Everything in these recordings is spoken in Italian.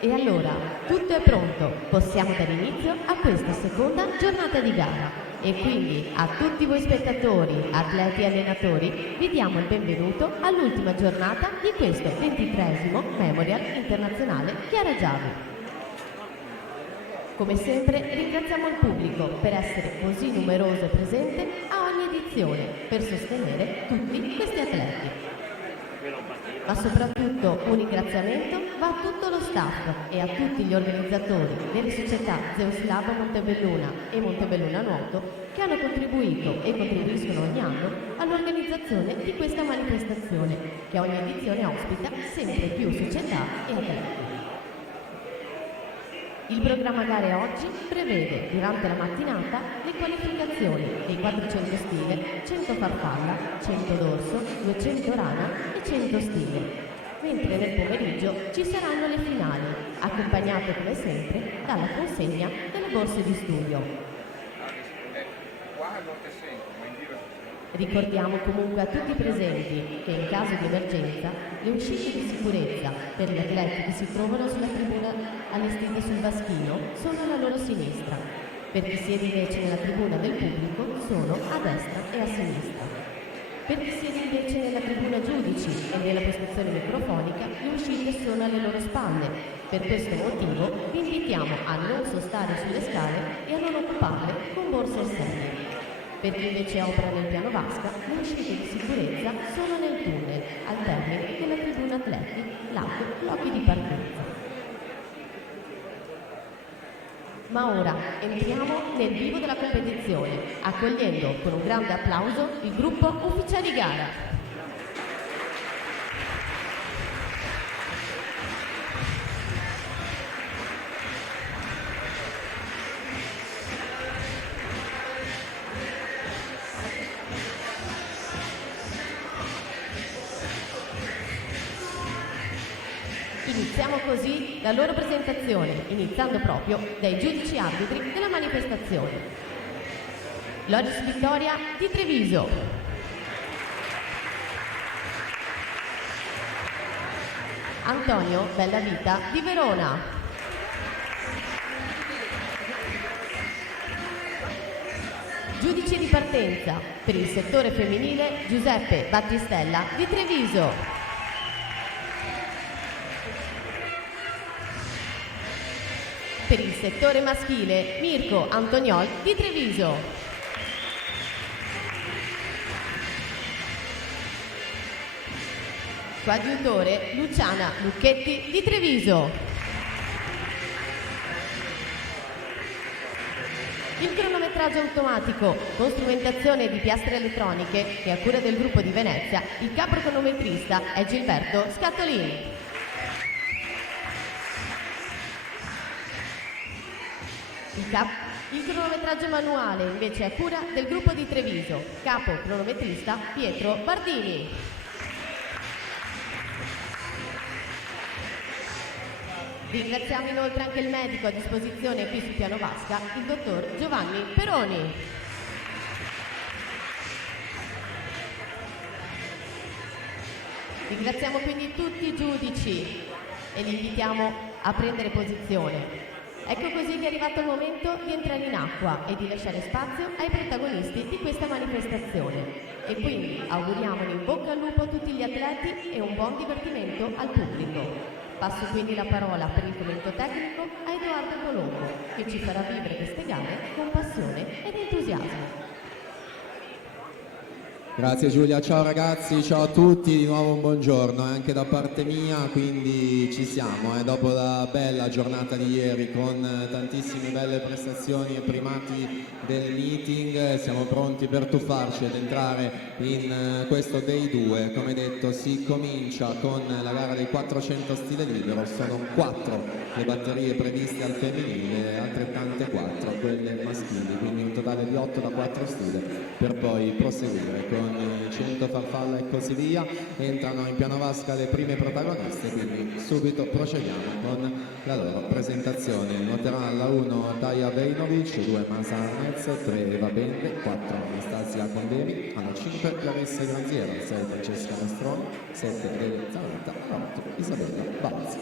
E allora, tutto è pronto, possiamo dare inizio a questa seconda giornata di gara. E quindi a tutti voi spettatori, atleti e allenatori, vi diamo il benvenuto all'ultima giornata di questo 23esimo Memorial Internazionale Chiara Giavi. Come sempre ringraziamo il pubblico per essere così numeroso e presente a ogni edizione per sostenere tutti questi atleti. Ma soprattutto un ringraziamento va a tutto lo staff e a tutti gli organizzatori delle società Zeus Lab Montebelluna e Montebelluna Nuoto che hanno contribuito e contribuiscono ogni anno all'organizzazione di questa manifestazione che ogni edizione ospita sempre più società e atleti. Il programma gare oggi prevede durante la mattinata le qualificazioni dei 400 stile, 100 farfalla, 100 dorso, 200 rana e 100 stile, mentre nel pomeriggio ci saranno le finali, accompagnate come sempre dalla consegna delle borse di studio. Ricordiamo comunque a tutti i presenti che in caso di emergenza le uscite di sicurezza per gli atleti che si trovano sulla tribuna allestita sul Vaschino sono alla loro sinistra. Per chi siede invece nella tribuna del pubblico sono a destra e a sinistra. Per chi siede invece nella tribuna giudici e nella postazione microfonica le uscite sono alle loro spalle. Per questo motivo vi invitiamo a non sostare sulle scale e a non occuparle con borse e sedie. Per chi invece opera nel piano vasca, le uscite di sicurezza sono nel tunnel, al termine della tribuna atleti, lato blocchi di partenza. Ma ora entriamo nel vivo della competizione, accogliendo con un grande applauso il gruppo ufficiali gara. Iniziamo così la loro presentazione, iniziando proprio dai giudici arbitri della manifestazione. Loris Vittoria di Treviso. Antonio Bellavita di Verona. Giudice di partenza per il settore femminile Giuseppe Battistella di Treviso. Per il settore maschile, Mirko Antoniol di Treviso. Coadiutore, Luciana Lucchetti di Treviso. Il cronometraggio automatico con strumentazione di piastre elettroniche, che è a cura del gruppo di Venezia, il capo cronometrista è Gilberto Scattolini. Il cronometraggio manuale invece è a cura del gruppo di Treviso, capo cronometrista Pietro Bardini. Ringraziamo inoltre anche il medico a disposizione qui sul piano vasca, il dottor Giovanni Peroni. Ringraziamo quindi tutti i giudici e li invitiamo a prendere posizione. Ecco così che è arrivato il momento di entrare in acqua e di lasciare spazio ai protagonisti di questa manifestazione. E quindi auguriamone in bocca al lupo a tutti gli atleti e un buon divertimento al pubblico. Passo quindi la parola per il commento tecnico a Edoardo Colombo, che ci farà vivere queste gare con passione ed entusiasmo. Grazie Giulia, ciao ragazzi, ciao a tutti, di nuovo un buongiorno anche da parte mia, quindi ci siamo, dopo la bella giornata di ieri con tantissime belle prestazioni e primati del meeting, siamo pronti per tuffarci ed entrare in questo Day 2, come detto si comincia con la gara dei 400 stile libero, sono 4 le batterie previste al femminile, altrettante 4 quelle maschili, quindi un totale di 8 da 4 stile per poi proseguire con 100 farfalla e così via. Entrano in piano vasca le prime protagoniste, quindi subito procediamo con la loro presentazione. Nuoterà alla 1 Taya Vejnovic, 2 Masa Arnez, 3 Eva Bende, 4 Anastasia Condemi, alla 5 Larissa Granziera, 6 Francesca Mastroni, 7 Ele Zanetta, 8 Isabella Balzi.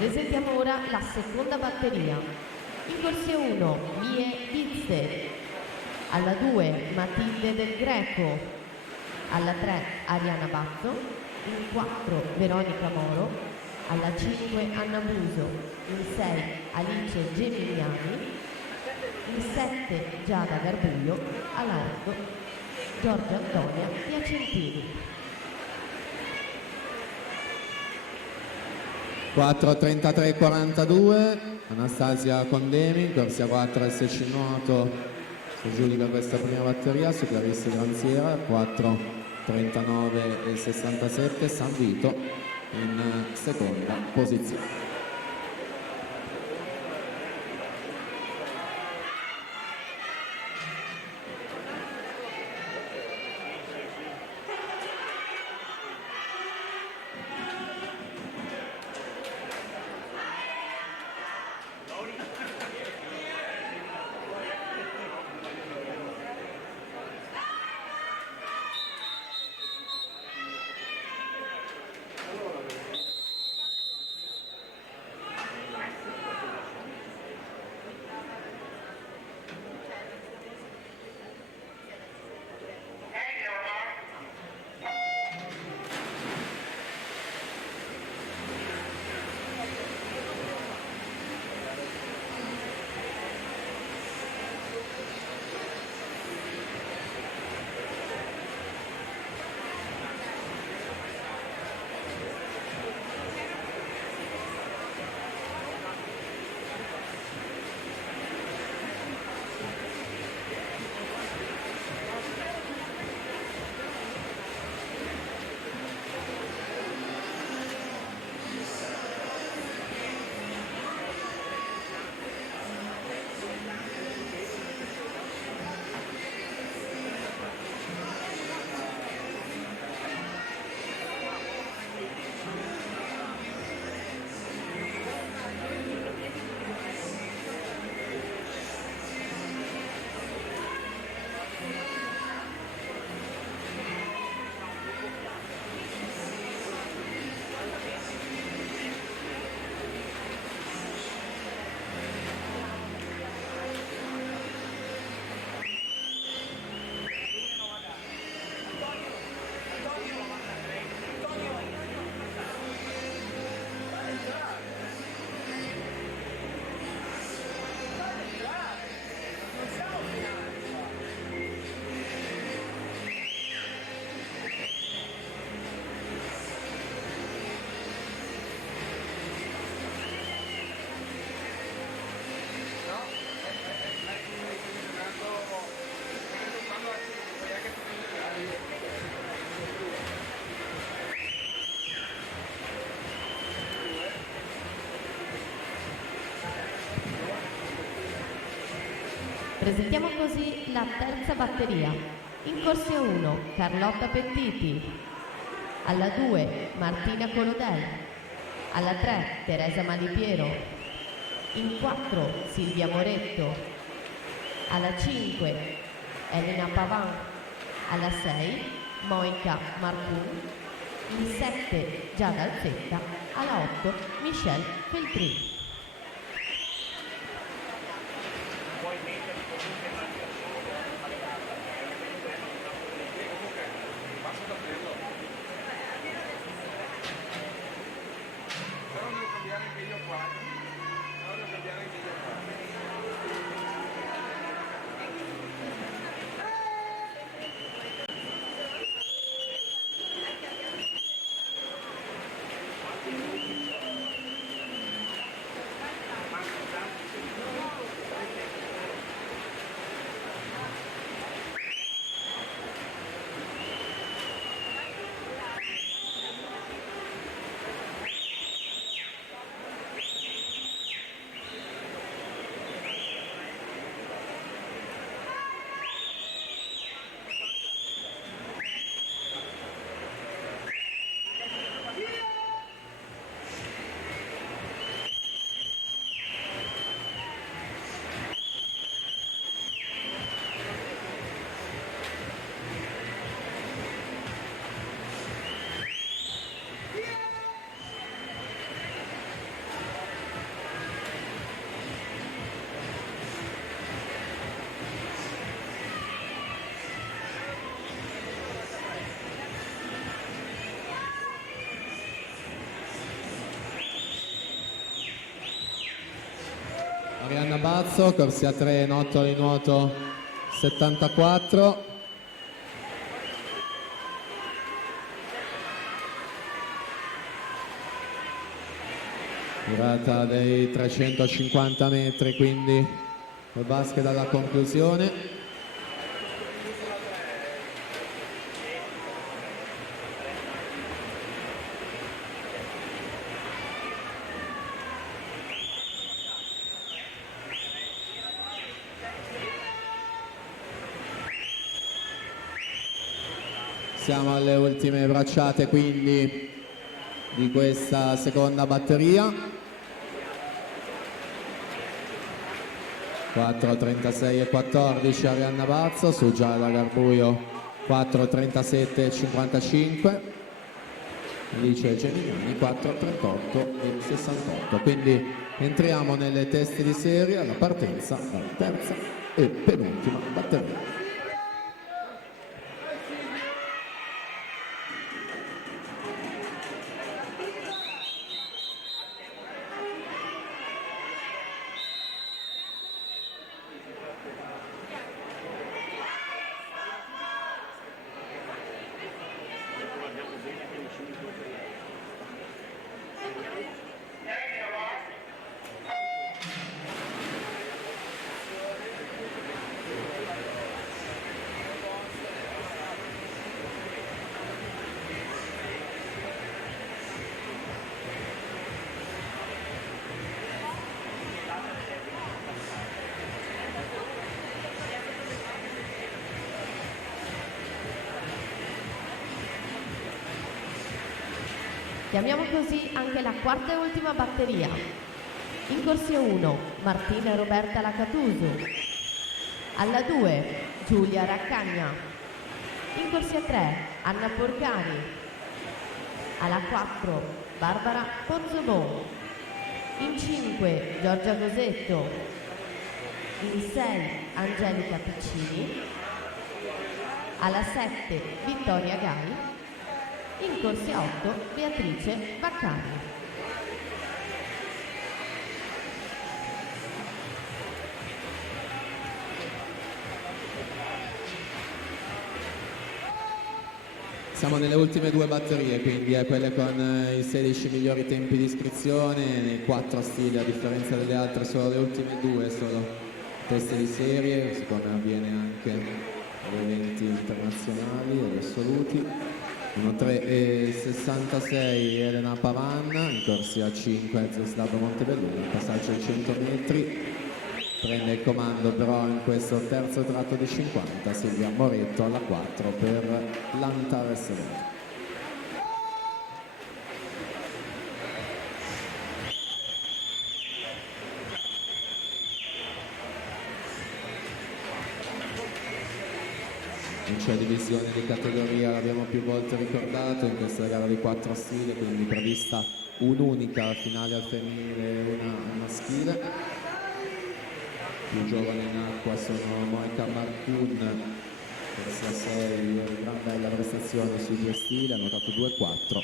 Presentiamo ora la seconda batteria. In corsia 1 Mie Vizze, alla 2 Matilde del Greco, alla 3 Ariana Bazzo, in 4 Veronica Moro, alla 5 Anna Buso, in 6 Alice Gemignani, in 7 Giada Garbuglio, all'arco Giorgia Antonia Piacentini. 4:33:42, Anastasia Condemi, corsia 4 SC Nuoto, si giudica questa prima batteria su Clarisse Granziera, 4:39:67, San Vito in seconda posizione. Presentiamo così la terza batteria. In corsia 1 Carlotta Pettiti, alla 2 Martina Colodel, alla 3 Teresa Malipiero, in 4 Silvia Moretto, alla 5 Elena Pavan, alla 6 Monica Marcun, in 7 Giada Alzetta, alla 8 Michelle Feltri. Marianna Bazzo, corsia 3, Notto di nuoto 74. durata dei 350 metri, quindi il basket alla conclusione. Siamo alle ultime bracciate quindi di questa seconda batteria. 4:36 e 14 Arianna Bazza, su Giada Garbuio 4:37 e 55, Alice Geminiani 4:38 e 68. Quindi entriamo nelle teste di serie alla partenza dalla terza e penultima batteria. Chiamiamo così anche la quarta e ultima batteria. In corsia 1 Martina Roberta Lacatuso, alla 2 Giulia Raccagna, in corsia 3 Anna Porcari, alla 4 Barbara Pozzobon, in 5 Giorgia Gosetto, in 6 Angelica Piccini, alla 7 Vittoria Gai, in corsia 8 Beatrice Baccani. Siamo nelle ultime due batterie, quindi quelle con i 16 migliori tempi di iscrizione, nei 4 stili, a differenza delle altre solo le ultime due sono teste di serie, come avviene anche agli eventi internazionali e agli assoluti. 1:3:66 Elena Pavanna, in corsia 5 Zeslavo Montebelluna, passaggio ai 100 metri, prende il comando però in questo terzo tratto di 50 Silvia Moretto alla 4 per l'Antares Event. Non c'è divisione di categoria, l'abbiamo più volte ricordato, in questa gara di 4 stile, quindi prevista un'unica finale al femminile e una al maschile. Più giovani in acqua sono Monica Marcun, corsia 6, gran bella prestazione sui due stili, hanno dato 2-4,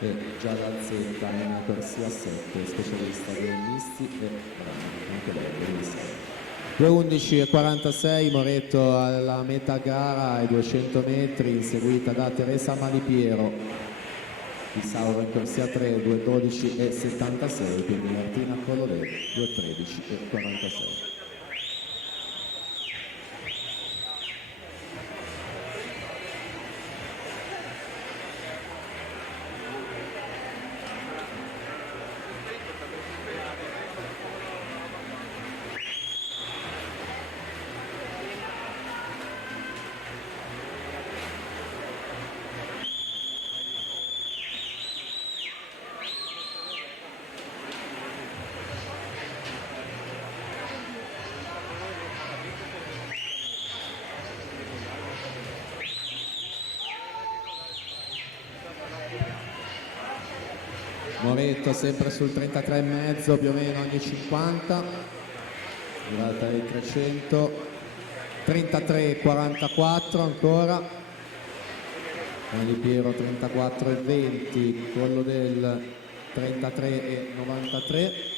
e Giada Zetta in corsia 7, specialista dei misti e anche lei misti. 2:11 e 46 Moretto alla metà gara ai 200 metri, inseguita da Teresa Malipiero di Sauro in corsia 3, 2:12 e 76, quindi Martina Colodè 2:13 e 46. Moretto sempre sul 33,5 più o meno ogni 50, durata dei 300, 33,44 ancora, Di Piero 34,20, quello del 33,93.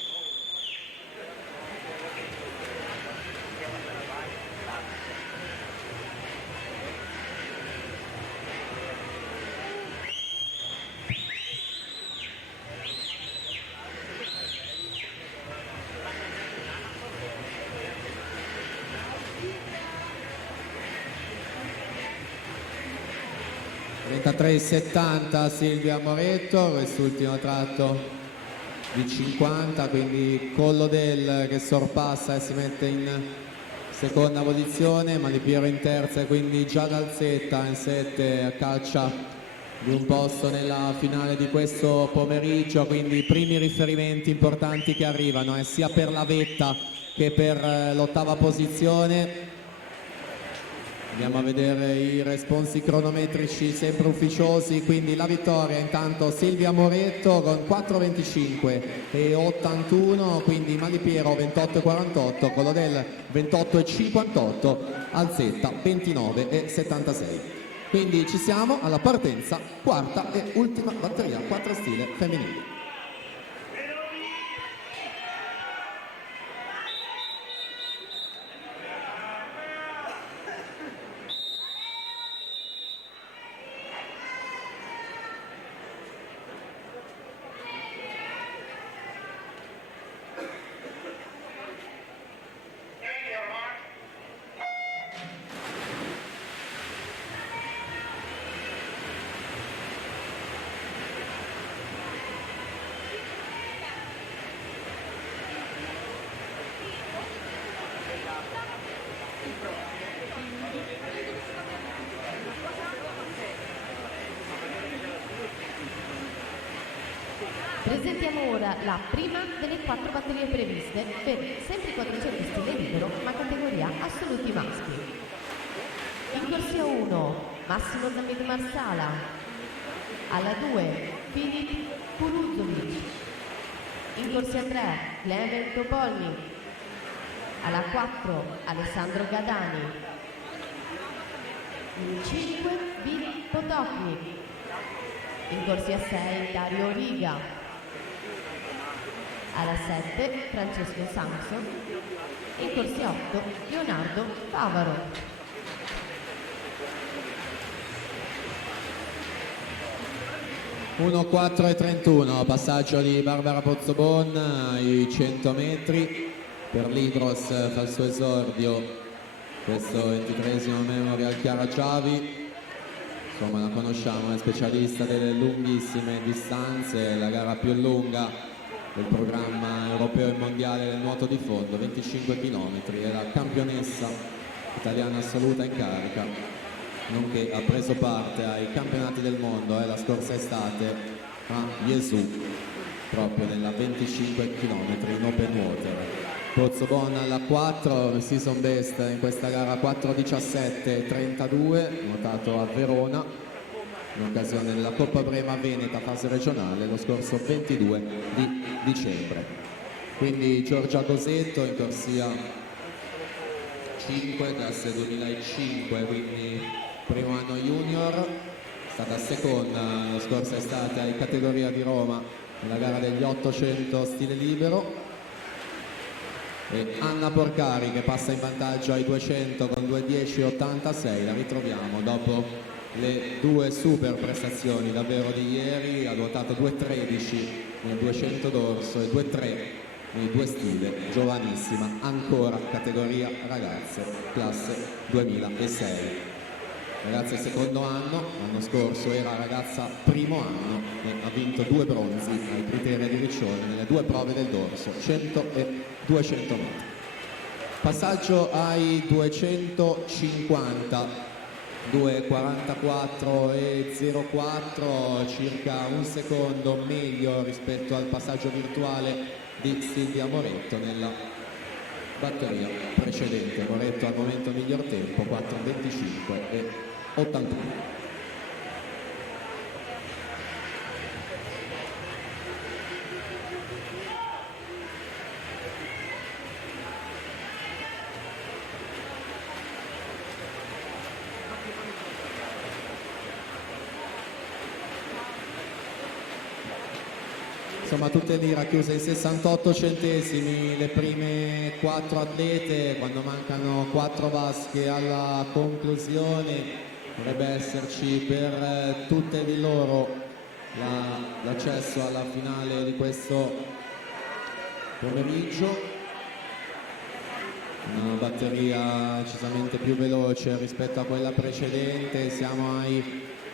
33,70 Silvia Moretto, quest'ultimo tratto di 50, quindi Collodel che sorpassa e si mette in seconda posizione, Malipiero in terza e quindi già Calzetta in 7 a caccia di un posto nella finale di questo pomeriggio, quindi i primi riferimenti importanti che arrivano sia per la vetta che per l'ottava posizione. Andiamo a vedere i responsi cronometrici sempre ufficiosi, quindi la vittoria intanto Silvia Moretto con 4,25 e 81, quindi Malipiero 28,48, Collodel 28,58, Alzetta 29 e 76. Quindi ci siamo alla partenza, quarta e ultima batteria, 4 stile femminili. Presentiamo ora la prima delle 4 batterie previste per sempre 400 stile libero ma categoria assoluti maschi. In corsia 1 Massimo Zambido Marsala, alla 2 Filip Kuruzovic, in corsia 3 Clement Topolny, alla 4 Alessandro Gadani, in 5 Vid Potoknik, in corsia 6 Dario Riga, alla 7 Francesco Samson, in corsia 8 Leonardo Favaro. Uno 4 e 31, passaggio di Barbara Pozzobon ai 100 metri, per l'Hydros fa il suo esordio questo 23esimo Memorial Chiara Giavi. Insomma, la conosciamo, è specialista delle lunghissime distanze, la gara più lunga del programma europeo e mondiale del nuoto di fondo, 25 km, è la campionessa italiana assoluta in carica, nonché ha preso parte ai campionati del mondo la scorsa estate a Jesu, proprio nella 25 km in open water. Pozzobon alla 4, season best in questa gara 4:17:32, nuotato a Verona in occasione della Coppa Brema Veneta fase regionale lo scorso 22 di dicembre. Quindi Giorgia Cosetto in corsia 5, classe 2005, quindi primo anno junior, è stata seconda la scorsa estate in categoria di Roma nella gara degli 800 stile libero. E Anna Porcari che passa in vantaggio ai 200 con 2:10:86, la ritroviamo dopo le due super prestazioni davvero di ieri, ha nuotato 2:13 nel 200 dorso e 2:3 nei 2 stile, giovanissima, ancora categoria ragazze, classe 2006. Ragazza secondo anno, l'anno scorso era ragazza primo anno e ha vinto 2 bronzi ai criteri di Riccione nelle 2 prove del dorso, 100 e 200 metri. Passaggio ai 250, 2:44 e 04, circa un secondo meglio rispetto al passaggio virtuale di Silvia Moretto nella batteria precedente. Moretto al momento miglior tempo, 4:25 e 81. Insomma, tutte lì racchiuse in 68 centesimi le prime 4 atlete, quando mancano 4 vasche alla conclusione dovrebbe esserci per tutte di loro l'accesso alla finale di questo pomeriggio. Una batteria decisamente più veloce rispetto a quella precedente, siamo ai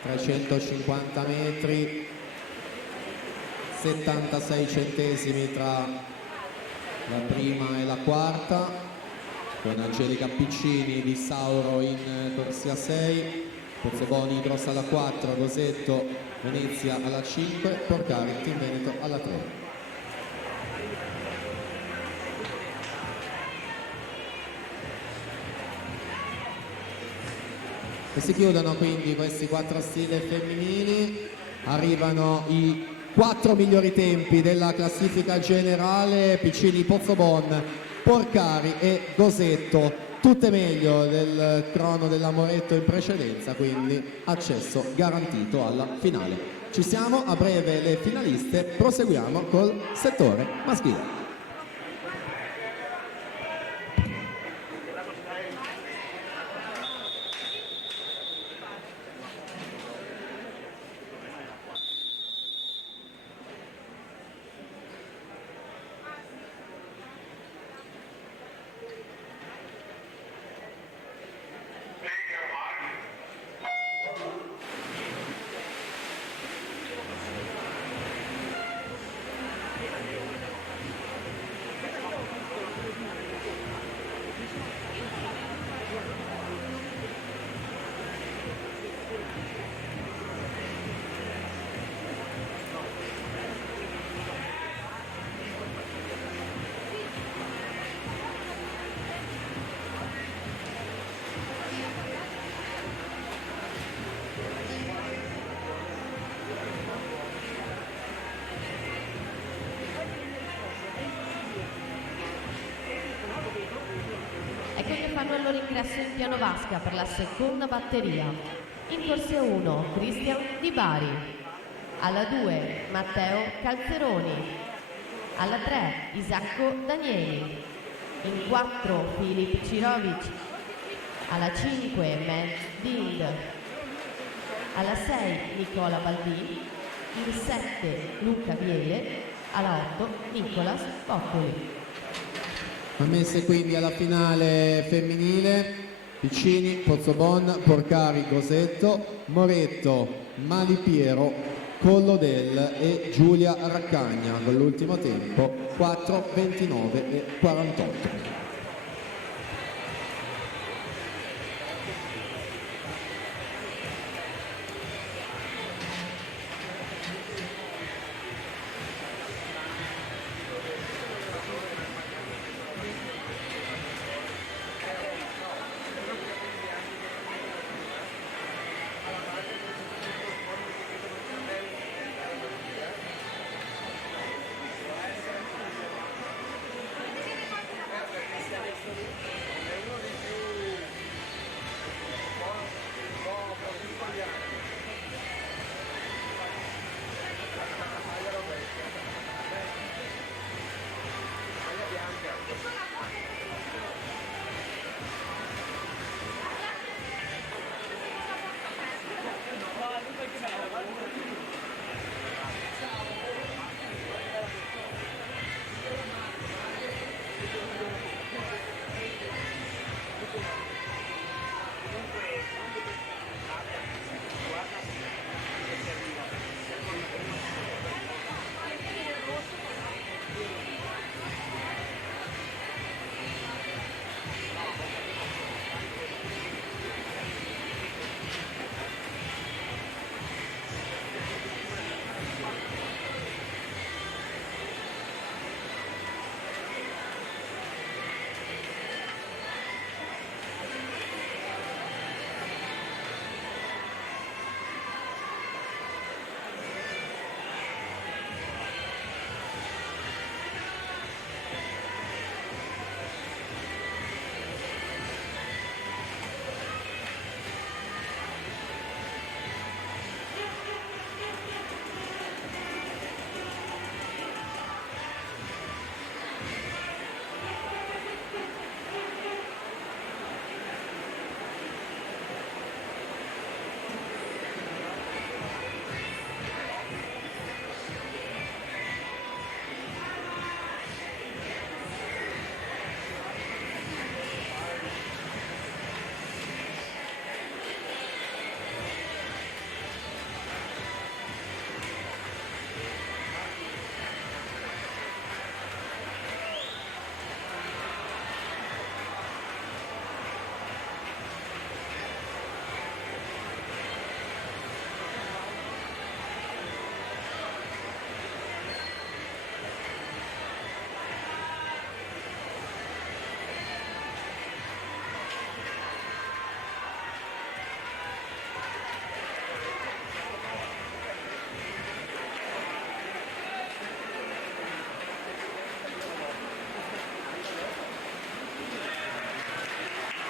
350 metri, 76 centesimi tra la prima e la quarta, con Angelica Piccini di Sauro in corsia 6, Pozzeboni Idros alla 4, Gosetto Venezia alla 5, Porcari Team Veneto alla 3. E si chiudono quindi questi 4 stile femminili, arrivano i 4 migliori tempi della classifica generale, Piccini, Pozzobon, Porcari e Gosetto, tutte meglio del crono dell'Amoretto in precedenza, quindi accesso garantito alla finale. Ci siamo, a breve le finaliste, proseguiamo col settore maschile. Ecco che fanno il loro ingresso in piano vasca per la seconda batteria. In corsia 1 Cristian Di Bari, alla 2 Matteo Calzeroni, alla 3 Isacco Danieli, in 4 Filip Cirovic, alla 5 Mel Dind, alla 6 Nicola Baldini, il 7 Luca Viele, alla 8 Nicolas Boccoli. Ammesse quindi alla finale femminile Piccini, Pozzobon, Porcari, Gosetto, Moretto, Malipiero, Collodel e Giulia Raccagna con l'ultimo tempo 4, 29 e 48.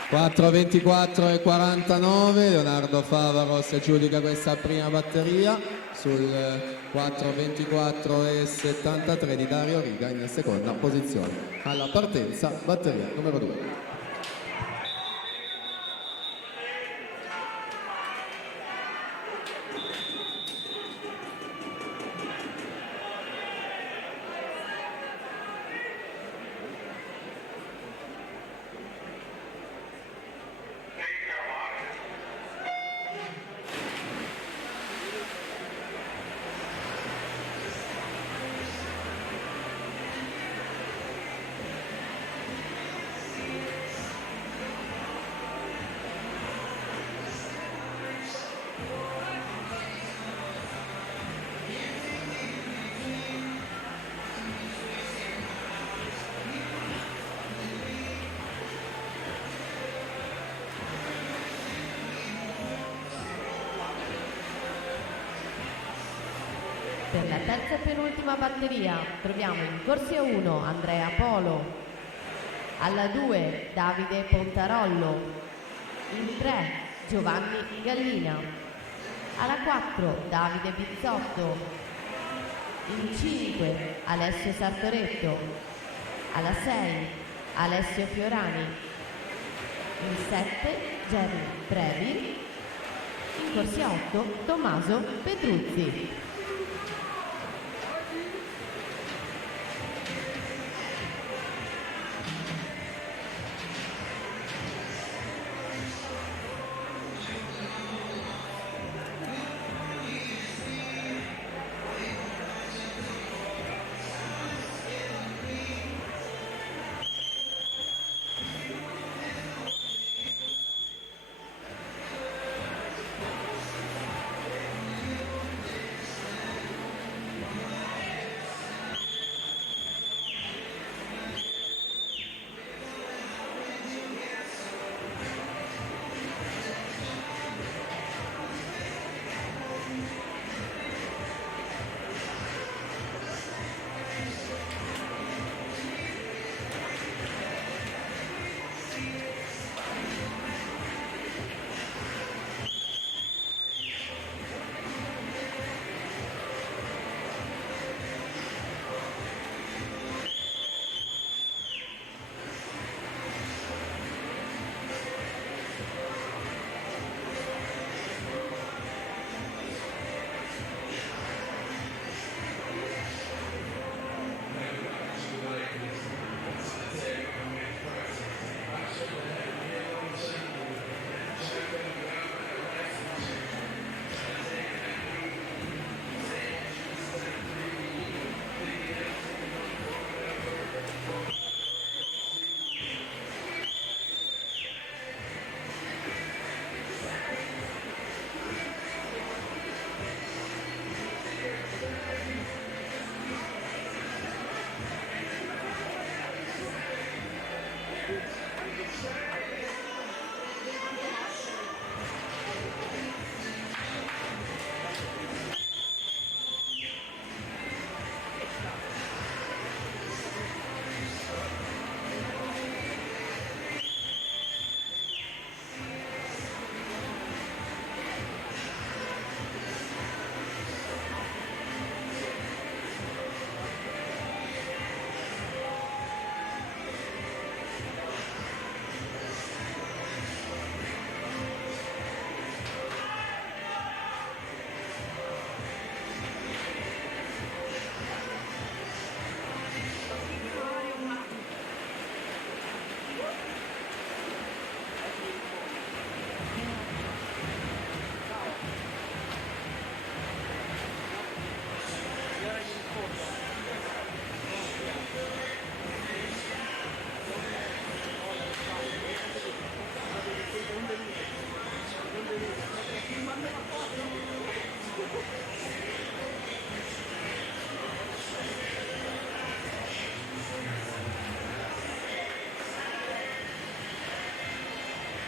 4:24 e 49, Leonardo Favaro si aggiudica questa prima batteria sul 4:24 e 73 di Dario Riga in seconda posizione. Alla partenza, batteria numero 2. Per la terza e penultima batteria troviamo in corsia 1 Andrea Polo, alla 2 Davide Pontarollo, in 3 Giovanni Gallina, alla 4 Davide Bizzotto, in 5 Alessio Sartoretto, alla 6 Alessio Fiorani, in 7 Jerry Previ, in corsia 8 Tommaso Petruzzi.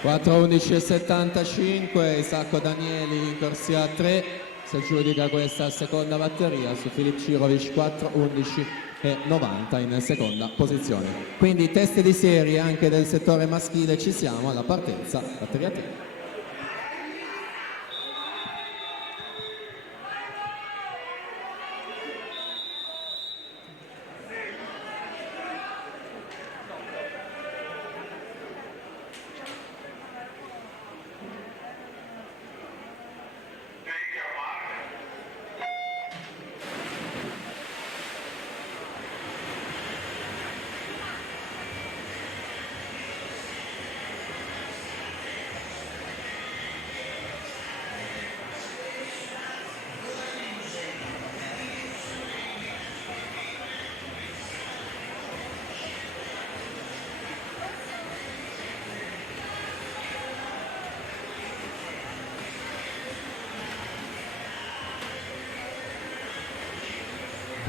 (4:11:75), Isacco Danieli in corsia 3 si aggiudica questa seconda batteria su Filip Cirovic 4:11 e 90 in seconda posizione. Quindi teste di serie anche del settore maschile, ci siamo alla partenza, batteria te.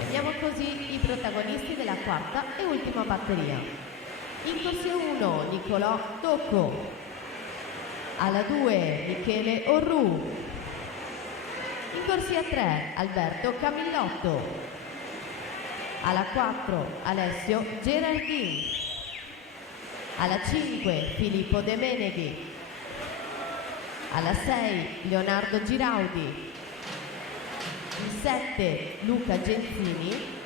Vediamo così i protagonisti della quarta e ultima batteria. In corsia 1 Nicolò Tocco, alla 2 Michele Orru, in corsia 3 Alberto Camillotto, alla 4 Alessio Gerardini, alla 5 Filippo De Meneghi, alla 6 Leonardo Giraudi, in 7 Luca Genzini,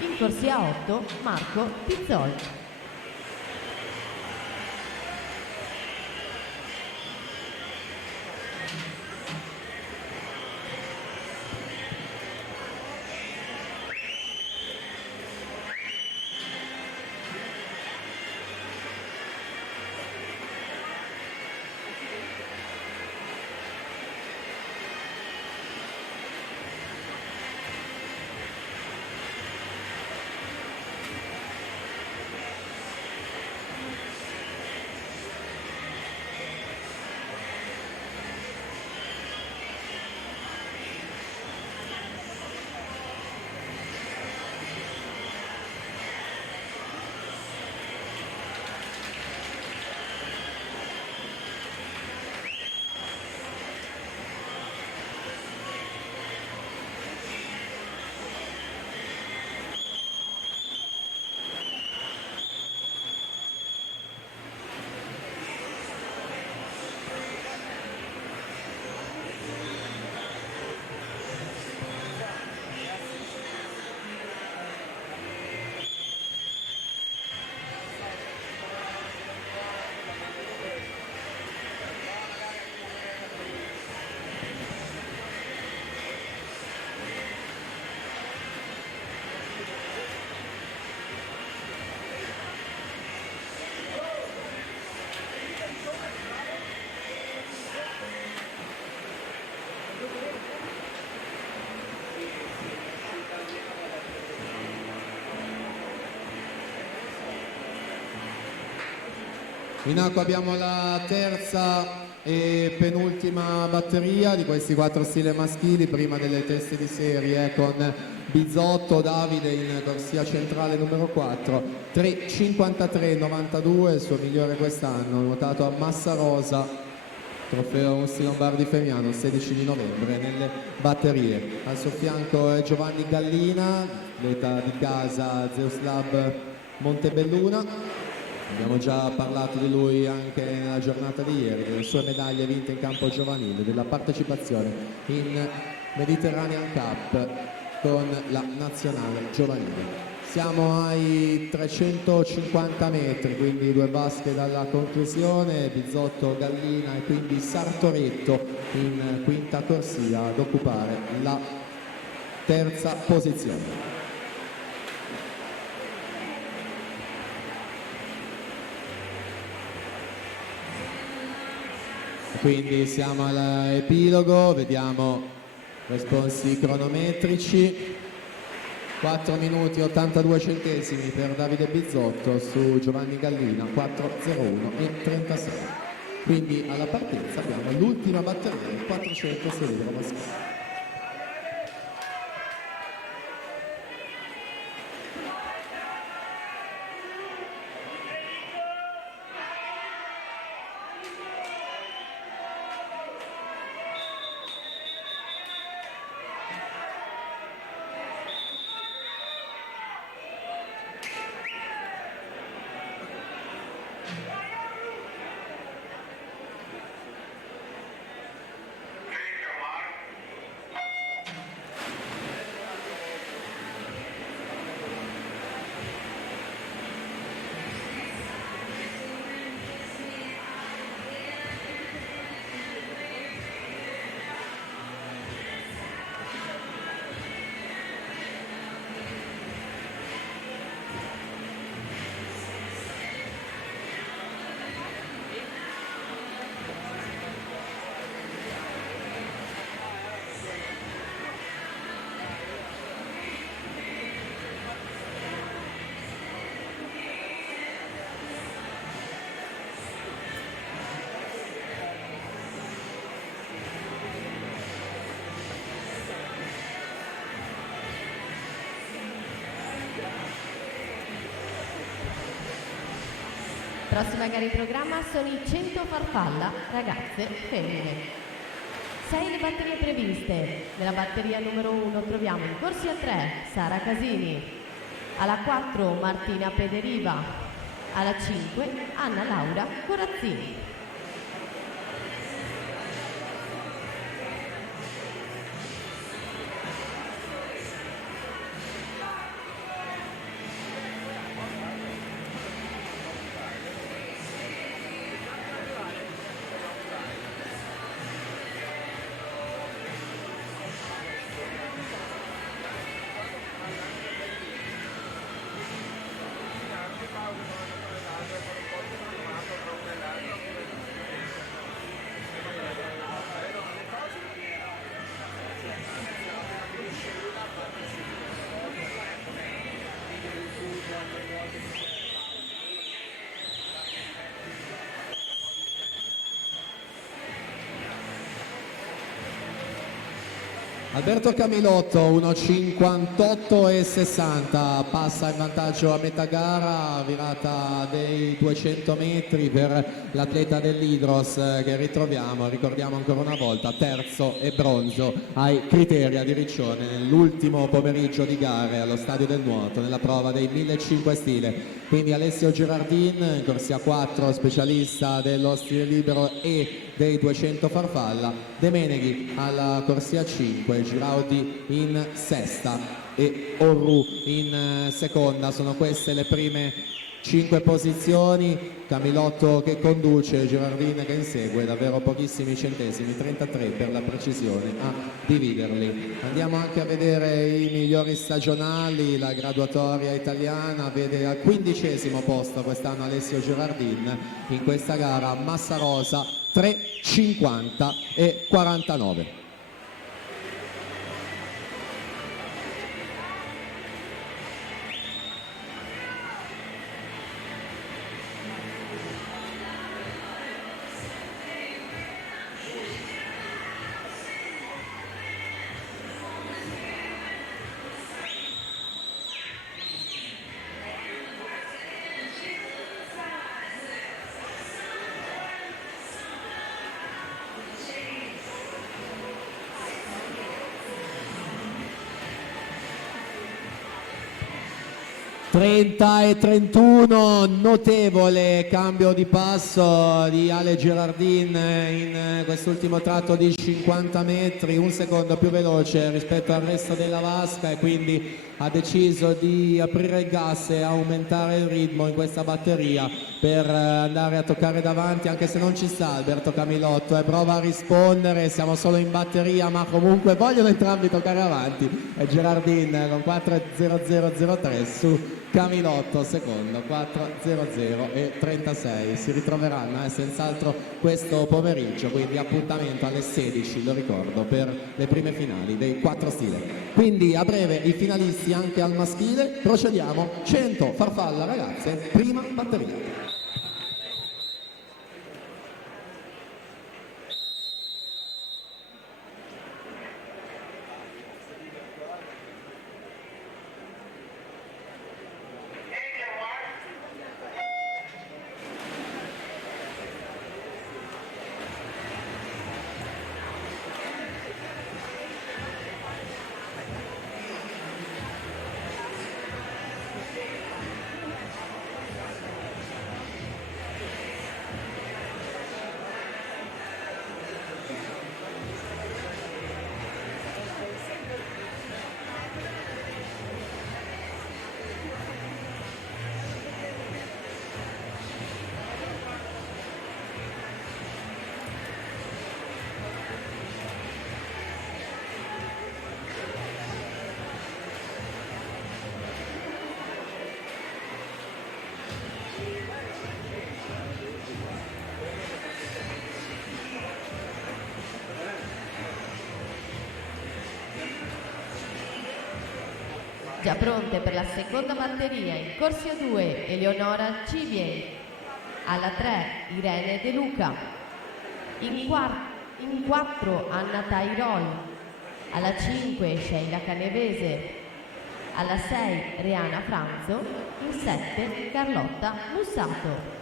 in corsia 8 Marco Pizzol. In acqua abbiamo la terza e penultima batteria di questi 4 stile maschili prima delle teste di serie con Bizzotto Davide in corsia centrale numero 4, 3.53.92, il suo migliore quest'anno, nuotato a Massa Rosa, trofeo Mussi Lombardi Femiano, 16 di novembre nelle batterie. Al suo fianco è Giovanni Gallina, atleta di casa Zeus Lab Montebelluna. Abbiamo già parlato di lui anche nella giornata di ieri, delle sue medaglie vinte in campo giovanile, della partecipazione in Mediterranean Cup con la nazionale giovanile. Siamo ai 350 metri, quindi 2 vasche dalla conclusione, Bizzotto, Gallina e quindi Sartoretto in quinta corsia ad occupare la terza posizione. Quindi siamo all'epilogo, vediamo responsi cronometrici, 4 minuti e 82 centesimi per Davide Bizzotto su Giovanni Gallina, 4.01 e 36. Quindi alla partenza abbiamo l'ultima batteria, il 400 cilindro maschile. Prossima gara in programma sono i 100 farfalla ragazze femmine. 6 le batterie previste. Nella batteria numero 1 troviamo in corsia 3 Sara Casini, alla 4 Martina Pederiva, alla 5 Anna Laura Corazzini. Alberto Camilotto 1,58,60 passa in vantaggio a metà gara, virata dei 200 metri per l'atleta dell'Hydros che ritroviamo, ricordiamo ancora una volta, terzo e bronzo ai criteri di Riccione nell'ultimo pomeriggio di gare allo Stadio del Nuoto nella prova dei 1500 stile. Quindi Alessio Girardin in corsia 4, specialista dello stile libero e dei 200 farfalla, De Meneghi alla corsia 5, Giraudi in sesta e Orru in seconda. Sono queste le prime 5 posizioni. Camilotto che conduce, Girardin che insegue, davvero pochissimi centesimi, 33 per la precisione a dividerli. Andiamo anche a vedere i migliori stagionali. La graduatoria italiana vede al 15° posto quest'anno Alessio Girardin in questa gara, massa rosa 3,50 e 49. (30 e 31), notevole cambio di passo di Ale Girardin in quest'ultimo tratto di 50 metri, un secondo più veloce rispetto al resto della vasca e quindi ha deciso di aprire il gas e aumentare il ritmo in questa batteria per andare a toccare davanti, anche se non ci sta Alberto Camilotto e prova a rispondere, siamo solo in batteria ma comunque vogliono entrambi toccare avanti e Girardin con 4.0003 su Camilotto secondo, 4.00 e 36. Si ritroveranno senz'altro questo pomeriggio, quindi appuntamento alle 16, lo ricordo, per le prime finali dei 4 stile. Quindi a breve i finalisti anche al maschile. Procediamo, 100 farfalla ragazze, prima batteria. Già pronte per la seconda batteria in corsia 2 Eleonora Cibie, alla 3 Irene De Luca, in 4 Anna Tairol, alla 5 Sheila Canevese, alla 6 Reana Franzo, in 7 Carlotta Mussato.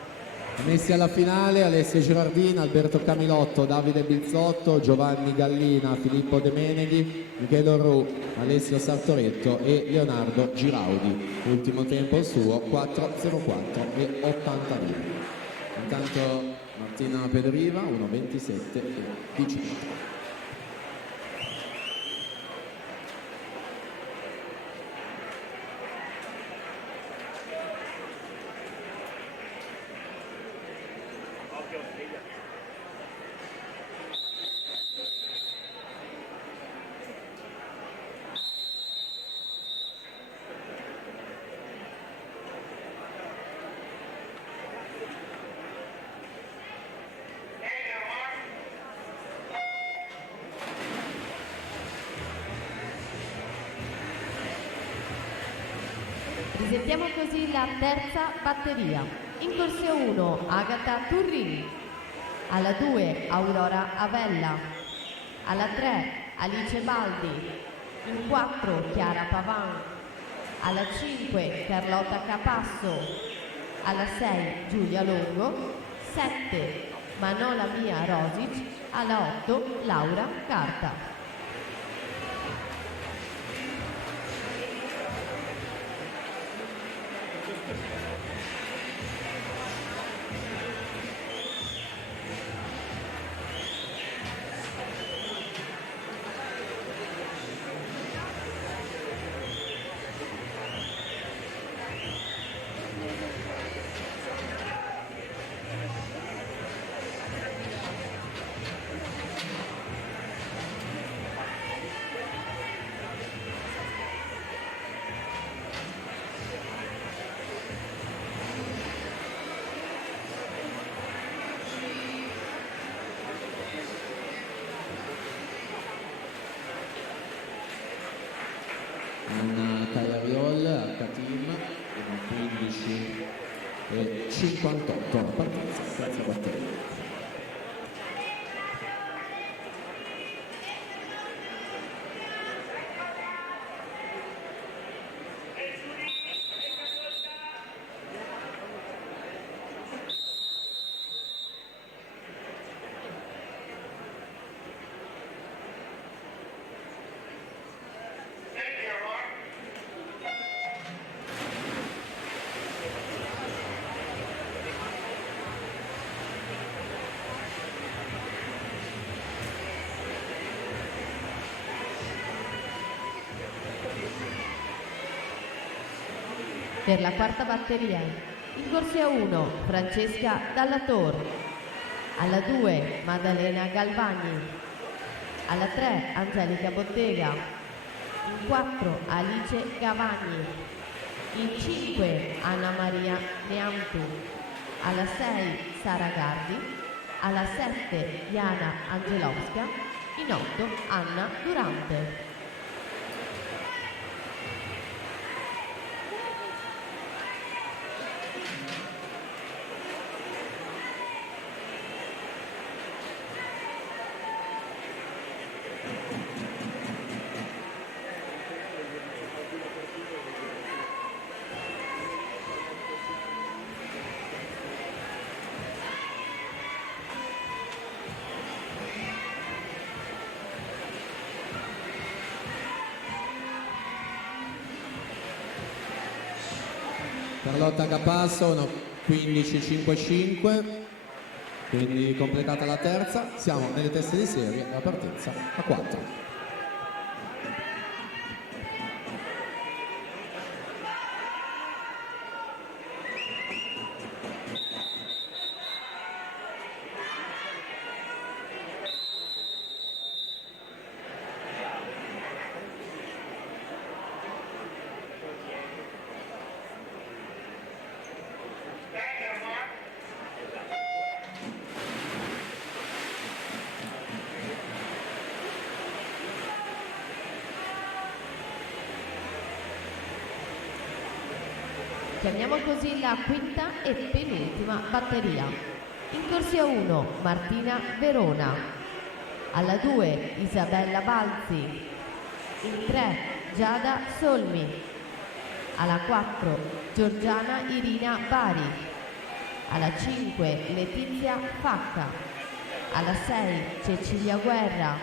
Messi alla finale Alessia Girardin, Alberto Camilotto, Davide Bizzotto, Giovanni Gallina, Filippo De Meneghi, Michele Orru, Alessio Sartoretto e Leonardo Giraudi. Ultimo tempo suo 4:04 e 82. Intanto Martina Pedriva 1:27 e 18. Presentiamo così la terza batteria. In corsia 1 Agata Turrini, alla 2 Aurora Avella, alla 3 Alice Baldi, in 4 Chiara Pavan, alla 5 Carlotta Capasso, alla 6 Giulia Longo, 7 Manola Mia Rosic, alla 8 Laura Carta. Anna Cagliariol, H-Team, 15 e 58 la partenza, terza batteria. Per la quarta batteria, in corsia 1 Francesca Dallator, alla 2 Maddalena Galvani, alla 3 Angelica Bottega, in 4 Alice Gavagni, in 5 Anna Maria Neamtu, alla 6 Sara Gardi, alla 7 Jana Angelowska, in 8 Anna Durante. Carlotta Capasso 15-5-5, quindi completata la terza, siamo nelle teste di serie, la partenza a 4. Chiamiamo così la quinta e penultima batteria. In corsia 1 Martina Verona, alla 2 Isabella Balzi, in 3 Giada Solmi, alla 4 Giorgiana Irina Bari, alla 5 Letizia Facca, alla 6 Cecilia Guerra,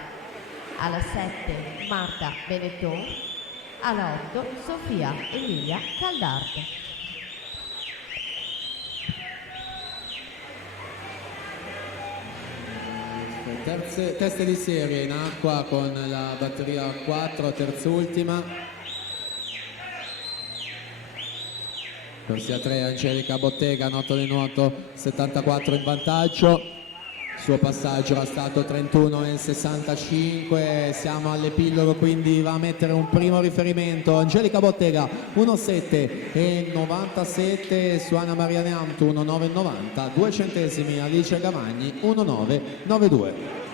alla 7 Marta Benetton, alla 8 Sofia Emilia Caldarte. Teste di serie in acqua con la batteria 4, terz'ultima. Corsia 3 Angelica Bottega, noto di nuoto 74 in vantaggio. Il suo passaggio era stato 31,65. Siamo all'epilogo, quindi va a mettere un primo riferimento. Angelica Bottega 1,7,97 su Anna Maria Neamtu 1,9,90. 2 centesimi Alice Gavagni 1,9,92.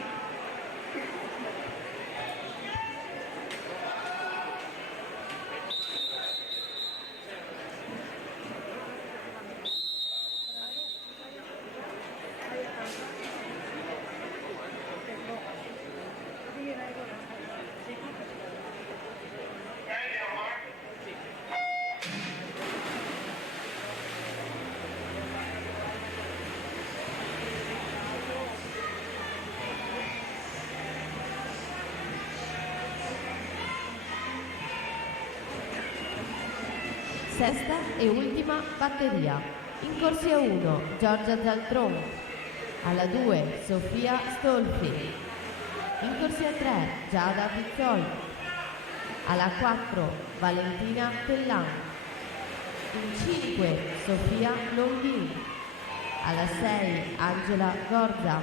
Sesta e ultima batteria. In corsia 1 Giorgia Zaltron, alla 2 Sofia Stolfi, in corsia 3 Giada Pizzol, alla 4 Valentina Tellan, in 5 Sofia Longhin, alla 6 Angela Gorza,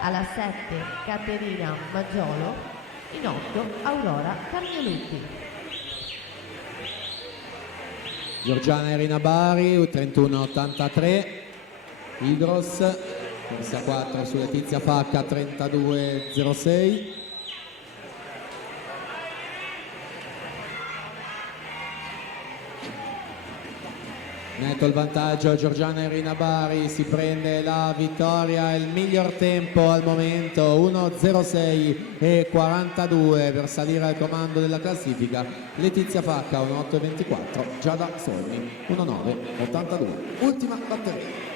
alla 7 Caterina Maggiolo, in 8 Aurora Carnelutti. Giorgiana Irina Bari 31,83. Igros corsia 4 su Letizia Facca 32,06. Netto il vantaggio Giorgiana Irina Bari, si prende la vittoria, il miglior tempo al momento 1,06,42 per salire al comando della classifica. Letizia Facca 1,8,24, Giada Solmi 1,9,82. Ultima batteria.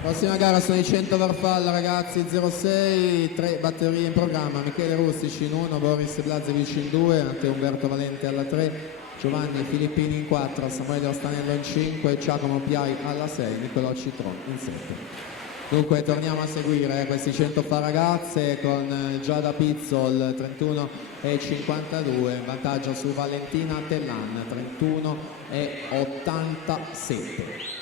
Prossima gara sono i 100 Varfalla ragazzi, 06, 3 batterie in programma, Michele Rustici in 1, Boris Blazevic in 2, Matteo Umberto Valente alla 3, Giovanni Filippini in 4, Samuele Ostanello in 5, Giacomo Piai alla 6, Nicolò Citron in 7. Dunque torniamo a seguire questi 100 fa ragazze con Giada Pizzol 31,52, in vantaggio su Valentina Tellan 31,87.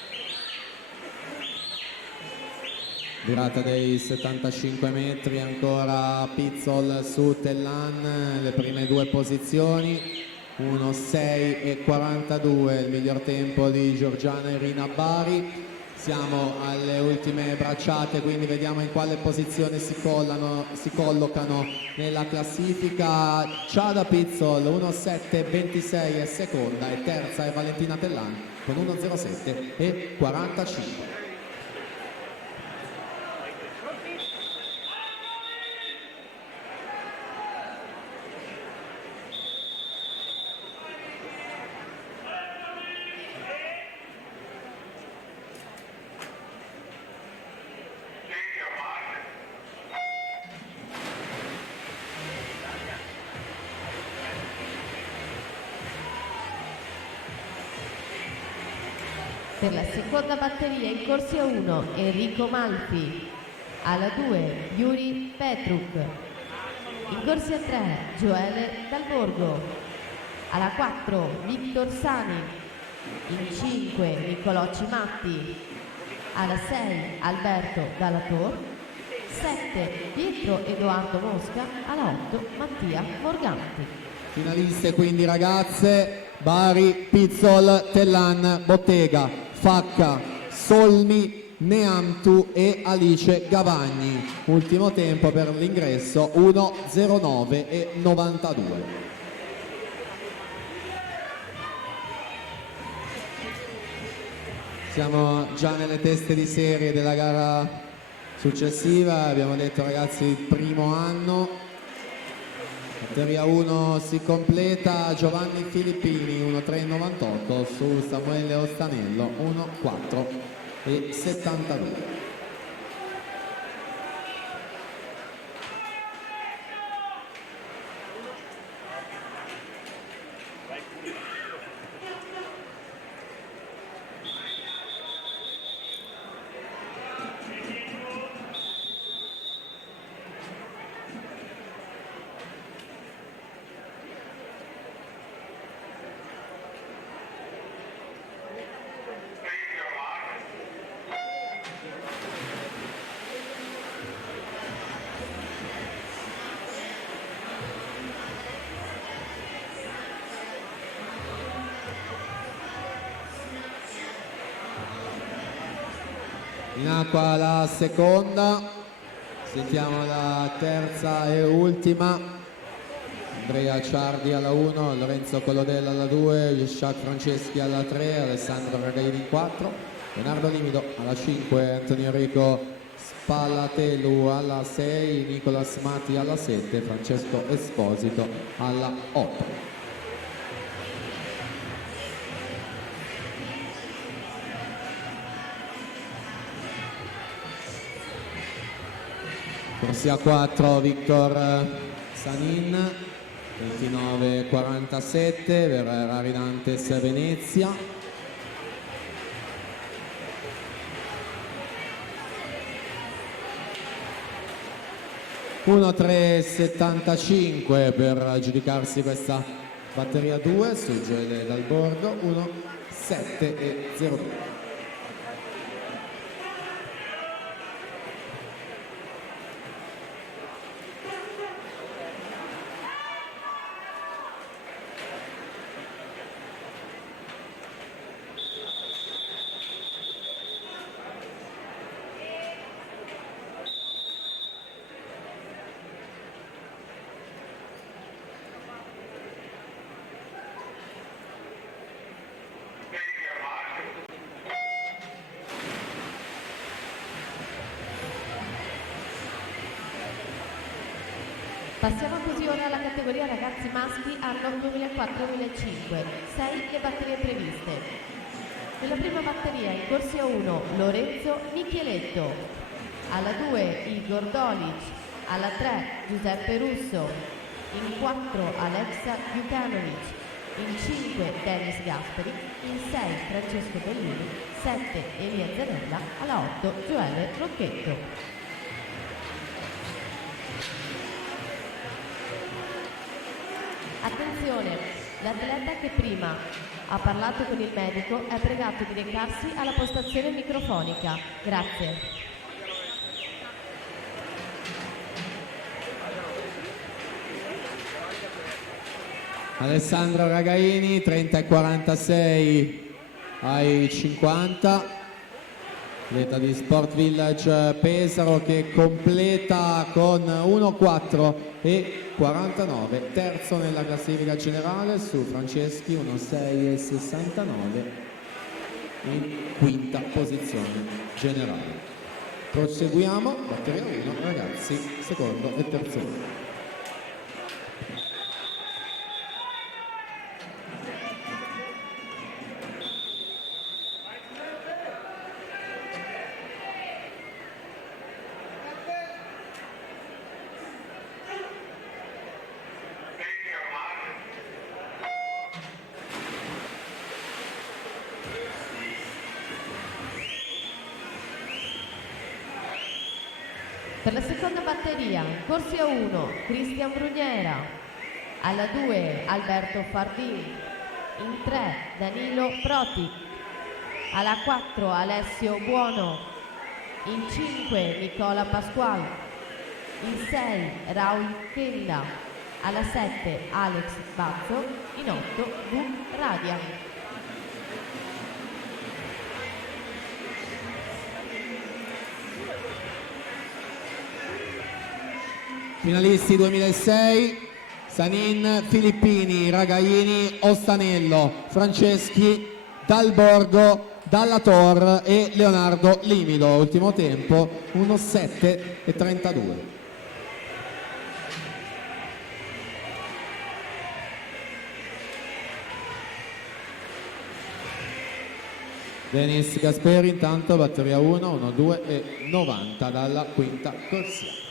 Virata dei 75 metri, ancora Pizzol su Tellan, le prime due posizioni, 1,6,42 il miglior tempo di Giorgiana Irina Bari. Siamo alle ultime bracciate, quindi vediamo in quale posizione si collocano nella classifica. Giada Pizzol 1,7,26 è seconda e terza è Valentina Tellan con 1,07,45. Per la seconda batteria in corsia 1 Enrico Malfi, alla 2 Yuri Petruk, in corsia 3 Gioele Dalborgo, alla 4 Victor Sani, in 5 Nicolò Cimatti, alla 6 Alberto Dallator, 7 Pietro Edoardo Mosca, alla 8 Mattia Morganti. Finaliste quindi ragazze: Bari, Pizzol, Tellan, Bottega, Facca, Solmi, Neamtu e Alice Gavagni. Ultimo tempo per l'ingresso 1:09 e 92. Siamo già nelle teste di serie della gara successiva. Abbiamo detto ragazzi il primo anno. Batteria 1 si completa: Giovanni Filippini 1:3,98 su Samuele Ostanello 1:4,72. In acqua la seconda, sentiamo la terza e ultima. Andrea Ciardi alla 1, Lorenzo Collodella alla 2, Jacques Franceschi alla 3, Alessandro Ragaini 4, Leonardo Limido alla 5, Antonio Enrico Spallatelu alla 6, Nicolas Matti alla 7, Francesco Esposito alla 8. Corsia 4 Victor Sanin 29,47, Verrera Rinantes Venezia. (1:3,75) per giudicarsi questa batteria 2 su Gioele dal bordo. 1:7,02. Passiamo così ora alla categoria ragazzi maschi anno 2004-2005, 6 le batterie previste. Nella prima batteria in corsia 1 Lorenzo Micheletto, alla 2 Igor Dolic, alla 3 Giuseppe Russo, in 4 Alexa Jukanovic, in 5 Dennis Gasperi, in 6 Francesco Bellini, 7 Elia Zanella, alla 8 Gioele Rocchetto. Attenzione, l'atleta che prima ha parlato con il medico è pregato di recarsi alla postazione microfonica. Grazie. Alessandro Ragaini 30,46 ai 50. Atleta di Sport Village Pesaro che completa con 1:4,49, terzo nella classifica generale su Franceschi 1:6,69 in quinta posizione generale. Proseguiamo, batteria 1 ragazzi, secondo e terzo luogo. Per la seconda batteria, corsia 1, Cristian Bruniera, alla 2 Alberto Fardin, in 3 Danilo Proti, alla 4 Alessio Buono, in 5 Nicola Pasquale, in 6 Raul Kenda, alla 7 Alex Bazzo, in 8 V Radia. Finalisti 2006, Sanin Filippini, Ragaini Ostanello, Franceschi Dal Borgo, Dalla Tor e Leonardo Limido. Ultimo tempo 1:7:32. Denis Gasperi intanto batteria 1, 1:2:90 dalla quinta corsia.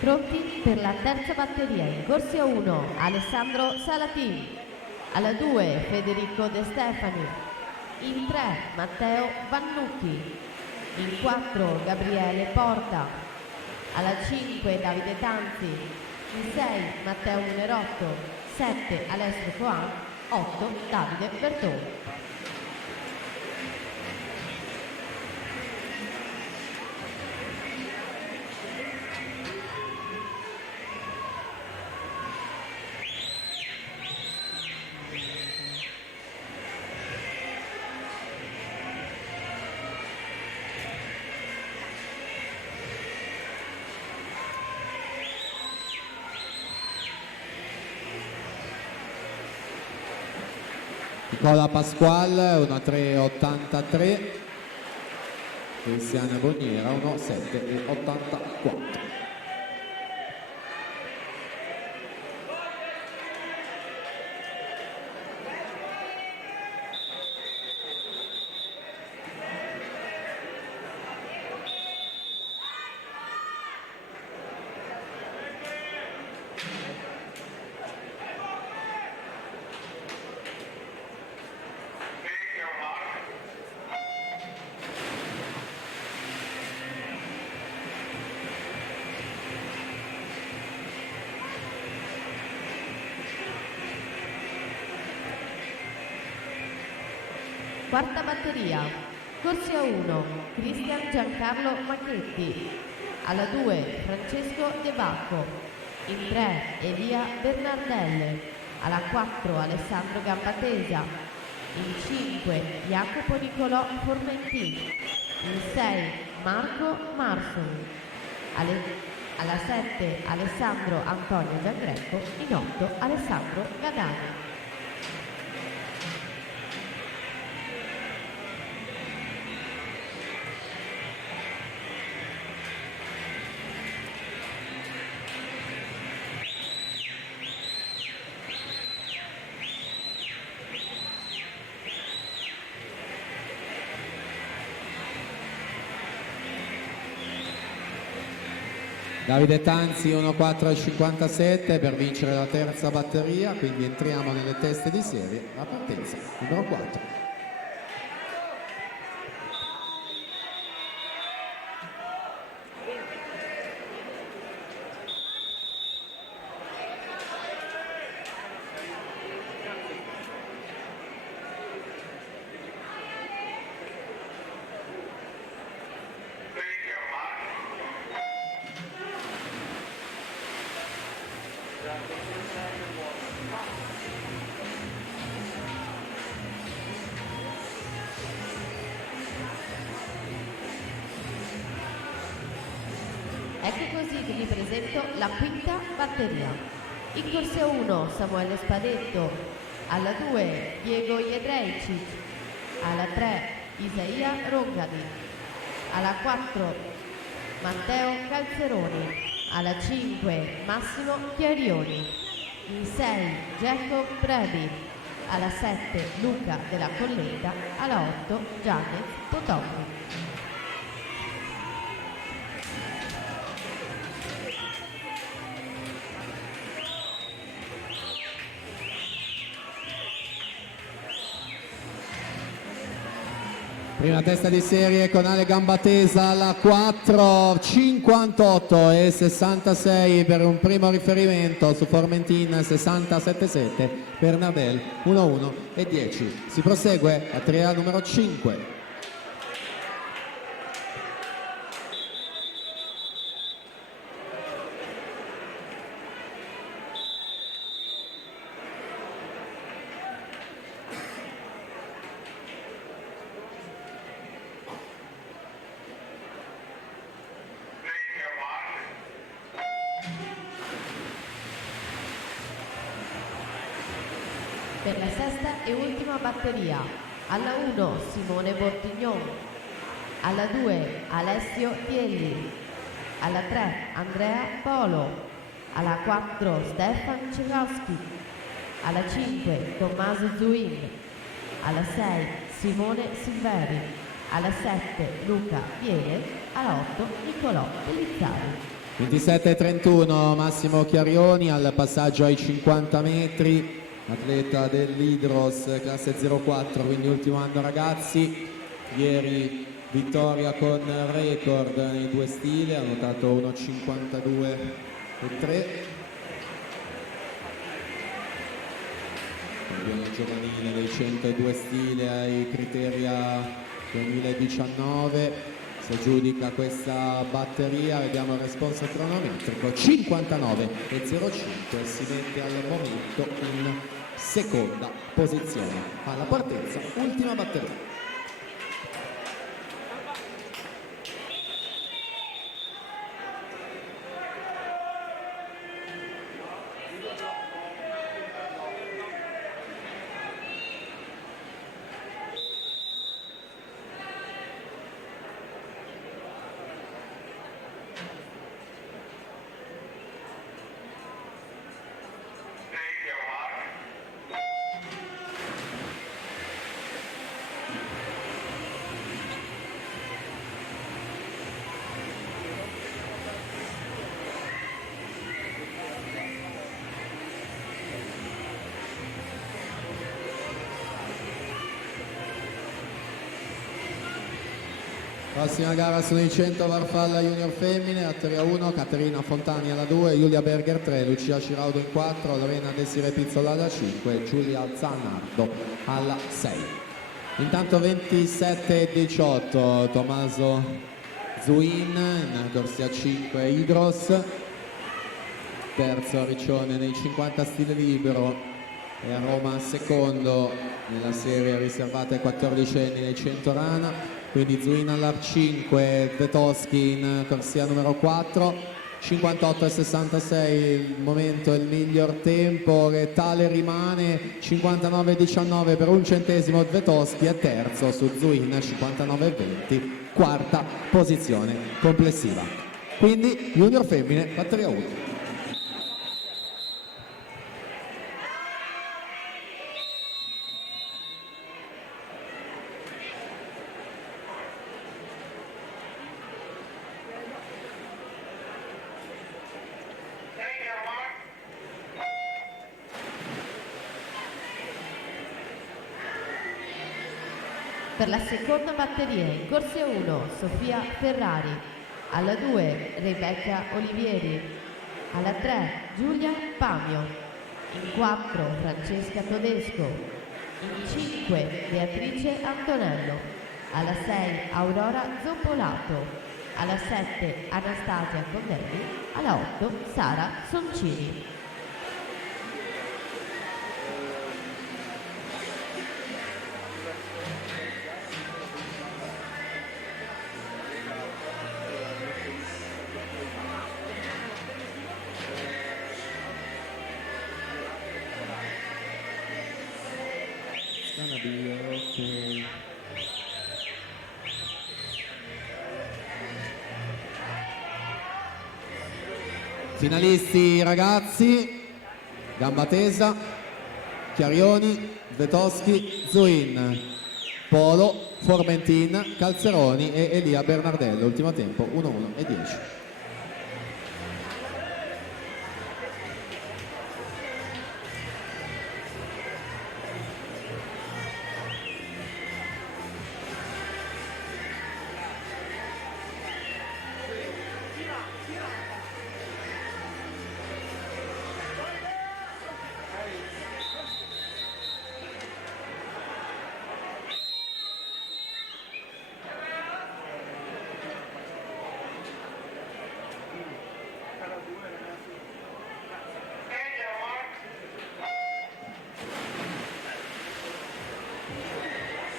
Pronti per la terza batteria. In corsia 1 Alessandro Salatin, alla 2 Federico De Stefani, in 3 Matteo Vannucchi, in 4 Gabriele Porta, alla 5 Davide Tanzi, in 6 Matteo Munerotto, 7 Alessio Coan, 8 Davide Bertoni. Nicola Pasquale 1:3:83, Cristiana Boniera 1:7:84. Quarta batteria. Corsia 1 Cristian Giancarlo Macchetti, alla 2 Francesco De Bacco, in 3 Elia Bernardelle, alla 4 Alessandro Gambatesa, in 5 Jacopo Nicolò Formentini, in 6 Marco Marsoli, alla 7 Alessandro Antonio Giangreco, in 8 Alessandro Gadani. Davide Tanzi 1:4:57 per vincere la terza batteria, quindi entriamo nelle teste di serie, la partenza numero 4. Ecco così che vi presento la quinta batteria. In corsia 1 Samuele Spadetto, alla 2 Diego Jedrejcic, alla 3 Isaia Rongadi, alla 4 Matteo Calzeroni, alla 5 Massimo Chiarioni, in 6 Jacob Brady, alla 7 Luca della Colletta, alla 8 Gianni Potoki. Prima testa di serie con Ale Gambatesa alla 4, 58 e 66 per un primo riferimento su Formentin, 67,7 per Nardel, 1-1 e 10. Si prosegue a tria numero 5. Per la sesta e ultima batteria, alla 1 Simone Bortignon, alla 2 Alessio Tielli, alla 3 Andrea Polo, alla 4 Stefan Cekowski, alla 5 Tommaso Zuin, alla 6 Simone Silveri, alla 7 Luca Viene, alla 8 Nicolò Pellizzari. 27-31 Massimo Chiarioni al passaggio ai 50 metri, atleta dell'Hydros classe 04, quindi ultimo anno ragazzi. Ieri vittoria con record nei due stili, ha notato 1,52,3. Campione giovanile dei 102 stile ai Criteria 2019. Si aggiudica questa batteria, vediamo il responso cronometrico, 59,05, si mette al momento in seconda posizione. Alla partenza, ultima batteria. Prossima gara sono i 100 Farfalla Junior Femmine, a 3-1 Caterina Fontani alla 2, Giulia Berger 3, Lucia Ciraudo in 4, Lorena Desiree Pizzola alla 5, Giulia Zanardo alla 6. Intanto 27-18 Tommaso Zuin in corsia 5 Hydros, terzo Riccione nei 50 stile libero e a Roma secondo nella serie riservata ai 14enni nei 100 rana. Quindi Zuin all'Ar 5, Vetoschi in corsia numero 4, 58,66 il momento, il miglior tempo che tale rimane, 59,19 per un centesimo Vetoschi è terzo su Zuin, 59,20, quarta posizione complessiva. Quindi Junior Femmine, batteria 1. Per la seconda batteria in corsia 1 Sofia Ferrari, alla 2 Rebecca Olivieri, alla 3 Giulia Pamio, in 4 Francesca Todesco, in 5 Beatrice Antonello, alla 6 Aurora Zoppolato, alla 7 Anastasia Condelli, alla 8 Sara Soncini. Gonna be okay. Finalisti ragazzi, gamba tesa, Chiarioni, Vetoschi, Zuin, Polo, Formentin, Calzeroni e Elia Bernardello. Ultimo tempo 1:1 e 10.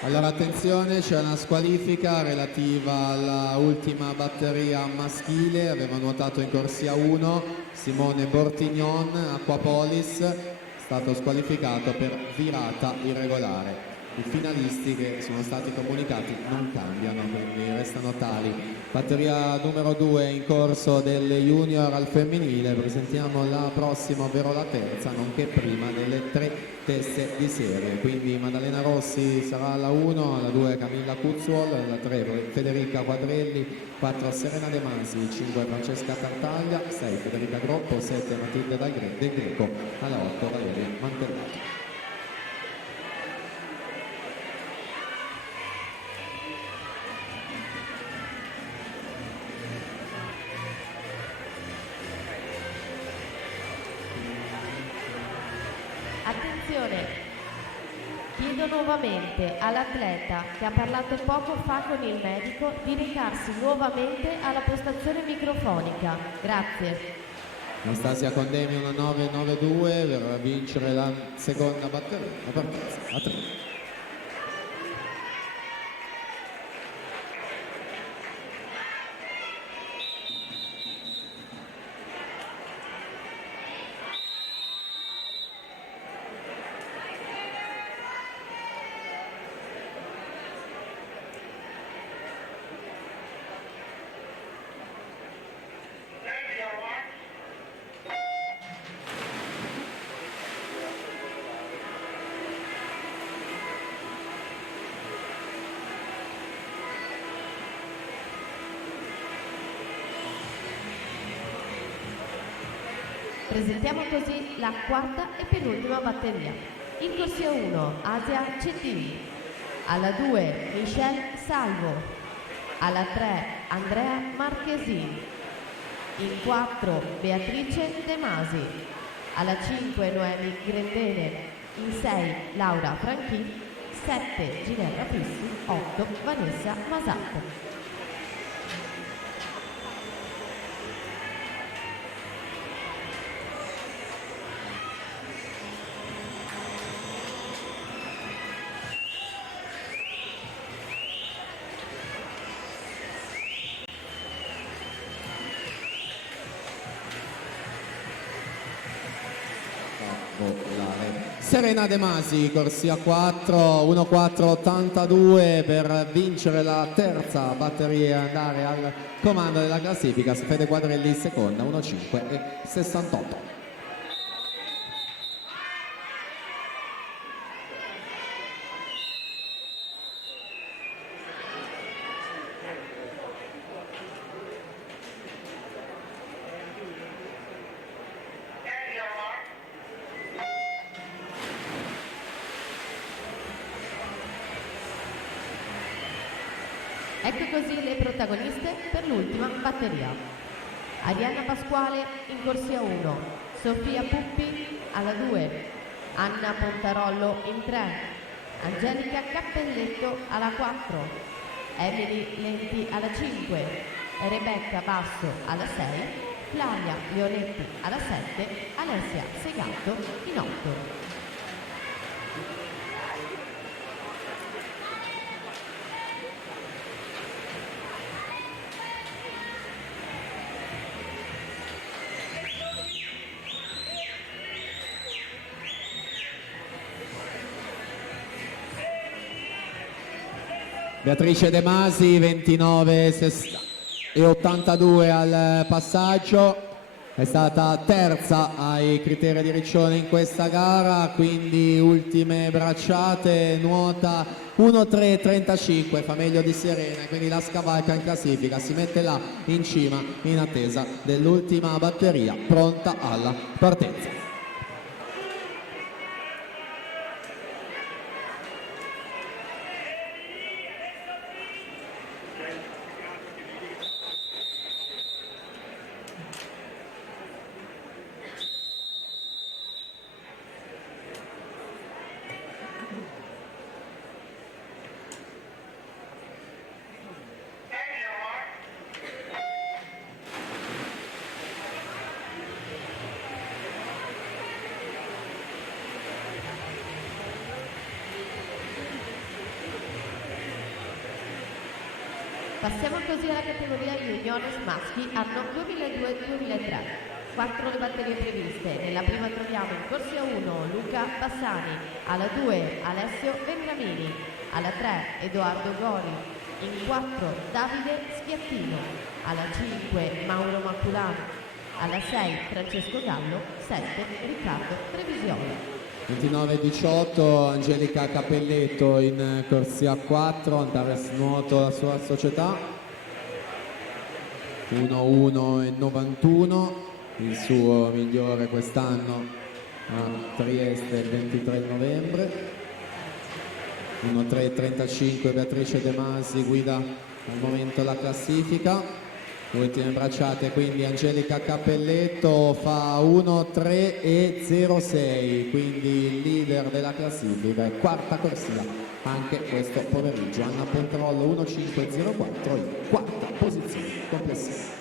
Allora attenzione, c'è una squalifica relativa alla ultima batteria maschile. Aveva nuotato in corsia 1 Simone Bortignon, Acquapolis, stato squalificato per virata irregolare. I finalisti che sono stati comunicati non cambiano, quindi restano tali. Batteria numero 2 in corso delle junior al femminile. Presentiamo la prossima, ovvero la terza, nonché prima delle 3 teste di serie. Quindi Maddalena Rossi sarà alla 1, alla 2 Camilla Cuzzuol, alla 3 Federica Quadrelli, 4 Serena De Masi, 5 Francesca Tartaglia, 6 Federica Groppo, 7 Matilde Del Greco, alla 8 Valeria Mantellato. Attenzione, chiedo nuovamente all'atleta che ha parlato poco fa con il medico di recarsi nuovamente alla postazione microfonica. Grazie. Anastasia Condemi 1-9-9-2 per vincere la seconda batteria, la partenza a 3. Presentiamo così la quarta e penultima batteria. In corsia 1 Asia Cettini, alla 2 Michelle Salvo, alla 3 Andrea Marchesini, in 4 Beatrice De Masi, alla 5 Noemi Grendene, in 6 Laura Franchini, 7 Ginevra Fissi, 8 Vanessa Masacco. Serena De Masi, corsia 4, 1-4-82 per vincere la terza batteria e andare al comando della classifica. Fede Quadrelli seconda, 1-5-68. Ecco così le protagoniste per l'ultima batteria. Arianna Pasquale in corsia 1, Sofia Puppi alla 2, Anna Pontarollo in 3, Angelica Cappelletto alla 4, Emily Lenti alla 5, Rebecca Basso alla 6, Flavia Leonetti alla 7, Alessia Segato in 8. Beatrice De Masi 29 e 82 al passaggio, è stata terza ai criteri di Riccione in questa gara, quindi ultime bracciate, nuota 1.3.35, fa meglio di Serena, quindi la scavalca in classifica, si mette là in cima in attesa dell'ultima batteria, pronta alla partenza. Passiamo così alla categoria juniores maschi anno 2002-2003. 4 le batterie previste. Nella prima troviamo in corsia 1 Luca Bassani, alla 2 Alessio Vendramini, alla 3 Edoardo Gori, in 4 Davide Schiattino, alla 5 Mauro Maculano, alla 6 Francesco Gallo, 7 Riccardo Trevisiola. 29-18 Angelica Capelletto in corsia 4, Antares Nuoto la sua società, 1-1-91, il suo migliore quest'anno a Trieste il 23 novembre, 1-3-35 Beatrice De Masi guida al momento la classifica. Ultime bracciate, quindi Angelica Cappelletto fa 1-3-06, quindi il leader della classifica è quarta corsia anche questo pomeriggio. Anna Pontrollo 1-5-0-4 in quarta posizione complessiva.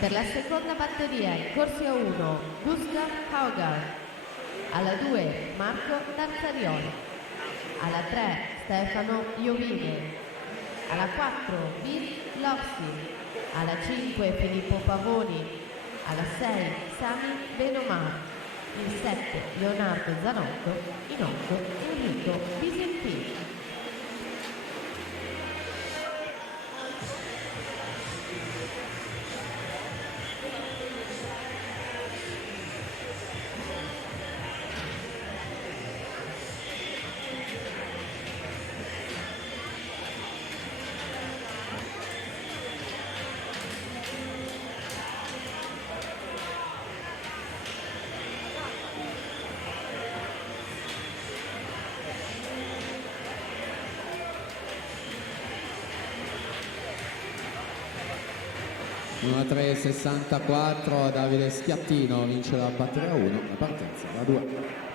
Per la seconda batteria in corsia 1 Gustav Hauger, alla 2 Marco Tarzarioli, alla 3 Stefano Iovine, alla 4 Bill Lopsi, alla 5 Filippo Pavoni, alla 6 Sami Benomar, in 7 Leonardo Zanotto, in 8 Enrico Bisentini. A 3.64 Davide Schiattino vince la batteria 1, la partenza la 2.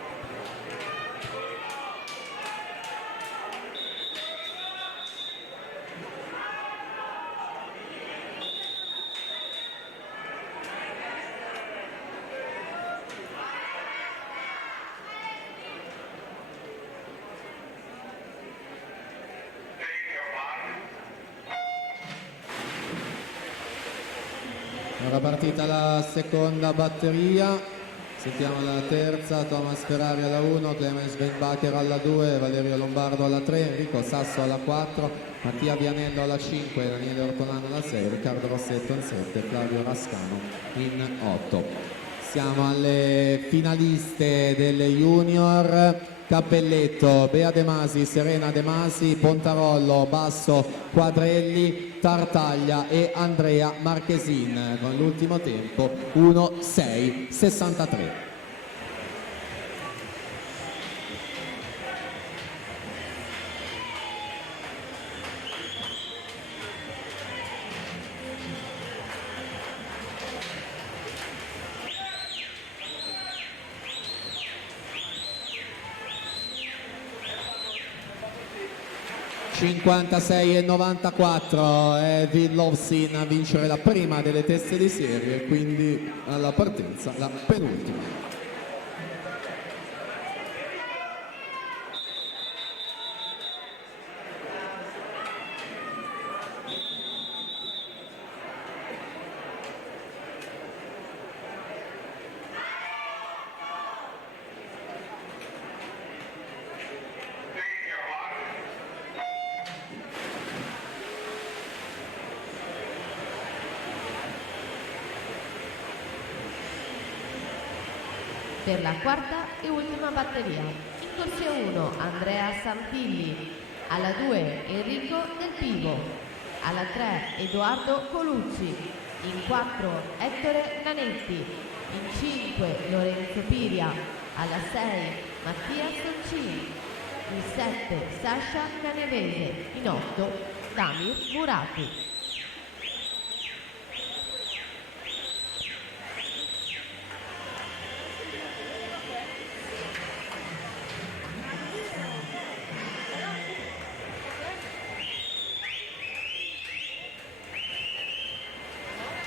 Ora partita la seconda batteria, sentiamo la terza, Thomas Ferrari alla 1, Clemens Benbacher alla 2, Valerio Lombardo alla 3, Enrico Sasso alla 4, Mattia Vianello alla 5, Daniele Ortolano alla 6, Riccardo Rossetto in 7, Flavio Rascano in 8. Siamo alle finaliste delle junior. Cappelletto, Bea De Masi, Serena De Masi, Pontarollo, Basso, Quadrelli, Tartaglia e Andrea Marchesin con l'ultimo tempo 1.6.63. 56,94 è Vidlovsin a vincere la prima delle teste di serie, quindi alla partenza la penultima. Per la quarta e ultima batteria, in corsia 1 Andrea Santilli, alla 2 Enrico Del Pivo, alla 3 Edoardo Colucci, in 4 Ettore Nanetti, in 5 Lorenzo Piria, alla 6 Mattia Soncini, in 7 Sasha Canevese, in 8 Damir Murati.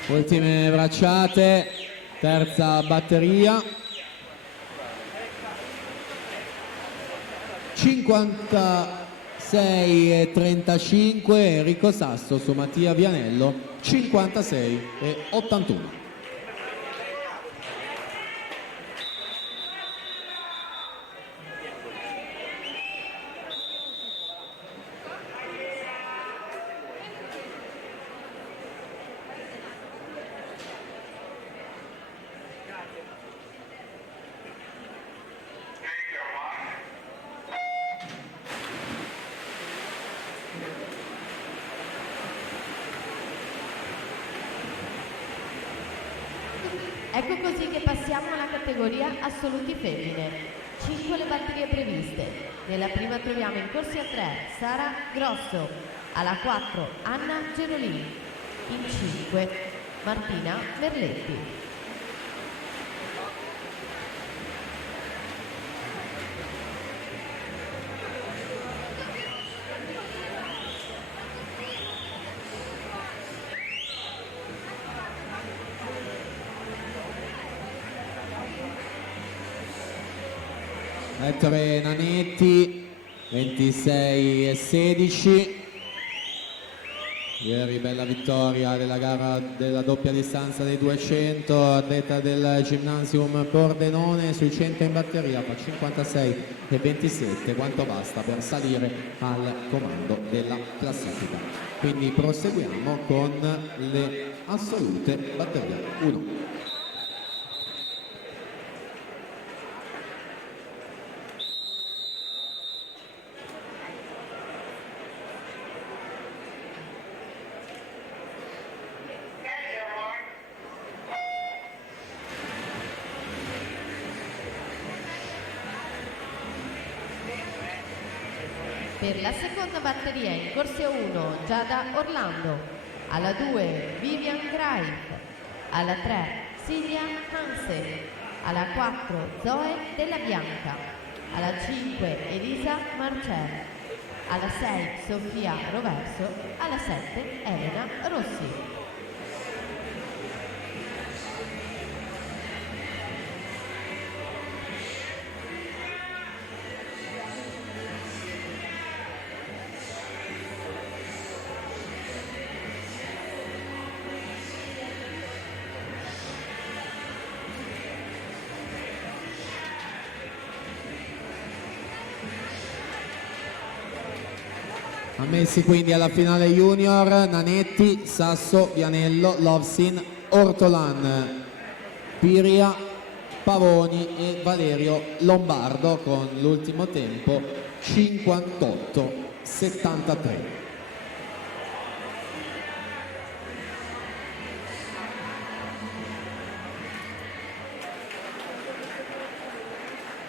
Ultime bracciate, terza batteria. 56,35 Enrico Sasso su Mattia Vianello, 56,81. Ecco così che passiamo alla categoria assoluti femmine. 5 le batterie previste. Nella prima troviamo in corsia 3 Sara Grosso, alla 4 Anna Gerolini, in 5 Martina Merletti. Ettore Nanetti, 26,16. Ieri bella vittoria della gara della doppia distanza dei 200, atleta del Gymnasium Pordenone, sui 100 in batteria fa 56,27, quanto basta per salire al comando della classifica. Quindi proseguiamo con le assolute batteria 1. Per la seconda batteria in corsia 1 Giada Orlando, alla 2 Vivian Greif, alla 3 Silvia Hansen, alla 4 Zoe Della Bianca, alla 5 Elisa Marcel, alla 6 Sofia Roverso, alla 7 Elena Rossi. Ammessi quindi alla finale junior Nanetti, Sasso, Vianello, Lovsin, Ortolan, Piria, Pavoni e Valerio Lombardo con l'ultimo tempo 58,73.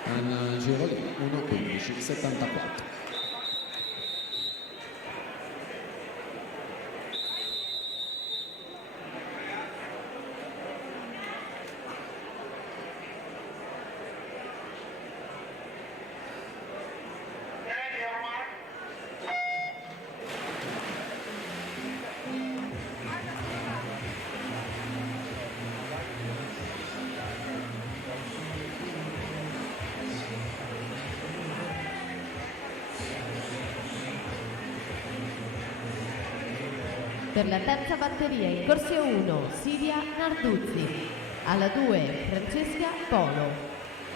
Anna Girolini 1,15,74. Per la terza batteria in corsia 1 Silvia Narduzzi, alla 2 Francesca Polo,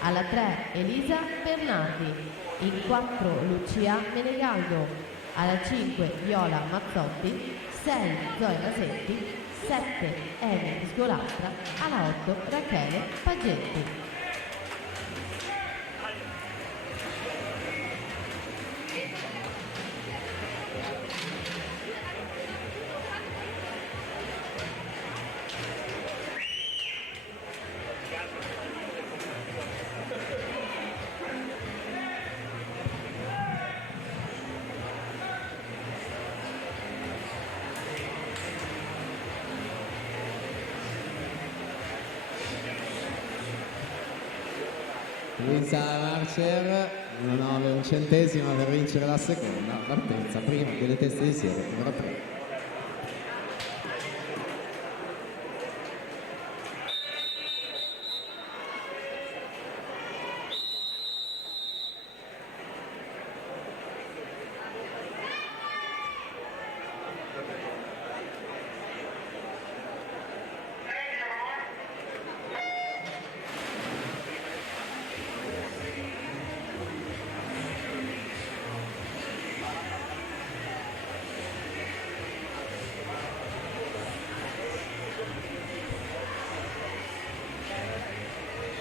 alla 3 Elisa Bernardi, in 4 Lucia Menegaldo, alla 5 Viola Mazzotti, 6 Zoe Rasetti, 7 Emi Sgolastra, alla 8 Rachele Paggetti. Luisa Marcher, 1,9 un centesimo per vincere la seconda partenza, prima delle teste di serie, numero 3.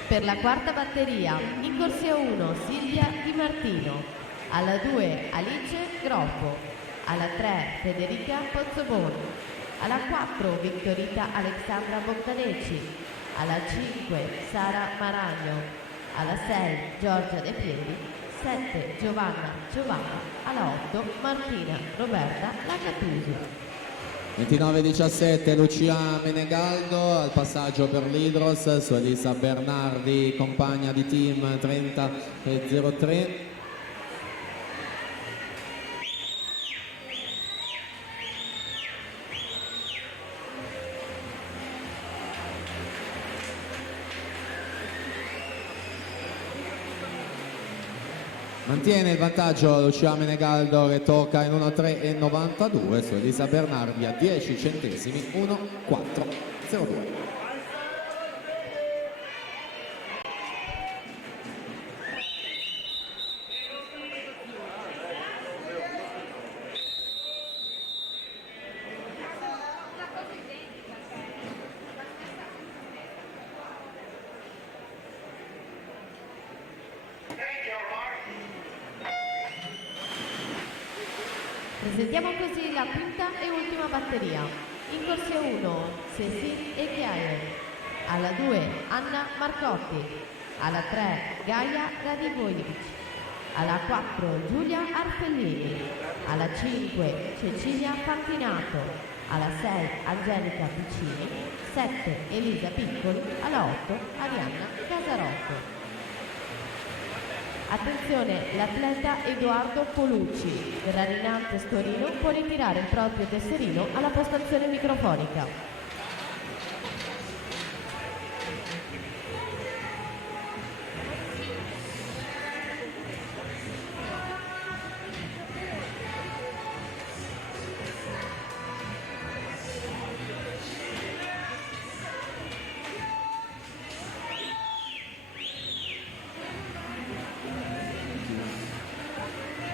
Per la quarta batteria, in corsia 1 Silvia Di Martino, alla 2 Alice Groppo, alla 3 Federica Pozzoboni, alla 4 Vittorita Alexandra Bogdaneci, alla 5 Sara Maragno, alla 6 Giorgia De Piedi, 7 Giovanna, alla 8 Martina Roberta Lacatusi. 29-17 Lucia Menegaldo al passaggio per l'Hydros su Elisa Bernardi, compagna di team 30-03. Mantiene il vantaggio Lucia Menegaldo che tocca in 1,3,92 su Elisa Bernardi a 10 centesimi, 1,4,02. Presentiamo così la quinta e ultima batteria. In corsia 1 Cecil e Chiaia, alla 2 Anna Marcotti, alla 3 Gaia Radivojevic, alla 4 Giulia Arfellini, alla 5 Cecilia Fantinato, alla 6 Angelica Piccini, 7 Elisa Piccoli, alla 8 Arianna Casarotto. Attenzione, l'atleta Edoardo Polucci del Rarinantes Torino può ritirare il proprio tesserino alla postazione microfonica.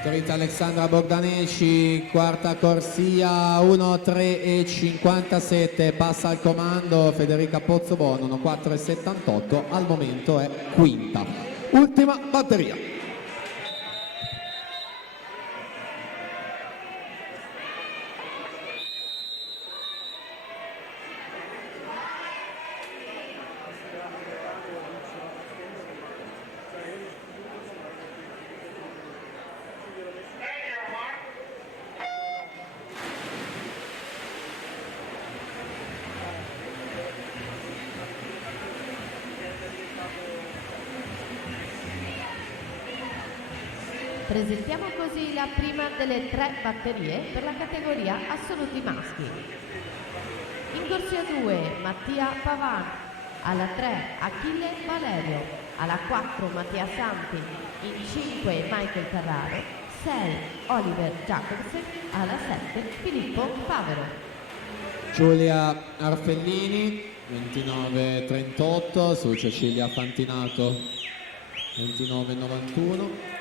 Vittorita Alexandra Bogdaneci, quarta corsia, 1,3,57, passa al comando Federica Pozzobono, 1,4,78, al momento è quinta. Ultima batteria. Presentiamo così la prima delle 3 batterie per la categoria assoluti maschi. In corsia 2 Mattia Pavan, alla 3 Achille Valerio, alla 4 Mattia Santi, in 5 Michael Carraro, 6 Oliver Jacobsen, alla 7 Filippo Favero. Giulia Arfellini, 29,38 su Cecilia Fantinato, 29,91.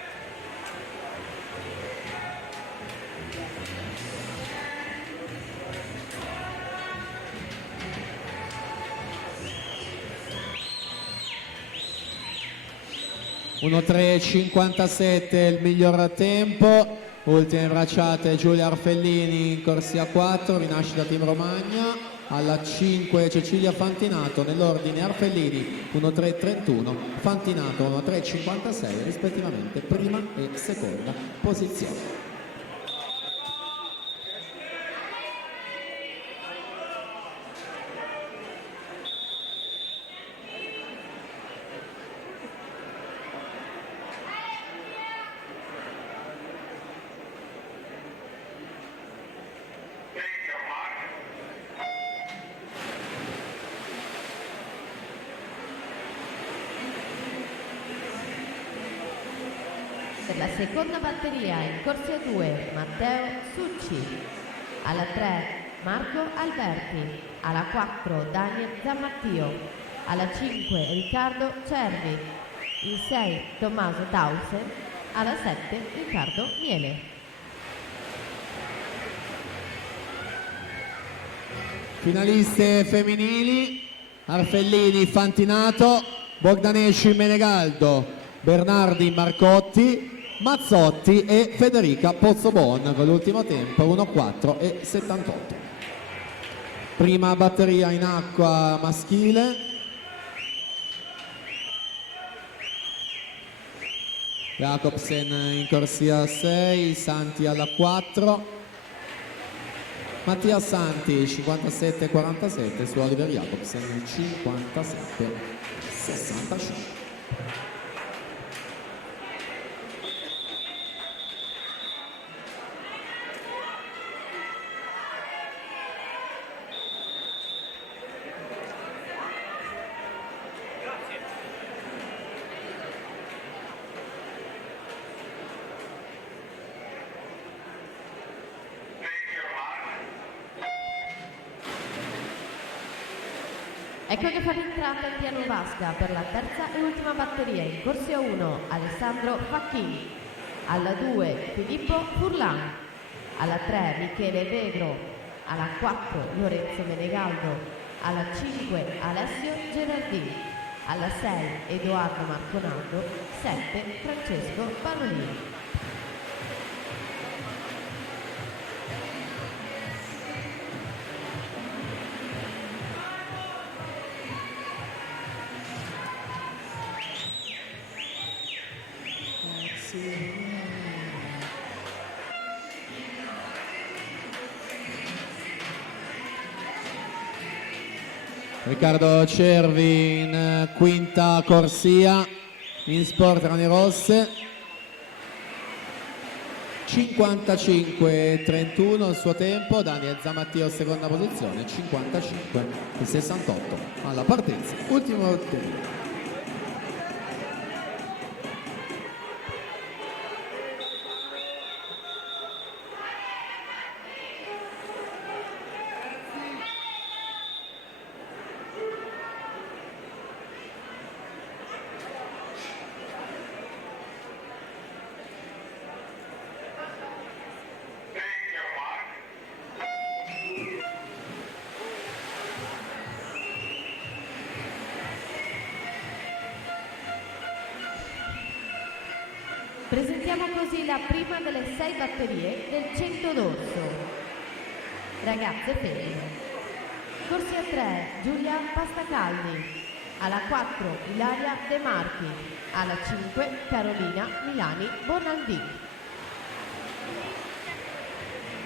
Uno 3,57 il miglior tempo. Ultime imbracciate Giulia Arfellini in corsia 4, rinascita Team Romagna. Alla 5 Cecilia Fantinato, nell'ordine Arfellini 1,3,31, Fantinato 1,3,56 rispettivamente prima e seconda posizione. Per la seconda batteria in corsia 2 Matteo Succi, alla 3 Marco Alberti, alla 4 Daniel Zammattio, alla 5 Riccardo Cervi, il 6 Tommaso Tausen, alla 7 Riccardo Miele. Finaliste femminili: Arfellini Fantinato, Bogdanesci Menegaldo, Bernardi Marcotti, Mazzotti e Federica Pozzobon con l'ultimo tempo 1:4 e 78. Prima batteria in acqua maschile. Jacobsen in corsia 6, Santi alla 4. Mattia Santi 57-47 su Oliver Jacobsen 57-65. Ecco che fa l'entrata in piano vasca per la terza e ultima batteria in corsia 1 Alessandro Facchini, alla 2 Filippo Furlan, alla 3 Michele Vegro, alla 4 Lorenzo Menegaldo, alla 5 Alessio Gerardini, alla 6 Edoardo Marconaldo, 7 Francesco Parolini. Riccardo Cervi in quinta corsia in sport rane rosse, 55-31 il suo tempo. Daniel Zammattio seconda posizione, 55-68 alla partenza, ultimo tempo. Presentiamo così la prima delle 6 batterie del 100 d'orso. Ragazze femmine. Corsia 3 Giulia Pastacaldi, alla 4 Ilaria De Marchi, alla 5 Carolina Milani Bonaldi.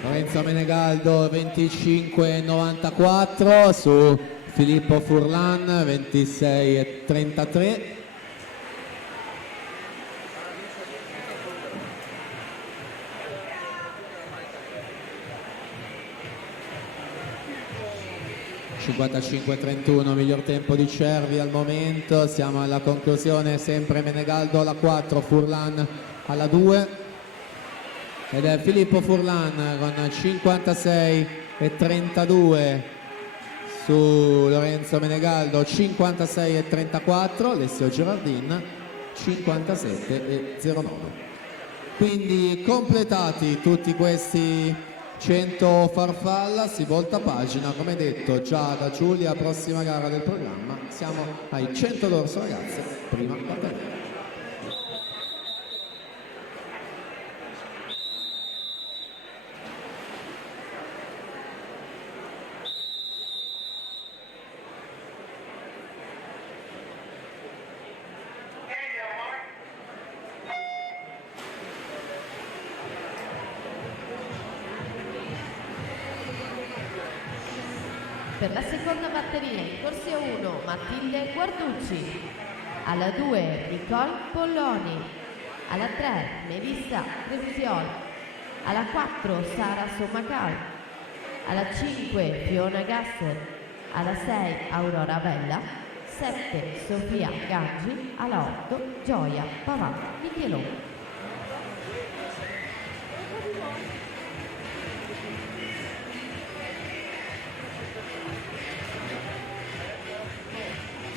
Lorenzo Menegaldo 25-94 su Filippo Furlan 26-33. (55-31) miglior tempo di Cervi al momento. Siamo alla conclusione, sempre Menegaldo alla 4, Furlan alla 2 ed è Filippo Furlan con 56-32 su Lorenzo Menegaldo, 56-34, Alessio Gerardin 57-09. Quindi completati tutti questi 100 farfalla, si volta pagina, come detto già da Giulia, prossima gara del programma. Siamo ai 100 d'orso ragazze, prima batteria. Per la seconda batteria in corsia 1 Matilde Guarducci, alla 2 Nicole Polloni, alla 3 Melissa Crevisiol, alla 4 Sara Sommacal, alla 5 Fiona Gasser, alla 6 Aurora Bella, 7 Sofia Gangi, alla 8 Gioia Pavà Michelon.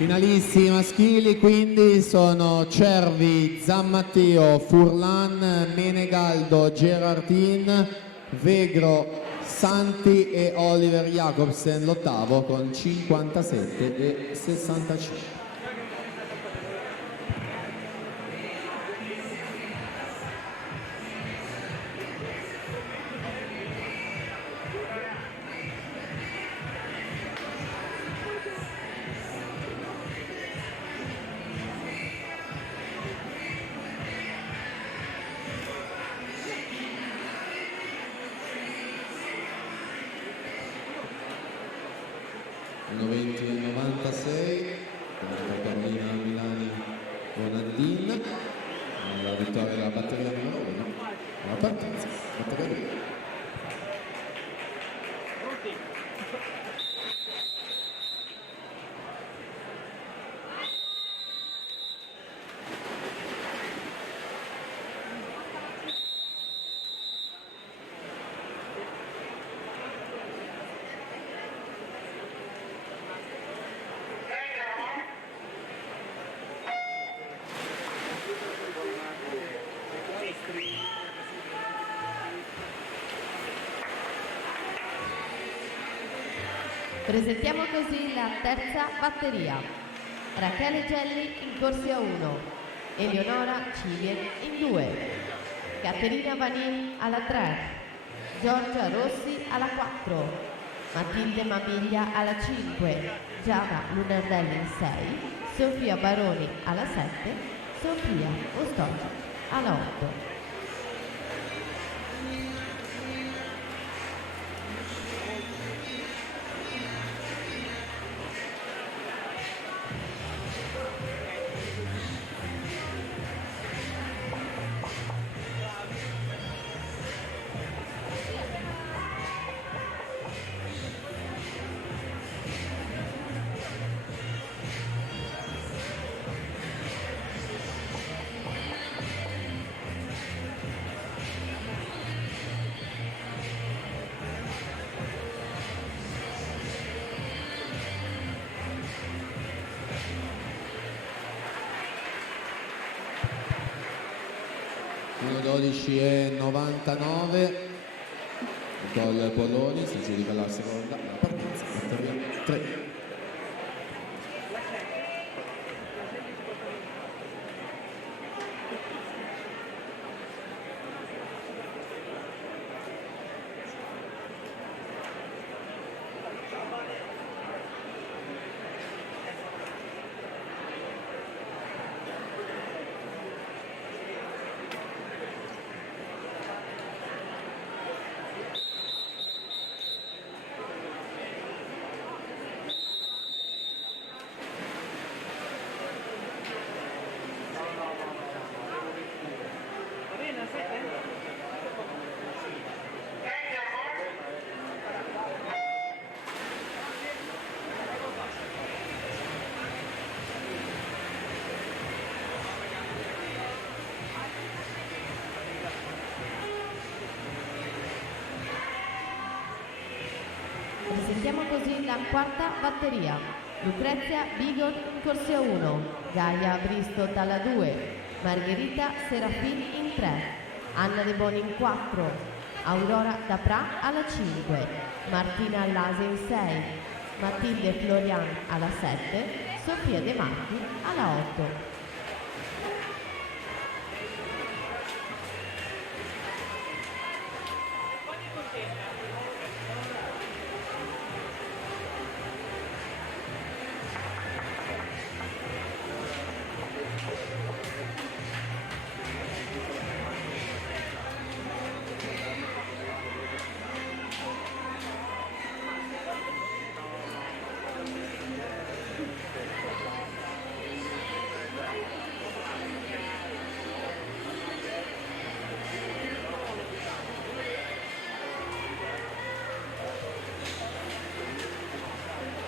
Finalisti maschili quindi sono Cervi, Zammatteo, Furlan, Menegaldo, Gerardin, Vegro, Santi e Oliver Jacobsen, l'ottavo con 57 e 65. Sono 20 e 96, Carolina Milani con Andin, la vittoria della batteria numero 1, la partenza, batteria 2. Presentiamo così la terza batteria. Rachele Gelli in corsia 1, Eleonora Cilien in 2, Caterina Vanin alla 3, Giorgia Rossi alla 4, Matilde Mamiglia alla 5, Giada Lunardelli in 6, Sofia Baroni alla 7, Sofia Ostoci alla 8. Sono 12 e 99, Nicole Polloni si aggiudica la seconda, la partenza, batteria 3. Presentiamo così la quarta batteria. Lucrezia Bigon in corsia 1, Gaia Bristo alla 2, Margherita Serafin in 3, Anna De Boni in 4, Aurora Dapra alla 5, Martina Allase in 6, Matilde Florian alla 7, Sofia De Marchi alla 8.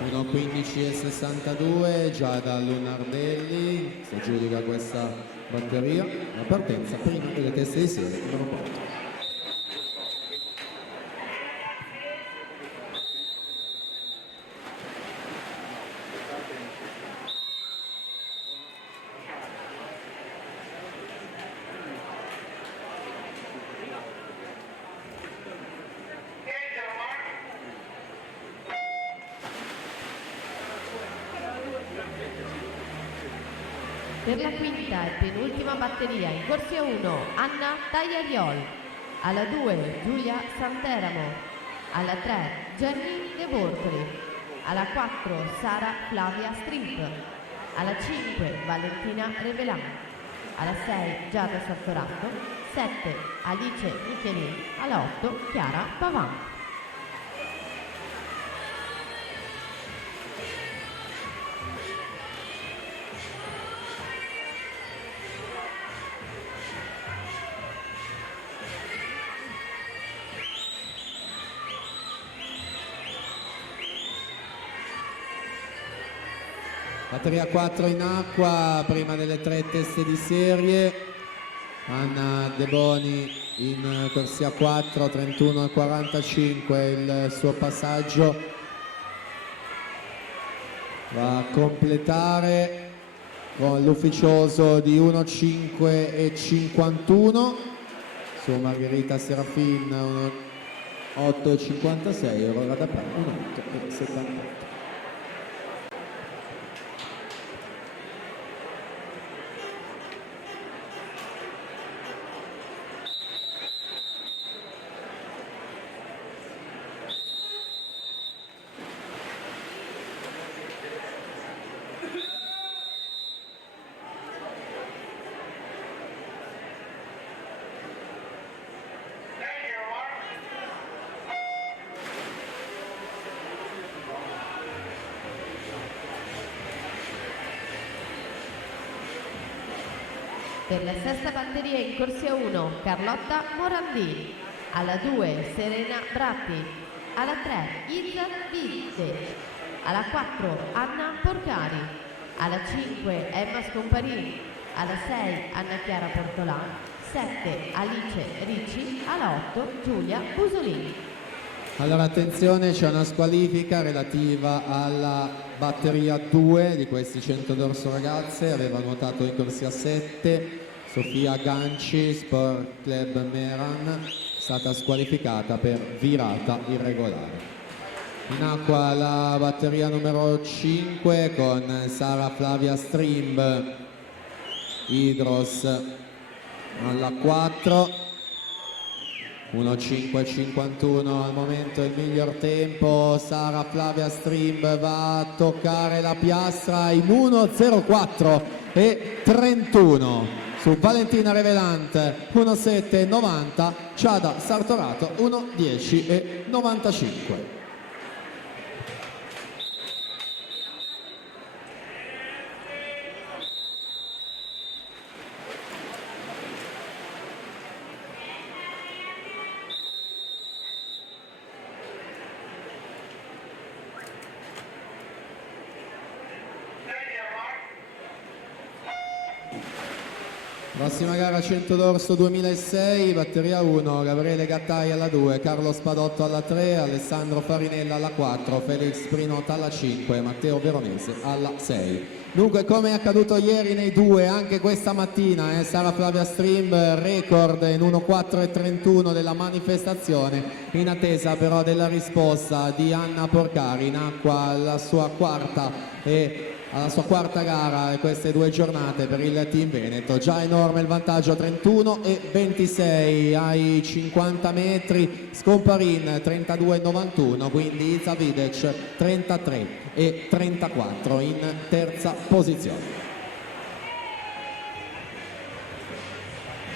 Uno 15 e 62, Giada Lunardelli si aggiudica questa batteria, la partenza prima delle teste di serie numero 4. Per la quinta e penultima batteria in corsia 1 Anna Tagliariol, alla 2 Giulia Santeramo, alla 3 Jenny De Bortoli, alla 4 Sara Flavia Strimp, alla 5 Valentina Revelan, alla 6 Giada Sartorato, 7 Alice Michelin, alla 8 Chiara Pavan. Batteria 4 in acqua, prima delle 3 teste di serie. Anna De Boni in corsia 4, 31,45 il suo passaggio. Va a completare con l'ufficioso di 1,5,51 su Margherita Serafin, 1,8,56, ora da 1,8,78. Per la sesta batteria in corsia 1 Carlotta Morandini, alla 2 Serena Bratti, alla 3 Isa Vizze, alla 4 Anna Porcari, alla 5 Emma Scomparini, alla 6 Anna Chiara Portolan, 7 Alice Ricci, alla 8 Giulia Busolini. Allora attenzione, c'è una squalifica relativa alla batteria 2 di questi 100 d'orso ragazze. Aveva nuotato in corsia 7 Sofia Ganci, Sport Club Meran, stata squalificata per virata irregolare. In acqua la batteria numero 5 con Sara Flavia Strimb, Idros alla 4, 1,5,51 al momento il miglior tempo. Sara Flavia Strimb va a toccare la piastra in 1,04,31 su Valentina Revelant, 1,7,90, Giada Sartorato 1,10,95. Prossima gara 100 d'orso 2006, batteria 1, Gabriele Gattai alla 2, Carlo Spadotto alla 3, Alessandro Farinella alla 4, Felix Prinota alla 5, Matteo Veronese alla 6. Dunque, come è accaduto ieri nei due, anche questa mattina Sara Flavia Strimb record in 1,4,31 della manifestazione, in attesa però della risposta di Anna Porcari in acqua alla sua quarta gara e queste due giornate per il team Veneto. Già enorme il vantaggio, 31,26 ai 50 metri, Scomparin 32,91, quindi Iza Videc 33,34 in terza posizione.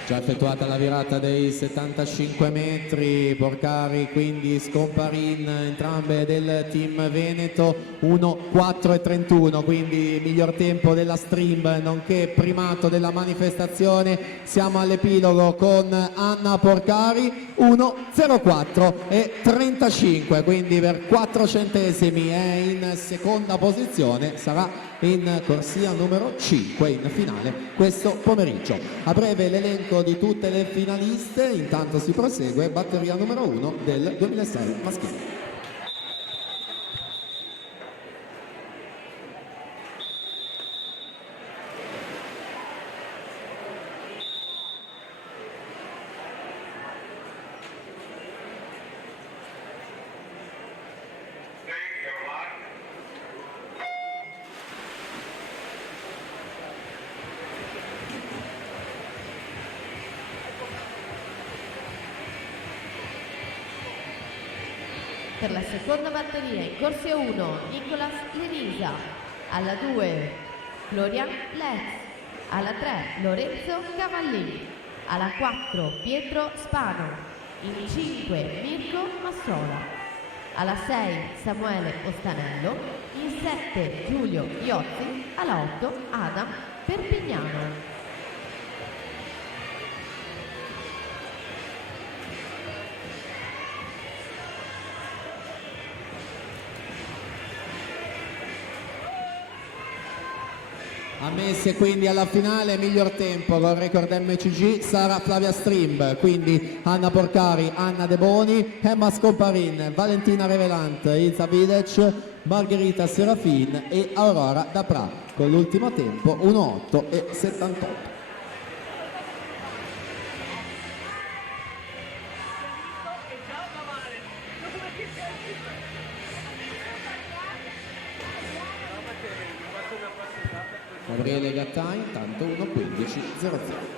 Già effettuata la virata dei 75 metri, Porcari quindi Scomparin, entrambe del team Veneto, 1,4,31, quindi miglior tempo della Strimb nonché primato della manifestazione. Siamo all'epilogo con Anna Porcari, 1,04,35, quindi per 4 centesimi è in seconda posizione, sarà in corsia numero 5 in finale questo pomeriggio. A breve l'elenco di tutte le finaliste, intanto si prosegue, batteria numero 1 del 2006 maschile. per la seconda batteria in corsia 1 Nicolas Lenisa, alla 2 Florian Letz, alla 3 Lorenzo Cavallini, alla 4 Pietro Spano, in 5 Mirko Massola, alla 6 Samuele Ostanello, in 7 Giulio Iozzi, alla 8 Adam Perpignano. Ammesse quindi alla finale, miglior tempo con record MCG Sara Flavia Strimb, quindi Anna Porcari, Anna De Boni, Emma Scomparin, Valentina Revelant, Ilza Videc, Margherita Serafin e Aurora Dapra con l'ultimo tempo 1:8:78. Gabriele Gattai, intanto 1:15:00.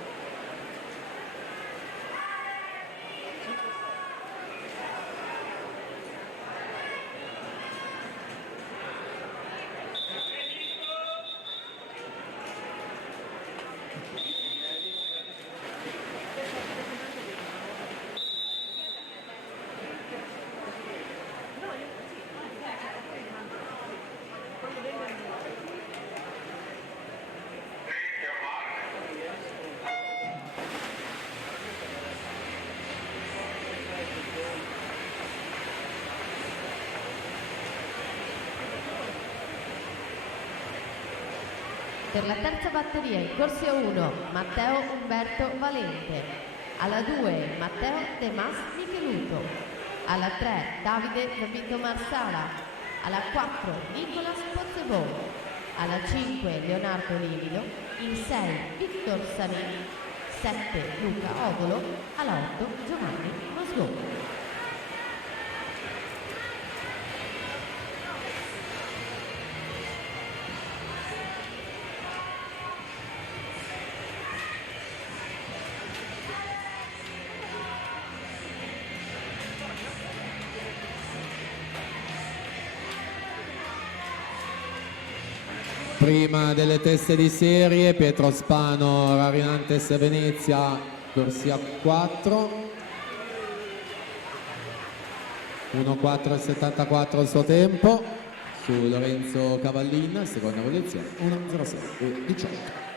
Per la terza batteria in corsia 1 Matteo Umberto Valente, alla 2 Matteo De Mas Micheluto, alla 3 Davide Gabito Marsala, alla 4 Nicolas Pozzebon, alla 5 Leonardo Livido, in 6 Victor Sanini, 7 Luca Ovolo, alla 8 Giovanni Mosgoni. Prima delle teste di serie, Pietro Spano, Rarinantes Venezia, corsia 4, 1:4:74 il suo tempo, su Lorenzo Cavallin, seconda posizione, 1:06:18.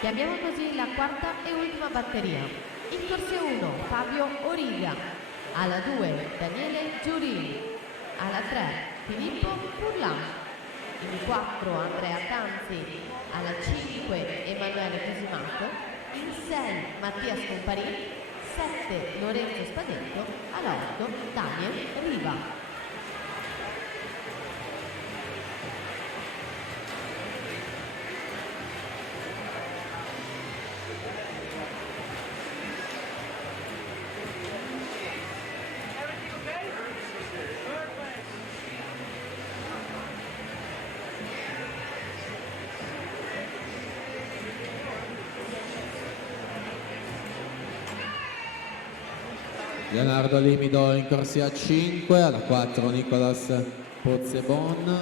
Chiamiamo così la quarta e ultima batteria. In corsia 1 Fabio Origa, alla 2 Daniele Giurini, alla 3 Filippo Furlan, in 4 Andrea Tanzi, alla 5 Emanuele Cosimato, in 6 Mattia Scomparini, 7 Lorenzo Spadetto, alla 8 Daniel Riva. Leonardo Limido in corsia 5, alla 4 Nicolas Pozzebon,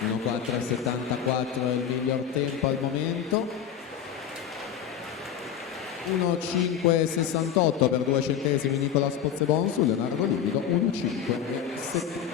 1:4:74 è il miglior tempo al momento, 1:5:68 per 2 centesimi Nicolas Pozzebon su Leonardo Limido, 1:5:70.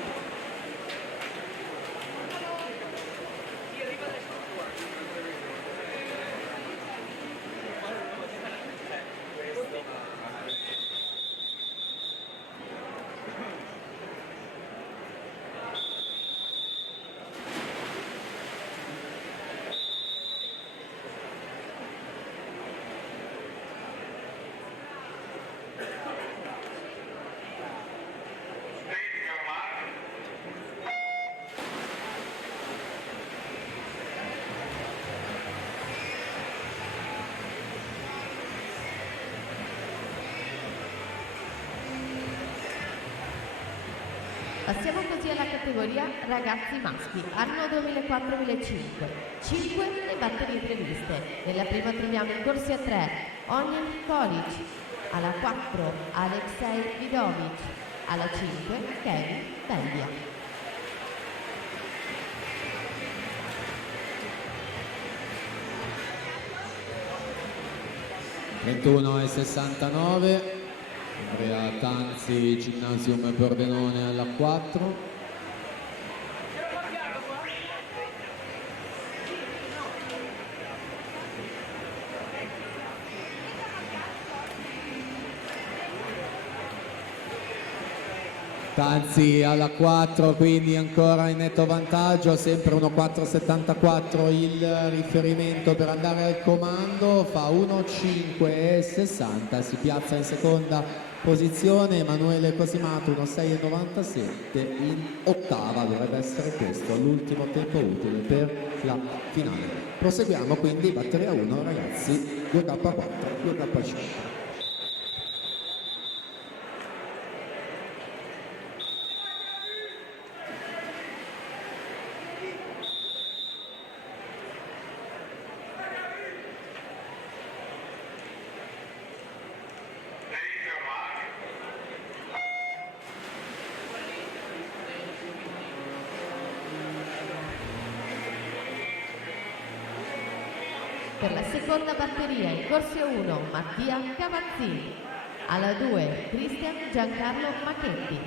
Passiamo così alla categoria ragazzi maschi, anno 2004-2005. 5 le batterie previste. Nella prima troviamo in corsi a 3 Onyen Kolic, alla 4 Alexei Vidovic, alla 5 Kevin Beldia. 21,69, Andrea Tanzi, Gymnasium Pordenone alla 4. Tanzi alla 4, quindi ancora in netto vantaggio, sempre 1,474 il riferimento per andare al comando, fa 1,560, si piazza in seconda posizione. Emanuele Cosimato 1,697 in ottava, dovrebbe essere questo l'ultimo tempo utile per la finale. Proseguiamo quindi, batteria 1 ragazzi, 2K4, 2K5. Per la seconda batteria in corso 1 Mattia Cavazzini, alla 2 Cristian Giancarlo Macchetti,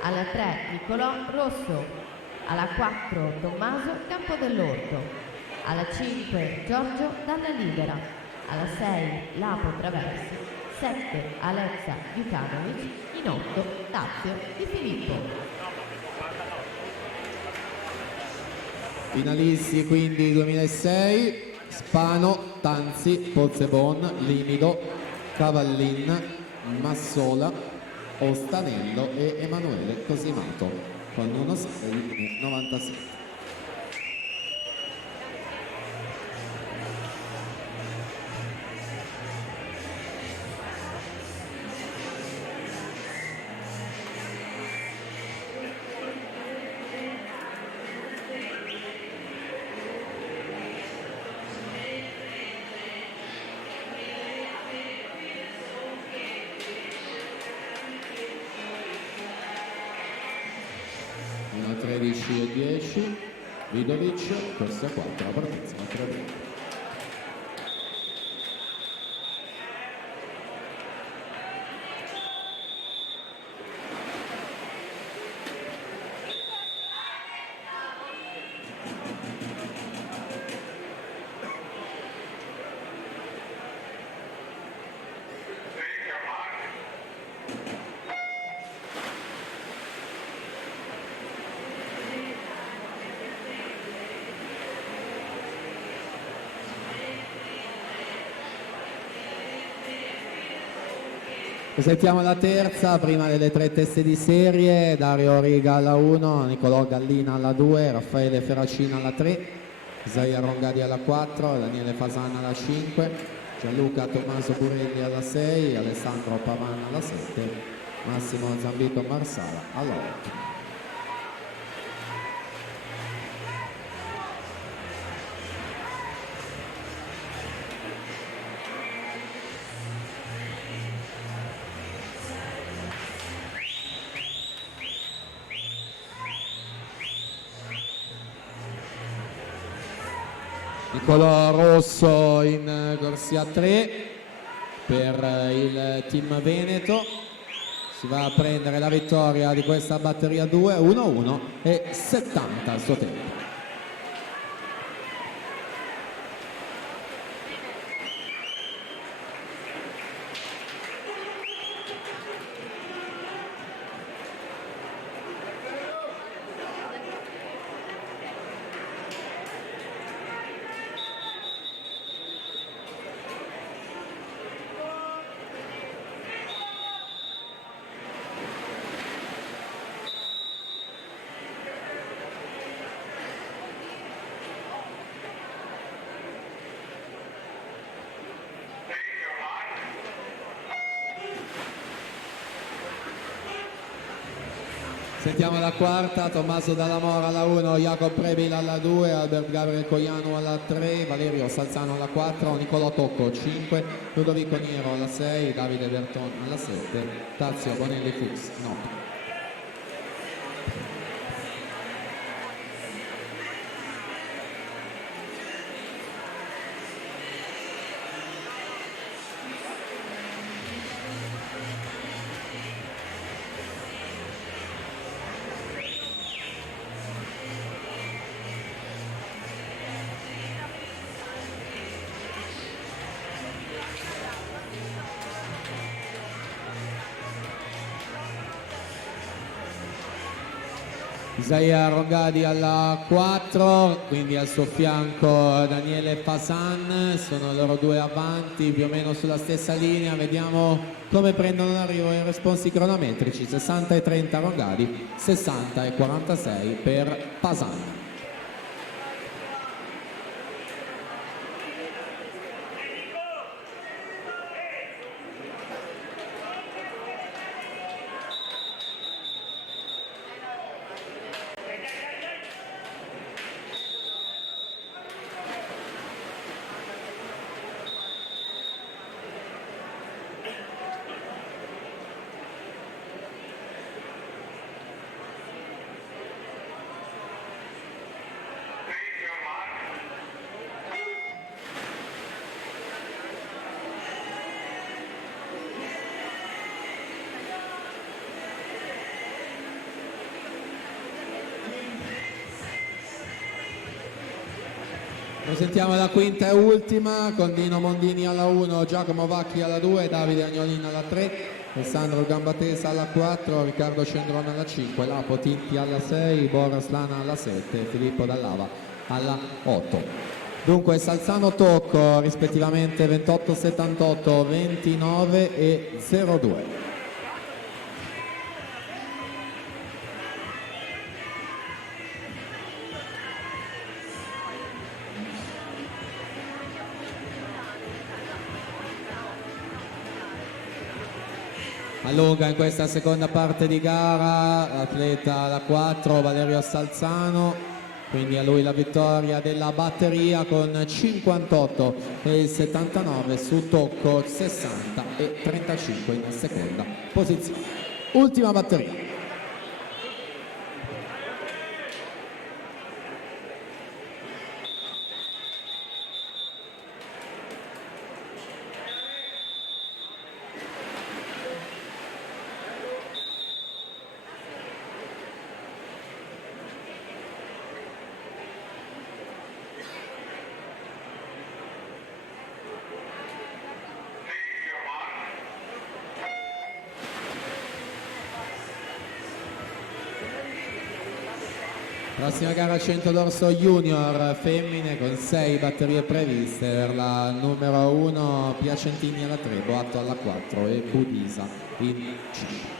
alla 3 Nicolò Rosso, alla 4 Tommaso Campodell'Orto, alla 5 Giorgio Dalla Libera, alla 6 Lapo Traversi, 7 Alexa Djukanovic, in 8 Tazio Di Filippo. Finalisti quindi 2006, Spano, Tanzi, Pozzebon, Limido, Cavallin, Massola, Ostanello e Emanuele Cosimato con 1,96. Una 13,10, Vidovic, corsa 4, la partenza 3. Presentiamo la terza, prima delle 3 teste di serie, Dario Riga alla 1, Nicolò Gallina alla 2, Raffaele Ferracina alla 3, Isaia Rongadi alla 4, Daniele Fasana alla 5, Gianluca Tommaso Burelli alla 6, Alessandro Pavan alla 7, Massimo Zambito Marsala alla 8. Nicolò Rosso in corsia 3 per il team Veneto, si va a prendere la vittoria di questa batteria 2, 1-1 e 70 al suo tempo. Sentiamo la quarta: Tommaso Dalla Mora alla 1, Jacob Prebil alla 2, Albert Gabriel Coiano alla 3, Valerio Salzano alla 4, Nicolò Tocco 5, Ludovico Niero alla 6, Davide Berton alla 7, Tazio Bonelli Fuchs 9. Isaia Rongadi alla 4, quindi al suo fianco Daniele Fasan, sono loro due avanti più o meno sulla stessa linea. Vediamo come prendono l'arrivo i responsi cronometrici: 60 e 30 Rongadi, 60 e 46 per Fasan. Sentiamo la quinta e ultima con Dino Mondini alla 1, Giacomo Vacchi alla 2, Davide Agnolin alla 3, Alessandro Gambatesa alla 4, Riccardo Cendrone alla 5, Lapo Tinti alla 6, Boris Lana alla 7, Filippo Dallava alla 8. Dunque Salzano Tocco rispettivamente 28-78, 29 e 02. Allunga in questa seconda parte di gara l'atleta alla 4 Valerio Salzano, quindi a lui la vittoria della batteria con 58 e 79 su Tocco, 60 e 35 in seconda posizione. Ultima batteria. Prossima gara 100 d'orso junior femmine con 6 batterie previste per la numero 1 Piacentini alla 3, Boatto alla 4 e Budisa in 5.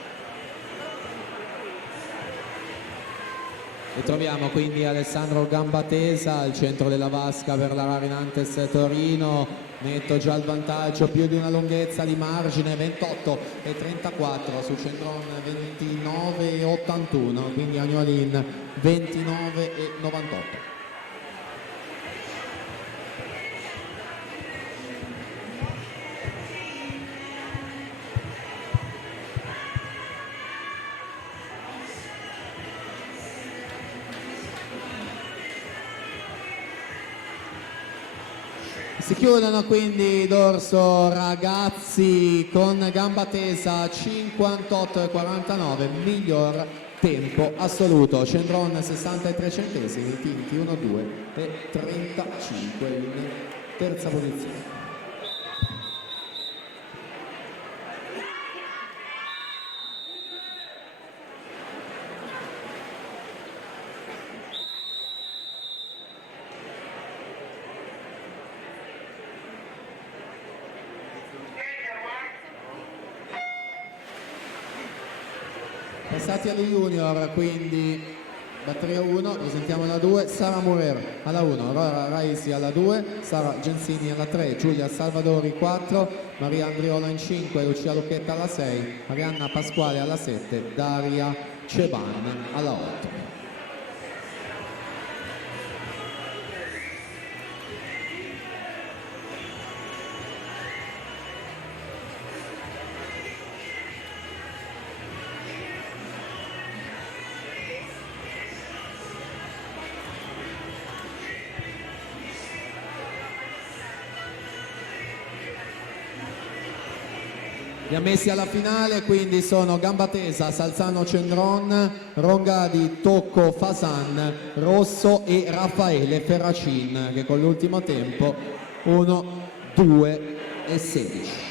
E troviamo quindi Alessandro Gambatesa al centro della vasca per la Rarinantes Torino, netto già il vantaggio, più di una lunghezza di margine, 28 e 34 su Cendron, 29 e 81, quindi Agnolin 29 e 98. Si chiudono quindi dorso ragazzi con Gambatesa 58 e 49, miglior tempo assoluto. Cendron 63 centesimi, Tinti 1-2 e 35 in terza posizione. Passati allo junior, quindi batteria 1, lo sentiamo alla 2, Sara Murer alla 1, Aurora Raisi alla 2, Sara Gensini alla 3, Giulia Salvadori 4, Maria Andriola in 5, Lucia Lucchetta alla 6, Marianna Pasquale alla 7, Daria Ceban alla 8. Gli ammessi alla finale quindi sono Gamba Tesa, Salzano Cendron, Rongadi, Tocco, Fasan, Rosso e Raffaele Ferracin, che con l'ultimo tempo 1, 2 e 16.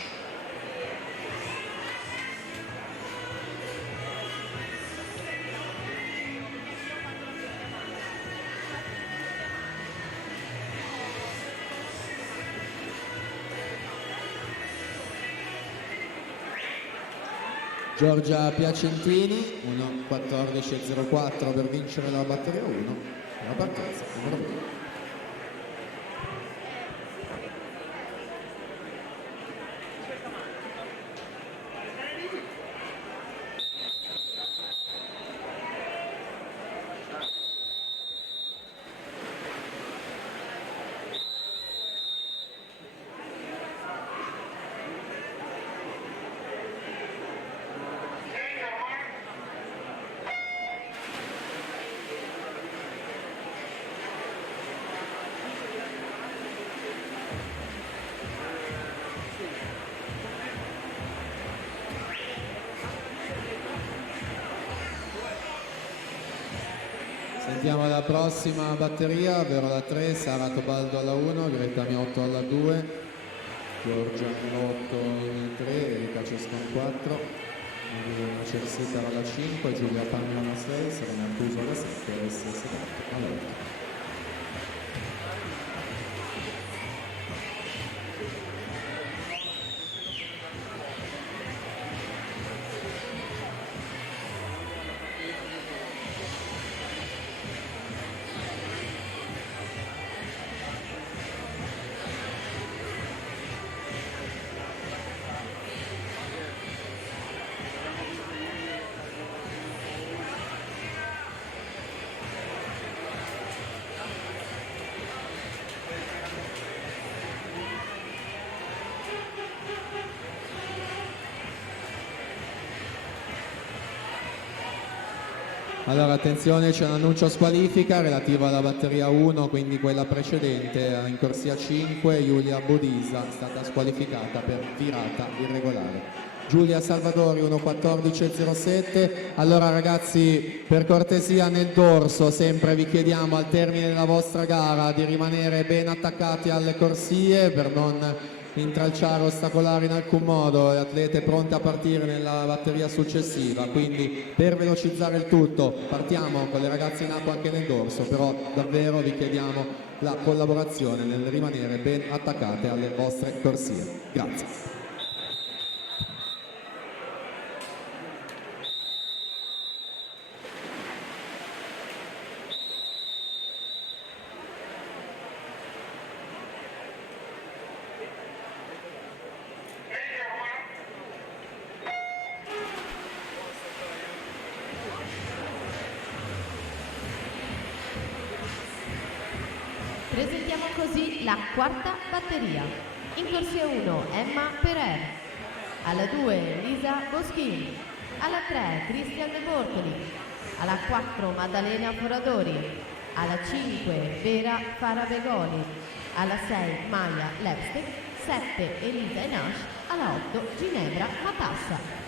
Giorgia Piacentini, 1.14.04 per vincere la batteria 1, la partenza numero 2. Sentiamo la prossima batteria, ovvero la 3, Sara Tobaldo alla 1, Greta Miotto alla 2, Giorgia Miotto in 3, Erika Cescon 4, Maria Cersica alla 5, Giulia Panna alla 6, Serena Artuso alla 7 e SS alla 8. Allora attenzione, c'è un annuncio squalifica relativo alla batteria 1, quindi quella precedente, in corsia 5, Giulia Bodisa è stata squalificata per virata irregolare. Giulia Salvadori 1.14.07. Allora ragazzi, per cortesia nel dorso sempre vi chiediamo al termine della vostra gara di rimanere ben attaccati alle corsie per non intralciare, ostacolare in alcun modo le atlete pronte a partire nella batteria successiva. Quindi per velocizzare il tutto partiamo con le ragazze in acqua anche nel dorso, però davvero vi chiediamo la collaborazione nel rimanere ben attaccate alle vostre corsie. Grazie. Presentiamo così la quarta batteria. In corsia 1 Emma Perer, alla 2 Lisa Boschini, alla 3 Cristian De Bortoli, alla 4 Maddalena Foradori, alla 5 Vera Farabegoli, alla 6 Maya Lepstek, 7 Elisa Enash, alla 8 Ginevra Matassa.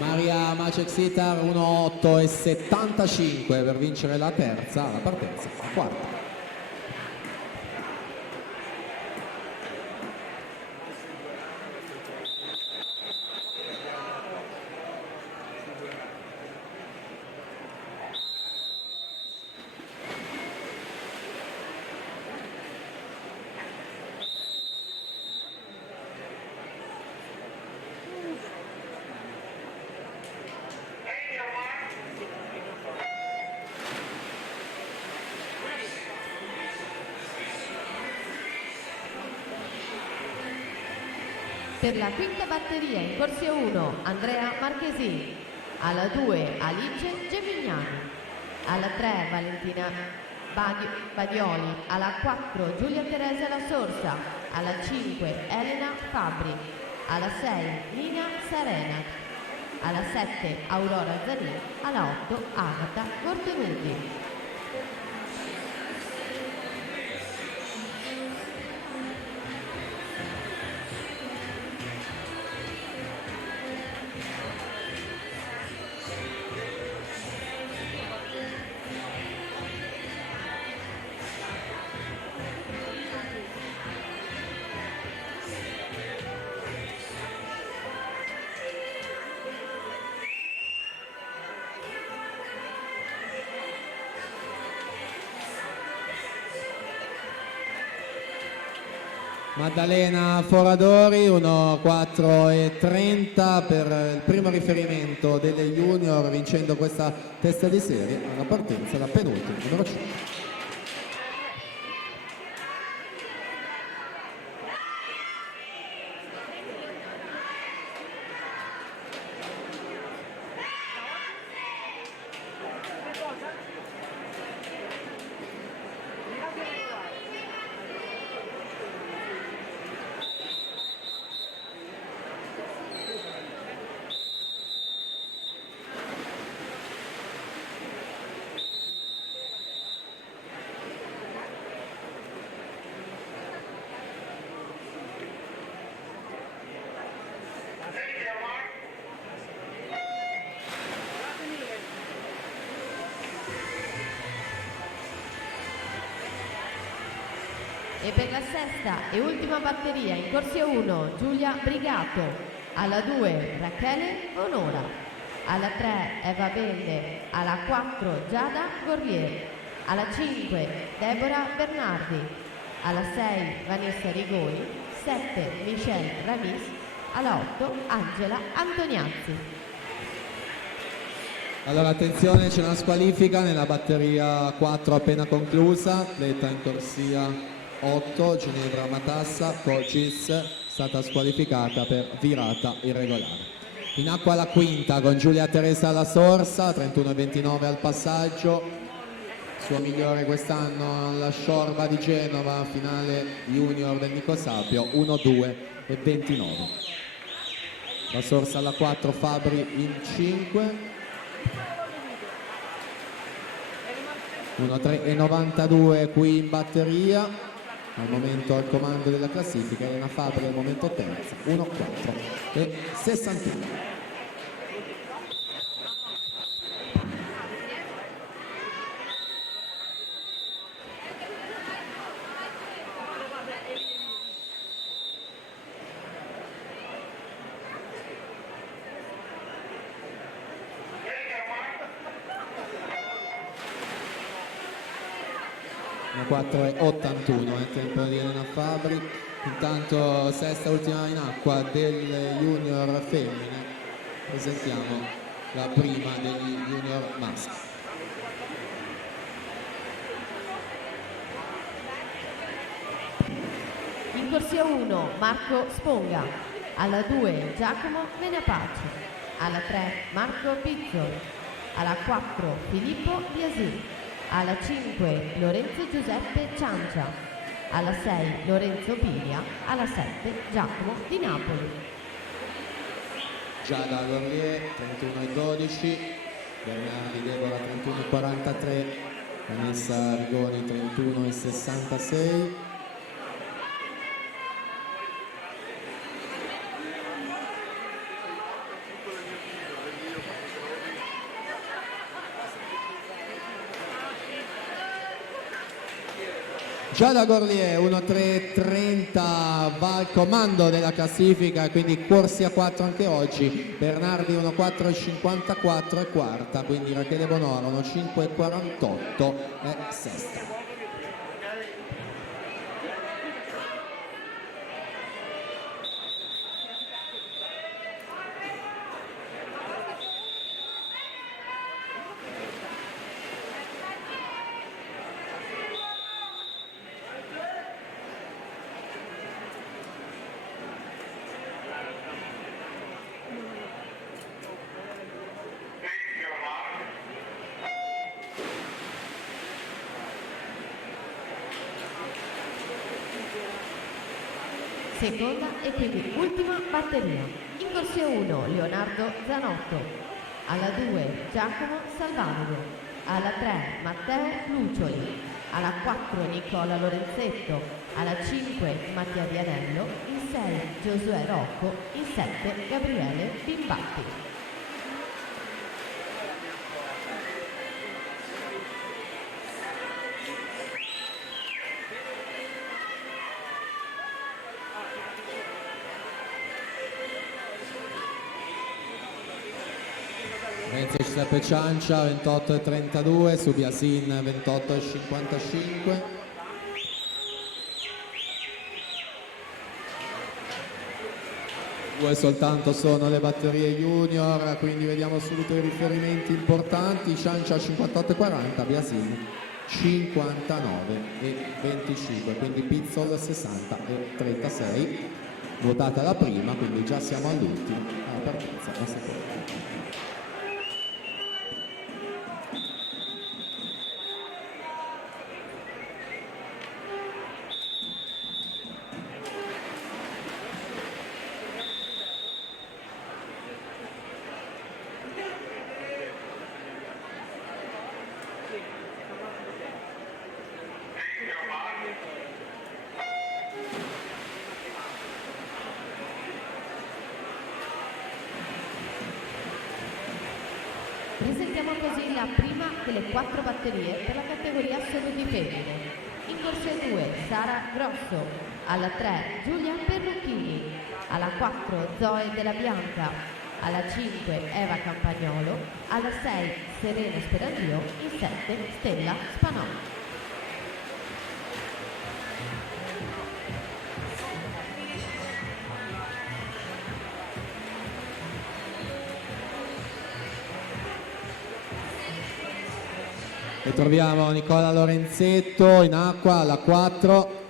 Maria Macek-Sitar 1.8.75 per vincere la terza, la partenza, la quarta. Per la quinta batteria in corsia 1 Andrea Marchesini, alla 2 Alice Gemignani, alla 3 Valentina Badioli, alla 4 Giulia Teresa La Sorsa, alla 5 Elena Fabri, alla 6 Nina Serena, alla 7 Aurora Zanin, alla 8 Agata Cortenuti. Maddalena Foradori, 1:4:30 per il primo riferimento delle junior, vincendo questa testa di serie alla partenza da penultimo, numero 5. E per la sesta e ultima batteria in corsia 1 Giulia Brigato, alla 2 Rachele Onora, alla 3 Eva Bende, alla 4 Giada Gorlier, alla 5 Deborah Bernardi, alla 6 Vanessa Rigoni, 7 Michelle Ramis, alla 8 Angela Antoniazzi. Allora attenzione, c'è una squalifica nella batteria 4 appena conclusa, atleta in corsia 8, Ginevra Matassa, Cocis, stata squalificata per virata irregolare. In acqua la quinta con Giulia Teresa La Sorsa, 31:29 al passaggio, suo migliore quest'anno alla Sciorba di Genova, finale junior del Nico Sapio, 1:2:29. La Sorsa alla 4, Fabri in 5, 1:3:92 qui in batteria. Al momento al comando della classifica, Elena Fabri al momento terza, 1:4:61. Una 4:81 è il tempo di Elena Fabri. Intanto sesta ultima in acqua delle junior femmine, presentiamo la prima degli junior maschi. In corsia 1 Marco Sponga, alla 2 Giacomo Menapace, alla 3 Marco Pizzol, alla 4 Filippo Biasì, alla 5 Lorenzo Giuseppe Ciancia, alla 6 Lorenzo Piria, alla 7 Giacomo di Napoli. Giada Gorlier 31:12, Bernardi Deborah 31:43, Vanessa Rigoni 31:66. Giada Gorlier 1:3:30 va al comando della classifica, quindi corsia 4 anche oggi. Bernardi 1:4:54 è quarta, quindi Rachele Bonora 1:5:48 è sesta. seconda e quindi ultima batteria. In corsia 1 Leonardo Zanotto, alla 2 Giacomo Salvadogo, alla 3 Matteo Lucioli, alla 4 Nicola Lorenzetto, alla 5 Mattia Vianello, in 6 Giosuè Rocco, in 7 Gabriele Bimbatti. Mentre Giuseppe Ciancia 28,32, su Biasin 28,55. Due soltanto sono le batterie junior, quindi vediamo subito i riferimenti importanti. Ciancia 58,40, Biasin 59,25, quindi Pizzol 60,36. Votata la prima, quindi già siamo all'ultima, alla partenza la seconda. Presentiamo così la prima delle 4 batterie per la categoria assoluti femmine. In corsia 2 Sara Grosso, alla 3 Giulia Perrucchini, alla 4 Zoe Della Bianca, alla 5 Eva Campagnolo, alla 6 Serena Sperandio, in 7 Stella Spanò. E troviamo Nicola Lorenzetto in acqua alla 4,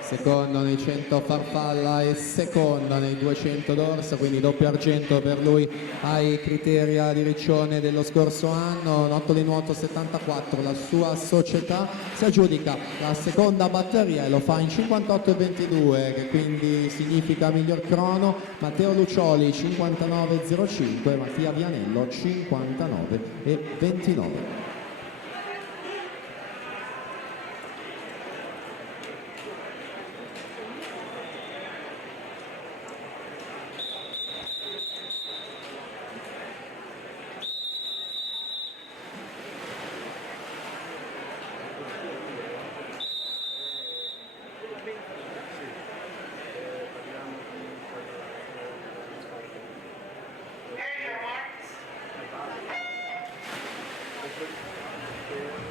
secondo nei 100 farfalla e secondo nei 200 dorso, quindi doppio argento per lui ai criteri di Riccione dello scorso anno. Notto di nuoto 74, la sua società si aggiudica la seconda batteria e lo fa in 58,22, che quindi significa miglior crono. Matteo Lucioli 59,05, Mattia Vianello 59,29.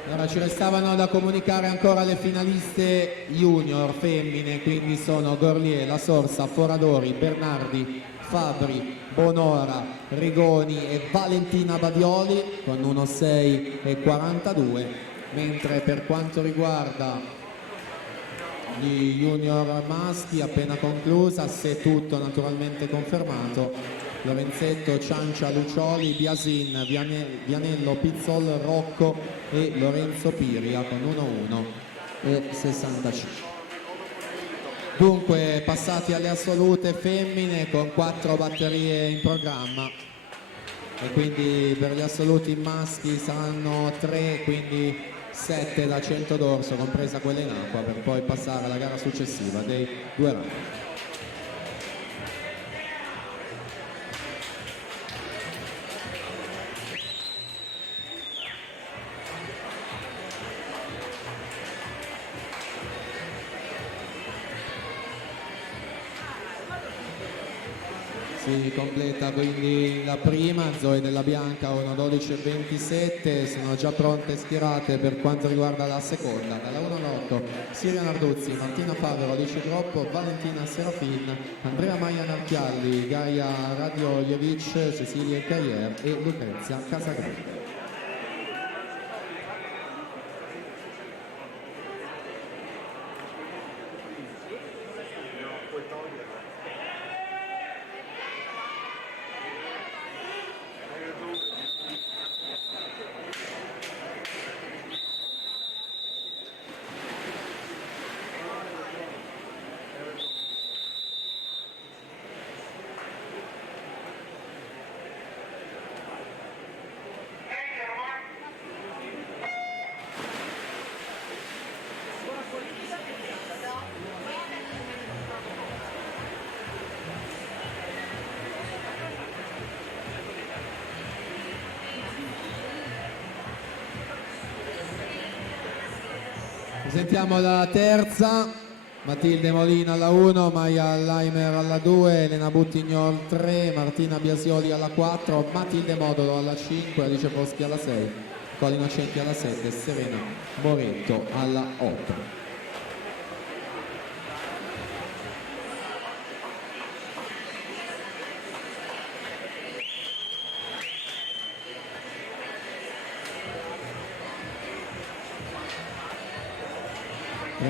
Allora, ci restavano da comunicare ancora le finaliste junior femmine, quindi sono Gorlier, La Sorsa, Foradori, Bernardi, Fabri, Bonora, Rigoni e Valentina Badioli con 1,6,42, mentre per quanto riguarda gli junior maschi appena conclusa, se tutto naturalmente confermato, Lorenzetto, Ciancia, Lucioli, Biasin, Vianello, Pizzol, Rocco e Lorenzo Piria con 1,1,65. Dunque passati alle assolute femmine con 4 batterie in programma, e quindi per gli assoluti maschi saranno 3, quindi 7 da 100 dorso, compresa quella in acqua, per poi passare alla gara successiva dei 2 round. Si completa quindi la prima, Zoe Della Bianca 1,12,27, sono già pronte schierate per quanto riguarda la seconda. Dalla 1,8 Siria Narduzzi, Martina Favero, Alice Groppo, Valentina Serafin, Andrea Maia Narchialli, Gaia Radiojevic, Cecilia Carrier e Lucrezia Casagrande. Presentiamo la terza, Matilde Molina alla 1, Maia Laimer alla 2, Elena Buttignol 3, Martina Biasioli alla 4, Matilde Modolo alla 5, Alice Boschi alla 6, Colin Innocenti alla 7, Serena Moretto alla 8.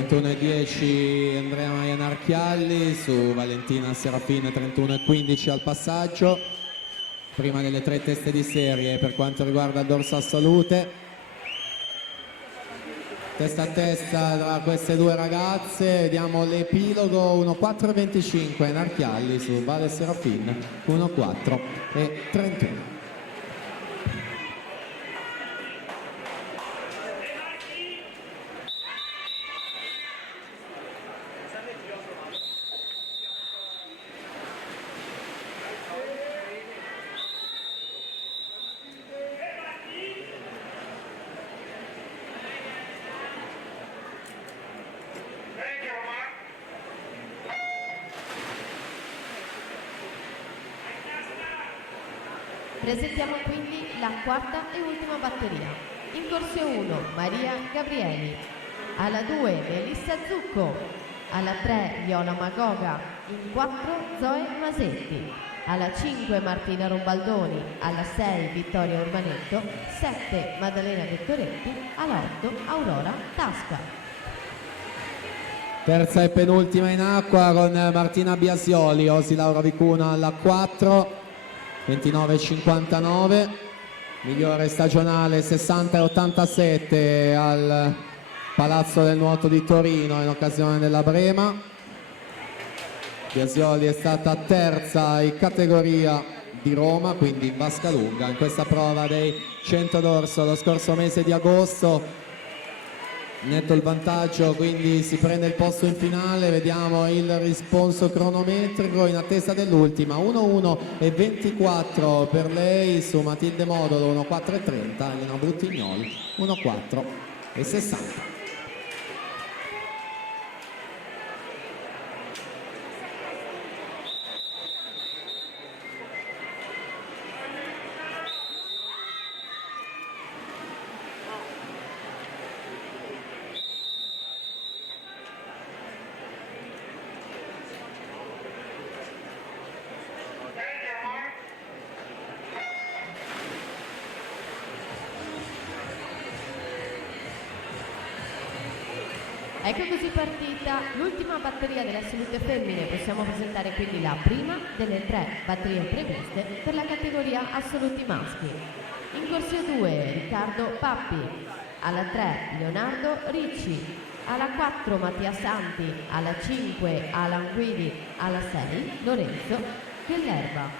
e 10 Andrea Maia Narchialli su Valentina Serafin, 31,15 al passaggio, prima delle 3 teste di serie per quanto riguarda il dorso assolute. Testa a testa tra queste due ragazze, vediamo l'epilogo. 1,4,25 Narchialli su Vale Serafin, 1,4,31. Presentiamo quindi la quarta e ultima batteria. In corso 1 Maria Gabrieli, alla 2 Melissa Zucco, alla 3 Viola Magoga, in 4 Zoe Masetti, alla 5 Martina Rombaldoni, alla 6 Vittoria Urbanetto, 7 Maddalena Vettoretti, alla 8 Aurora Tasca. Terza e penultima in acqua con Martina Biasioli, Osi Laura Vicuna alla 4, 29,59, migliore stagionale 60,87 al Palazzo del Nuoto di Torino in occasione della Brema. Biasioli è stata terza in categoria di Roma, quindi in vasca lunga, in questa prova dei 100 d'orso lo scorso mese di agosto. Netto il vantaggio, quindi si prende il posto in finale. Vediamo il risponso cronometrico in attesa dell'ultima. 1,1,24 per lei su Matilde Modolo, 1,4,30, Elena Buttignol 1,4,60. Ecco così partita l'ultima batteria delle assolute femmine. Possiamo presentare quindi la prima delle 3 batterie previste per la categoria assoluti maschi. In corso 2 Riccardo Pappi, alla 3 Leonardo Ricci, alla 4 Mattia Santi, alla 5 Alan Guidi, alla 6 Lorenzo Dell'Erba.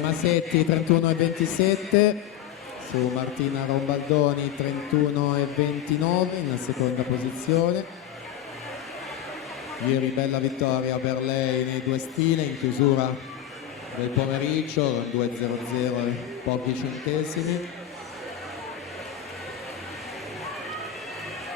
Masetti 31,27 su Martina Rombaldoni, 31,29 in seconda posizione. Ieri bella vittoria per lei nei due stile in chiusura del pomeriggio, 2,00 e pochi centesimi.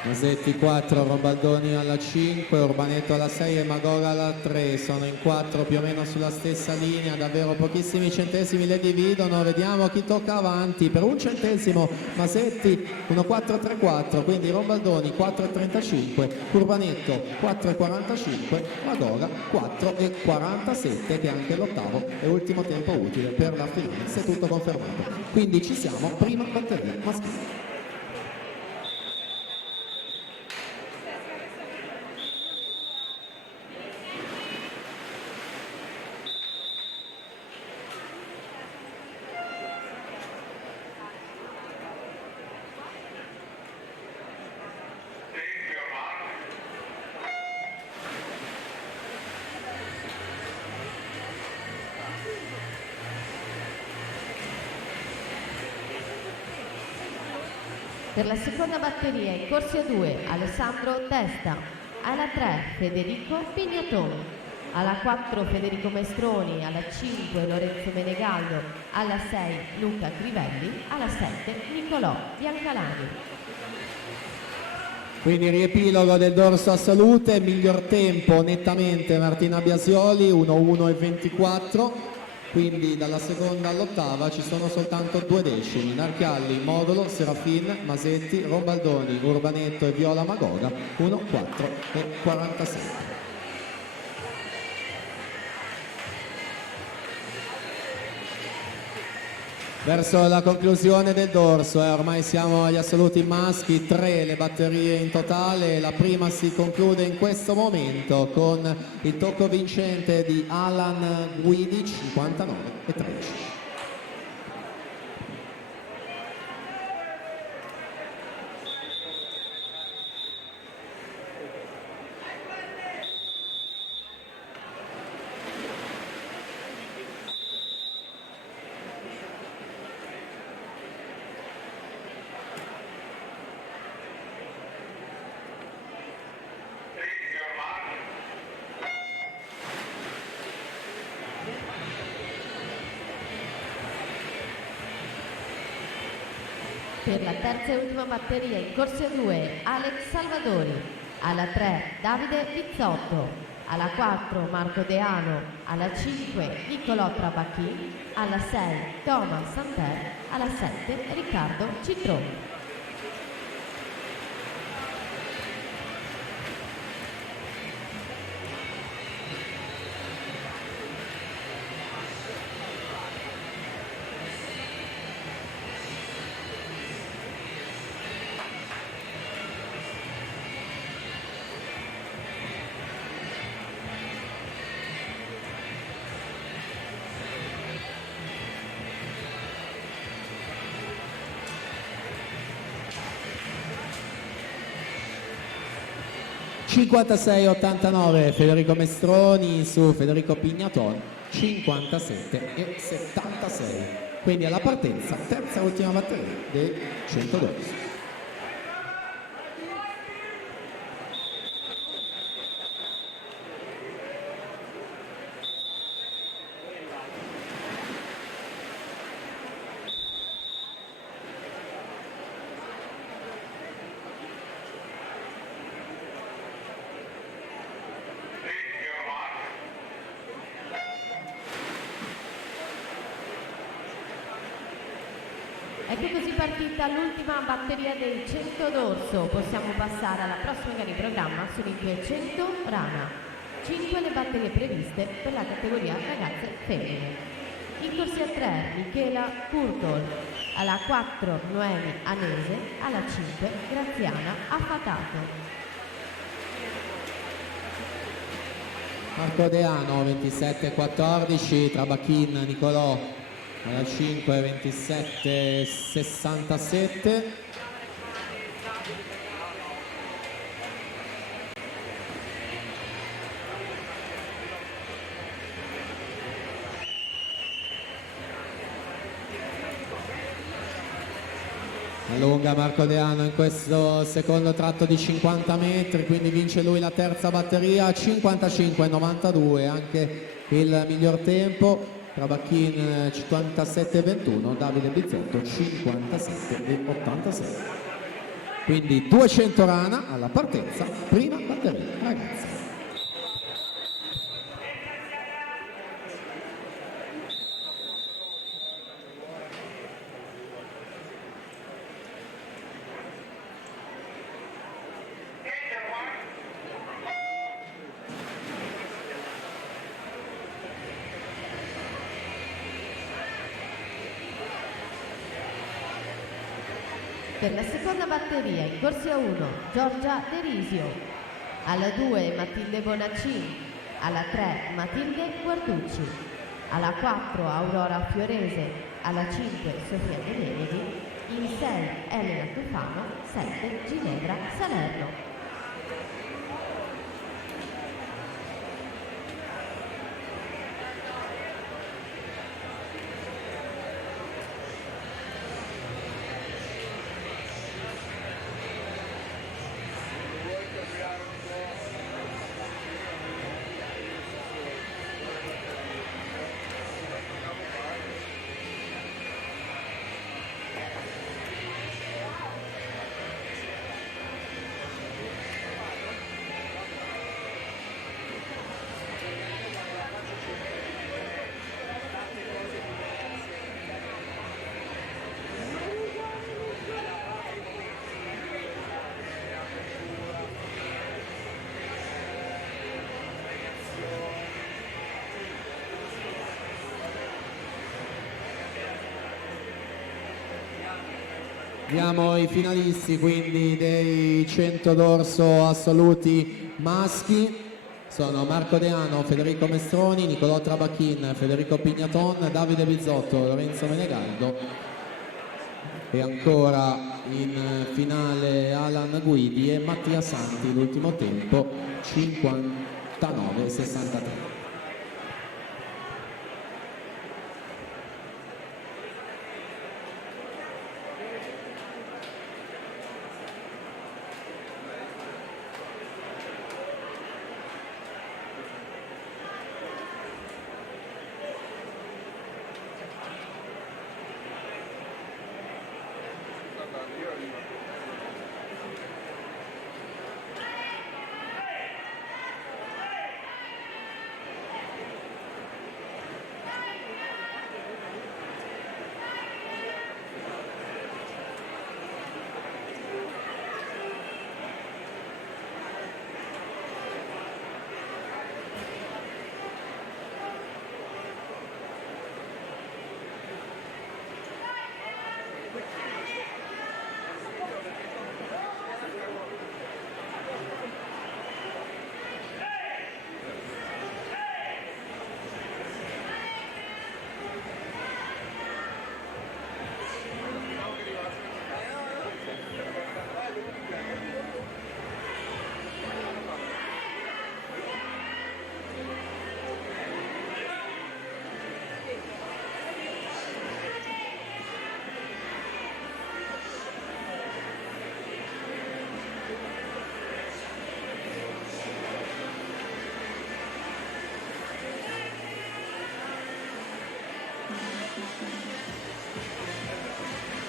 Masetti 4, Rombaldoni alla 5, Urbanetto alla 6 e Magoga alla 3, sono in 4 più o meno sulla stessa linea, davvero pochissimi centesimi le dividono. Vediamo chi tocca avanti per un centesimo. Masetti 1,434, quindi Rombaldoni 4,35, Urbanetto 4,45, Magoga 4,47, che è anche l'ottavo e ultimo tempo utile per la finale, se tutto confermato. Quindi ci siamo, prima batteria maschile. Per la seconda batteria in corsia 2 Alessandro Testa, alla 3 Federico Pignaton, alla 4 Federico Mestroni, alla 5 Lorenzo Menegallo, alla 6 Luca Crivelli, alla 7 Nicolò Biancalani. Quindi riepilogo del dorso a salute, miglior tempo nettamente Martina Biasioli, 1:1:24. Quindi dalla seconda all'ottava ci sono soltanto 2 decimi, Narchialli, Modolo, Serafin, Masetti, Rombaldoni, Urbanetto e Viola Magoga, 1:4:47. Verso la conclusione del dorso, ormai siamo agli assoluti maschi, 3 le batterie in totale, la prima si conclude in questo momento con il tocco vincente di Alan Guidic, 59:13. Per la terza e ultima batteria in corsia 2 Alex Salvadori, alla 3 Davide Pizzotto, alla 4 Marco Deano, alla 5 Nicolò Trabacchi, alla 6 Thomas Santer, alla 7 Riccardo Citroni. (56:89) Federico Mestroni su Federico Pignaton, 57:76. Quindi alla partenza, terza e ultima batteria del 112. Ecco così partita l'ultima batteria del 100 dorso. Possiamo passare alla prossima gara di programma, sono i 200 rana. 5 le batterie previste per la categoria ragazze femmine. In corsia 3 Michela Curtol, alla 4 Noemi Anese, alla 5 Graziana Affatato. Marco Deano 27:14, Trabacchin Nicolò alla 5 27:67. Allunga Marco Deano in questo secondo tratto di 50 metri, quindi vince lui la terza batteria, 55:92, anche il miglior tempo. Trabacchin 57:21, Davide Bizzotto 57:86. Quindi 200 rana alla partenza, prima batteria ragazzi. Per la seconda batteria in corsia 1 Giorgia Derisio, alla 2 Matilde Bonaccini, alla 3 Matilde Guarducci, alla 4 Aurora Fiorese, alla 5 Sofia De Venedi, in 6 Elena Tufano, 7 Ginevra Salerno. Diamo i finalisti quindi dei 100 d'orso assoluti maschi. Sono Marco Deano, Federico Mestroni, Nicolò Trabacchin, Federico Pignaton, Davide Bizzotto, Lorenzo Menegaldo e ancora in finale Alan Guidi e Mattia Santi, l'ultimo tempo 59,63.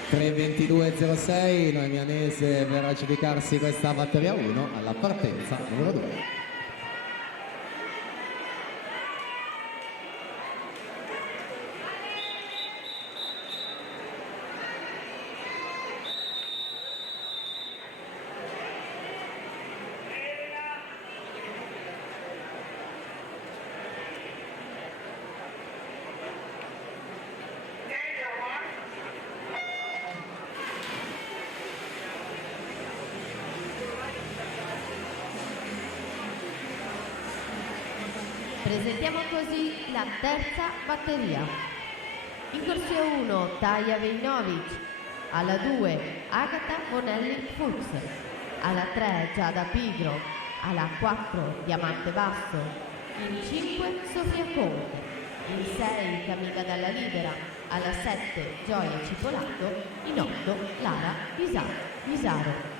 (3:22:06), Noemianese verrà a giudicarsi questa batteria 1 alla partenza numero 2. Presentiamo così la terza batteria. In corsia 1 Taja Vejnovic, alla 2 Agata Bonelli Fuchs, alla 3 Giada Pigro, alla 4 Diamante Basso, in 5 Sofia Conte, in 6 Camilla Dalla Libera, alla 7 Gioia Cipolato, in 8 Lara Visaro.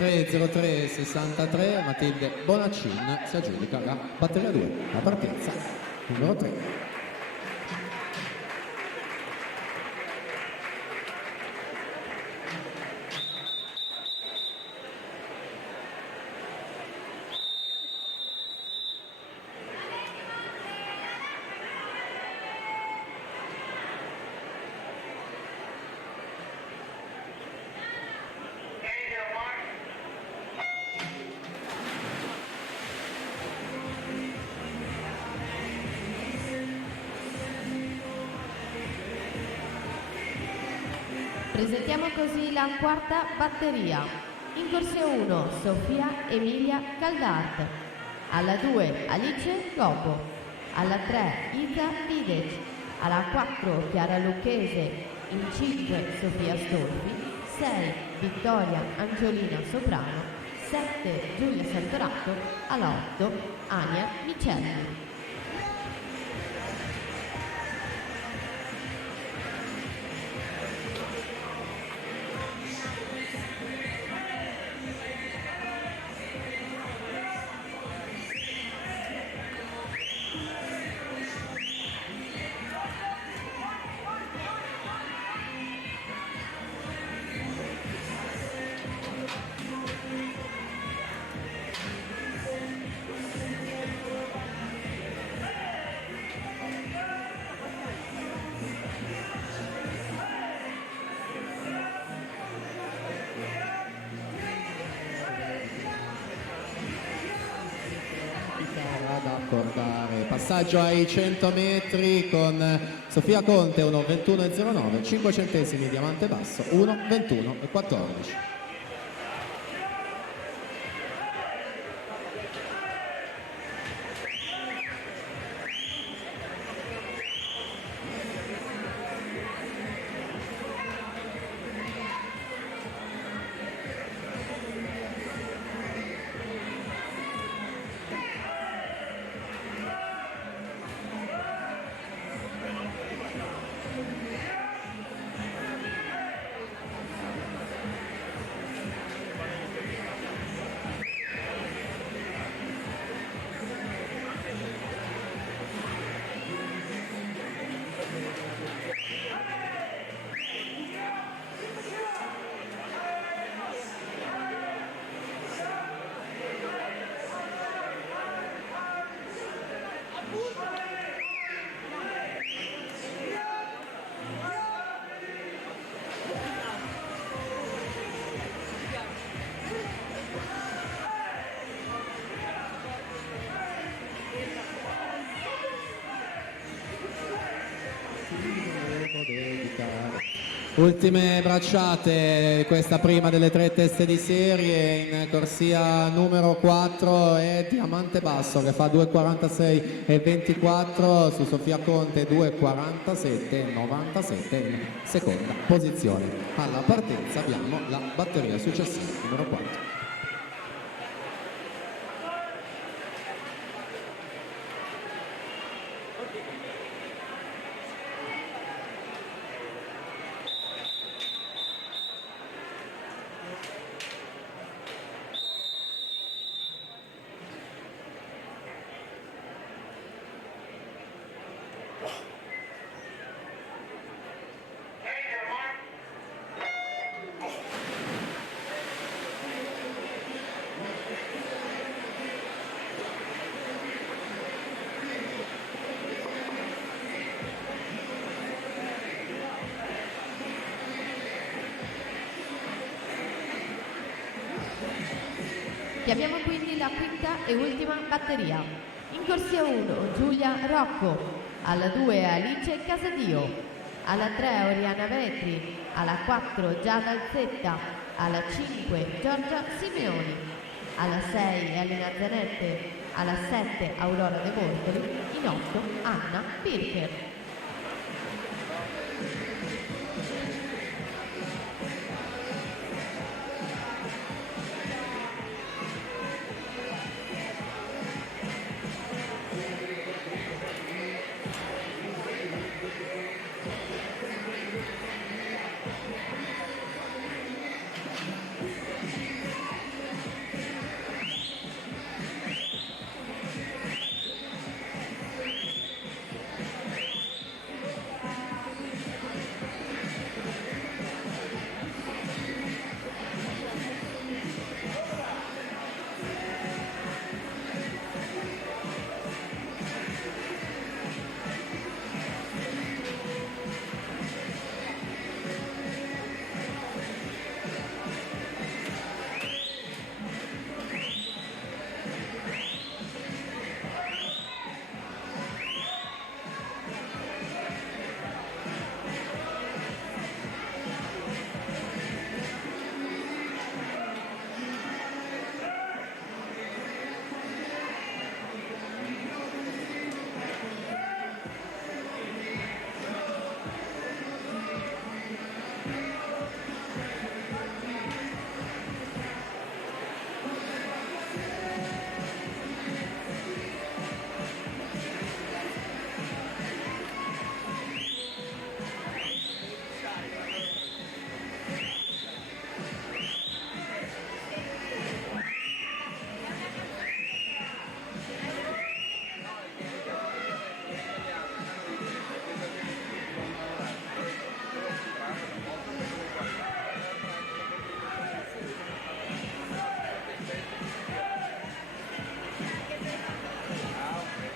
3:03:63, Matilde Bonaccin si aggiudica la batteria 2, la partenza numero 3. Presentiamo così la quarta batteria. In corsia 1 Sofia Emilia Caldart, alla 2 Alice Gobbo, alla 3 Isa Videc, alla 4 Chiara Lucchese, in 5 Sofia Stolfi, 6 Vittoria Angiolina Soprano, 7 Giulia Santorato, alla 8 Ania Micelli. Passaggio ai 100 metri con Sofia Conte 1:21:09, 5 centesimi diamante basso 1:21:14. Ultime bracciate, questa prima delle 3 teste di serie. In corsia numero 4 è Diamante Basso che fa 2:46:24 su Sofia Conte 2:47:97 in seconda posizione. Alla partenza abbiamo la batteria successiva numero 4. Chiamiamo quindi la quinta e ultima batteria. In corsia 1 Giulia Rocco, alla 2 Alice Casadio, alla 3 Oriana Vetri, alla 4 Giada Alzetta, alla 5 Giorgia Simeoni, alla 6 Elena Zanette, alla 7 Aurora De Bortoli, in 8 Anna Bircher.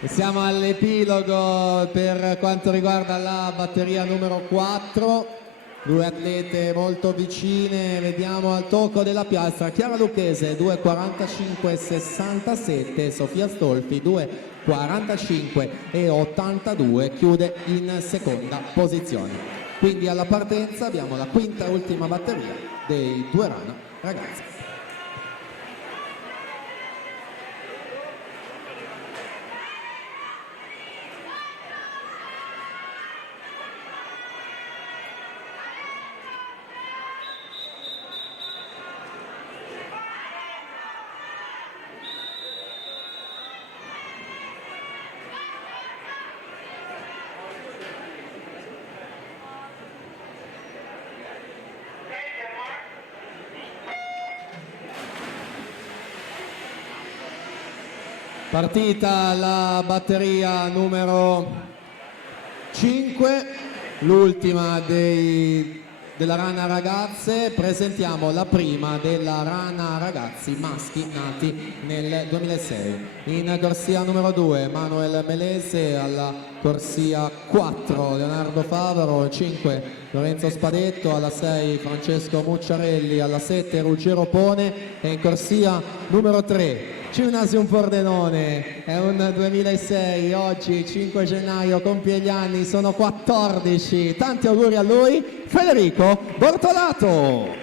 E siamo all'epilogo per quanto riguarda la batteria numero 4. Due atlete molto vicine, vediamo al tocco della piastra Chiara Lucchese 2:45,67, Sofia Stolfi 2:45,82, chiude in seconda posizione. Quindi alla partenza abbiamo la quinta e ultima batteria dei due rana ragazzi. Partita la batteria numero 5, l'ultima della rana ragazze. Presentiamo la prima della rana ragazzi maschi nati nel 2006. In corsia numero 2 Manuel Melese, alla corsia 4 Leonardo Favaro, 5 Lorenzo Spadetto, alla 6 Francesco Mucciarelli, alla 7 Ruggero Pone e in corsia numero 3 Gymnasium Pordenone. È un 2006, oggi 5 gennaio compie gli anni, sono 14, tanti auguri a lui, Federico Bortolato.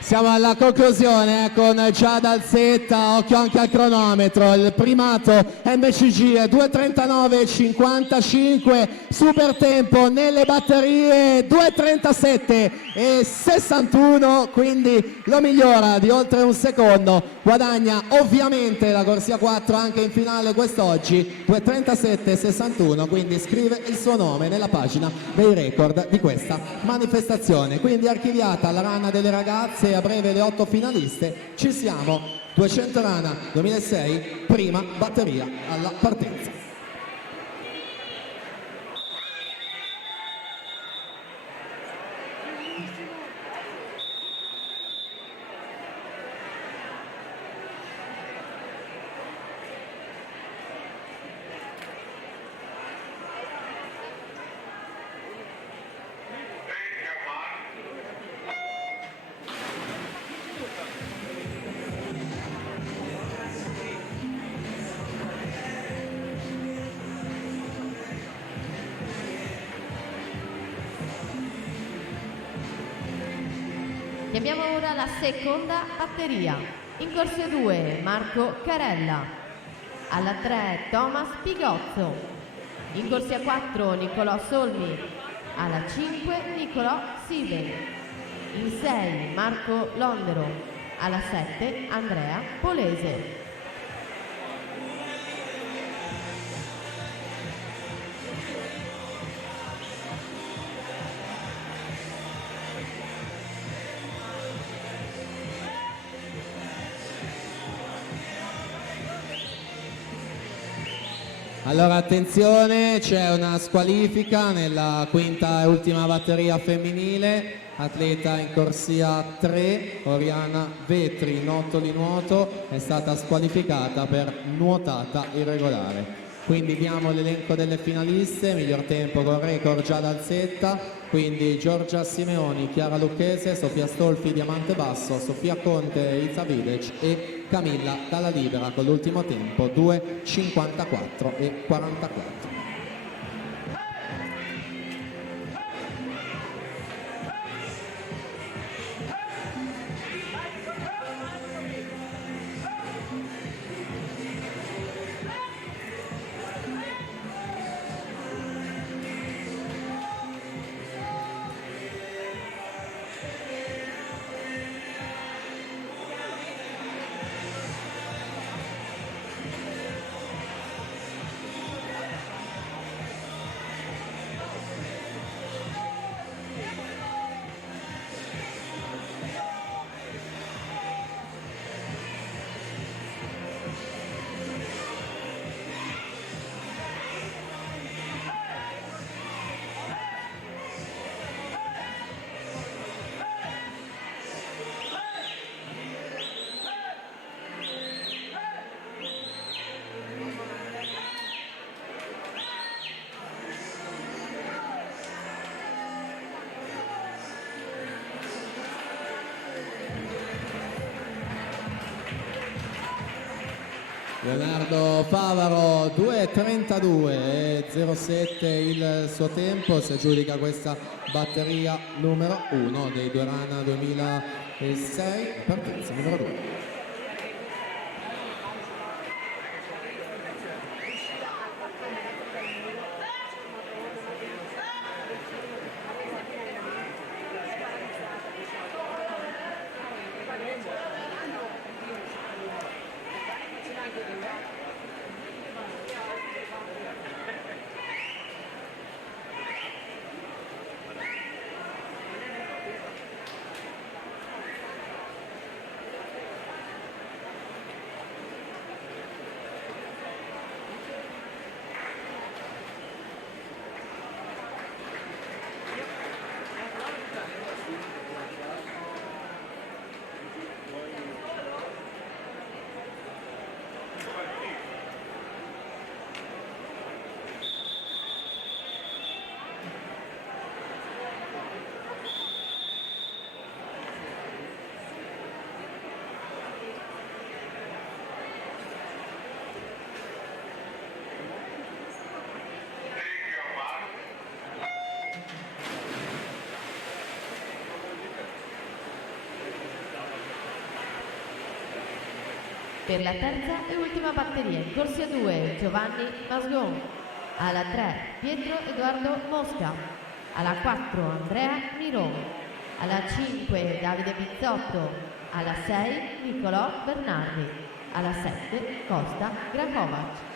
Siamo alla conclusione con Giada Alzetta, occhio anche al cronometro, il primato MCG è 2:39,55, super tempo nelle batterie 2:37,61, quindi lo migliora di oltre un secondo, guadagna ovviamente la corsia 4 anche in finale quest'oggi, 2:37,61, quindi scrive il suo nome nella pagina dei record di questa manifestazione. Quindi archiviata la rana delle ragazze, a breve le 8 finaliste, ci siamo, 200 rana 2006, prima batteria alla partenza. E abbiamo ora la seconda batteria. In corsia 2 Marco Carella, alla 3 Thomas Pigozzo, in corsia 4 Nicolò Solmi, alla 5 Nicolò Siben, in 6 Marco Londero, alla 7 Andrea Polese. Allora attenzione, c'è una squalifica nella quinta e ultima batteria femminile, atleta in corsia 3, Oriana Vetri, Nottoli nuoto, è stata squalificata per nuotata irregolare. Quindi diamo l'elenco delle finaliste, miglior tempo con record già dal Zetta, quindi Giorgia Simeoni, Chiara Lucchese, Sofia Stolfi, Diamante Basso, Sofia Conte, Iza Videc e Camilla Dalla Libera con l'ultimo tempo 2:54 e 44. Leonardo Favaro 2:32 e 07 il suo tempo, si aggiudica questa batteria numero 1 dei Duerana 2006, partenza numero 2. Per la terza e ultima batteria, in corsia 2, Giovanni Masgon. Alla 3, Pietro Edoardo Mosca. Alla 4, Andrea Miron. Alla 5, Davide Bizzotto. Alla 6, Niccolò Bernardi. Alla 7, Costa Grakovac.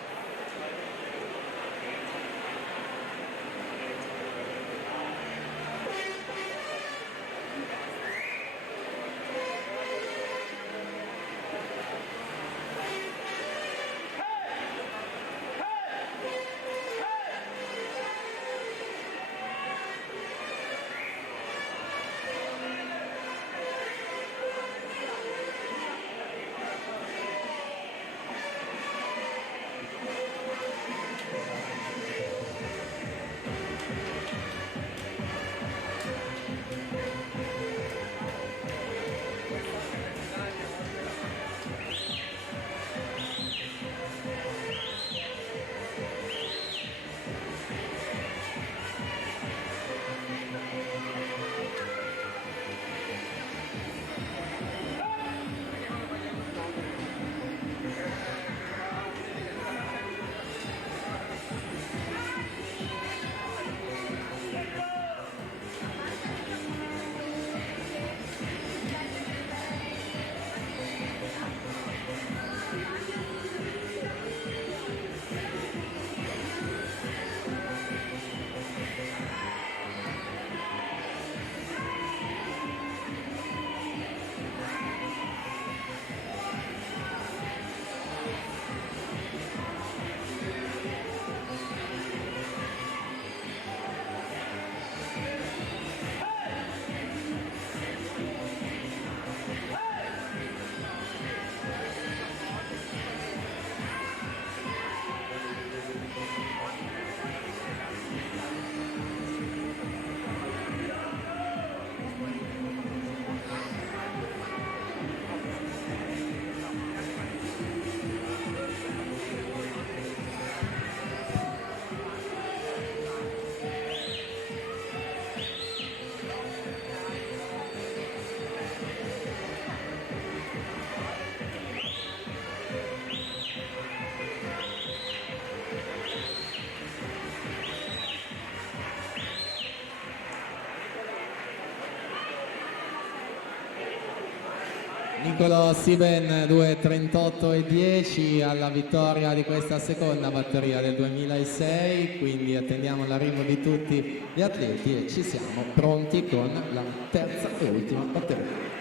Niccolò Siben 2:38,10 alla vittoria di questa seconda batteria del 2006, quindi attendiamo l'arrivo di tutti gli atleti e ci siamo pronti con la terza e ultima batteria.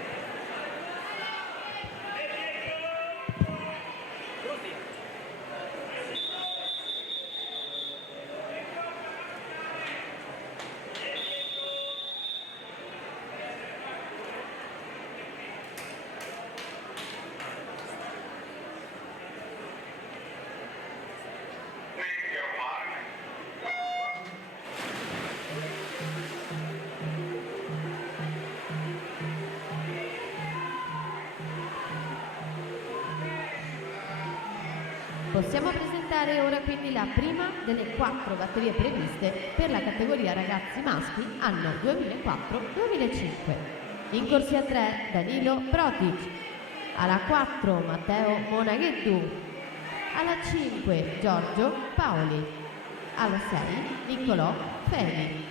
Possiamo presentare ora quindi la prima delle 4 batterie previste per la categoria ragazzi maschi anno 2004-2005. In corsia 3 Danilo Protic, alla 4 Matteo Monagheddu, alla 5 Giorgio Paoli, alla 6 Niccolò Feli.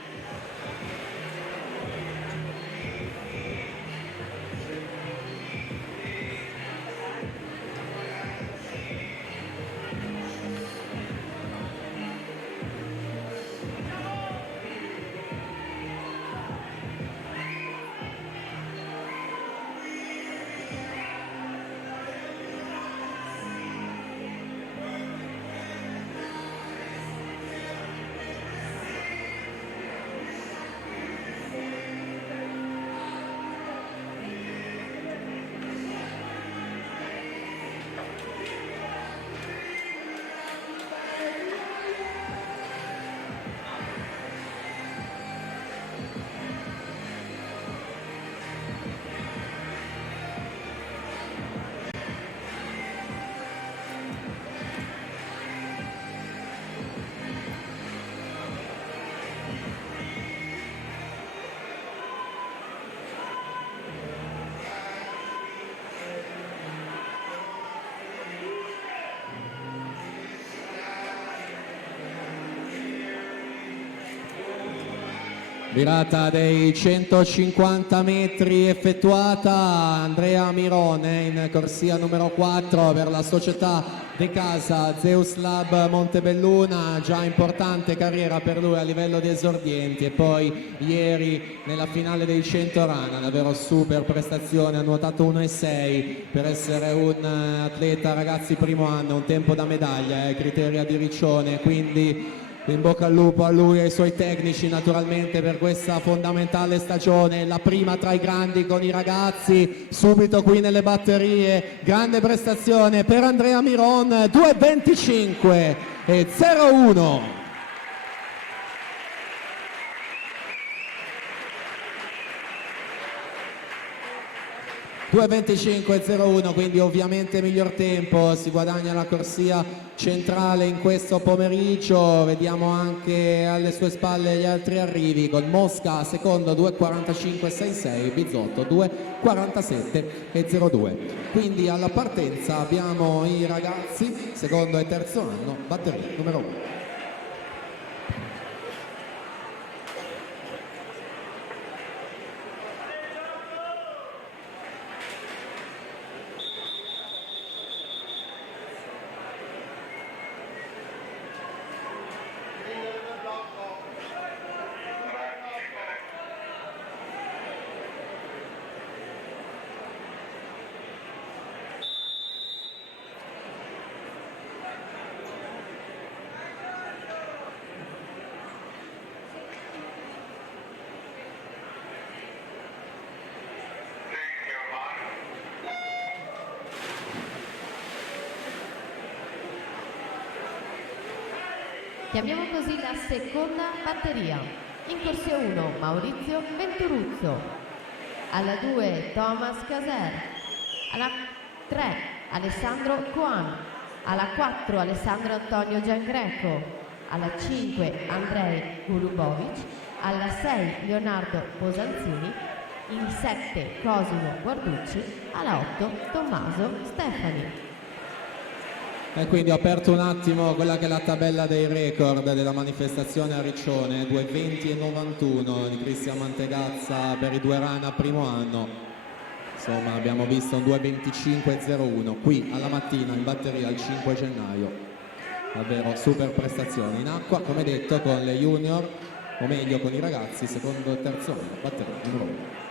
Virata dei 150 metri effettuata, Andrea Mirone in corsia numero 4 per la società di casa Zeus Lab Montebelluna, già importante carriera per lui a livello di esordienti e poi ieri nella finale dei 100 run, davvero super prestazione, ha nuotato 1,6 per essere un atleta ragazzi primo anno, un tempo da medaglia, criteria di Riccione, quindi in bocca al lupo a lui e ai suoi tecnici naturalmente per questa fondamentale stagione, la prima tra i grandi con i ragazzi, subito qui nelle batterie, grande prestazione per Andrea Miron, 2:25 e 0:1. 2:25,01, quindi ovviamente miglior tempo, si guadagna la corsia centrale in questo pomeriggio, vediamo anche alle sue spalle gli altri arrivi con Mosca secondo 2:45,66, Bizzotto 2:47,02. Quindi alla partenza abbiamo i ragazzi secondo e terzo anno, batteria numero 1. Chiamiamo così la seconda batteria. In corsia 1 Maurizio Venturuzzo, alla 2 Thomas Caser, alla 3 Alessandro Coan, alla 4 Alessandro Antonio Giangreco, alla 5 Andrei Gulubovic, alla 6 Leonardo Posanzini, in 7 Cosimo Guarducci, alla 8 Tommaso Stefani. E quindi ho aperto un attimo quella che è la tabella dei record della manifestazione a Riccione, 2:20,91 di Cristian Mantegazza per i 2 run a primo anno, Insomma, abbiamo visto un 2.25.01 qui alla mattina in batteria il 5 gennaio. Davvero super prestazione in acqua, come detto, con le junior, o meglio con i ragazzi, secondo e terzo anno, batteria numero 1.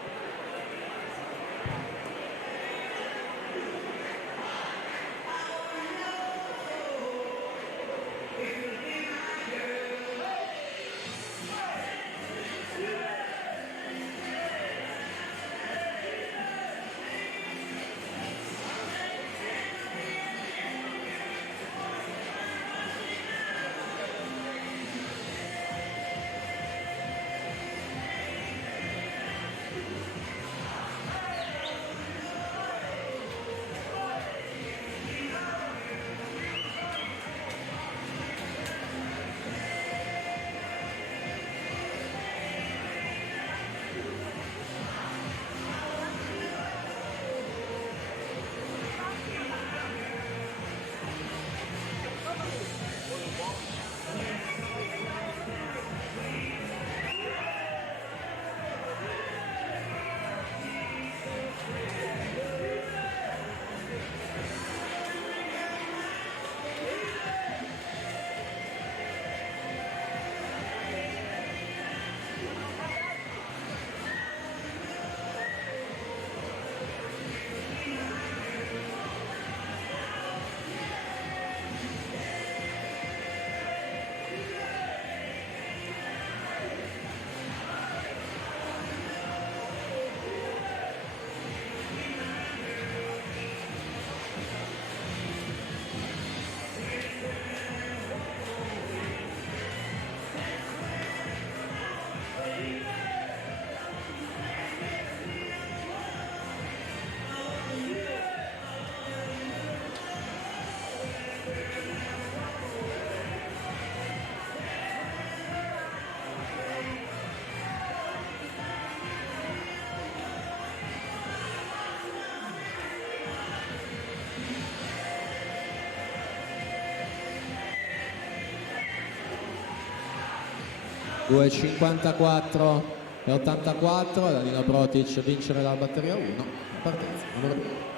(2.54.84), Danilo Protic vincere la batteria 1, partenza numero 2.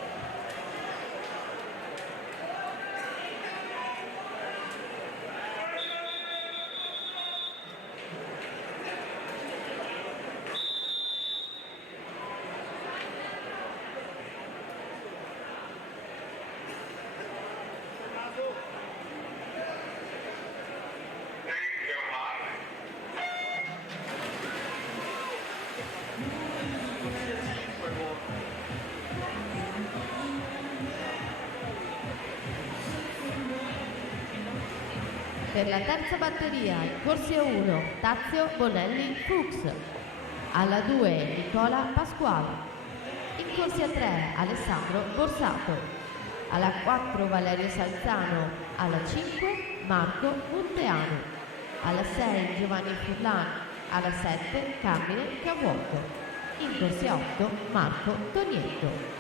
Per la terza batteria, corsia 1, Tazio Bonelli Fuchs. Alla 2, Nicola Pasquale. In corsia 3, Alessandro Borsato. Alla 4, Valerio Salzano. Alla 5, Marco Monteano. Alla 6, Giovanni Furlan. Alla 7, Carmine Cavuotto. In corsia 8, Marco Tonietto.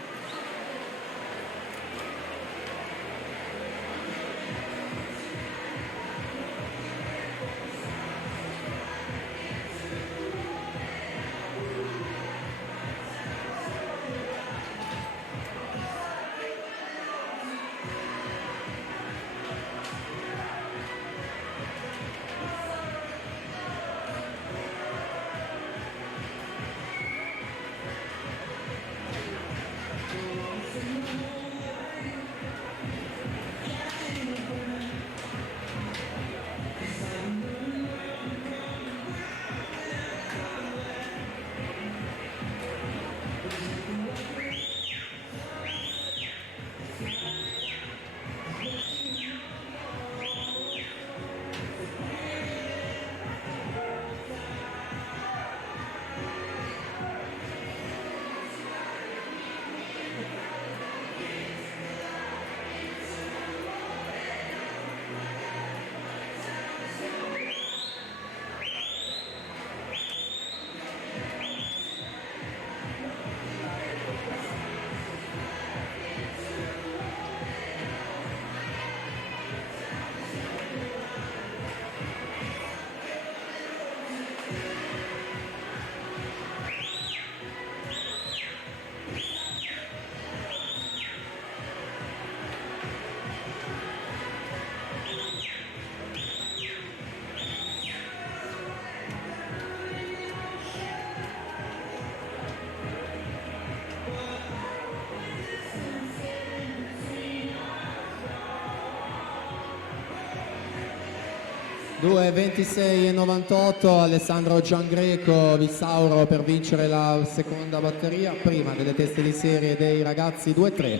2:26,98, Alessandro Giangreco Vissauro per vincere la seconda batteria, prima delle teste di serie dei ragazzi 2-3,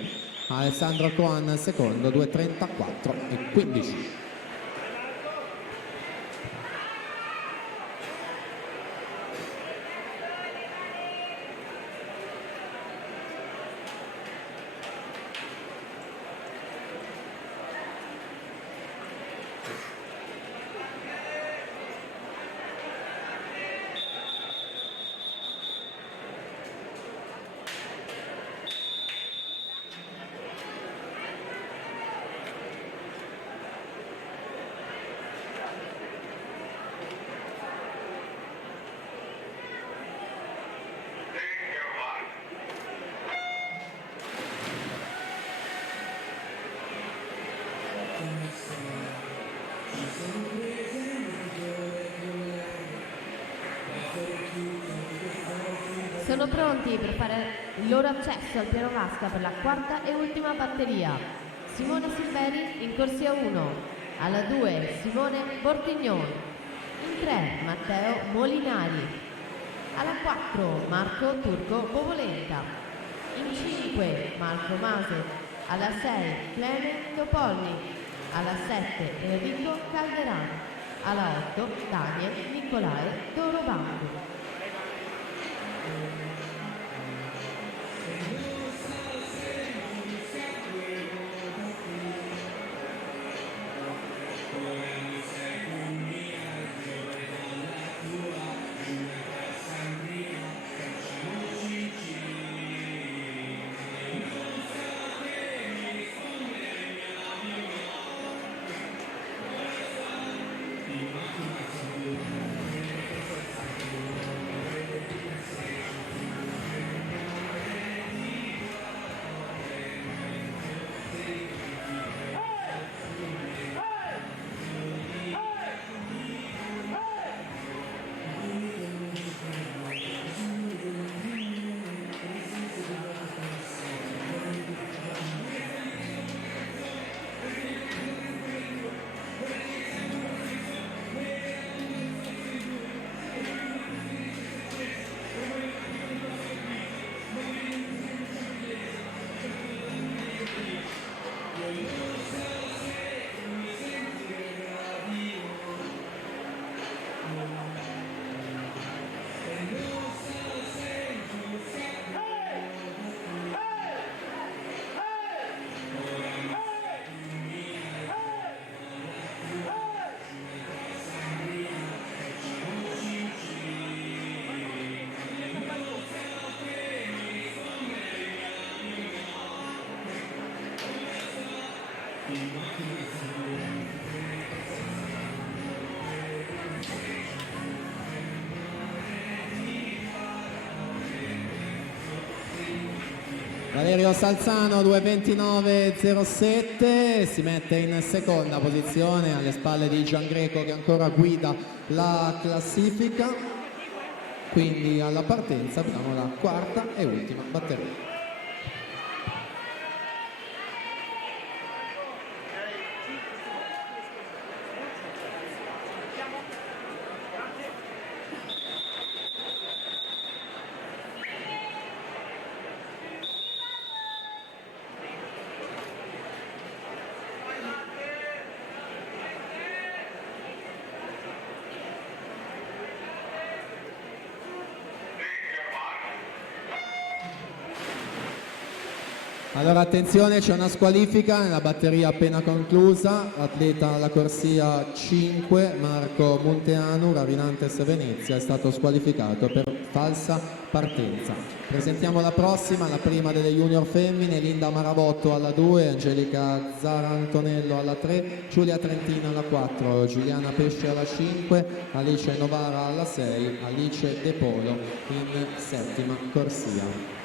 Alessandro Coan secondo 2:34,15. Sono pronti per fare il loro accesso al piano vasca per la quarta e ultima batteria. Simone Silveri in corsia 1, alla 2 Simone Bortignon, in 3 Matteo Molinari, alla 4 Marco Turco Bovolenta, in 5 Marco Mase, alla 6 Cleme Topolni, alla 7 Enrico Calderano, alla 8 Daniel Nicolae Dorobando. Valerio Salzano 2:29,07 si mette in seconda posizione alle spalle di Giangreco che ancora guida la classifica, quindi alla partenza abbiamo la quarta e ultima batteria. Allora attenzione, c'è una squalifica nella batteria appena conclusa, atleta alla corsia 5 Marco Munteanu, Ravinantes Venezia, è stato squalificato per falsa partenza. Presentiamo la prossima, la prima delle junior femmine, Linda Maravotto alla 2, Angelica Zara Antonello alla 3, Giulia Trentina alla 4, Giuliana Pesce alla 5, Alice Novara alla 6, Alice De Polo in settima corsia.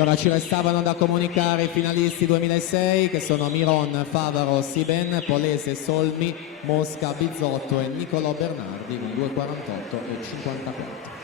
Allora ci restavano da comunicare i finalisti 2006 che sono Miron, Favaro, Siben, Polese, Solmi, Mosca, Bizzotto e Nicolò Bernardi con 2,48 e 54.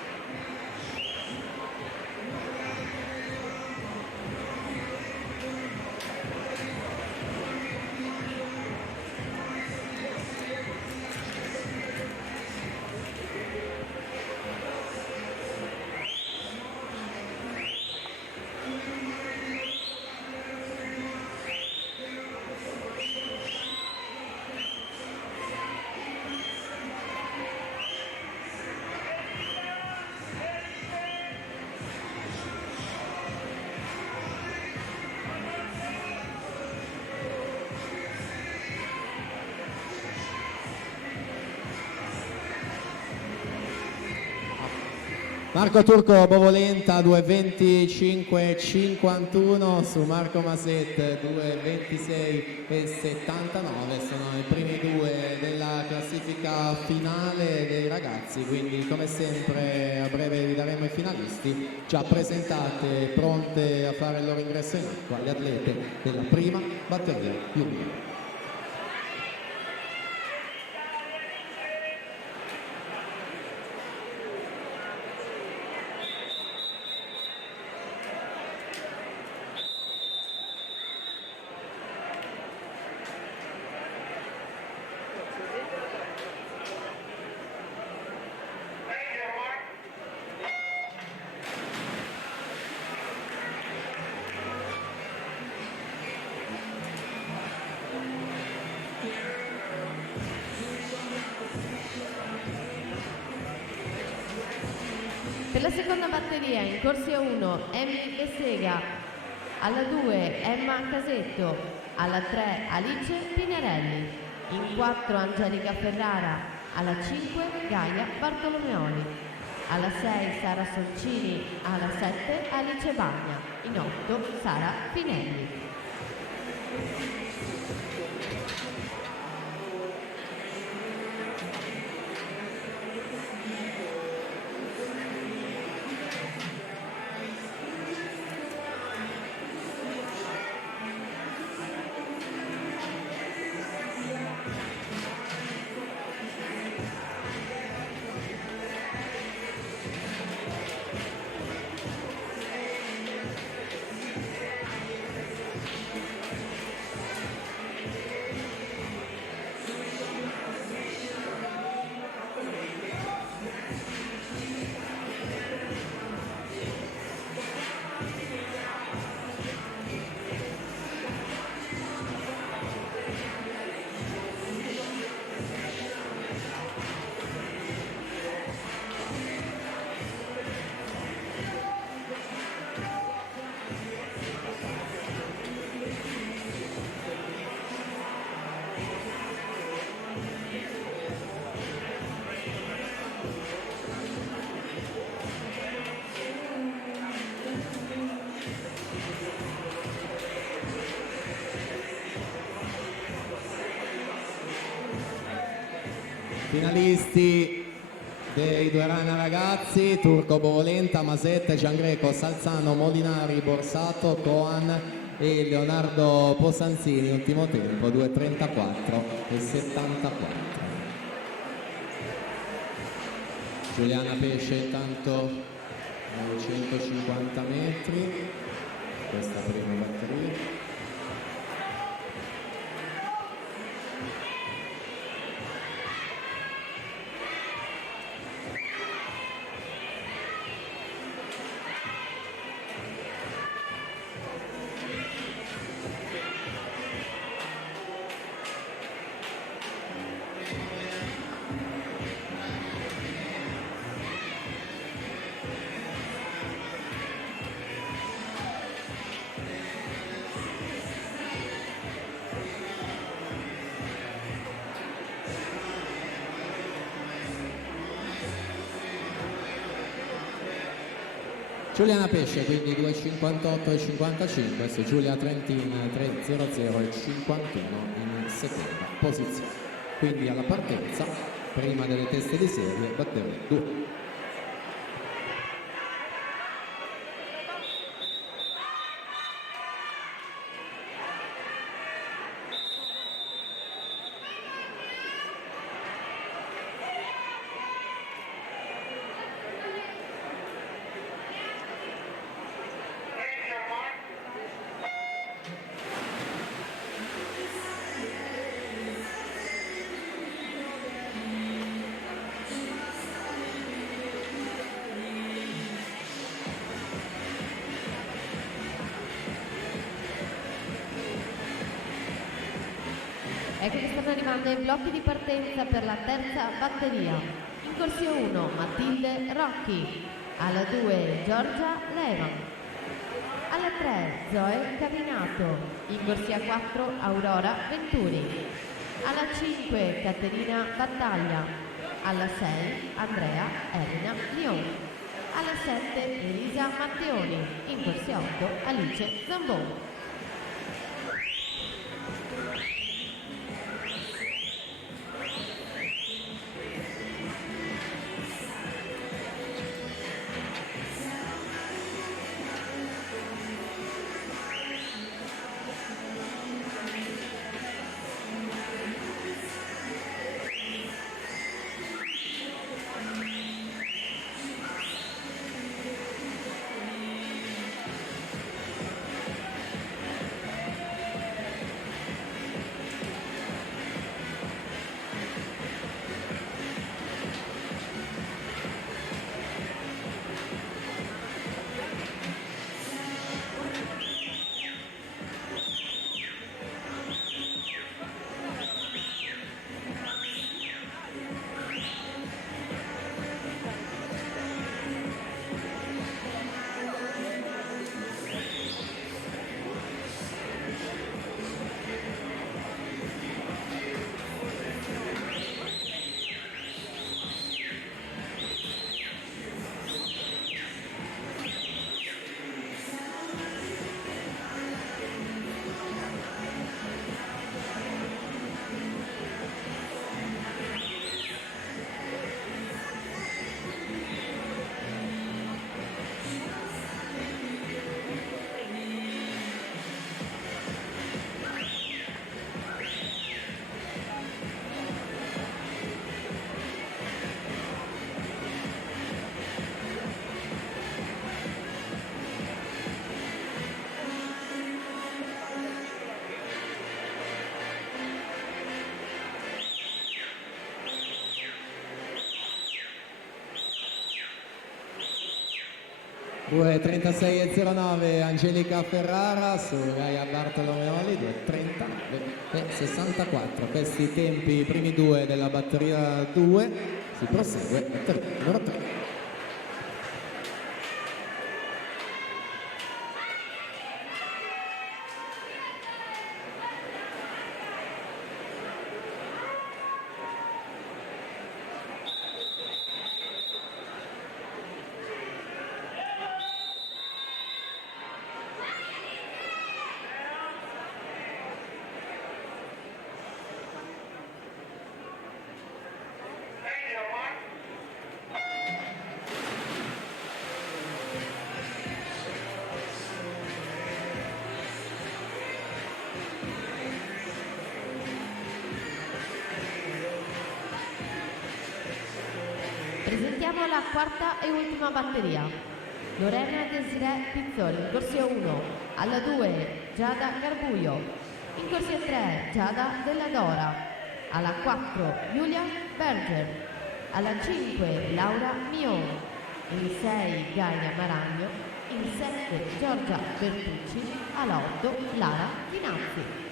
Marco Turco Bovolenta 2,25,51 su Marco Maset 2,26,79, sono i primi due della classifica finale dei ragazzi, quindi come sempre a breve vi daremo i finalisti già presentate, pronte a fare il loro ingresso in acqua, le atlete della prima batteria junior. Per la seconda batteria in corsia 1 Emily De Sega, alla 2 Emma Casetto, alla 3 Alice Pinarelli, in 4 Angelica Ferrara, alla 5 Gaia Bartolomeoli, alla 6 Sara Soncini, alla 7 Alice Bagna, in 8 Sara Finelli. Finalisti dei due rana ragazzi: Turco Bovolenta, Masette, Giangreco, Salzano, Molinari, Borsato, Coan e Leonardo Posanzini, ultimo tempo 2,34 e 74. Giuliana Pesce intanto ai 150 metri, questa prima batteria. Giuliana Pesce quindi 2,58 e 55 su Giulia Trentin 3,00 e 51 in seconda posizione. Quindi alla partenza, prima delle teste di serie, batteria 2. Ecco che stanno arrivando i blocchi di partenza per la terza batteria. In corsia 1 Matilde Rocchi, alla 2 Giorgia Levan, alla 3 Zoe Cavinato, in corsia 4 Aurora Venturi, alla 5 Caterina Battaglia, alla 6 Andrea Elena Lion, alla 7 Elisa Matteoni, in corsia 8 Alice Zambon. Due 36,09 Angelica Ferrara su Gaia Bartolomeoli, 2:39,64. Questi i tempi, i primi due della batteria 2. Si prosegue, batteria numero 3. Presentiamo la quarta e ultima batteria. Lorena Desiree Pizzoli, in corsia 1, alla 2 Giada Garbuio, in corsia 3 Giada Della Dora, alla 4 Giulia Berger, alla 5 Laura Mion, in 6 Gaia Maragno, in 7 Giorgia Bertucci, alla 8 Lara Tinazzi.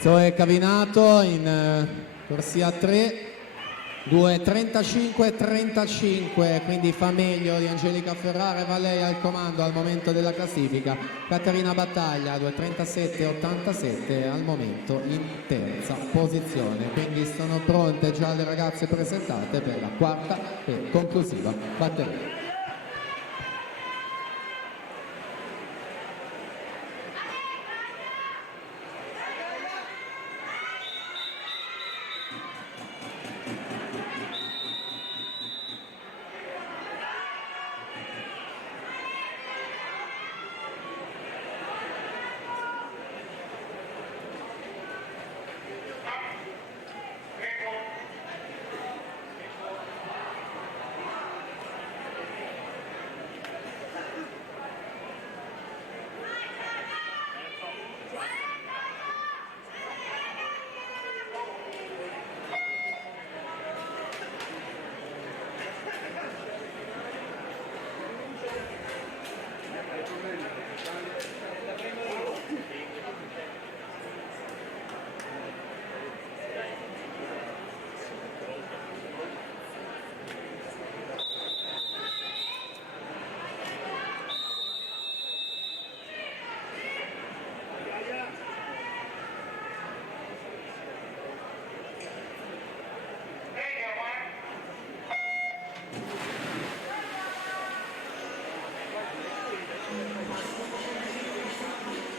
Zoe Cavinato in corsia 3, 2.35-35, quindi fa meglio di Angelica Ferrara, va lei al comando al momento della classifica. Caterina Battaglia 2.37-87 al momento in terza posizione, quindi sono pronte già le ragazze presentate per la quarta e conclusiva batteria.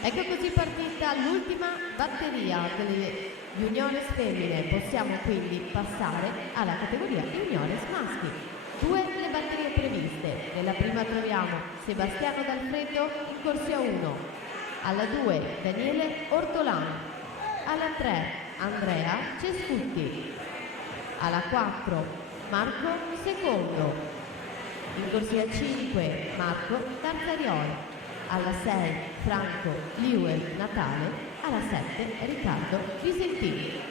Ecco così partita l'ultima batteria delle juniores femmine. Possiamo quindi passare alla categoria juniores maschi. 2 le batterie previste. Nella prima troviamo Sebastiano D'Alfredo in corsia 1, alla 2 Daniele Ortolano, alla 3 Andrea Cescutti, alla 4 Marco Secondo, in corsia 5 Marco Tarzarioli, alla 6 Franco Liuel Natale, alla 7 Riccardo Visentini.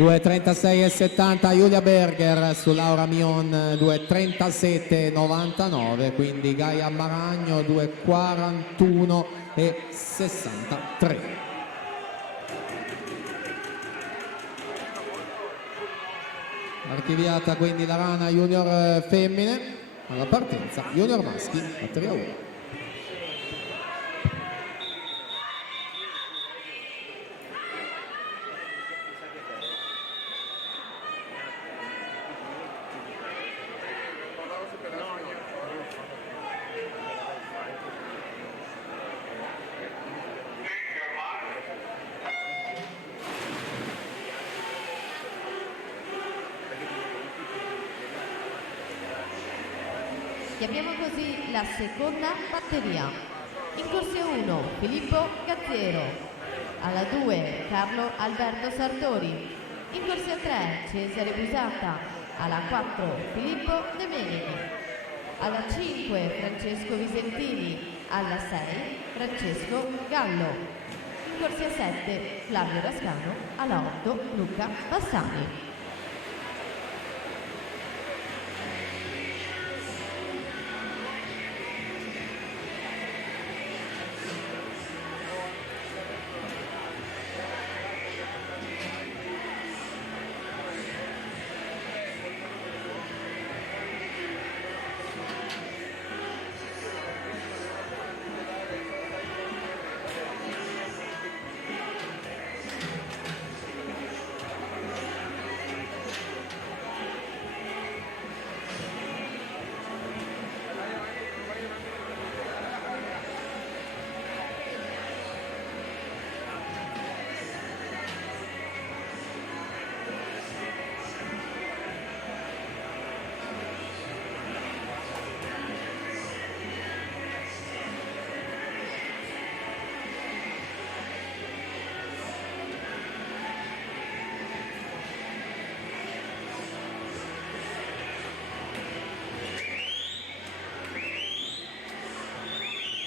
(2.36,70) Giulia Berger su Laura Mion 2.37,99, quindi Gaia Maragno 2.41,63. Archiviata quindi la rana junior femmine, alla partenza junior maschi, batteria 1. Chiamiamo così la seconda batteria. In corsia 1 Filippo Gazziero, alla 2 Carlo Alberto Sartori, in corsia 3 Cesare Busata, alla 4 Filippo De Meneghi, alla 5 Francesco Visentini, alla 6 Francesco Gallo, in corsia 7 Flavio Rascano, alla 8 Luca Bassani.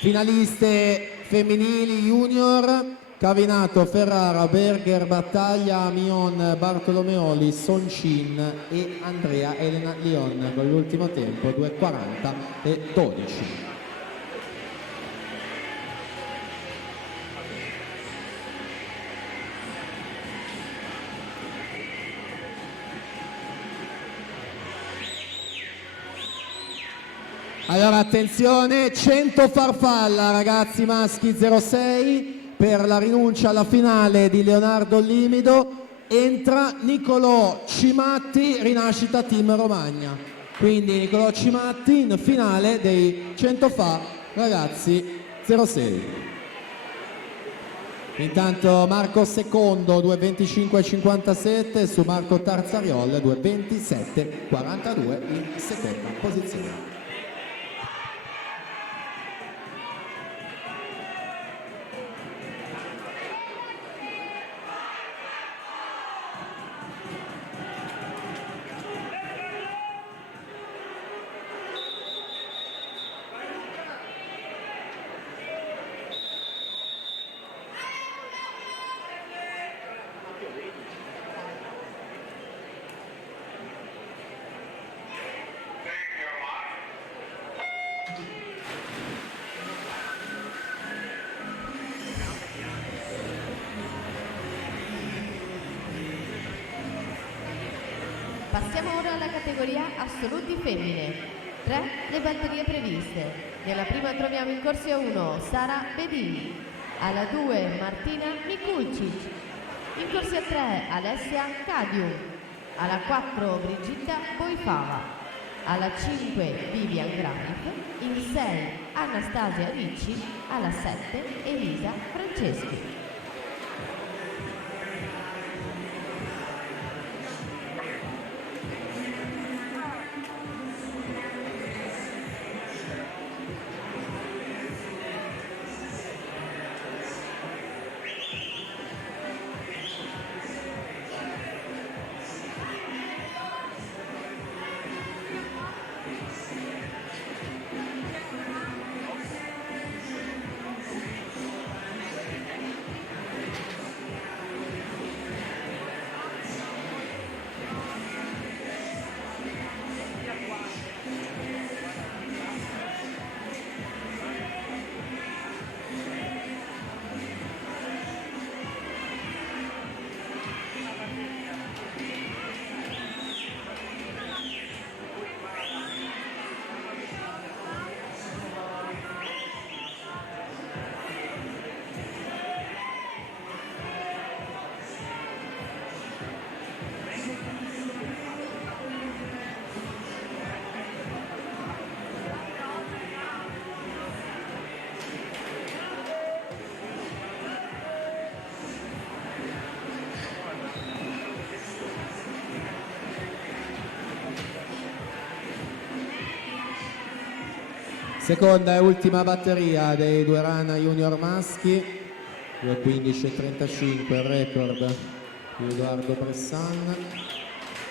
Finaliste femminili junior: Cavinato, Ferrara, Berger, Battaglia, Mion, Bartolomeoli, Soncin e Andrea Elena Lion con l'ultimo tempo 2:40 e 12. Allora attenzione, 100 farfalla ragazzi maschi 06 per la rinuncia alla finale di Leonardo Limido. Entra Nicolò Cimatti, Rinascita Team Romagna. Quindi Nicolò Cimatti in finale dei 100 fa ragazzi 06. Intanto Marco Secondo 2:25,57 su Marco Tarzariol 2:27,42 in seconda posizione. Passiamo ora alla categoria assoluti femmine. 3 le batterie previste. Nella prima troviamo in corsia 1 Sara Bedini, alla 2 Martina Mikulcic, in corsia 3 Alessia Cadium, alla 4 Brigitta Boifava, alla 5 Vivian Graif, in 6 Anastasia Ricci, alla 7 Elisa Franceschi. Seconda e ultima batteria dei due rana junior maschi, 2:15:35 il record di Edoardo Bressan.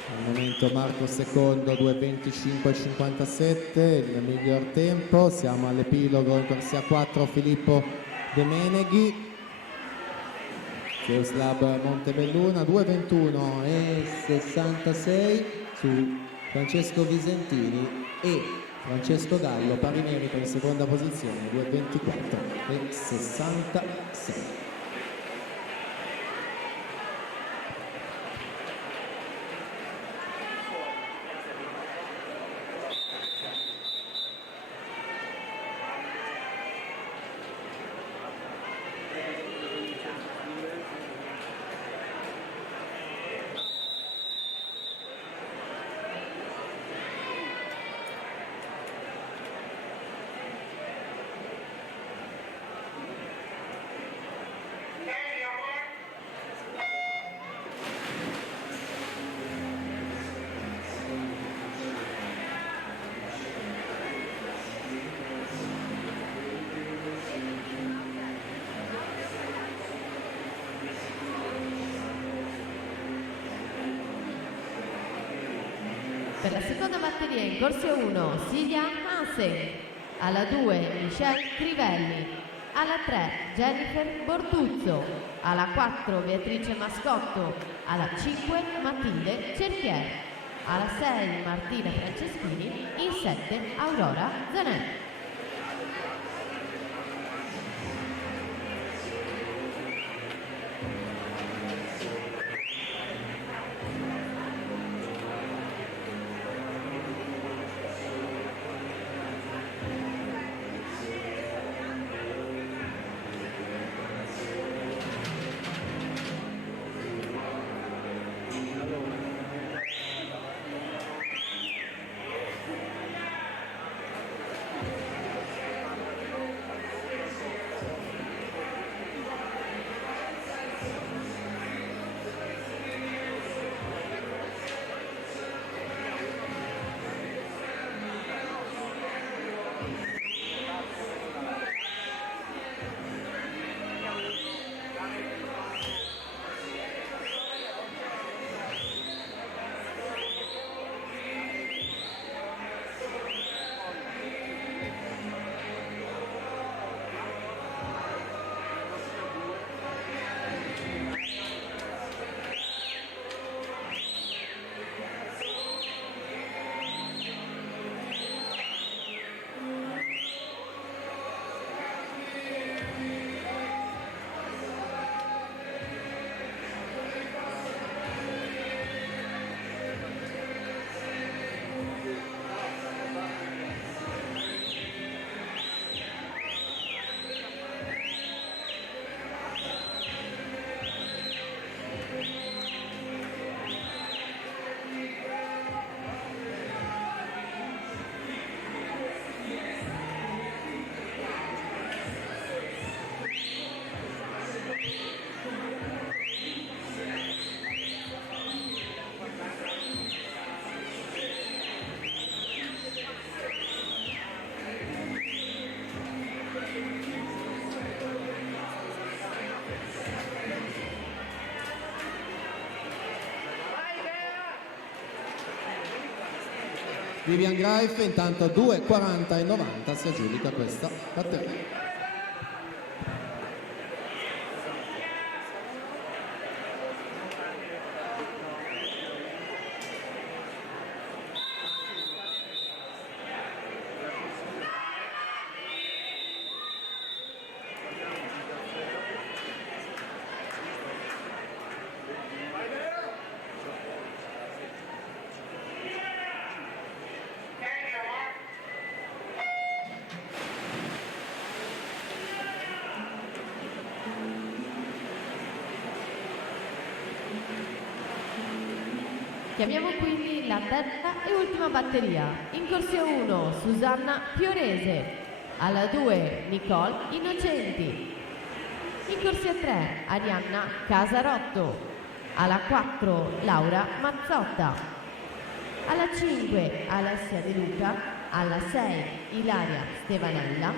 Al momento Marco secondo, 2:25:57 il miglior tempo. Siamo all'epilogo in corsia 4, Filippo De Meneghi, Keuslab Montebelluna, 2:21:66 su Francesco Visentini e Francesco Gallo, pari merito in seconda posizione, 2:24:66. Per la seconda batteria in corsia 1 Silvia Hansen, alla 2 Michelle Crivelli, alla 3 Jennifer Bortuzzo, alla 4 Beatrice Mascotto, alla 5 Matilde Cerchier, alla 6 Martina Franceschini, in 7 Aurora Zanetti. Vivian Greif intanto 2:40:90 si aggiudica questa batteria. Chiamiamo quindi la terza e ultima batteria. In corsia 1 Susanna Fiorese, alla 2 Nicole Innocenti, in corsia 3 Arianna Casarotto, alla 4 Laura Mazzotta, alla 5 Alessia De Luca, alla 6 Ilaria Stevanella,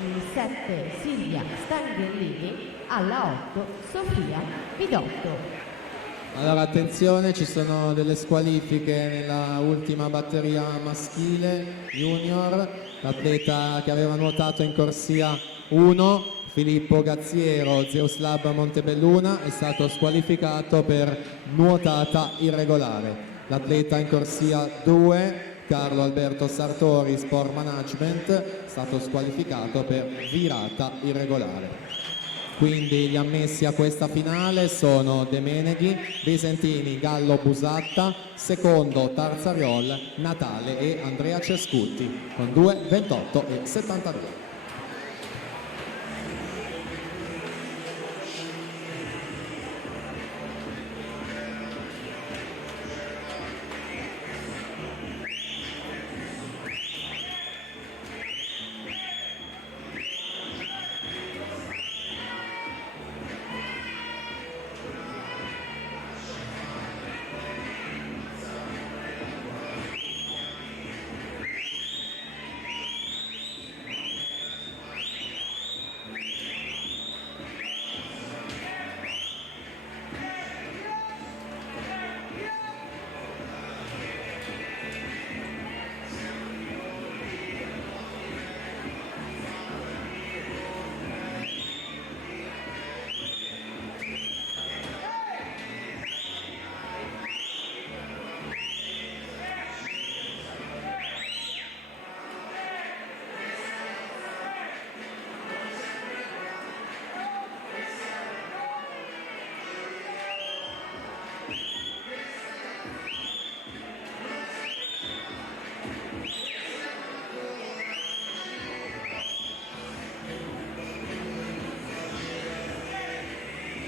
il 7 Silvia Stanghellini, alla 8 Sofia Pidotto. Allora attenzione, ci sono delle squalifiche nella ultima batteria maschile junior. L'atleta che aveva nuotato in corsia 1, Filippo Gazziero, Zeus Lab Montebelluna, è stato squalificato per nuotata irregolare. L'atleta in corsia 2, Carlo Alberto Sartori, Sport Management, è stato squalificato per virata irregolare. Quindi gli ammessi a questa finale sono De Meneghi, Visentini, Gallo Busatta, secondo Tarzariol, Natale e Andrea Cescutti con 2:28 e 72.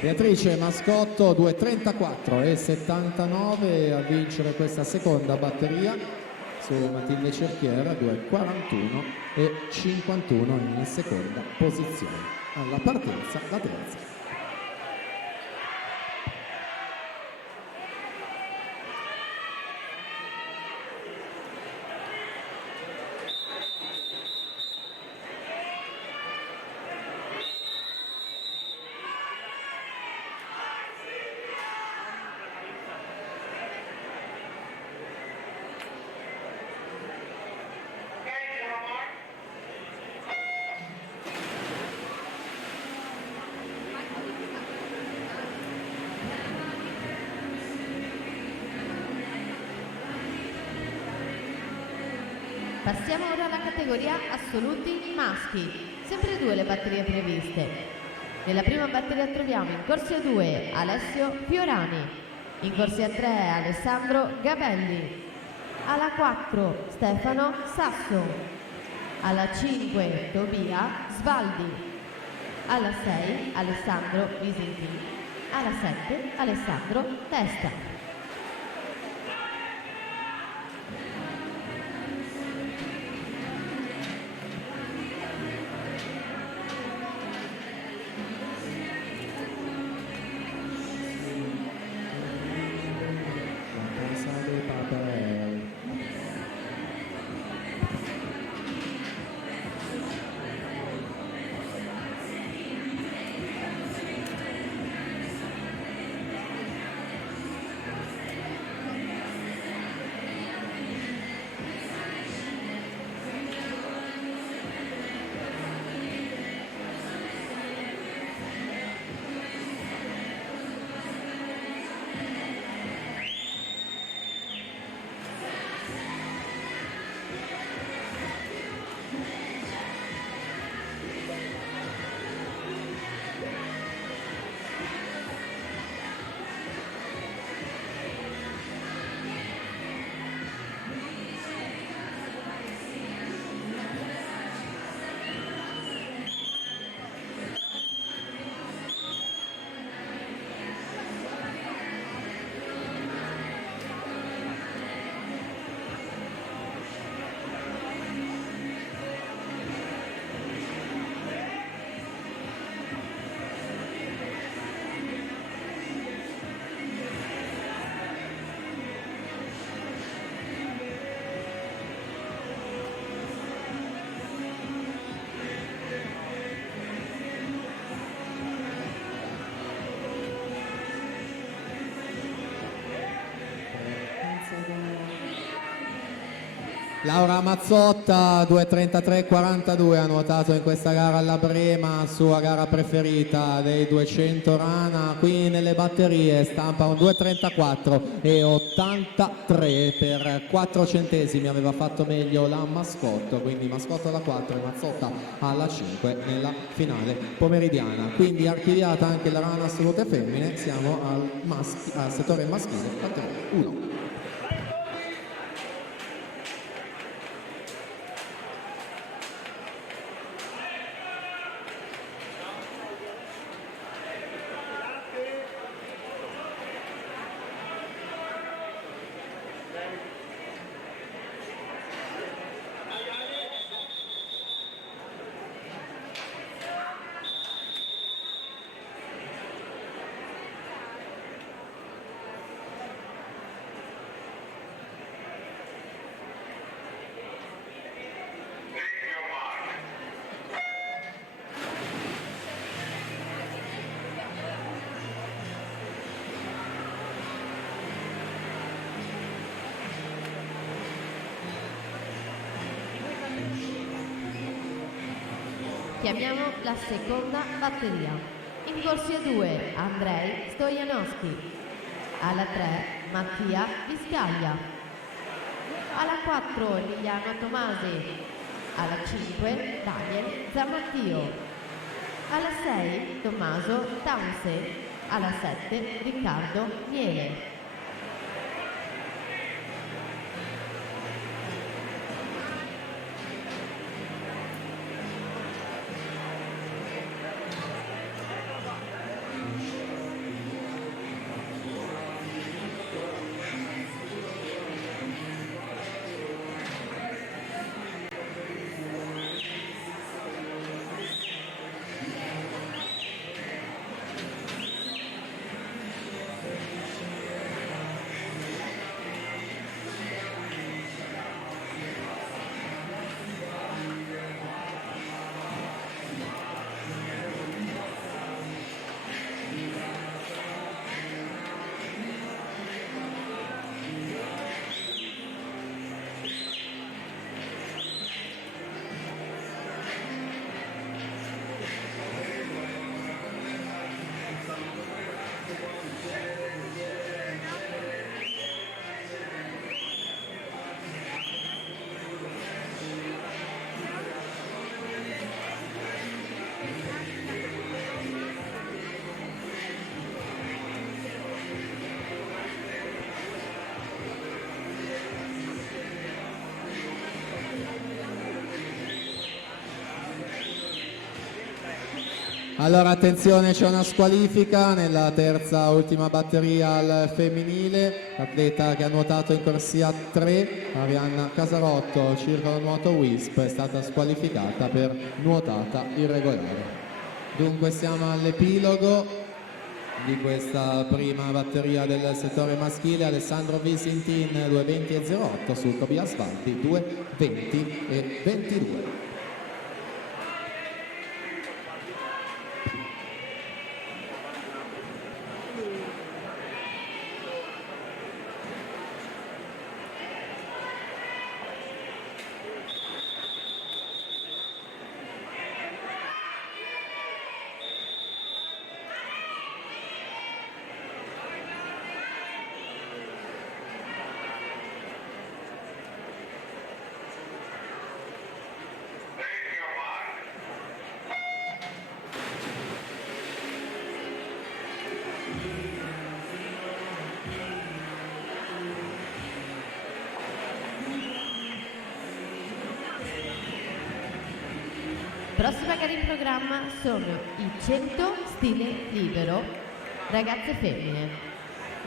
Beatrice Mascotto 2:34 e 79 a vincere questa seconda batteria su Matilde Cerchiera, 2:41 e 51 in seconda posizione. Alla partenza la terza. Passiamo ora alla categoria assoluti maschi, sempre due le batterie previste. Nella prima batteria troviamo in corsia 2 Alessio Fiorani, in corsia 3 Alessandro Gabelli, alla 4 Stefano Sasso, alla 5 Tobia Svaldi, alla 6 Alessandro Visentini, alla 7 Alessandro Testa. Laura Mazzotta 2:33:42 ha nuotato in questa gara alla Brema, sua gara preferita dei 200 rana. Qui nelle batterie stampa un 2:34:83, per 4 centesimi aveva fatto meglio la Mascotto, quindi Mascotto alla 4 e Mazzotta alla 5 nella finale pomeridiana. Quindi archiviata anche la rana assolute femmine, siamo al settore maschile, batteria 1. Chiamiamo la seconda batteria. In corsia 2 Andrei Stojanowski, alla 3 Mattia Viscaglia, alla 4 Emiliano Tomasi, alla 5 Daniel Zammattio, alla 6 Tommaso Townsend, alla 7 Riccardo Miele. Allora attenzione, c'è una squalifica nella terza ultima batteria al femminile. L'atleta che ha nuotato in corsia 3, Arianna Casarotto, circolo nuoto WISP, è stata squalificata per nuotata irregolare. Dunque siamo all'epilogo di questa prima batteria del settore maschile. Alessandro Visintin 2:20:08 su Tobias Valti 2:20:22. Prossima gara in programma sono i 100 stile libero, ragazze femmine.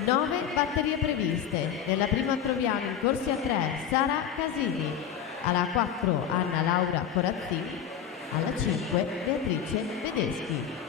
9 batterie previste. Nella prima troviamo in corsia 3 Sara Casini, alla 4 Anna Laura Corazzini, alla 5 Beatrice Vedeschi.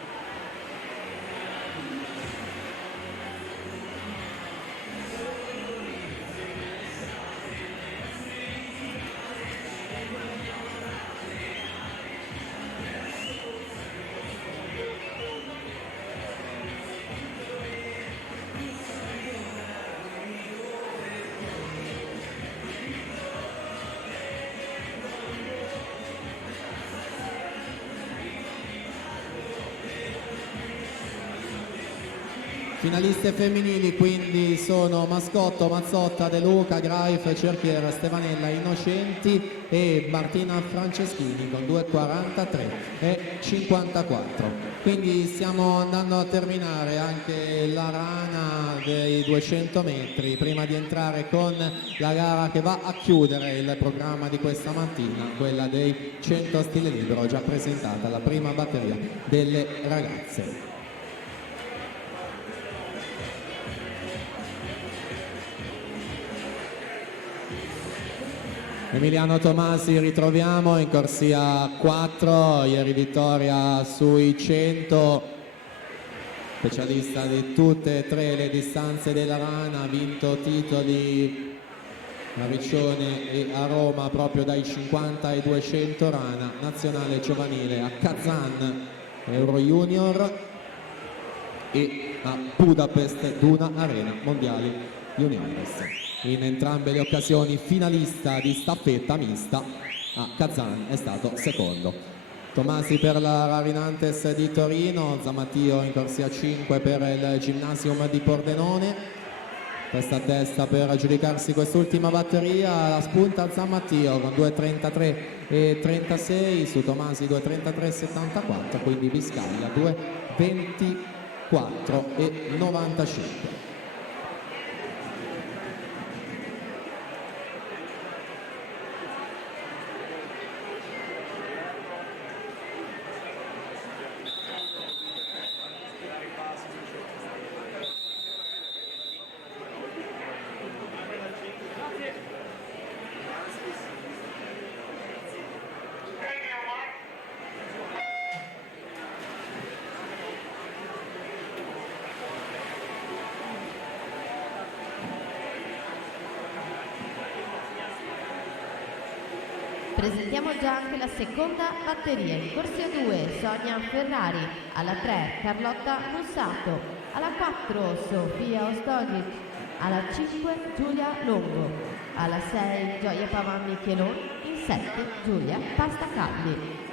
Finaliste femminili quindi sono Mascotto, Mazzotta, De Luca, Graif, Cerchiera, Stevanella, Innocenti e Martina Franceschini con 2,43 e 54. Quindi stiamo andando a terminare anche la rana dei 200 metri prima di entrare con la gara che va a chiudere il programma di questa mattina, quella dei 100 stile libero, già presentata la prima batteria delle ragazze. Emiliano Tomasi ritroviamo in corsia 4, ieri vittoria sui 100, specialista di tutte e tre le distanze della rana, ha vinto titoli a Riccione e a Roma proprio dai 50 ai 200 rana, nazionale giovanile a Kazan Euro Junior e a Budapest Duna Arena Mondiali Juniores. In entrambe le occasioni finalista di staffetta mista, a Kazan è stato secondo. Tomasi per la Rarinantes di Torino, Zamattio in corsia 5 per il Gymnasium di Pordenone. Testa a testa per aggiudicarsi quest'ultima batteria, la spunta Zamattio con 2,33 e 36, su Tomasi 2,33 e 74, quindi Biscaglia 2,24 e 95. Presentiamo già anche la seconda batteria. In corsia 2 Sonia Ferrari, alla 3 Carlotta Mussato, alla 4 Sofia Ostogic, alla 5 Giulia Longo, alla 6 Gioia Pavan Michelon, in 7 Giulia Pastacalli.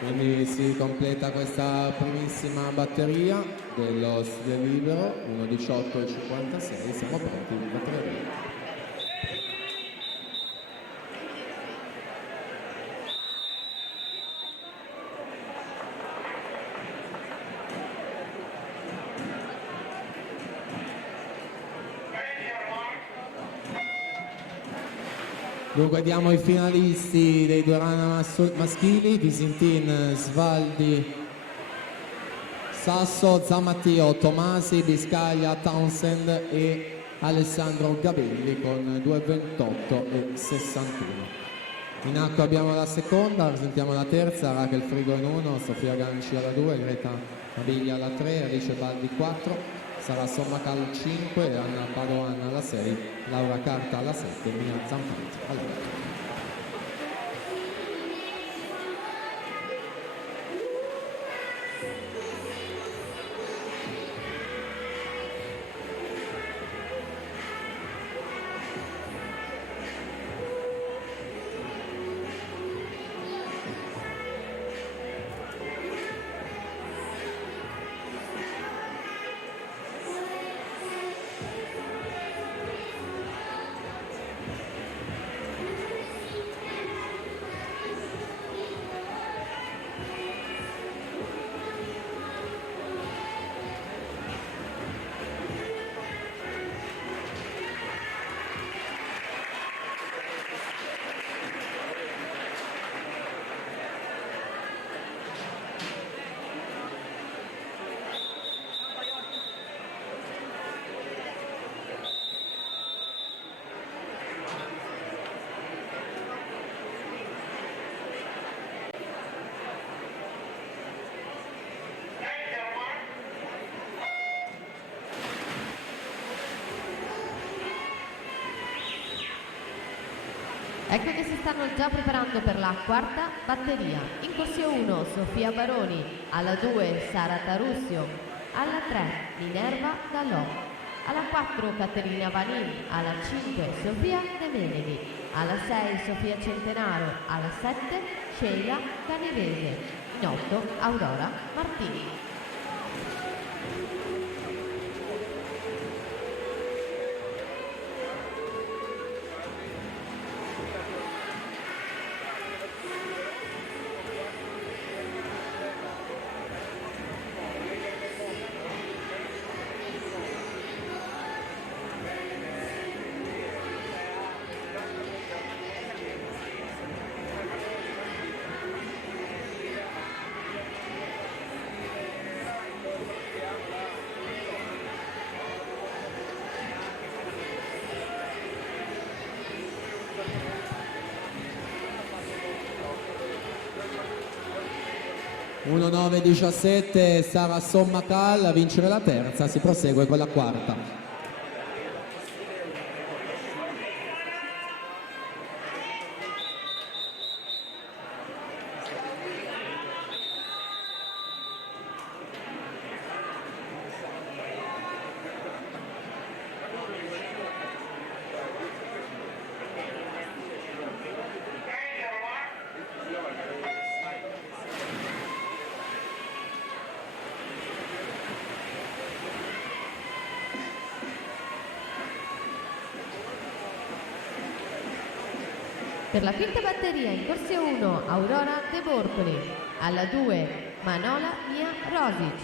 Quindi si completa questa primissima batteria dello stile libero, 1,18 e 56, siamo pronti per batteria. Dunque diamo i finalisti dei due rana maschili, Visintin, Svaldi, Sasso, Zamattio, Tomasi, Biscaglia, Townsend e Alessandro Gabelli con 2,28 e 61. In acqua abbiamo la seconda, presentiamo la terza, Rachel Frigo in 1, Sofia Ganci alla 2, Greta Mabiglia alla 3, Alice Baldi 4, Sara Sommacal 5, Anna Padoan alla 6, Laura Carta alla 7, Mia Zampanti alla 8. Ecco che si stanno già preparando per la quarta batteria. In corsia 1 Sofia Baroni, alla 2 Sara Tarussio, alla 3 Minerva Dallò, alla 4 Caterina Vanin, alla 5 Sofia De Meneghi, alla 6 Sofia Centenaro, alla 7 Sheila Canevese, in 8 Aurora Martini. Uno 9-17 Sara Sommacal a vincere la terza, si prosegue con la quarta. Per la quinta batteria in corsia 1 Aurora De Bortoli, alla 2 Manola Mia Rosic,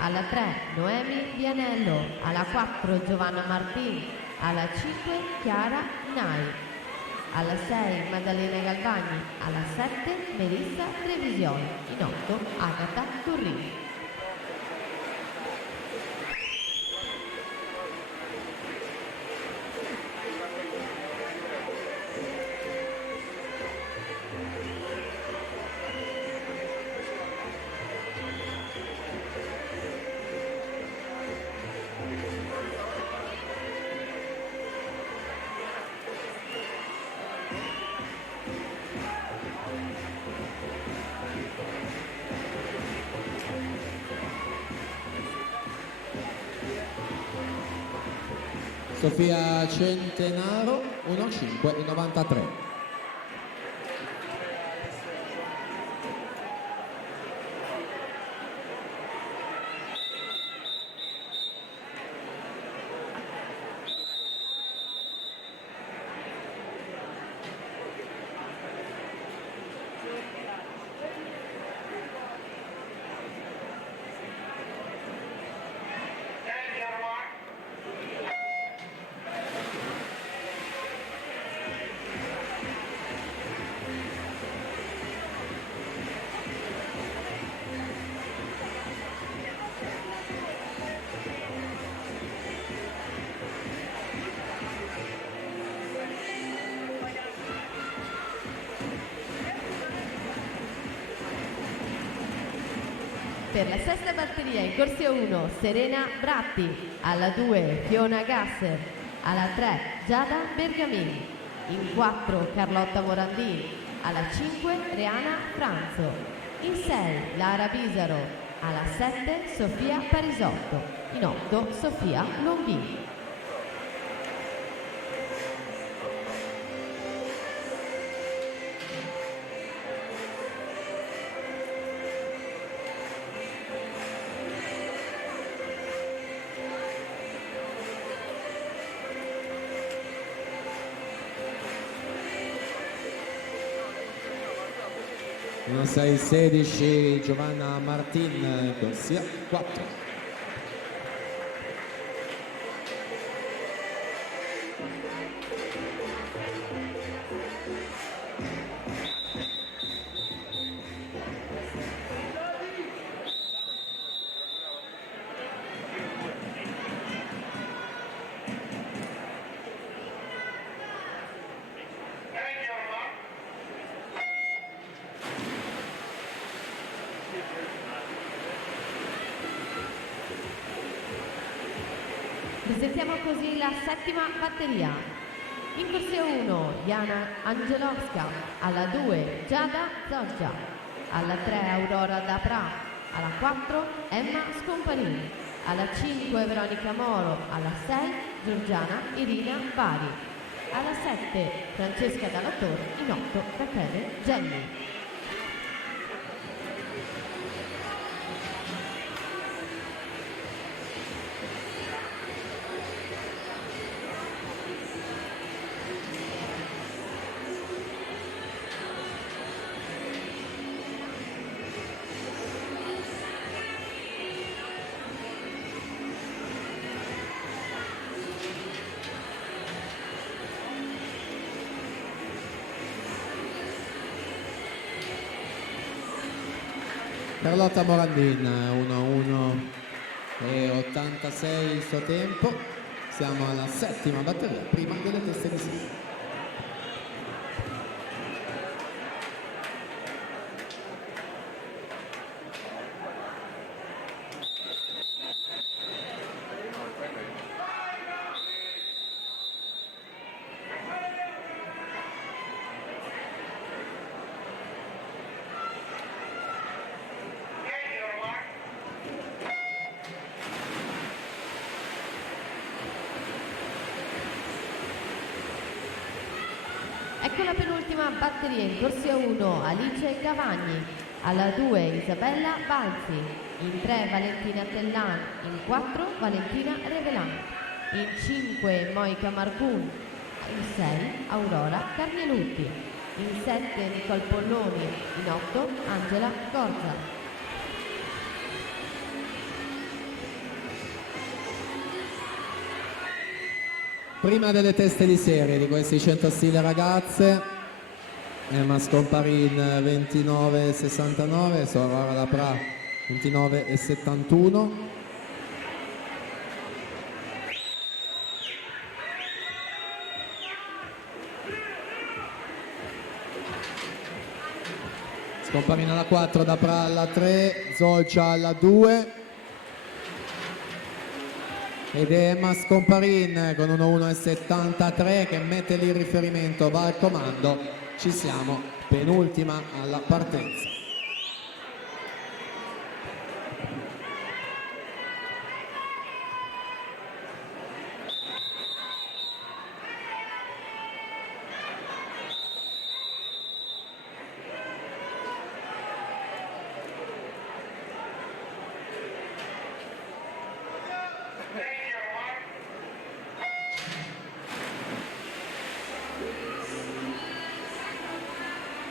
alla 3 Noemi Vianello, alla 4 Giovanna Martin, alla 5 Chiara Nai, alla 6 Maddalena Galvani, alla 7 Melissa Trevisioni, in 8 Agata Turrini. Sofia Centenaro 1-5-93. Per la sesta batteria in corsia 1 Serena Bratti, alla 2 Fiona Gasser, alla 3 Giada Bergamini, in 4 Carlotta Morandini, alla 5 Reana Franzo, in 6 Lara Bisaro, alla 7 Sofia Parisotto, in 8 Sofia Longhini. Uno 6-16 Giovanna Martin, corsia 4. Presentiamo così la settima batteria. In corsia 1 Jana Angelovska, alla 2 Giada Zoggia, alla 3 Aurora Dapra, alla 4 Emma Scomparini, alla 5 Veronica Moro, alla 6 Giorgiana Irina Bari, alla 7 Francesca Dalla Torre, in 8 Rachele Gelli. Carlotta Morandin 1-1 e 86 il suo tempo. Siamo alla settima batteria, prima delle teste di serie. Ecco la penultima batteria. In corsia 1 Alice Cavagni, alla 2 Isabella Balzi, in 3 Valentina Tellan, in 4 Valentina Revelan, in 5 Moica Marcun, in 6 Aurora Carnielutti, in 7 Nicole Polloni, in 8 Angela Gorza. Prima delle teste di serie di questi 100 stile ragazze, Emma Scomparin 29,69, Aurora Dapra 29,71. Scomparin alla 4, Dapra alla 3, Zolcia alla 2. Ed è Emma Scomparin con 1,1,73 che mette lì il riferimento, va al comando. Ci siamo, penultima alla partenza.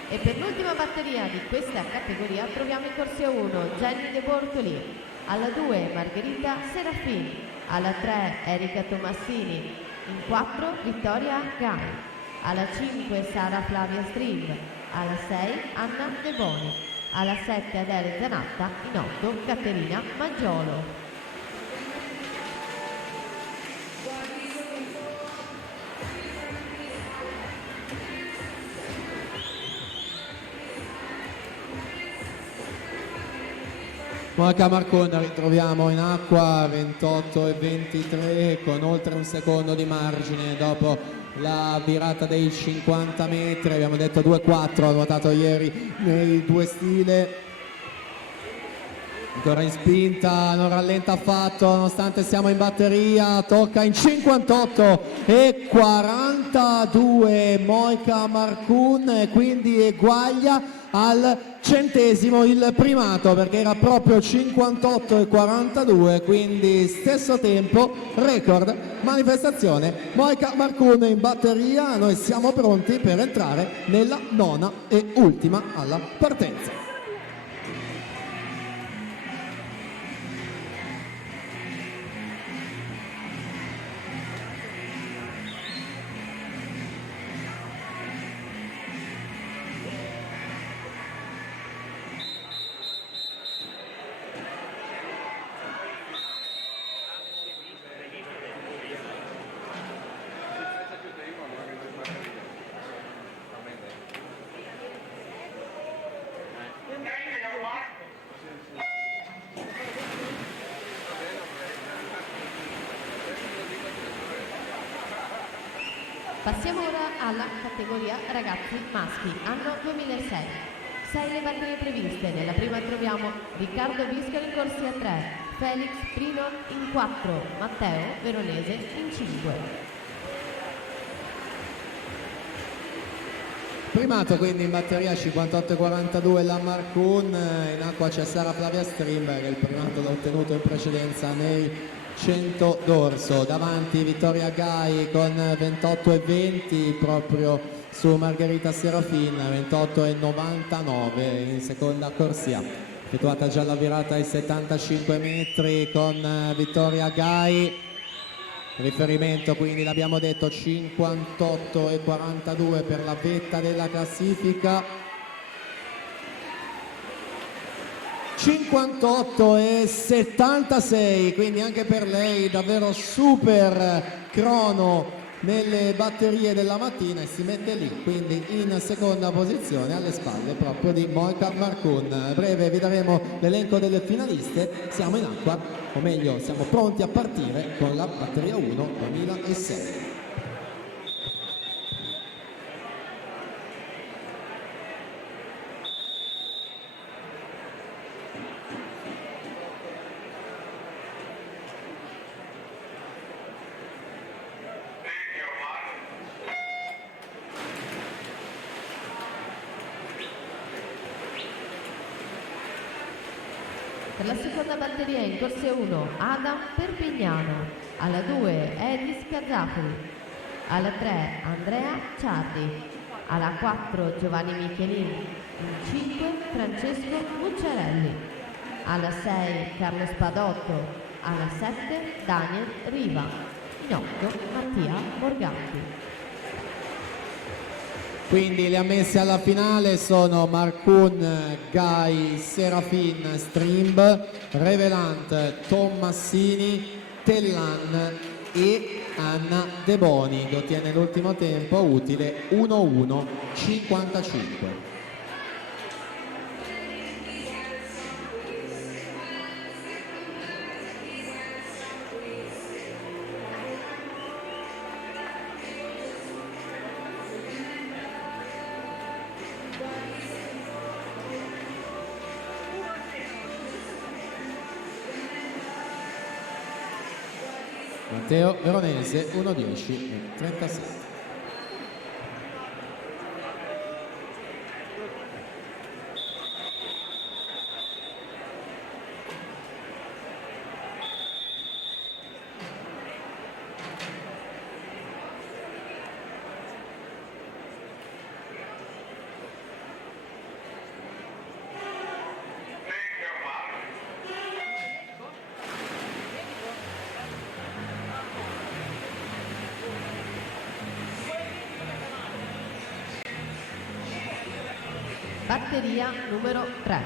E per l'ultima batteria di questa categoria troviamo in corsia 1 Jenny De Bortoli, alla 2 Margherita Serafini, alla 3 Erika Tomassini, in 4 Vittoria Gai, alla 5 Sara Flavia Strim, alla 6 Anna De Boni, alla 7 Adele Zanatta, in 8 Caterina Maggiolo. Moica Marcon ritroviamo in acqua 28,23 con oltre un secondo di margine dopo la virata dei 50 metri. Abbiamo detto 2,4, ha nuotato ieri nei due stile. Ancora in spinta, non rallenta affatto nonostante siamo in batteria, tocca in 58,42 Moica Marcun e quindi eguaglia al centesimo il primato perché era proprio 58,42, quindi stesso tempo, record, manifestazione. Moica Marcun in batteria, noi siamo pronti per entrare nella nona e ultima alla partenza. Passiamo ora alla categoria ragazzi maschi, anno 2006. 6 le batterie previste, nella prima troviamo Riccardo Biscaro in corsia 3, Felix Prino in 4, Matteo Veronese in 5. Primato quindi in batteria 58,42 la Marcun, in acqua c'è Sara Flavia Strimberg, il primato l'ha ottenuto in precedenza nei 100 d'orso. Davanti Vittoria Gai con 28,20 proprio su Margherita Serafin, 28,99 in seconda corsia. Effettuata già la virata ai 75 metri con Vittoria Gai. Riferimento quindi l'abbiamo detto 58,42 per la vetta della classifica, 58,76 quindi anche per lei davvero super crono nelle batterie della mattina, e si mette lì quindi in seconda posizione alle spalle proprio di Monica Marcun. A breve vi daremo l'elenco delle finaliste. Siamo in acqua, o meglio siamo pronti a partire con la batteria 1 2006. Per la seconda batteria in corsia 1 Adam Perpignano, alla 2 Edis Cazzafri, alla 3 Andrea Ciardi, alla 4 Giovanni Michelin, in 5 Francesco Mucciarelli, alla 6 Carlo Spadotto, alla 7 Daniel Riva, in 8 Mattia Morganti. Quindi le ammesse alla finale sono Marcun, Gai, Serafin, Strimb, Revelant, Tommassini, Tellan e Anna De Boni, che ottiene l'ultimo tempo utile 1:1:55. Matteo Veronese 1:10:37. Batteria numero 3.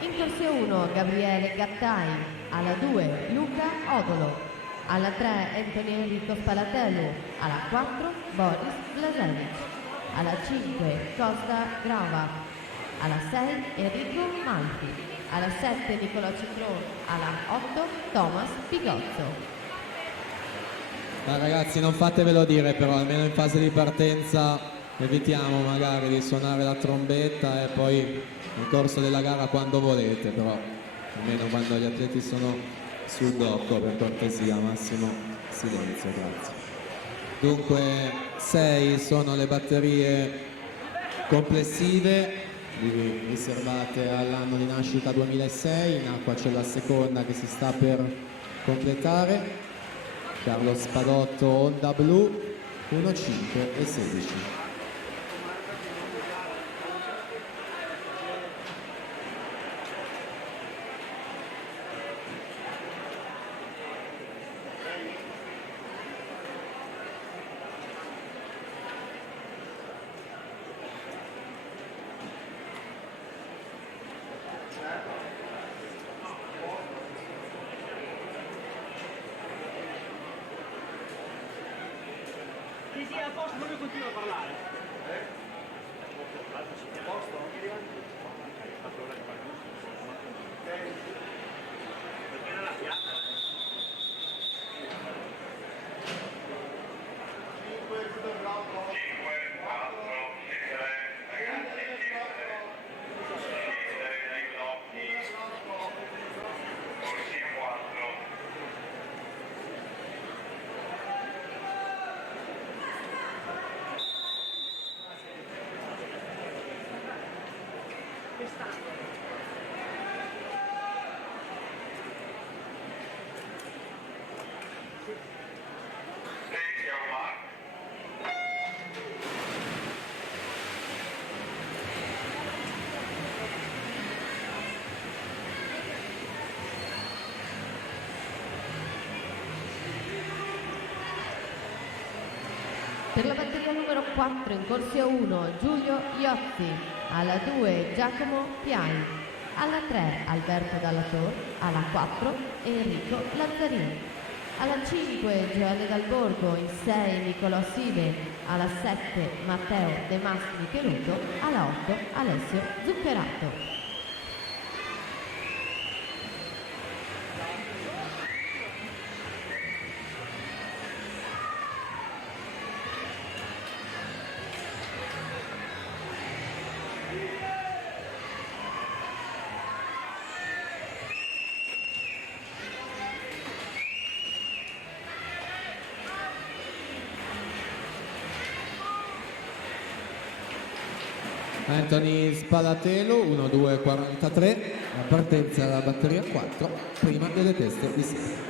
In corsia 1 Gabriele Gattai, alla 2 Luca Odolo, alla 3 Antonio Enrico Spalatello, alla 4 Boris Blasevic, alla 5 Costa Grava, alla 6 Enrico Malfi, alla 7 Nicolò Citron, alla 8 Thomas Pigozzo. Ragazzi, non fatevelo dire, però almeno in fase di partenza evitiamo magari di suonare la trombetta, e poi nel corso della gara quando volete, però almeno quando gli atleti sono sul blocco, per cortesia, massimo silenzio, grazie. Dunque 6 sono le batterie complessive riservate all'anno di nascita 2006. In acqua c'è la seconda che si sta per completare, Carlo Spadotto Onda Blu 1:5:16. Sì, sì, a posto, proprio continuo a parlare. A posto? Perché nella piazza? 5 sul blocco. Quest'anno. Per la batteria numero 4 in corsia 1 Giulio Iozzi, alla 2 Giacomo Piai, alla 3 Alberto Dallator, alla 4 Enrico Lazzarini, alla 5 Gioele Dal Borgo, in 6 Nicolò Sive, alla 7 Matteo De Mastri Cheruto, alla 8 Alessio Zuccherato. Anthony Spalatelo 1-2-43, la partenza della batteria 4 prima delle teste di serie.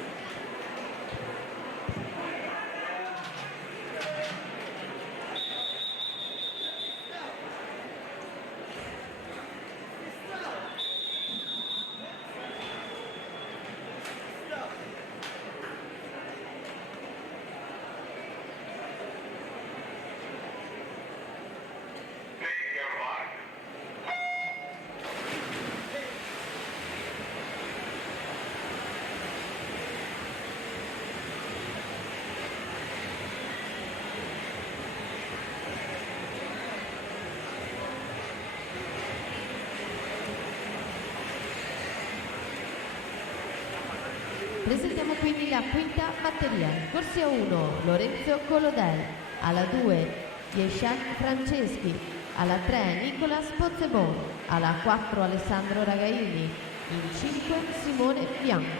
Presentiamo quindi la quinta batteria. Corsia 1 Lorenzo Colodel, alla 2 Yeshan Franceschi, alla 3 Nicolas Pozzebon, alla 4 Alessandro Ragaini, in 5 Simone Bianco,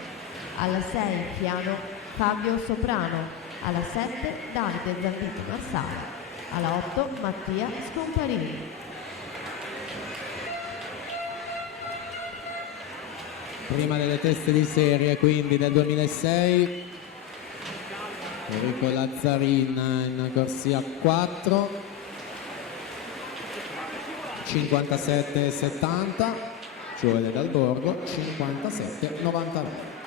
alla 6 piano Fabio Soprano, alla 7 Davide Zambito Marsala, alla 8 Mattia Scomparini. Prima delle teste di serie, quindi del 2006, Enrico Lazzarin in corsia 4, 57-70, Gioele Dal Borgo 57-99.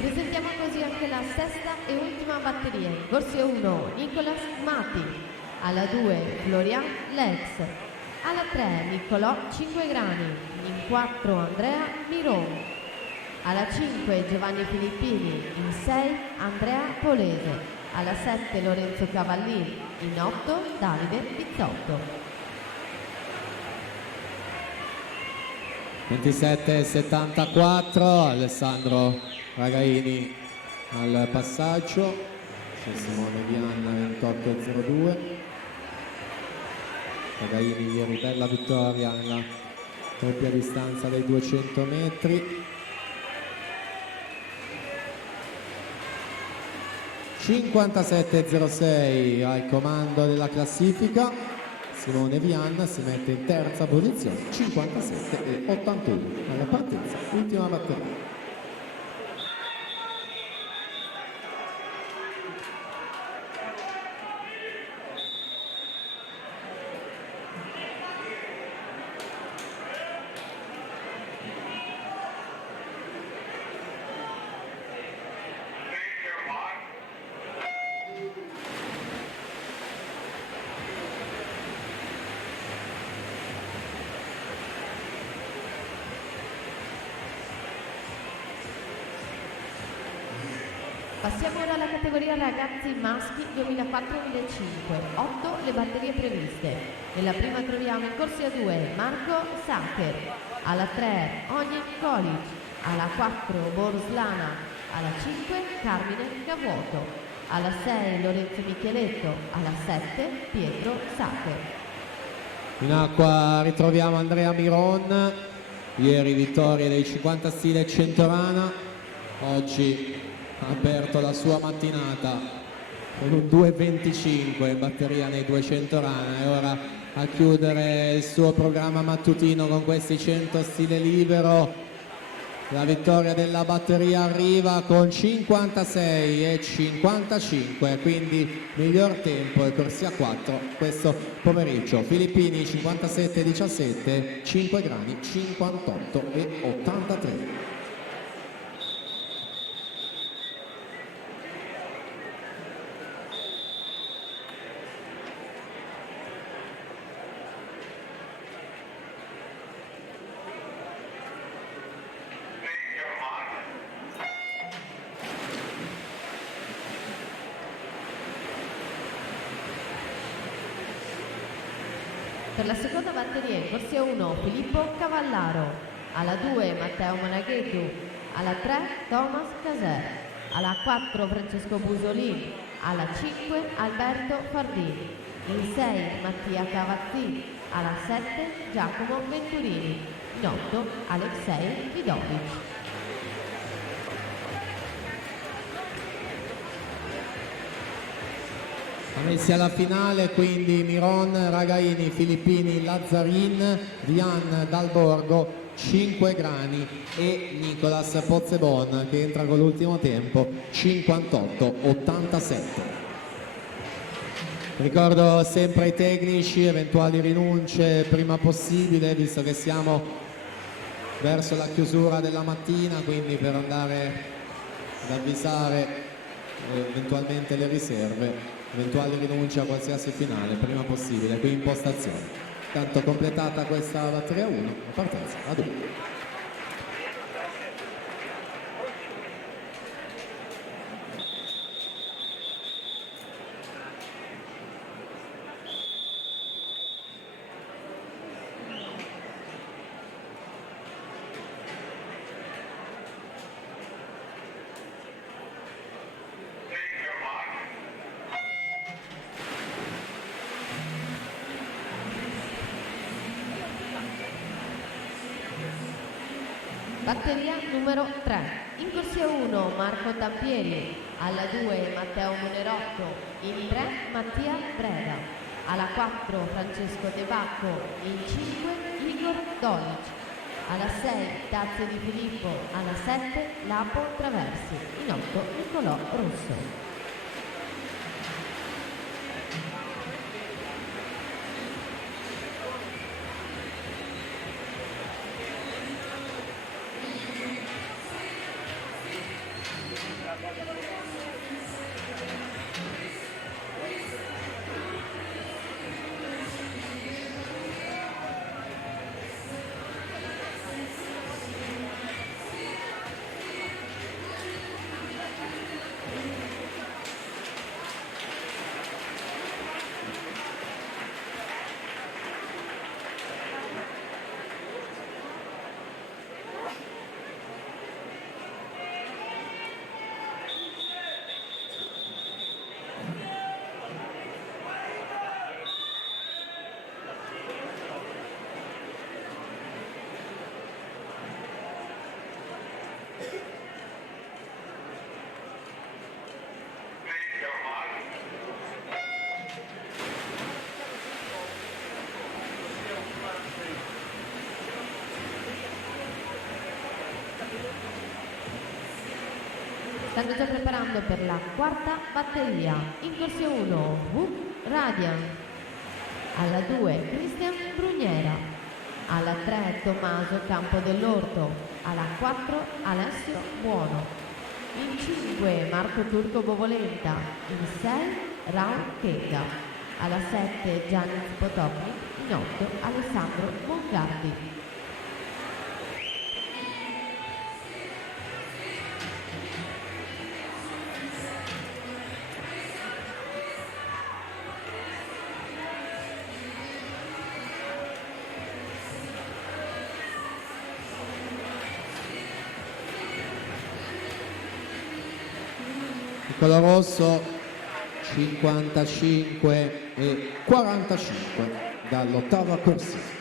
Presentiamo così anche la sesta e ultima batteria. In corsia 1 Nicolas Mati, alla 2 Florian Lex, alla 3 Niccolò Cinquegrani, in 4 Andrea Miron, alla 5 Giovanni Filippini, in 6 Andrea Polese, alla 7 Lorenzo Cavallini, in 8 Davide Pizzotto. 27-74, Alessandro Ragaini al passaggio, c'è Simone Vianna 28-02, Ragaini ieri bella vittoria nella doppia distanza dei 200 metri. 57-06 al comando della classifica, Simone Vianna si mette in terza posizione, 57-81 alla partenza, ultima batteria. Passiamo ora alla categoria ragazzi maschi 2004-2005, 8 le batterie previste. Nella prima troviamo in corsia 2 Marco Sacher, alla 3 Ogni Kolic, alla 4 Boruslana, alla 5 Carmine Gavuoto, alla 6 Lorenzo Micheletto, alla 7 Pietro Sacher. In acqua ritroviamo Andrea Miron, ieri vittoria dei 50 stile Centorana, oggi ha aperto la sua mattinata con un 2.25 in batteria nei 200 rana e ora a chiudere il suo programma mattutino con questi 100 stile libero. La vittoria della batteria arriva con 56 e 55, quindi miglior tempo e corsia 4 questo pomeriggio. Filippini 57-17, 5 grani 58 e 83. Per la seconda batteria in corsia 1 Filippo Cavallaro, alla 2 Matteo Monaghetu, alla 3 Thomas Caser, alla 4 Francesco Busolini, alla 5 Alberto Fardini, in 6 Mattia Cavazzini, alla 7 Giacomo Venturini, in 8 Alexei Vidovic. Messi alla finale quindi Miron, Ragaini, Filippini, Lazzarin, Dian Dalborgo, 5 grani e Nicolas Pozzebon che entra con l'ultimo tempo 58-87. Ricordo sempre ai tecnici eventuali rinunce prima possibile visto che siamo verso la chiusura della mattina, quindi per andare ad avvisare eventualmente le riserve, eventuali rinunce a qualsiasi finale prima possibile qui in postazione. Tanto completata questa batteria 1, la partenza a 2. Batteria numero 3, in corsia 1 Marco Tampieri, alla 2 Matteo Monerotto, in 3 Mattia Breda, alla 4 Francesco De Bacco, in 5 Igor Dolic, alla 6 Tazio Di Filippo, alla 7 Lapo Traversi, in 8 Nicolò Russo. Stanno già preparando per la quarta batteria. In corsia 1 V Radian, alla 2 Cristian Brugnera, alla 3 Tommaso Campo dell'Orto, alla 4 Alessio Buono, in 5 Marco Turco Bovolenta, in 6 Raul Chega, alla 7 Gianni Potocnik, in 8 Alessandro Mongardi. Piccolo rosso 55 e 45 dall'ottava corsia.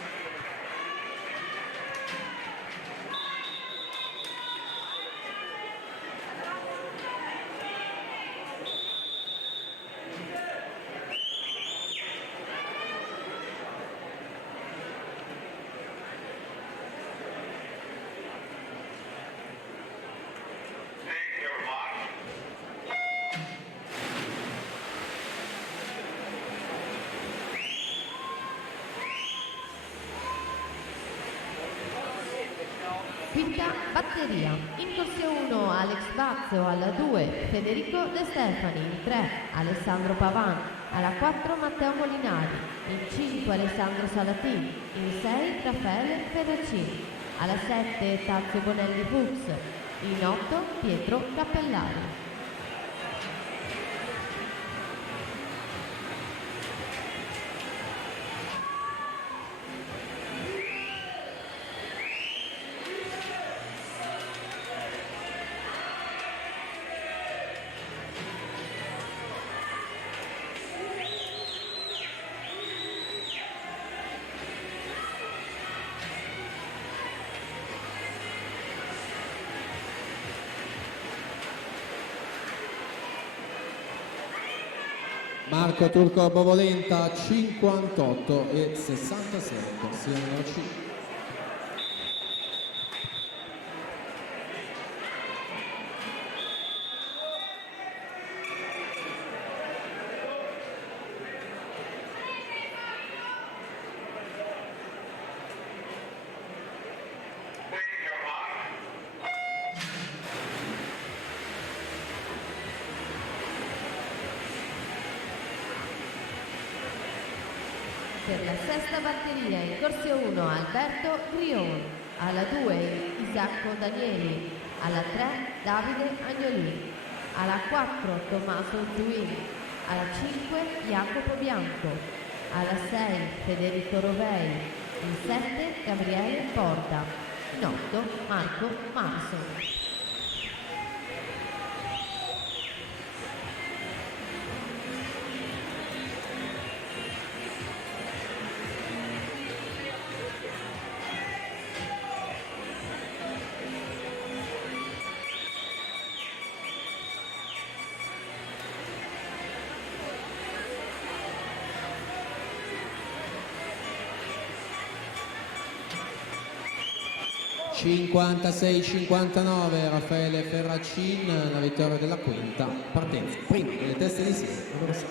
Quinta batteria. In corsia 1 Alex Bazzo, alla 2 Federico De Stefani, in 3 Alessandro Pavan, alla 4 Matteo Molinari, in 5 Alessandro Salatini, in 6 Raffaele Ferracini, alla 7 Tazio Bonelli Fuchs, in 8 Pietro Cappellari. Marco Turco Bovolenta 58 e 66, corsia numero 5. Per la sesta batteria in corsia 1 Alberto Grion, alla 2 Isacco Danieli, alla 3 Davide Agnolini, alla 4 Tommaso Zuini, alla 5 Jacopo Bianco, alla 6 Federico Rovei, in 7 Gabriele Porta, in 8 Marco Marson. Cinquantasei 59 Raffaele Ferracin, la vittoria della quinta partenza, prima delle teste di serie numero 6.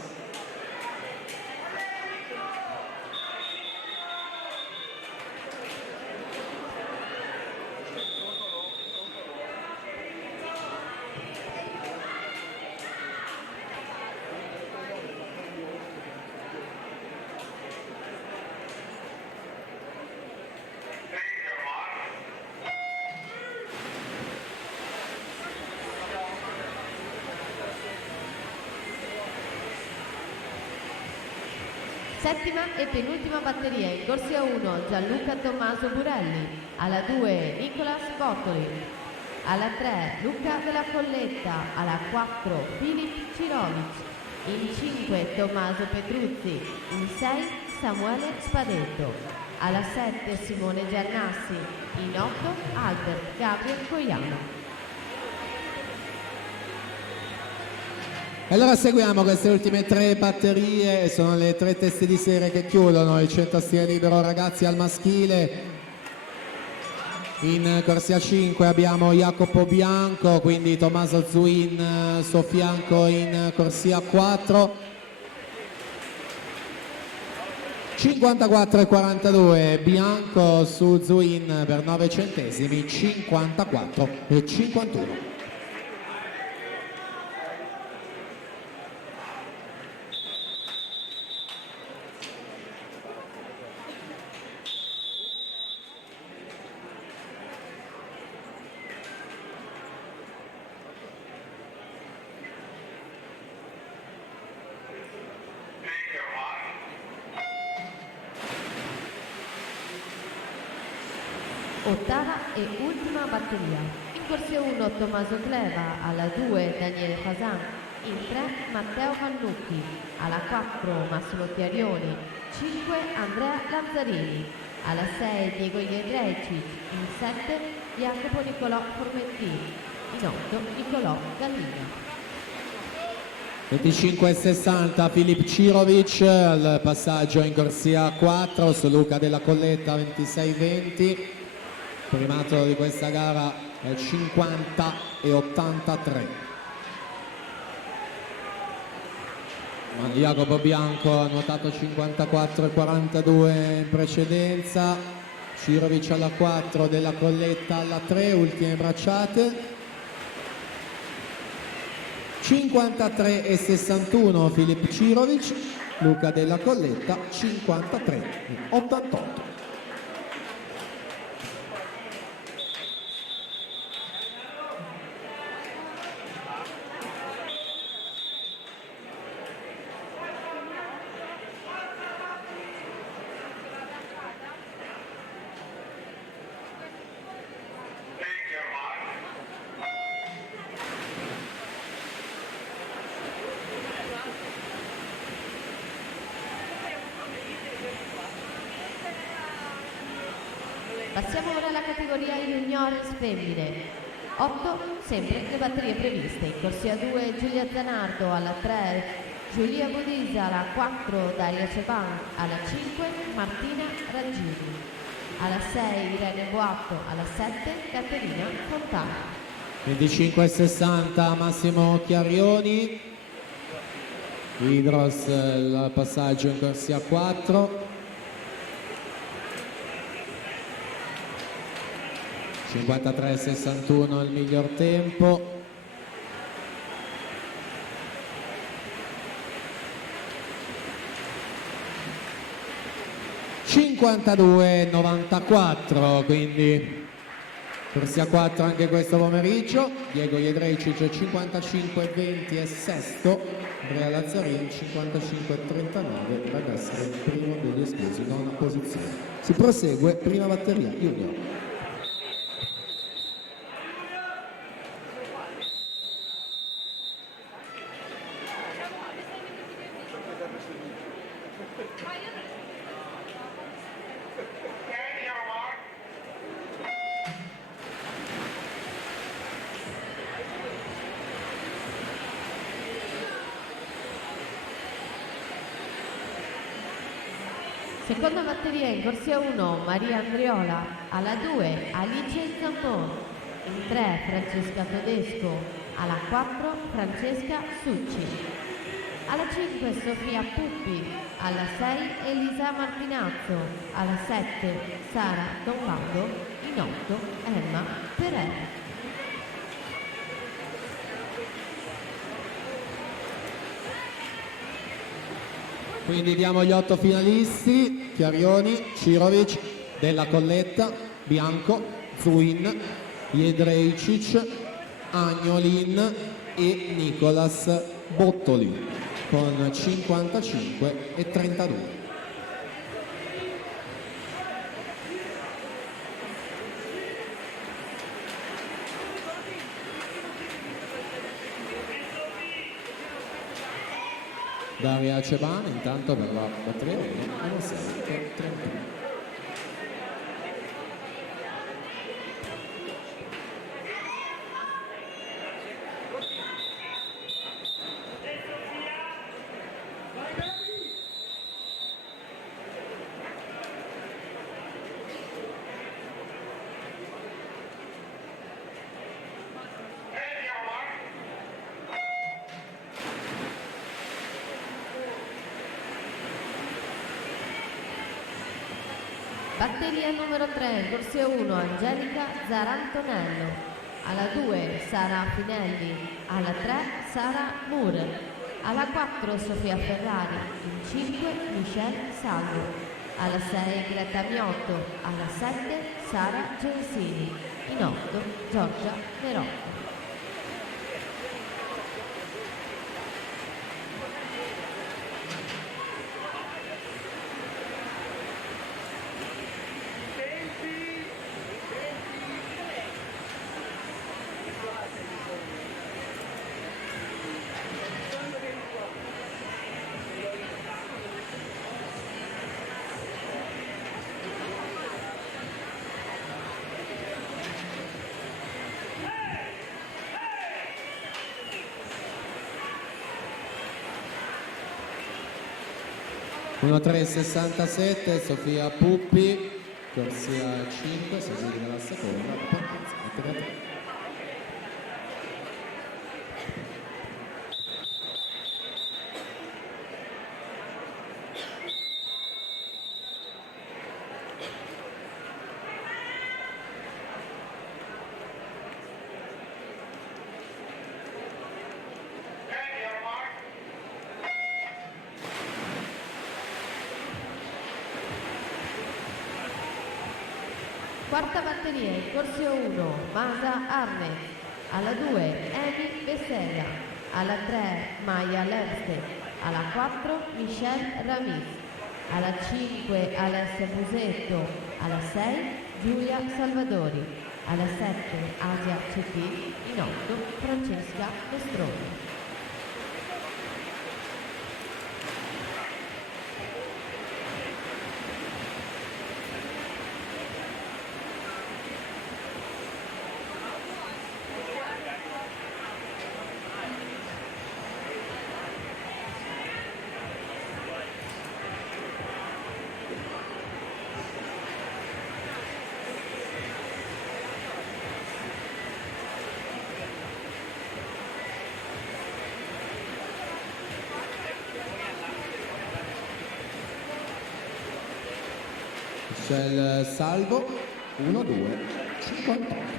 Settima e penultima batteria in corsia 1 Gianluca Tommaso Burelli, alla 2 Nicolas Bottoli, alla 3 Luca della Colletta, alla 4 Filip Cirovic, in 5 Tommaso Petruzzi, in 6 Samuele Spadetto, alla 7 Simone Giannassi, in 8 Albert Gabriel Coiano. E allora seguiamo queste ultime tre batterie, sono le tre teste di serie che chiudono il 100 stile libero ragazzi al maschile. In corsia 5 abbiamo Jacopo Bianco, quindi Tommaso Zuin suo fianco in corsia 4. 54 e 42 Bianco su Zuin per 9 centesimi, 54 e 51. Ottava e ultima batteria. In corsia 1 Tommaso Cleva, alla 2 Daniele Fasan, in 3 Matteo Vannucchi, alla 4 Massimo Chiarioni, 5 Andrea Lazzarini, alla 6 Diego Iedrecic, in 7 Jacopo Nicolò Formentini, in 8 Nicolò Gallina. 25,60 Filip Cirovic al passaggio in corsia 4 su Luca Della Colletta 26,20. Primato di questa gara è 50,83. Ma Jacopo Bianco ha nuotato 54,42 in precedenza. Cirovic alla 4, Della Colletta alla 3, ultime bracciate. 53,61 Filip Cirovic, Luca Della Colletta 53,88. Passiamo ora alla categoria juniores femmine. 8 sempre le batterie previste. In corsia 2 Giulia Zanardo, alla 3 Giulia Bodisa, alla 4 Daria Ceban, alla 5 Martina Raggini, alla 6 Irene Boatto, alla 7 Caterina Fontana. 25,60 Massimo Chiarioni, Hydros il passaggio in corsia 4. 53,61 il miglior tempo. (52,94), quindi corsia 4 anche questo pomeriggio. Diego Iedrecic 55,20 è sesto, Andrea Lazzarini 55,39 ad essere il primo degli esclusi, nona posizione. Si prosegue, prima batteria junior. Seconda batteria in corsia 1 Maria Andriola, alla 2 Alice Zampon, in 3 Francesca Todesco, alla 4 Francesca Succi, alla 5 Sofia Puppi, alla 6 Elisa Martinazzo, alla 7 Sara Dombaldo, in 8 Emma Perez. Quindi diamo gli 8 finalisti: Chiarioni, Cirovic, Della Colletta, Bianco, Zuin, Iedrecic, Agnolin e Nicolas Bottoli con 55 e 32. Daria Ceban intanto per la batteria 1 6 e 31. Batteria numero 3, corsia 1 Angelica Zarantonello, alla 2 Sara Finelli, alla 3 Sara Moore, alla 4 Sofia Ferrari, in 5 Michelle Salvo, alla 6 Greta Miotto, alla 7 Sara Gensini, in 8 Giorgia Nerocco. 1.367 Sofia Puppi, corsia 5, seguita dalla seconda, partenza, mettere a 3. Quarta batteria, in corso 1, Masa Arnes. Alla 2, Emi Besseria. Alla 3, Maya Lerste. Alla 4, Michelle Ramiz. Alla 5, Alessia Busetto. Alla 6, Giulia Salvadori. Alla 7, Asia Cetti. In 8, Francesca Mestroni. C'è il salvo 1, 2, 58.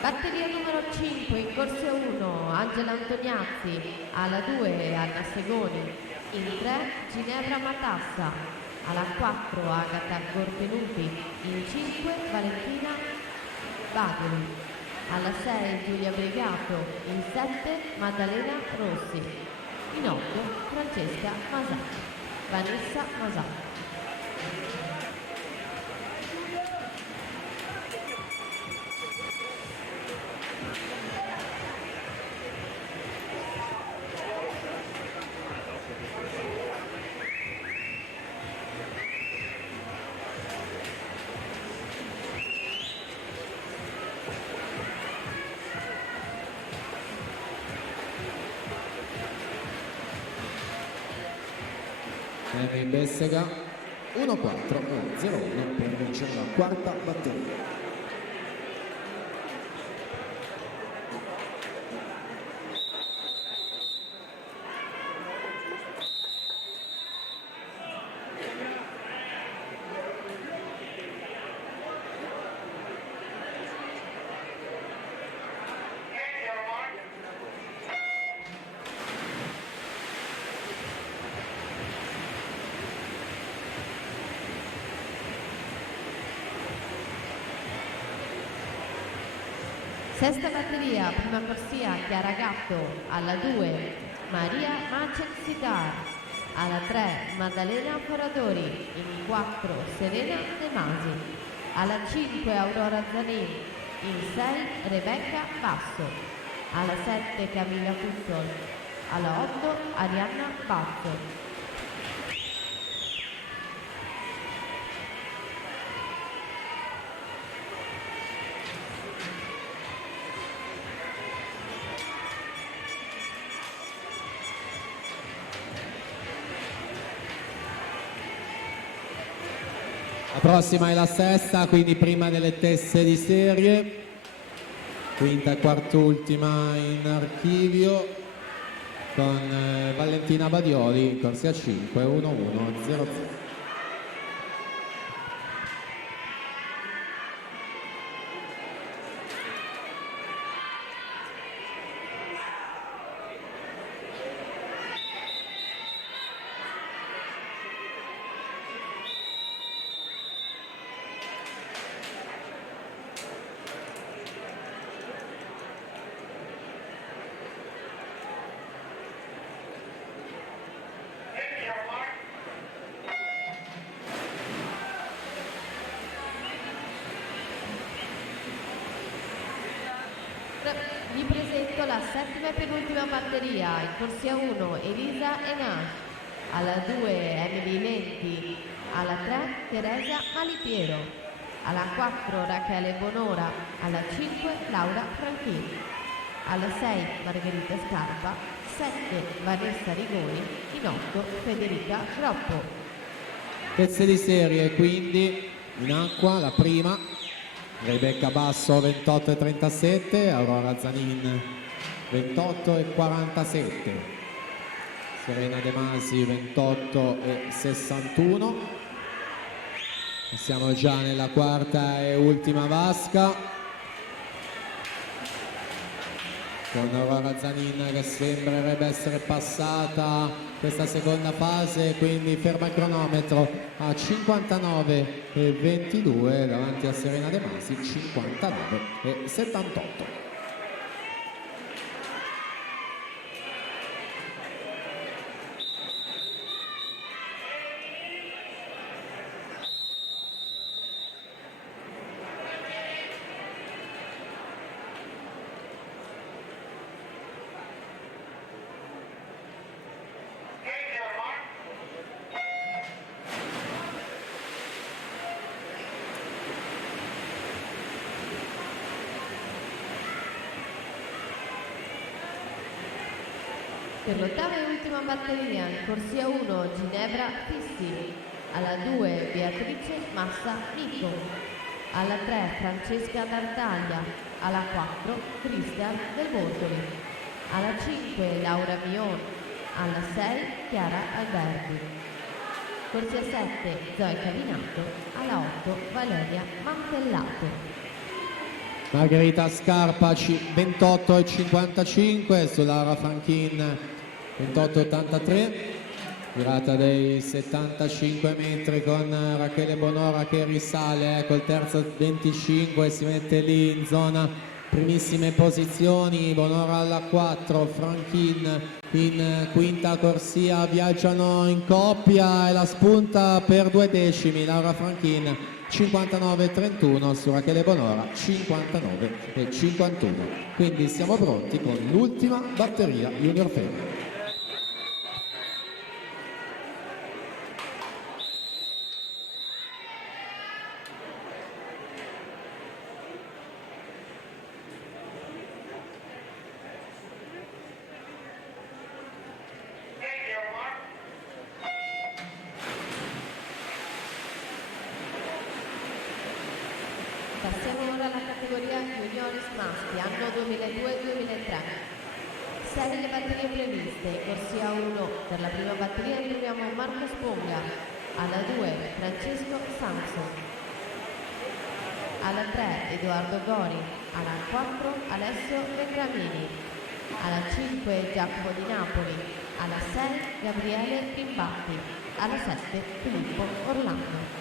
Batteria numero 5, in corsia 1, Angela Antoniazzi. Alla 2, Anna Segoni. In 3, Ginevra Matassa. Alla 4, Agata Gorpenuti. In 5, Valentina Badoli. Alla 6, Giulia Brigato. In 7, Maddalena Rossi. In 8, Francesca Masacchi. Vanessa Masacchi. Emi Bessega 1-4-0-1 per vincere la quarta batteria. Sesta batteria, prima corsia, Chiara Gatto. Alla 2, Maria Macen Sidar. Alla 3, Maddalena Foradori. In 4, Serena De Masi. Alla 5, Aurora Zanin. In 6, Rebecca Basso. Alla 7, Camilla Cuzzol. Alla 8, Arianna Bazzo. La prossima è la sesta, quindi prima delle teste di serie. Quinta e quart'ultima in archivio con Valentina Badioli, corsia 5, 1-1-0-0. settima e penultima batteria, in corsia 1 Elisa e Nash, alla 2 Emily Lenti, alla 3 Teresa Malipiero, alla 4 Rachele Bonora, alla 5 Laura Franchini, alla 6 Margherita Scarpa, 7 Vanessa Rigoni, in 8 Federica Groppo. Pezzi di serie quindi in acqua la prima, Rebecca Basso 28,37, Aurora Zanin 28,47, Serena De Masi 28,61. Siamo già nella quarta e ultima vasca con Aurora Zanin che sembrerebbe essere passata questa seconda fase, quindi ferma il cronometro a 59,22 davanti a Serena De Masi 59,78. Per l'ottava e ultima batteria, in corsia 1 Ginevra Fissi, alla 2 Beatrice Massa Nico, alla 3 Francesca D'Artaglia, alla 4 Cristian Del Bortoli, alla 5 Laura Mion, alla 6 Chiara Alberti, corsia 7 Zoe Cavinato, alla 8 Valeria Mantellato. Margherita Scarpa 28,55 su Laura Franchin 28,83, tirata dei 75 metri con Rachele Bonora che risale, ecco il terzo 25, si mette lì in zona primissime posizioni. Bonora alla 4, Franchin in quinta corsia, viaggiano in coppia e la spunta per 2 decimi Laura Franchin 59,31 su Rachele Bonora 59,51. Quindi siamo pronti con l'ultima batteria junior femmina. Passiamo ora alla categoria Juniores Maschi, anno 2002-2003. 6 le batterie previste, in corsia 1 per la prima batteria troviamo Marco Sponga, alla 2 Francesco Samson, alla 3 Edoardo Gori, alla 4 Alessio Beltramini, alla 5 Giacomo Di Napoli, alla 6 Gabriele Pimbatti, alla 7 Filippo Orlando.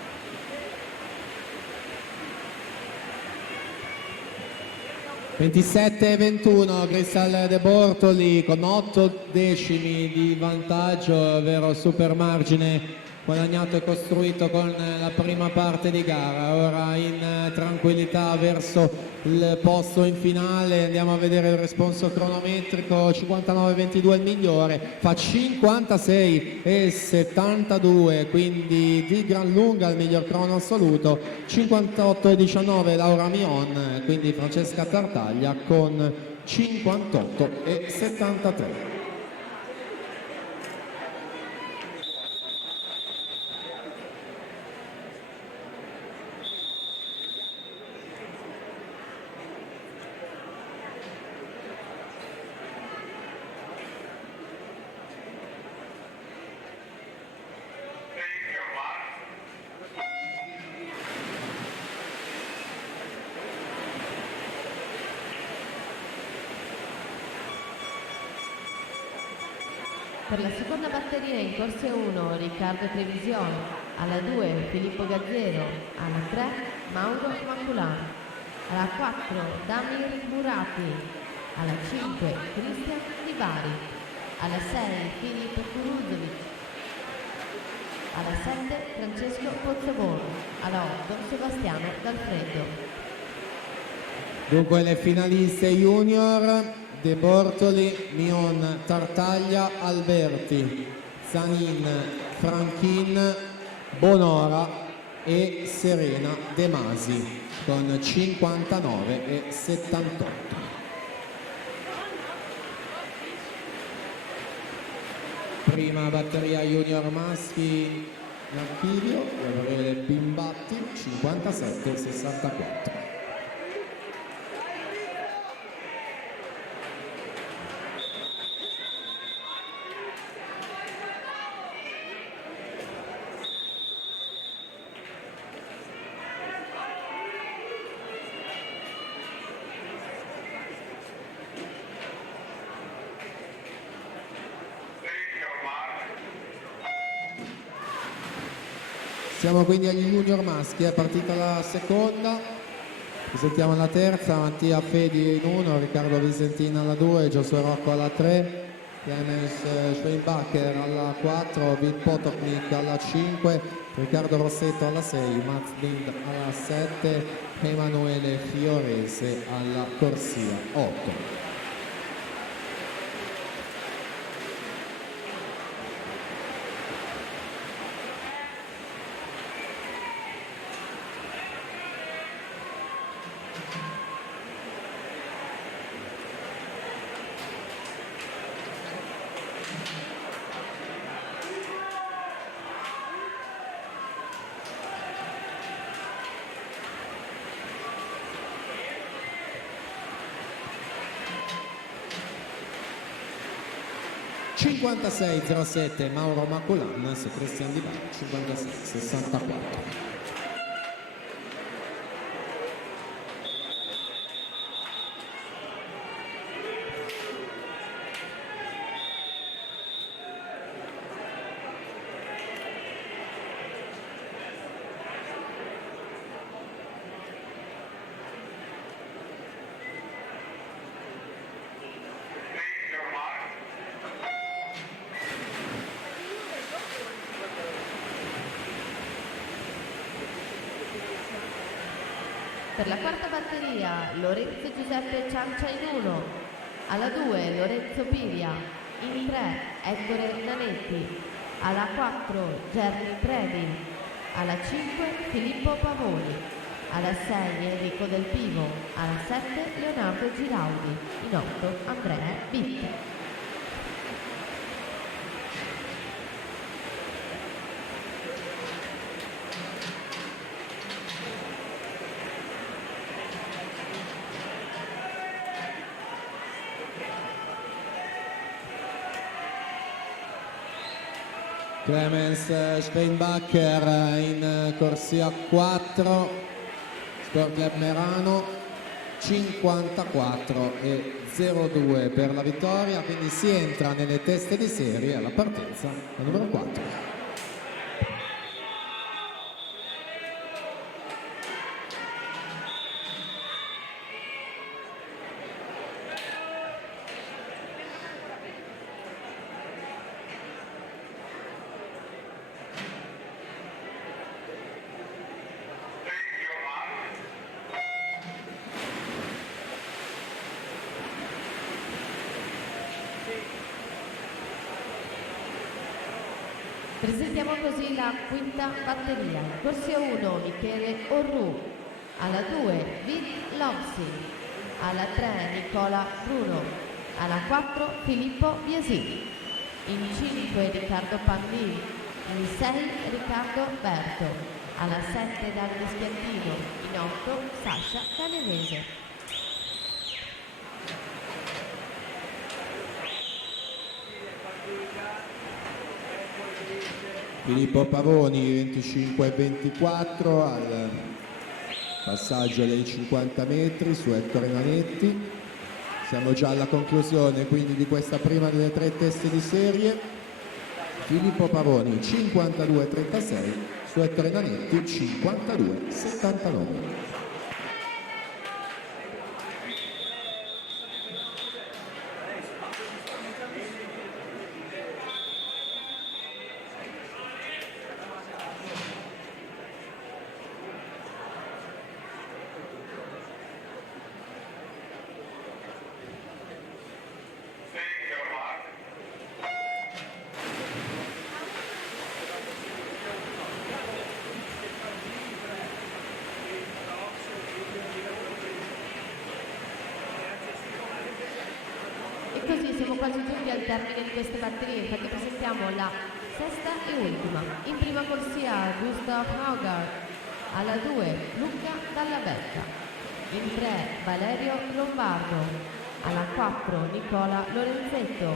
27,21 Cristal De Bortoli con 8 decimi di vantaggio, vero super margine guadagnato e costruito con la prima parte di gara. Ora in tranquillità verso il posto in finale, andiamo a vedere il responso cronometrico. 59,22 il migliore, fa 56,72, quindi di gran lunga il miglior crono assoluto. 58,19 Laura Mion, quindi Francesca Tartaglia con 58,73. Per la seconda batteria in corsia 1 Riccardo Trevision, alla 2 Filippo Gazzero, alla 3 Mauro Maculano, alla 4 Damir Murati, alla 5 Cristian Di Bari, alla 6 Filippo Kuruzovic, alla 7 Francesco Pozzobon, alla 8 Sebastiano D'Alfredo. Dunque le finaliste junior De Bortoli, Mion Tartaglia, Alberti, Zanin, Franchin, Bonora e Serena De Masi con 59 e 78. Prima batteria junior maschi in archivio, Gabriele Bimbatti, 57 e 64. Siamo quindi agli junior maschi, è partita la seconda, presentiamo la terza, Mattia Fedi in 1, Riccardo Visentin alla 2, Giosuè Rocco alla 3, Clemens Schweinbacher alla 4, Vid Potoknik alla 5, Riccardo Rossetto alla 6, Mats Lind alla 7, Emanuele Fiorese alla corsia 8. (56-07) Mauro Maculan su Cristian Di Bari, 56-64. Per la quarta batteria Lorenzo Giuseppe Ciancia in 1, alla 2 Lorenzo Piria, in 3 Ettore Nanetti, alla 4 Germi Predi, alla 5 Filippo Pavoni, alla 6 Enrico Del Pivo, alla 7 Leonardo Giraudi, in 8 Andrea Bitt. Clemens Schweinbacher in corsia 4, Sport Club Merano, 54 e 02 per la vittoria, quindi si entra nelle teste di serie alla partenza al numero 4. Presentiamo così la quinta batteria. Corsia 1 Michele Orru, alla 2 Vid Lopsi, alla 3 Nicola Bruno, alla 4 Filippo Biasi, in 5 Riccardo Pandini, in 6 Riccardo Berto, alla 7 Davide Schiantino, in 8 Sasha Canevese. Filippo Pavoni 25 e 24 al passaggio dei 50 metri su Ettore Nanetti. Siamo già alla conclusione quindi di questa prima delle 3 teste di serie. Filippo Pavoni 52 e 36 su Ettore Nanetti 52 e 79. così siamo quasi giunti al termine di queste batterie, infatti presentiamo la sesta e ultima. In prima corsia Gustav Haugaard, alla 2 Luca Dalla Becca, in 3 Valerio Lombardo, alla 4 Nicola Lorenzetto,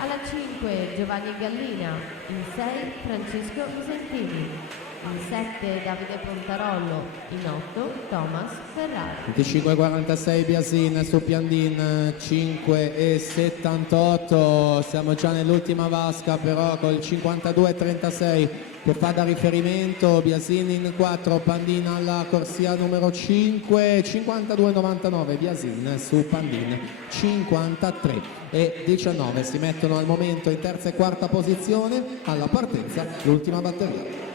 alla 5 Giovanni Gallina, in 6 Francesco Sentini, in 7 Davide Pontarollo, in 8 Thomas Ferrari. 25,46 Biasin su Piandin, 5,78, siamo già nell'ultima vasca però col 52,36 che fa da riferimento. Biasin in 4, Pandin alla corsia numero 5, 52,99 Biasin su Pandin, 53,19 si mettono al momento in terza e quarta posizione. Alla partenza l'ultima batteria.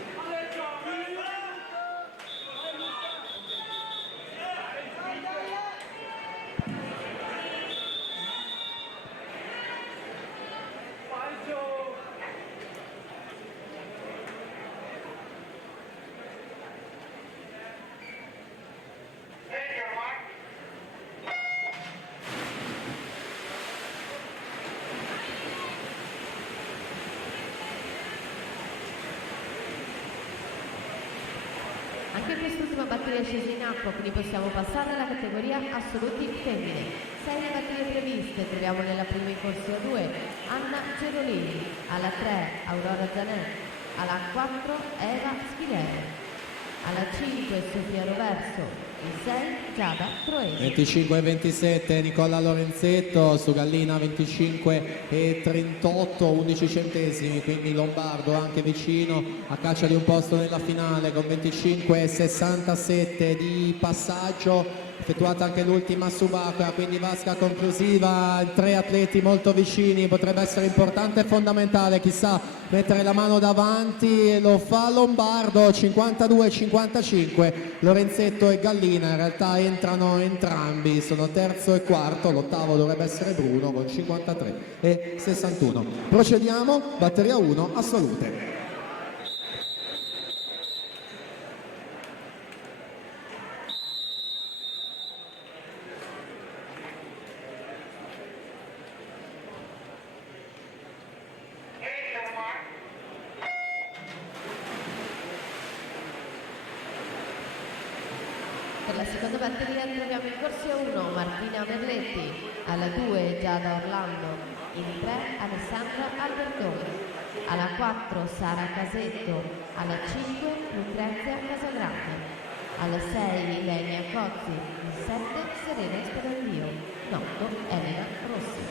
Anche quest'ultima batteria è scesa in acqua, quindi possiamo passare alla categoria assoluti femmine. 6 le batterie previste, troviamo nella prima in corsia 2 Anna Gerolini, alla 3 Aurora Zanetti, alla 4 Eva Schilera, alla 5 Sofia Roverso, in 6 Giada Troesi. 25,27 Nicola Lorenzetto su Gallina, 25,38, 11 centesimi, quindi Lombardo anche vicino a caccia di un posto nella finale con 25,67 di passaggio. Effettuata anche l'ultima subacquea, quindi vasca conclusiva, 3 atleti molto vicini, potrebbe essere importante e fondamentale, chissà, mettere la mano davanti, e lo fa Lombardo, 52-55, Lorenzetto e Gallina in realtà entrano entrambi, sono terzo e quarto, l'ottavo dovrebbe essere Bruno con 53,61. Procediamo, batteria 1, assolute. Per la seconda batteria troviamo in corsia 1 Martina Merletti, alla 2 Giada Orlando, in 3 Alessandra Albertoni, alla 4 Sara Casetto, alla 5 Lucrezia Casagrande, alla 6 Ilenia Cozzi, in 7 Serena Sperandio, in 8 Elena Rossi.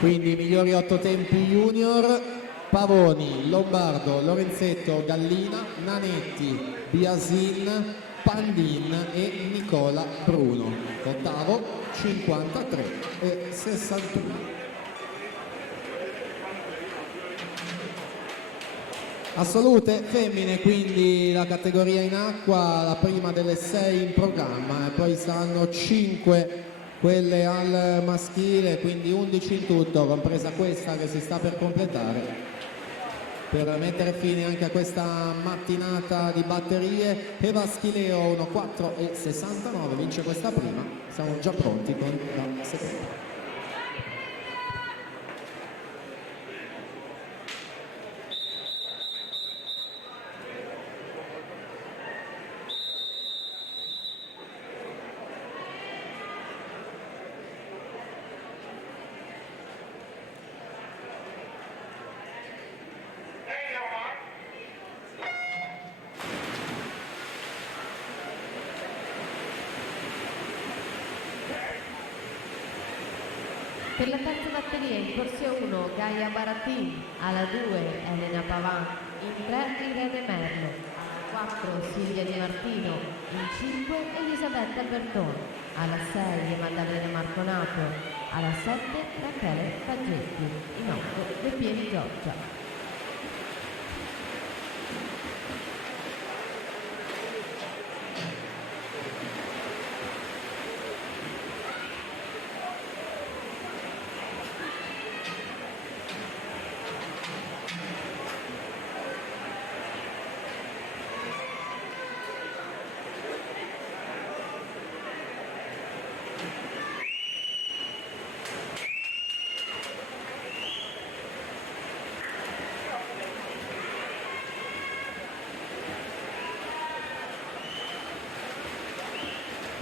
Quindi i migliori 8 tempi junior: Pavoni, Lombardo, Lorenzetto, Gallina, Nanetti, Biasin, Pandin e Nicola Bruno. Ottavo 53,61. Assolute femmine, quindi la categoria in acqua, la prima delle 6 in programma, e poi saranno 5 quelle al maschile, quindi 11 in tutto, compresa questa che si sta per completare, per mettere fine anche a questa mattinata di batterie. Eva Schileo 1,4,69 vince questa prima, siamo già pronti con la seconda. Per la terza batteria in corsia 1 Gaia Baratin, alla 2 Elena Pavan, in 3 Irene Merlo, alla 4 Silvia Di Martino, in 5 Elisabetta Albertoni, alla 6 Maddalena Marconato, alla 7 Rachele Paggetti, in 8 De Pieri Giorgia.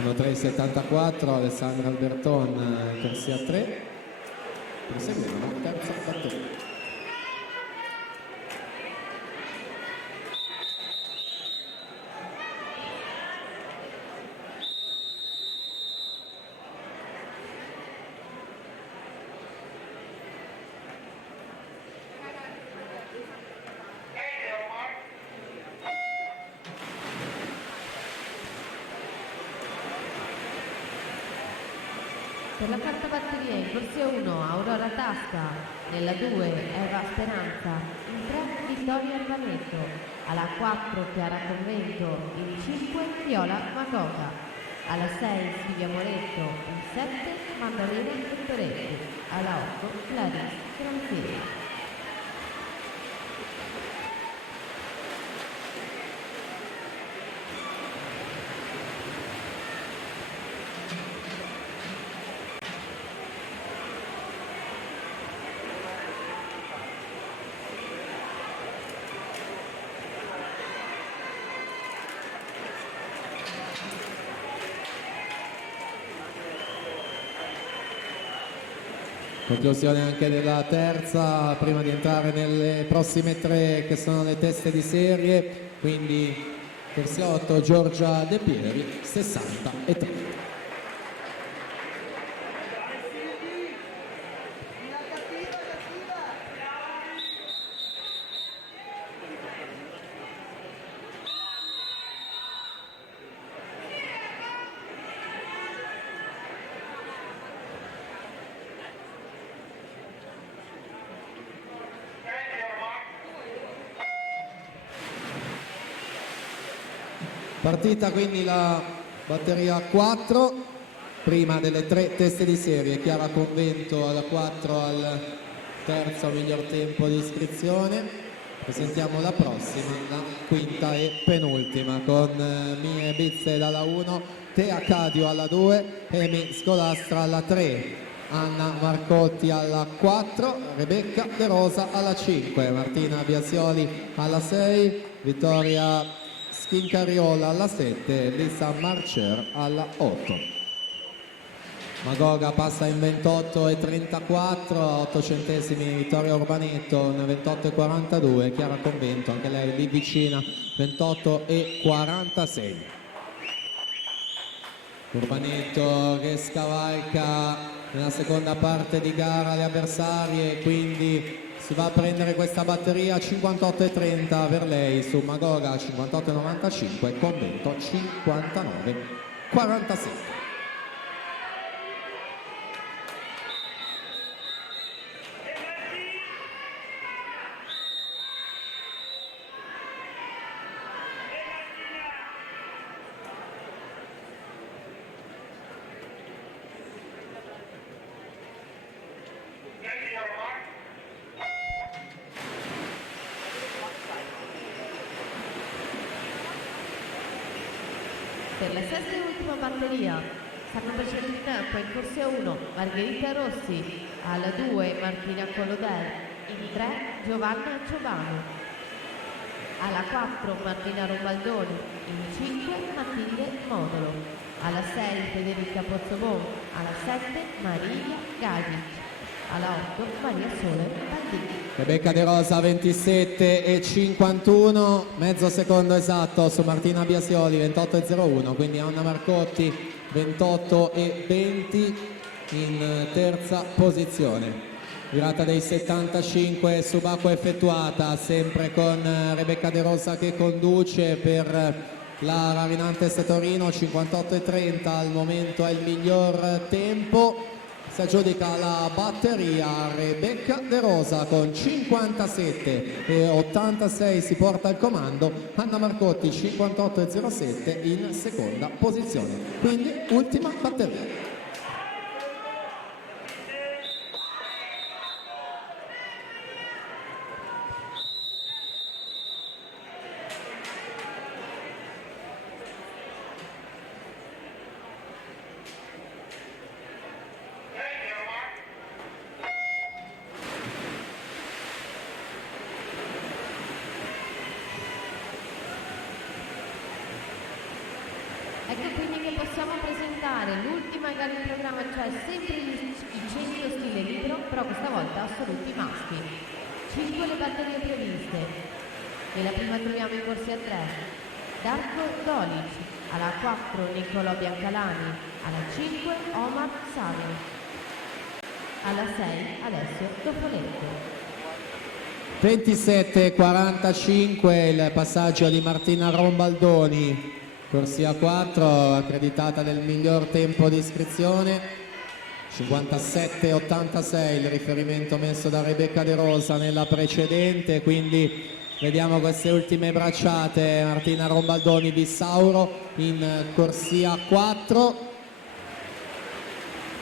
1-3-74, Alessandra Alberton, corsia 3. Proseguiamo, terza batteria. Per la quarta batteria in corsia 1 Aurora Tasca, nella 2 Eva Speranza, in 3 Vittoria Arvanetto, alla 4 Chiara Convento, in 5 Viola Magoga, alla 6 Silvia Moretto, in 7 Maddalena Pettoretti, alla 8 Clarice Franzesi. Conclusione anche della terza, prima di entrare nelle prossime 3 che sono le teste di serie, quindi corsia 8 Giorgia De Pieri, 63. Partita quindi la batteria 4, prima delle 3 teste di serie, Chiara Convento alla 4 al terzo miglior tempo di iscrizione. Presentiamo la prossima, la quinta e penultima, con Mie Bizze dalla 1, Tea Cadio alla 2, Emi Scolastra alla 3, Anna Marcotti alla 4, Rebecca De Rosa alla 5, Martina Biasioli alla 6, Vittoria Schincariola alla 7, Lisa Marcher alla 8. Magoga passa in 28,34, 8 centesimi Vittoria Urbanetto in 28,42, Chiara Convento anche lei lì vicina, 28,46. Urbanetto che scavalca nella seconda parte di gara le avversarie, quindi si va a prendere questa batteria. 58,30 per lei su Magoga, 58,95, Convento 59,47. Per la sesta e ultima batteria stanno facendo il tempo in corsia 1 Margherita Rossi, alla 2 Martina Collodel, in 3 Giovanna Giovano, alla 4 Martina Rombaldoni, in 5 Matilde Modolo, alla 6 Federica Pozzobon, alla 7 Maria Gagic, alla 8 Maria Sole Bandini. Rebecca De Rosa 27,51, mezzo secondo esatto su Martina Biasioli 28,01, quindi Anna Marcotti 28,20 in terza posizione. Virata dei 75 subacqueo effettuata, sempre con Rebecca De Rosa che conduce per la Ravinantes Torino, 58,30 al momento è il miglior tempo. Si aggiudica la batteria Rebecca De Rosa con 57,86, si porta il comando, Anna Marcotti 58,07 in seconda posizione, quindi ultima batteria. Ecco quindi che possiamo presentare l'ultima gara in programma, cioè sempre i 100 stile libero, però questa volta assoluti maschi. 5 le batterie previste. Nella prima troviamo in corsia 3 Darko Dolic, alla 4 Niccolò Biancalani, alla 5 Omar Sami, alla 6 Alessio Tofoletto. 27:45 il passaggio di Martina Rombaldoni, corsia 4, accreditata nel miglior tempo di iscrizione. 57:86 il riferimento messo da Rebecca De Rosa nella precedente, quindi vediamo queste ultime bracciate. Martina Rombaldoni di Sauro in corsia 4.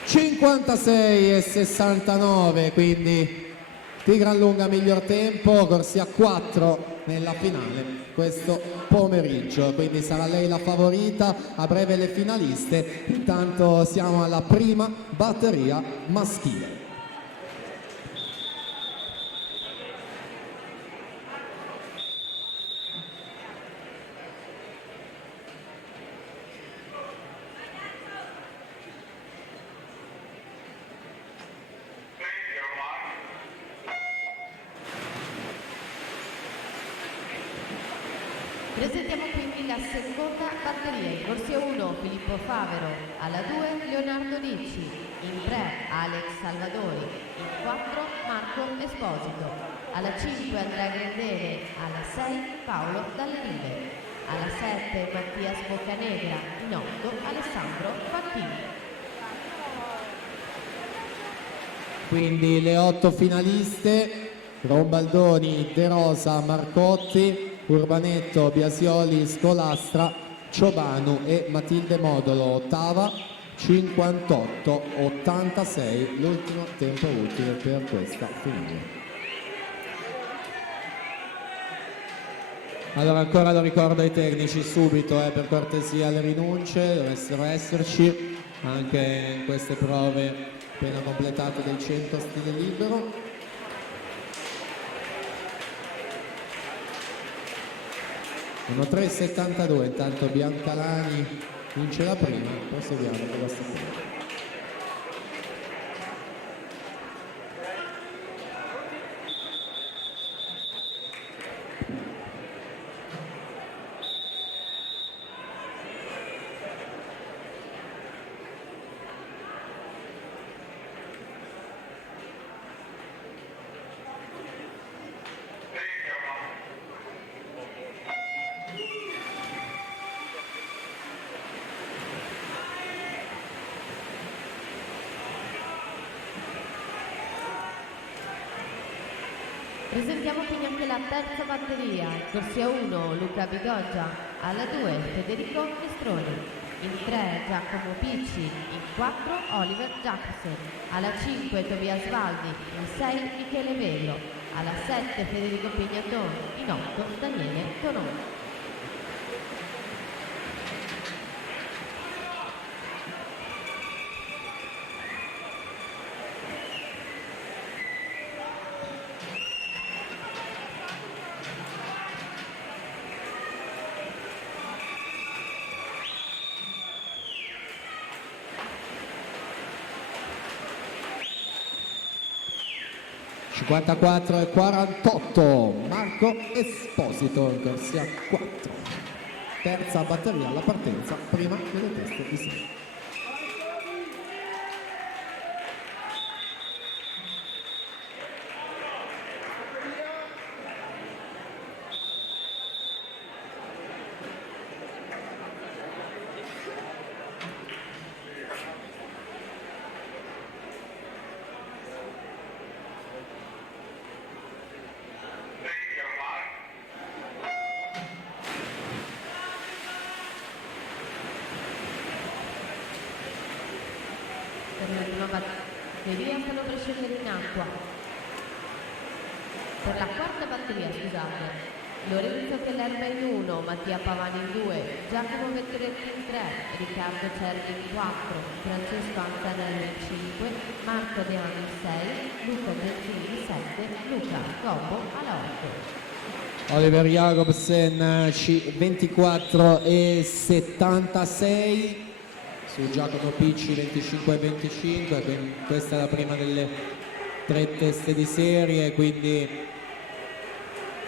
56:69, quindi di gran lunga miglior tempo, corsia 4 nella finale questo pomeriggio, quindi sarà lei la favorita, a breve le finaliste. Intanto siamo alla prima batteria maschile. Presentiamo quindi la seconda batteria. In corsia 1 Filippo Favero, alla 2 Leonardo Ricci, in 3 Alex Salvadori, in 4 Marco Esposito, alla 5 Andrea Grendere, alla 6 Paolo Dalle Rive, alla 7 Mattia Boccanegra, in 8 Alessandro Facchini. Quindi le 8 finaliste: Rombaldoni, De Rosa, Marcotti, Urbanetto, Biasioli, Scolastra, Ciobanu e Matilde Modolo. Ottava, 58:86 l'ultimo tempo utile per questa finale. Allora ancora lo ricordo ai tecnici subito, per cortesia le rinunce dovessero esserci anche in queste prove appena completate del 100 stile libero. Sono 3:72, intanto Biancalani vince la prima, proseguiamo con la seconda. Presentiamo quindi anche la terza batteria. Corsia 1 Luca Bigoggia, alla 2 Federico Mistroni, in 3 Giacomo Picci, in 4 Oliver Jackson, alla 5 Tobias Valdi, in 6 Michele Vello, alla 7 Federico Pignatone, in 8 Daniele Tononi. e 48 Marco Esposito in corsia 4. Terza batteria alla partenza, prima delle teste di sé. Per la prima batteria stanno per scendere in acqua. Per la quarta batteria, scusate, Lorenzo Kellerma in 1, Mattia Pavani in 2, Giacomo Vettoretti in 3, Riccardo Cervi in 4, Francesco Anzanello in 5, Marco Deano in 6, Luca Gentili in 7, Luca Gobbo alla 8. Oliver Jacobsen 24 e 76. su Giacomo Picci 25-25, quindi questa è la prima delle 3 teste di serie, quindi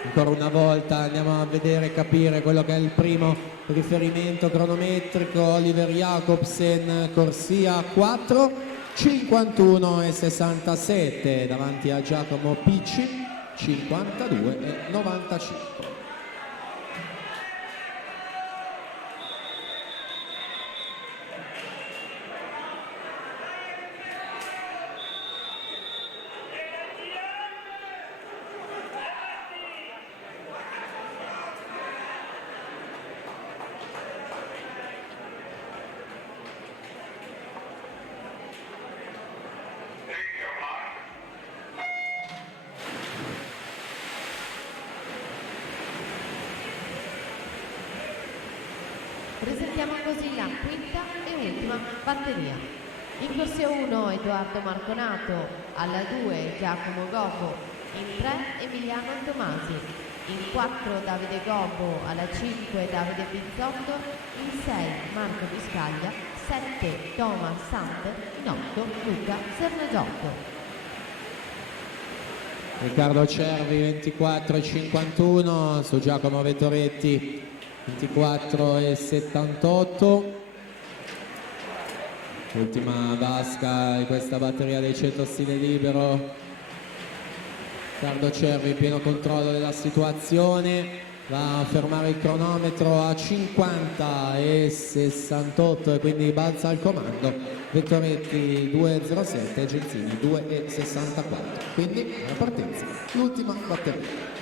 ancora una volta andiamo a vedere e capire quello che è il primo riferimento cronometrico. Oliver Jacobsen, corsia 4, 51,67 davanti a Giacomo Picci 52,95. Presentiamo così la quinta e ultima batteria. In corsia 1 Edoardo Marconato, alla 2 Giacomo Gobbo, in 3 Emiliano Tomasi, in 4 Davide Gobbo, alla 5 Davide Bizzotto, in 6 Marco Biscaglia, 7 Thomas Santer, in 8 Luca Sernagiotto. Riccardo Cervi 24,51 su Giacomo Vettoretti 24,78. Ultima vasca di questa batteria dei 100 stile libero. Riccardo Cervi in pieno controllo della situazione, va a fermare il cronometro a 50,68 e quindi balza al comando. Vettoretti 2,07 Genzini 2,64. Quindi la partenza, l'ultima batteria.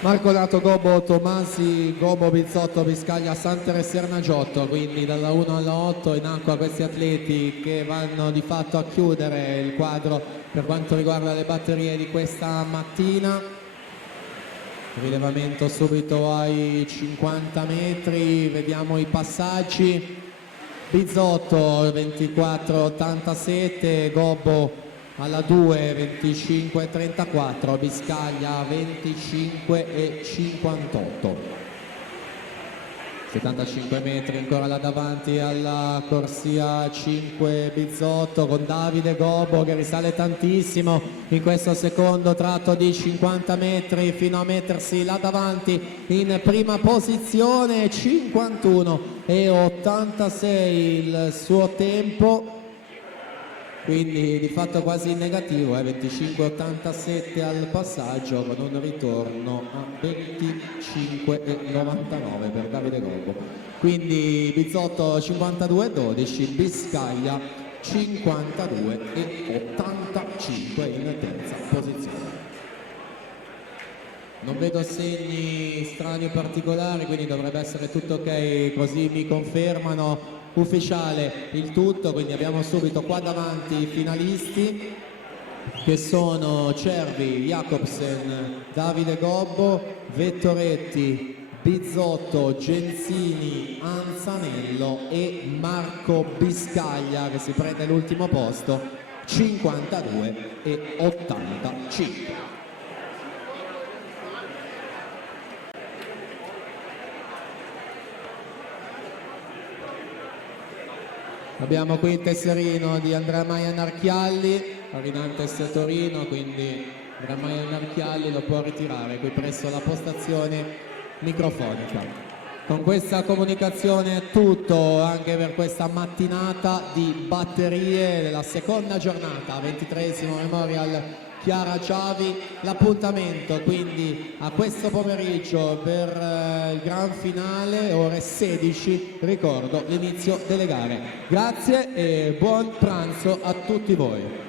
Marconato, Gobbo, Tomasi, Gobbo, Bizzotto, Biscaglia, Santer e Sernagiotto, quindi dalla 1 alla 8 in acqua questi atleti che vanno di fatto a chiudere il quadro per quanto riguarda le batterie di questa mattina. Rilevamento subito ai 50 metri, vediamo i passaggi. Bizzotto 24,87, Gobbo alla 2 25,34, Biscaglia 25,58. 75 metri ancora là davanti alla corsia 5 Bizzotto con Davide Gobbo che risale tantissimo in questo secondo tratto di 50 metri fino a mettersi là davanti in prima posizione. 51,86 il suo tempo, quindi di fatto quasi in negativo, 25,87 al passaggio con un ritorno a 25,99 per Davide Gobbo. Quindi Bizzotto 52,12, Biscaglia 52,85 in terza posizione. Non vedo segni strani o particolari, quindi dovrebbe essere tutto ok, così mi confermano. Ufficiale il tutto, quindi abbiamo subito qua davanti i finalisti che sono Cervi, Jacobsen, Davide Gobbo, Vettoretti, Bizzotto, Genzini, Anzanello e Marco Biscaglia che si prende l'ultimo posto 52,85. Abbiamo qui il tesserino di Andrea Maia Narchialli, Arinantes Torino, quindi Andrea Maia Narchialli lo può ritirare qui presso la postazione microfonica. Con questa comunicazione è tutto anche per questa mattinata di batterie della seconda giornata, 23esimo Memorial Chiara Ciavi. L'appuntamento quindi a questo pomeriggio per il gran finale, ore 16, ricordo l'inizio delle gare. Grazie e buon pranzo a tutti voi.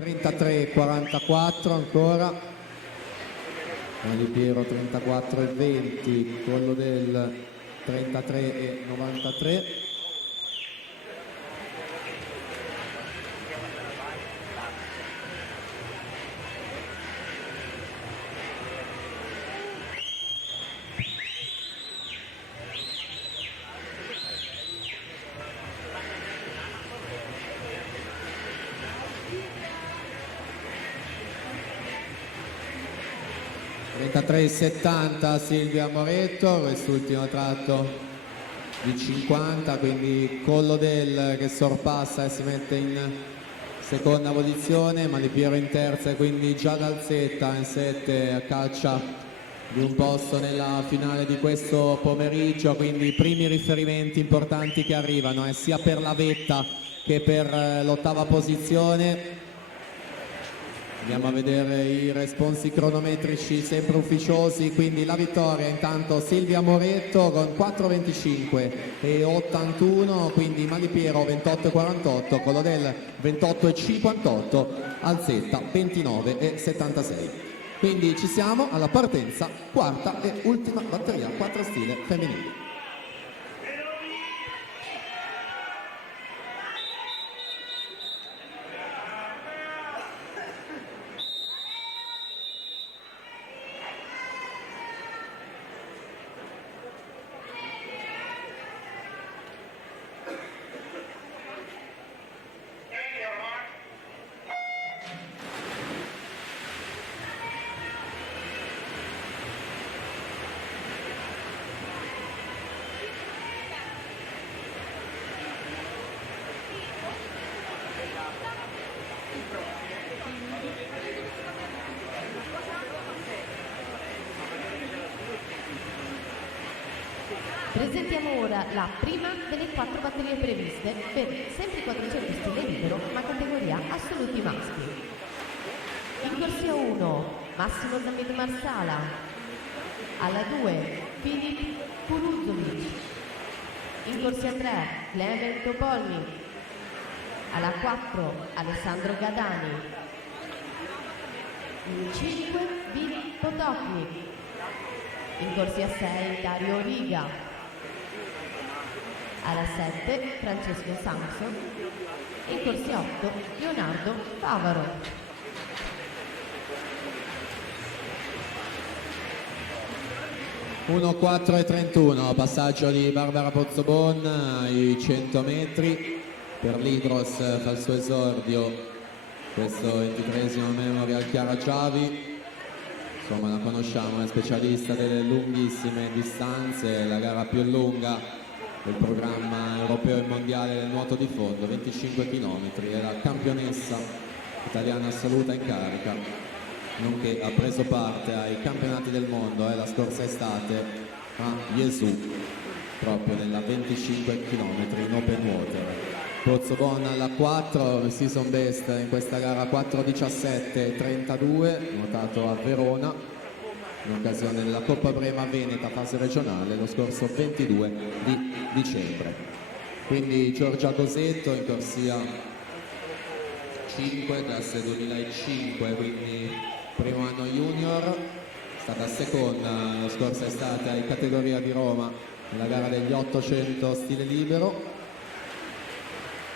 33-44 ancora, Mali Piero 34-20, Collo del 33-93. (33,70) Silvia Moretto, quest'ultimo tratto di 50, quindi Collo del che sorpassa e si mette in seconda posizione, Mali Piero in terza e quindi già Calzetta in 7 a caccia di un posto nella finale di questo pomeriggio, quindi i primi riferimenti importanti che arrivano sia per la vetta che per l'ottava posizione. Andiamo a vedere i responsi cronometrici sempre ufficiosi, quindi la vittoria intanto Silvia Moretto con 4,25 e 81, quindi Mali Piero 28,48, Collo del 28,58, Alzetta 29 e 76. Quindi ci siamo alla partenza, quarta e ultima batteria, 4 stile femminili. Presentiamo ora la prima delle 4 batterie previste per sempre 400 stile libero ma categoria assoluti maschi. In corsia 1 Massimo Zammedo Marsala, alla 2 Filip Kuruzovic, in corsia 3 Clement Topolny, alla 4 Alessandro Gadani, in 5 Vili Potoknik, in corsia 6 Dario Riga, alla 7 Francesco Samson e in corsia 8 Leonardo Favaro. (1, 4 e 31), passaggio di Barbara Pozzobon ai 100 metri per l'Hydros, fa il suo esordio questo 23esimo Memorial Chiara Giavi. Insomma, la conosciamo, è specialista delle lunghissime distanze, la gara più lunga del programma europeo e mondiale del nuoto di fondo, 25 km, è la campionessa italiana assoluta in carica, nonché ha preso parte ai campionati del mondo la scorsa estate a Jesu, proprio nella 25 km in open water. Pozzobon alla 4, season best in questa gara 4:17:32, nuotato a Verona in occasione della Coppa Brema Veneta fase regionale lo scorso 22 di dicembre. Quindi Giorgia Cosetto in corsia 5, classe 2005, quindi primo anno junior, è stata seconda la scorsa estate in categoria di Roma nella gara degli 800 stile libero.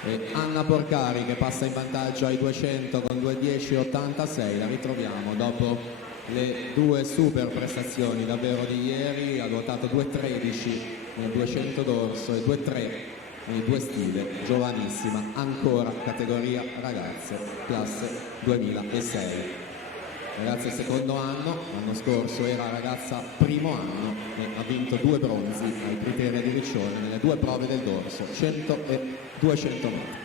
E Anna Porcari che passa in vantaggio ai 200 con 2:10:86, la ritroviamo dopo le due super prestazioni davvero di ieri, ha ruotato 2:13 nel 200 dorso e 2:3 nei 2 stile, giovanissima, ancora categoria ragazze, classe 2006. Ragazza secondo anno, l'anno scorso era ragazza primo anno e ha vinto 2 bronzi ai criteri di Riccione nelle 2 prove del dorso, 100 e 200 metri.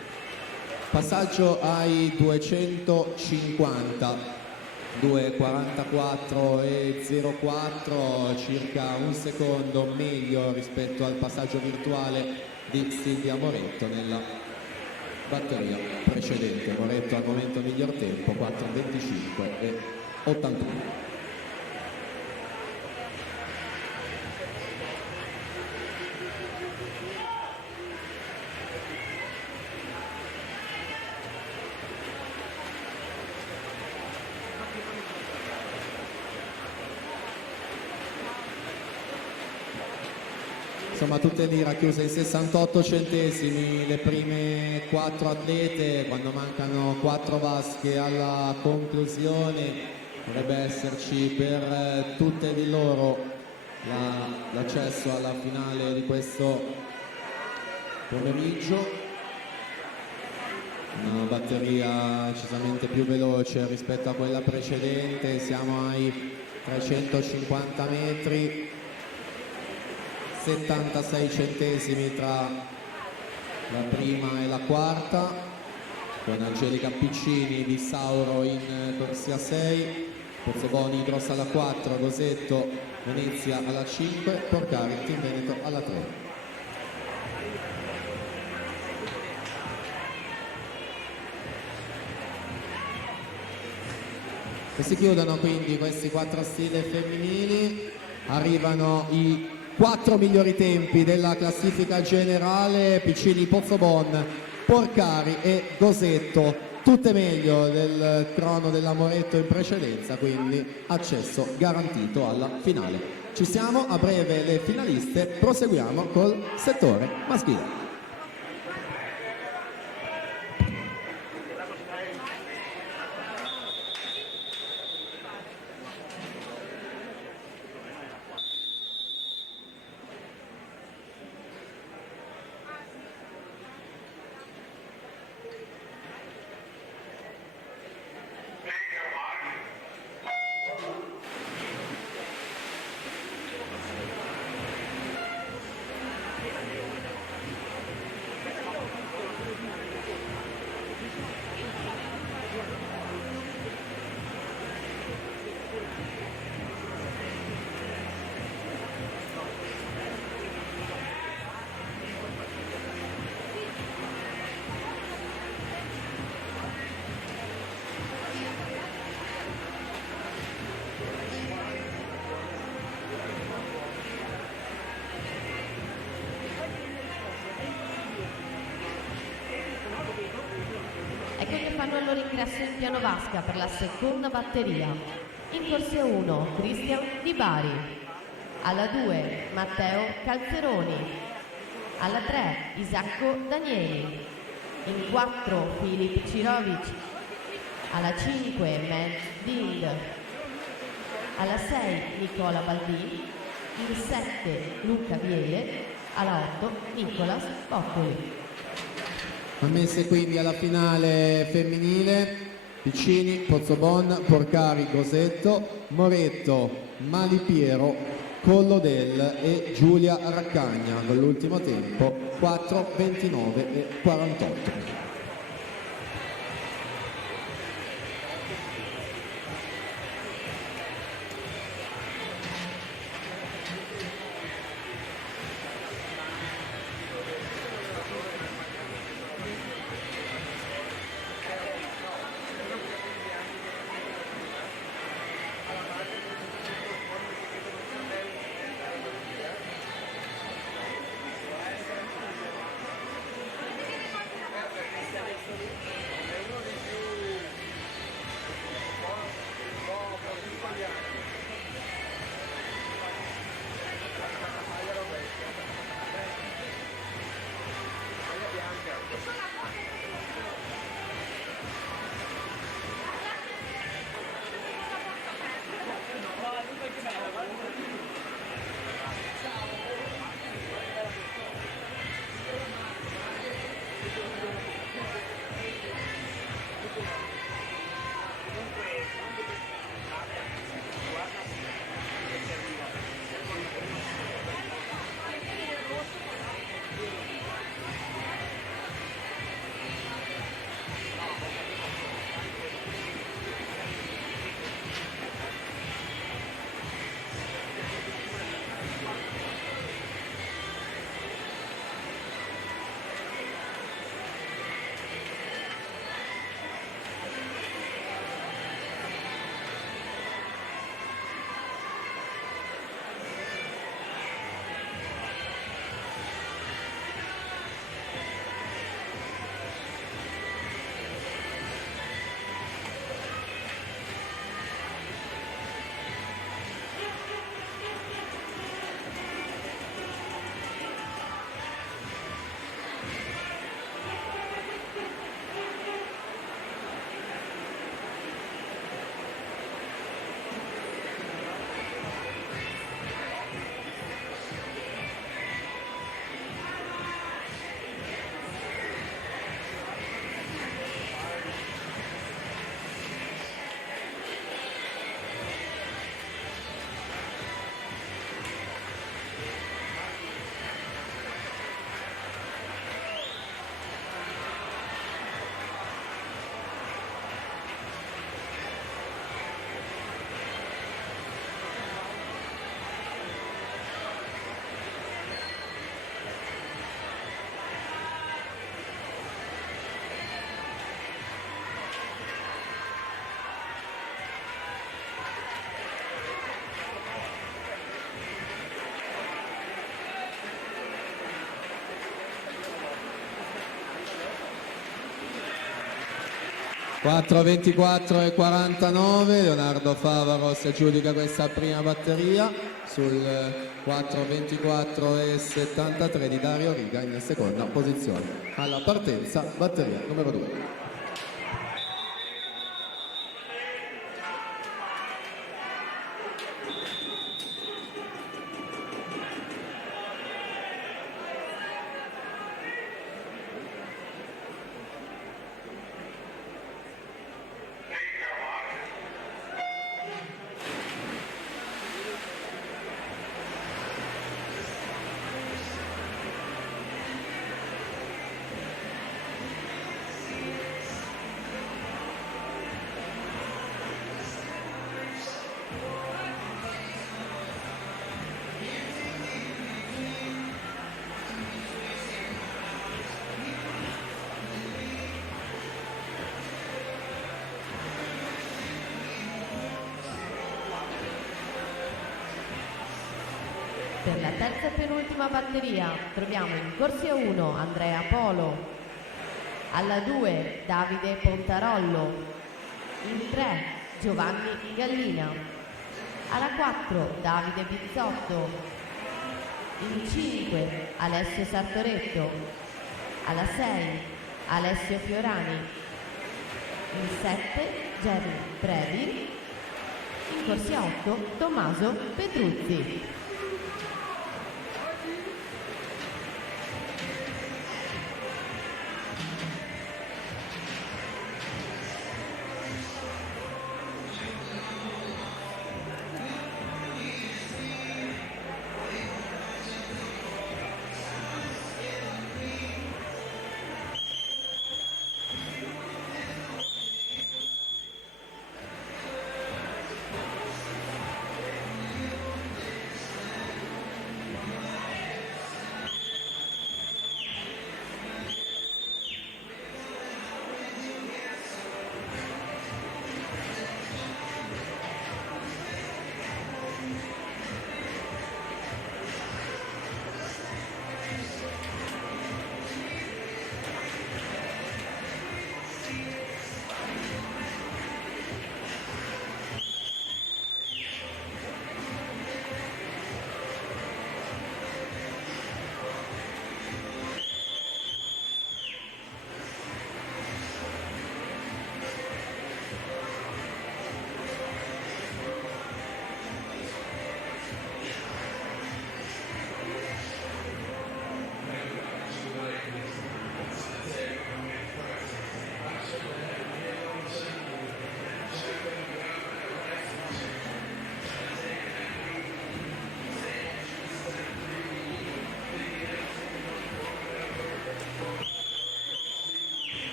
Passaggio ai 250, 2:44 e 04, circa un secondo meglio rispetto al passaggio virtuale di Silvia Moretto nella batteria precedente. Moretto al momento miglior tempo, 4:25 e 81. insomma tutte lì racchiuse in 68 centesimi le prime 4 atlete. Quando mancano 4 vasche alla conclusione dovrebbe esserci per tutte di loro l'accesso alla finale di questo pomeriggio. Una batteria decisamente più veloce rispetto a quella precedente, siamo ai 350 metri, 76 centesimi tra la prima e la quarta, con Angelica Piccini di Sauro in corsia 6, Pozzoboni Idros alla 4, Gosetto Venezia alla 5, Porcari Team Veneto alla 3. E si chiudono quindi questi 4 stile femminili, arrivano i 4 migliori tempi della classifica generale, Piccini, Pozzobon, Porcari e Gosetto, tutte meglio del crono della Moretto in precedenza, quindi accesso garantito alla finale. Ci siamo, a breve le finaliste, proseguiamo col settore maschile. Ecco che fanno il loro ingresso in piano vasca per la seconda batteria. In corsia 1 Cristian Di Bari, alla 2 Matteo Calzeroni, alla 3 Isacco Danieli, in 4 Filip Cirovic, alla 5 Mel Dind, alla 6 Nicola Baldini, in 7 Luca Viele, alla 8 Nicolas Boccoli. Ammesse quindi alla finale femminile Piccini, Pozzobon, Porcari, Gosetto, Moretto, Malipiero, Collodel e Giulia Raccagna, con l'ultimo tempo 4, 29 e 48. 4:24 e 49, Leonardo Favaro si aggiudica questa prima batteria sul 4:24 e 73 di Dario Riga in seconda posizione. Alla partenza, batteria numero 2. Per la terza e penultima batteria troviamo in corsia 1 Andrea Polo, alla 2 Davide Pontarollo, in 3 Giovanni Gallina, alla 4 Davide Bizzotto, in 5 Alessio Sartoretto, alla 6 Alessio Fiorani, in 7 Jerry Predi, in corsia 8 Tommaso Petruzzi.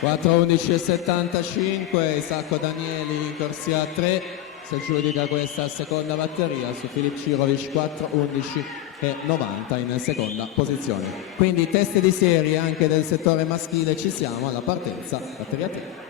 (4:11:75), Isacco Danieli in corsia 3 si aggiudica questa seconda batteria su Filip Cirovic 4:11 e 90 in seconda posizione. Quindi teste di serie anche del settore maschile, ci siamo alla partenza, batteria team.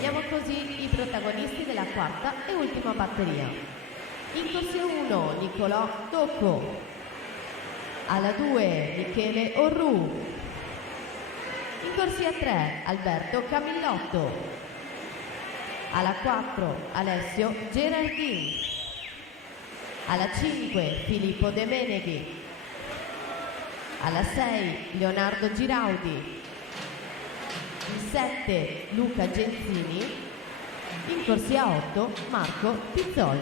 Chiamiamo così i protagonisti della quarta e ultima batteria. In corsia 1 Nicolò Tocco, alla 2 Michele Orru, in corsia 3 Alberto Camillotto, alla 4 Alessio Gerardini, alla 5 Filippo De Meneghi, alla 6 Leonardo Giraudi, il 7 Luca Genzini, in corsia 8 Marco Pizzol.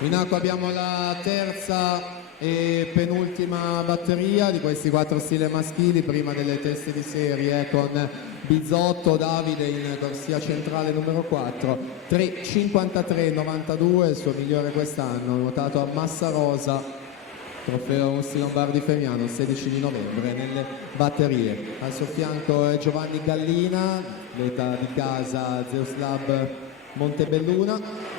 In acqua abbiamo la terza e penultima batteria di questi 4 stile maschili prima delle teste di serie con Bizzotto Davide in corsia centrale numero 4, 3.53.92, il suo migliore quest'anno, nuotato a Massa Rosa, trofeo Mussi Lombardi Femiano, 16 di novembre nelle batterie. Al suo fianco è Giovanni Gallina, atleta di casa Zeus Lab Montebelluna.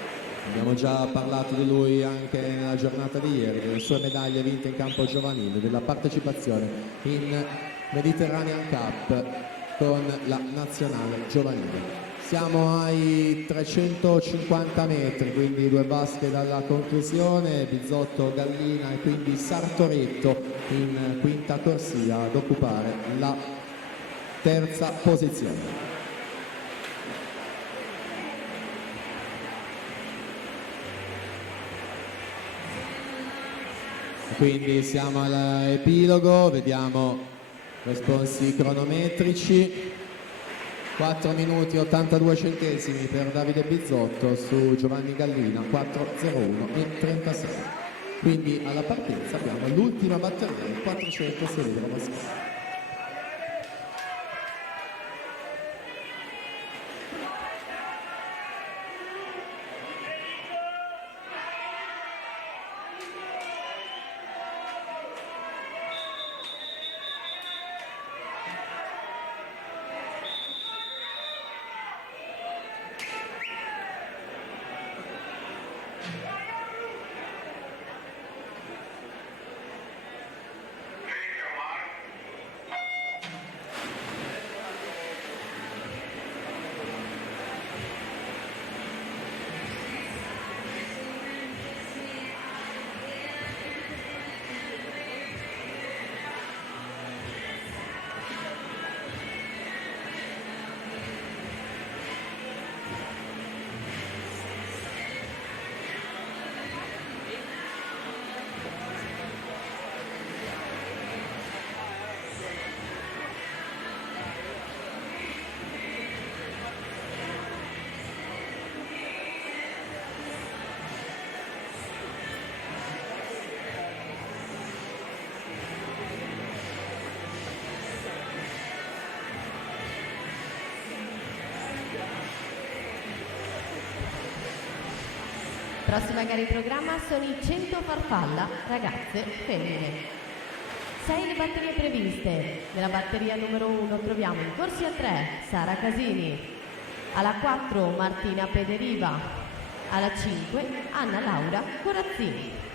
Abbiamo già parlato di lui anche nella giornata di ieri, delle sue medaglie vinte in campo giovanile, della partecipazione in Mediterranean Cup con la nazionale giovanile. Siamo ai 350 metri, quindi 2 vasche dalla conclusione, Bizzotto, Gallina e quindi Sartoretto in quinta corsia ad occupare la terza posizione. Quindi siamo all'epilogo, vediamo responsi cronometrici, 4 minuti e 82 centesimi per Davide Bizzotto su Giovanni Gallina, 4.01 e 36. Quindi alla partenza abbiamo l'ultima batteria, il 400 cilindro maschile. Prossima gara in programma sono i 100 farfalla ragazze femmine. 6 le batterie previste. Nella batteria numero 1 troviamo in corsia 3 Sara Casini, alla 4 Martina Pederiva, alla 5 Anna Laura Corazzini.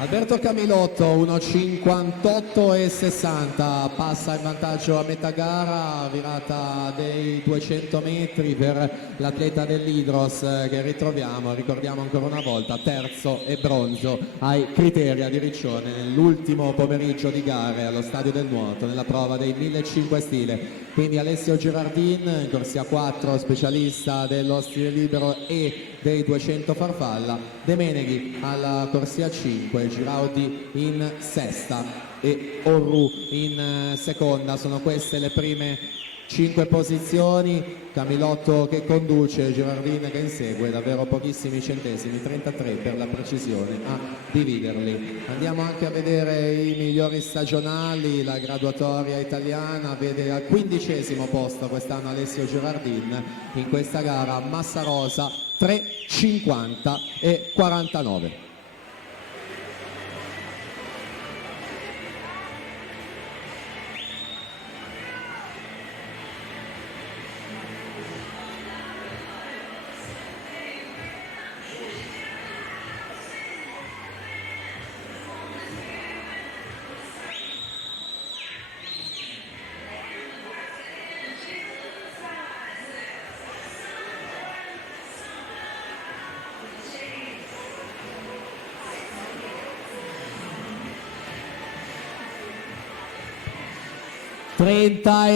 Alberto Camilotto 1,58,60 passa in vantaggio a metà gara, virata dei 200 metri per l'atleta dell'Hydros che ritroviamo, ricordiamo ancora una volta, terzo e bronzo ai criteri a Riccione nell'ultimo pomeriggio di gare allo Stadio del Nuoto nella prova dei 1500 stile. Quindi Alessio Girardin in corsia 4, specialista dello stile libero e dei 200 farfalla, De Meneghi alla corsia 5, Giraudi in sesta e Orru in seconda. Sono queste le prime 5 posizioni. Camilotto che conduce, Girardin che insegue, davvero pochissimi centesimi, 33 per la precisione a dividerli. Andiamo anche a vedere i migliori stagionali. La graduatoria italiana vede al 15° posto quest'anno Alessio Girardin in questa gara, massa rosa 3,50 e 49.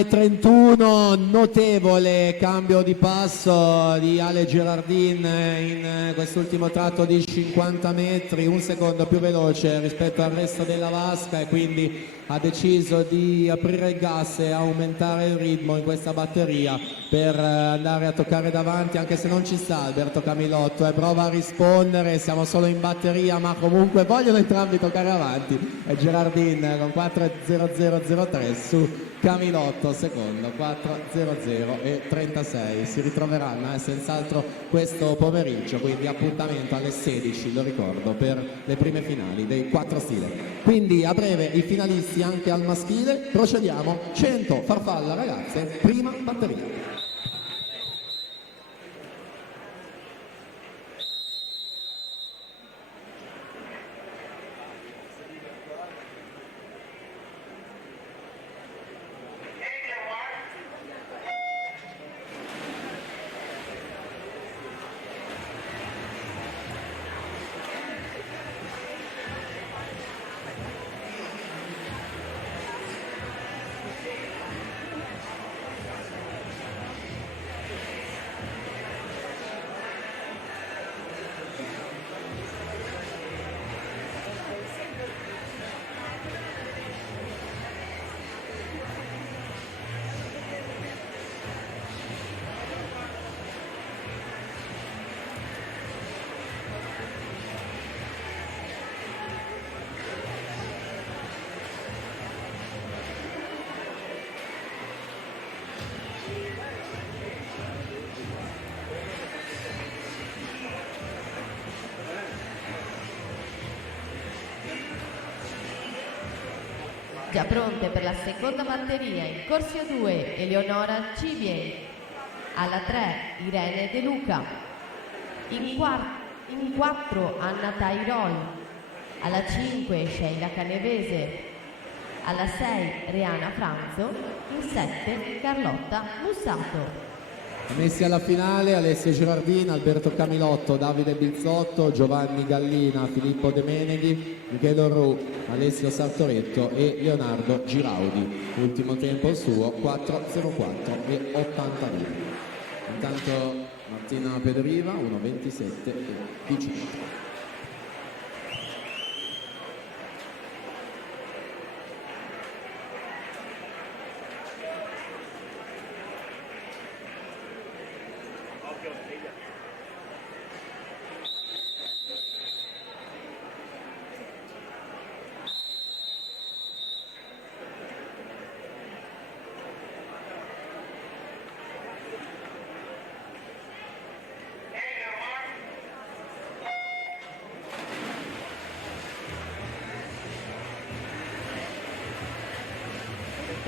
e 31, notevole cambio di passo di Ale Girardin in quest'ultimo tratto di 50 metri, un secondo più veloce rispetto al resto della vasca e quindi ha deciso di aprire il gas e aumentare il ritmo in questa batteria per andare a toccare davanti, anche se non ci sta Alberto Camilotto e prova a rispondere, siamo solo in batteria ma comunque vogliono entrambi toccare avanti e Girardin con 4,0003 su Camilotto secondo, 4,00 e 36. Si ritroveranno senz'altro questo pomeriggio, quindi appuntamento alle 16, lo ricordo, per le prime finali dei 4 stile. Quindi a breve i finalisti anche al maschile. Procediamo, 100 farfalla ragazze, prima batteria. Già pronte per la seconda batteria in corsia 2 Eleonora Cibie, alla 3 Irene De Luca, in 4 Anna Tairol, alla 5 Sheila Canevese, alla 6 Riana Franzo, in 7 Carlotta Mussato. Messi alla finale Alessio Girardin, Alberto Camilotto, Davide Bizzotto, Giovanni Gallina, Filippo De Meneghi, Michele Orru, Alessio Sartoretto e Leonardo Giraudi. Ultimo tempo il suo 4:04 e 82. Intanto Martina Pedriva 1:27 e 19.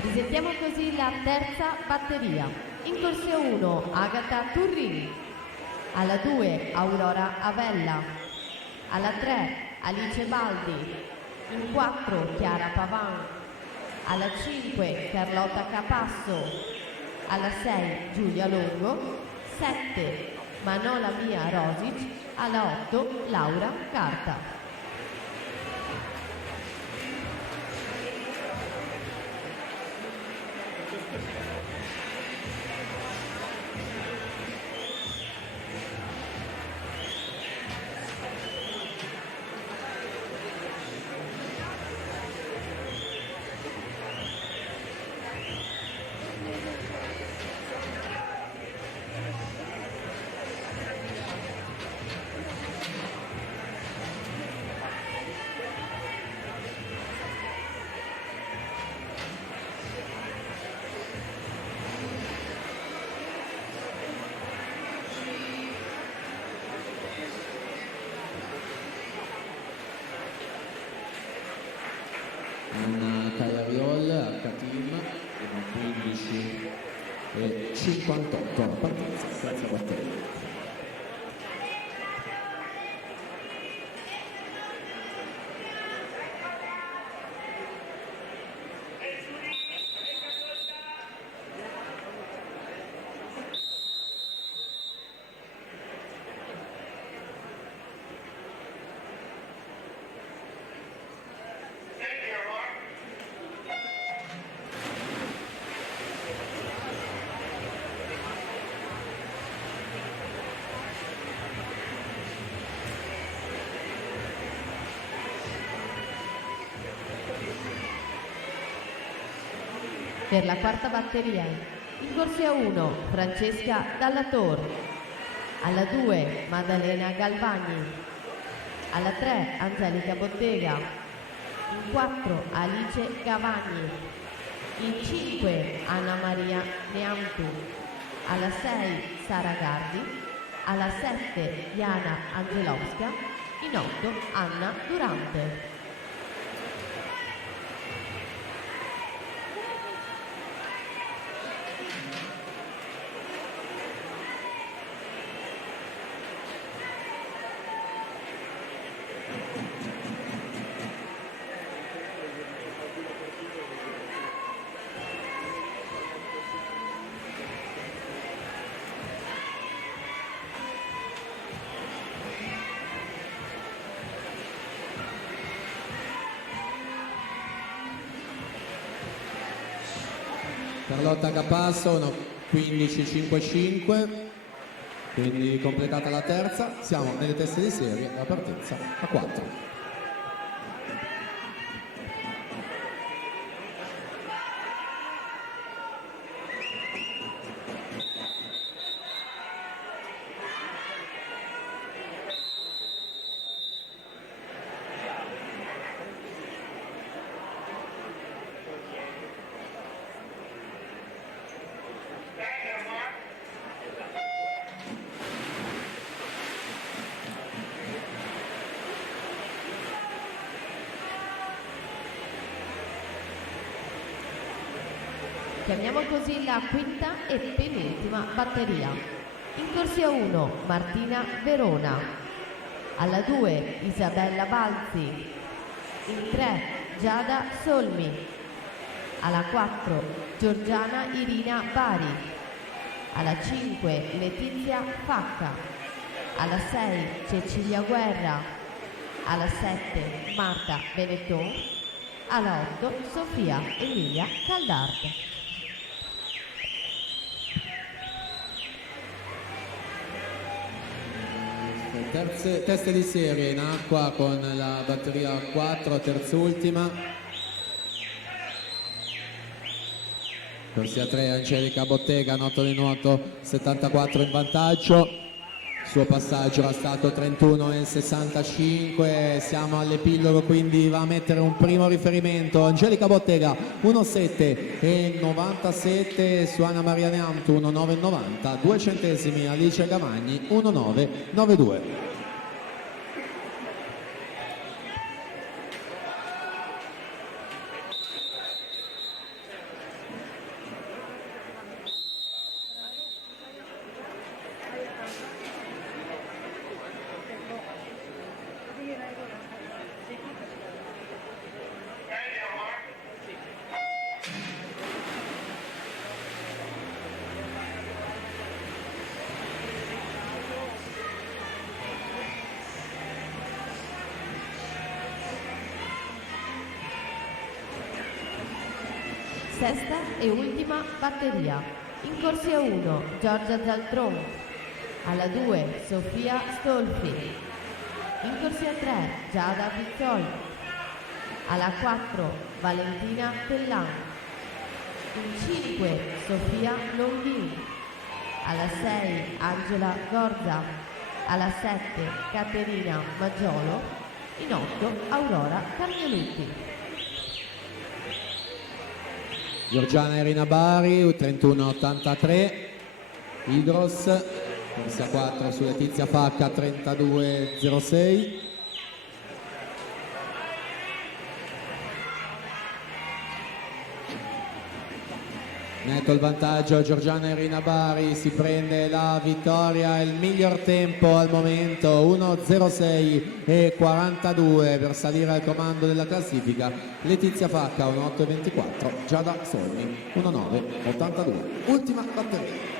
Presentiamo così la terza batteria. In corsia 1 Agata Turrini, alla 2 Aurora Avella, alla 3 Alice Baldi, in 4 Chiara Pavan, alla 5 Carlotta Capasso, alla 6 Giulia Longo, 7 Manola Mia Rosic, alla 8 Laura Carta. Anna Caiariol, H-Team, 15 e 58 alla partenza, terza batteria. Per la quarta batteria, in corsia 1 Francesca Dallator, alla 2 Maddalena Galvagni, alla 3 Angelica Bottega, in 4 Alice Cavagni, in 5 Anna Maria Neamtu, alla 6 Sara Gardi, alla 7 Diana Angelowska, in 8 Anna Durante. Carlotta Capasso 1:15.55, quindi completata la terza, siamo nelle teste di serie, la partenza a 4. Chiamiamo così la quinta e penultima batteria. In corsia 1 Martina Verona, alla 2 Isabella Balzi, in 3 Giada Solmi, alla 4 Giorgiana Irina Bari, alla 5 Letizia Facca, alla 6 Cecilia Guerra, alla 7 Marta Benetton, alla 8 Sofia Emilia Caldarte. Teste di serie in acqua con la batteria 4, terzultima. Corsia 3 Angelica Bottega, noto di nuoto 74 in vantaggio. Il suo passaggio era stato 31,65. Siamo all'epilogo, quindi va a mettere un primo riferimento. Angelica Bottega 1,7,97 su Anna Maria Neamtu 1,9,90. 2 centesimi Alice Gavagni 1,9,92. Sesta e ultima batteria. In corsia 1 Giorgia Zaltron, alla 2 Sofia Stolfi, in corsia 3 Giada Pizzol, alla 4 Valentina Tellan, in 5 Sofia Longhin, alla 6 Angela Gorza, alla 7 Caterina Maggiolo, in 8 Aurora Carnelutti. Giorgiana Irina Bari 31,83. Hydros corsia 4 su Letizia Facca 32,06. Netto il vantaggio Giorgiana Irina Bari, si prende la vittoria, il miglior tempo al momento 1,06,42 per salire al comando della classifica. Letizia Facca 1,8,24, Giada Solmi 1,9,82. Ultima batteria.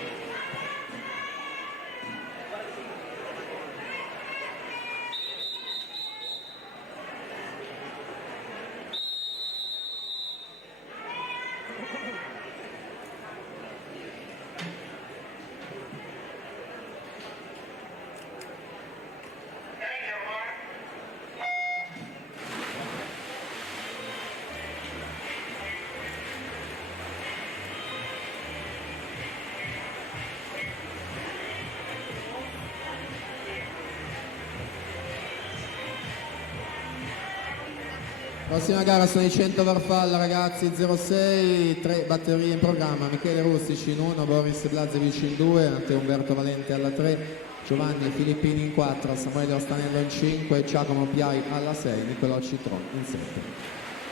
Prossima gara sono i 100 Varfalla ragazzi, 06, 3 batterie in programma, Michele Rustici in 1, Boris Blazevic in 2, Matteo Umberto Valente alla 3, Giovanni Filippini in 4, Samuele Ostanello in 5, Giacomo Piai alla 6, Nicolò Citron in 7.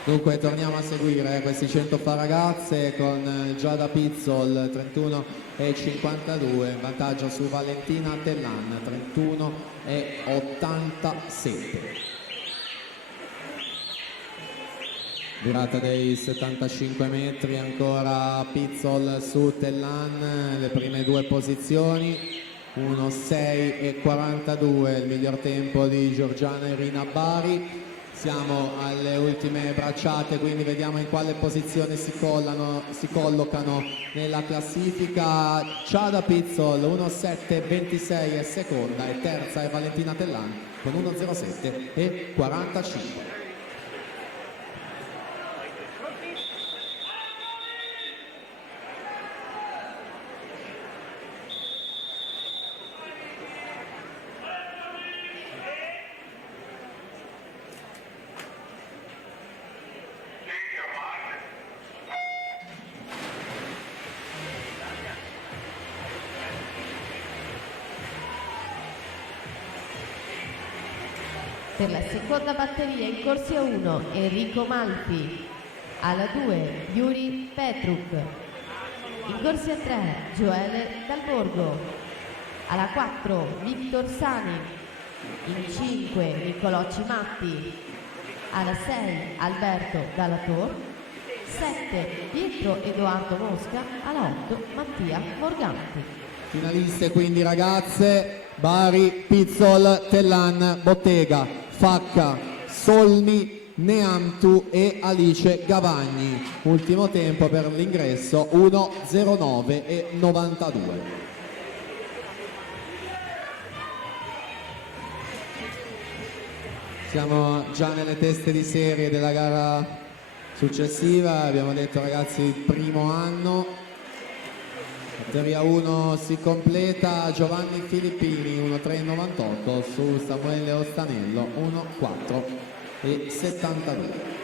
Dunque torniamo a seguire questi 100 fa ragazze con Giada Pizzol 31,52, vantaggio su Valentina Tellan 31,87. Virata dei 75 metri, ancora Pizzol su Tellan, le prime due posizioni, 1,6,42 il miglior tempo di Giorgiana Irina Bari. Siamo alle ultime bracciate, quindi vediamo in quale posizione si collocano nella classifica. Giada Pizzol 1,7,26 è seconda e terza è Valentina Tellan con 1,07,45. Per la seconda batteria in corsia 1 Enrico Malfi, alla 2 Yuri Petruk, in corsia 3 Gioele Dalborgo, alla 4 Victor Sani, in 5 Niccolò Cimatti, alla 6 Alberto Dallator, 7 Pietro Edoardo Mosca, alla 8 Mattia Morganti. Finaliste quindi ragazze: Bari, Pizzol, Tellan, Bottega, Facca, Solmi, Neamtu e Alice Gavagni. Ultimo tempo per l'ingresso 1:09 e 92. Siamo già nelle teste di serie della gara successiva. Abbiamo detto ragazzi il primo anno. Batteria 1 si completa: Giovanni Filippini 1:3,98 su Samuele Ostanello 1:4,72.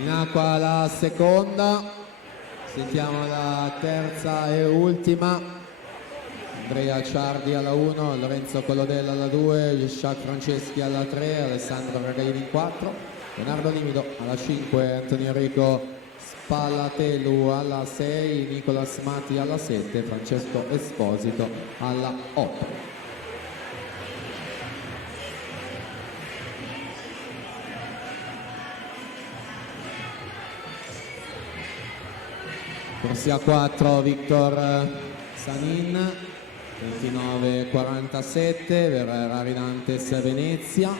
In acqua la seconda, sentiamo la terza e ultima. Andrea Ciardi alla 1, Lorenzo Collodella alla 2, Jacques Franceschi alla 3, Alessandro Ragaini 4, Leonardo Nimido alla 5, Antonio Enrico Spallatelu alla 6, Nicolas Matti alla 7, Francesco Esposito alla 8. Corsia 4 Victor Sanin 29,47, Verrera Rinantes Venezia.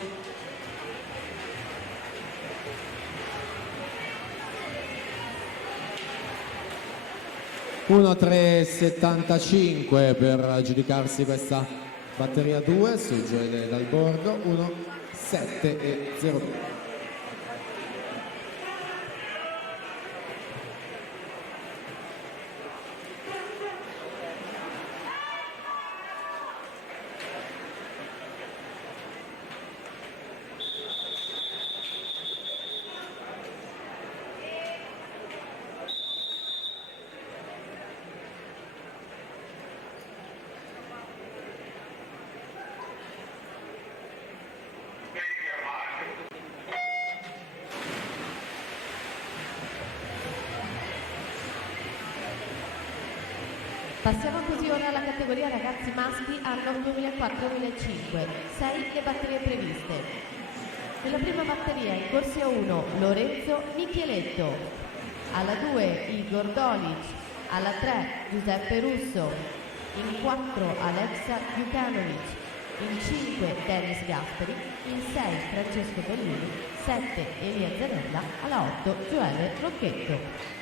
(1:3,75) per giudicarsi questa batteria 2 su Gioele dal bordo. 1:7,02. Passiamo così ora alla categoria ragazzi maschi anno 2004-2005, 6 le batterie previste. Nella prima batteria in corsia 1 Lorenzo Micheletto, alla 2 Igor Dolic, alla 3 Giuseppe Russo, in 4 Alexa Jukanovic, in 5 Dennis Gasperi, in 6 Francesco Bellini, 7 Elia Zanella, alla 8 Gioele Rocchetto.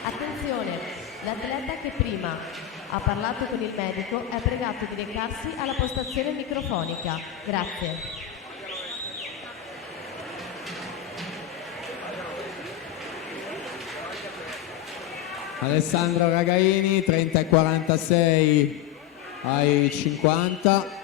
Attenzione, l'atleta che prima ha parlato con il medico è pregato di recarsi alla postazione microfonica. Grazie. Alessandro Ragaini 30,46 ai 50.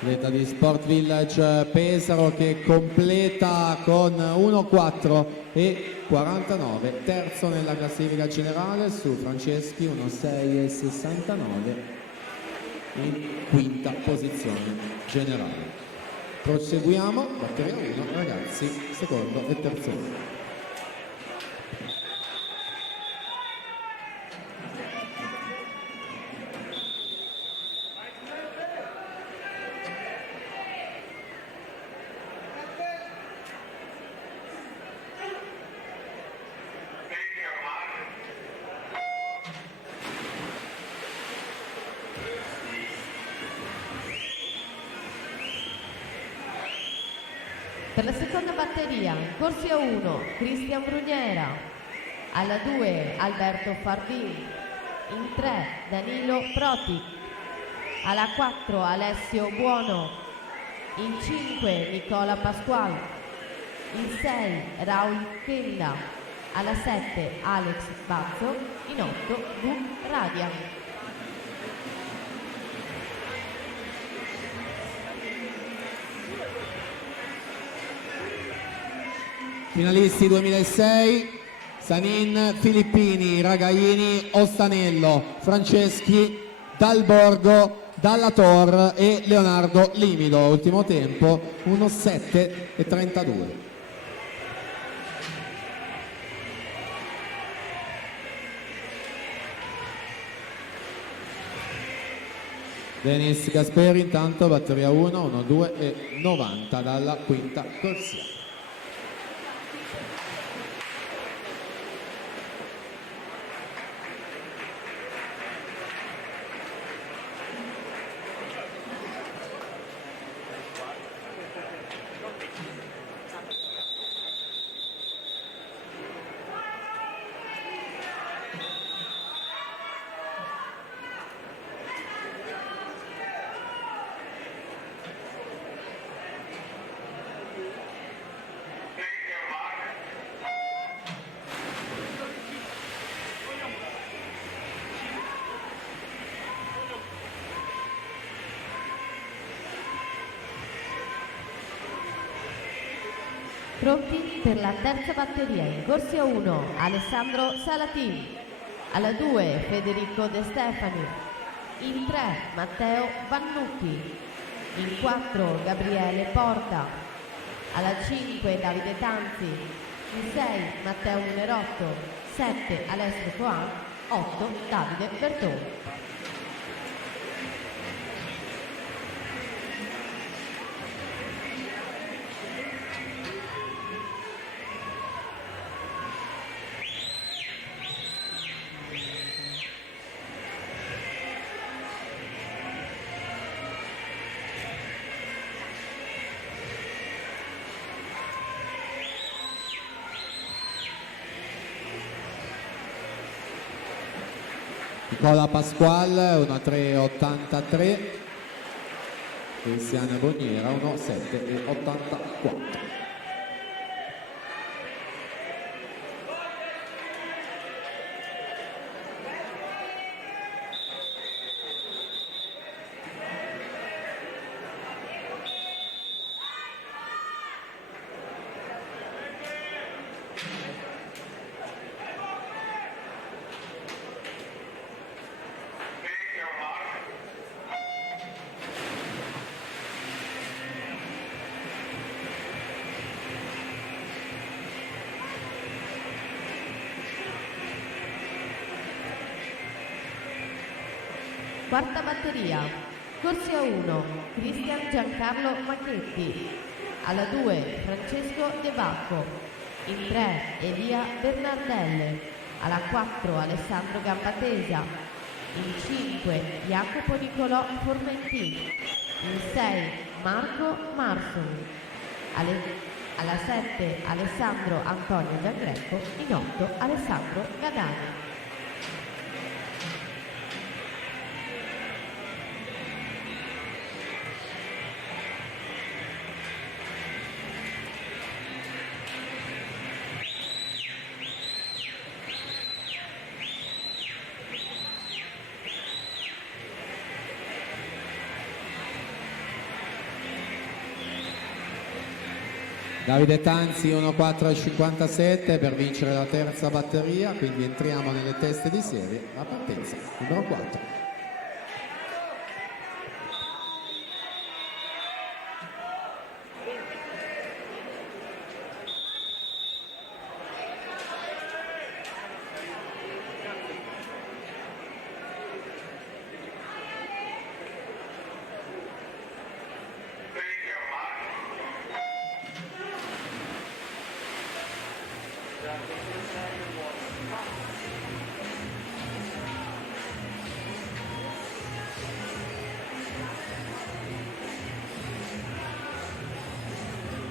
Atleta di Sport Village Pesaro che completa con 1:4,49, terzo nella classifica generale su Franceschi 1:6,69 in quinta posizione generale. Proseguiamo, batteria 1 ragazzi, secondo e terzo. Per la seconda batteria, in corsia 1, Cristian Bruniera, alla 2 Alberto Fardin, in 3 Danilo Proti, alla 4 Alessio Buono, in 5 Nicola Pasquale, il 6 Raul Kenda, alla 7 Alex Bazzo, in 8 V Radia. Finalisti 2006, Sanin, Filippini, Ragaini, Ostanello, Franceschi, Dal Borgo, Dalla Tor e Leonardo Limido. Ultimo tempo 1:7:32. Denis Gasperi intanto batteria 1, 1:2:90 dalla quinta corsia. Pronti per la terza batteria. In corsia 1 Alessandro Salatin, alla 2 Federico De Stefani, in 3 Matteo Vannucchi, in 4 Gabriele Porta, alla 5 Davide Tanzi, in 6 Matteo Munerotto, 7 Alessio Coan, 8 Davide Bertoni. Nicola Pasquale 1:3:83, Cristiana Boniera 1:7:84. Quarta batteria. Corsia 1 Cristian Giancarlo Macchetti, alla 2 Francesco De Bacco, in 3 Elia Bernardelle, alla 4 Alessandro Gambatesa, in 5 Jacopo Nicolò Formentini, in 6 Marco Marsoli, alla 7 Alessandro Antonio Giangreco, in 8 Alessandro Gadani. Davide Tanzi 1:4:57 per vincere la terza batteria, quindi entriamo nelle teste di serie, la partenza numero 4.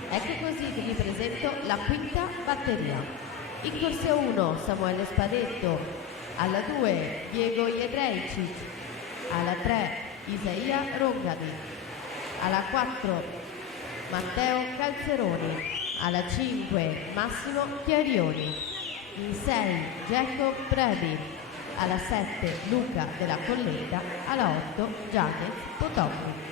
Ecco così che vi presento la quinta batteria. In corsia 1 Samuele Spadetto, alla 2 Diego Jedrejcic, alla 3 Isaia Rongadi, alla 4 Matteo Calzeroni, alla 5 Massimo Chiarioni, in 6 Jacob Brady, alla 7 Luca della Colleda, alla 8 Gianni Potoki.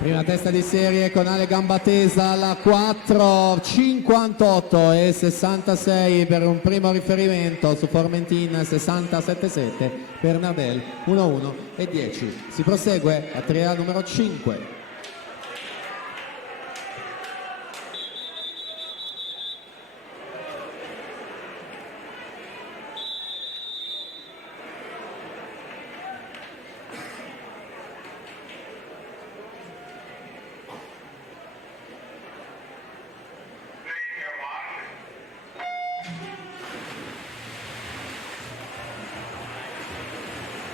Prima testa di serie con Ale Gambatesa alla 4, 58 e 66 per un primo riferimento su Formentin, 67,7 per Nardel, 1-1 e 10. Si prosegue a tria numero 5.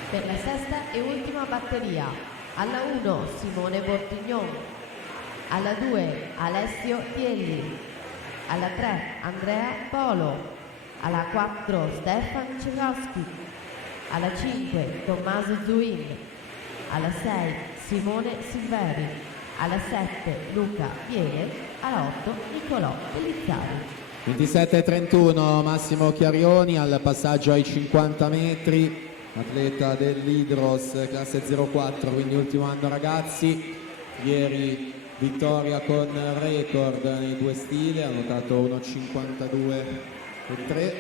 Per la sesta e ultima batteria, alla 1 Simone Bortignon, alla 2 Alessio Tielli, alla 3 Andrea Polo, alla 4 Stefan Cekowski, alla 5 Tommaso Zuin, alla 6 Simone Silveri, alla 7 Luca Viene, alla 8 Nicolò Pellizzari. 27-31 Massimo Chiarioni al passaggio ai 50 metri, atleta dell'Hydros classe 04, quindi ultimo anno ragazzi. Ieri vittoria con record nei due stili, ha notato 1,52,3.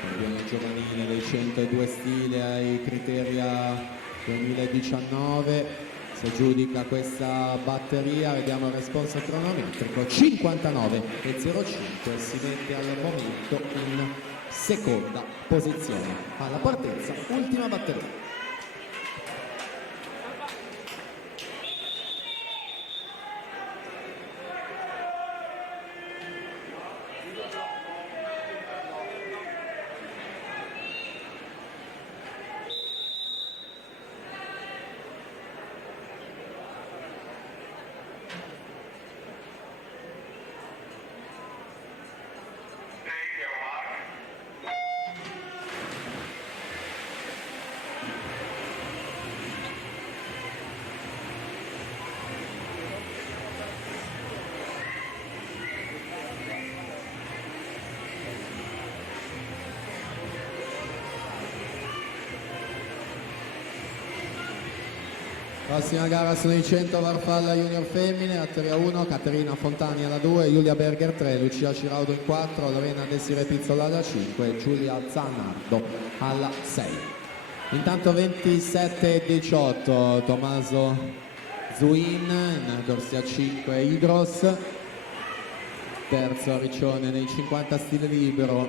Campione giovanile dei 102 stile ai Criteria 2019. Si aggiudica questa batteria, vediamo il responso cronometrico, 59,05, si mette al momento in seconda posizione. Alla partenza, ultima batteria. Prossima gara sono i 100 Farfalla Junior Femmine, a 3-1 Caterina Fontani alla 2, Giulia Berger 3, Lucia Ciraudo in 4, Lorena Desiree Pizzola alla 5 e Giulia Zanardo alla 6. Intanto 27-18 Tommaso Zuin in corsia 5 Hydros, terzo Riccione nei 50 stile libero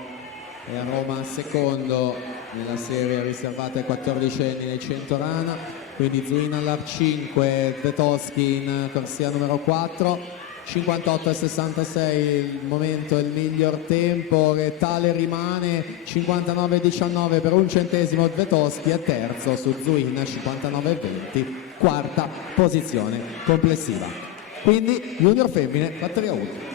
e a Roma secondo nella serie riservata ai 14enni nei 100 rana. Quindi Zuin all'Ar 5, Vetoschi in corsia numero 4, 58,66 il momento, il miglior tempo che tale rimane, 59,19 per un centesimo Vetoschi è terzo su Zuin, 59,20, quarta posizione complessiva. Quindi Junior Femmine batteria 1.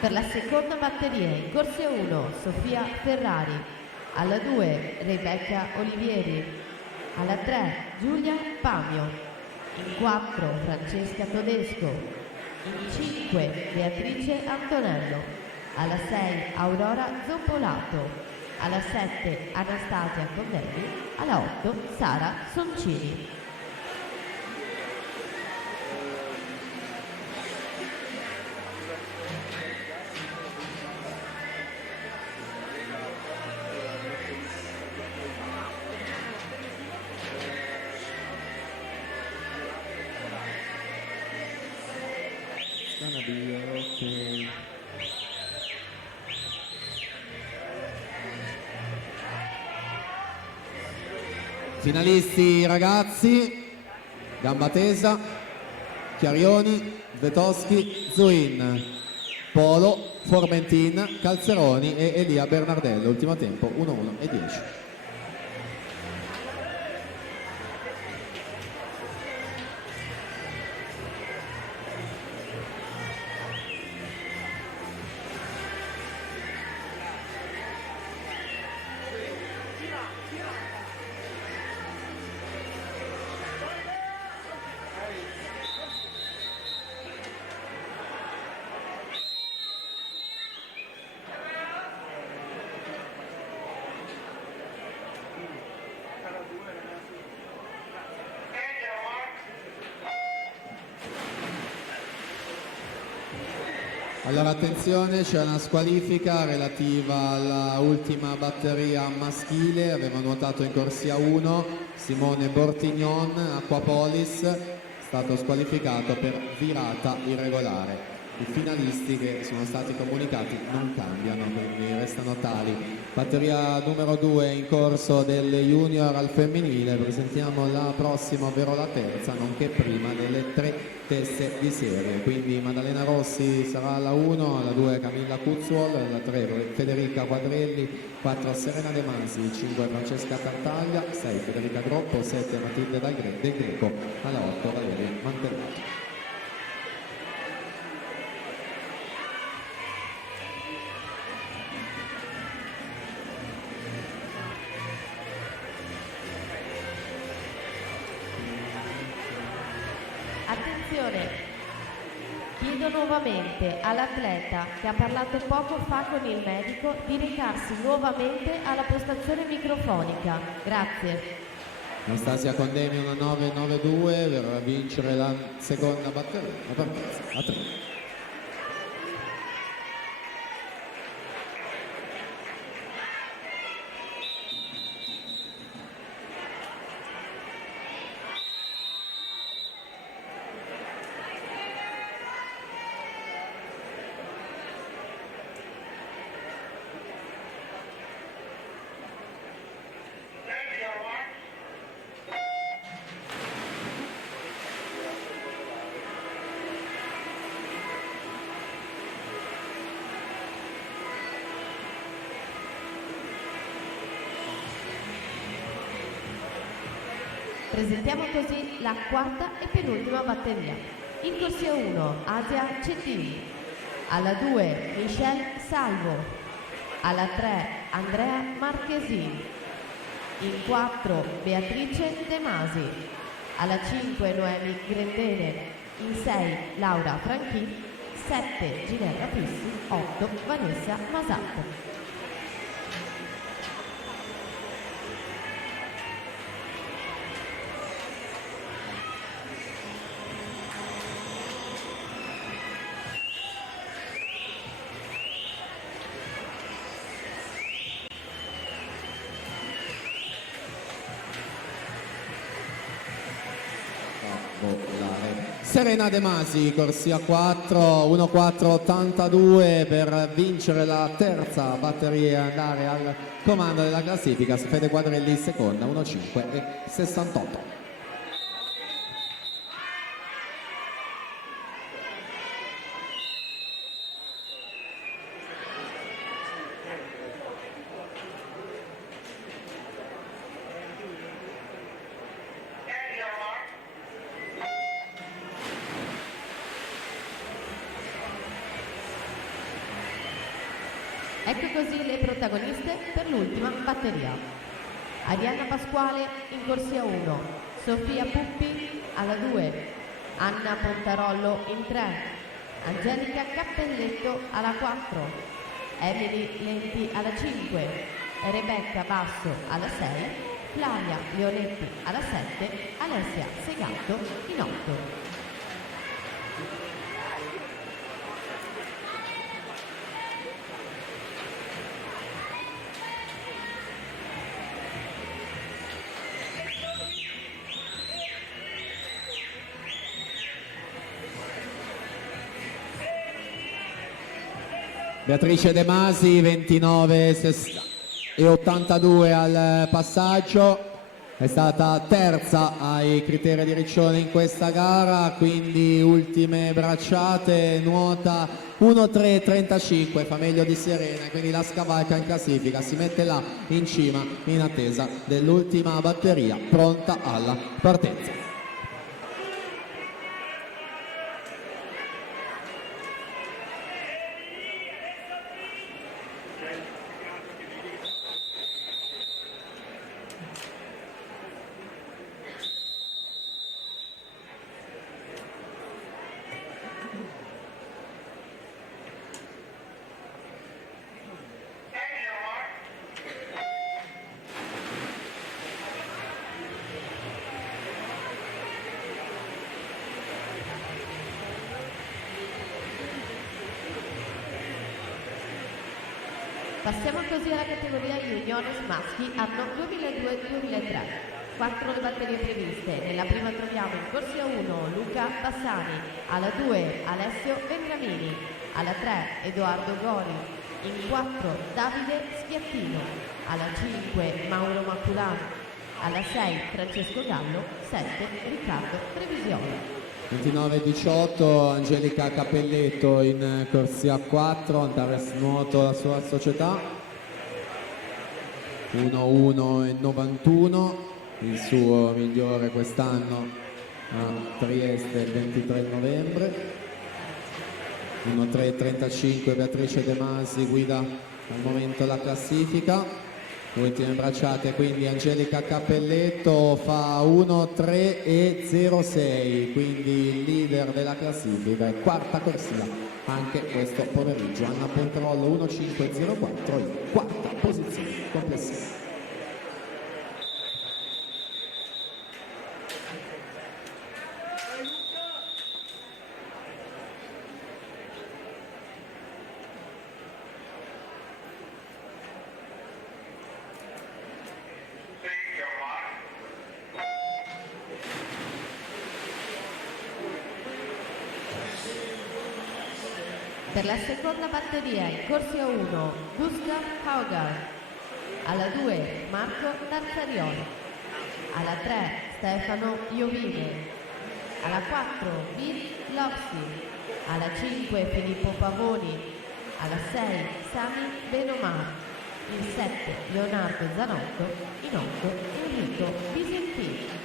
Per la seconda batteria in corsia 1 Sofia Ferrari, alla 2 Rebecca Olivieri, alla 3 Giulia Pamio, in 4 Francesca Todesco, in 5 Beatrice Antonello, alla 6 Aurora Zoppolato, alla 7 Anastasia Condelli, alla 8 Sara Soncini. Gonna be okay. Finalisti ragazzi, gamba tesa, Chiarioni, Vetoschi, Zuin, Polo, Formentin, Calzeroni e Elia Bernardello. Ultimo tempo 1:1 e 10. Allora attenzione, c'è una squalifica relativa alla ultima batteria maschile. Aveva nuotato in corsia 1 Simone Bortignon, Acquapolis, è stato squalificato per virata irregolare. I finalisti che sono stati comunicati non cambiano, quindi restano tali. Batteria numero 2 in corso delle junior al femminile. Presentiamo la prossima, ovvero la terza, nonché prima delle 3 teste di serie. Quindi Maddalena Rossi sarà alla 1, alla 2 Camilla Cuzzuol, alla 3 Federica Quadrelli, 4 Serena De Masi, 5 Francesca Tartaglia, 6 Federica Groppo, 7 Matilde Del Greco, alla 8 Valeria Mantellato. Attenzione, chiedo nuovamente all'atleta che ha parlato poco fa con il medico di recarsi nuovamente alla postazione microfonica. Grazie. Anastasia Condemi una 9-9-2 per vincere la seconda batteria, la partenza a 3. Presentiamo così la quarta e penultima batteria. In corsia 1 Asia Cettini, alla 2 Michelle Salvo, alla 3 Andrea Marchesini, in 4 Beatrice De Masi, alla 5 Noemi Grendene, in 6 Laura Franchini, 7 Ginevra Fissi, 8 Vanessa Masatto. Serena De Masi, corsia 4, 1-4-82 per vincere la terza batteria e andare al comando della classifica. Fede Quadrelli seconda, 1-5-68. Ecco così le protagoniste per l'ultima batteria. Arianna Pasquale in corsia 1, Sofia Puppi alla 2, Anna Pontarollo in 3, Angelica Cappelletto alla 4, Emily Lenti alla 5, Rebecca Basso alla 6, Flavia Leonetti alla 7, Alessia Segato in 8. Beatrice De Masi 29 e 82 al passaggio, è stata terza ai criteri di Riccione in questa gara, quindi ultime bracciate, nuota 1.3.35, fa meglio di Serena, quindi la scavalca in classifica, si mette là in cima in attesa dell'ultima batteria, pronta alla partenza. Passiamo così alla categoria juniores maschi anno 2002-2003. 4 le batterie previste. Nella prima troviamo in corsia 1 Luca Bassani, alla 2 Alessio Vendramini, alla 3 Edoardo Gori, in 4 Davide Schiattino, alla 5 Mauro Maculano, alla 6 Francesco Gallo, 7 Riccardo Trevisiola. 29-18 Angelica Cappelletto in corsia 4, Antares Nuoto la sua società, 1-1-91, il suo migliore quest'anno a Trieste il 23 novembre, 1-3-35 Beatrice De Masi guida al momento la classifica. Ultime bracciate, quindi Angelica Cappelletto fa 1-3-06, quindi il leader della classifica è quarta corsia anche questo pomeriggio. Anna Pontrollo 1-5-04 in quarta posizione complessiva. Per la seconda batteria in corsia 1 Gustav Hauger, alla 2 Marco Tarzarioli, alla 3 Stefano Iovine, alla 4 Bill Lopsi, alla 5 Filippo Pavoni, alla 6 Sami Benomar, in 7 Leonardo Zanotto, in 8 Enrico Visentini.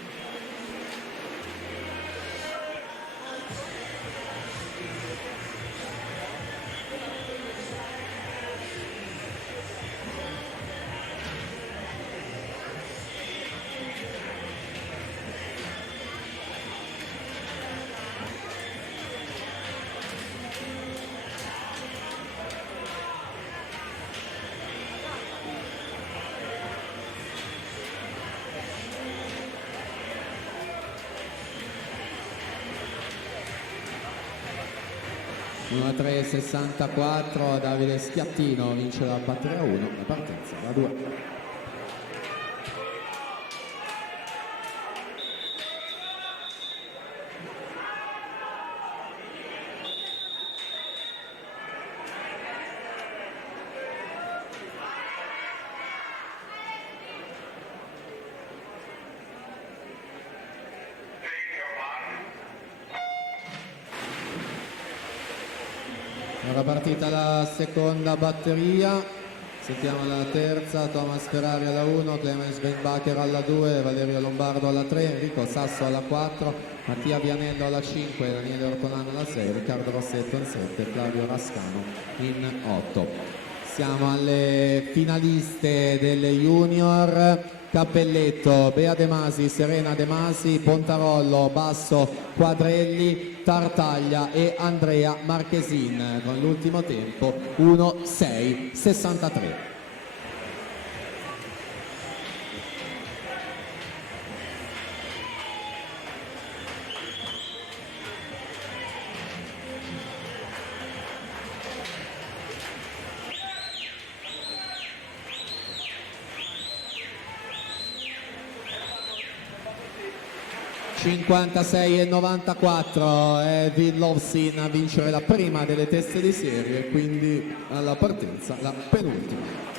A 3.64 Davide Schiattino vince la batteria 1, la partenza la 2. Ora partita la seconda batteria, sentiamo la terza, Thomas Ferrari alla 1, Clemens Benbacher alla 2, Valerio Lombardo alla 3, Enrico Sasso alla 4, Mattia Vianello alla 5, Daniele Ortolano alla 6, Riccardo Rossetto in 7, Flavio Rascano in 8. Siamo alle finaliste delle junior. Cappelletto, Bea De Masi, Serena De Masi, Pontarollo, Basso, Quadrelli, Tartaglia e Andrea Marchesin con l'ultimo tempo 1.6.63. (56,94) è Vidlovsin a vincere la prima delle teste di serie, quindi alla partenza la penultima.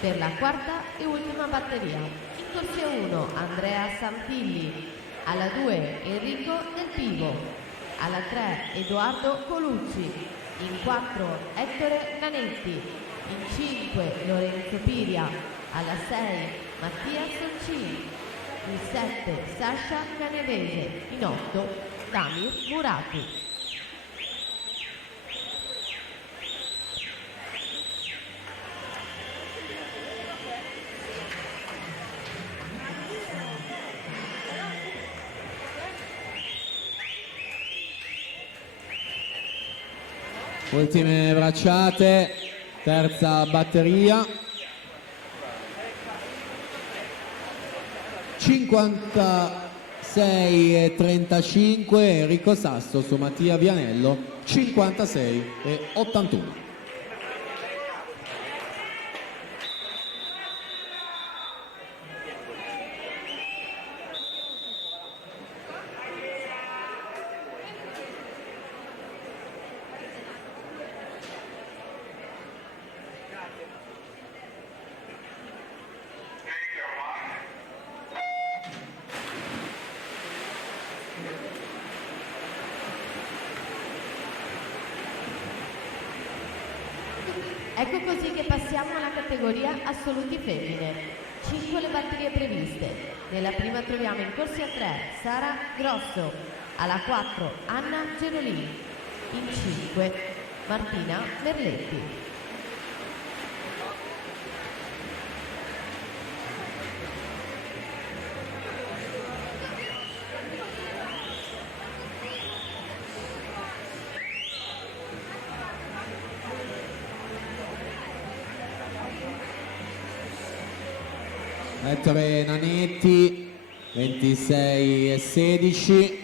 Per la quarta e ultima batteria, in corsia 1 Andrea Santilli, alla 2 Enrico Del Pivo, alla 3 Edoardo Colucci, in 4 Ettore Nanetti, in 5 Lorenzo Piria, alla 6 Mattia Soncini, in 7 Sasha Canevese, in 8 Damir Murati. Ultime bracciate, terza batteria. 56,35 Enrico Sasso su Mattia Vianello, 56,81. Ecco così che passiamo alla categoria assoluti femmine. 5 le batterie previste. Nella prima troviamo in corsia 3 Sara Grosso, alla 4 Anna Gerolini, in 5 Martina Merletti. Ettore Nanetti, 26,16.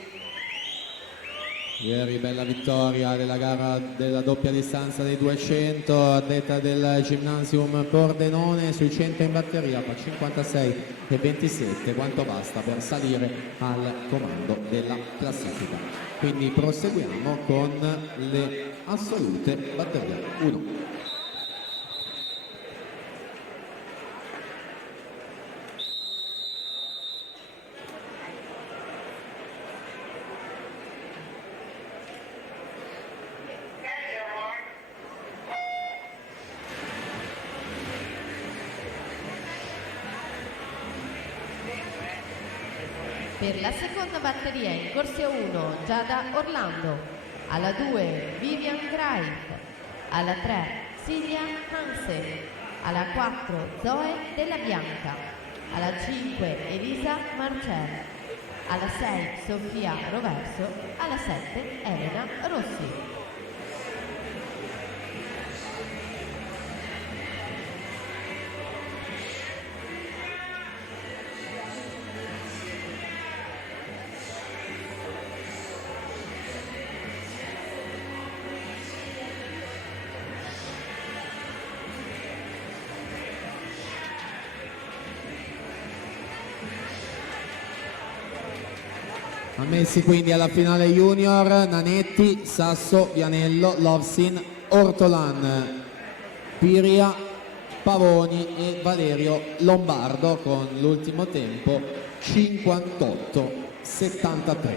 Ieri bella vittoria della gara della doppia distanza dei 200, atleta del Gymnasium Pordenone, sui 100 in batteria fa 56,27, quanto basta per salire al comando della classifica. Quindi proseguiamo con le assolute batteria 1. Per la seconda batteria in corsia 1 Giada Orlando, alla 2 Vivian Greif, alla 3 Silvia Hansen, alla 4 Zoe Della Bianca, alla 5 Elisa Marcel, alla 6 Sofia Roverso, alla 7 Elena Rossi. Ammessi quindi alla finale junior Nanetti, Sasso, Vianello, Lovsin, Ortolan, Piria, Pavoni e Valerio Lombardo con l'ultimo tempo 58,73.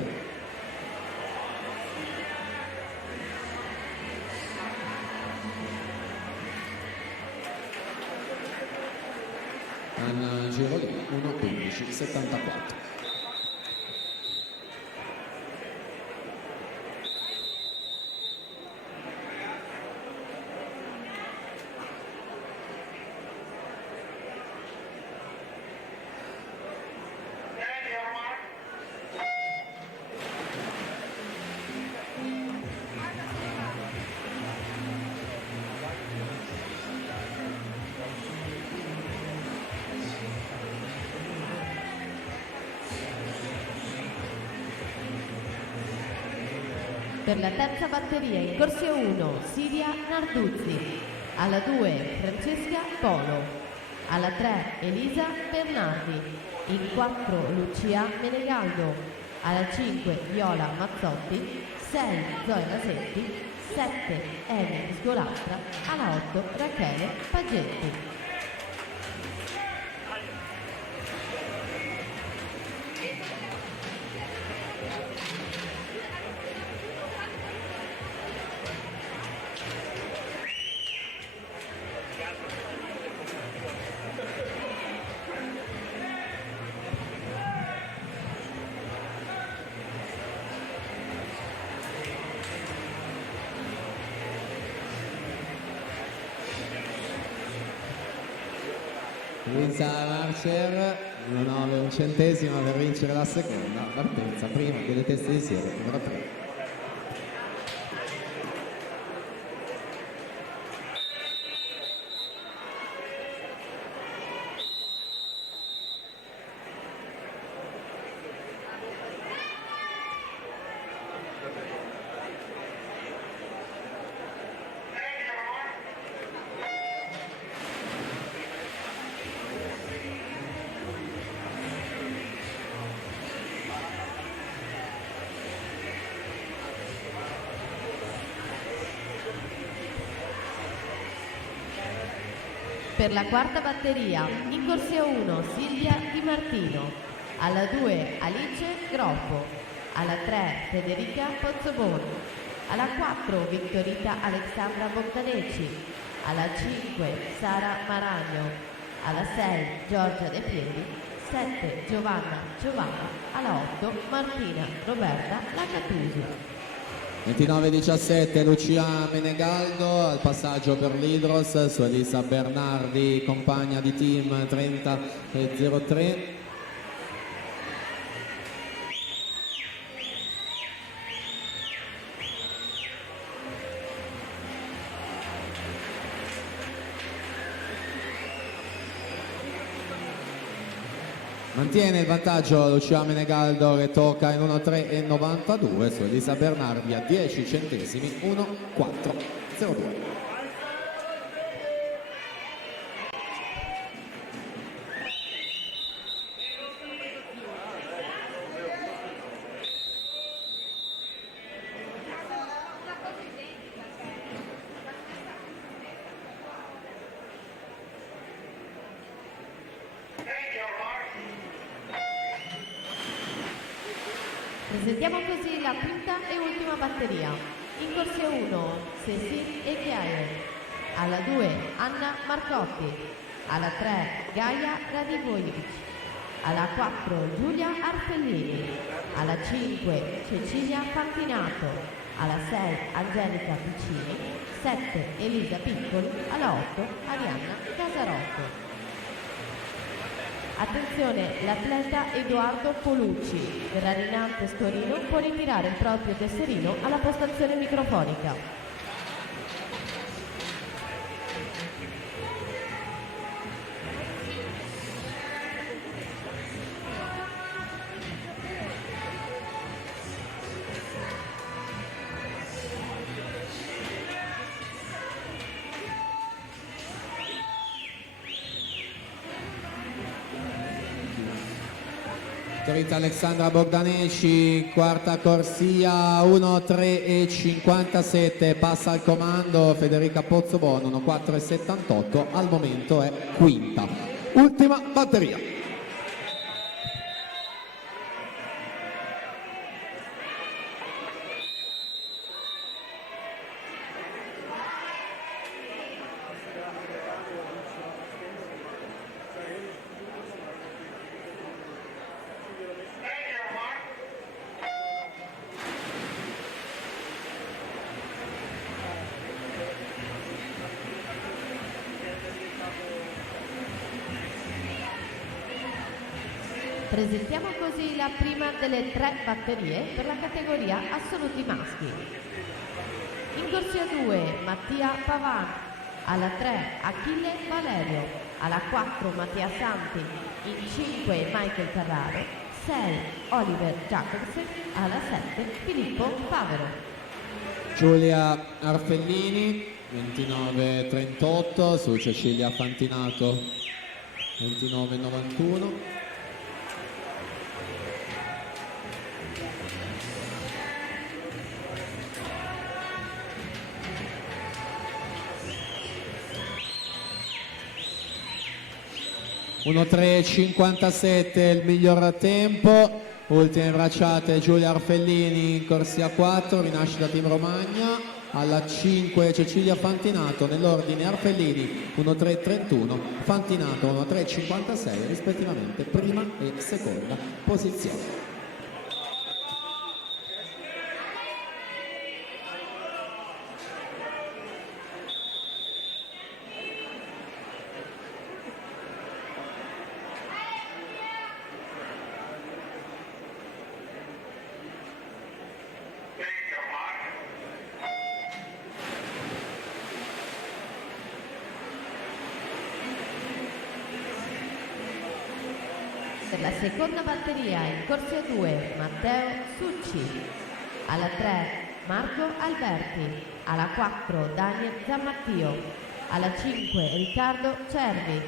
Anna Girolini 1,15,74. Per la terza batteria in corsia 1 Silvia Narduzzi, alla 2 Francesca Polo, alla 3 Elisa Bernardi, in 4 Lucia Menegaldo, alla 5 Viola Mazzotti, 6 Zoe Lasetti, 7 Emi Sgolatra, alla 8 Rachele Paggetti. Elisa Marcher, 1,9 un centesimo per vincere la seconda partenza, prima delle teste di serie, numero 3. Per la quarta batteria, in corsia 1 Silvia Di Martino, alla 2 Alice Groppo, alla 3 Federica Pozzoboni, alla 4 Vittorita Alexandra Bogdaneci, alla 5 Sara Maragno, alla 6 Giorgia De Piedi, 7 Giovanna, alla 8 Martina Roberta Lacatusi. 29-17 Lucia Menegaldo al passaggio per l'Hydros su Elisa Bernardi, compagna di team 30-03. Mantiene il vantaggio Lucia Menegaldo che tocca in 1,3,92 su Elisa Bernardi a 10 centesimi, 1,4,02. Presentiamo così la quinta e ultima batteria. In corsia 1 Cecil e Chiaia, alla 2 Anna Marcotti, alla 3 Gaia Radivojevic, alla 4 Giulia Arfellini, alla 5 Cecilia Fantinato, alla 6 Angelica Piccini, 7 Elisa Piccoli, alla 8 Arianna Casarotto. Attenzione, l'atleta Edoardo Polucci del Rarinantes Torino può ritirare il proprio tesserino alla postazione microfonica. Vittorita Alexandra Bogdaneci, quarta corsia, 1,3,57, passa al comando Federica Pozzobono, 1,4,78, al momento è quinta. Ultima batteria. Presentiamo così la prima delle 3 batterie per la categoria assoluti maschi. In corsia 2 Mattia Pavan, alla 3 Achille Valerio, alla 4 Mattia Santi, in 5 Michael Carraro, 6 Oliver Jacobsen, alla 7 Filippo Pavero. Giulia Arfellini, 29,38 su Cecilia Fantinato, 29,91. Uno 3,57 il miglior tempo. Ultime bracciate Giulia Arfellini in corsia 4, rinascita Team Romagna. Alla 5 Cecilia Fantinato, nell'ordine Arfellini 1,3,31, Fantinato 1,3,56 rispettivamente prima e seconda posizione. Per la seconda batteria in corsia 2 Matteo Succi, alla 3 Marco Alberti, alla 4 Daniel Zammattio, alla 5 Riccardo Cervi,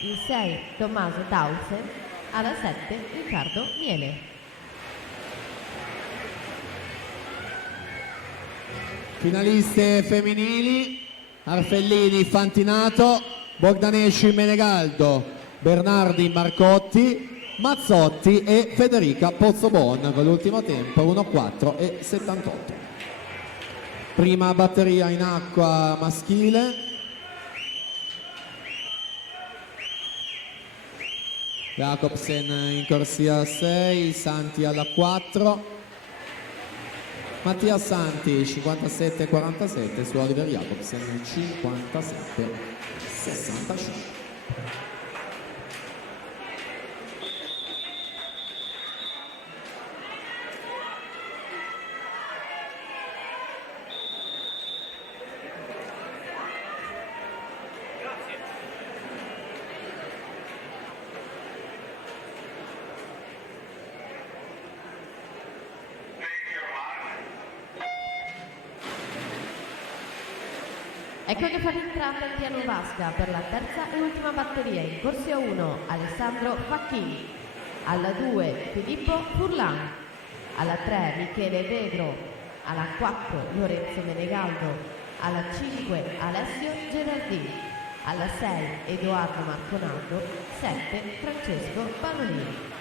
in 6 Tommaso Tausen, alla 7 Riccardo Miele. Finaliste femminili: Arfellini Fantinato, Bogdanesci Menegaldo, Bernardi Marcotti, Mazzotti e Federica Pozzobon con l'ultimo tempo 1:4 e 78. Prima batteria in acqua maschile. Jacobsen in corsia 6, Santi alla 4. Mattia Santi 57-47 su Oliver Jacobsen 57-65. Ecco che fa l'entrata il piano Vasca per la terza e ultima batteria in corsia 1 Alessandro Facchini, alla 2 Filippo Furlan, alla 3 Michele Vegro, alla 4 Lorenzo Menegaldo, alla 5 Alessio Gerardini, alla 6 Edoardo Marconaldo, 7 Francesco Pannolini.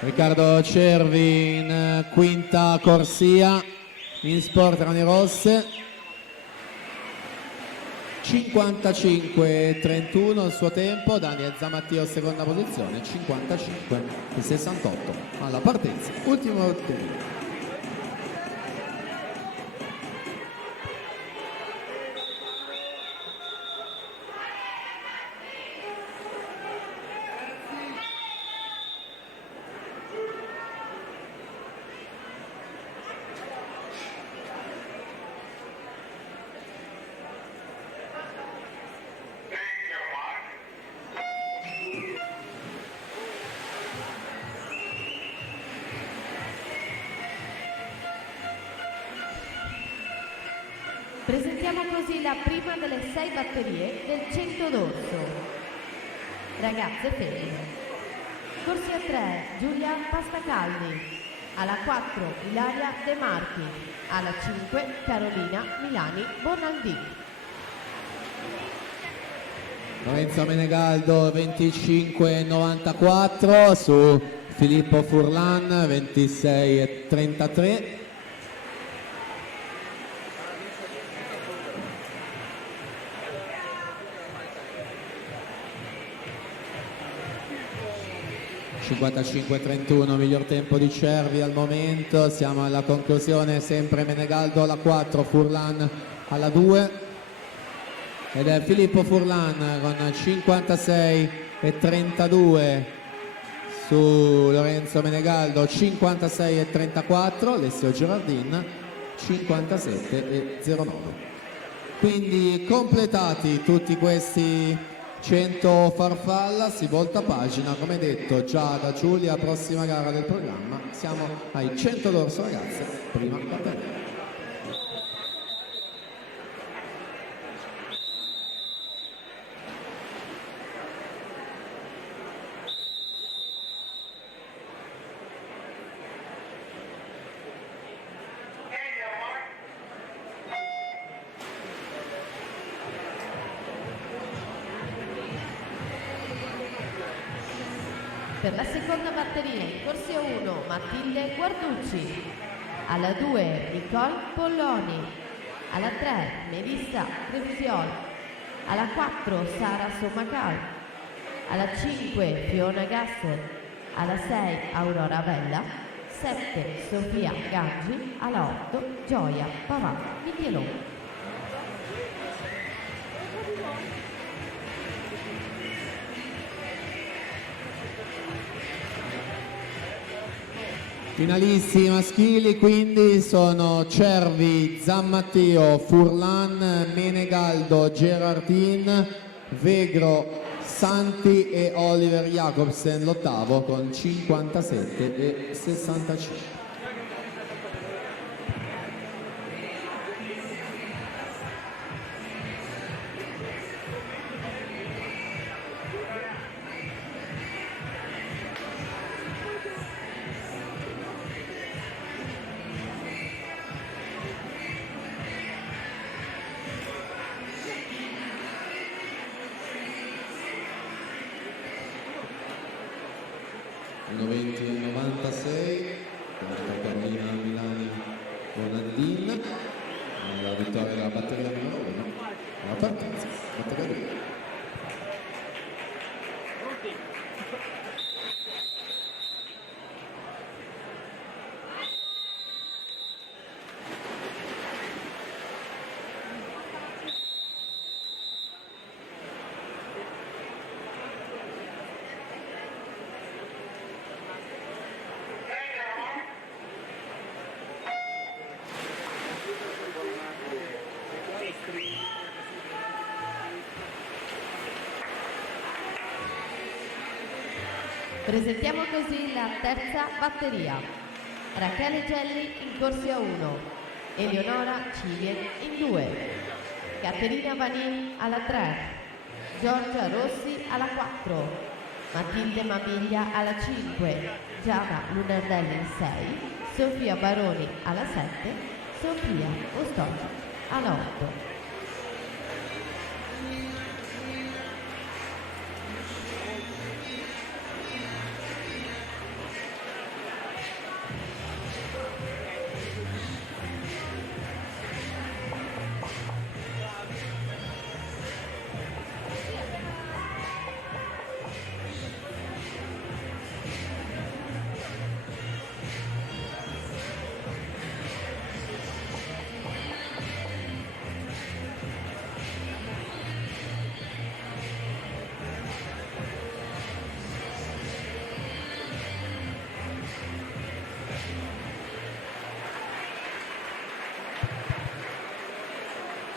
Riccardo Cervi in quinta corsia in sport rane rosse, 55-31 il suo tempo. Daniel Zammattio seconda posizione, 55-68 alla partenza, ultimo tempo. Presentiamo così la prima delle 6 batterie del 100 d'orso. Ragazze femmine. Corsia 3 Giulia Pastacaldi, alla 4 Ilaria De Marchi, alla 5 Carolina Milani Bonaldi. Lorenzo Menegaldo 25-94 su Filippo Furlan 26-33. (55-31) miglior tempo di Cervi al momento. Siamo alla conclusione, sempre Menegaldo alla 4, Furlan alla 2 ed è Filippo Furlan con 56-32 su Lorenzo Menegaldo, 56-34, Alessio Gerardin 57-09. Quindi completati tutti questi 100 farfalla, si volta pagina, come detto già da Giulia, prossima gara del programma. Siamo ai 100 d'orso ragazze, prima batteria. Per la seconda batteria in corsia 1 Matilde Guarducci, alla 2 Nicole Polloni, alla 3 Melissa Crepsiol, alla 4 Sara Sommacal, alla 5 Fiona Gasser, alla 6 Aurora Bella, 7 Sofia Gangi, alla 8 Gioia Pavà di Pielone. Finalisti maschili quindi sono Cervi, Zammatteo, Furlan, Menegaldo, Gerardin, Vegro, Santi e Oliver Jacobsen, l'ottavo con 57 e 65. Sono 20 e 96 per Carolina Milani con Andin, la vittoria della batteria numero 1, la partenza, batteria 2. Presentiamo così la terza batteria. Rachele Gelli in corsia 1, Eleonora Cilien in 2, Caterina Vanin alla 3, Giorgia Rossi alla 4, Matilde Mamiglia alla 5, Giada Lunardelli in 6, Sofia Baroni alla 7, Sofia Ostoci alla 8.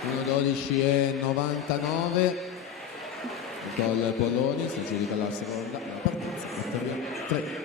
Sono 12 e 99, Nicole Polloni si aggiudica la seconda, la partenza, batteria 3.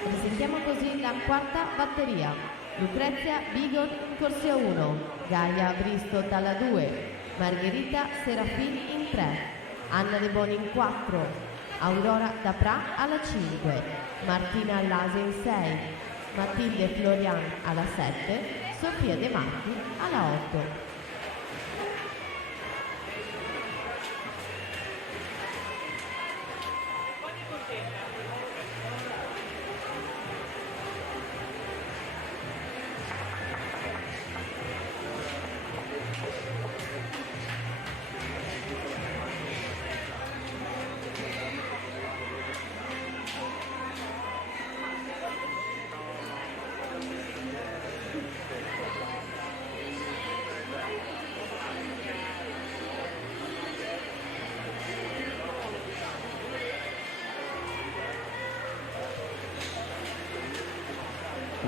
Presentiamo così la quarta batteria. Lucrezia Bigon in corsia 1, Gaia Bristo alla 2, Margherita Serafini in 3, Anna De Boni in 4, Aurora Dapra alla 5, Martina Allase in 6, Matilde Florian alla 7, Sofia De Marchi alla 8.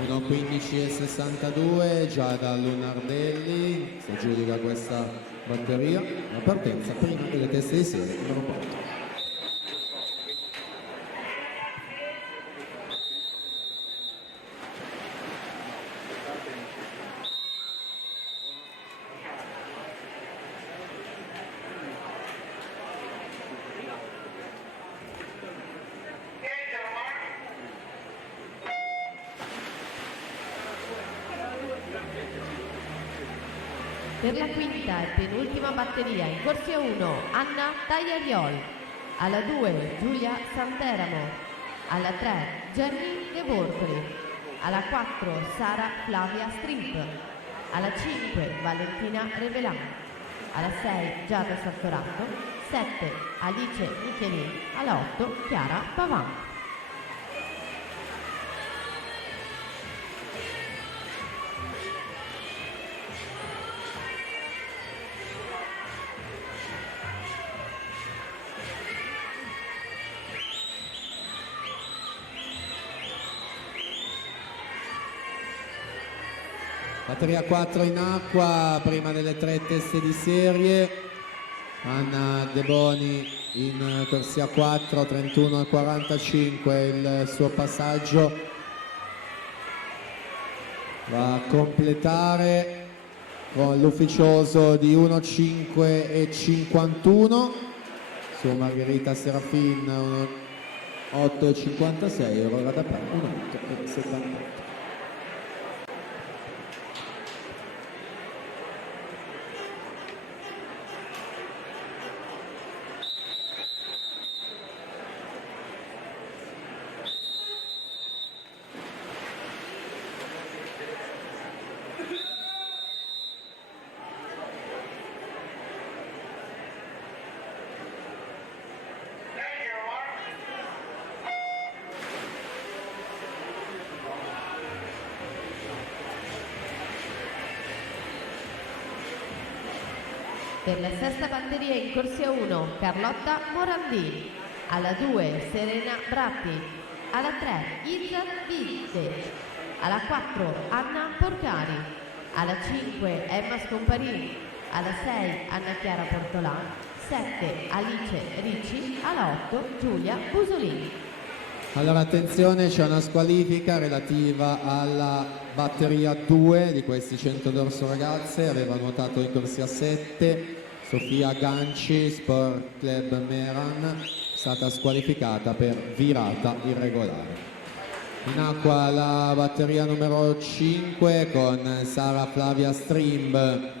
Uno 15 e 62, Giada Lunardelli si aggiudica questa batteria, la partenza prima delle teste di serie numero 4. Per la quinta e penultima batteria in corsia 1 Anna Tagliariol, alla 2 Giulia Santeramo, alla 3 Jenny De Bortoli, alla 4 Sara Flavia Strimp, alla 5 Valentina Revelan, alla 6 Giada Sartorato, 7 Alice Michelin, alla 8 Chiara Pavan. Batteria 4 in acqua, prima delle 3 teste di serie. Anna De Boni in corsia 4, 31,45 il suo passaggio. Va a completare con l'ufficioso di 1,5,51 su Margherita Serafin, 8,56, Aurora da Pera 1,8,78. Per la sesta batteria in corsia 1 Carlotta Morandini, alla 2 Serena Bratti, alla 3 Isa Vizze, alla 4 Anna Porcari, alla 5 Emma Scomparini, alla 6 Anna Chiara Portolan, 7 Alice Ricci, alla 8 Giulia Busolini. Allora attenzione, c'è una squalifica relativa alla batteria 2 di questi 100 d'orso ragazze. Aveva nuotato in corsia 7 Sofia Ganci, Sport Club Meran, stata squalificata per virata irregolare. In acqua la batteria numero 5 con Sara Flavia Strimb,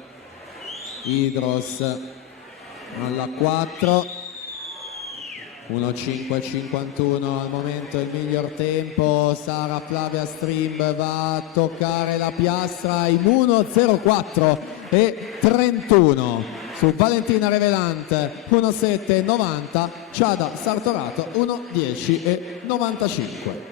Idros alla 4, 1,5,51 al momento il miglior tempo. Sara Flavia Strimb va a toccare la piastra in 1,04,31 su Valentina Revelant, 1,7,90, Giada Sartorato 1,10,95.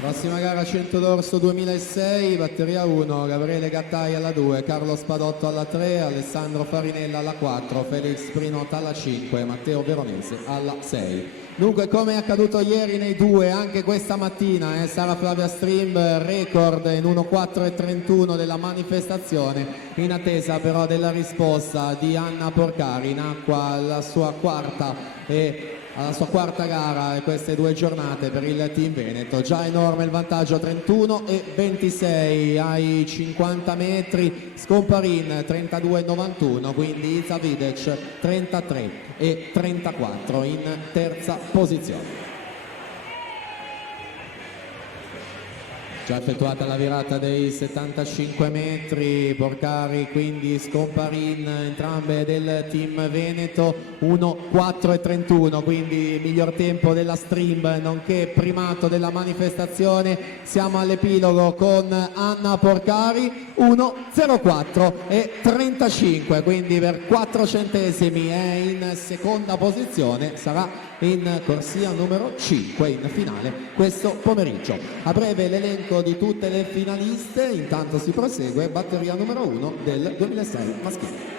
Prossima gara 100 d'orso 2006, batteria 1, Gabriele Gattai alla 2, Carlo Spadotto alla 3, Alessandro Farinella alla 4, Felix Prinota alla 5, Matteo Veronese alla 6. Dunque, come è accaduto ieri nei due, anche questa mattina Sara Flavia Strimb record in 1,4,31 della manifestazione, in attesa però della risposta di Anna Porcari in acqua alla sua quarta gara e queste due giornate per il team Veneto. Già enorme il vantaggio, 31,26 ai 50 metri, Scomparin 32,91, quindi Iza Videc 33,34 in terza posizione. Già effettuata la virata dei 75 metri, Porcari quindi Scomparin, entrambe del team Veneto, 1,4,31, quindi miglior tempo della Strimb nonché primato della manifestazione. Siamo all'epilogo con Anna Porcari, 1,04,35, quindi per 4 centesimi è in seconda posizione, sarà in corsia numero 5 in finale questo pomeriggio. A breve l'elenco di tutte le finaliste, intanto si prosegue, batteria numero 1 del 2006 maschile.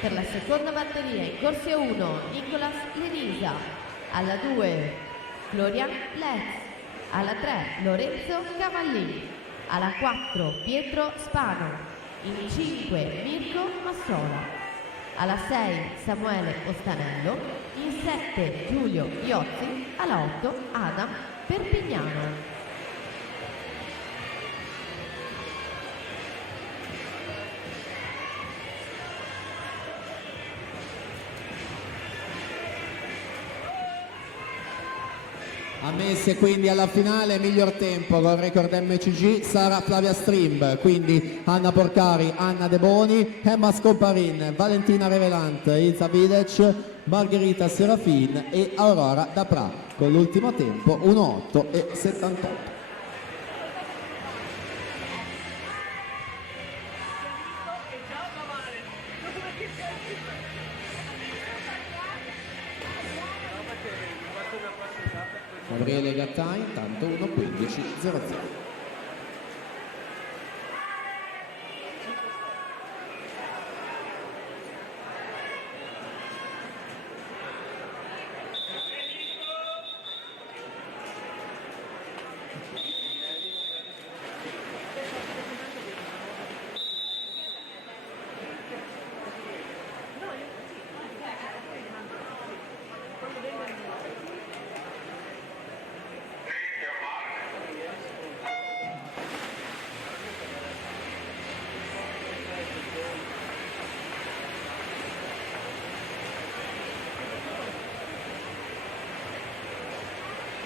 Per la seconda batteria in corsia 1 Nicolas Lenisa, alla 2 Florian Letz, alla 3 Lorenzo Cavallini, alla 4 Pietro Spano, in 5 Mirko Massola, alla 6 Samuele Ostanello, in 7 Giulio Iozzi, alla 8 Adam Perpignano. Ammesse quindi alla finale, miglior tempo con record MCG Sara Flavia Strimb, quindi Anna Porcari, Anna De Boni, Emma Scomparin, Valentina Revelant, Ilza Videc, Margherita Serafin e Aurora Dapra con l'ultimo tempo 1:8:78. Gabriele Gattai, intanto 1:15:00.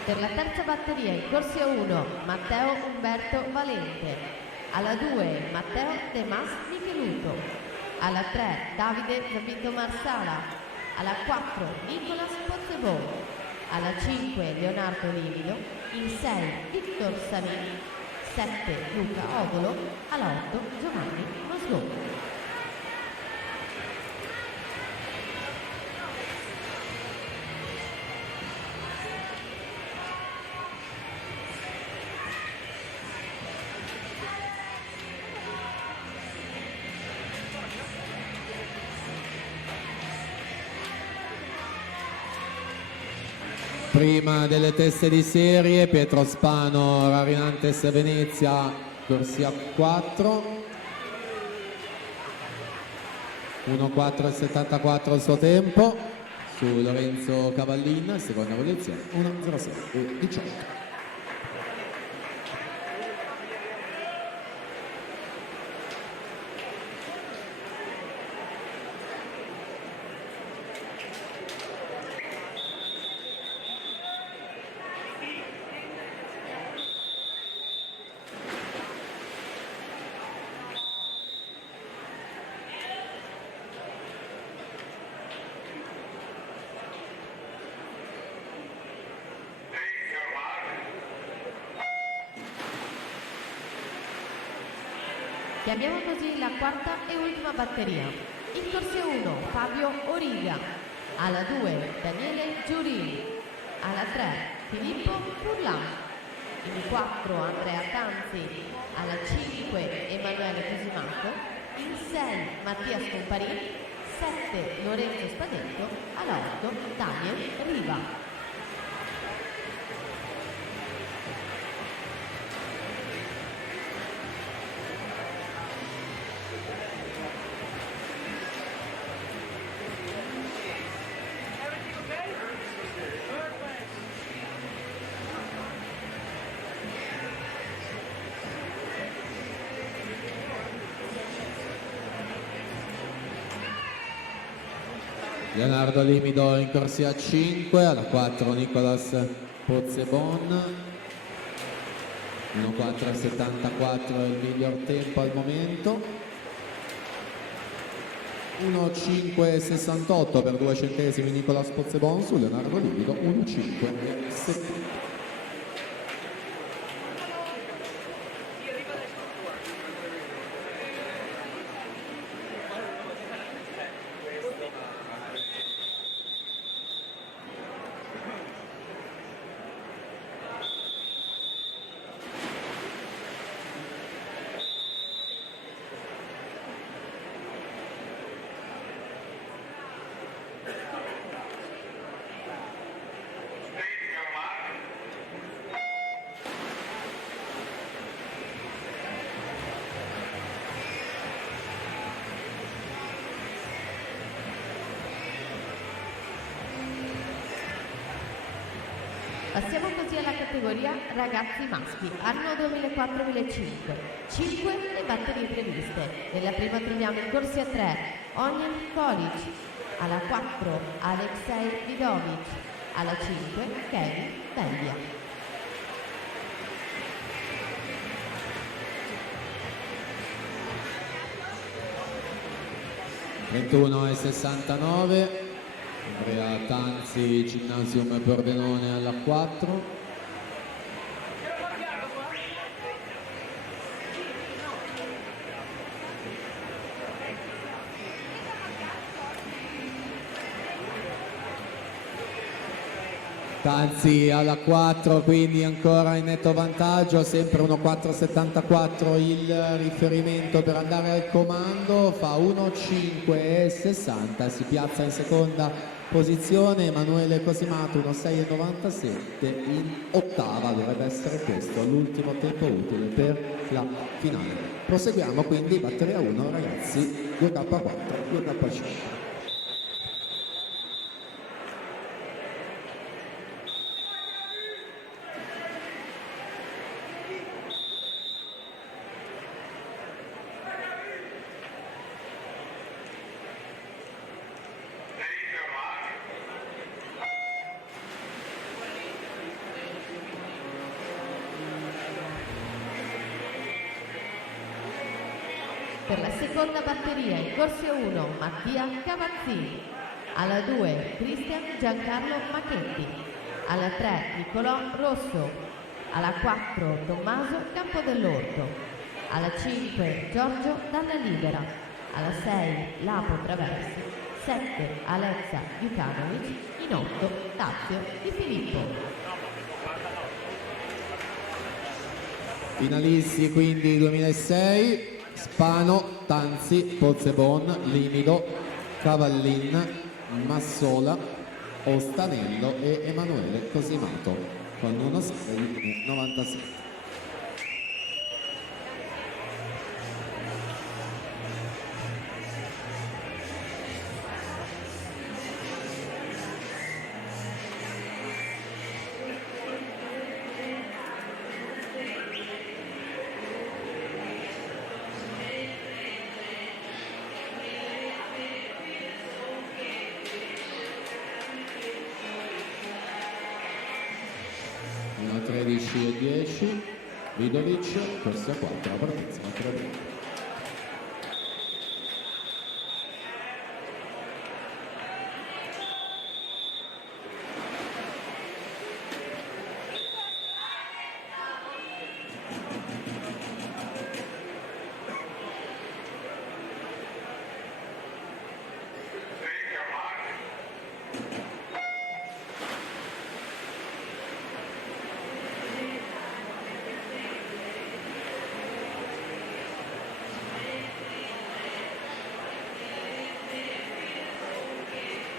Per la terza batteria in corsia 1 Matteo Umberto Valente, alla 2 Matteo De Mas Micheluto, alla 3 Davide Zabito Marsala, alla 4 Nicolas Pozzebon, alla 5 Leonardo Livido, in 6 Victor Sanini, 7 Luca Ovolo, alla 8 Giovanni Mosgoni. Prima delle teste di serie, Pietro Spano, Rarinantes Venezia, corsia 4, 1:4:74 il suo tempo, su Lorenzo Cavallin, seconda posizione, 1:06:18. Chiamiamo così la quarta e ultima batteria. In corsia 1 Fabio Origa, alla 2 Daniele Giurini, alla 3 Filippo Furlan, in 4 Andrea Tanzi, alla 5 Emanuele Cosimato, in 6 Mattia Scomparini, 7 Lorenzo Spadetto, alla 8 Daniel Riva. Leonardo Limido in corsia 5, alla 4 Nicolas Pozzebon, 1:4:74 il miglior tempo al momento, 1:5:68 per 2 centesimi Nicolas Pozzebon su Leonardo Limido, 1:5:70. Passiamo così alla categoria ragazzi maschi, anno 2004-2005. 5 le batterie previste. Nella prima troviamo in corsi a 3 Onyen Kolic, alla 4 Alexei Vidovic, alla 5 Kevin Bellia. (21,69). Andrea Tanzi, Gymnasium Pordenone alla 4. Tanzi alla 4, quindi ancora in netto vantaggio, sempre 1,474 il riferimento per andare al comando, fa 1,560, si piazza in seconda posizione. Emanuele Cosimato 1,697 in ottava, dovrebbe essere questo l'ultimo tempo utile per la finale. Proseguiamo quindi, batteria 1 ragazzi, 2K4, 2K5. Per la seconda batteria in corso 1 Mattia Cavazzini, alla 2 Cristian Giancarlo Macchetti, alla 3 Nicolò Rosso, alla 4 Tommaso Campodell'Orto, alla 5 Giorgio Dalla Libera, alla 6 Lapo Traversi, 7 Alexia Jukanovic, in 8 Tazio Di Filippo. Finalisti quindi 2006, Spano, Tanzi, Pozzebon, Limido, Cavallin, Massola, Ostanello e Emanuele Cosimato con 1,697. Una 13,10, Vidovic, corsa 4, la partenza 3.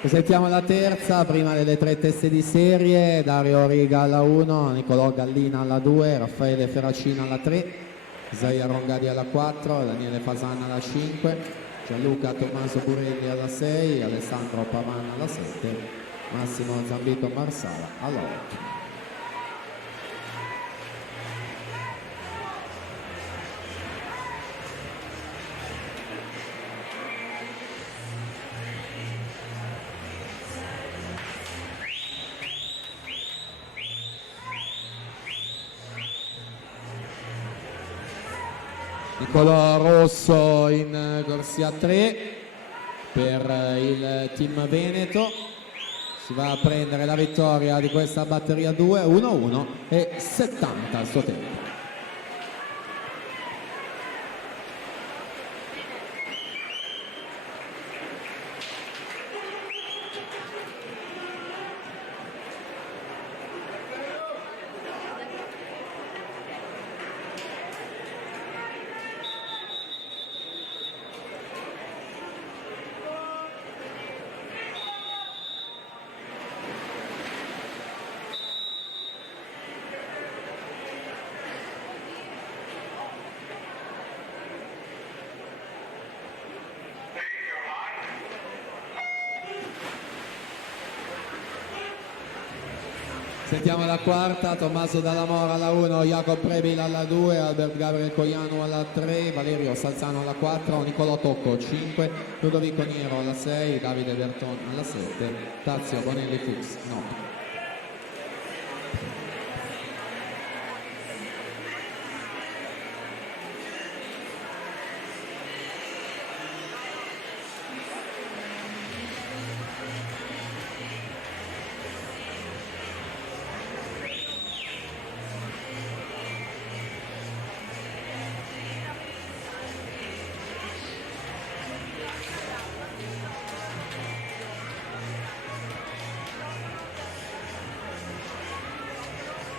Sentiamo la terza, prima delle 3 teste di serie, Dario Riga alla 1, Nicolò Gallina alla 2, Raffaele Ferracina alla 3, Isaia Rongadi alla 4, Daniele Fasanna alla 5, Gianluca Tommaso Burelli alla 6, Alessandro Pavan alla 7, Massimo Zambito Marsala alla 8. Nicolò Rosso in corsia 3 per il team Veneto, si va a prendere la vittoria di questa batteria 2, 1-1 e 70 al suo tempo. Sentiamo la quarta, Tommaso Dalla Mora alla 1, Jacob Prebil alla 2, Albert Gabriel Coiano alla 3, Valerio Salzano alla 4, Nicolò Tocco 5, Ludovico Niero alla 6, Davide Berton alla 7, Tazio Bonelli Fuchs 9.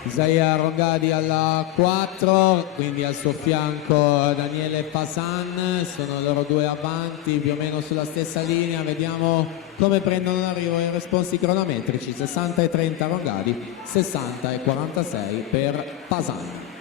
Isaia Rongadi alla 4, quindi al suo fianco Daniele Pasan, sono loro due avanti più o meno sulla stessa linea, vediamo come prendono l'arrivo in responsi cronometrici, 60 e 30 Rongadi, 60 e 46 per Pasan.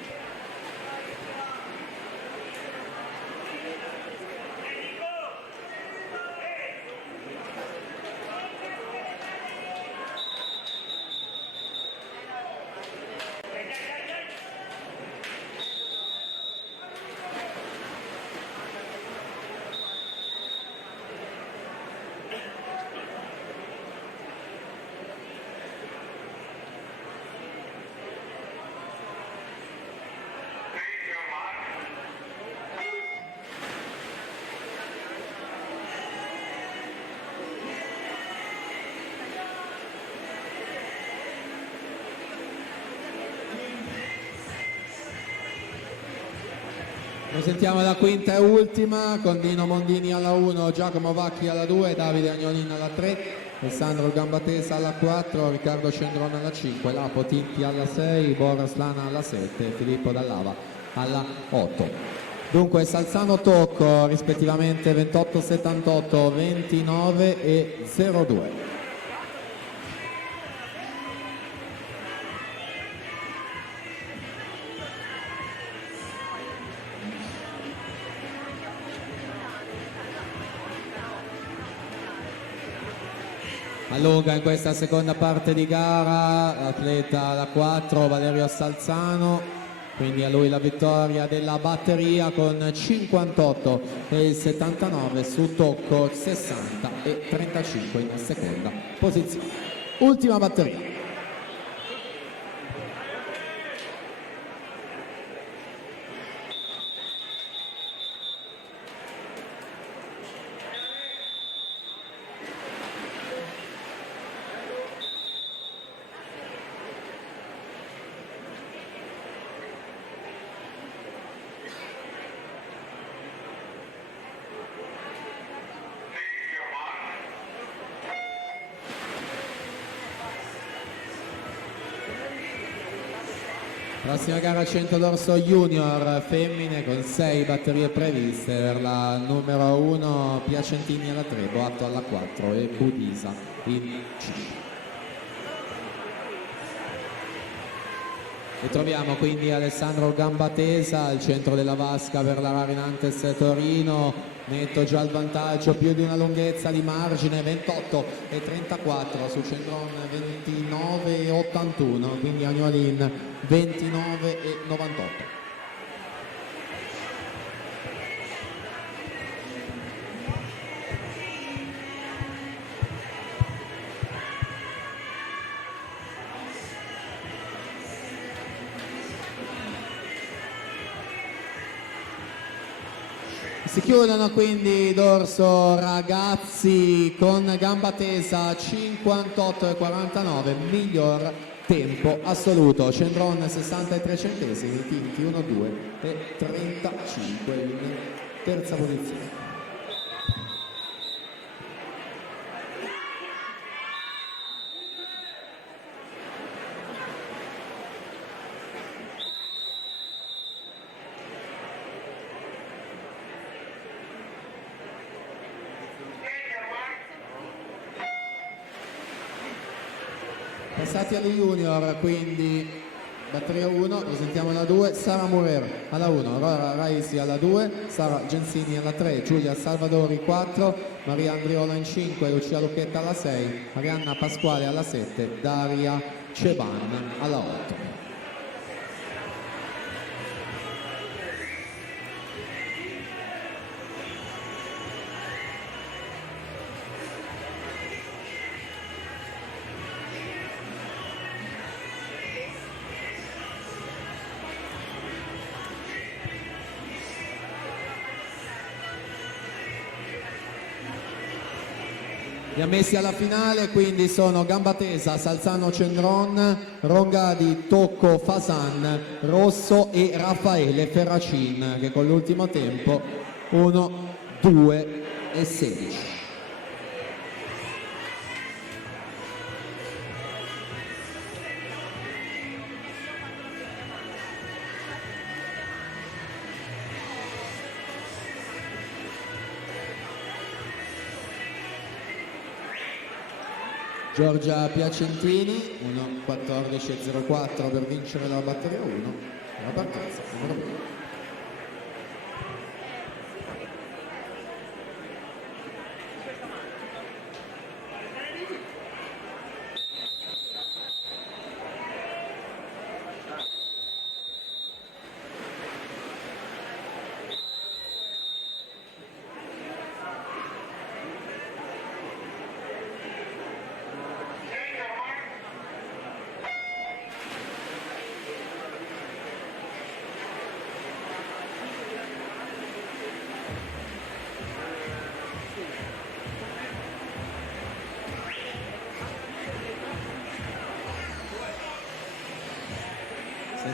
Lo sentiamo la quinta e ultima con Dino Mondini alla 1, Giacomo Vacchi alla 2, Davide Agnolin alla 3, Alessandro Gambatesa alla 4, Riccardo Cendrone alla 5, Lapo Tinti alla 6, Boris Lana alla 7, Filippo Dallava alla 8. Dunque Salzano Tocco rispettivamente 28-78, 29 e 02. Allunga in questa seconda parte di gara l'atleta alla 4 Valerio Salzano, quindi a lui la vittoria della batteria con 58 e il 79 su Tocco, 60 e 35 in seconda posizione. Ultima batteria. Prossima gara 100 d'orso junior femmine con 6 batterie previste per la numero 1 Piacentini alla 3, Boatto alla 4 e Budisa in 5. E troviamo quindi Alessandro Gambatesa al centro della vasca per la Rarinantes Torino, netto già il vantaggio, più di una lunghezza di margine, 28 e 34 su Cendron, 29 e 81, quindi Agnolin 29 e 98. Si chiudono quindi dorso ragazzi con gamba tesa 58 e 49, miglior tempo assoluto. Cendron 63 centesimi, Tinti 1-2 e 35 in terza posizione. Passati alle junior, quindi batteria 1, lo sentiamo alla 2, Sara Murer alla 1, Aurora Raisi alla 2, Sara Gensini alla 3, Giulia Salvadori 4, Maria Andriola in 5, Lucia Lucchetta alla 6, Marianna Pasquale alla 7, Daria Ceban alla 8. Gli ammessi alla finale quindi sono Gambatesa, Salzano Cendron, Rongadi, Tocco, Fasan, Rosso e Raffaele Ferracin, che con l'ultimo tempo 1, 2 e 16. Giorgia Piacentini, 1.14.04 per vincere la batteria 1, la partenza numero 2.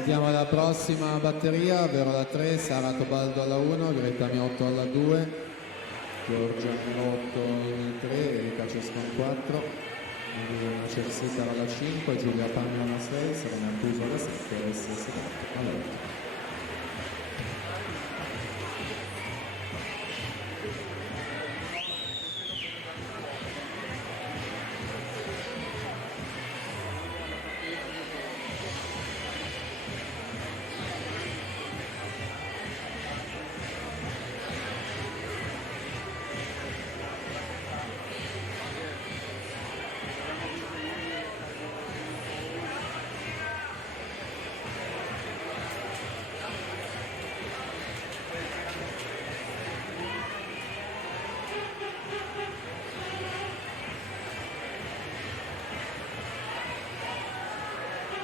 Sentiamo la prossima batteria, ovvero la 3, Sara Tobaldo alla 1, Greta Miotto alla 2, Giorgia Miotto in 3, Erika Cescon 4, Marina Cersica alla 5, Giulia Pagno alla 6, Serena Artuso alla 7 e SS alla 8.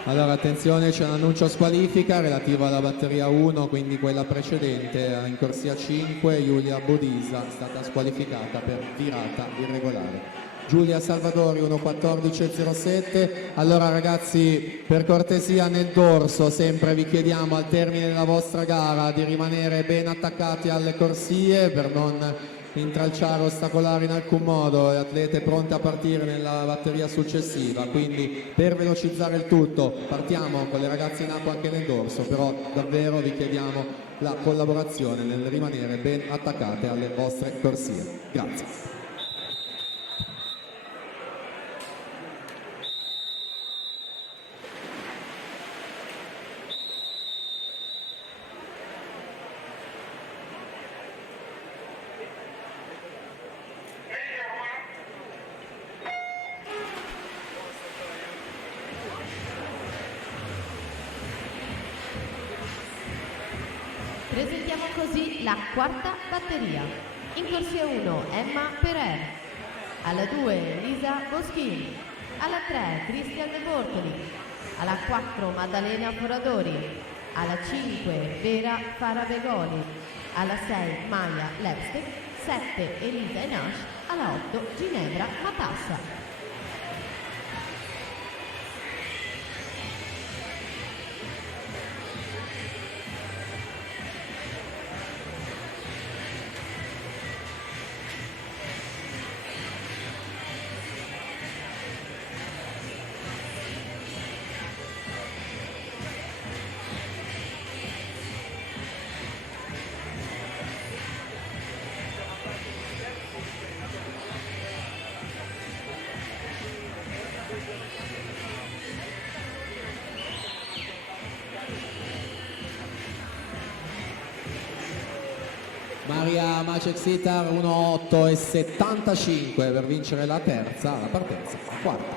Allora attenzione, c'è un annuncio squalifica relativo alla batteria 1, quindi quella precedente, in corsia 5, Giulia Bodisa è stata squalificata per virata irregolare. Giulia Salvadori 1.14.07. Allora ragazzi, per cortesia nel dorso sempre vi chiediamo al termine della vostra gara di rimanere ben attaccati alle corsie per non intralciare, ostacolare in alcun modo le atlete pronte a partire nella batteria successiva. Quindi per velocizzare il tutto partiamo con le ragazze in acqua anche nel dorso, però davvero vi chiediamo la collaborazione nel rimanere ben attaccate alle vostre corsie. Grazie. Presentiamo così la quarta batteria. In corsia 1 Emma Perer, alla 2 Lisa Boschini, alla 3 Cristian De Bortoli, alla 4 Maddalena Foradori, alla 5 Vera Farabegoli, alla 6 Maya Lepstek, 7 Elisa Enash, alla 8 Ginevra Matassa. Maria Macek-Sitar 1.8.75 per vincere la terza, la partenza quarta.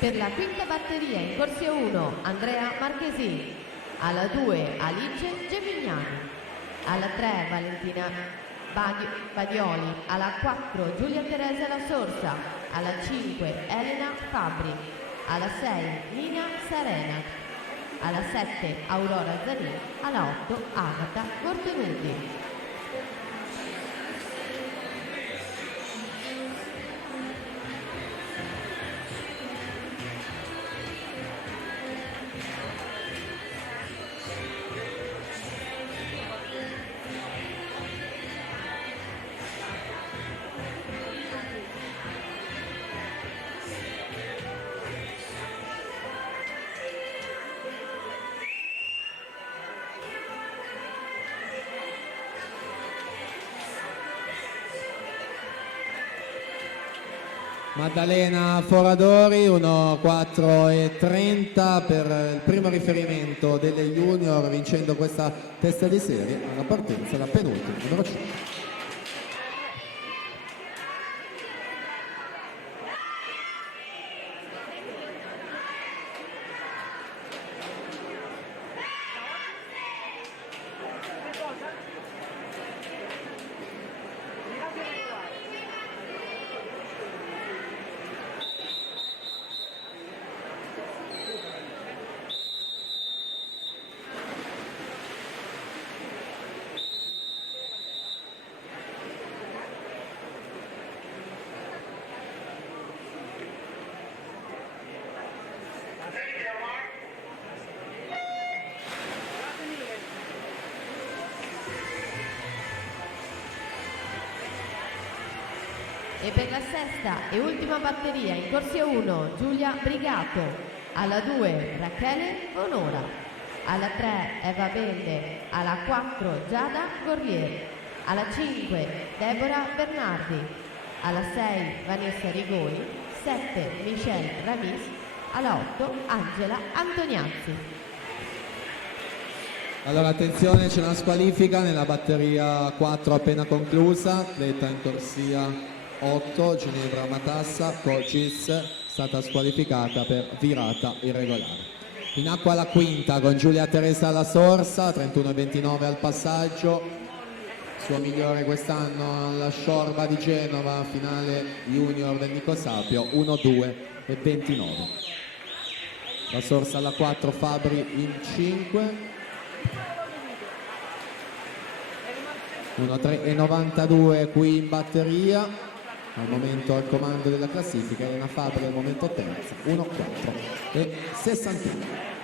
Per la quinta batteria in corsia 1 Andrea Marchesini, alla 2 Alice Gemignani, alla 3 Valentina Badioli, alla 4 Giulia Teresa La Sorsa, alla 5 Elena Fabri, alla 6 Nina Serena, alla 7 Aurora Zanin, alla 8 Agata Cortenuti. Maddalena Foradori 1:4:30 per il primo riferimento delle junior, vincendo questa testa di serie alla partenza da penultimo numero 5. E per la sesta e ultima batteria in corsia 1 Giulia Brigato, alla 2 Rachele Onora, alla 3 Eva Bende, alla 4 Giada Gorrier, alla 5 Deborah Bernardi, alla 6 Vanessa Rigoni, 7 Michelle Ramis, alla 8 Angela Antoniazzi. Allora attenzione, c'è una squalifica nella batteria 4 appena conclusa, atleta in corsia 8 Ginevra Matassa Cocis, stata squalificata per virata irregolare. In acqua la quinta con Giulia Teresa La Sorsa, 31:29 al passaggio, suo migliore quest'anno alla Sciorba di Genova, finale junior del Nico Sapio, 1:2:29. La Sorsa alla 4, Fabri in 5, 1:3:92 qui in batteria. Al momento al comando della classifica Elena Fabri al momento terza, 1:4:61.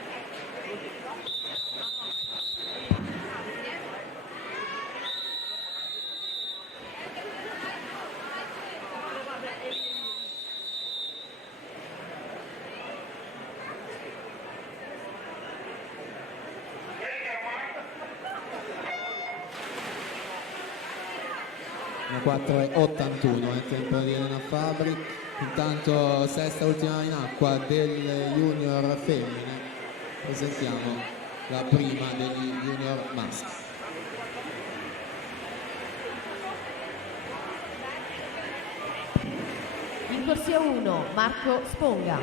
Una 4:81 è il tempo di Elena Fabri. Intanto sesta ultima in acqua del junior femmine, presentiamo la prima degli junior maschi. In corsia 1 Marco Sponga,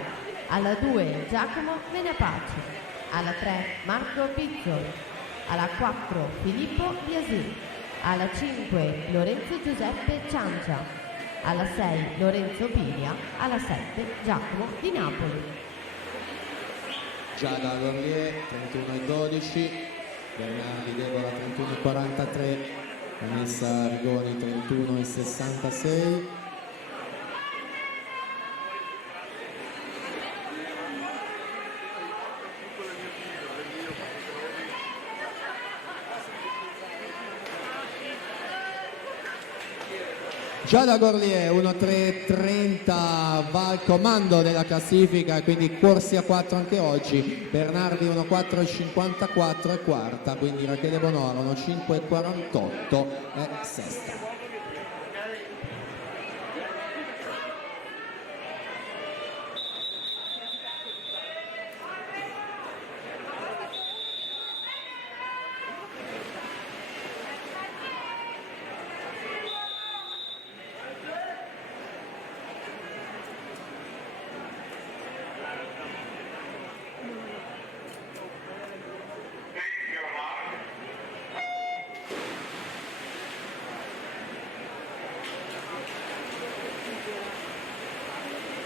alla 2 Giacomo Menapaci, alla 3 Marco Pizzol, alla 4 Filippo Biasi, alla 5 Lorenzo Giuseppe Ciancia, alla 6 Lorenzo Piria, alla 7 Giacomo di Napoli. Giada Gorlier 31:12, Bernardi Deborah 31:43, Vanessa Rigoni 31:66. Giada Gorlier 1:3:30 va al comando della classifica, quindi corsi a 4 anche oggi. Bernardi 1:4:54 è quarta, quindi Rachele Bonora 1:5:48 è sesta.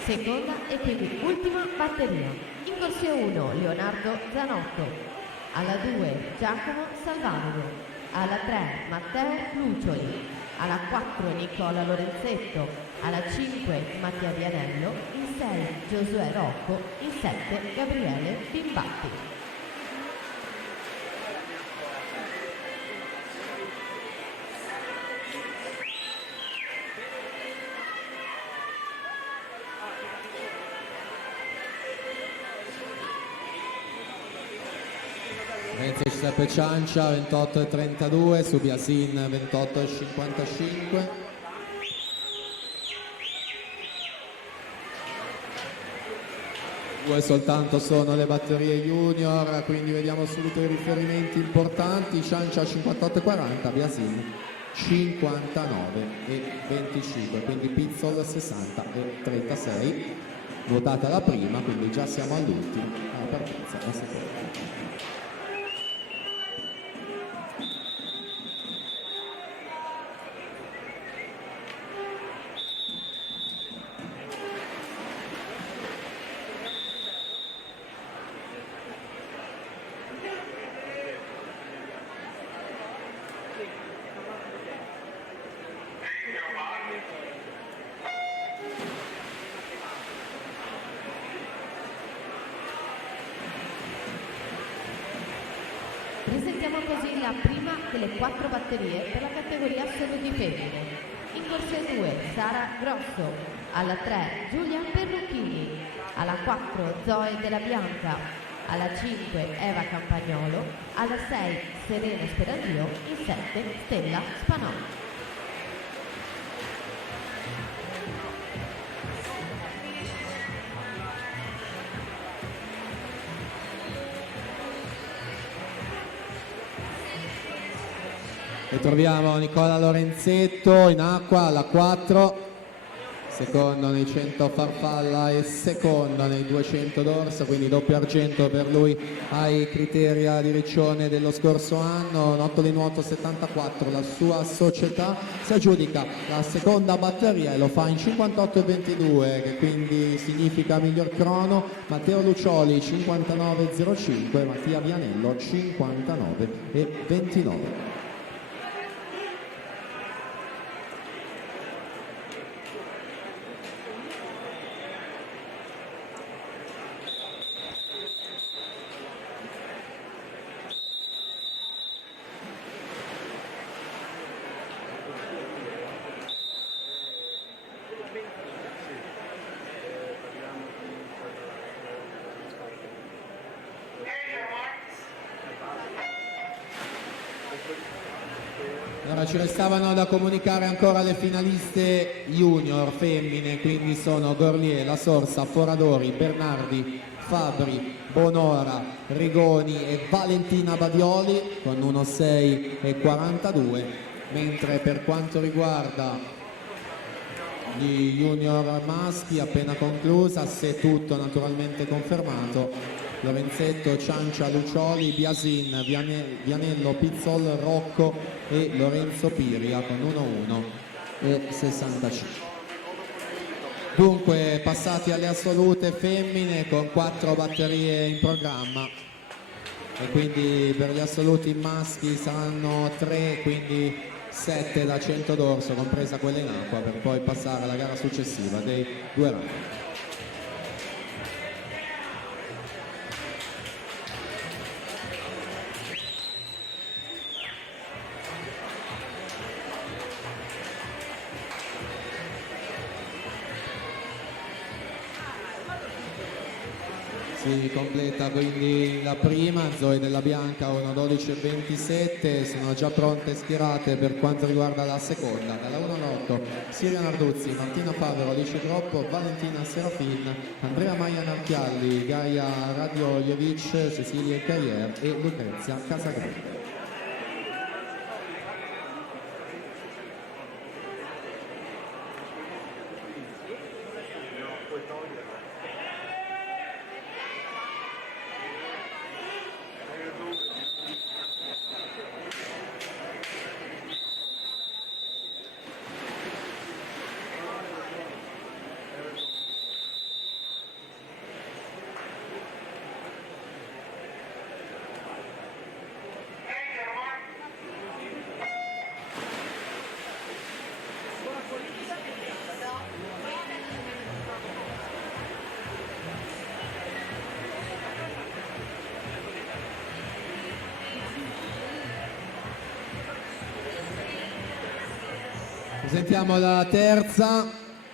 seconda e quindi ultima batteria. In corsia 1 Leonardo Zanotto, alla 2 Giacomo Salvadogo, alla 3 Matteo Lucioli, alla 4 Nicola Lorenzetto, alla 5 Mattia Vianello, in 6 Giosuè Rocco, in 7 Gabriele Bimbatti. Renzo Giuseppe Ciancia 28,32 su Biasin 28,55. Due soltanto sono le batterie junior, quindi vediamo subito i riferimenti importanti. Ciancia 58,40, Biasin 59,25, quindi Pizzol 60,36. Votata la prima, quindi già siamo all'ultima, alla partenza la seconda. Presentiamo così la prima delle 4 batterie per la categoria assoluti femmine. In corsia 2 Sara Grosso, alla 3 Giulia Perrucchini, alla 4 Zoe Della Bianca, alla 5 Eva Campagnolo, alla 6 Serena Sperandio, in 7 Stella Spanò. E troviamo Nicola Lorenzetto in acqua alla 4, secondo nei 100 farfalla e secondo nei 200 dorso, quindi doppio argento per lui ai criteri di Riccione dello scorso anno. Notto di nuoto 74, la sua società si aggiudica la seconda batteria e lo fa in 58,22, che quindi significa miglior crono. Matteo Lucioli 59,05, Mattia Vianello 59,29. Allora, ci restavano da comunicare ancora le finaliste junior femmine, quindi sono Gorlier, La Sorsa, Foradori, Bernardi, Fabri, Bonora, Rigoni e Valentina Badioli con 1,6,42, mentre per quanto riguarda gli junior maschi appena conclusa, se tutto naturalmente confermato, Lorenzetto, Ciancia, Lucioli, Biasin, Vianello, Pizzol, Rocco e Lorenzo Piria con 1,1,65. Dunque passati alle assolute femmine con 4 batterie in programma, e quindi per gli assoluti maschi saranno 3, quindi 7 da 100 dorso, compresa quella in acqua, per poi passare alla gara successiva dei 2 round. Si completa quindi la prima, Zoe Della Bianca 1,12,27, sono già pronte schierate per quanto riguarda la seconda, dalla 1,8 Siria Narduzzi, Martina Favero, Alice Groppo, Valentina Serafin, Andrea Maia Narchialli, Gaia Radiojevic, Cecilia Carrier e Lucrezia Casagrande. Presentiamo la terza,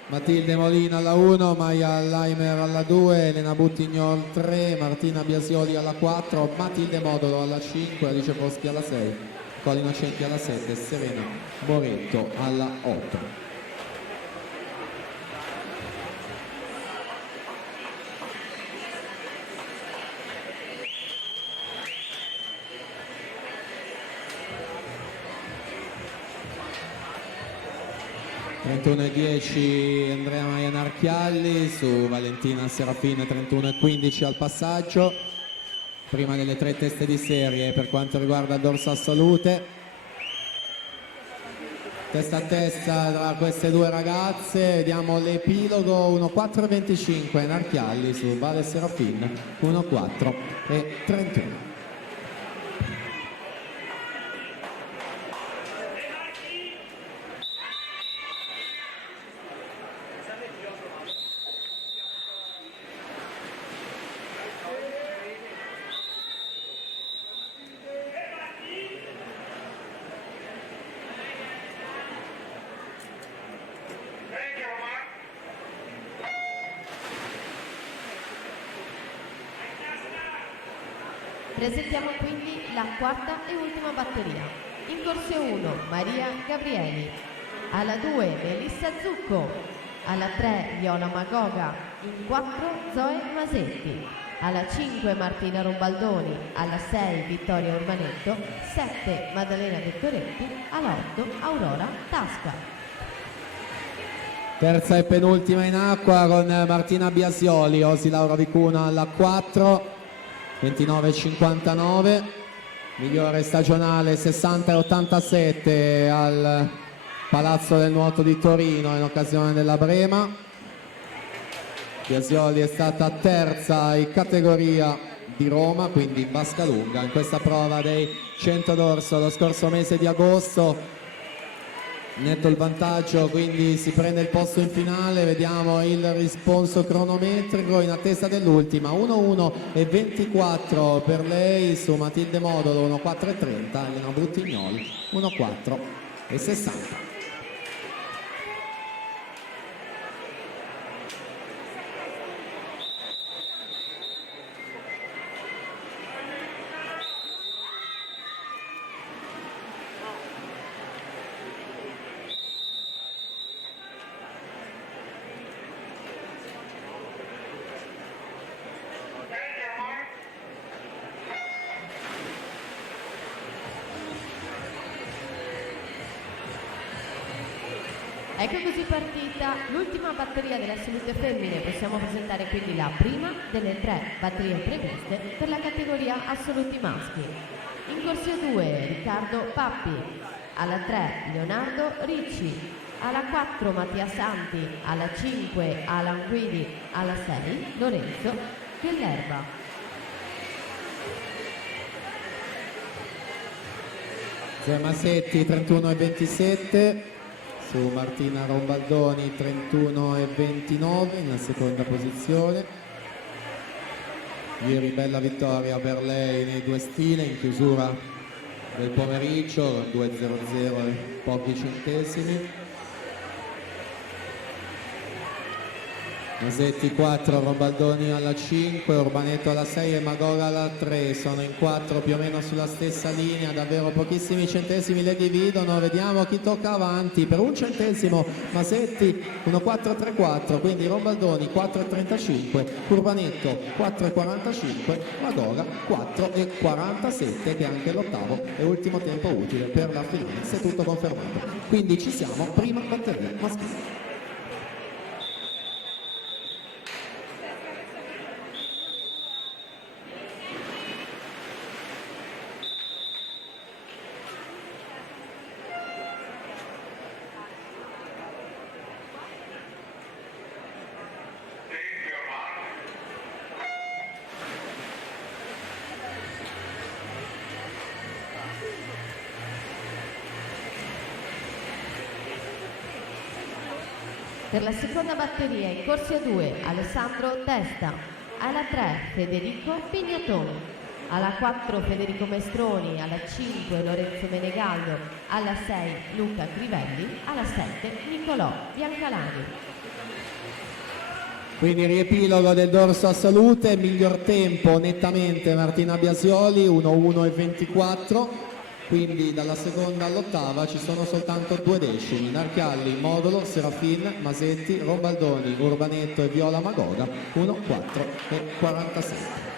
Matilde Molina alla 1, Maia Laimer alla 2, Elena Buttignol 3, Martina Biasioli alla 4, Matilde Modolo alla 5, Alice Boschi alla 6, Colli Innocenti alla 7, Serena Moretto alla 8. e 10 Andrea Maia Narchialli su Valentina Serafin, 31,15 al passaggio, prima delle 3 teste di serie per quanto riguarda il dorso assolute. Testa a testa tra queste due ragazze, vediamo l'epilogo. 1,4,25 Narchialli su Vale Serafin, 1,4,31. Presentiamo quindi la quarta e ultima batteria. In corso 1 Maria Gabrieli, alla 2 Melissa Zucco, alla 3 Viola Magoga, in 4 Zoe Masetti, alla 5 Martina Rombaldoni, alla 6 Vittoria Urbanetto, 7 Maddalena Vettoretti, alla 8 Aurora Tasca. Terza e penultima in acqua con Martina Biasioli, Osi Laura Vicuna alla 4, 29,59, migliore stagionale 60,87 al Palazzo del Nuoto di Torino in occasione della Brema. Biasioli è stata terza in categoria di Roma, quindi in vasca lunga, in questa prova dei 100 d'orso lo scorso mese di agosto. Netto il vantaggio, quindi si prende il posto in finale. Vediamo il risponso cronometrico in attesa dell'ultima. 1,1,24 per lei su Matilde Modolo, 1,4,30, Elena Buttignol 1,4,60. Ecco così partita l'ultima batteria delle assolute femmine. Possiamo presentare quindi la prima delle 3 batterie previste per la categoria assoluti maschi. In corso 2 Riccardo Pappi, alla 3 Leonardo Ricci, alla 4 Mattia Santi, alla 5 Alan Guidi, alla 6 Lorenzo Dell'Erba. Masetti 31,27 su Martina Rombaldoni, 31,29 in seconda posizione. Ieri bella vittoria per lei nei due stile in chiusura del pomeriggio, 2,00 e pochi centesimi. Masetti 4, Rombaldoni alla 5, Urbanetto alla 6 e Magoga alla 3, sono in 4 più o meno sulla stessa linea, davvero pochissimi centesimi le dividono. Vediamo chi tocca avanti per un centesimo. Masetti 1,434, quindi Rombaldoni 4,35, Urbanetto 4,45, Magoga 4,47, che è anche l'ottavo e ultimo tempo utile per la finale, se tutto confermato. Quindi ci siamo, prima batteria maschile. Per la seconda batteria in corsia 2 Alessandro Testa, alla 3 Federico Pignaton, alla 4 Federico Mestroni, alla 5 Lorenzo Menegallo, alla 6 Luca Crivelli, alla 7 Nicolò Biancalani. Quindi riepilogo del dorso a salute, miglior tempo nettamente Martina Biasioli, 1:1:24. Quindi dalla seconda all'ottava ci sono soltanto 2 decimi, Narchialli, Modolo, Serafin, Masetti, Rombaldoni, Urbanetto e Viola Magoda, 1:4:47.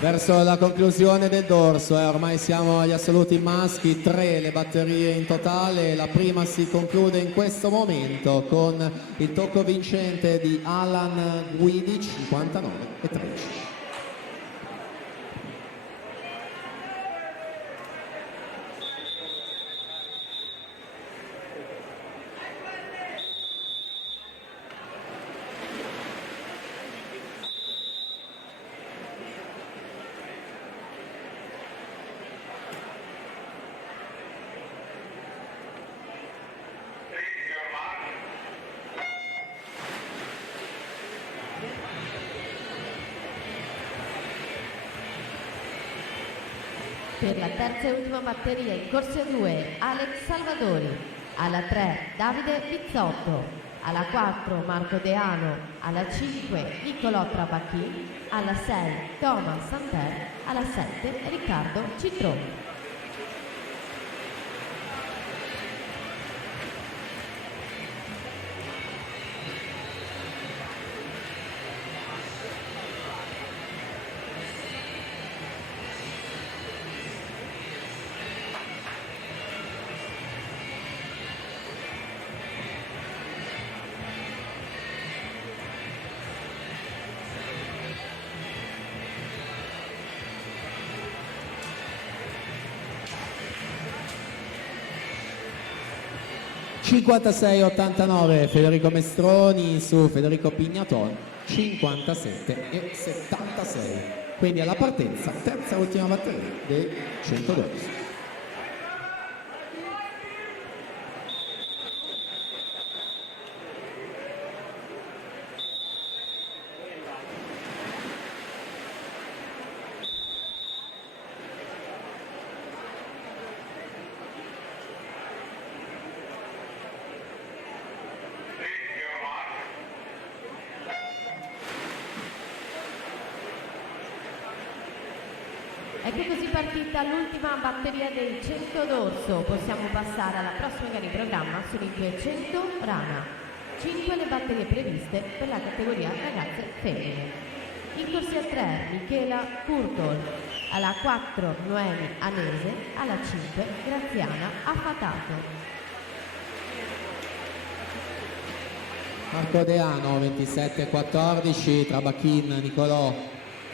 Verso la conclusione del dorso, ormai siamo agli assoluti maschi, 3 le batterie in totale, la prima si conclude in questo momento con il tocco vincente di Alan Guidi, 59:13. Per la terza e ultima batteria in corsia 2 Alex Salvadori, alla 3 Davide Pizzotto, alla 4 Marco Deano, alla 5 Nicolò Trabacchi, alla 6 Thomas Santer, alla 7 Riccardo Citroni. (56:89) Federico Mestroni su Federico Pignaton, 57:76. Quindi alla partenza, terza e ultima batteria dei 112. Ecco così partita l'ultima batteria del 100 dorso. Possiamo passare alla prossima gara in programma, sono i 200 rana. 5 le batterie previste per la categoria ragazze femmine. In corsia 3 Michela Curtol, alla 4 Noemi Anese, alla 5 Graziana Affatato. Marco Deano 27:14, Trabacchin Nicolò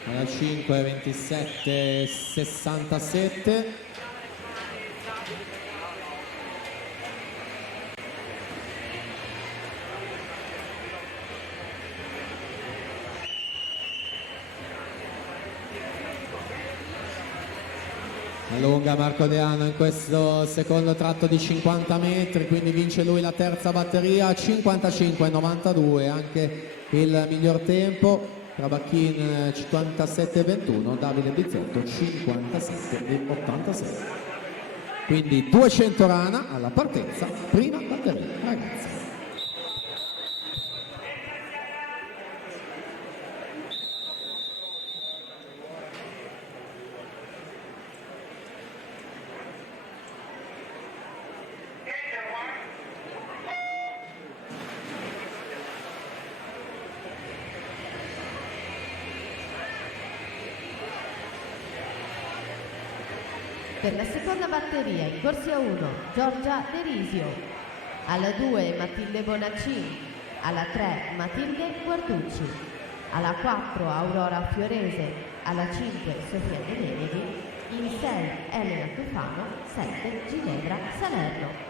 alla 5 27:67. Allunga Marco Deano in questo secondo tratto di 50 metri, quindi vince lui la terza batteria, 55:92 anche il miglior tempo. Trabacchin 57:21, Davide Bizzotto 57:86. Quindi 200 rana alla partenza, prima batteria ragazzi. Per la seconda batteria in corsia 1 Giorgia Derisio, alla 2 Matilde Bonaccini, alla 3 Matilde Guarducci, alla 4 Aurora Fiorese, alla 5 Sofia De Venedi, in 6 Elena Tufano, 7 Ginevra Salerno.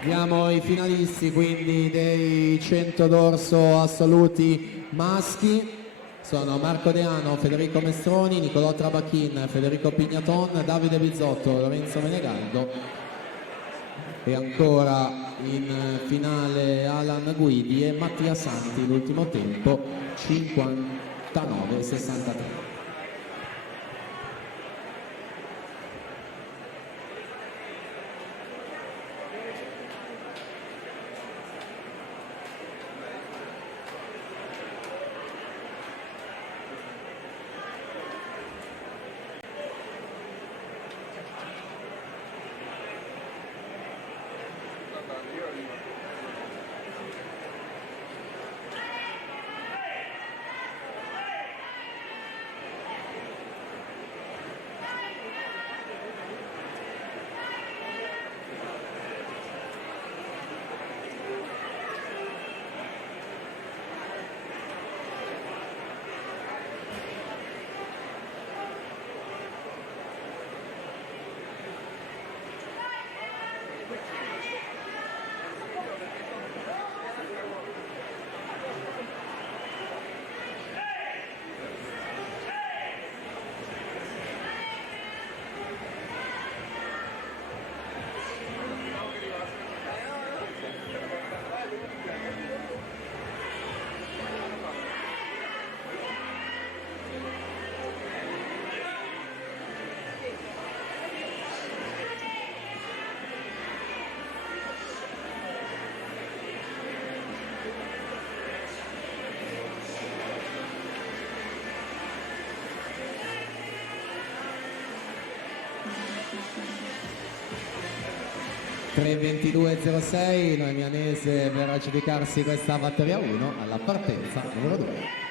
Diamo i finalisti quindi dei 100 d'orso assoluti maschi. Sono Marco Deano, Federico Mestroni, Nicolò Trabacchin, Federico Pignaton, Davide Bizzotto, Lorenzo Menegaldo e ancora in finale Alan Guidi e Mattia Santi, l'ultimo tempo 59,63. (3:22:06), Milanese per aggiudicarsi questa batteria 1 alla partenza numero 2.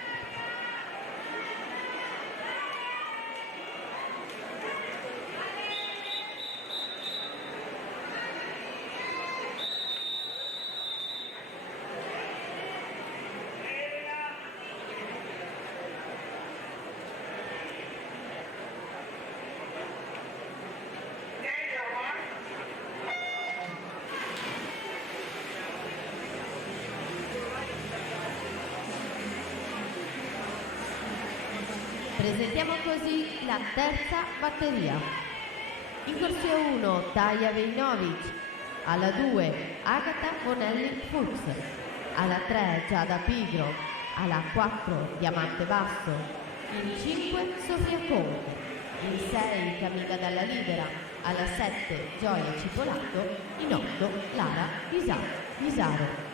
Presentiamo così la terza batteria. In corsia 1 Taja Vejnovic, alla 2 Agata Bonelli Fuchs, alla 3 Giada Pigro, alla 4 Diamante Basso, in 5 Sofia Conte, in 6 Camilla Dalla Libera, alla 7 Gioia Cipolato, in 8 Lara Visaro.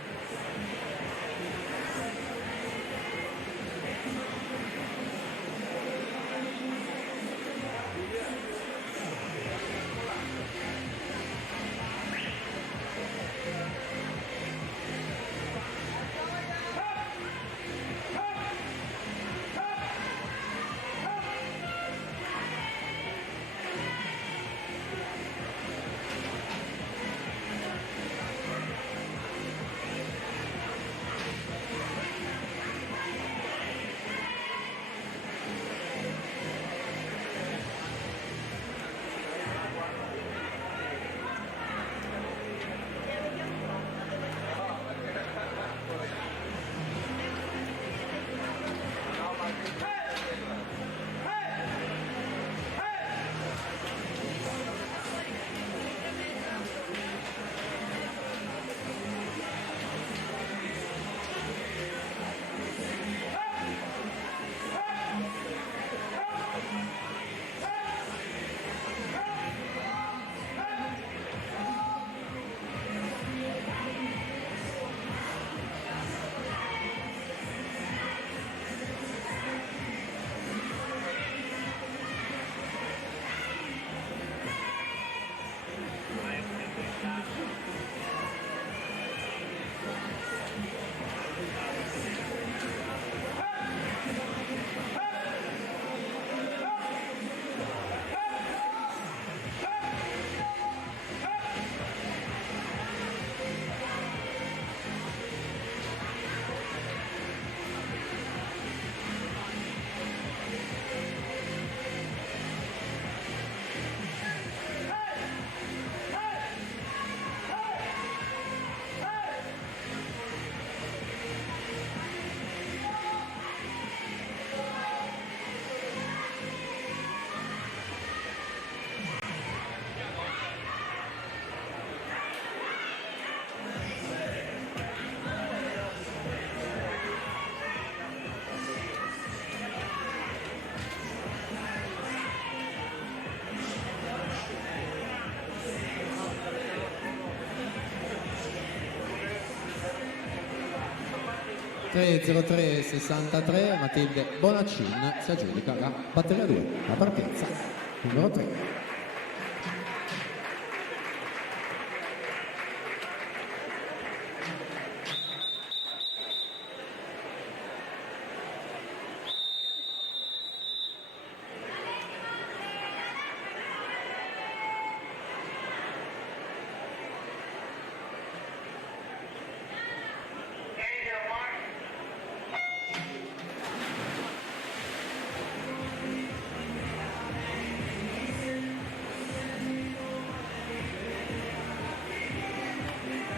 3:03:63 Matilde Bonaccin si aggiudica la batteria 2, la partenza numero 3.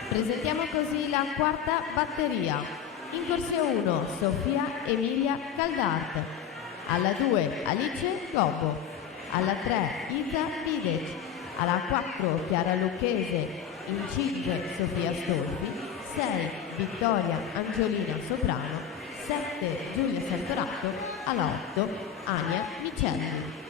Presentiamo così la quarta batteria. In corsia 1 Sofia Emilia Caldart, alla 2 Alice Gobbo, alla 3 Isa Videc, alla 4 Chiara Lucchese, in 5 Sofia Stolfi, 6 Vittoria Angiolina Soprano, 7 Giulia Santorato, alla 8 Ania Micelli.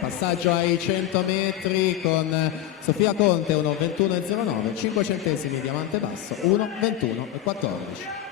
Passaggio ai 100 metri con Sofia Conte 1:21:09, 5 centesimi diamante basso 1:21:14.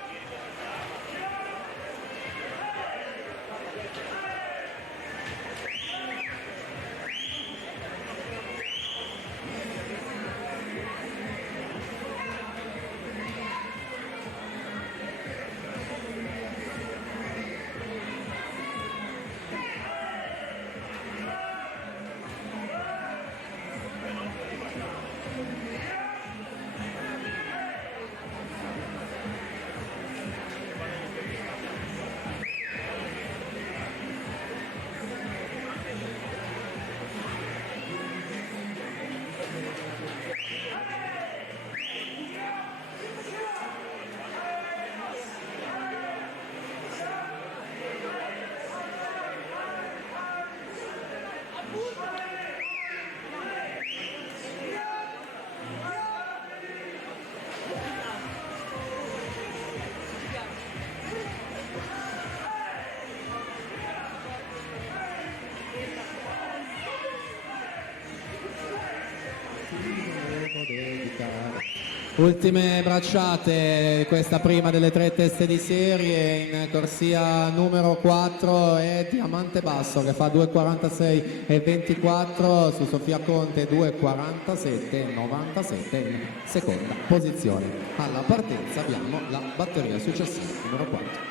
Ultime bracciate, questa prima delle 3 teste di serie. In corsia numero 4 è Diamante Basso che fa 2:46:24 su Sofia Conte 2:47:97 in seconda posizione. Alla partenza abbiamo la batteria successiva numero 4.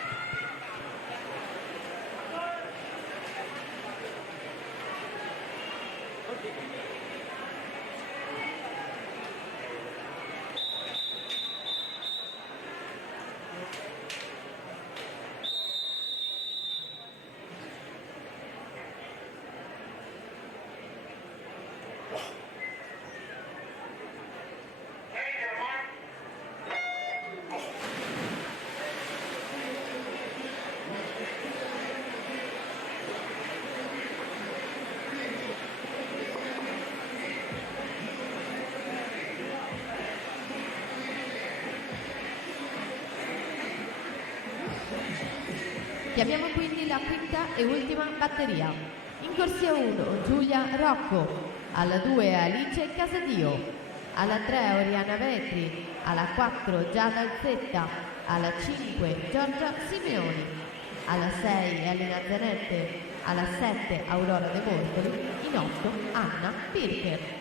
Chiamiamo quindi la quinta e ultima batteria. In corsia 1 Giulia Rocco, alla 2 Alice Casadio, alla 3 Oriana Vetri, alla 4 Giada Alzetta, alla 5 Giorgia Simeoni, alla 6 Elena Zanette, alla 7 Aurora De Bortoli, in 8 Anna Birker.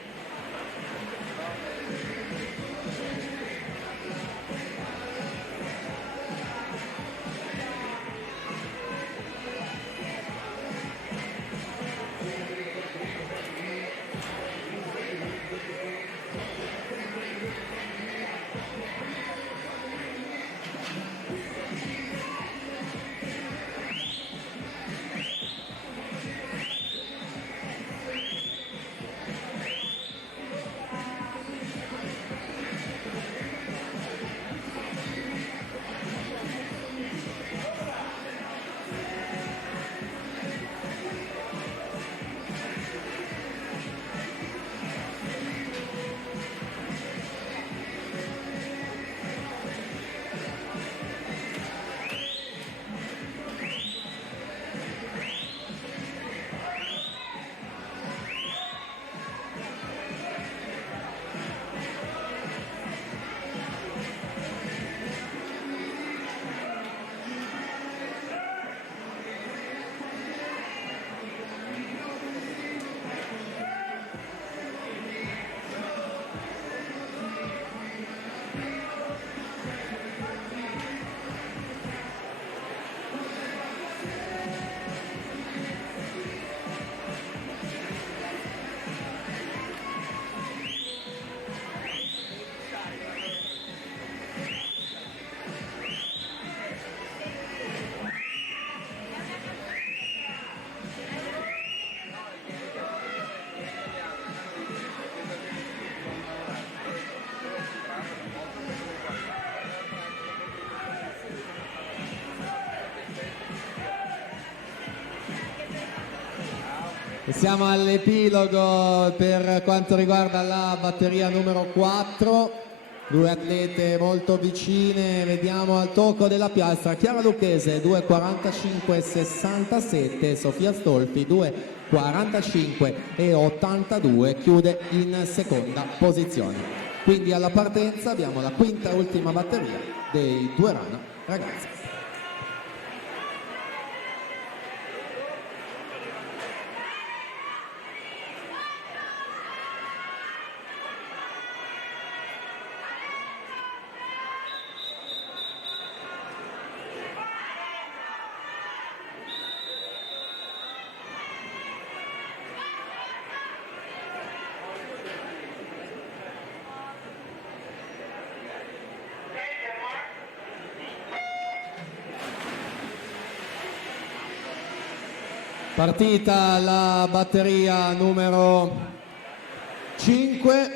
E siamo all'epilogo per quanto riguarda la batteria numero 4. Due atlete molto vicine, vediamo al tocco della piastra Chiara Lucchese 2:45,67, Sofia Stolfi 2:45,82, chiude in seconda posizione. Quindi alla partenza abbiamo la quinta e ultima batteria dei due rana ragazzi. Partita la batteria numero 5,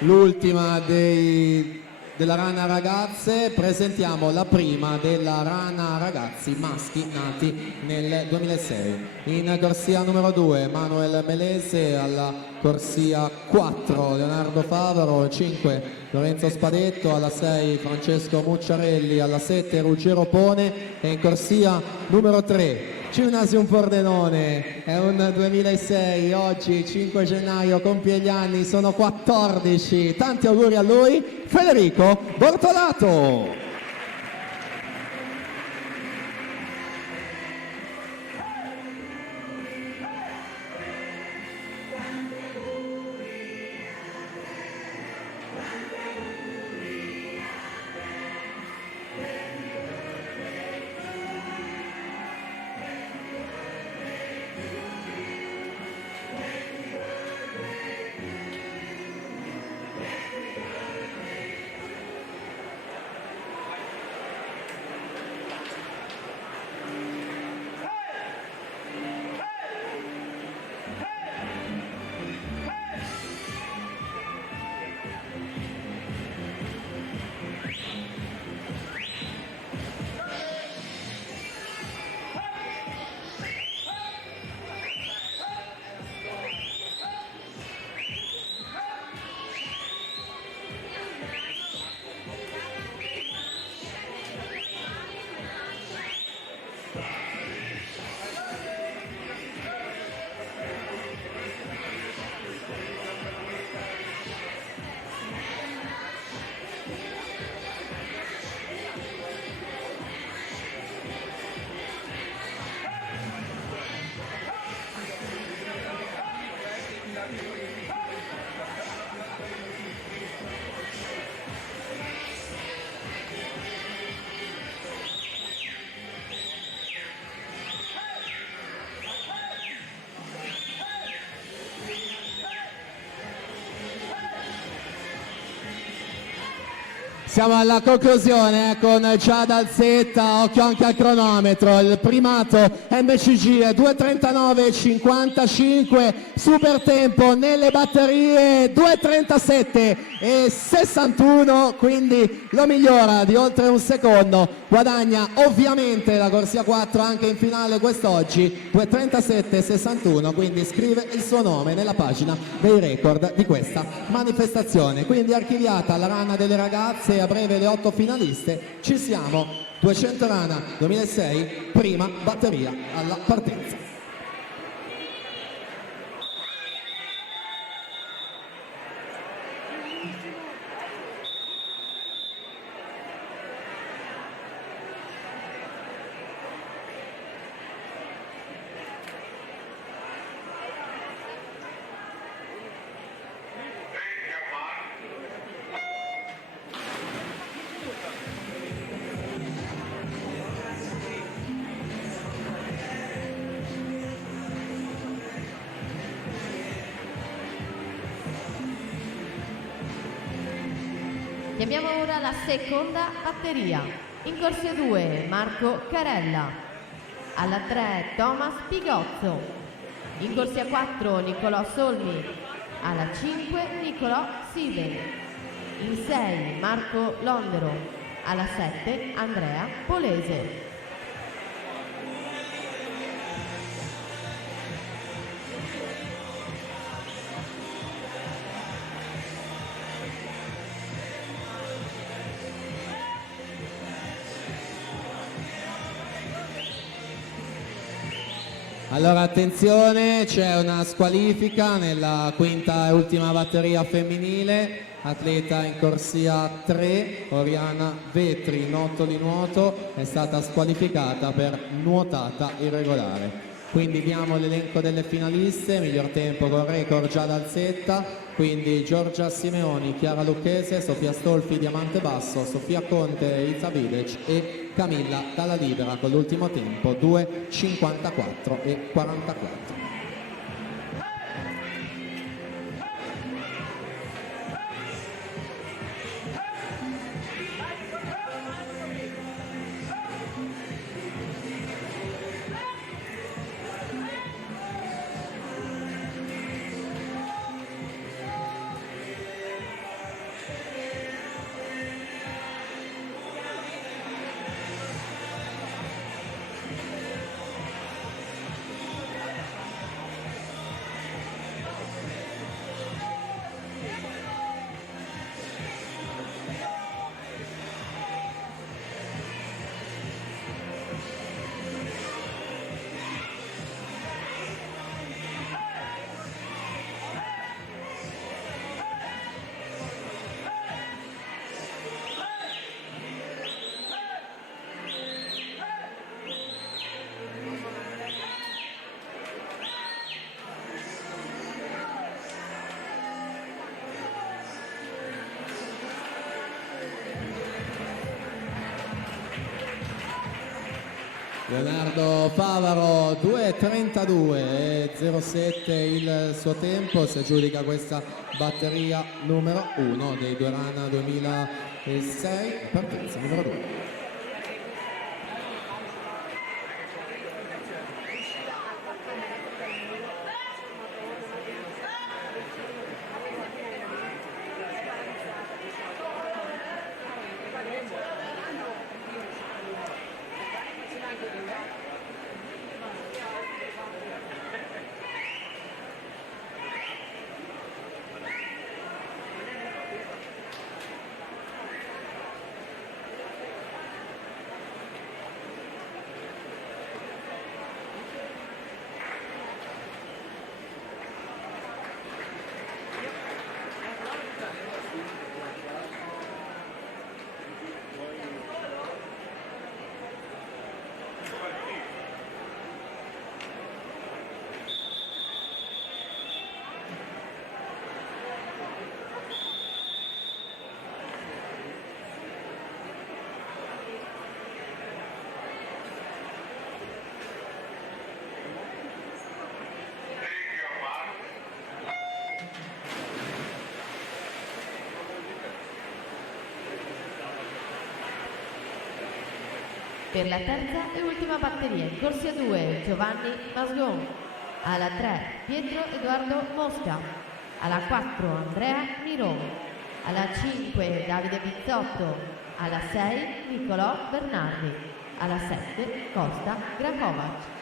l'ultima della rana ragazze. Presentiamo la prima della rana ragazzi maschi nati nel 2006. In corsia numero 2 Manuel Melese, alla corsia 4 Leonardo Favaro, 5 Lorenzo Spadetto, alla 6 Francesco Mucciarelli, alla 7 Ruggero Pone e in corsia numero 3 Gymnasium Pordenone. È un 2006, oggi 5 gennaio compie gli anni, sono 14. Tanti auguri a lui, Federico Bortolato. Siamo alla conclusione con Giada Alzetta, occhio anche al cronometro, il primato MCG è 2:39,55, super tempo nelle batterie 2:37,61, quindi lo migliora di oltre un secondo, guadagna ovviamente la corsia 4 anche in finale quest'oggi, 2:37,61, quindi scrive il suo nome nella pagina dei record di questa manifestazione. Quindi archiviata la rana delle ragazze, a breve le 8 finaliste, ci siamo, 200 rana 2006, prima batteria alla partenza. E abbiamo ora la seconda batteria. In corsia 2 Marco Carella, alla 3 Thomas Pigozzo, in corsia 4 Nicolò Solmi, alla 5 Nicolò Siven, in 6 Marco Londero, alla 7 Andrea Polese. Allora attenzione, c'è una squalifica nella quinta e ultima batteria femminile, atleta in corsia 3, Oriana Vetri, nuoto di nuoto, è stata squalificata per nuotata irregolare. Quindi diamo l'elenco delle finaliste, miglior tempo con record Giada Alzetta, quindi Giorgia Simeoni, Chiara Lucchese, Sofia Stolfi, Diamante Basso, Sofia Conte, Iza Videc e Camilla Dalla Libera con l'ultimo tempo 2:54 e 44. Leonardo Favaro 2:32,07 il suo tempo, si aggiudica questa batteria numero 1 dei Duerana 2006, partenza numero 2. Per la terza e ultima batteria, in corsia 2, Giovanni Masgon. Alla 3, Pietro Edoardo Mosca. Alla 4, Andrea Miron. Alla 5, Davide Bizzotto. Alla 6, Niccolò Bernardi. Alla 7, Costa Grakovac.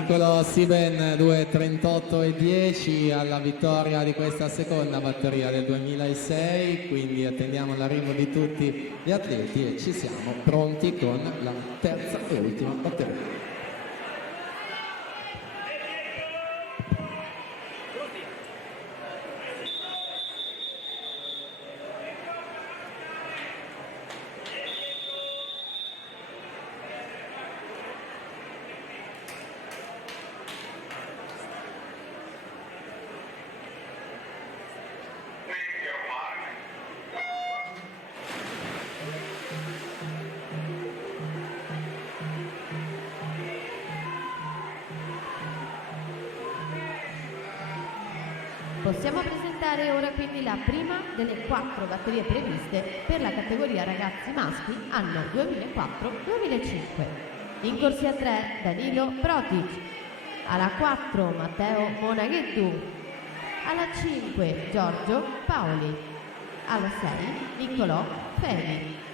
Niccolò Siben 2:38,10 alla vittoria di questa seconda batteria del 2006, quindi attendiamo l'arrivo di tutti gli atleti e ci siamo pronti con la terza e ultima batteria. Possiamo presentare ora quindi la prima delle 4 batterie previste per la categoria ragazzi maschi anno 2004-2005. In corsia 3 Danilo Protic, alla 4 Matteo Monaghettu, alla 5 Giorgio Paoli, alla 6 Niccolò Feli.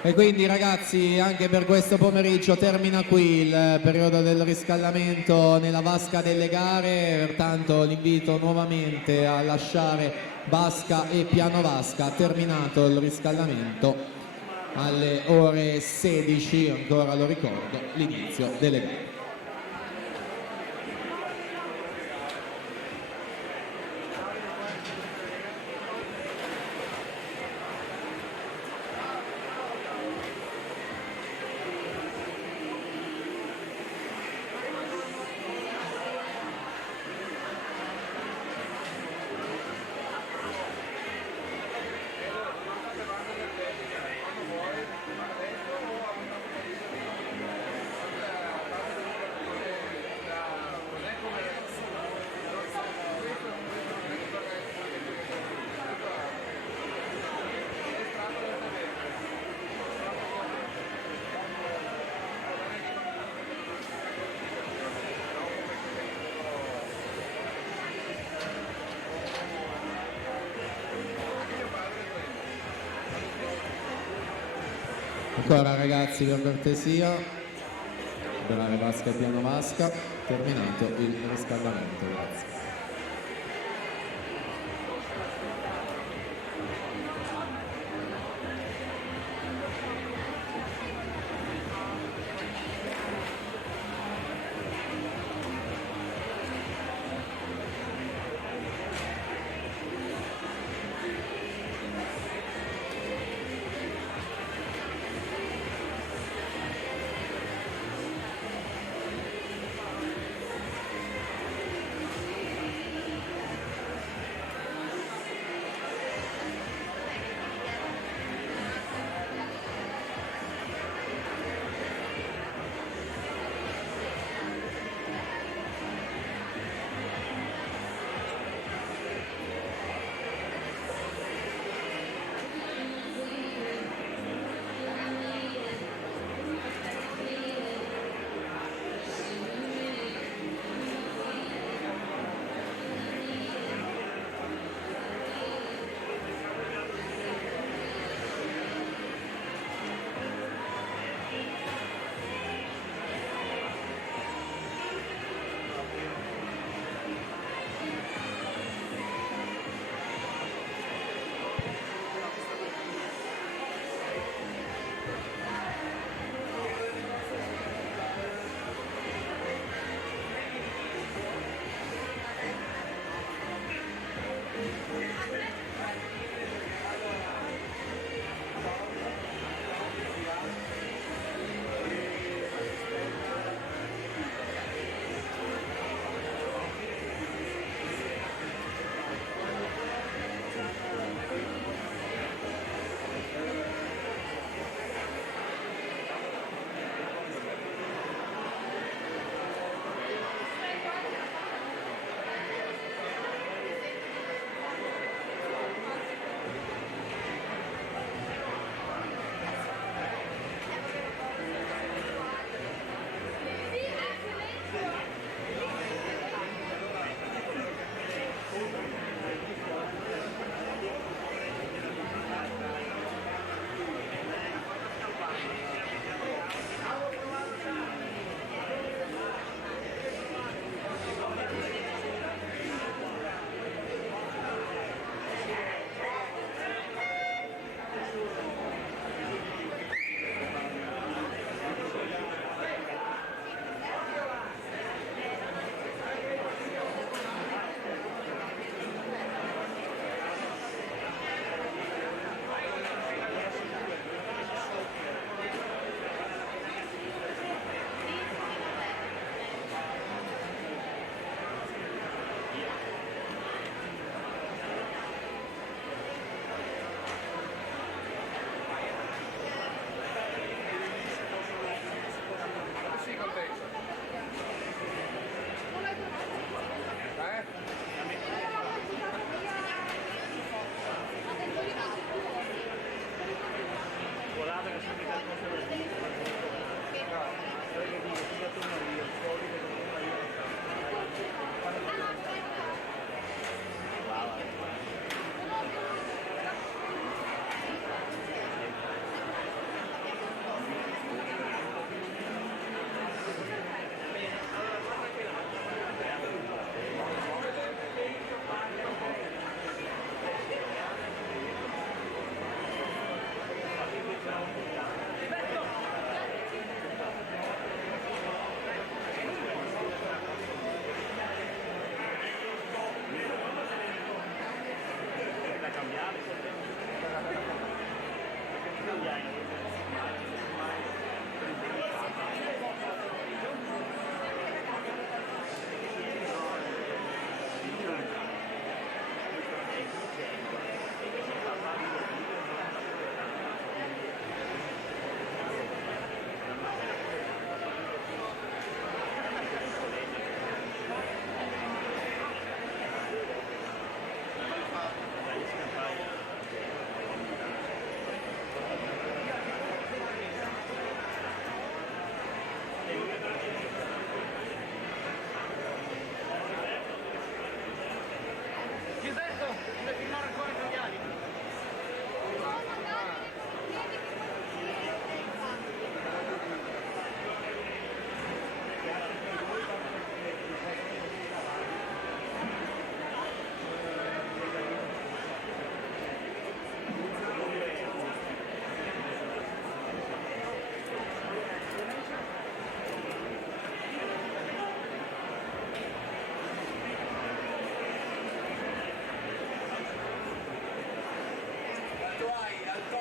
E quindi ragazzi, anche per questo pomeriggio termina qui il periodo del riscaldamento nella vasca delle gare, pertanto l'invito nuovamente a lasciare vasca e piano vasca. Terminato il riscaldamento alle ore 16, ancora lo ricordo, l'inizio delle gare. Ancora ragazzi, per cortesia, liberare vasca e piano vasca, terminato il riscaldamento, grazie.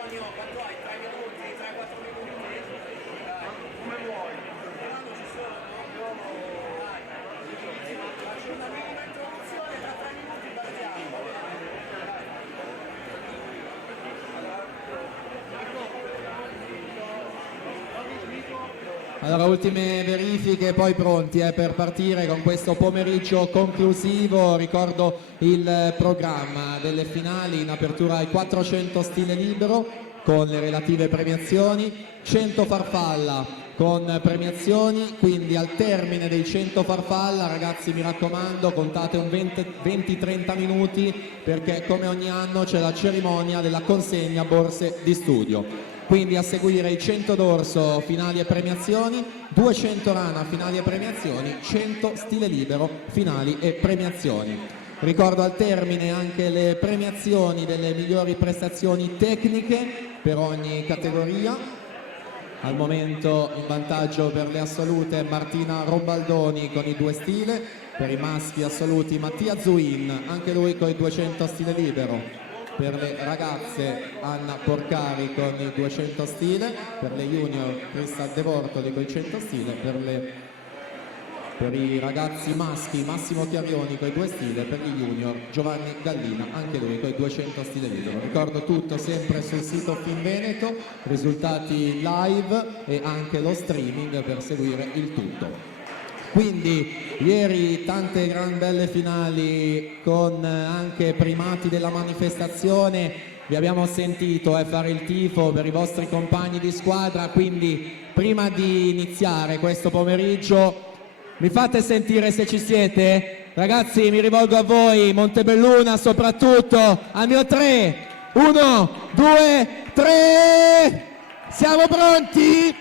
Quanto hai? 3 minuti, 3-4 minuti? Dai, come vuoi. Però non ci sono, dai. Faccio una minima introduzione, tra 3 minuti partiamo. Allora, ultime verifiche, poi pronti per partire con questo pomeriggio conclusivo. Ricordo il programma delle finali: in apertura ai 400 stile libero con le relative premiazioni, 100 farfalla con premiazioni, quindi al termine dei 100 farfalla, ragazzi, mi raccomando, contate un 20-30 minuti, perché come ogni anno c'è la cerimonia della consegna borse di studio. Quindi a seguire i 100 dorso, finali e premiazioni, 200 rana, finali e premiazioni, 100 stile libero, finali e premiazioni. Ricordo al termine anche le premiazioni delle migliori prestazioni tecniche per ogni categoria. Al momento in vantaggio per le assolute Martina Rombaldoni con i 2 stile, per i maschi assoluti Mattia Zuin, anche lui con i 200 stile libero. Per le ragazze Anna Porcari con i 200 stile, per le junior Cristal De Vortoli con i 100 stile, per i ragazzi maschi Massimo Chiarioni con i 2 stile, per gli junior Giovanni Gallina, anche lui con i 200 stile libero. Ricordo tutto sempre sul sito Finveneto, risultati live e anche lo streaming per seguire il tutto. Quindi ieri tante gran belle finali con anche primati della manifestazione, vi abbiamo sentito fare il tifo per i vostri compagni di squadra, quindi prima di iniziare questo pomeriggio mi fate sentire se ci siete? Ragazzi, mi rivolgo a voi, Montebelluna soprattutto, al mio 3, 1, 2, 3, siamo pronti?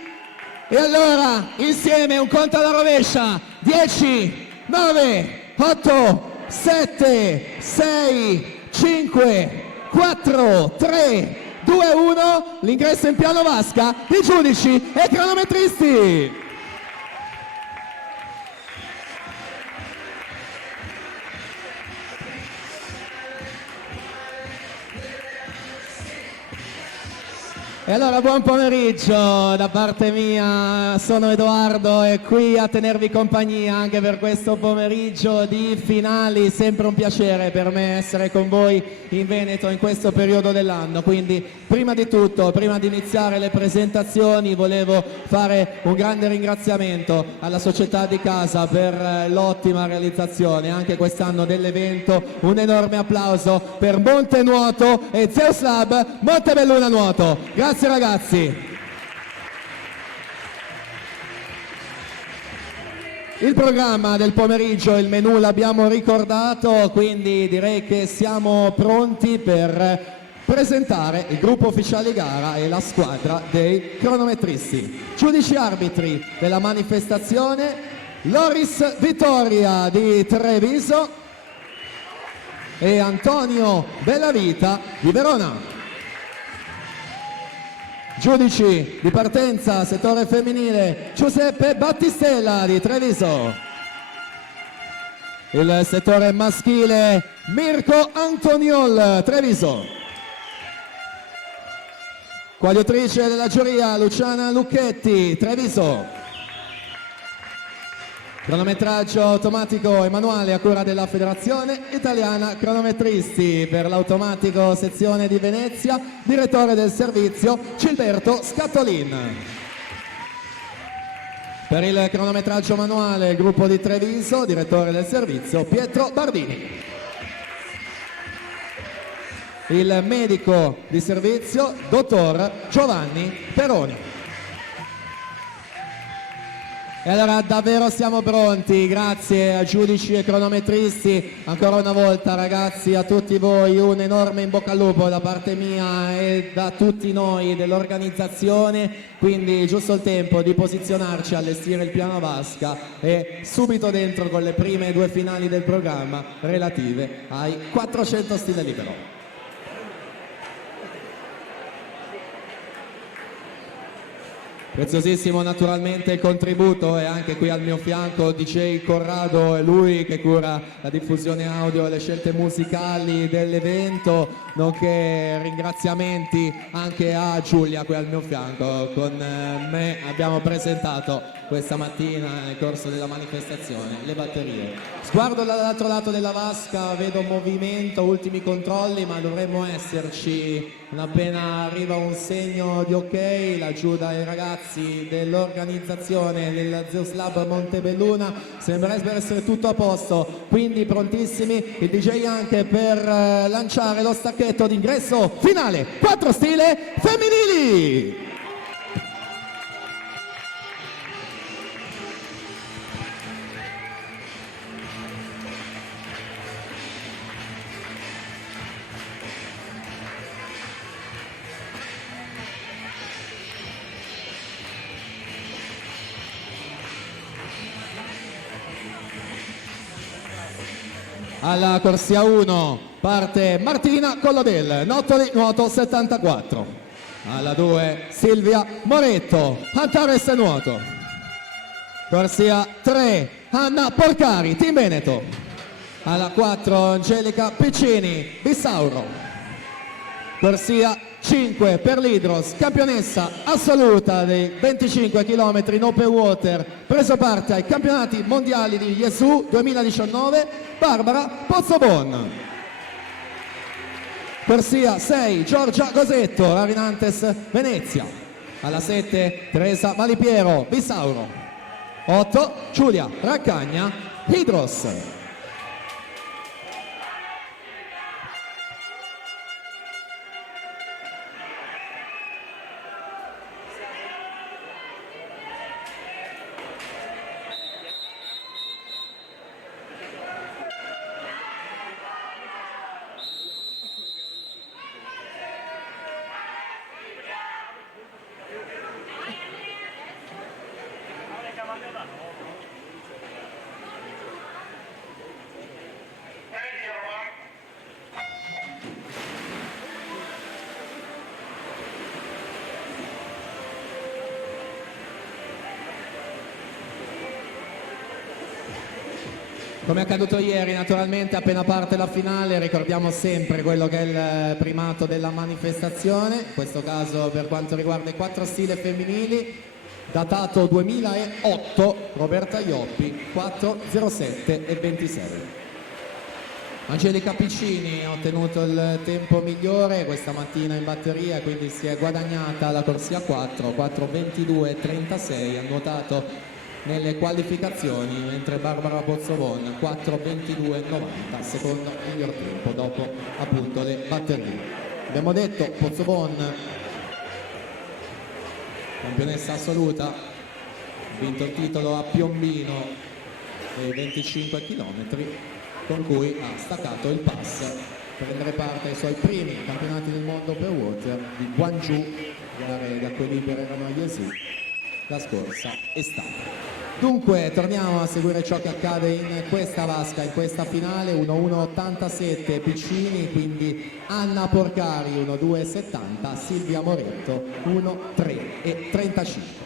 E allora, insieme, un conto alla rovescia, 10, 9, 8, 7, 6, 5, 4, 3, 2, 1, l'ingresso in piano vasca, i giudici e i cronometristi. E allora buon pomeriggio da parte mia, sono Edoardo e qui a tenervi compagnia anche per questo pomeriggio di finali. Sempre un piacere per me essere con voi in Veneto in questo periodo dell'anno. Quindi prima di tutto, prima di iniziare le presentazioni, volevo fare un grande ringraziamento alla società di casa per l'ottima realizzazione anche quest'anno dell'evento. Un enorme applauso per Monte Nuoto e Zeus Lab Montebelluna Nuoto. Grazie ragazzi. Il programma del pomeriggio, il menù l'abbiamo ricordato, quindi direi che siamo pronti per presentare il gruppo ufficiale gara e la squadra dei cronometristi. Giudici arbitri della manifestazione, Loris Vittoria di Treviso e Antonio Bellavita di Verona. Giudici di partenza, settore femminile, Giuseppe Battistella di Treviso. Il settore maschile, Mirko Antoniol, Treviso. Coadiutrice della giuria, Luciana Lucchetti, Treviso. Cronometraggio automatico e manuale a cura della Federazione Italiana Cronometristi. Per l'automatico sezione di Venezia, direttore del servizio Gilberto Scattolin. Per il cronometraggio manuale, il gruppo di Treviso, direttore del servizio Pietro Bardini. Il medico di servizio, dottor Giovanni Peroni. E allora davvero siamo pronti, grazie a giudici e cronometristi, ancora una volta ragazzi, a tutti voi un enorme in bocca al lupo da parte mia e da tutti noi dell'organizzazione, quindi giusto il tempo di posizionarci, allestire il piano vasca e subito dentro con le prime due finali del programma relative ai 400 stile libero. Preziosissimo naturalmente il contributo e anche qui al mio fianco DJ Corrado, è lui che cura la diffusione audio e le scelte musicali dell'evento, nonché ringraziamenti anche a Giulia qui al mio fianco. Con me abbiamo presentato questa mattina nel corso della manifestazione le batterie. Sguardo dall'altro lato della vasca, vedo movimento, ultimi controlli, ma dovremmo esserci non appena arriva un segno di ok, laggiù dai ragazzi dell'organizzazione del Zeus Lab Montebelluna sembrerebbe essere tutto a posto, quindi prontissimi il DJ anche per lanciare lo stacchetto d'ingresso finale 4 stile femminili. Alla corsia 1 parte Martina Collodel, Nottoli nuoto 74. Alla 2 Silvia Moretto, Antares nuoto. Corsia 3 Anna Porcari, Team Veneto. Alla 4 Angelica Piccini, Bissauro. Corsia 5 per l'Hydros, campionessa assoluta dei 25 km in open water, preso parte ai campionati mondiali di Jesu 2019, Barbara Pozzobon. Corsia 6 Giorgia Gosetto, Rarinantes Venezia. Alla 7 Teresa Malipiero, Bissauro. 8 Giulia Raccagna, Hydros. Come è accaduto ieri, naturalmente appena parte la finale ricordiamo sempre quello che è il primato della manifestazione, in questo caso per quanto riguarda i 4 stile femminili, datato 2008, Roberta Ioppi, 4:07 e 26. Angelica Piccini ha ottenuto il tempo migliore questa mattina in batteria, quindi si è guadagnata la corsia 4, 4:22 e 36, ha nuotato nelle qualificazioni, mentre Barbara Pozzobon 4:22,90, secondo miglior tempo dopo appunto le batterie. Abbiamo detto Pozzobon, campionessa assoluta, ha vinto il titolo a Piombino dei 25 km con cui ha staccato il pass per prendere parte ai suoi primi campionati del mondo per water di Gwangju, gare d'acqua libera erano agli Esu la scorsa estate. Dunque torniamo a seguire ciò che accade in questa vasca, in questa finale. 1-1-87 Piccini, quindi Anna Porcari 1-2-70, Silvia Moretto 1-3-35.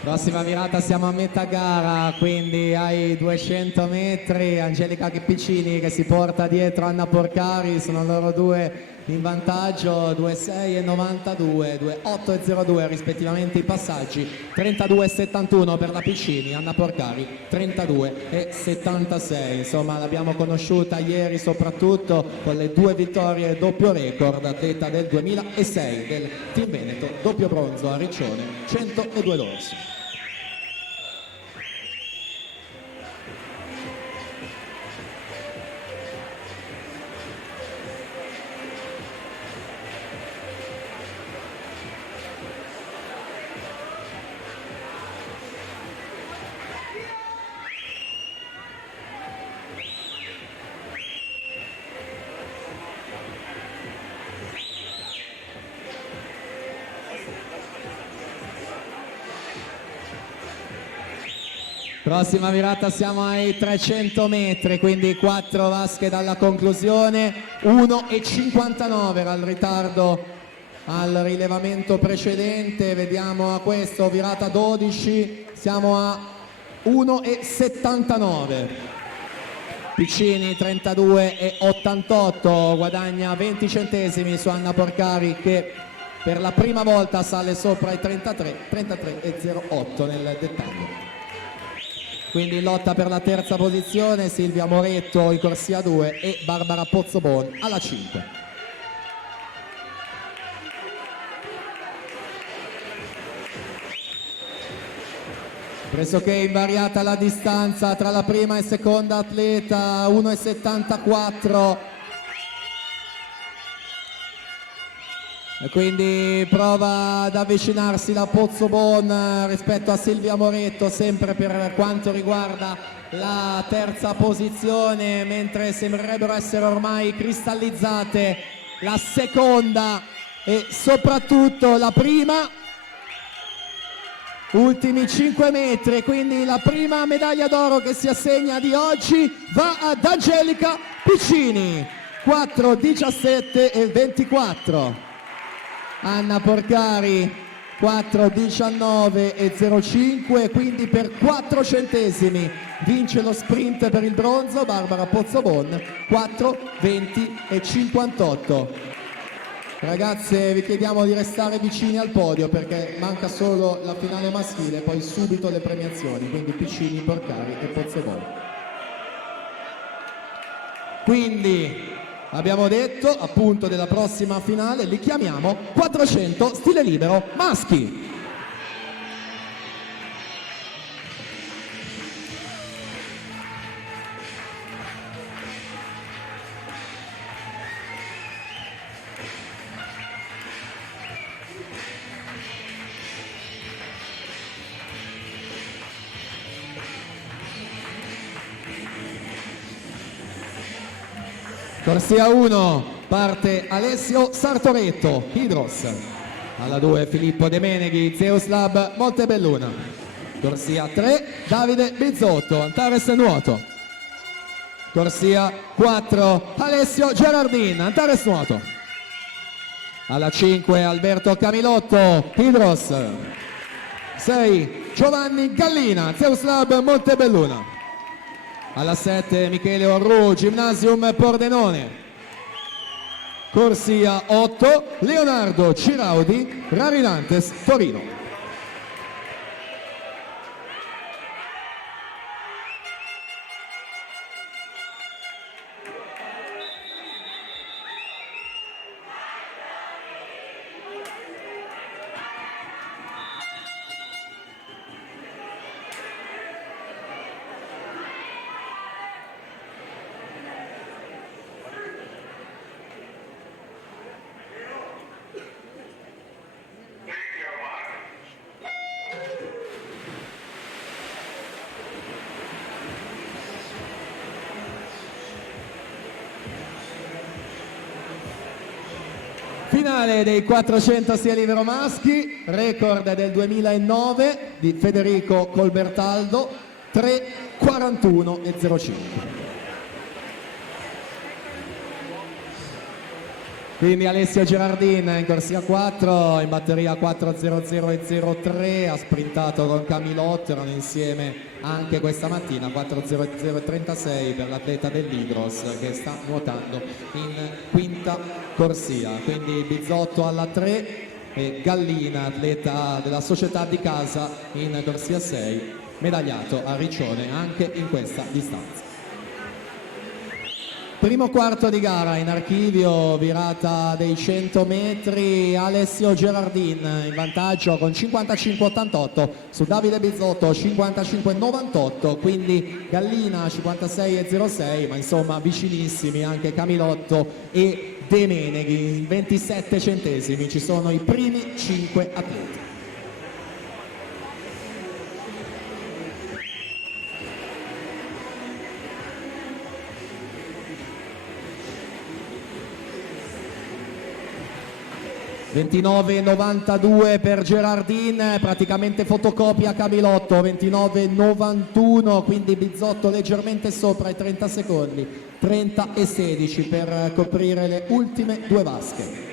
Prossima virata, siamo a metà gara, quindi ai 200 metri Angelica Piccini che si porta dietro Anna Porcari, sono loro due in vantaggio, 2-6-92, 2-8-02 rispettivamente i passaggi, 32-71 per la Piccini, Anna Porcari 32-76, insomma l'abbiamo conosciuta ieri soprattutto con le 2 vittorie doppio record, atleta del 2006 del Team Veneto, doppio bronzo a Riccione, 102 dorsi. Prossima virata, siamo ai 300 metri, quindi 4 vasche dalla conclusione, 1,59 era il ritardo al rilevamento precedente, vediamo a questo, virata 12, siamo a 1,79. Piccini 32,88, guadagna 20 centesimi su Anna Porcari che per la prima volta sale sopra i 33,08 nel dettaglio. Quindi in lotta per la terza posizione Silvia Moretto in corsia 2 e Barbara Pozzobon alla 5. Pressoché invariata la distanza tra la prima e seconda atleta, 1,74. E quindi prova ad avvicinarsi la Pozzobon rispetto a Silvia Moretto, sempre per quanto riguarda la terza posizione, mentre sembrerebbero essere ormai cristallizzate la seconda e soprattutto la prima. Ultimi 5 metri, quindi la prima medaglia d'oro che si assegna di oggi va ad Angelica Piccini, 4,17,24. Anna Porcari 4,19,05, quindi per 4 centesimi vince lo sprint per il bronzo Barbara Pozzobon, 4,20,58. Ragazze, vi chiediamo di restare vicini al podio perché manca solo la finale maschile, poi subito le premiazioni, quindi Piccini, Porcari e Pozzobon. Quindi abbiamo detto appunto della prossima finale, li chiamiamo 400 stile libero maschi. Corsia 1 parte Alessio Sartoretto, Hydros. Alla 2 Filippo De Meneghi, Zeus Lab Montebelluna. Corsia 3 Davide Bizzotto, Antares Nuoto. Corsia 4 Alessio Gerardin, Antares Nuoto. Alla 5 Alberto Camilotto, Hydros. 6 Giovanni Gallina, Zeus Lab Montebelluna. Alla 7 Michele Orru, Gymnasium Pordenone. Corsia 8, Leonardo Ciraudi, Rarinantes, Torino. Finale dei 400 sia libero maschi, record del 2009 di Federico Colbertaldo, 3:41,05. Quindi Alessio Gerardin in corsia 4, in batteria 4:00,03, ha sprintato con Camilotto, erano insieme anche questa mattina, 4:00,36 per l'atleta dell'Hydros che sta nuotando in quinta corsia. Quindi Bizzotto alla 3 e Gallina, atleta della società di casa, in corsia 6, medagliato a Riccione anche in questa distanza. Primo quarto di gara in archivio, virata dei 100 metri, Alessio Gerardin in vantaggio con 55,88 su Davide Bizzotto 55,98, quindi Gallina 56,06, ma insomma vicinissimi anche Camilotto e De Meneghi, in 27 centesimi ci sono i primi 5 atleti. (29,92 per Gerardin, praticamente fotocopia Camilotto, 29,91, quindi Bizzotto leggermente sopra i 30 secondi, 30,16 per coprire le ultime due vasche.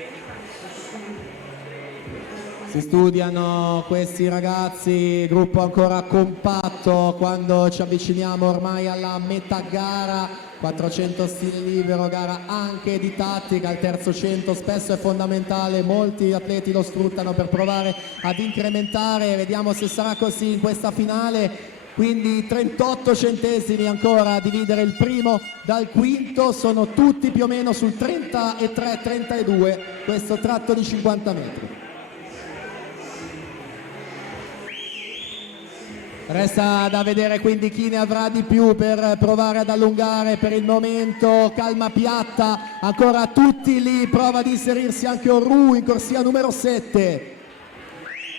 Si studiano questi ragazzi, gruppo ancora compatto quando ci avviciniamo ormai alla metà gara. 400 stile libero, gara anche di tattica, il terzo 100 spesso è fondamentale, molti atleti lo sfruttano per provare ad incrementare, vediamo se sarà così in questa finale, quindi 38 centesimi ancora a dividere il primo dal quinto, sono tutti più o meno sul 33-32 questo tratto di 50 metri. Resta da vedere quindi chi ne avrà di più per provare ad allungare. Per il momento calma piatta, ancora tutti lì, prova di inserirsi anche Orru in corsia numero 7,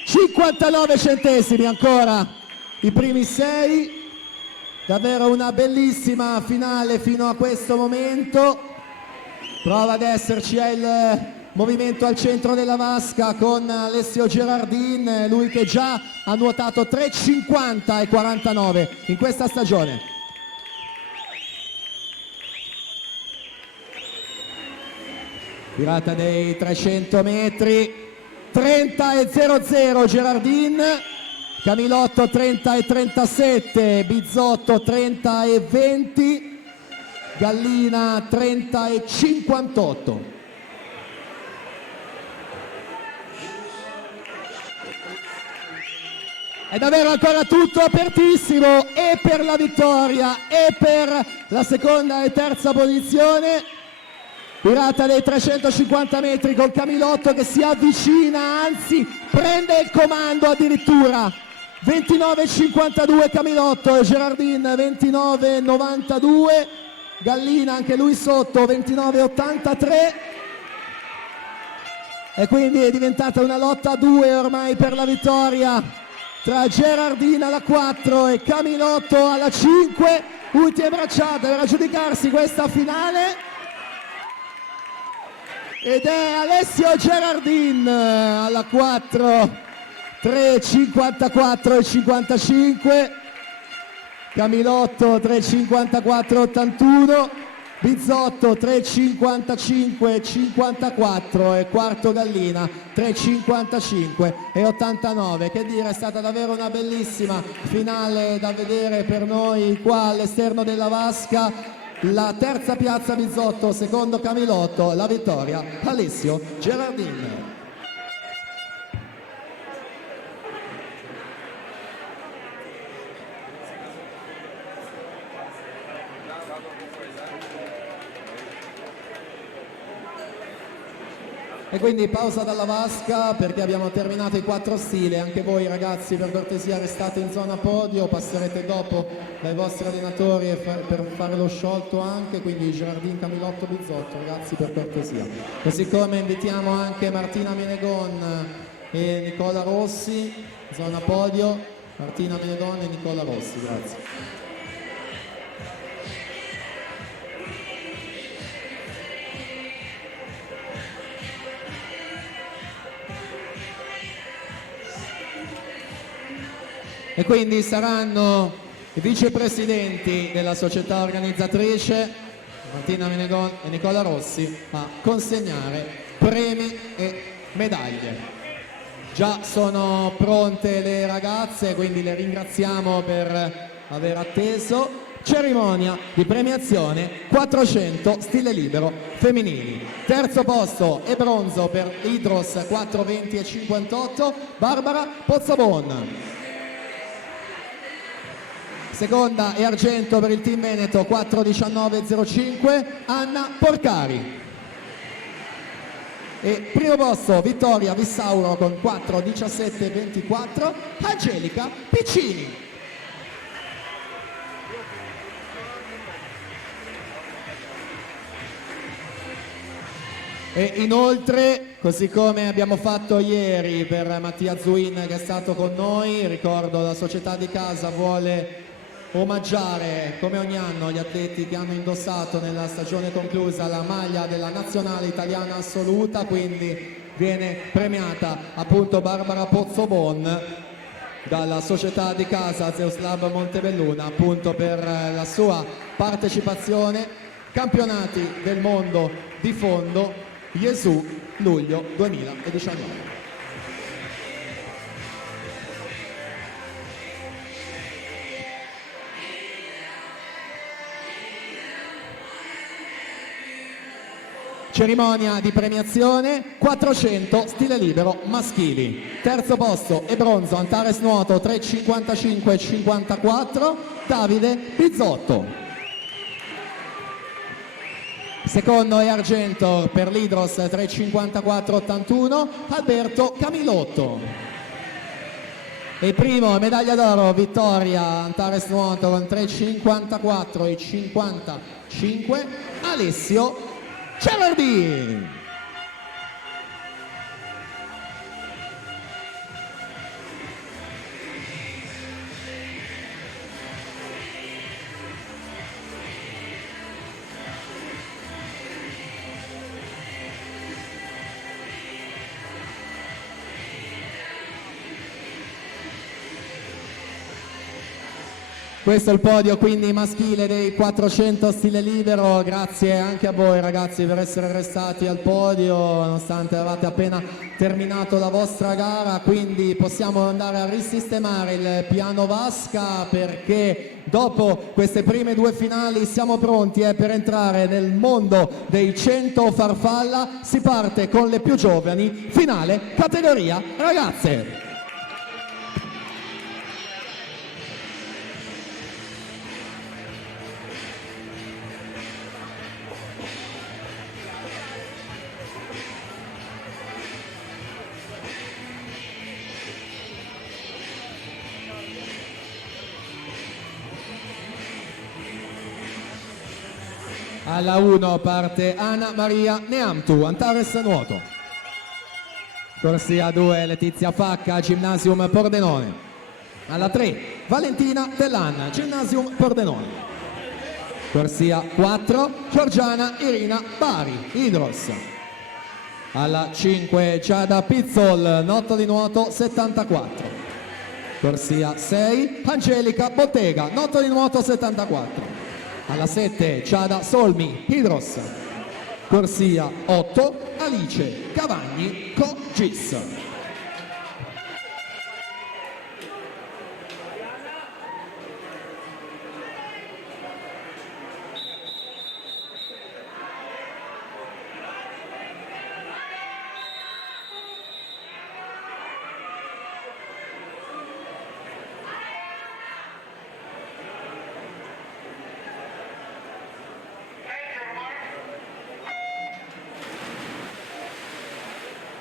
59 centesimi ancora i primi 6, davvero una bellissima finale fino a questo momento. Prova ad esserci il movimento al centro della vasca con Alessio Gerardin, lui che già ha nuotato 3:50,49 in questa stagione. Virata dei 300 metri, 30,00 Gerardin, Camilotto 30,37, Bizzotto 30,20, Gallina 30,58. È davvero ancora tutto apertissimo e per la vittoria e per la seconda e terza posizione. Virata dei 350 metri con Camilotto che si avvicina, anzi prende il comando addirittura. 29,52 Camilotto e Gerardin 29,92. Gallina anche lui sotto 29,83. E quindi è diventata una lotta a due ormai per la vittoria tra Gerardin alla 4 e Camilotto alla 5, ultime bracciate per aggiudicarsi questa finale, ed è Alessio Gerardin alla 4, 3:54,55, Camilotto 3:54,81, Bizzotto 3:55,54 e quarto Gallina 3:55,89. Che dire, è stata davvero una bellissima finale da vedere per noi qua all'esterno della vasca. la terza piazza Bizzotto, secondo Camilotto, la vittoria Alessio Gerardin. E quindi pausa dalla vasca perché abbiamo terminato i 4 stili. Anche voi ragazzi, per cortesia restate in zona podio, passerete dopo dai vostri allenatori per fare lo sciolto anche, quindi Gerardin, Camilotto, Bizzotto, ragazzi, per cortesia. Così come invitiamo anche Martina Menegon e Nicola Rossi, zona podio, Martina Menegon e Nicola Rossi, grazie. E quindi saranno i vicepresidenti della società organizzatrice, Martina Menegon e Nicola Rossi, a consegnare premi e medaglie. Già sono pronte le ragazze, quindi le ringraziamo per aver atteso. Cerimonia di premiazione 400 stile libero femminili. Terzo posto e bronzo per Idros 4:20 e 58, Barbara Pozzabon. Seconda e argento per il team Veneto 4:19.05, Anna Porcari. E primo posto Vittoria Vissauro con 4:17.24, Angelica Piccini. E inoltre, così come abbiamo fatto ieri per Mattia Zuin che è stato con noi, ricordo la società di casa vuole omaggiare come ogni anno gli atleti che hanno indossato nella stagione conclusa la maglia della nazionale italiana assoluta, quindi viene premiata appunto Barbara Pozzobon dalla società di casa Zeus Lab Montebelluna appunto per la sua partecipazione campionati del mondo di fondo Gesù luglio 2019. Cerimonia di premiazione 400 stile libero maschili. Terzo posto e bronzo Antares Nuoto 3:55.54 Davide Bizzotto. Secondo e argento per l'Idros 3:54.81 Alberto Camilotto. E primo medaglia d'oro vittoria Antares Nuoto con 3:54.55 Alessio Gerardin. Questo è il podio quindi maschile dei 400 stile libero, grazie anche a voi ragazzi per essere restati al podio nonostante avevate appena terminato la vostra gara, quindi possiamo andare a risistemare il piano vasca perché dopo queste prime due finali siamo pronti per entrare nel mondo dei 100 farfalla, si parte con le più giovani, finale categoria ragazze. Alla 1 parte Anna Maria Neamtu, Antares Nuoto. Corsia 2 Letizia Facca, Gymnasium Pordenone. Alla 3 Valentina Dellan, Gymnasium Pordenone. Corsia 4 Giorgiana Irina Bari, Idros. Alla 5 Giada Pizzol, Notto di Nuoto 74. Corsia 6 Angelica Bottega, Notto di Nuoto 74. Alla 7 Ciada Solmi, Hidros. Corsia 8 Alice Cavagni, Cogis.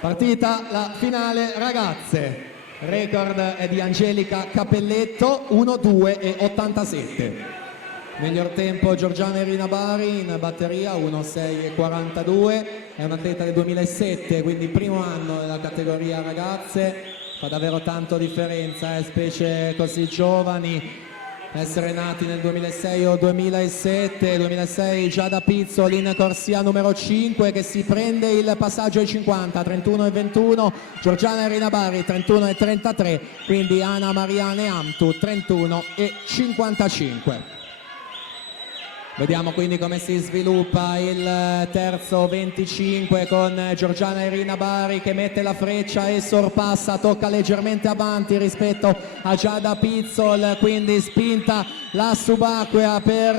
Partita la finale ragazze. Record è di Angelica Cappelletto 1:2:87. Miglior tempo Giorgiana Irina Bari in batteria 1:6:42. È un atleta del 2007, quindi primo anno nella categoria ragazze. Fa davvero tanto differenza, specie così giovani, essere nati nel 2006 o 2007. 2006 Giada Pizzoli in corsia numero 5 che si prende il passaggio ai 50, 31:21. Giorgiana Irina Bari 31:33, quindi Anna Maria Neamtu 31:55. Vediamo quindi come si sviluppa il terzo 25 con Giorgiana Irina Bari che mette la freccia e sorpassa, tocca leggermente avanti rispetto a Giada Pizzol, quindi spinta la subacquea per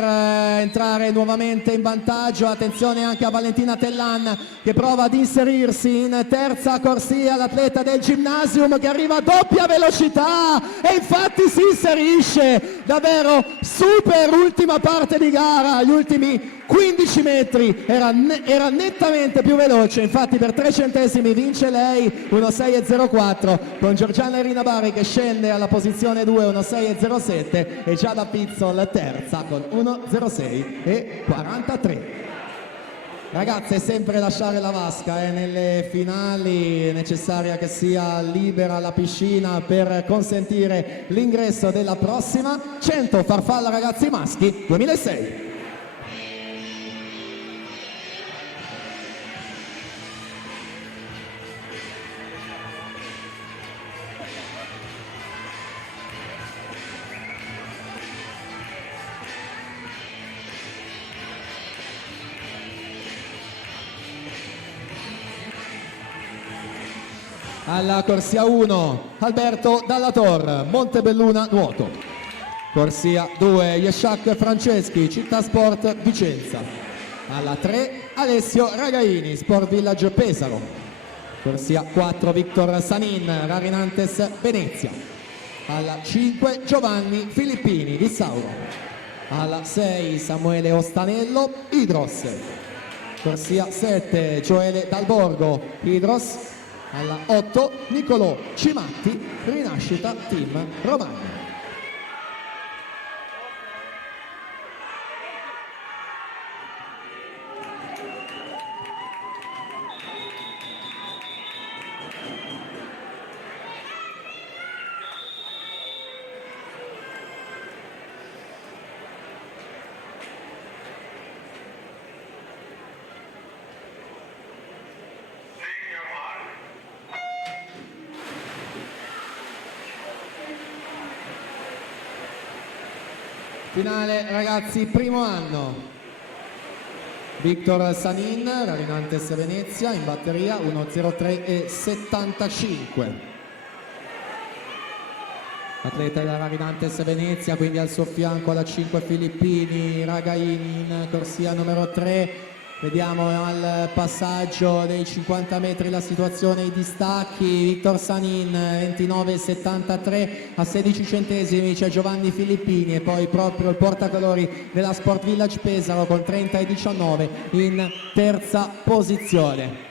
entrare nuovamente in vantaggio. Attenzione anche a Valentina Tellan che prova ad inserirsi in terza corsia, l'atleta del Gymnasium che arriva a doppia velocità e infatti si inserisce davvero super ultima parte di gara. Gli ultimi 15 metri era nettamente più veloce, infatti per 3 centesimi vince lei 1:6:04 con Giorgiana Irina Bari che scende alla posizione 2 1:6:07 e Giada Pizzol terza con 1:06:43. Ragazze, sempre lasciare la vasca nelle finali, è necessaria che sia libera la piscina per consentire l'ingresso della prossima 100 farfalla ragazzi maschi 2006. Alla corsia 1 Alberto Dallator, Montebelluna nuoto. Corsia 2 Yeshak Franceschi, Città Sport Vicenza. Alla 3 Alessio Ragaini, Sport Village Pesaro. Corsia 4 Victor Sanin, Rarinantes Venezia. Alla 5 Giovanni Filippini, Vissauro. Alla 6 Samuele Ostanello, Idros. Corsia 7 Gioele Dalborgo, Idros. Alla 8 Nicolò Cimatti, Rinascita Team Romagna. Finale ragazzi, primo anno. Victor Sanin, Rarinantes Venezia, in batteria 1:03:75. Atleta della Rarinantes Venezia, quindi al suo fianco alla 5 Filippini, Ragaini in corsia numero 3. Vediamo al passaggio dei 50 metri la situazione, i distacchi. Victor Sanin 29,73 a 16 centesimi c'è Giovanni Filippini e poi proprio il portacolori della Sport Village Pesaro con 30,19 in terza posizione.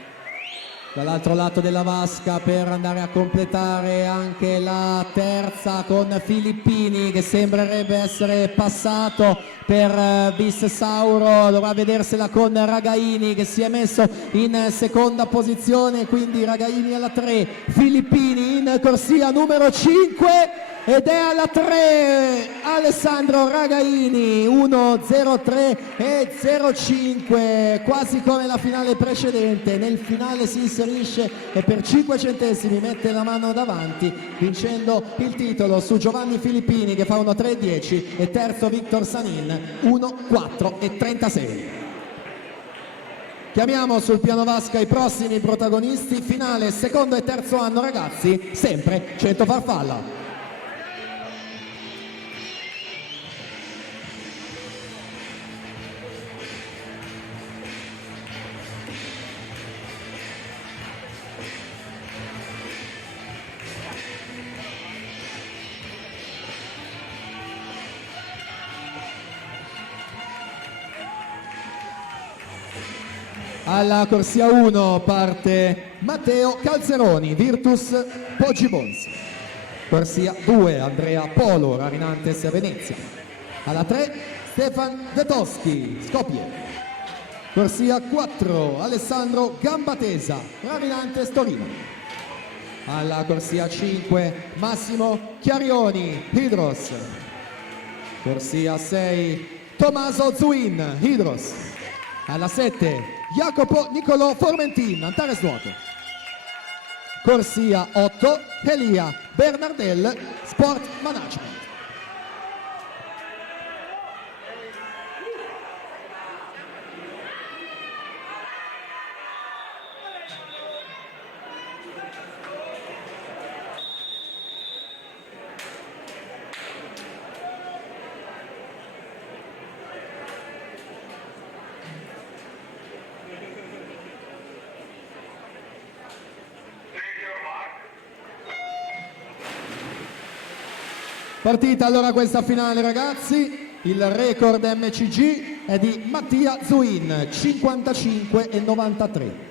Dall'altro lato della vasca per andare a completare anche la terza con Filippini che sembrerebbe essere passato per Bis Sauro, dovrà vedersela con Ragaini che si è messo in seconda posizione, quindi Ragaini alla 3, Filippini in corsia numero 5 ed è alla 3 Alessandro Ragaini 1:03:05, quasi come la finale precedente. Nel finale si inserisce e per 5 centesimi mette la mano davanti vincendo il titolo su Giovanni Filippini che fa 1:3:10 e terzo Victor Sanin 1:4:36. Chiamiamo sul piano vasca i prossimi protagonisti. Finale secondo e terzo anno ragazzi, sempre 100 farfalla. Alla corsia 1 parte Matteo Calzeroni, Virtus Poggibonsi. Corsia 2 Andrea Polo, Rarinantes Venezia. Alla 3 Stefan Vetoschi, Skopje. Corsia 4 Alessandro Gambatesa, Rarinantes Torino. Alla corsia 5 Massimo Chiarioni, Hydros. Corsia 6 Tommaso Zuin, Hydros. Alla 7 Jacopo Nicolò Formentin, Antares Nuoto. Corsia 8 Elia Bernardel, Sport Management. Partita allora questa finale, ragazzi. Il record MCG è di Mattia Zuin, 55,93.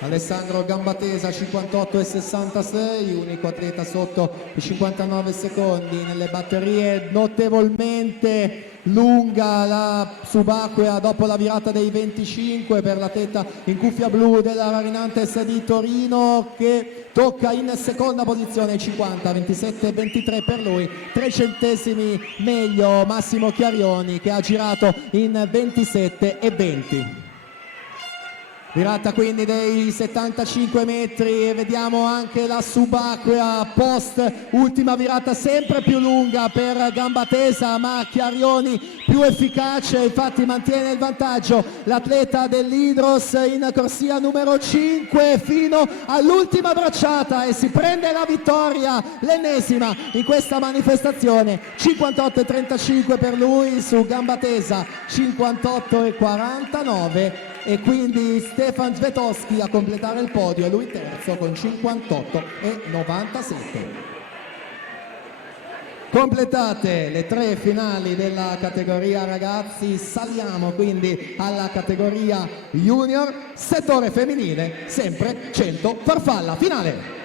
Alessandro Gambatesa 58,66, unico atleta sotto i 59 secondi. Nelle batterie notevolmente lunga la subacquea dopo la virata dei 25 per l'atleta in cuffia blu della Rarinantes di Torino, che tocca in seconda posizione 50, 27,23 per lui, 3 centesimi meglio Massimo Chiarioni che ha girato in 27,20. Virata quindi dei 75 metri e vediamo anche la subacquea post ultima virata sempre più lunga per Gambatesa, ma Chiarioni più efficace, infatti mantiene il vantaggio l'atleta dell'Hydros in corsia numero 5 fino all'ultima bracciata e si prende la vittoria, l'ennesima in questa manifestazione. 58,35 per lui su Gambatesa, 58,49 e quindi Stefan Svetoschi a completare il podio e lui terzo con 58,97. Completate le 3 finali della categoria ragazzi, saliamo quindi alla categoria junior, settore femminile, sempre 100 farfalla, finale.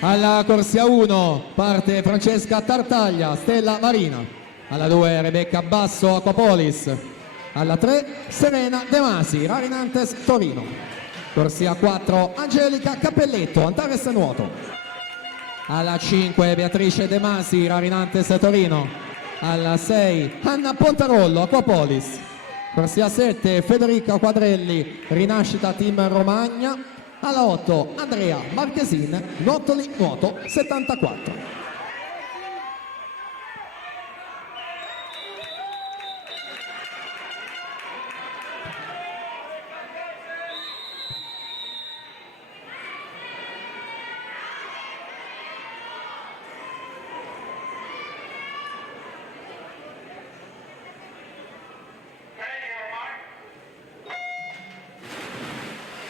Alla corsia 1 parte Francesca Tartaglia, Stella Marina. Alla 2 Rebecca Basso, Aquapolis. Alla 3 Serena De Masi, Rarinantes Torino. Corsia 4 Angelica Cappelletto, Antares Nuoto. Alla 5 Beatrice De Masi, Rarinantes Torino. Alla 6 Anna Pontarollo, Aquapolis. Corsia 7 Federica Quadrelli, Rinascita Team Romagna. Alla 8 Andrea Marchesin, Nuotoli Nuoto 74.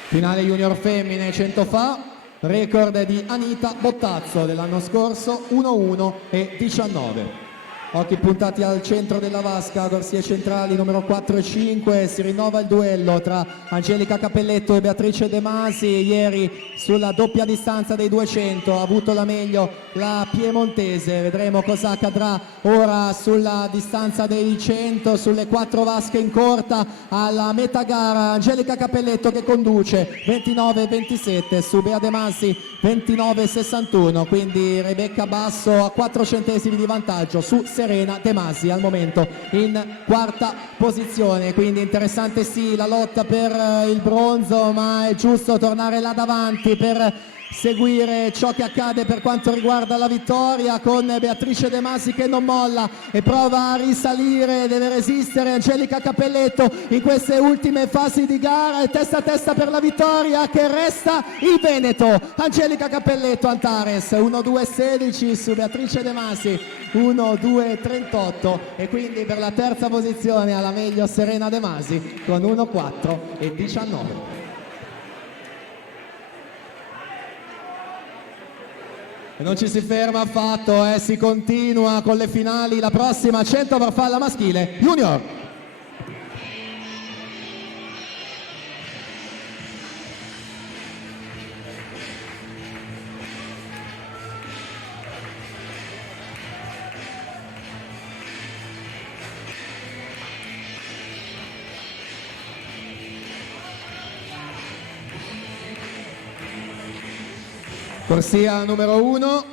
Finale junior femmine 100 fa, record di Anita Bottazzo dell'anno scorso 1-1 e 19. Occhi puntati al centro della vasca, corsie centrali numero 4 e 5, si rinnova il duello tra Angelica Cappelletto e Beatrice De Masi. Ieri sulla doppia distanza dei 200 ha avuto la meglio la piemontese, vedremo cosa accadrà ora sulla distanza dei 100, sulle 4 vasche in corta alla metà gara. Angelica Cappelletto che conduce 29-27 su Bea De Masi 29-61, quindi Rebecca Basso a 4 centesimi di vantaggio su Serena De Masi al momento in quarta posizione. Quindi interessante sì la lotta per il bronzo, ma è giusto tornare là davanti per seguire ciò che accade per quanto riguarda la vittoria, con Beatrice De Masi che non molla e prova a risalire, deve resistere Angelica Cappelletto in queste ultime fasi di gara, e testa a testa per la vittoria che resta il Veneto. Angelica Cappelletto, Antares 1-2-16 su Beatrice De Masi 1-2-38, e quindi per la terza posizione alla meglio Serena De Masi con 1-4-19. E non ci si ferma affatto, si continua con le finali. La prossima 100 farfalla maschile junior. Corsia numero 1,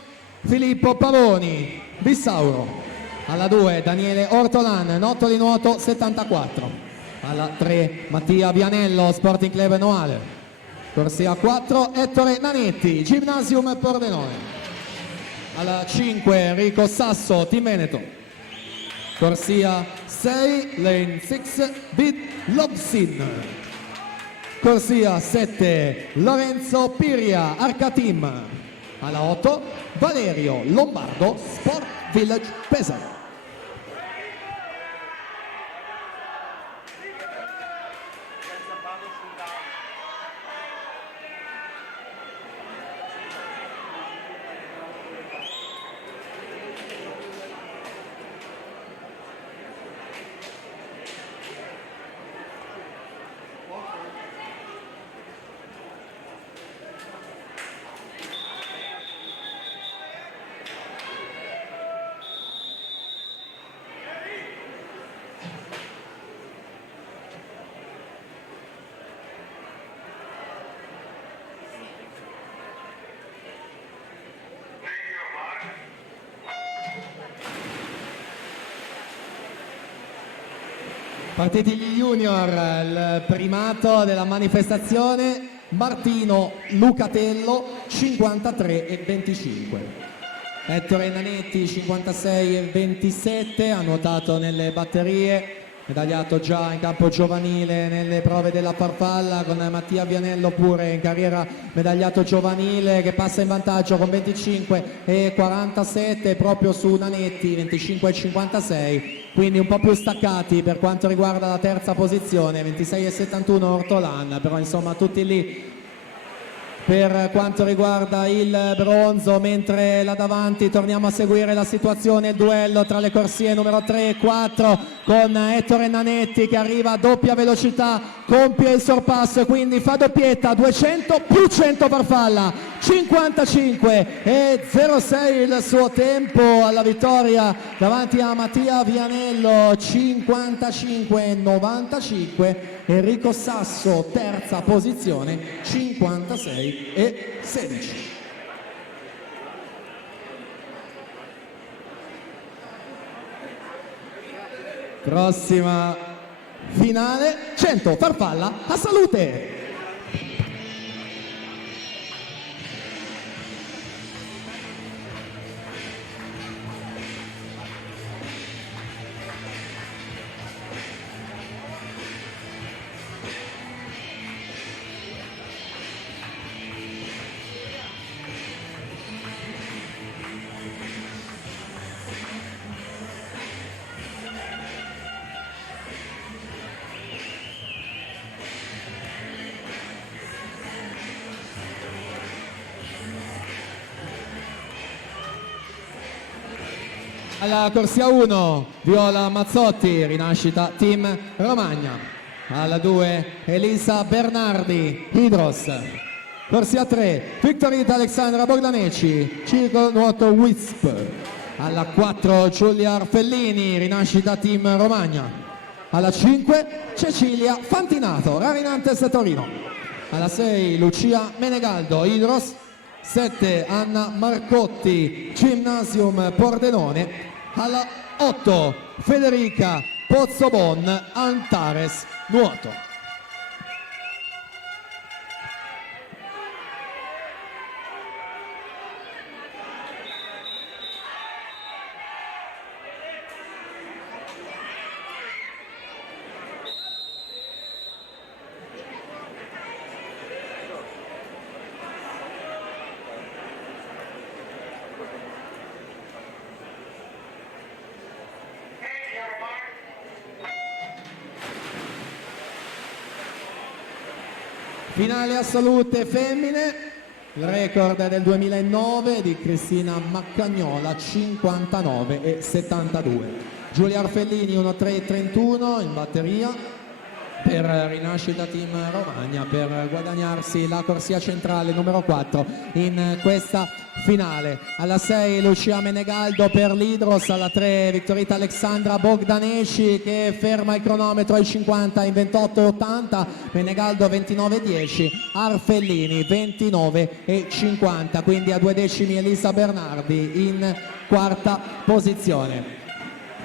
Filippo Pavoni, Bissauro. Alla 2, Daniele Ortolan, Notto di nuoto 74. Alla 3, Mattia Vianello, Sporting Club Noale. Corsia 4, Ettore Nanetti, Gymnasium Pordenone. Alla 5, Enrico Sasso, Team Veneto. Corsia 6, Lane 6, Bid Lobsin. Corsia 7, Lorenzo Piria, Arca Team. Alla 8, Valerio Lombardo, Sport Village Pesaro. Partiti gli junior, il primato della manifestazione, Martino Lucatello 53-25. Ettore Nanetti 56-27, ha nuotato nelle batterie, medagliato già in campo giovanile nelle prove della farfalla, con Mattia Vianello pure in carriera medagliato giovanile, che passa in vantaggio con 25-47 proprio su Nanetti, 25-56. Quindi un po' più staccati per quanto riguarda la terza posizione, 26-71 Ortolan, però insomma tutti lì per quanto riguarda il bronzo, mentre là davanti torniamo a seguire la situazione, il duello tra le corsie numero 3 e 4 con Ettore Nanetti che arriva a doppia velocità, compie il sorpasso e quindi fa doppietta, 200 più 100 farfalla, 55-06 il suo tempo alla vittoria davanti a Mattia Vianello, 55-95. Enrico Sasso terza posizione, 56-16. Prossima finale, 100 farfalla a salute. Alla corsia 1, Viola Mazzotti, Rinascita Team Romagna. Alla 2, Elisa Bernardi, Hydros. Corsia 3, Victorita Alexandra Bogdaneci, Circo Nuoto Wisp. Alla 4, Giulia Arfellini, Rinascita Team Romagna. Alla 5, Cecilia Fantinato, Rarinantes Torino. Alla 6, Lucia Menegaldo, Hydros. 7, Anna Marcotti, Gymnasium Pordenone. Alla 8, Federica Pozzobon, Antares Nuoto. Finale assolute femmine, il record del 2009 di Cristina Maccagnola 59,72. Giulia Arfellini 1,3,31 in batteria per Rinascita Team Romagna, per guadagnarsi la corsia centrale numero 4 in questa finale. Alla 6 Lucia Menegaldo per l'Hydros, alla 3 Vittorita Alexandra Bogdaneci che ferma il cronometro ai 50 in 28,80, Menegaldo 29,10, Arfellini 29,50, quindi a 2 decimi Elisa Bernardi in quarta posizione.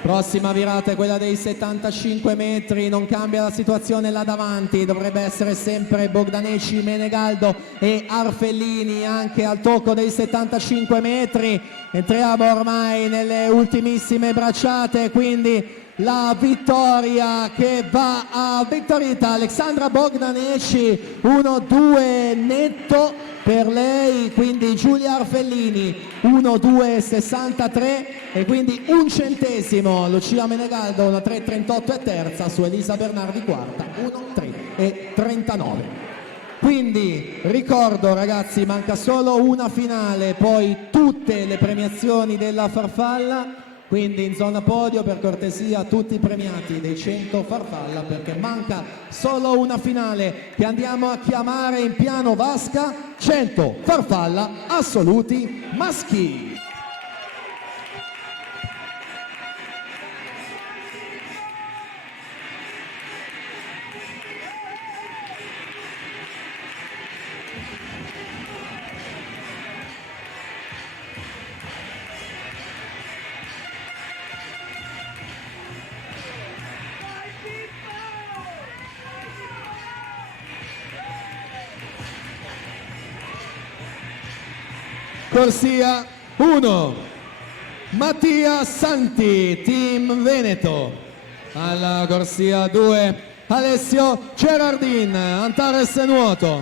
Prossima virata è quella dei 75 metri, non cambia la situazione là davanti, dovrebbe essere sempre Bogdaneci, Menegaldo e Arfellini anche al tocco dei 75 metri. Entriamo ormai nelle ultimissime bracciate, quindi la vittoria che va a Vittorita Alexandra Bogdaneci, 1-2 netto per lei, quindi Giulia Arfellini 1-2-63 e quindi un centesimo Lucia Menegaldo 1-3-38 e terza su Elisa Bernardi quarta 1-3-39. Quindi ricordo ragazzi, manca solo una finale, poi tutte le premiazioni della farfalla, quindi in zona podio per cortesia tutti i premiati dei 100 farfalla, perché manca solo una finale che andiamo a chiamare in piano vasca 100 farfalla assoluti maschi. Corsia 1, Mattia Santi, Team Veneto. Alla corsia 2, Alessio Gerardin, Antares Nuoto.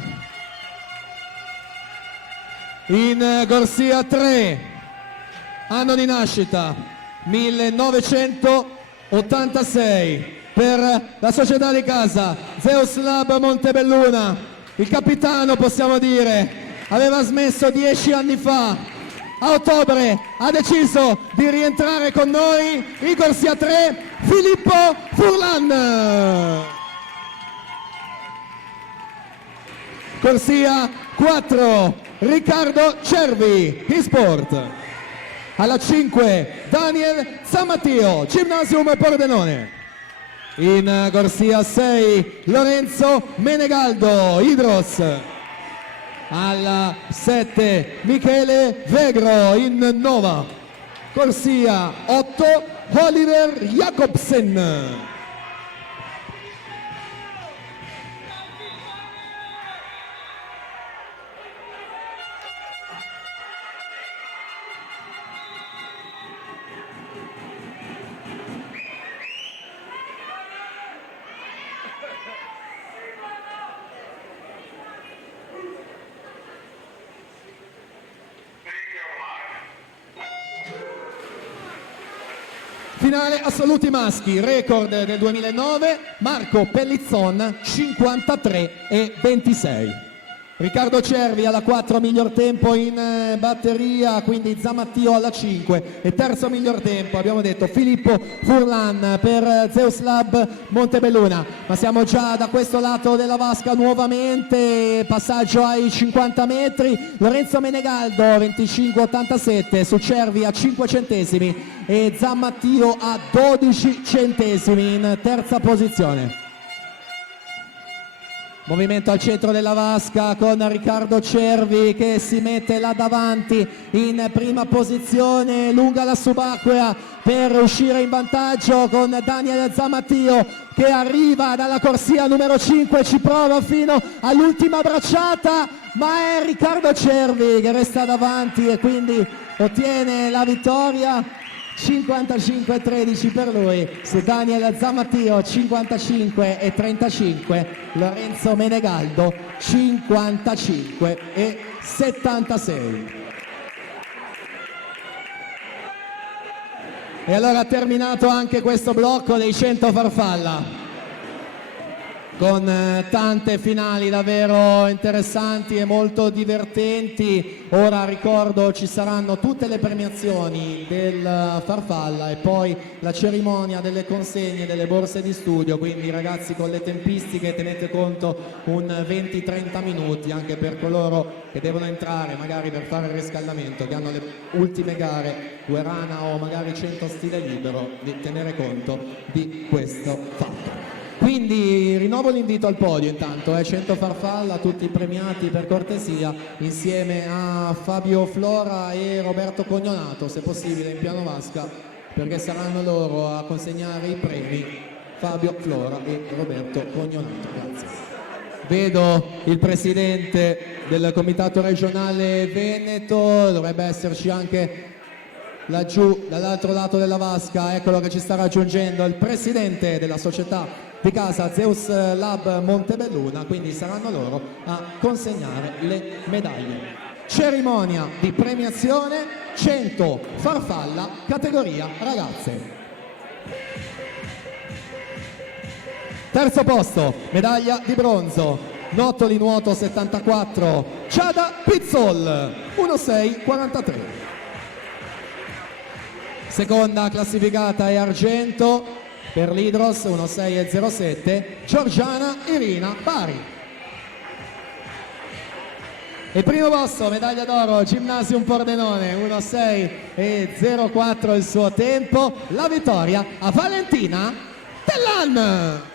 In corsia 3, anno di nascita 1986, per la società di casa Zeus Lab Montebelluna. Il capitano, possiamo dire, aveva smesso 10 anni fa, a ottobre ha deciso di rientrare con noi. In corsia 3 Filippo Furlan. Corsia 4 Riccardo Cervi, eSport. Alla 5 Daniel Zamattio, Gymnasium Pordenone. In corsia 6 Lorenzo Menegaldo, Hydros. Alla 7 Michele Vegro in Nova. Corsia 8 Oliver Jacobsen. Finale assoluti maschi, record del 2009, Marco Pellizzon 53,26. Riccardo Cervi alla 4 miglior tempo in batteria, quindi Zamattio alla 5 e terzo miglior tempo abbiamo detto Filippo Furlan per Zeus Lab Montebelluna. Ma siamo già da questo lato della vasca nuovamente, passaggio ai 50 metri, Lorenzo Menegaldo 25,87 su Cervi a 5 centesimi e Zamattio a 12 centesimi in terza posizione. Movimento al centro della vasca con Riccardo Cervi che si mette là davanti in prima posizione, lunga la subacquea per uscire in vantaggio con Daniel Zamattio che arriva dalla corsia numero 5, ci prova fino all'ultima bracciata, ma è Riccardo Cervi che resta davanti e quindi ottiene la vittoria. 55-13 per lui su Daniel Zamattio, 55-35 Lorenzo Menegaldo 55-76. E allora terminato anche questo blocco dei 100 farfalla. con tante finali davvero interessanti e molto divertenti. Ora ricordo ci saranno tutte le premiazioni del Farfalla e poi la cerimonia delle consegne delle borse di studio, quindi ragazzi con le tempistiche tenete conto un 20-30 minuti anche per coloro che devono entrare magari per fare il riscaldamento, che hanno le ultime gare Guerana o magari 100 stile libero, di tenere conto di questo fatto. Quindi rinnovo l'invito al podio intanto, 100 Farfalla, tutti i premiati per cortesia, insieme a Fabio Flora e Roberto Cognonato, se possibile in piano vasca, perché saranno loro a consegnare i premi, Fabio Flora e Roberto Cognonato. Grazie. Vedo il presidente del comitato regionale Veneto, dovrebbe esserci anche laggiù dall'altro lato della vasca, eccolo che ci sta raggiungendo il presidente della società di casa Zeus Lab Montebelluna, quindi saranno loro a consegnare le medaglie. Cerimonia di premiazione 100 Farfalla categoria ragazze. Terzo posto, medaglia di bronzo, Nottoli nuoto 74, Giada Pizzol 1.6.43. Seconda classificata è argento per l'Hydros 1.6.07, Giorgiana Irina Bari. E primo posto, medaglia d'oro, Gymnasium Pordenone 1.6.04 il suo tempo, la vittoria a Valentina Tellan.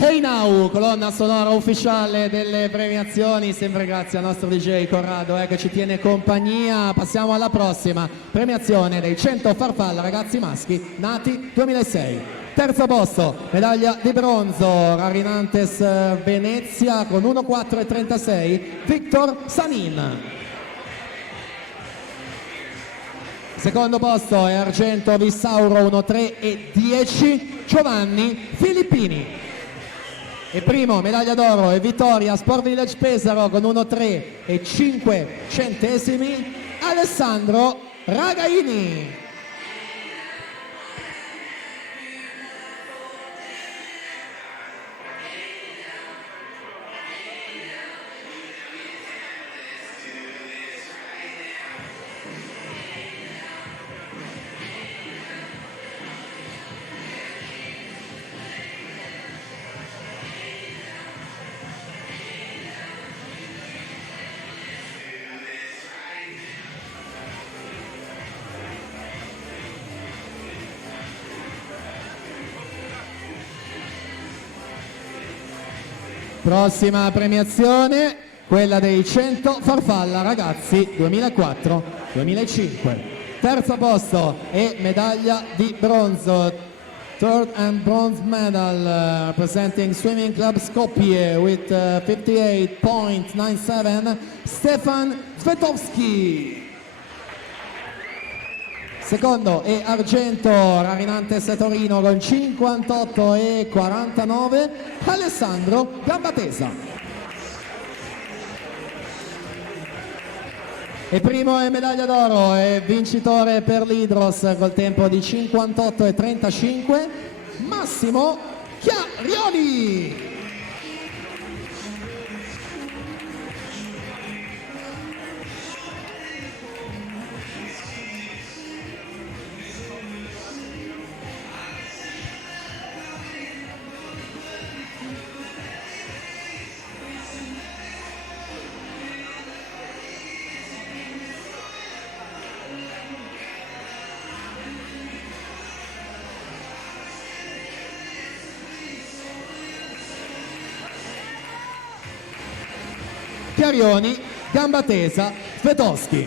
Hey Now, colonna sonora ufficiale delle premiazioni, sempre grazie al nostro DJ Corrado che ci tiene compagnia. Passiamo alla prossima premiazione dei 100 Farfalla ragazzi maschi nati 2006. Terzo posto, medaglia di bronzo, Rarinantes Venezia con 1.4.36, Victor Sanin. Secondo posto è argento Vissauro 1.3.10, Giovanni Filippini. E primo, medaglia d'oro e vittoria Sport Village Pesaro con 1.3.5, Alessandro Ragaini. Prossima premiazione, quella dei 100 Farfalla ragazzi 2004-2005. Terzo posto e medaglia di bronzo, third and bronze medal representing Swimming Club Skopje with 58.97, Stefan Svetowski. Secondo e argento Rarinantes Torino con 58.49, Alessandro Gambatesa. E primo è medaglia d'oro e vincitore per l'Hydros col tempo di 58.35, Massimo Chiarioli. Chiarioni, gamba tesa, Svetoschi.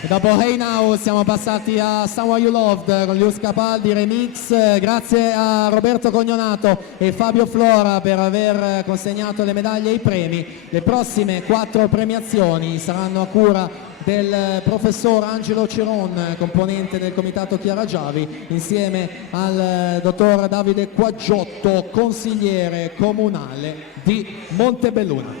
E dopo Hey Now siamo passati a Someone You Loved con Lius Capaldi remix. Grazie a Roberto Cognonato e Fabio Flora per aver consegnato le medaglie e i premi. Le prossime 4 premiazioni saranno a cura del professor Angelo Ciron, componente del comitato Chiara Giavi, insieme al dottor Davide Quaggiotto, consigliere comunale di Montebelluna.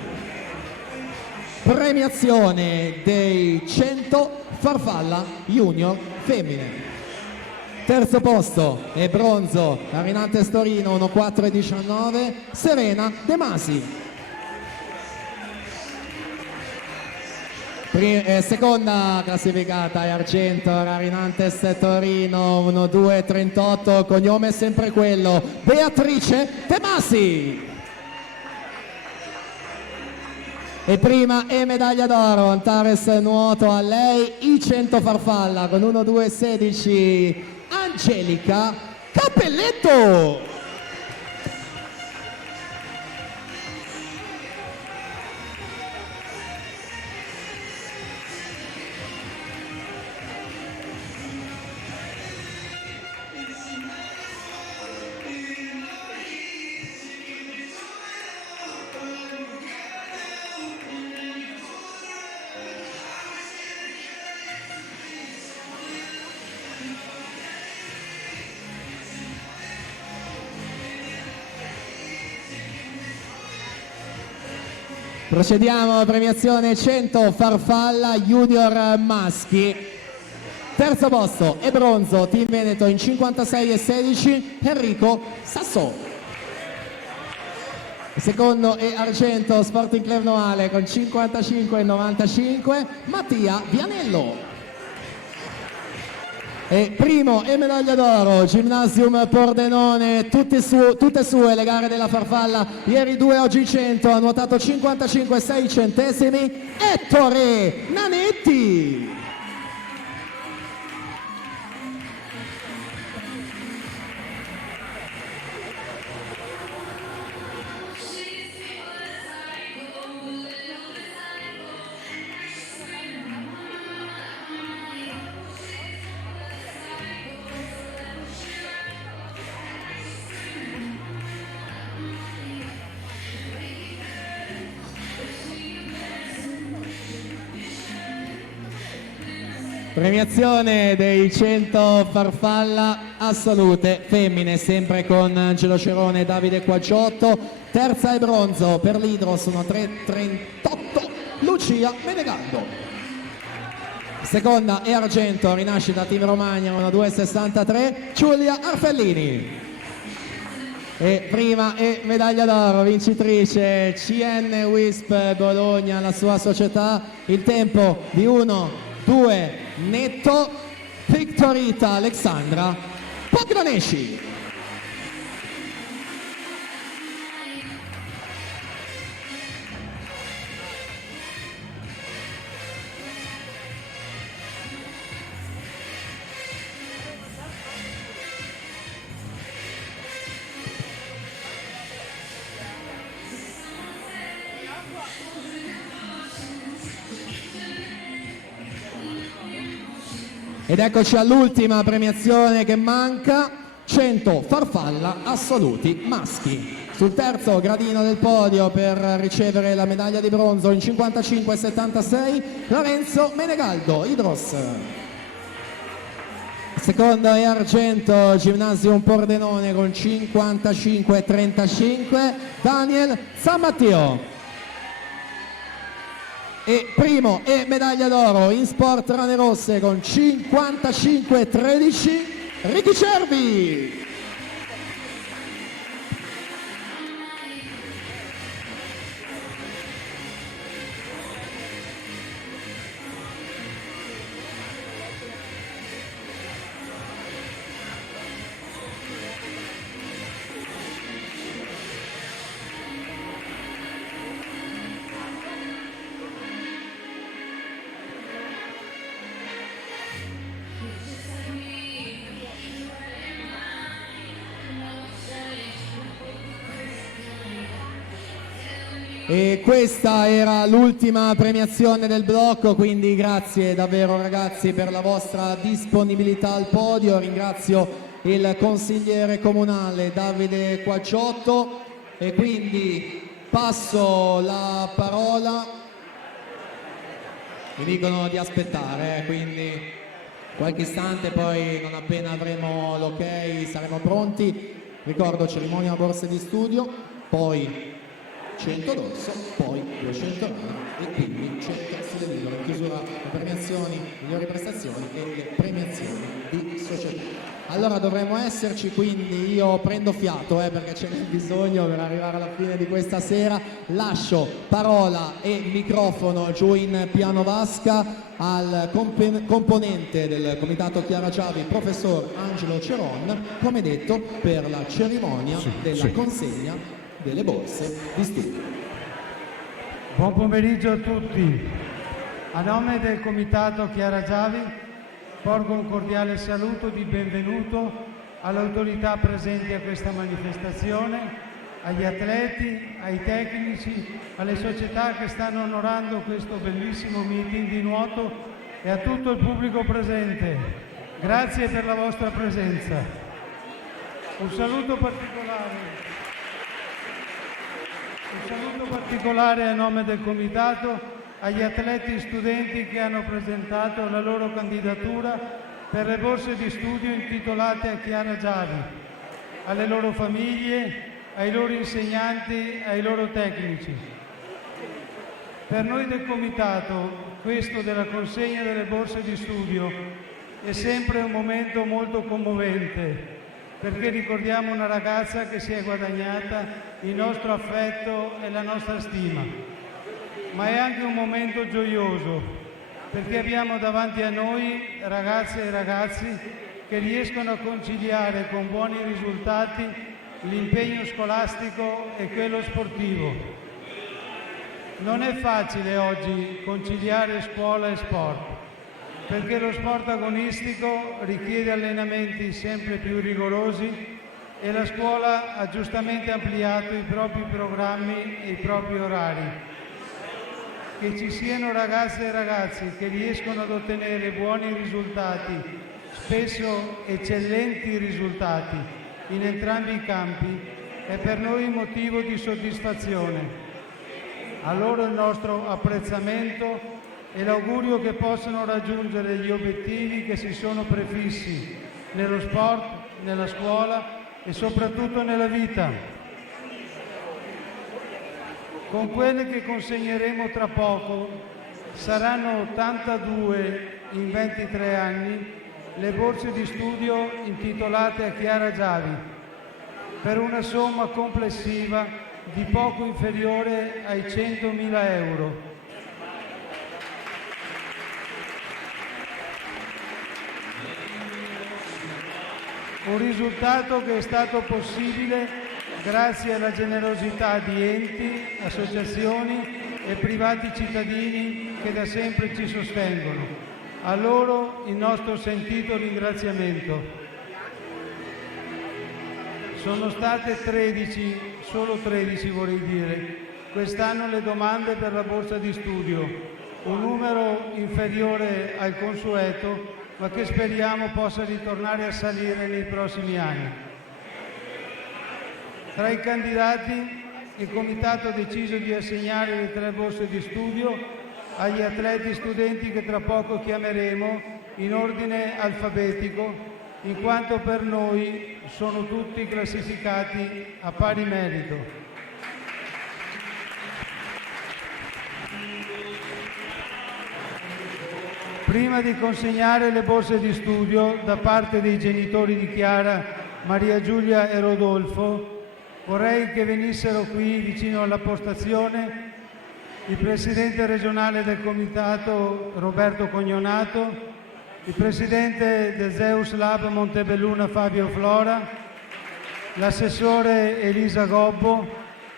Premiazione dei 100 farfalla junior femmine. Terzo posto e bronzo a Rinantes Torino 1.4.19 Serena De Masi. Seconda classificata è argento a Rinantes Torino 1.2.38, cognome è sempre quello, Beatrice De Masi. E prima e medaglia d'oro, Antares nuoto a lei, i 100 farfalla con 1-2-16, Angelica Cappelletto. Procediamo, premiazione 100 farfalla junior maschi. Terzo posto e bronzo, Team Veneto in 56,16 Enrico Sassò. Secondo e argento Sporting Club Noale con 55,95 Mattia Vianello. E primo e medaglia d'oro Gymnasium Pordenone, tutte sue le gare della farfalla, ieri 2, oggi 100, ha nuotato 55,6 centesimi Ettore Nanetti. Premiazione dei 100 farfalla assolute femmine, sempre con Angelo Cerone e Davide Quaggiotto. Terza e bronzo per l'Idros 1.3.38 Lucia Menegaldo. Seconda e argento rinascita Team Romagna 1.2.63 Giulia Arfellini. E prima e medaglia d'oro vincitrice CN Wisp Bologna, la sua società, il tempo di 1-2 netto, Victorita Alexandra Pogdanesci. Ed eccoci all'ultima premiazione che manca, 100 farfalla assoluti maschi. Sul terzo gradino del podio per ricevere la medaglia di bronzo in 55,76 Lorenzo Menegaldo, Idros. Seconda e argento Gymnasium Pordenone con 55,35 Daniel Zammattio. E primo e medaglia d'oro in Sport Rane Rosse con 55,13 Ricky Cervi. E questa era l'ultima premiazione del blocco, quindi grazie davvero ragazzi per la vostra disponibilità al podio. Ringrazio il consigliere comunale Davide Quaggiotto e quindi passo la parola. Mi dicono di aspettare, quindi qualche istante, poi non appena avremo l'ok saremo pronti. Ricordo cerimonia borse di studio, poi 100 d'orso, poi 200 rana e quindi 100 stile libero, in chiusura le premiazioni, migliori prestazioni e le premiazioni di società. Allora dovremmo esserci, quindi io prendo fiato perché ce n'è bisogno per arrivare alla fine di questa sera. Lascio parola e microfono giù in piano vasca al componente del comitato Chiara Giavi, professor Angelo Ceron, come detto, per la cerimonia della consegna delle borse di studio. Buon pomeriggio a tutti. A nome del comitato Chiara Giavi porgo un cordiale saluto di benvenuto alle autorità presenti a questa manifestazione, agli atleti, ai tecnici, alle società che stanno onorando questo bellissimo meeting di nuoto e a tutto il pubblico presente. Grazie per la vostra presenza. Un saluto particolare a nome del comitato agli atleti studenti che hanno presentato la loro candidatura per le borse di studio intitolate a Chiara Giavi, alle loro famiglie, ai loro insegnanti, ai loro tecnici. Per noi del comitato, questo della consegna delle borse di studio è sempre un momento molto commovente, perché ricordiamo una ragazza che si è guadagnata il nostro affetto e la nostra stima. Ma è anche un momento gioioso, perché abbiamo davanti a noi ragazze e ragazzi che riescono a conciliare con buoni risultati l'impegno scolastico e quello sportivo. Non è facile oggi conciliare scuola e sport, perché lo sport agonistico richiede allenamenti sempre più rigorosi e la scuola ha giustamente ampliato i propri programmi e i propri orari. Che ci siano ragazze e ragazzi che riescono ad ottenere buoni risultati, spesso eccellenti risultati, in entrambi i campi, è per noi motivo di soddisfazione. A loro il nostro apprezzamento e l'augurio che possano raggiungere gli obiettivi che si sono prefissi nello sport, nella scuola e soprattutto nella vita. Con quelle che consegneremo tra poco saranno 82 in 23 anni le borse di studio intitolate a Chiara Giavi, per una somma complessiva di poco inferiore ai 100.000 euro. Un risultato che è stato possibile grazie alla generosità di enti, associazioni e privati cittadini che da sempre ci sostengono. A loro il nostro sentito ringraziamento. Sono state 13, solo 13 vorrei dire, quest'anno le domande per la borsa di studio, un numero inferiore al consueto, ma che speriamo possa ritornare a salire nei prossimi anni. Tra i candidati il Comitato ha deciso di assegnare le 3 borse di studio agli atleti studenti che tra poco chiameremo in ordine alfabetico, in quanto per noi sono tutti classificati a pari merito. Prima di consegnare le borse di studio da parte dei genitori di Chiara, Maria Giulia e Rodolfo, vorrei che venissero qui vicino alla postazione il Presidente regionale del Comitato Roberto Cognonato, il Presidente del Zeus Lab Montebelluna Fabio Flora, l'assessore Elisa Gobbo,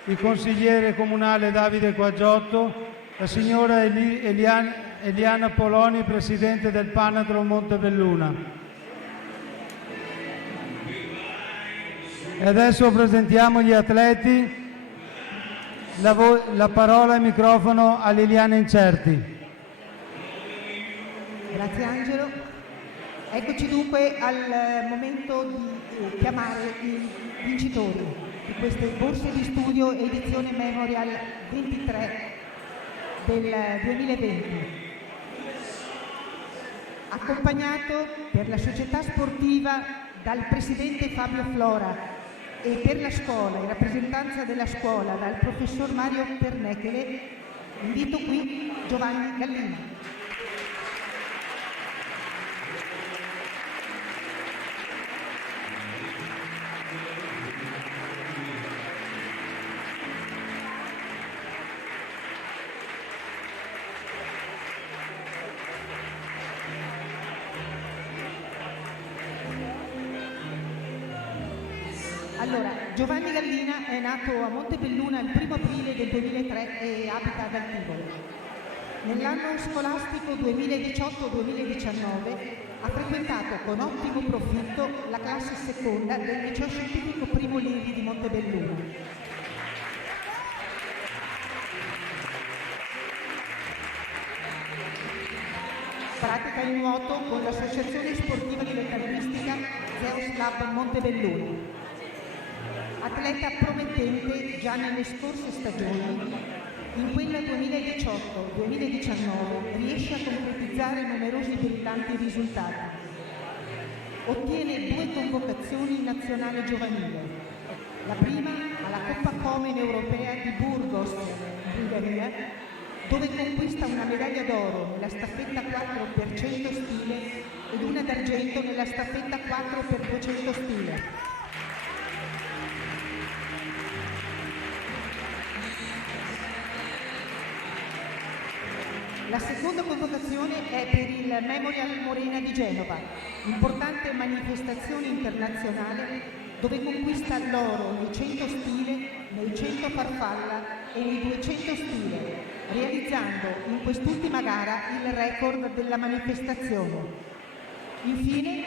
il consigliere comunale Davide Quaggiotto, la signora Eliana Poloni, Presidente del Panadro Montebelluna. E adesso presentiamo gli atleti La parola e il microfono a Liliana Incerti. Grazie Angelo. Eccoci dunque al momento di chiamare i vincitori di queste borse di studio edizione Memorial 23 del 2020. Accompagnato per la società sportiva dal presidente Fabio Flora e per la scuola, in rappresentanza della scuola, dal professor Mario Pernechele, invito qui Giovanni Gallina. Allora, Giovanni Gallina è nato a Montebelluna il 1° aprile del 2003 e abita ad Altivolo. Nell'anno scolastico 2018-2019 ha frequentato con ottimo profitto la classe seconda del liceo scientifico Primo Levi di Montebelluna. Pratica il nuoto con l'associazione sportiva dilettantistica Zeus Lab Montebelluna. Atleta promettente già nelle scorse stagioni, in quella 2018-2019 riesce a concretizzare numerosi brillanti risultati. Ottiene 2 convocazioni in nazionale giovanile, la prima alla Coppa Comen europea di Burgos, Bulgaria, dove conquista una medaglia d'oro nella staffetta 4x100 stile ed una d'argento nella staffetta 4x200 stile. La seconda convocazione è per il Memorial Morena di Genova, importante manifestazione internazionale dove conquista l'oro nei 100 stile, nei 100 farfalla e nei 200 stile, realizzando in quest'ultima gara il record della manifestazione. Infine,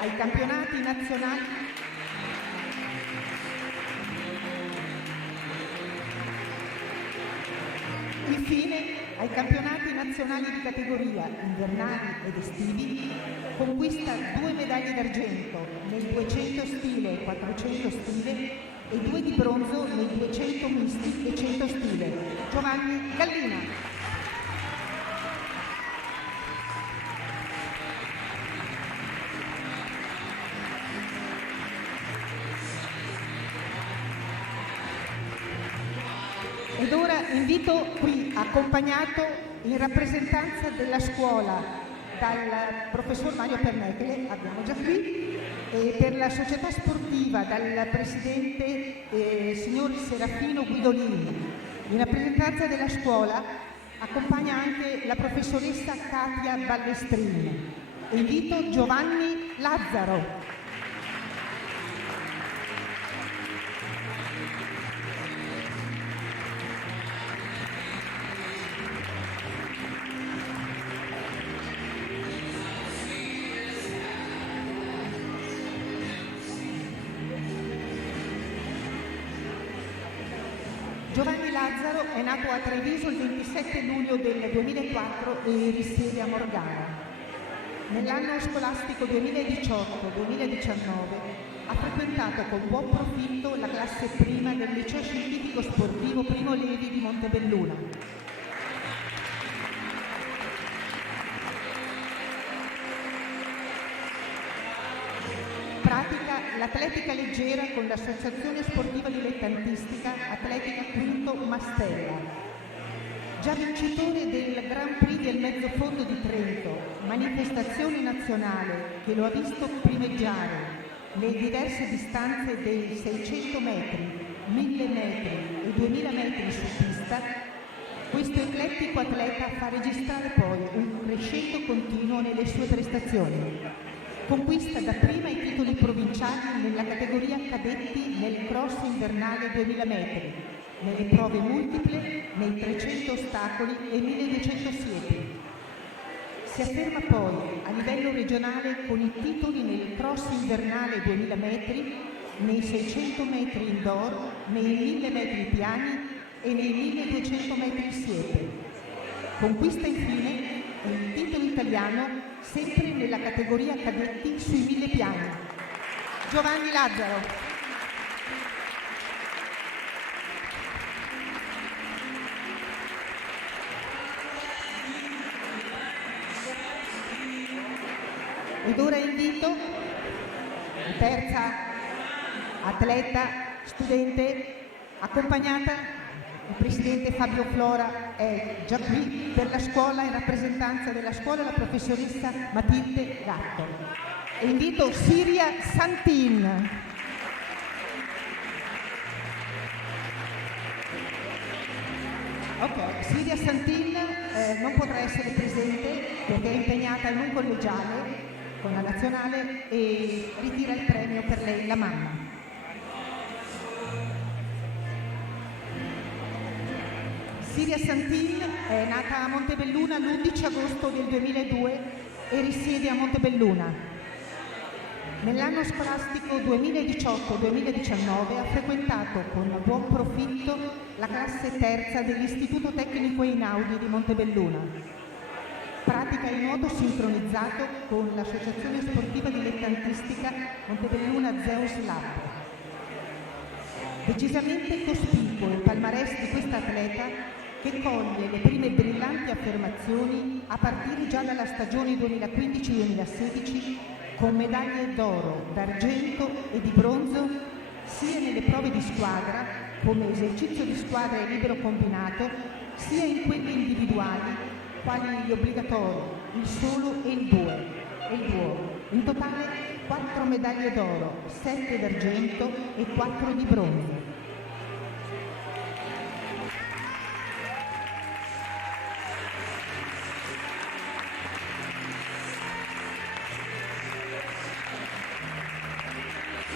ai campionati nazionali di categoria invernali ed estivi conquista 2 medaglie d'argento nei 200 stile e 400 stile e 2 di bronzo nei 200 misti e 100 stile. Giovanni Gallina. Ed ora invito qui, accompagnato in rappresentanza della scuola dal professor Mario Pernechele, abbiamo già qui, e per la società sportiva dal presidente signor Serafino Guidolini. In rappresentanza della scuola accompagna anche la professoressa Katia Ballestrini. Invito Giovanni Lazzaro. Giovanni Lazzaro è nato a Treviso il 27 luglio del 2004 e risiede a Morgana. Nell'anno scolastico 2018-2019 ha frequentato con buon profitto la classe prima del liceo scientifico sportivo Primo Levi di Montebelluna. Pratica l'atletica leggera con l'associazione sportiva dilettantistica Atletica Quinto Mastella. Già vincitore del Grand Prix del Mezzofondo di Trento, manifestazione nazionale che lo ha visto primeggiare le diverse distanze dei 600 metri, 1000 metri e 2000 metri su pista, questo eclettico atleta fa registrare poi un crescendo continuo nelle sue prestazioni. Conquista dapprima i titoli provinciali nella categoria cadetti nel cross invernale 2000 metri, nelle prove multiple, nei 300 ostacoli e 1200 siepi. Si afferma poi a livello regionale con i titoli nel cross invernale 2000 metri, nei 600 metri indoor, nei 1000 metri piani e nei 1200 metri siepe. Conquista infine il titolo italiano sempre nella categoria cadetti sui 1000 piani. Giovanni Lazzaro. Ed ora invito la terza atleta studente accompagnata, il presidente Fabio Flora è già qui per la scuola in rappresentanza della scuola, la professoressa Matilde Gatto. E invito Siria Santin. Ok, Siria Santin non potrà essere presente perché è impegnata in un collegiale con la nazionale e ritira il premio per lei, la mamma. Siria Santin è nata a Montebelluna l'11 agosto del 2002 e risiede a Montebelluna. Nell'anno scolastico 2018-2019 ha frequentato con buon profitto la classe terza dell'Istituto Tecnico Einaudi di Montebelluna. Pratica il nuoto sincronizzato con l'Associazione Sportiva Dilettantistica Montebelluna Zeus Lab. Decisamente cospicuo il palmarès di questa atleta che coglie le prime brillanti affermazioni a partire già dalla stagione 2015-2016 con medaglie d'oro, d'argento e di bronzo sia nelle prove di squadra come esercizio di squadra e libero combinato, sia in quelle individuali quali gli obbligatori, il solo e il duo. In totale 4 medaglie d'oro, 7 d'argento e 4 di bronzo.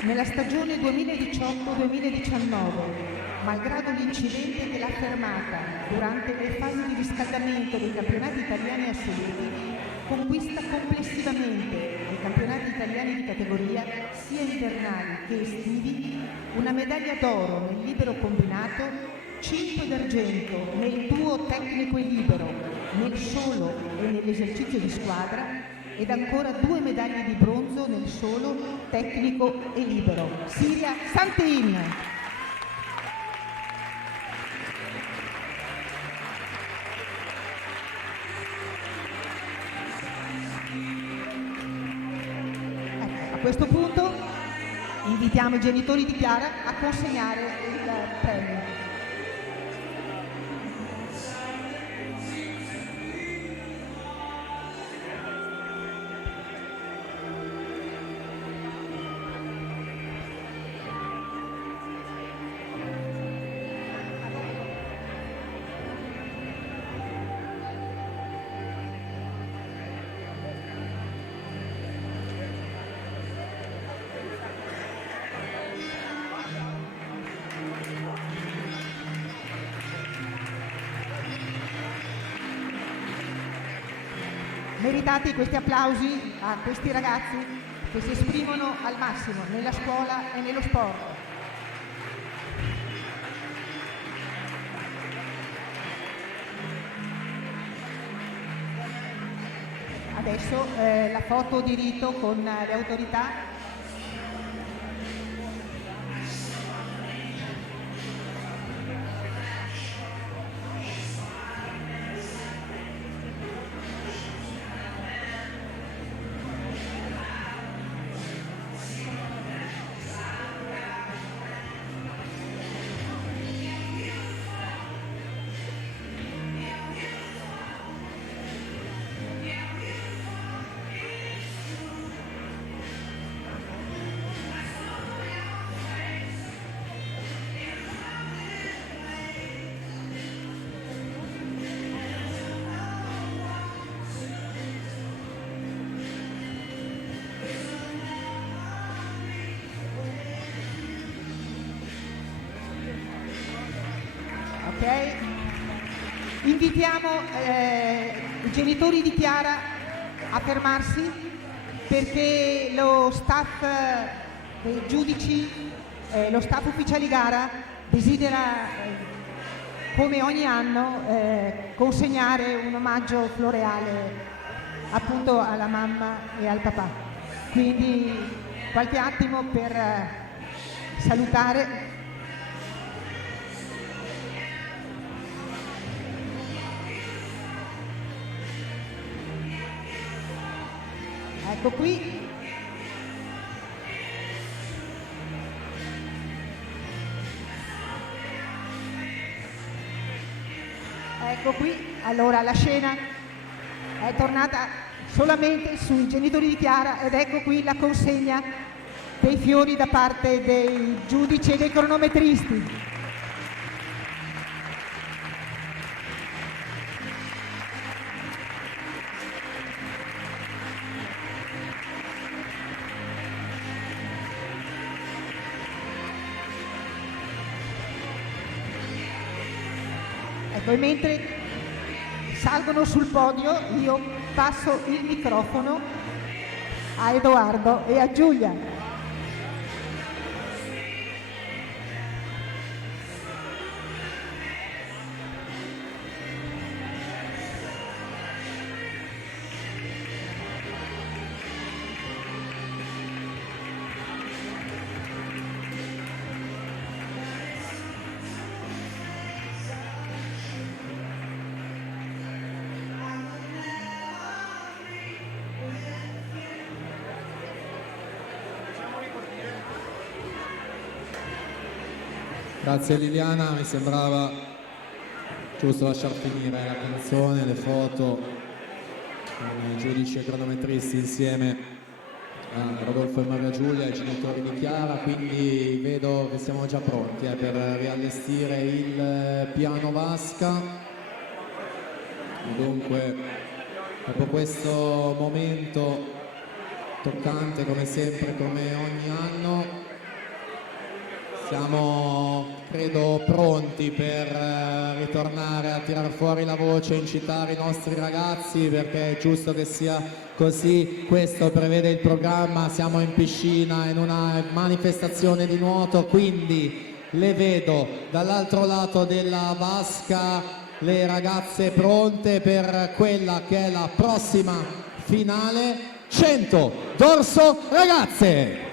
Nella stagione 2018-2019, malgrado l'incidente che l'ha fermata durante le fasi di riscaldamento dei campionati italiani assoluti, conquista complessivamente nei campionati italiani di categoria, sia invernali che estivi, una medaglia d'oro nel libero combinato, 5 d'argento nel duo tecnico e libero, nel solo e nell'esercizio di squadra, ed ancora 2 medaglie di bronzo nel solo, tecnico e libero. Siria Santin. A questo punto invitiamo i genitori di Chiara a consegnare il premio. Meritati questi applausi a questi ragazzi che si esprimono al massimo nella scuola e nello sport. Adesso la foto di rito con le autorità. Ok? Invitiamo i genitori di Chiara a fermarsi perché lo staff dei giudici, lo staff ufficiali gara desidera come ogni anno, consegnare un omaggio floreale appunto alla mamma e al papà. Quindi qualche attimo per salutare. Ecco qui. Ecco qui, allora la scena è tornata solamente sui genitori di Chiara ed ecco qui la consegna dei fiori da parte dei giudici e dei cronometristi. Ecco, e mentre salgono sul podio io passo il microfono a Edoardo e a Giulia. Grazie Liliana, mi sembrava giusto lasciar finire la canzone, le foto con i giudici e cronometristi insieme a Rodolfo e Maria Giulia, ai genitori di Chiara, quindi vedo che siamo già pronti per riallestire il piano vasca. E dunque, dopo questo momento toccante come sempre, come ogni anno, siamo, credo, pronti per ritornare a tirare fuori la voce, incitare i nostri ragazzi, perché è giusto che sia così. Questo prevede il programma, siamo in piscina, in una manifestazione di nuoto, quindi le vedo dall'altro lato della vasca, le ragazze pronte per quella che è la prossima finale. 100 dorso ragazze!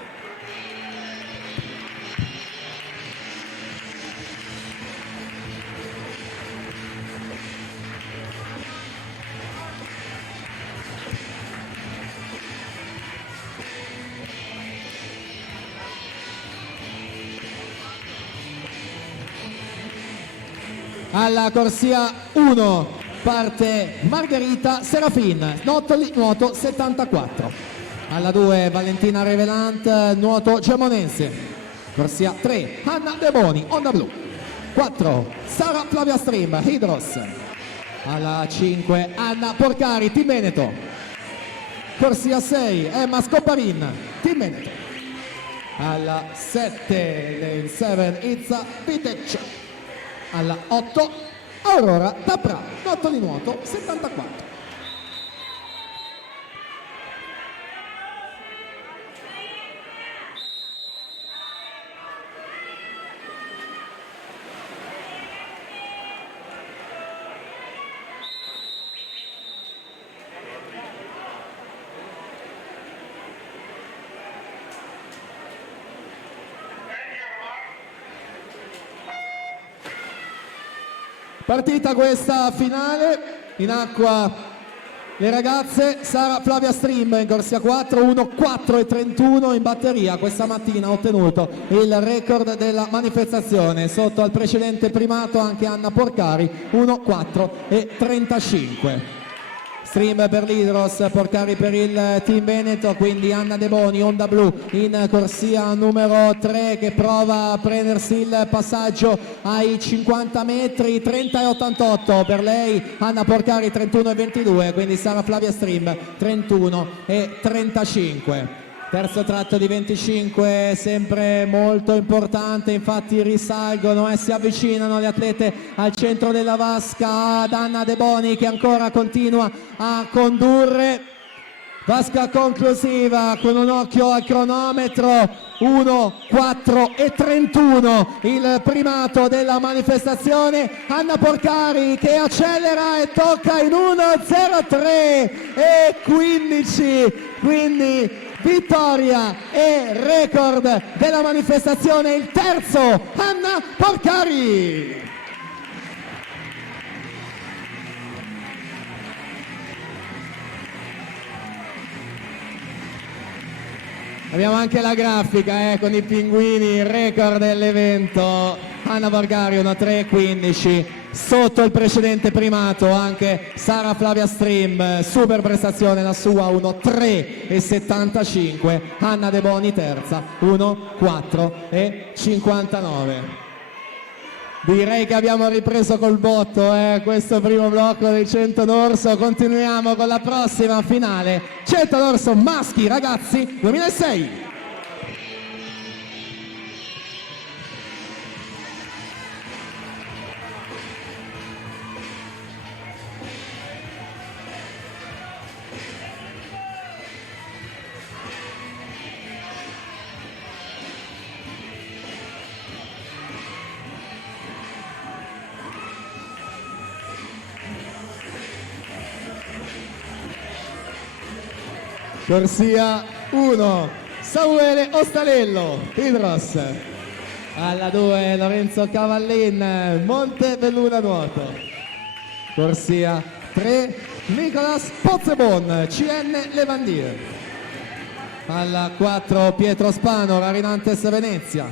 Alla corsia 1 parte Margherita Serafin, nuoto 74. Alla 2 Valentina Revelant, nuoto germonense. Corsia 3 Anna De Boni, onda blu. 4 Sara Flavia Stream, Hydros. Alla 5 Anna Porcari, Team Veneto. Corsia 6 Emma Scoparin, Team Veneto. Alla 7 Lane 7 Izza Vitec. Alla 8 Aurora Tapra, nuoto di nuoto 74. Partita questa finale, in acqua le ragazze. Sara Flavia Stream in corsia 4, 1:4:31 in batteria, questa mattina ha ottenuto il record della manifestazione, sotto al precedente primato anche Anna Porcari, 1:4:35. Stream per l'Hydros, Porcari per il Team Veneto, quindi Anna De Boni, onda blu in corsia numero 3 che prova a prendersi il passaggio ai 50 metri, 30:88 per lei, Anna Porcari 31:22, quindi Sara Flavia Stream 31:35. Terzo tratto di 25, sempre molto importante, infatti risalgono e si avvicinano le atlete al centro della vasca, ad Anna De Boni che ancora continua a condurre. Vasca conclusiva con un occhio al cronometro, 1, 4 e 31 il primato della manifestazione. Anna Porcari che accelera e tocca in 1.03 e 15, quindi vittoria e record della manifestazione, il terzo Anna Porcari. Abbiamo anche la grafica con i pinguini, il record dell'evento. Anna Porcari 1.3.15, sotto il precedente primato anche Sara Flavia Stream, super prestazione la sua, 1.3.75. Anna De Boni terza, 1.4.59. Direi che abbiamo ripreso col botto questo primo blocco del 100 d'orso. Continuiamo con la prossima finale, 100 d'orso maschi ragazzi 2006. Corsia 1, Samuele Ostalello, Idros. Alla 2, Lorenzo Cavallin, Montebelluna Nuoto. Corsia 3, Nicolas Pozzebon, CN Levandier. Alla 4, Pietro Spano, Rarinantes Venezia.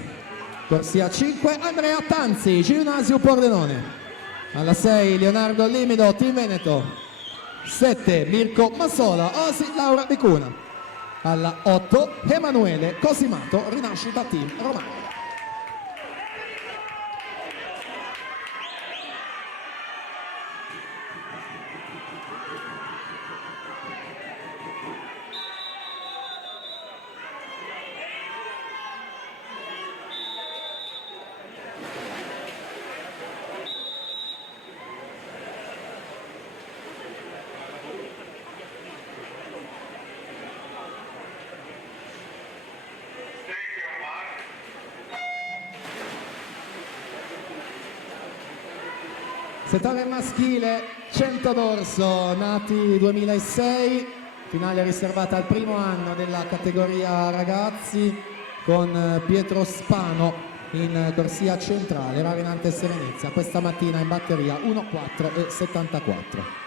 Corsia 5, Andrea Tanzi, Ginnasio Pordenone. Alla 6, Leonardo Limido, Team Veneto. 7, Mirko Massola, Osi Laura Vicuna. Alla 8, Emanuele Cosimato, Rinascita Team Romano. Settore maschile 100 d'orso, nati 2006, finale riservata al primo anno della categoria ragazzi con Pietro Spano in corsia centrale, Rarinantes Venezia, questa mattina in batteria 1.4 e 74.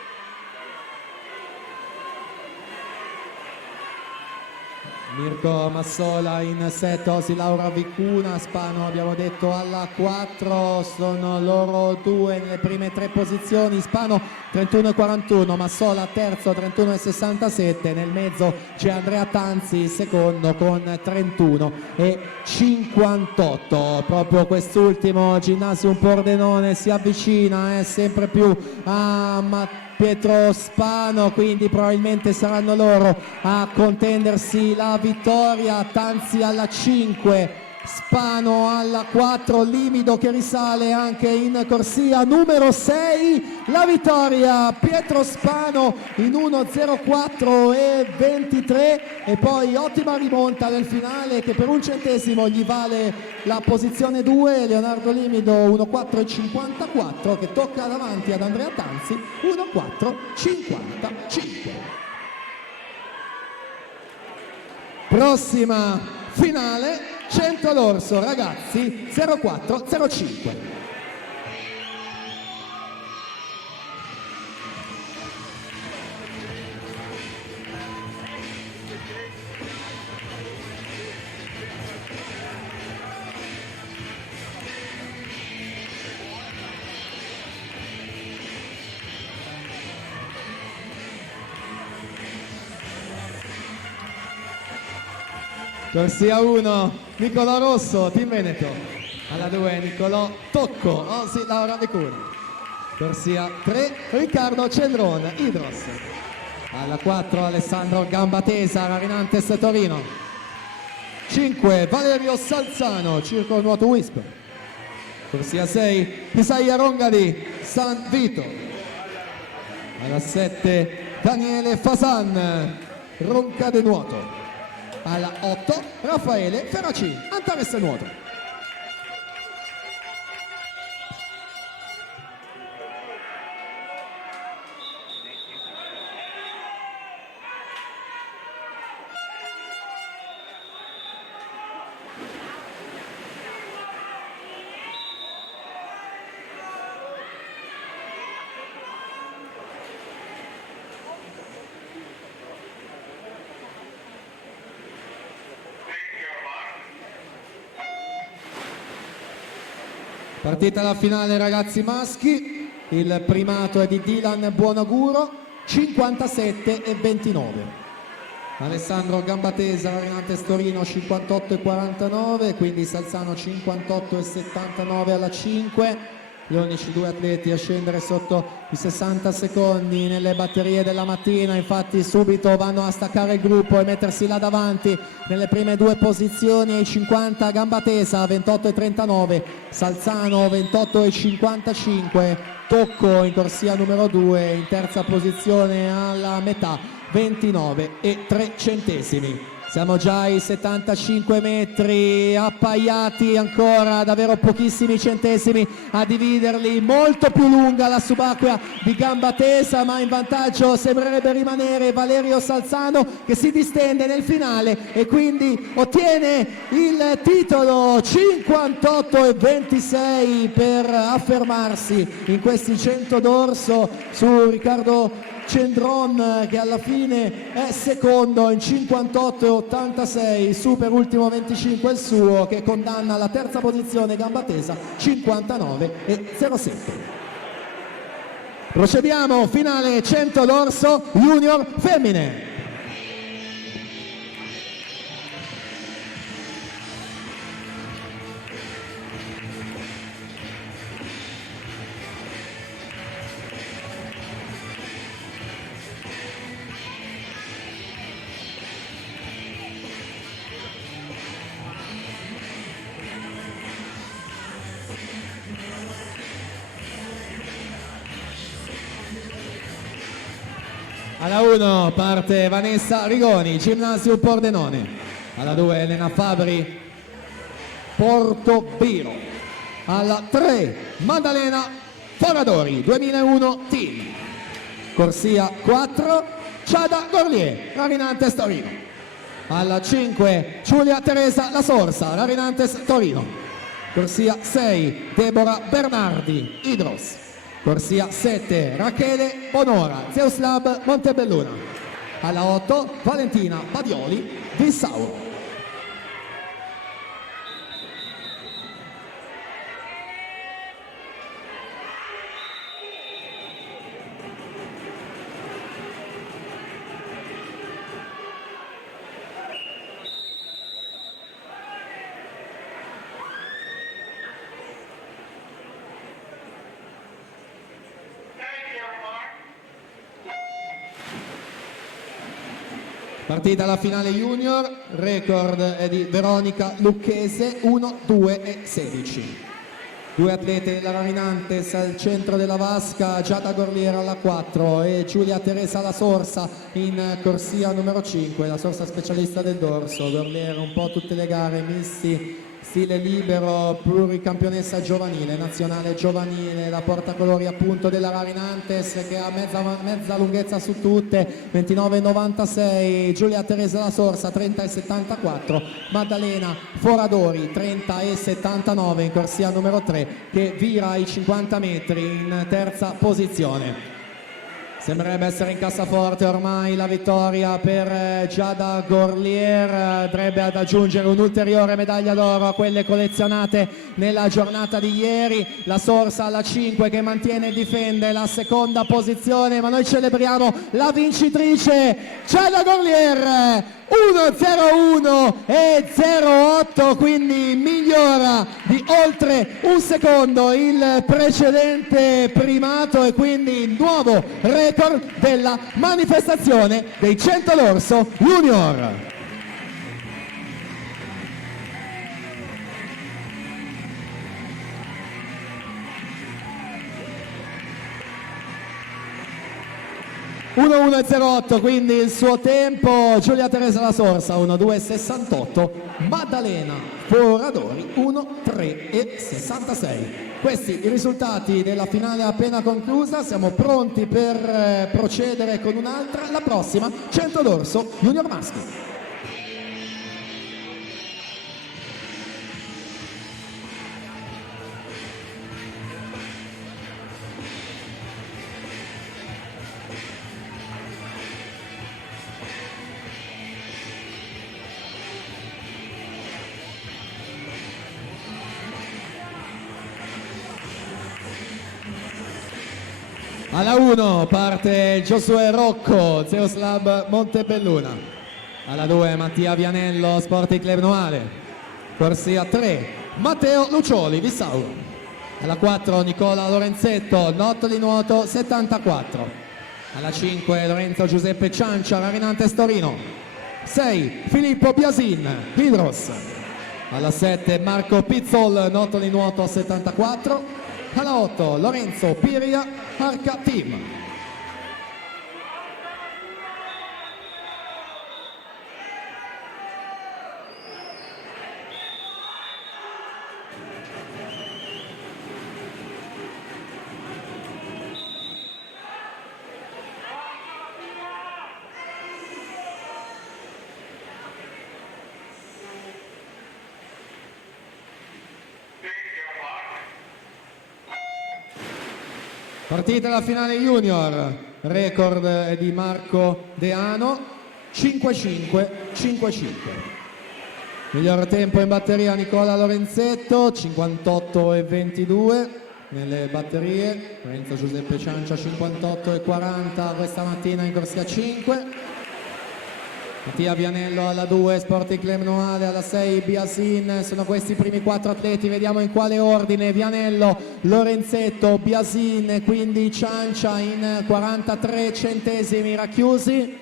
Mirko Massola in 7, Osi Laura Vicuna, Spano abbiamo detto alla 4, sono loro due nelle prime 3 posizioni, Spano 31,41, Massola terzo 31,67, nel mezzo c'è Andrea Tanzi secondo con 31,58. Proprio quest'ultimo Ginnasium Pordenone si avvicina sempre più a Pietro Spano, quindi probabilmente saranno loro a contendersi la vittoria. Tanzi alla 5, Spano alla 4, Limido che risale anche in corsia numero 6, la vittoria Pietro Spano in 1.04 e 23 e poi ottima rimonta nel finale che per un centesimo gli vale la posizione 2, Leonardo Limido 1.4 e 54 che tocca davanti ad Andrea Tanzi 1.4 55. Prossima finale 100 d'orso ragazzi 0405. Corsia 1, Nicolò Rosso, Team Veneto. Alla 2, Nicolò Tocco, Osi Laura Vicuna. Corsia 3, Riccardo Cendron, Idros. Alla 4, Alessandro Gambatesa, Rarinantes Torino. 5, Valerio Salzano, Circolo Nuoto Wisp. Corsia 6, Isaia Rongadi, San Vito. Alla 7, Daniele Fasan, Roncade Nuoto. Alla 8 Raffaele Ferracini, Antares Nuoto. Partita la finale ragazzi maschi, il primato è di Dylan Buonaguro, 57-29. Alessandro Gambatesa, Rarinantes Torino 58-49, quindi Salzano 58-79 alla 5. Gli unici due atleti a scendere sotto i 60 secondi nelle batterie della mattina, infatti subito vanno a staccare il gruppo e mettersi là davanti nelle prime due posizioni ai 50 Gambatesa 28-39, Salzano 28-55, Tocco in corsia numero 2 in terza posizione alla metà 29,3. Siamo già ai 75 metri, appaiati ancora, davvero pochissimi centesimi a dividerli, molto più lunga la subacquea di Gambatesa, ma in vantaggio sembrerebbe rimanere Valerio Salzano, che si distende nel finale e quindi ottiene il titolo 58-26 per affermarsi in questi 100 d'orso su Riccardo Cendron, che alla fine è secondo in 58,86, super ultimo 25 il suo, che condanna la terza posizione Gambatesa 59,07. Procediamo, finale 100 d'orso junior femmine. Alla 1 parte Vanessa Rigoni, Ginnasio Pordenone. Alla 2 Elena Fabri, Portobiro. Alla 3 Maddalena Foradori, 2001 Team. Corsia 4 Giada Gorlier, Rarinantes Torino. Alla 5 Giulia Teresa La Sorsa, Rarinantes Torino. Corsia 6 Deborah Bernardi, Idros. Corsia 7 Rachele Bonora, Zeus Lab Montebelluna. Alla 8 Valentina Badioli, Vissauro. Partita alla finale junior, record è di Veronica Lucchese 1-2-16. Due atlete della Rarinantes al centro della vasca, Giada Gorlier alla 4 e Giulia Teresa La Sorsa in corsia numero 5, la Sorsa specialista del dorso. Gorlier un po' tutte le gare misti, stile libero, pluricampionessa giovanile, nazionale giovanile, la portacolori appunto della Rarinantes, che ha mezza lunghezza su tutte, 29,96, Giulia Teresa La Sorsa 30,74, Maddalena Foradori 30,79 in corsia numero 3, che vira i 50 metri in terza posizione. Sembrerebbe essere in cassaforte ormai la vittoria per Giada Gorlier, andrebbe ad aggiungere un'ulteriore medaglia d'oro a quelle collezionate nella giornata di ieri. La Sorsa alla 5 che mantiene e difende la seconda posizione, ma noi celebriamo la vincitrice Giada Gorlier, 1.01 e 0.8, quindi migliora di oltre un secondo il precedente primato e quindi nuovo record della manifestazione dei 100 d'orso junior. 1:1:08, quindi il suo tempo. Giulia Teresa La Sorsa 1:2:68, Maddalena Foradori 1:3:66. Questi i risultati della finale appena conclusa. Siamo pronti per procedere con un'altra, la prossima 100 d'orso junior maschi. Alla 1 parte Giosuè Rocco, Zeus Lab Montebelluna. Alla 2 Mattia Vianello, Sporting Club Noale. Corsia 3 Matteo Lucioli, Vissauro. Alla 4 Nicola Lorenzetto, Nottoli Nuoto 74. Alla 5 Lorenzo Giuseppe Ciancia, Rarinantes Torino. 6 Filippo Biasin, Hydros. Alla 7 Marco Pizzol, Nottoli Nuoto 74. Alla 8 Lorenzo Piria, Arca Team. Partita la finale junior, record è di Marco Deano, 5-5-5-5. Miglior tempo in batteria Nicola Lorenzetto, 58,22 nelle batterie. Lorenzo Giuseppe Ciancia 58,40 questa mattina in corsia 5. Mattia Vianello alla 2, Sporting Club Noale alla 6, Biasin. Sono questi i primi 4 atleti, vediamo in quale ordine: Vianello, Lorenzetto, Biasin, quindi Ciancia in 43 centesimi racchiusi.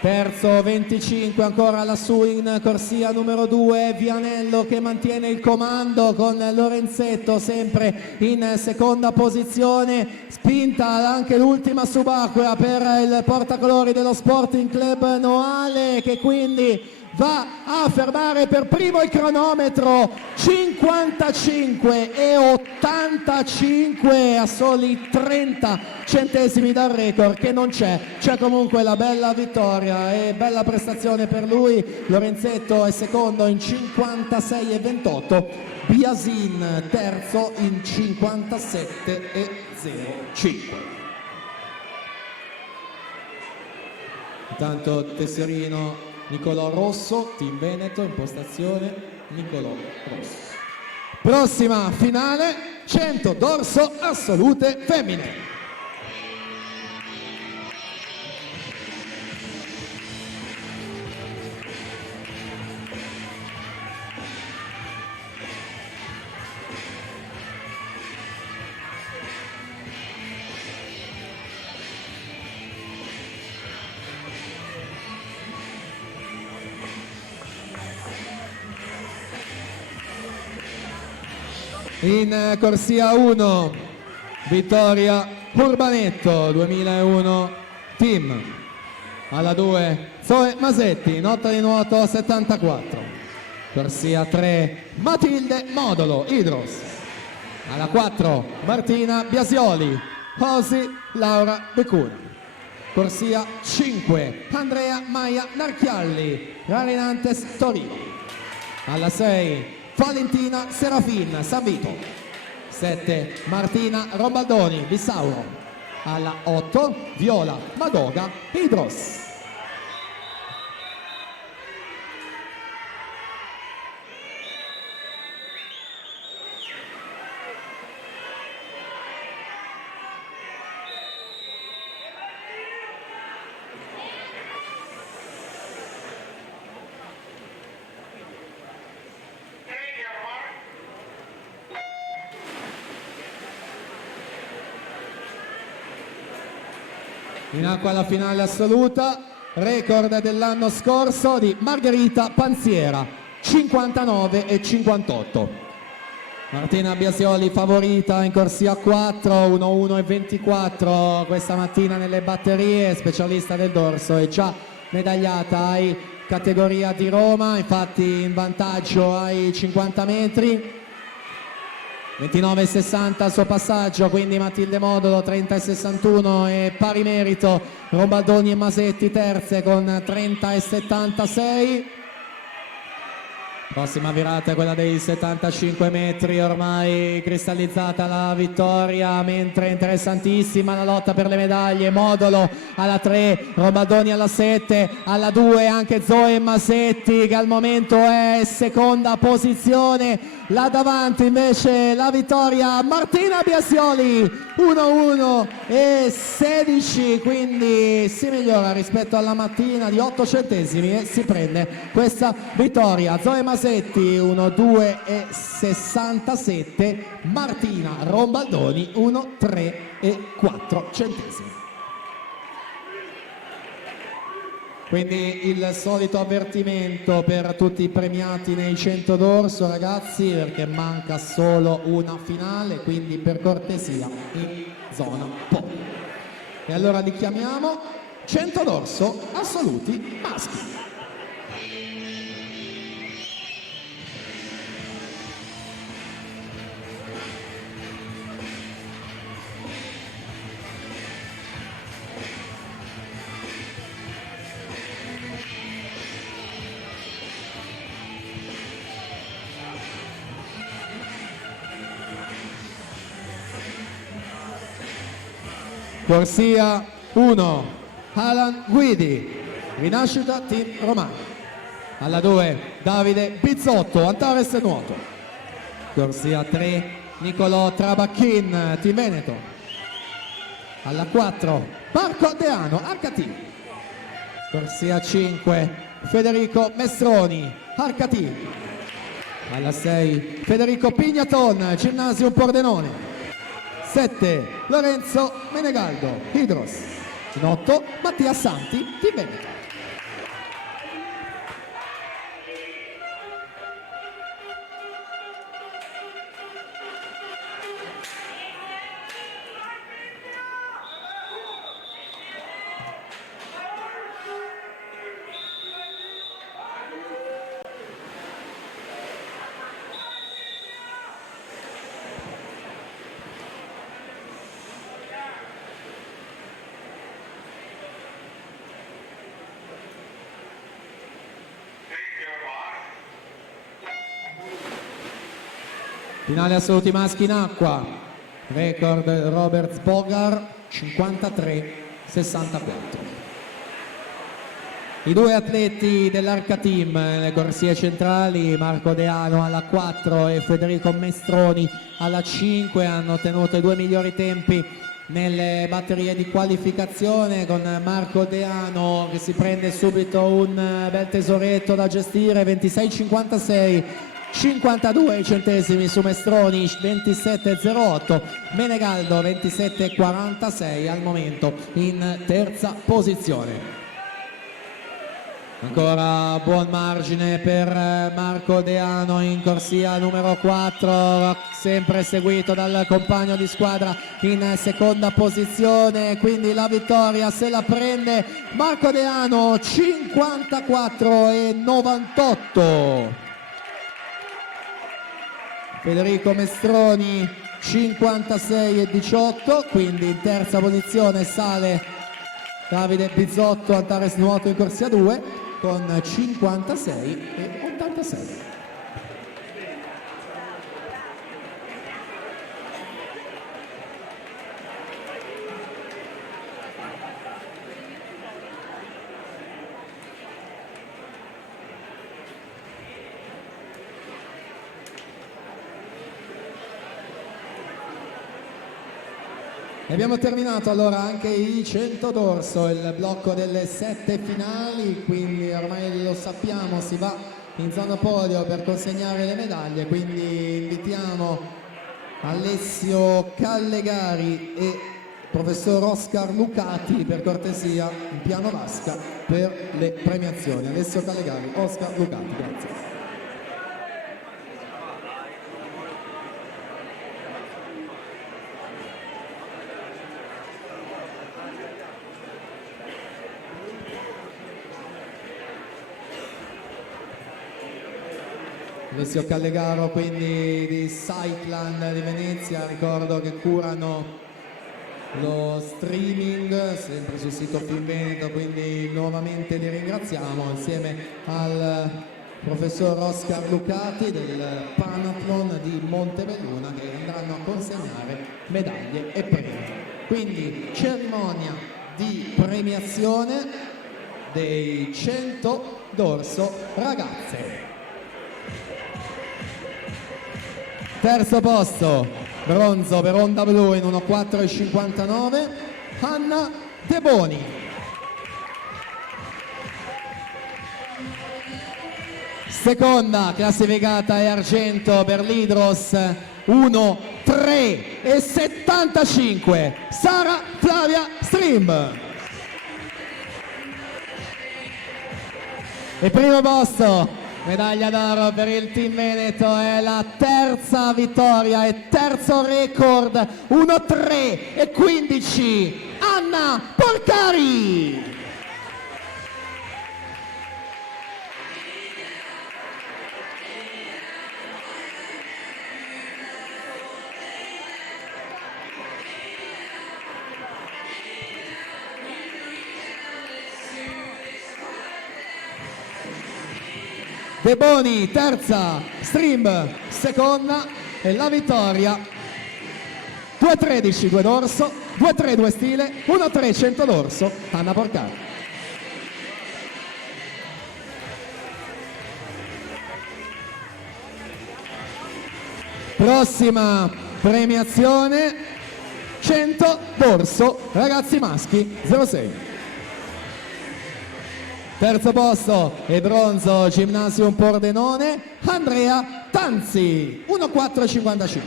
Terzo 25 ancora lassù in corsia numero 2, Vianello che mantiene il comando con Lorenzetto sempre in seconda posizione. Spinta anche l'ultima subacquea per il portacolori dello Sporting Club Noale, che quindi va a fermare per primo il cronometro, 55,85 a soli 30 centesimi dal record che non c'è. C'è comunque la bella vittoria e bella prestazione per lui. Lorenzetto è secondo in 56,28, Biasin terzo in 57,05. Intanto tesserino Nicolò Rosso, Team Veneto, impostazione Nicolò Rosso. Prossima finale, 100 d'orso assolute femmine. In corsia 1 Vittoria Urbanetto 2001 Team. Alla 2 Zoe Masetti, Notta di Nuoto 74. Corsia 3 Matilde Modolo, Hydros. Alla 4 Martina Biasioli, Osi Laura Becuna. Corsia 5 Andrea Maia Narchialli, Rarinantes Torino. Alla 6 Valentina Serafin, San Vito. 7 Martina Robaldoni, Bissauro. Alla 8 Viola Madoga, Hydros. In acqua la finale assoluta, record dell'anno scorso di Margherita Panziera, 59,58. Martina Biasioli favorita in corsia 4, 1-1 e 24 questa mattina nelle batterie, specialista del dorso e già medagliata ai categoria di Roma, infatti in vantaggio ai 50 metri. 29,60 al suo passaggio, quindi Matilde Modolo 30,61 e pari merito Rombaldoni e Masetti terze con 30,76. Prossima virata è quella dei 75 metri, ormai cristallizzata la vittoria, mentre interessantissima la lotta per le medaglie. Modolo alla 3, Rombaldoni alla 7, alla 2 anche Zoe Masetti che al momento è seconda posizione. Là davanti invece la vittoria Martina Biasioli 1-1 e 16, quindi si migliora rispetto alla mattina di 8 centesimi e si prende questa vittoria. Zoe Masetti 1-2 e 67, Martina Rombaldoni 1-3 e 4 centesimi. Quindi il solito avvertimento per tutti i premiati nei 100 d'orso, ragazzi, perché manca solo una finale, quindi per cortesia in zona podio. E allora li chiamiamo 100 d'orso assoluti maschi. Corsia 1, Alan Guidi, Rinascita Team Romano. Alla 2, Davide Bizzotto, Antares Nuoto. Corsia 3, Nicolò Trabacchin, Team Veneto. Alla 4, Marco Deano, HT. Corsia 5, Federico Mestroni, HT. Alla 6, Federico Pignaton, Ginnasio Pordenone. 7, Lorenzo Menegaldo, Hydros. In 8, Mattia Santi, Team Veneto. Finale assoluti maschi in acqua, record Robert Bogar 53-64. I due atleti dell'Arca Team nelle corsie centrali, Marco Deano alla 4 e Federico Mestroni alla 5, hanno ottenuto i due migliori tempi nelle batterie di qualificazione, con Marco Deano che si prende subito un bel tesoretto da gestire, 26,56, 52 centesimi su Mestroni, 27,08, Menegaldo 27,46 al momento in terza posizione. Ancora buon margine per Marco Deano in corsia numero 4, sempre seguito dal compagno di squadra in seconda posizione, quindi la vittoria se la prende Marco Deano, 54,98. Federico Mestroni 56,18, quindi in terza posizione sale Davide Bizzotto, Antares Nuoto in corsia 2 con 56,86. Abbiamo terminato allora anche i 100 d'orso, il blocco delle 7 finali, quindi ormai lo sappiamo, si va in zona podio per consegnare le medaglie, quindi invitiamo Alessio Callegari e professor Oscar Lucati per cortesia in piano vasca per le premiazioni. Alessio Callegari, Oscar Lucati, grazie. Alessio Callegaro quindi di Sightland di Venezia, ricordo che curano lo streaming sempre sul sito Film Veneto, quindi nuovamente li ringraziamo insieme al professor Oscar Lucati del Panathlon di Montebelluna, che andranno a consegnare medaglie e premi. Quindi cerimonia di premiazione dei 100 dorso ragazze. Terzo posto, bronzo per Onda Blu in 1.4.59, Anna De Boni. Seconda classificata è argento per l'Hydros 1.3.75, Sara Flavia Stream. E primo posto, medaglia d'oro per il Team Veneto, è la terza vittoria e terzo record, 1.3.15, Anna Porcari. De Boni terza, Stream seconda e la vittoria 2.13 2 dorso, 2.3 2 stile, 1.3 100 dorso, Anna Porcari. Prossima premiazione 100 dorso ragazzi maschi 06. Terzo posto e bronzo Gymnasium Pordenone, Andrea Tanzi, 1.4.55.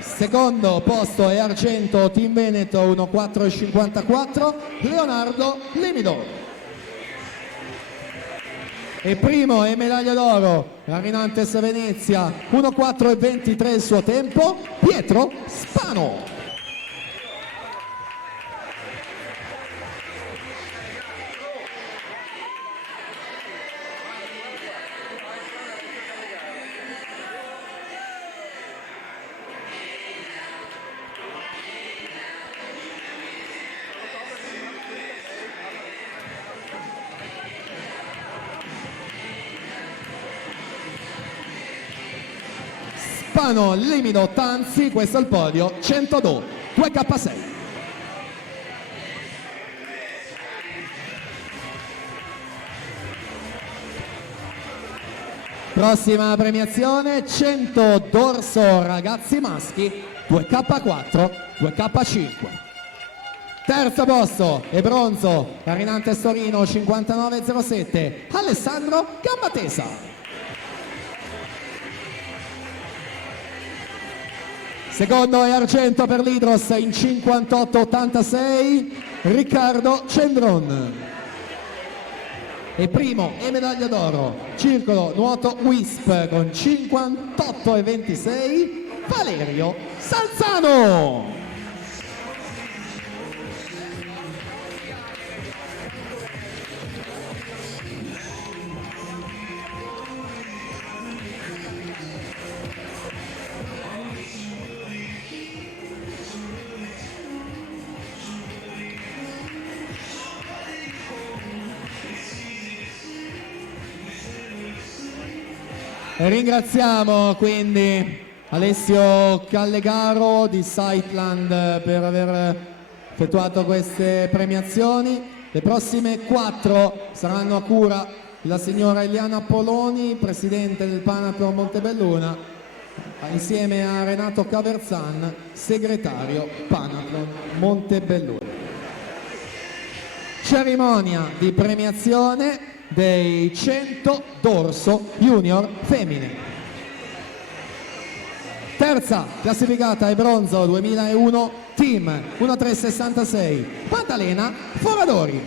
Secondo posto e argento Team Veneto, 1.4.54, Leonardo Lemido. E primo e medaglia d'oro, Rarinantes Venezia, 1.4.23 il suo tempo, Pietro Spano. Spano, Lemido, Tanzi, questo è il podio, 102, 2K6. Prossima premiazione, 100 dorso ragazzi maschi, 2K4, 2K5. Terzo posto e bronzo, Rarinantes Torino, 59.07, Alessandro Gambatesa. Secondo e argento per l'Hydros in 58.86, Riccardo Cendron. E primo e medaglia d'oro, circolo nuoto WISP con 58.26, Valerio Salzano. Ringraziamo quindi Alessio Callegaro di Sightland per aver effettuato queste premiazioni. Le prossime 4 saranno a cura della signora Eliana Poloni, presidente del Panathlon Montebelluna, insieme a Renato Caverzan, segretario Panathlon Montebelluna. Cerimonia di premiazione dei 100 dorso junior femmine. Terza classificata è bronzo 2001 team 1.366 Maddalena Foradori.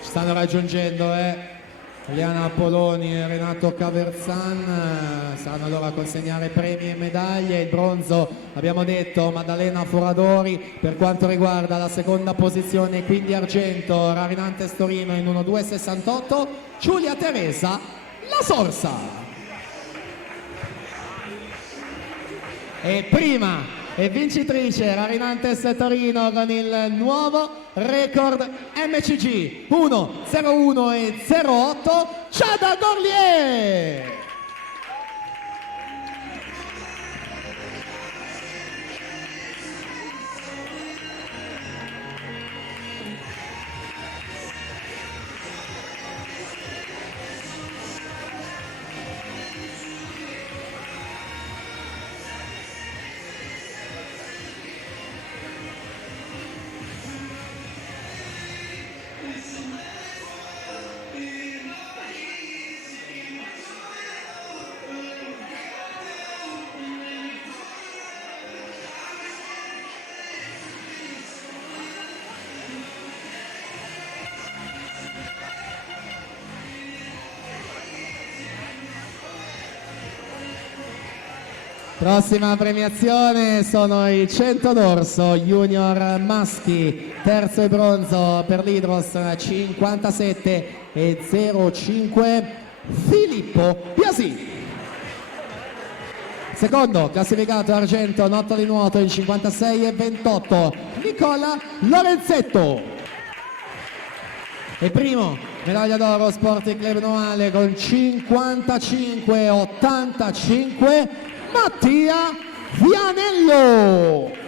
Stanno raggiungendo Eliana Poloni e Renato Caverzan saranno loro a consegnare premi e medaglie. Il bronzo, abbiamo detto, Maddalena Foradori per quanto riguarda la seconda posizione, quindi argento Rarinantes Torino in 1.2.68, Giulia Teresa La Sorsa. E prima e vincitrice Rarinantes Torino con il nuovo record MCG 1:01:08, Chada Gorlier. Prossima premiazione sono i 100 d'orso junior maschi, terzo e bronzo per l'Hydros 57,05 Filippo Biasi. Secondo classificato argento notto di nuoto in 56,28 Nicola Lorenzetto. E primo medaglia d'oro Sporting Club Noale con 55,85 Mattia Vianello.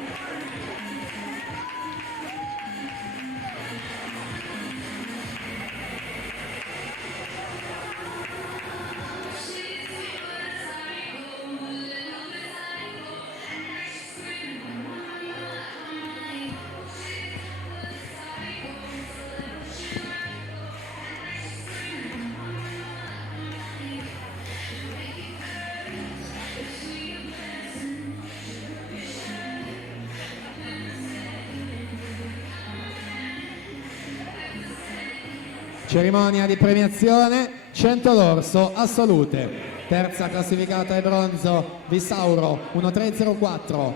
Cerimonia di premiazione, 100 d'orso assolute. Terza classificata e bronzo Visauro 1.304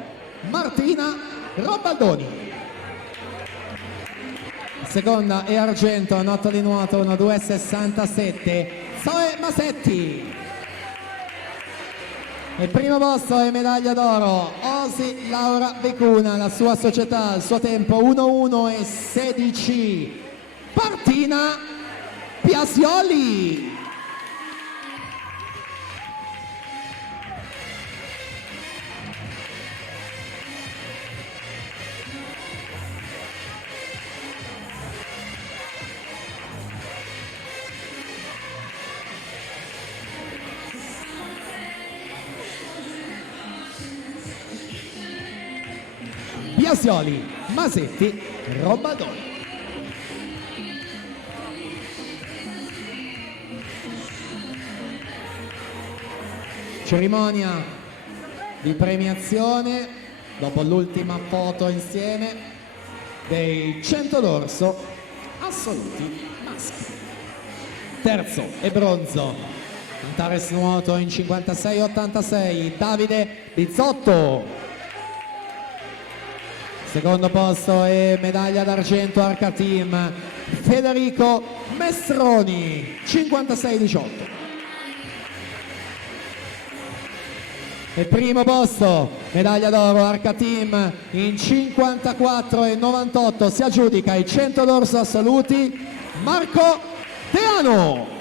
Martina Robaldoni. Seconda e argento notto di nuoto 1.267 Zoe Masetti. E primo posto e medaglia d'oro Osi Laura Becuna, la sua società, il suo tempo 1:1:16 Martina Piasioli. Piasioli, Masetti, Robaldoni. Cerimonia di premiazione dopo l'ultima foto insieme dei 100 d'orso assoluti maschi. Terzo e bronzo Antares nuoto in 56,86 Davide Bizzotto. Secondo posto e medaglia d'argento Arca Team Federico Mestroni 56,18. E primo posto, medaglia d'oro Arca Team in 54,98, si aggiudica i 100 d'orso assoluti Marco Teano.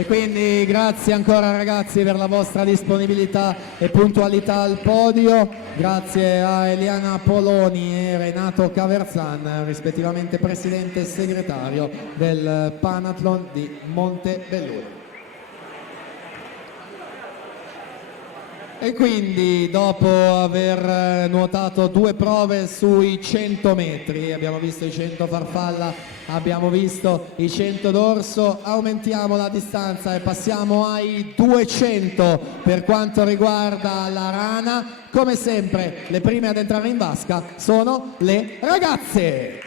E quindi grazie ancora ragazzi per la vostra disponibilità e puntualità al podio, grazie a Eliana Poloni e Renato Caverzan, rispettivamente presidente e segretario del Panathlon di Montebelluna. E quindi dopo aver nuotato 2 prove sui 100 metri, abbiamo visto i 100 farfalla, abbiamo visto i 100 dorso, aumentiamo la distanza e passiamo ai 200 per quanto riguarda la rana. Come sempre le prime ad entrare in vasca sono le ragazze.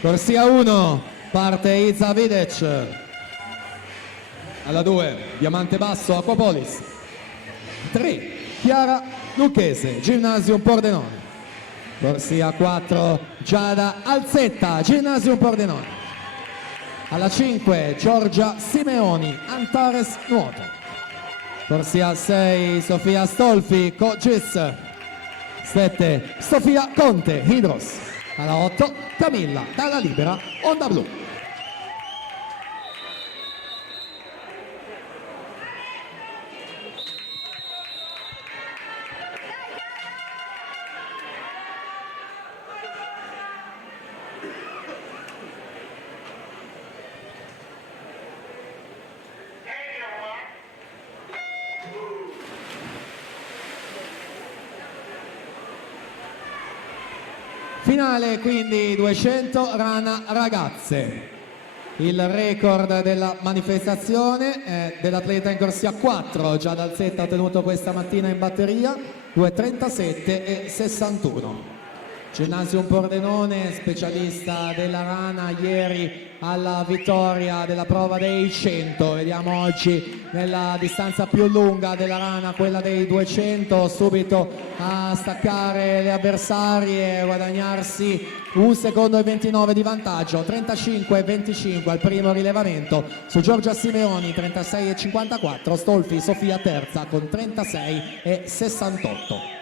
Corsia 1, parte Iza Videc. Alla 2, Diamante Basso, Aquapolis. 3, Chiara Lucchese, Gymnasium Pordenone. Corsia 4, Giada Alzetta, Gymnasium Pordenone. Alla 5, Giorgia Simeoni, Antares Nuoto. Corsia 6, Sofia Stolfi, Cogis. 7, Sofia Conte, Hydros. Alla 8, Camilla Dalla Libera, Onda Blu. Finale quindi 200 rana ragazze. Il record della manifestazione è dell'atleta in corsia 4, Giada Alzetta, ha ottenuto questa mattina in batteria 2:37 e 61. Gymnasium Pordenone, specialista della rana, ieri alla vittoria della prova dei 100. Vediamo oggi nella distanza più lunga della rana, quella dei 200, subito a staccare le avversarie, guadagnarsi 1 secondo e 29 di vantaggio, 35 e 25 al primo rilevamento su Giorgia Simeoni, 36 e 54, Stolfi Sofia terza con 36 e 68.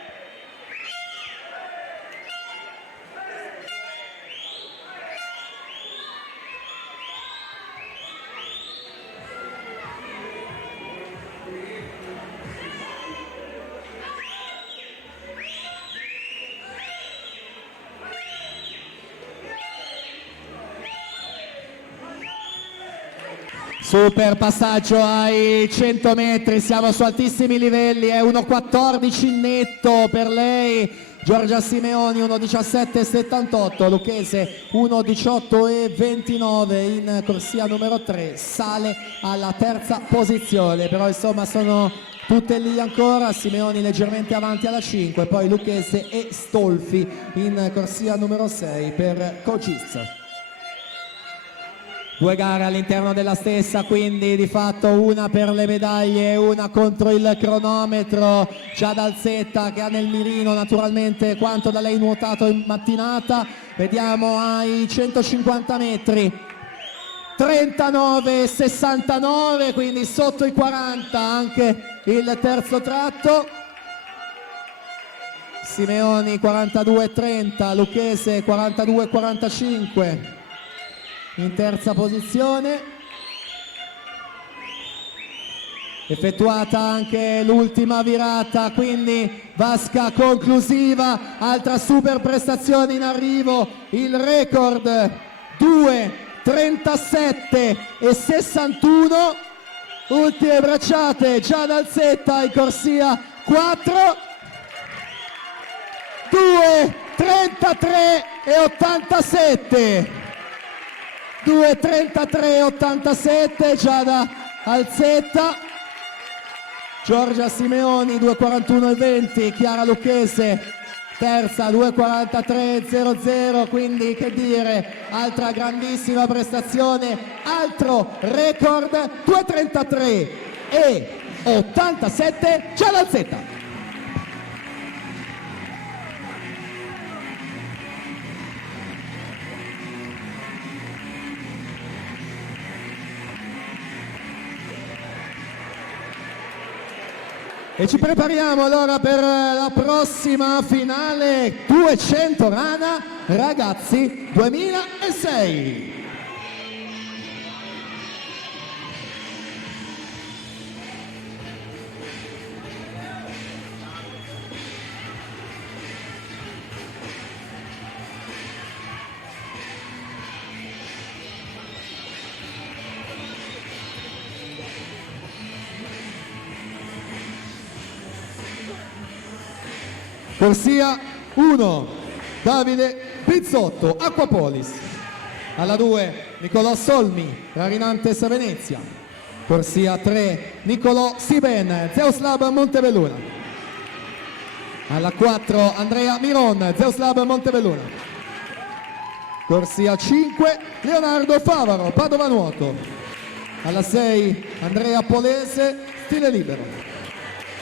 Super passaggio ai 100 metri, siamo su altissimi livelli, è 1:14 netto per lei, Giorgia Simeoni 1:17,78, Lucchese 1:18,29 in corsia numero 3, sale alla terza posizione, però insomma sono tutte lì ancora, Simeoni leggermente avanti alla 5, poi Lucchese e Stolfi in corsia numero 6 per Cogis. 2 gare all'interno della stessa, quindi di fatto una per le medaglie e una contro il cronometro. Giada Alzetta che ha nel mirino naturalmente quanto da lei nuotato in mattinata. Vediamo ai 150 metri 39,69, quindi sotto i 40 anche il terzo tratto. Simeoni 42,30, Lucchese 42,45 in terza posizione. Effettuata anche l'ultima virata, quindi vasca conclusiva, altra super prestazione in arrivo, il record 2:37 e 61, ultime bracciate, Giada Alzetta in corsia 4, 2:33 e 87. 2:33,87 Giada Alzetta. Giorgia Simeoni 2:41,20, Chiara Lucchese terza 2:43,00, quindi che dire, altra grandissima prestazione, altro record 2:33 2,87 Cialanzetta. E ci prepariamo allora per la prossima finale 200 rana ragazzi 2006. Corsia 1, Davide Pizzotto, Acquapolis. Alla 2, Nicolò Solmi, Rarinantes Venezia. Corsia 3, Nicolò Siben, Zeus Lab Montebelluna. Alla 4, Andrea Miron, Zeus Lab Montebelluna. Corsia 5, Leonardo Favaro, Padova Nuoto. Alla 6, Andrea Polese, Stile Libero.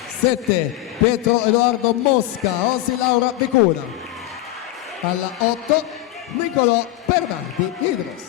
7, Pietro Edoardo Mosca, Osi Laura Vicuna. Alla 8, Nicolò Bernardi Hidros.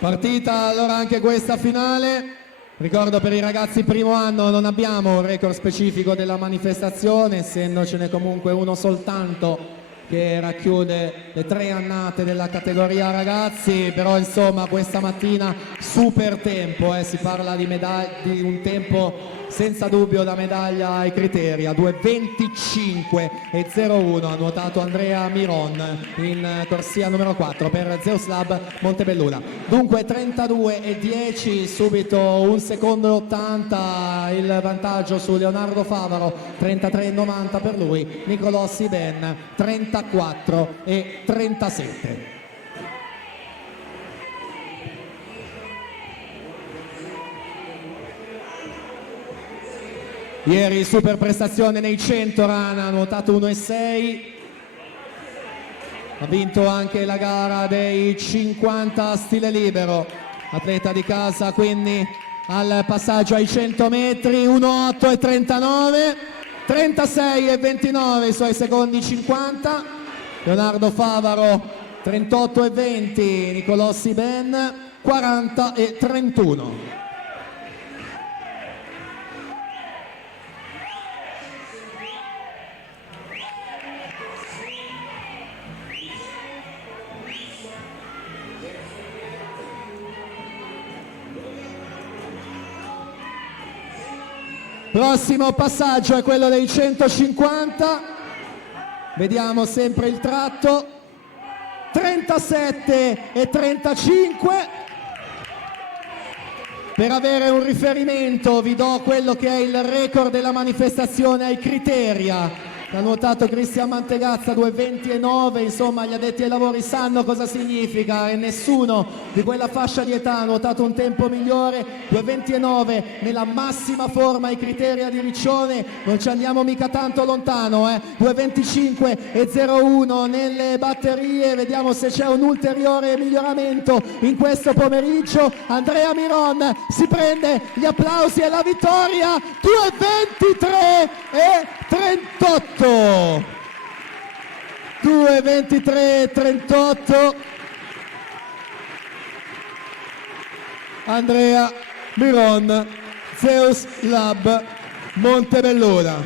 Partita allora anche questa finale. Ricordo per i ragazzi primo anno non abbiamo un record specifico della manifestazione, essendocene comunque uno soltanto che racchiude le 3 annate della categoria ragazzi, però insomma questa mattina super tempo, si parla di un tempo senza dubbio da medaglia ai criteri, a 2,25,01 ha nuotato Andrea Miron in corsia numero 4 per Zeus Lab Montebelluna. Dunque 32,10, subito 1 secondo e 80 il vantaggio su Leonardo Favaro, 33,90 per lui, Nicolò Siben 34,37. Ieri super prestazione nei 100 rana, ha nuotato 1,6, ha vinto anche la gara dei 50 stile libero, atleta di casa quindi al passaggio ai 100 metri, 1,8,39, 36,29 i suoi secondi 50, Leonardo Favaro 38,20, Nicolò Siben 40,31. Prossimo passaggio è quello dei 150, vediamo sempre il tratto, 37,35. Per avere un riferimento vi do quello che è il record della manifestazione ai Criteria. Ha nuotato Cristian Mantegazza 2,29, insomma gli addetti ai lavori sanno cosa significa e nessuno di quella fascia di età ha nuotato un tempo migliore. 2,29 nella massima forma ai Criteria di Riccione, non ci andiamo mica tanto lontano, 2,25,01 nelle batterie, vediamo se c'è un ulteriore miglioramento in questo pomeriggio. Andrea Miron si prende gli applausi e la vittoria, 2,23,38. 2,23,38 Andrea Miron, Zeus Lab Montebelluna.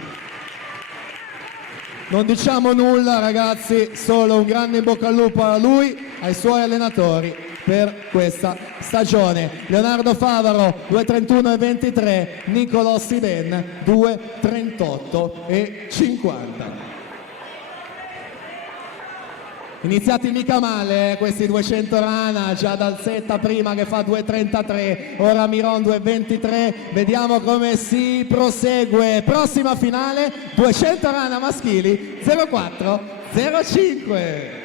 Non diciamo nulla ragazzi, solo un grande in bocca al lupo a lui, ai suoi allenatori per questa stagione. Leonardo Favaro 2,31,23, Nicolò Siben 2,38,50. Iniziati mica male questi 200 rana, già dal Setta prima che fa 2.33, ora Miron 2.23, vediamo come si prosegue. Prossima finale, 200 rana maschili, 04.05.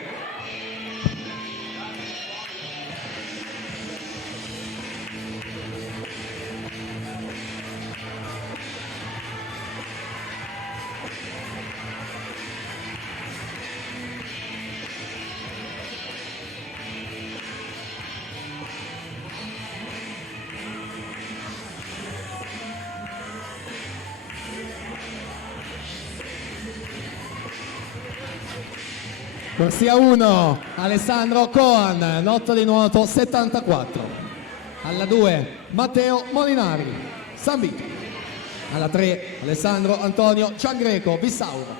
Corsia 1, Alessandro Coan, lotto di nuoto 74. Alla 2, Matteo Molinari, San Vito. Alla 3, Alessandro Antonio Ciangreco, Vissauro.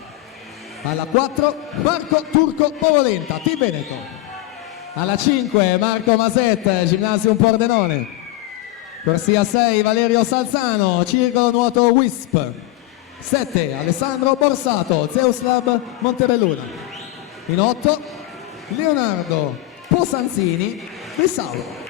Alla 4, Marco Turco Povolenta, Team Veneto. Alla 5, Marco Maset, Gymnasium Pordenone. Corsia 6, Valerio Salzano, Circolo Nuoto Wisp. 7, Alessandro Borsato, Zeus Lab Montebelluna. In 8, Leonardo Posanzini, Vissauro.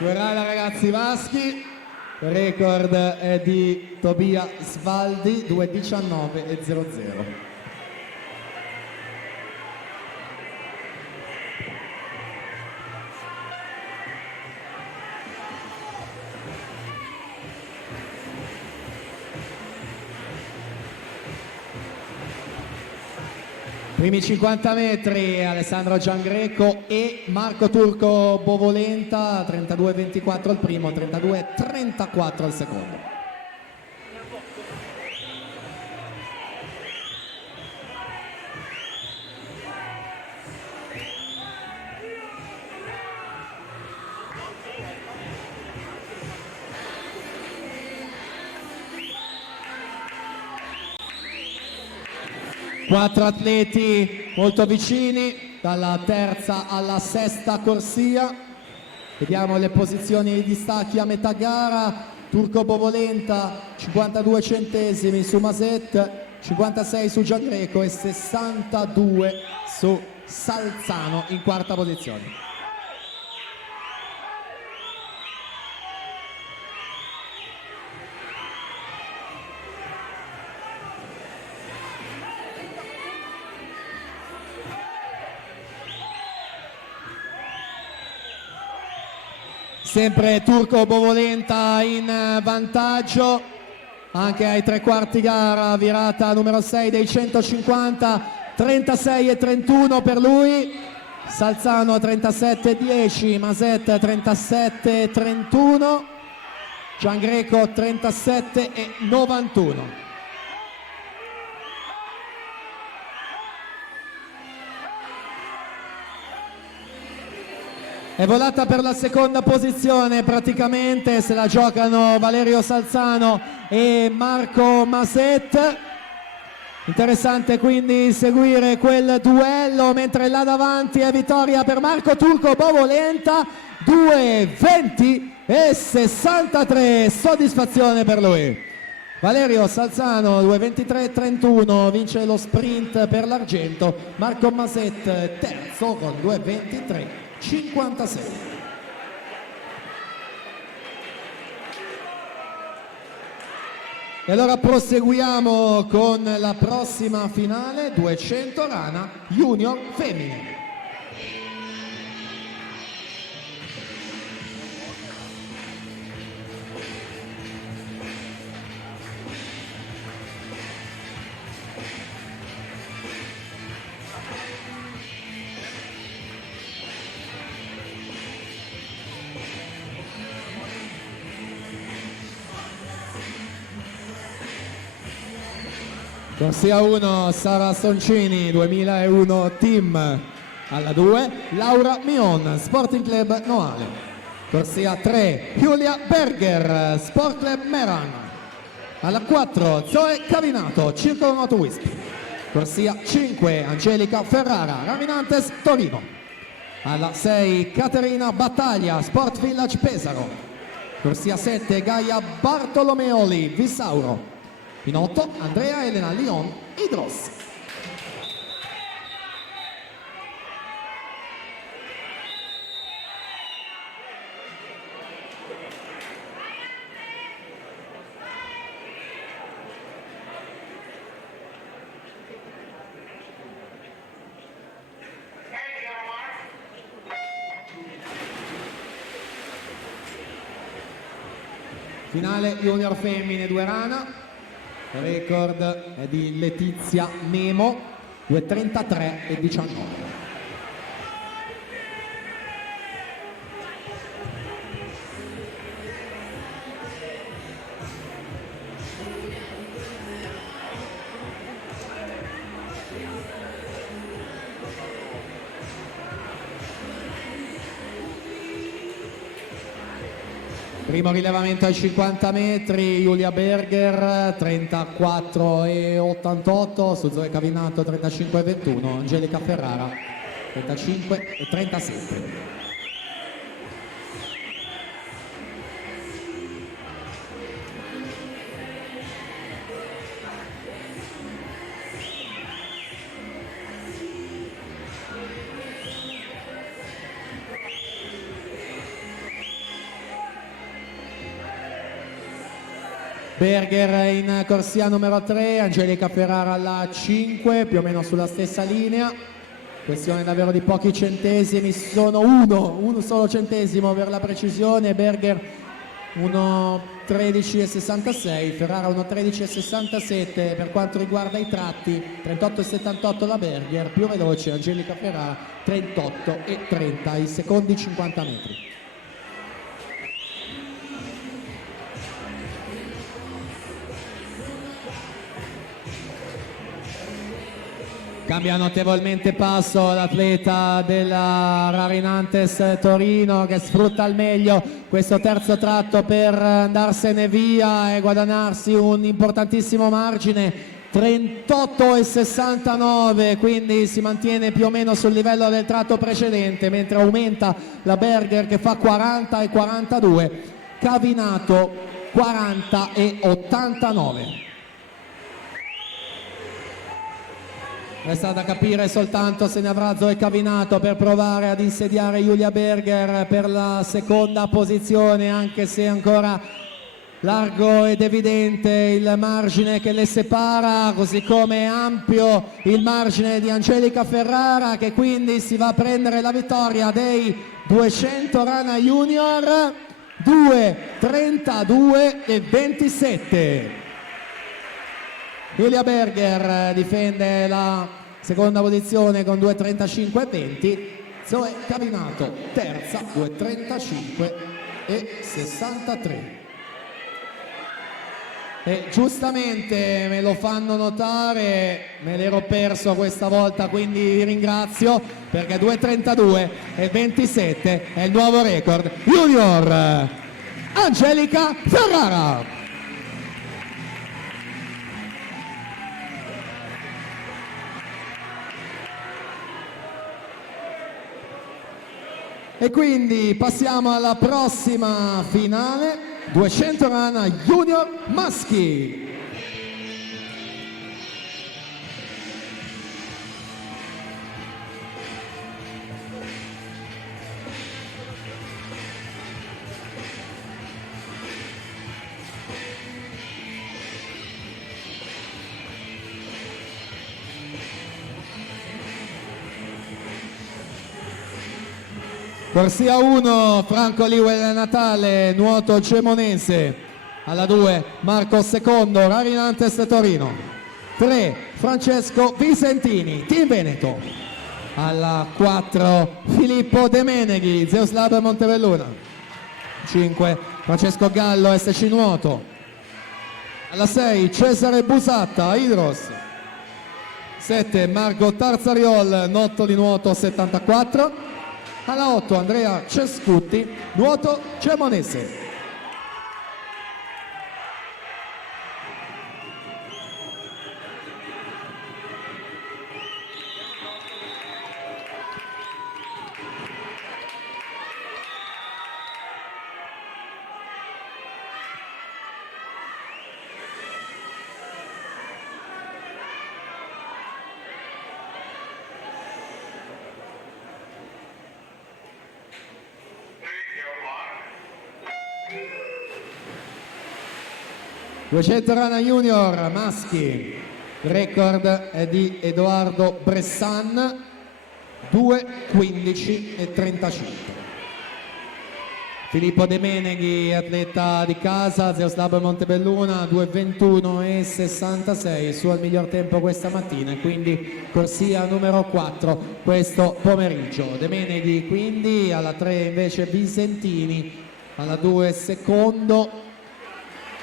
Guerrara ragazzi maschi, il record è di Tobia Svaldi, 2.19.00. Primi 50 metri Alessandro Giangreco e Marco Turco Bovolenta, 32-24 al primo, 32-34 al secondo. Quattro atleti molto vicini, dalla terza alla sesta corsia. Vediamo le posizioni di distacchi a metà gara. Turco Bovolenta 52 centesimi su Maset, 56 su Giangreco e 62 su Salzano in quarta posizione. Sempre Turco Bovolenta in vantaggio anche ai tre quarti gara, virata numero 6 dei 150, 36-31 per lui, Salzano 37-10, Maset 37-31, Giangreco 37-91. È volata per la seconda posizione, praticamente se la giocano Valerio Salzano e Marco Maset. Interessante quindi seguire quel duello, mentre là davanti è vittoria per Marco Turco Bovolenta, 2:20:63, soddisfazione per lui. Valerio Salzano 2:23:31 vince lo sprint per l'argento, Marco Maset terzo con 2:23:56. E allora proseguiamo con la prossima finale, 200 rana junior femmine. Corsia 1 Sara Soncini 2001 Team. Alla 2 Laura Mion Sporting Club Noale. Corsia 3 Giulia Berger Sport Club Meran. Alla 4 Zoe Cavinato Circolo Moto Wisp. Corsia 5 Angelica Ferrara Raminantes Torino. Alla 6 Caterina Battaglia Sport Village Pesaro. Corsia 7 Gaia Bartolomeoli Visauro. In 8 Andrea Elena Lyon Idros. Finale junior femmine 2 rana, record è di Letizia Nemo 2:33 e 19. Primo rilevamento ai 50 metri, Giulia Berger 34,88, su Zoe Cavinato 35,21, Angelica Ferrara 35,37. Berger in corsia numero 3, Angelica Ferrara alla 5, più o meno sulla stessa linea. Questione davvero di pochi centesimi, sono uno solo centesimo per la precisione. Berger 1:13,66, Ferrara 1:13,67 per quanto riguarda i tratti, 38,78 la Berger, più veloce Angelica Ferrara 38,30 i secondi 50 metri. Cambia notevolmente passo l'atleta della Rarinantes Torino, che sfrutta al meglio questo terzo tratto per andarsene via e guadagnarsi un importantissimo margine, 38,69, quindi si mantiene più o meno sul livello del tratto precedente, mentre aumenta la Berger che fa 40,42, Cavinato 40,89. Resta da capire soltanto se ne avrà Zoe Cavinato per provare ad insediare Giulia Berger per la seconda posizione, anche se ancora largo ed evidente il margine che le separa, così come ampio il margine di Angelica Ferrara, che quindi si va a prendere la vittoria dei 200 Rana Junior, 2:32 e 27. Giulia Berger difende la seconda posizione con 2:35 e 20, Zoe Cavinato terza 2:35 e 63. E giustamente me lo fanno notare, me l'ero perso questa volta, quindi vi ringrazio, perché 2:32 e 27 è il nuovo record junior. Angelica Ferrara. E quindi passiamo alla prossima finale, 200 Rana Junior maschi. Corsia 1 Franco Liwell Natale, nuoto gemonense. Alla 2 Marco Secondo, Rarinantes Torino. 3 Francesco Vicentini, Team Veneto. Alla 4 Filippo De Meneghi, Zeus Lab Montebelluna. 5 Francesco Gallo, SC Nuoto. Alla 6 Cesare Busatta, Idros. 7 Marco Tarzariol, nuoto di nuoto 74. Alla 8 Andrea Cescutti, nuoto Cremonese. «200 rana junior maschi, il record è di Edoardo Bressan, 2:15:35. Filippo De Meneghi, atleta di casa, Zeus Lab Montebelluna, 2:21:66, il suo miglior tempo questa mattina, e quindi corsia numero 4 questo pomeriggio. De Meneghi quindi, alla 3 invece Visentini, alla 2 secondo.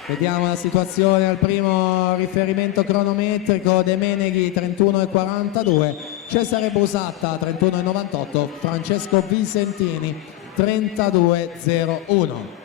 Vediamo la situazione al primo riferimento cronometrico: De Meneghi 31:42, Cesare Busatta 31:98, Francesco Visentini 32:01.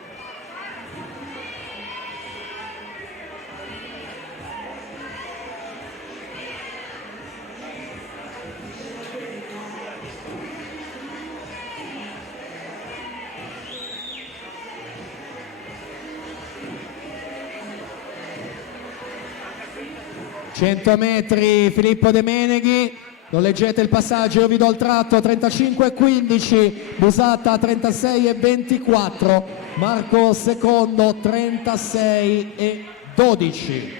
«100 metri Filippo De Meneghi», lo leggete il passaggio, io vi do il tratto: 35:15, Busatta 36:24, Marco secondo 36:12.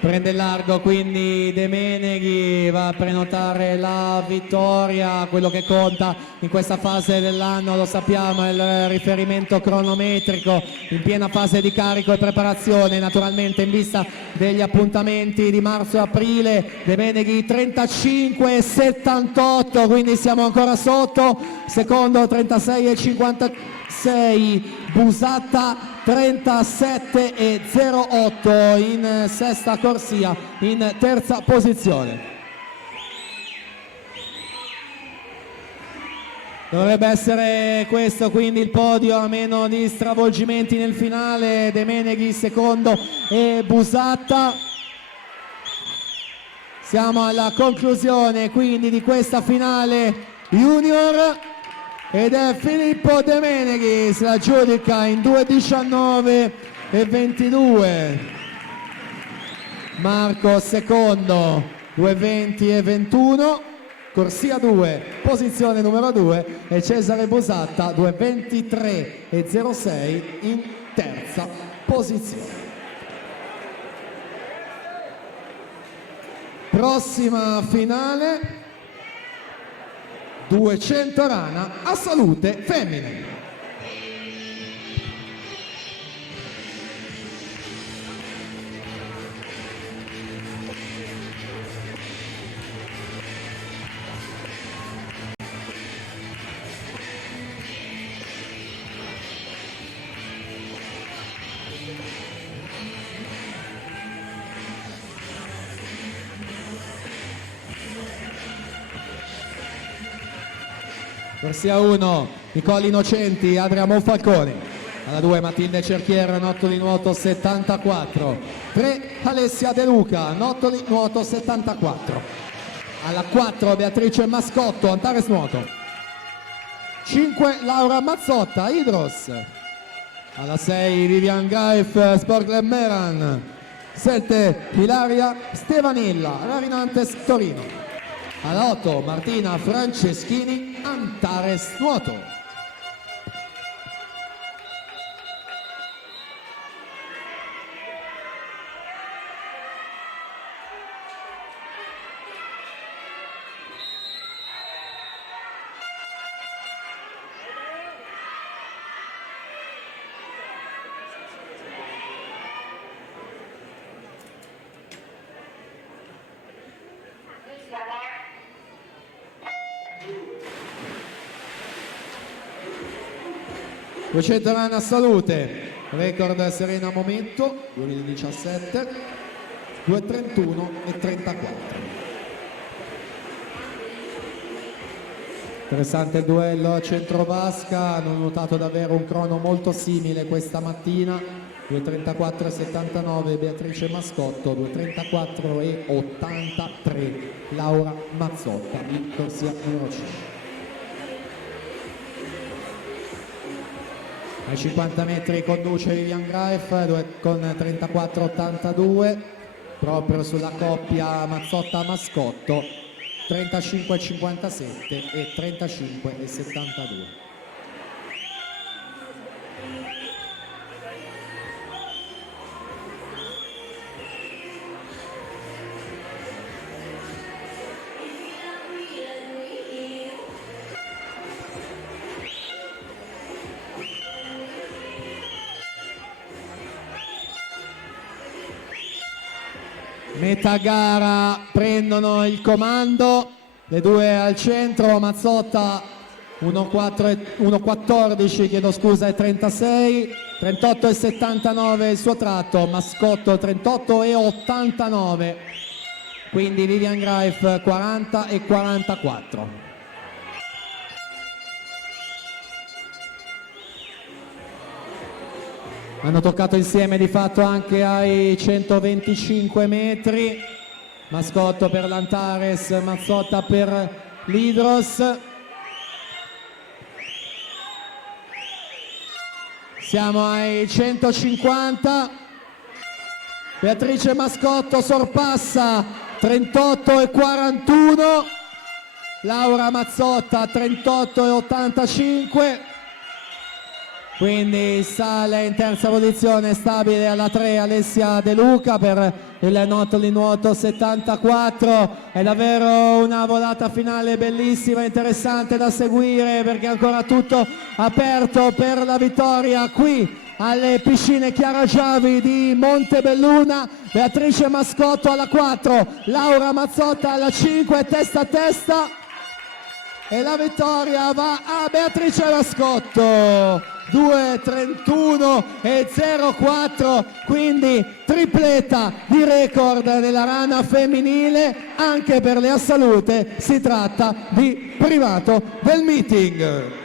Prende il largo quindi De Meneghi, va a prenotare la vittoria. Quello che conta in questa fase dell'anno, lo sappiamo, è il riferimento cronometrico, in piena fase di carico e preparazione, naturalmente in vista degli appuntamenti di marzo e aprile. De Meneghi 35:78, quindi siamo ancora sotto. Secondo 36:56, Busatta 37:08 in sesta corsia, in terza posizione. Dovrebbe essere questo quindi il podio, a meno di stravolgimenti nel finale. De Meneghi secondo e Busatta. Siamo alla conclusione quindi di questa finale junior, ed è Filippo De Meneghi, se la aggiudica in 2:19:22, Marco secondo 2:20:21, corsia 2, posizione numero 2, e Cesare Busatta 2:23:06 in terza posizione. Prossima finale, 200 rana a salute femmine. Corsia 1, Nicola Innocenti, Adria Monfalconi. Alla 2 Matilde Cerchiera, nuoto di nuoto 74. 3 Alessia De Luca, nuoto di nuoto 74. Alla 4 Beatrice Mascotto, Antares nuoto. 5 Laura Mazzotta, Idros. Alla 6 Vivian Gaif, Sport Club Meran. 7 Ilaria Stevanilla, Rarinantes Torino. Alla 8 Martina Franceschini, Antares nuoto. Rana salute, record Serena Momento 2017, 2:31 e 34. Interessante il duello a centrovasca, hanno notato davvero un crono molto simile questa mattina, 2:34 e 79 Beatrice Mascotto, 2:34 e 83 Laura Mazzotta in corsia numero 5. Ai 50 metri conduce Vivian Graef con 34,82 proprio sulla coppia Mazzotta-Mascotto, 35,57 e 35,72. Metà gara prendono il comando, le due al centro, Mazzotta 1,14 chiedo scusa e 36, 38 e 79 il suo tratto, Mascotto 38 e 89, quindi Vivian Graef 40 e 44. Hanno toccato insieme di fatto anche ai 125 metri, Mascotto per l'Antares, Mazzotta per l'Hydros. Siamo ai 150, Beatrice Mascotto sorpassa 38 e 41, Laura Mazzotta 38 e 85. Quindi sale in terza posizione stabile alla 3 Alessia De Luca per il Nottoli Nuoto 74. È davvero una volata finale bellissima, interessante da seguire perché è ancora tutto aperto per la vittoria qui alle piscine Chiara Giavi di Montebelluna. Beatrice Mascotto alla 4, Laura Mazzotta alla 5, testa a testa. E la vittoria va a Beatrice Mascotto, 2:31 e 04, quindi tripletta di record della rana femminile. Anche per le assalute si tratta di primato del meeting.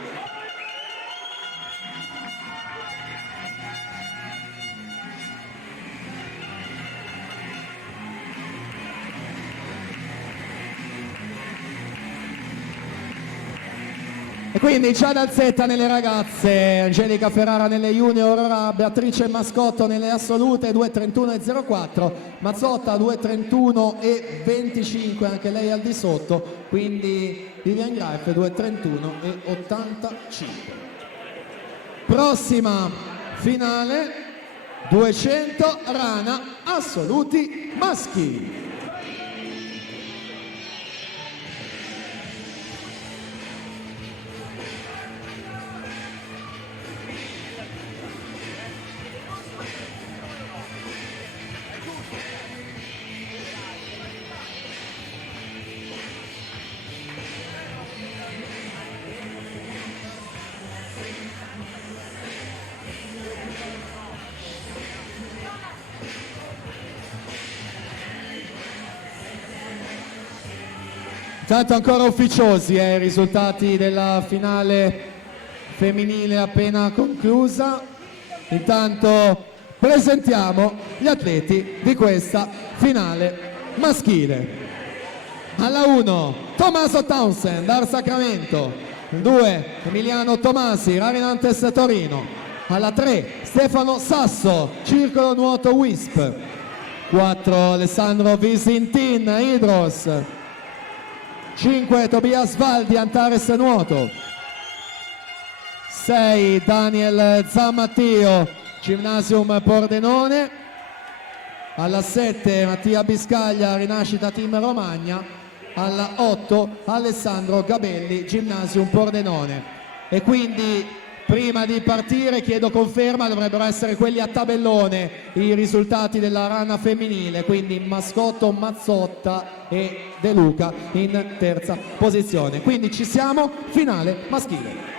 E quindi Giada Alzetta nelle ragazze, Angelica Ferrara nelle junior, ora Beatrice Mascotto nelle assolute, 2:31 e 04, Mazzotta 2:31 e 25, anche lei al di sotto, quindi Vivian Graef 2:31 e 85. Prossima finale, 200 rana assoluti maschi. Intanto ancora ufficiosi i risultati della finale femminile appena conclusa. Intanto presentiamo gli atleti di questa finale maschile. Alla 1 Tommaso Townsend, Dar Sacramento. 2 Emiliano Tomasi, Rarinantes Torino. Alla 3 Stefano Sasso, Circolo Nuoto Wisp. 4 Alessandro Visintin, Hydros. 5 Tobias Valdi, Antares Nuoto. 6 Daniel Zammattio, Gymnasium Pordenone. Alla 7 Mattia Biscaglia, Rinascita Team Romagna. Alla 8 Alessandro Gabelli, Gymnasium Pordenone. E quindi prima di partire chiedo conferma, dovrebbero essere quelli a tabellone i risultati della rana femminile, quindi Mascotto, Mazzotta e De Luca in terza posizione. Quindi ci siamo, finale maschile.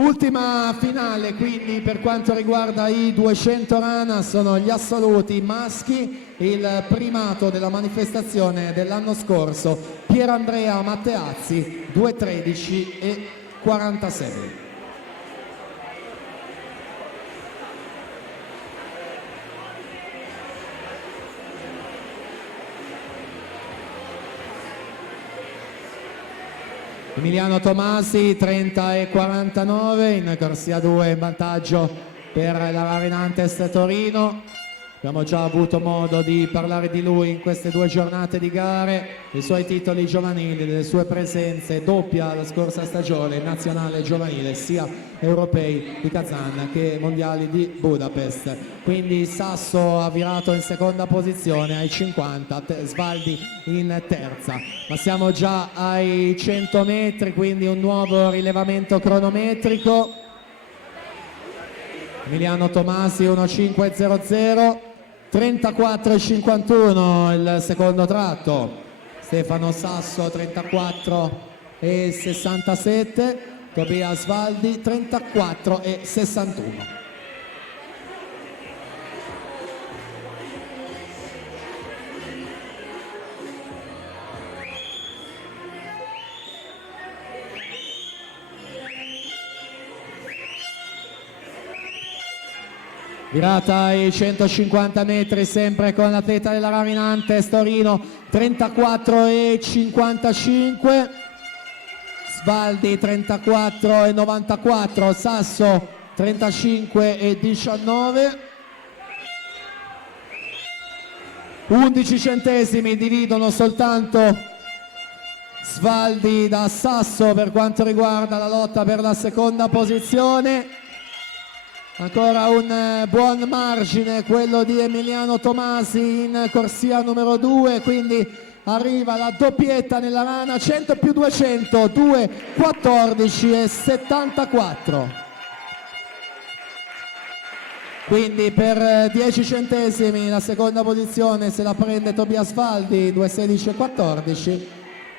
Ultima finale quindi per quanto riguarda i 200 rana, sono gli assoluti maschi, il primato della manifestazione dell'anno scorso, Pierandrea Matteazzi, 2:13 e 46. Emiliano Tomasi 30 e 49 in corsia 2 in vantaggio per la Rarinantes Torino. Abbiamo già avuto modo di parlare di lui in queste 2 giornate di gare, dei suoi titoli giovanili, delle sue presenze doppia la scorsa stagione, nazionale giovanile, sia europei di Kazan che mondiali di Budapest. Quindi Sasso ha virato in seconda posizione ai 50, Svaldi in terza. Ma siamo già ai 100 metri, quindi un nuovo rilevamento cronometrico. Emiliano Tomasi 1:5:00, 34:51 il secondo tratto. Stefano Sasso 34:67, Tobia Svaldi 34:61. Virata ai 150 metri sempre con l'atleta della Rarinantes Torino, 34:55, Svaldi 34:94, Sasso 35:19. 11 centesimi dividono soltanto Svaldi da Sasso per quanto riguarda la lotta per la seconda posizione. Ancora un buon margine quello di Emiliano Tomasi in corsia numero 2, quindi arriva la doppietta nella rana, 100 più 200, 2:14:74. Quindi per 10 centesimi la seconda posizione se la prende Tobia Svaldi, 2:16:14.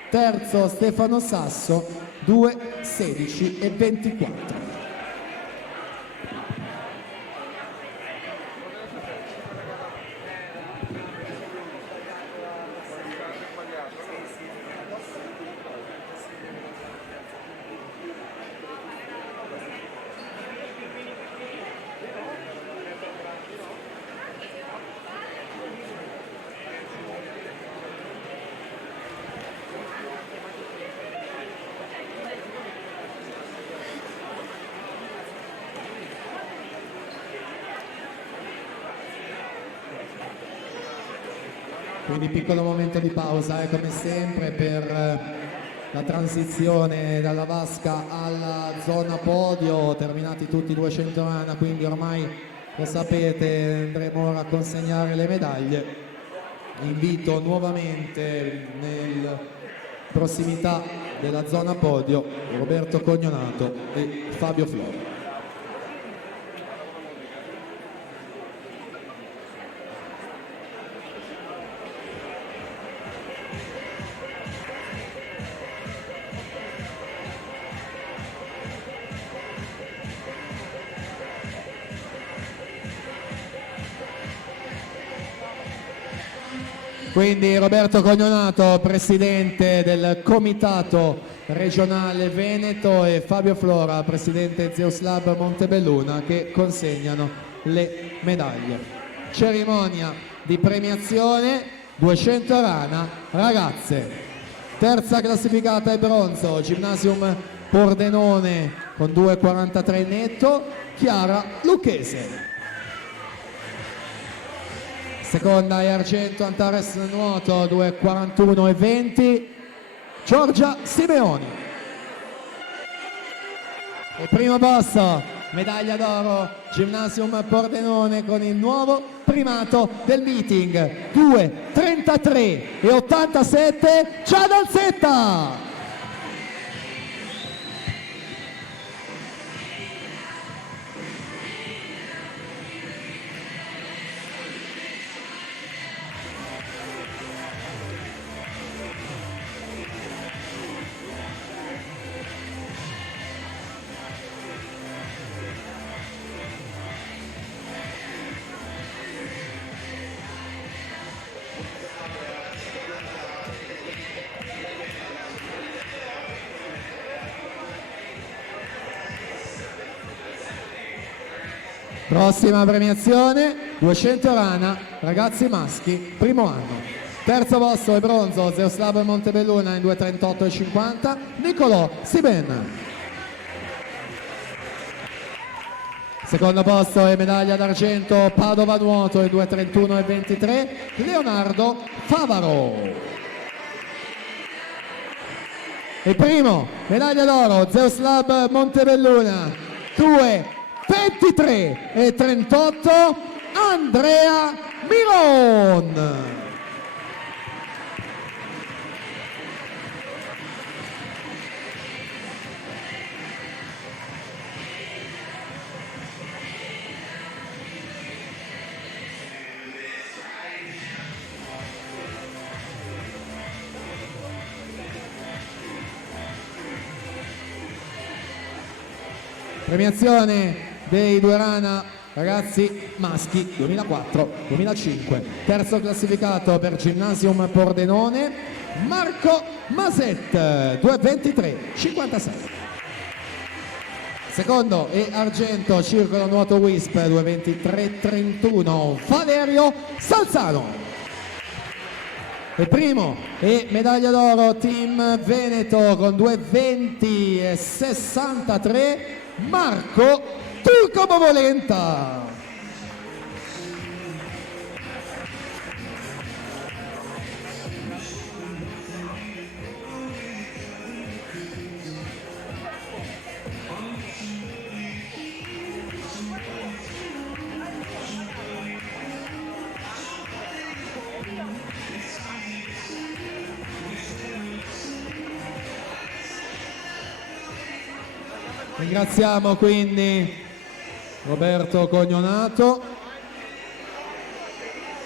Terzo Stefano Sasso, 2:16:24. Quindi piccolo momento di pausa come sempre per la transizione dalla vasca alla zona podio, terminati tutti i 200 rana, quindi ormai lo sapete, andremo ora a consegnare le medaglie. Invito nuovamente nella prossimità della zona podio Roberto Cognonato e Fabio Floro. Quindi Roberto Cognonato, presidente del comitato regionale Veneto, e Fabio Flora, presidente Zeus Lab Montebelluna, che consegnano le medaglie. Cerimonia di premiazione, 200 rana, ragazze. Terza classificata è bronzo, Gymnasium Pordenone con 2:43 netto, Chiara Lucchese. Seconda è argento Antares nuoto, 2:41:20, Giorgia Simeoni. E primo posto, medaglia d'oro, Gymnasium Pordenone con il nuovo primato del meeting, 2:33:87, Ciadalzetta. Prossima premiazione, 200 rana, ragazzi maschi, primo anno. Terzo posto e bronzo, Zeoslav Montebelluna in 2:38,50, Niccolò Siben. Secondo posto e medaglia d'argento, Padova Nuoto in 2:31,23, Leonardo Favaro. E primo, medaglia d'oro, Zeoslav Montebelluna, 2:23,38, Andrea Miron. Premiazione dei due rana ragazzi maschi 2004-2005. Terzo classificato per Gymnasium Pordenone, Marco Maset, 2:23,56. Secondo e argento Circolo Nuoto Wisp, 2:23,31, Valerio Salzano. E primo e medaglia d'oro Team Veneto con 2:20,63, Marco Turco Bovolenta. Ringraziamo quindi Roberto Cognonato.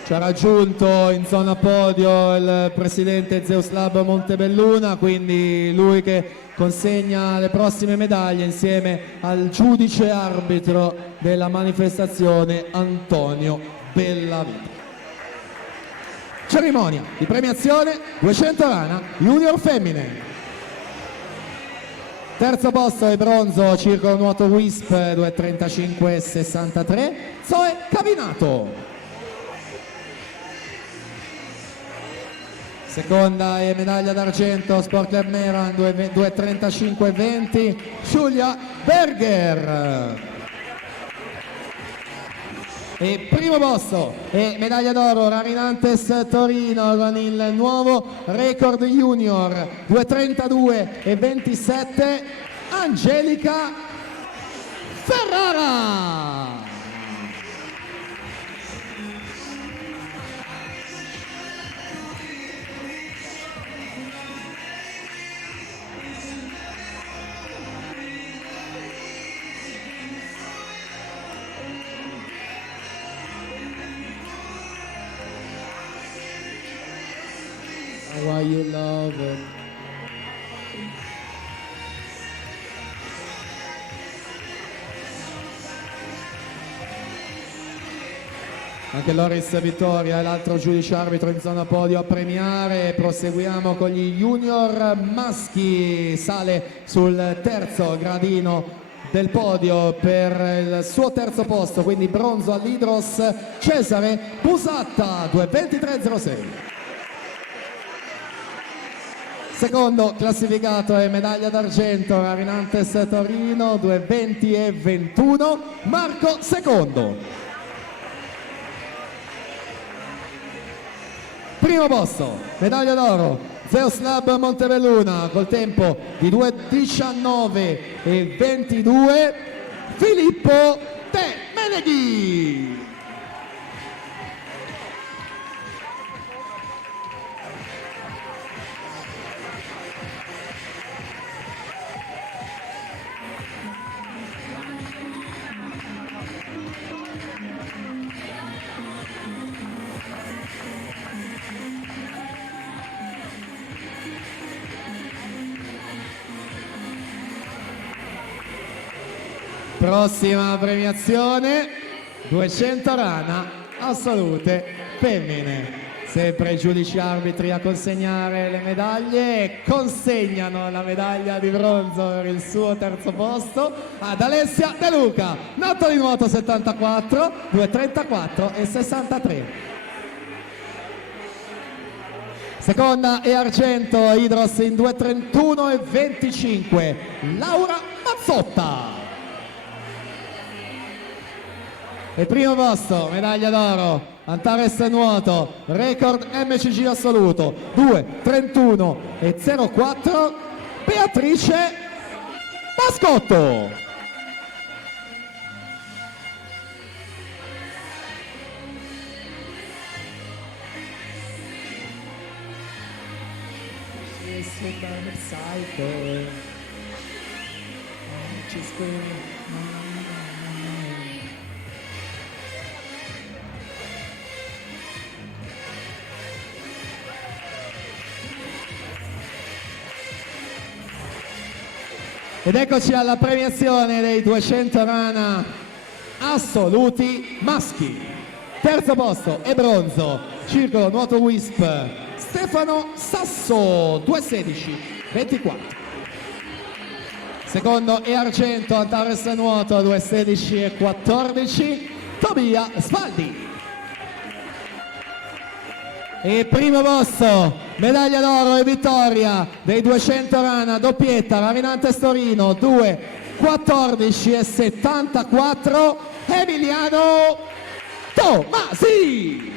Ci ha raggiunto in zona podio il presidente Zeoslav Montebelluna, quindi lui che consegna le prossime medaglie insieme al giudice arbitro della manifestazione Antonio Bellavita. Cerimonia di premiazione 200 rana junior femmine. Terzo posto e bronzo Circolo Nuoto Wisp, 2:35,63, Zoe Cavinato. Seconda e medaglia d'argento Sport Club Meran, 2:35,20, Giulia Berger. E primo posto e medaglia d'oro Rarinantes Torino con il nuovo record junior 2:32,27, Angelica Ferrara. Why you love it. Anche Loris Vittoria è l'altro giudice arbitro in zona podio a premiare. Proseguiamo con gli junior maschi. Sale sul terzo gradino del podio per il suo terzo posto, quindi bronzo all'Hydros, Cesare Busatta, 2:23,06. Secondo classificato e medaglia d'argento Rarinantes Torino, 2:20,21, Marco secondo. Primo posto, medaglia d'oro Zeoslav Montebelluna col tempo di 2:19,22, Filippo De Meneghi. Prossima premiazione, 200 rana a salute femmine. sempre i giudici arbitri a consegnare le medaglie e consegnano la medaglia di bronzo per il suo terzo posto ad Alessia De Luca, nota di nuoto 74, 2.34 e 63. Seconda e argento Hydros in 2.31 e 25, Laura Mazzotta. E primo posto, medaglia d'oro, Antares nuoto, record MCG assoluto, 2.31 e 04, Beatrice Pascotto. Ed eccoci alla premiazione dei 200 rana assoluti maschi. Terzo posto e bronzo, circolo nuoto Wisp, Stefano Sasso, 2.16-24. Secondo e argento Antares nuoto, 2.16-14, Tobia Svaldi. E primo posto, medaglia d'oro e vittoria dei 200 rana doppietta Ravinantes Torino, 2.14 e 74, Emiliano Tomasi.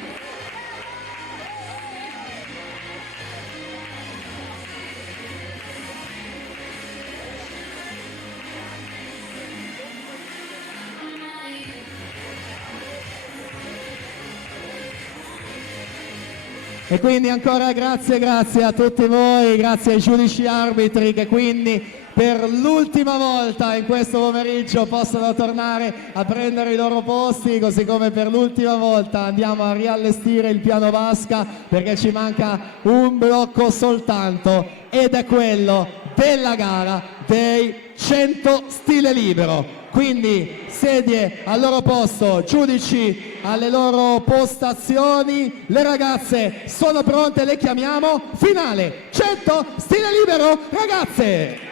E quindi ancora grazie a tutti voi, grazie ai giudici arbitri che quindi per l'ultima volta in questo pomeriggio possono tornare a prendere i loro posti, così come per l'ultima volta andiamo a riallestire il piano vasca perché ci manca un blocco soltanto ed è quello della gara dei 100 stile libero. Quindi sedie al loro posto, giudici alle loro postazioni, le ragazze sono pronte, le chiamiamo, finale 100 stile libero ragazze!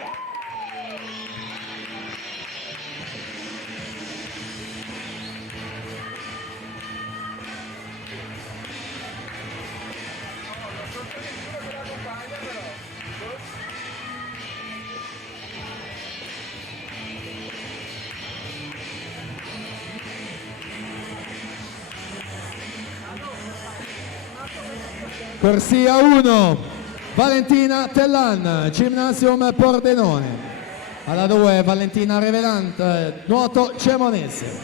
Corsia 1, Valentina Tellan, Gymnasium Pordenone. Alla 2, Valentina Revelant, nuoto Cemonese.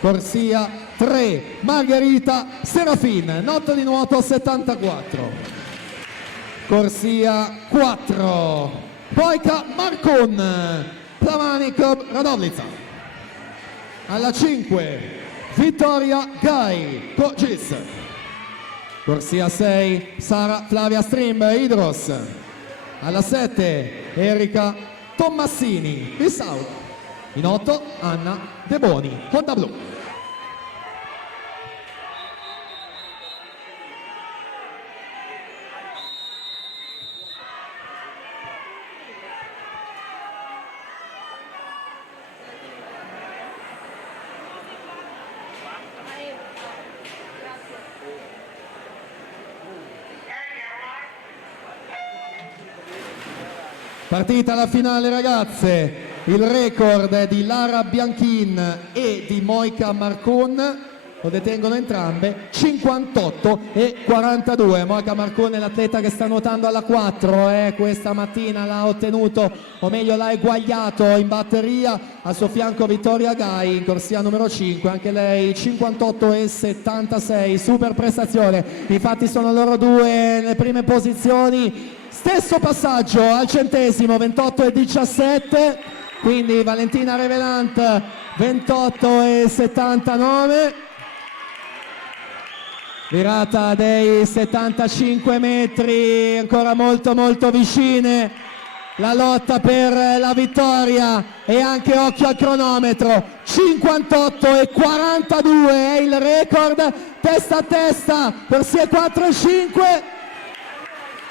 Corsia 3, Margherita Serafin, nota di nuoto 74. Corsia 4, Boyka Markon, Plavanik Radovlica. Alla 5, Vittoria Gai, Kogis. Corsia 6, Sara Flavia Strimb, Hydros. Alla 7, Erika Tommassini, Bissau. In 8, Anna De Boni, Honda Blu. Partita la finale ragazze, il record è di Lara Bianchin e di Moika Marcon, lo detengono entrambe, 58 e 42. Moika Marcon è l'atleta che sta nuotando alla 4, questa mattina l'ha ottenuto, o meglio l'ha eguagliato in batteria, al suo fianco Vittoria Gai in corsia numero 5, anche lei 58 e 76, super prestazione, infatti sono loro due nelle prime posizioni. Stesso passaggio al centesimo, 28 e 17, quindi Valentina Revelant 28 e 79, virata dei 75 metri, ancora molto vicine la lotta per la vittoria e anche occhio al cronometro, 58 e 42 è il record, testa a testa per sia 4 e 5.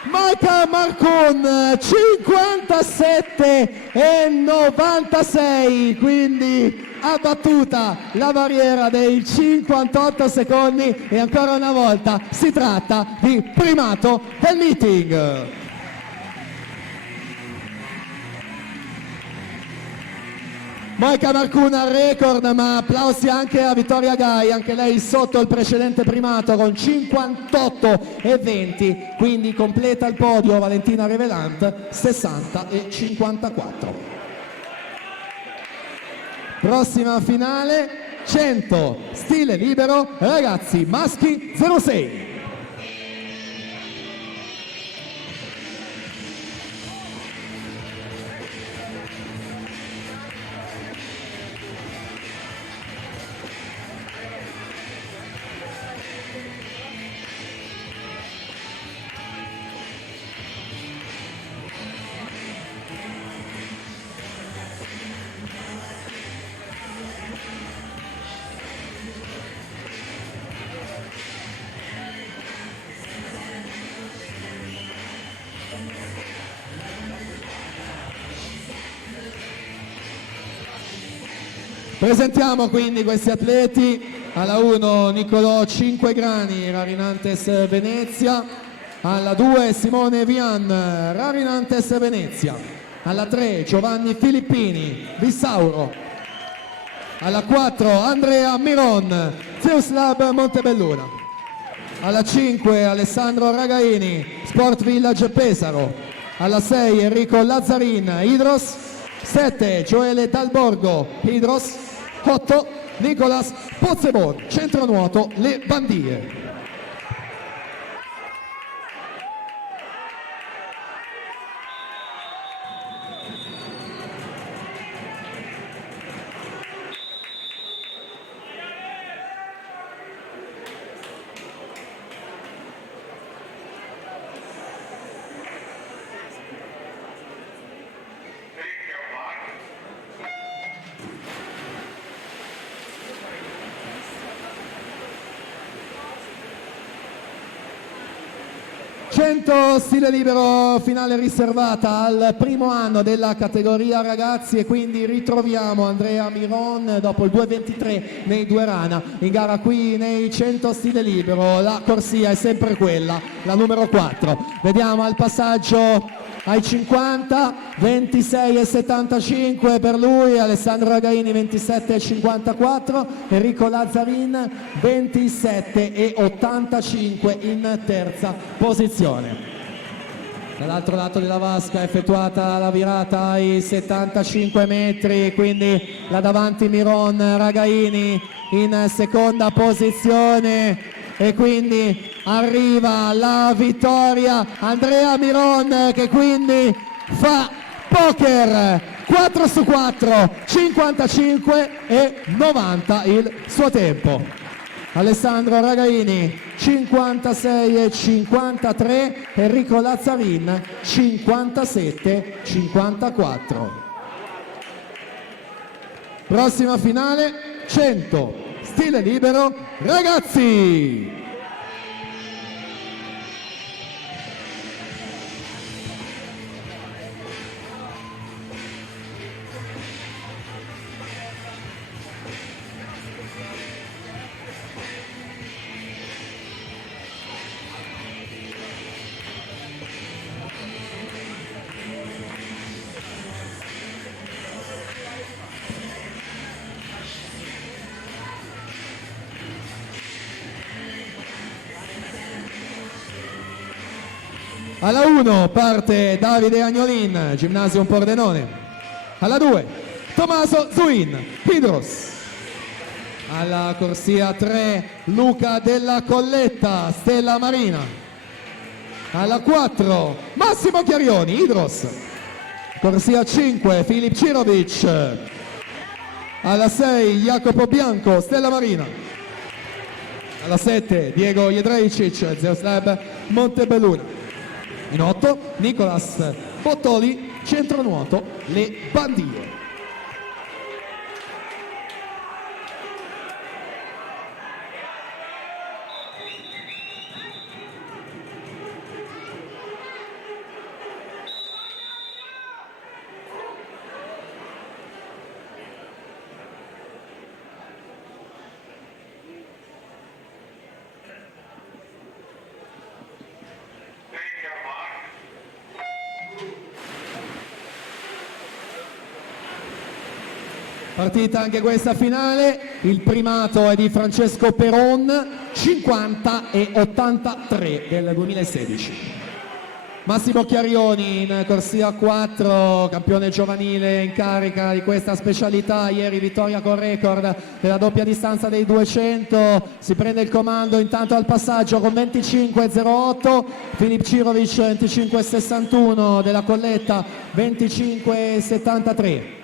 Michael Marcon 57 e 96, quindi ha battuta la barriera dei 58 secondi e ancora una volta si tratta di primato del meeting. Moica Marcuna record, ma applausi anche a Vittoria Gai, anche lei sotto il precedente primato con 58 e 20, quindi completa il podio Valentina Revelant 60 e 54. Prossima finale 100 stile libero ragazzi maschi 06. Presentiamo quindi questi atleti. Alla 1 Niccolò Cinquegrani, Rarinantes Venezia. Alla 2 Simone Vian, Rarinantes Venezia. Alla 3 Giovanni Filippini, Vissauro. Alla 4 Andrea Miron, Zeus Lab Montebelluna. Alla 5 Alessandro Ragaini, Sport Village Pesaro. Alla 6 Enrico Lazzarin, Hydros. 7 Gioele Dalborgo, Hydros. 8 Nicolas Pozzebon, centro nuoto Le Bandie. Stile libero finale riservata al primo anno della categoria ragazzi e quindi ritroviamo Andrea Miron dopo il 2.23 nei due rana in gara qui nei 100 stile libero. La corsia è sempre quella, la numero 4. Vediamo al passaggio ai 50, 26 e 75 per lui, Alessandro Ragaini 27 e 54, Enrico Lazzarin 27 e 85 in terza posizione. Dall'altro lato della vasca è effettuata la virata ai 75 metri, quindi là davanti Miron, Ragaini in seconda posizione e quindi arriva la vittoria Andrea Miron che quindi fa poker 4 su 4, 55 e 90 il suo tempo. Alessandro Ragaini 56 e 53, Enrico Lazzarin 57 54. Prossima finale 100 stile libero ragazzi. Alla 1 parte Davide Agnolin, Gymnasium Pordenone. Alla 2 Tommaso Zuin, Hydros. Alla corsia 3 Luca Della Colletta, Stella Marina. Alla 4 Massimo Chiarioni, Hydros. Corsia 5 Filip Cirovic. Alla 6 Jacopo Bianco, Stella Marina. Alla 7 Diego Jedrejcic, Zeus Lab Montebelluna. In 8 Nicolas Bottoli, centro nuoto le Bandie. Partita anche questa finale, il primato è di Francesco Peron, 50 e 83 del 2016. Massimo Chiarioni in corsia 4, campione giovanile in carica di questa specialità, ieri vittoria con record della doppia distanza dei 200, si prende il comando intanto al passaggio con 25.08, Filip Cirovic 25.61 della colletta 25.73.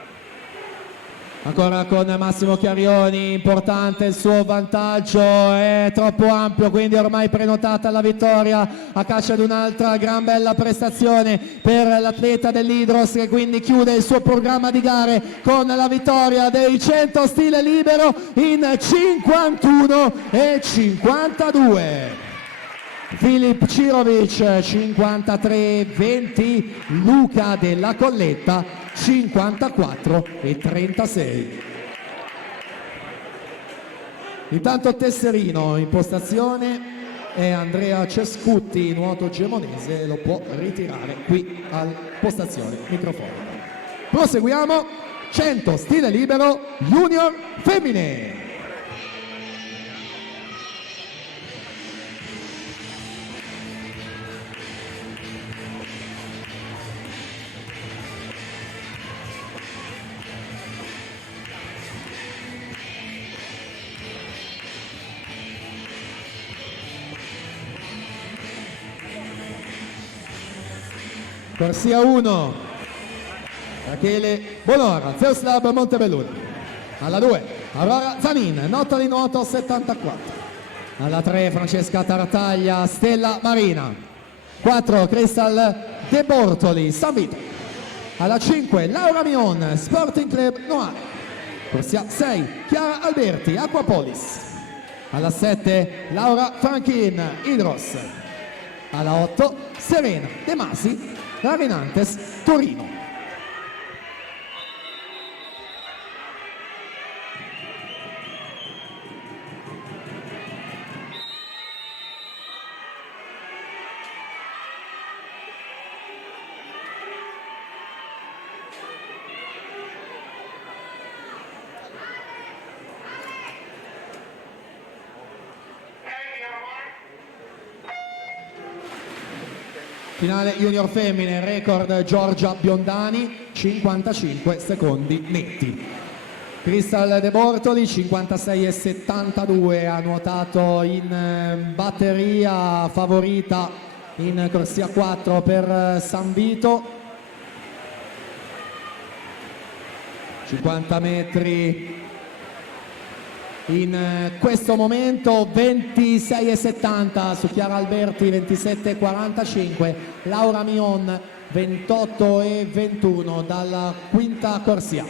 Ancora con Massimo Chiarioni, importante il suo vantaggio, è troppo ampio, quindi ormai prenotata la vittoria a caccia di un'altra gran bella prestazione per l'atleta dell'Hydros, che quindi chiude il suo programma di gare con la vittoria dei 100 stile libero in 51 e 52. Filip Cirovic 53-20, Luca della Colletta 54 e 36. Intanto Tesserino in postazione è Andrea Cescutti, nuoto gemonese, lo può ritirare qui al postazione microfono. Proseguiamo, 100 stile libero junior femmine. Corsia 1, Rachele Bonora, Zeus Lab Montebelluna. Alla 2, Aurora Zanin, nota di nuoto 74. Alla 3, Francesca Tartaglia, Stella Marina. 4, Crystal De Bortoli, San Vito. Alla 5, Laura Mion, Sporting Club Noir. Corsia 6, Chiara Alberti, Aquapolis. Alla 7, Laura Franchin, Hydros. Alla 8, Serena De Masi, Ravenantes Torino. Finale junior femmine, record Giorgia Biondani, 55 secondi netti. Crystal De Bortoli, 56,72, ha nuotato in batteria, favorita in corsia 4 per San Vito. 50 metri in questo momento, 26,70 su Chiara Alberti, 27,45, Laura Mion 28,21 dalla quinta corsia.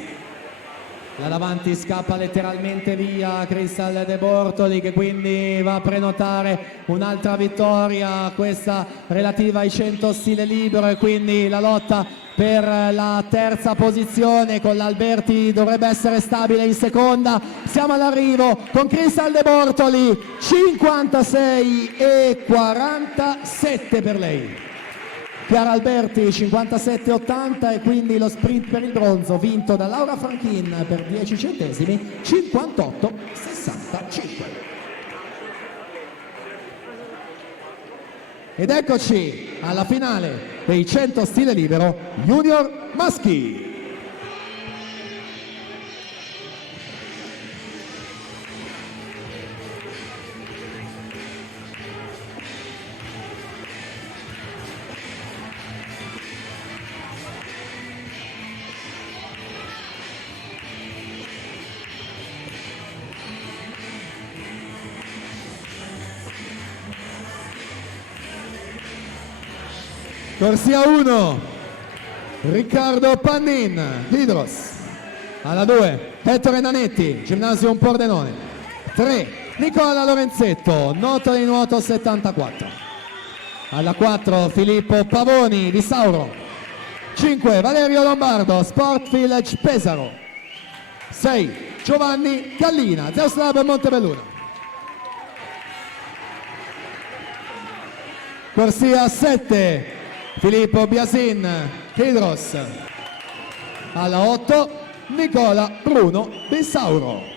Là davanti scappa letteralmente via Crystal De Bortoli, che quindi va a prenotare un'altra vittoria, questa relativa ai 100 stile libero, e quindi la lotta per la terza posizione con l'Alberti dovrebbe essere stabile in seconda. Siamo all'arrivo con Crystal De Bortoli, 56,47 per lei. Chiara Alberti 57,80, e quindi lo sprint per il bronzo vinto da Laura Franchin per 10 centesimi, 58,65. Ed eccoci alla finale dei 100 stile libero junior maschi. Corsia 1, Riccardo Pannin, Hydros. Alla 2, Ettore Nanetti, Gymnasium Pordenone. 3, Nicola Lorenzetto, nota di nuoto 74. Alla 4, Filippo Pavoni di Sauro. 5, Valerio Lombardo, Sport Village Pesaro. 6, Giovanni Gallina, Zeus Lab Montebelluna. Corsia 7, Filippo Biasin, Hydros. Alla 8, Nicola Bruno di Sauro.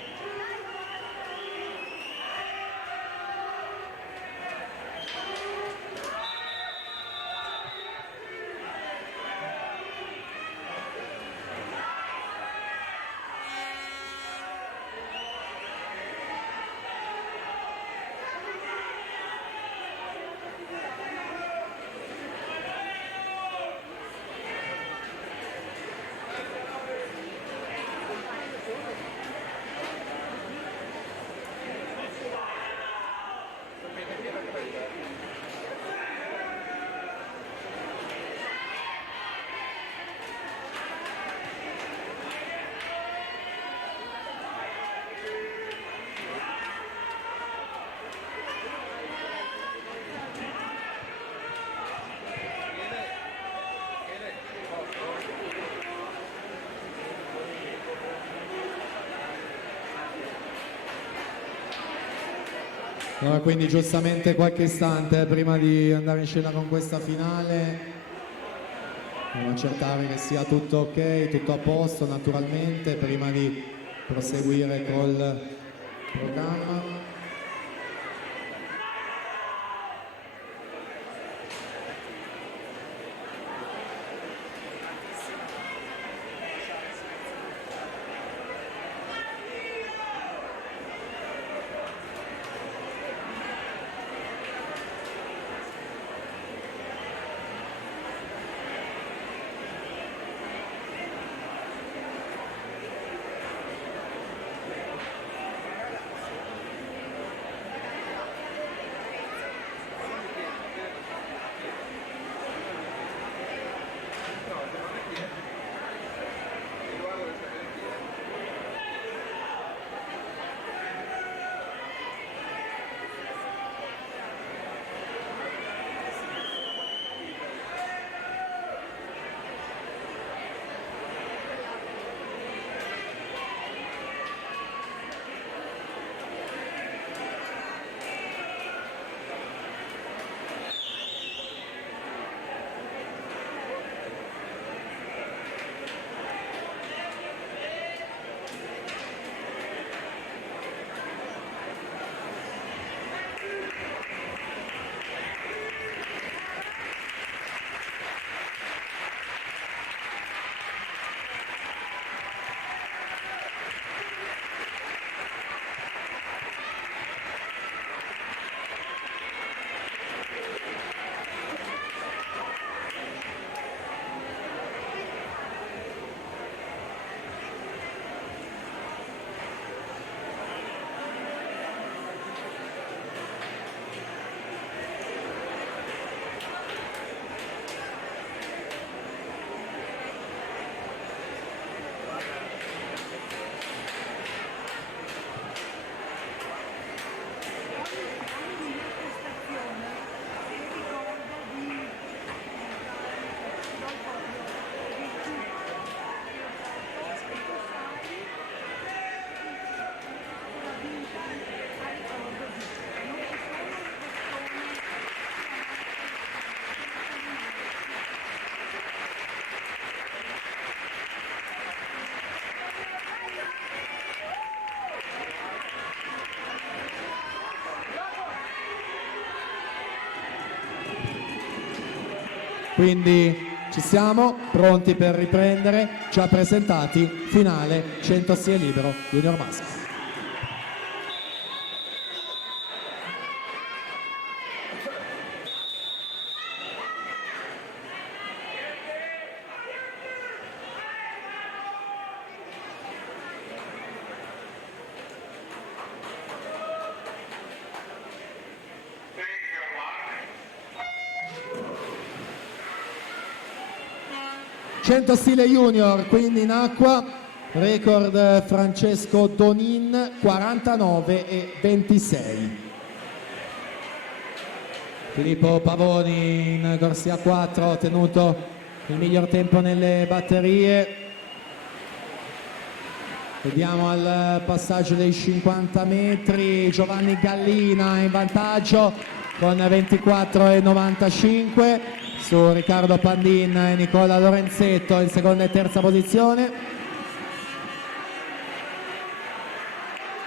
Allora, quindi giustamente qualche istante prima di andare in scena con questa finale, dobbiamo accertare che sia tutto ok, tutto a posto naturalmente prima di proseguire col programma. Quindi ci siamo, pronti per riprendere, già presentati, finale 100 stile libero junior maschio. 100 stile junior, quindi in acqua, record Francesco Donin 49,26. Filippo Pavoni in corsia 4 ha ottenuto il miglior tempo nelle batterie. Vediamo al passaggio dei 50 metri Giovanni Gallina in vantaggio con 24,95 su Riccardo Pandin e Nicola Lorenzetto in seconda e terza posizione.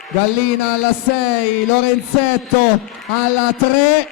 Gallina alla 6, Lorenzetto alla 3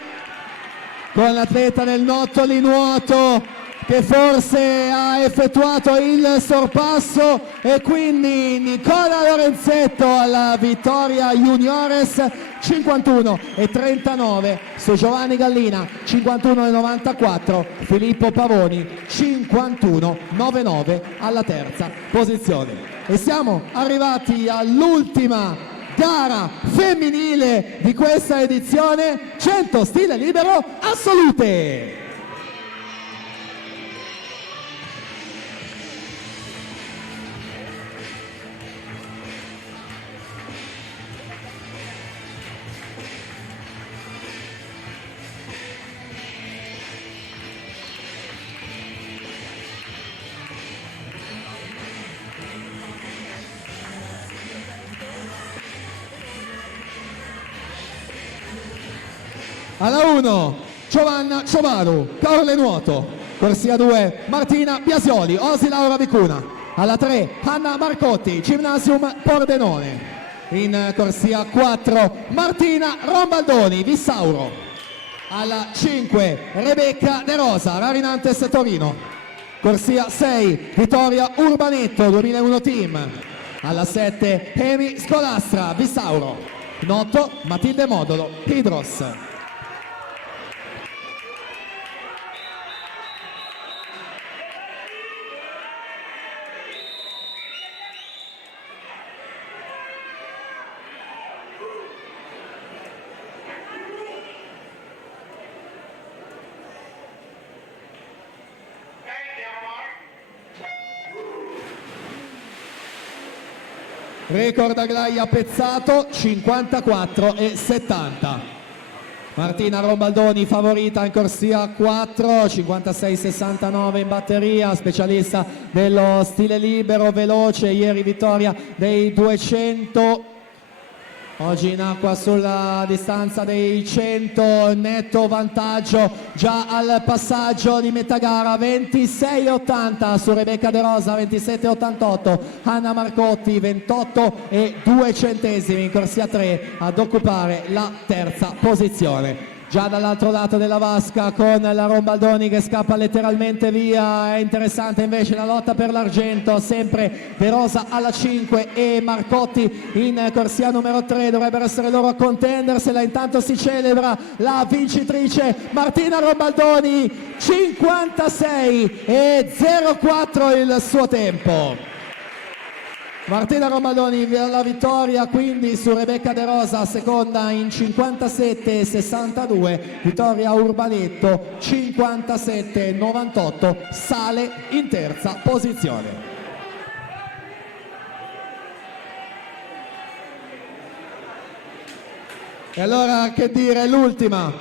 con l'atleta del Nottoli Nuoto che forse ha effettuato il sorpasso e quindi Nicola Lorenzetto alla vittoria juniores 51,39 su Giovanni Gallina, 51,94 Filippo Pavoni, 51,99 alla terza posizione. E siamo arrivati all'ultima gara femminile di questa edizione, 100 stile libero assolute. Alla 1 Giovanna Ciovanu, Caorle Nuoto. Corsia 2 Martina Biasioli, Osi Laura Vicuna. Alla 3 Anna Marcotti, Gymnasium Pordenone. In corsia 4 Martina Rombaldoni, Vissauro. Alla 5 Rebecca De Rosa, Rarinantes Torino. Corsia 6 Vittoria Urbanetto, 2001 team. Alla 7 Emi Scolastra, Vissauro. In 8 Matilde Modolo, Hydros. Record Aglaia Pezzato 54,70. Martina Rombaldoni favorita in corsia 4, 56,69 in batteria, specialista dello stile libero veloce, ieri vittoria dei 200. Oggi in acqua sulla distanza dei 100, netto vantaggio già al passaggio di metà gara, 26,80 su Rebecca De Rosa, 27,88 Anna Marcotti, 28,02 in corsia 3 ad occupare la terza posizione. Già dall'altro lato della vasca con la Rombaldoni che scappa letteralmente via, è interessante invece la lotta per l'argento, sempre De Rosa alla 5 e Marcotti in corsia numero 3, dovrebbero essere loro a contendersela. Intanto si celebra la vincitrice Martina Rombaldoni, 56,04 il suo tempo. Martina Rombaldoni la vittoria quindi su Rebecca De Rosa, seconda in 57,62, Vittoria Urbanetto 57,98, sale in terza posizione. E allora che dire, l'ultima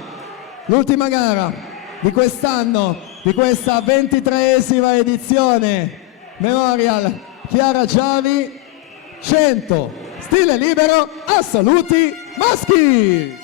gara di quest'anno, di questa 23esima edizione Memorial Chiara Giavi, 100 stile libero assoluti maschi.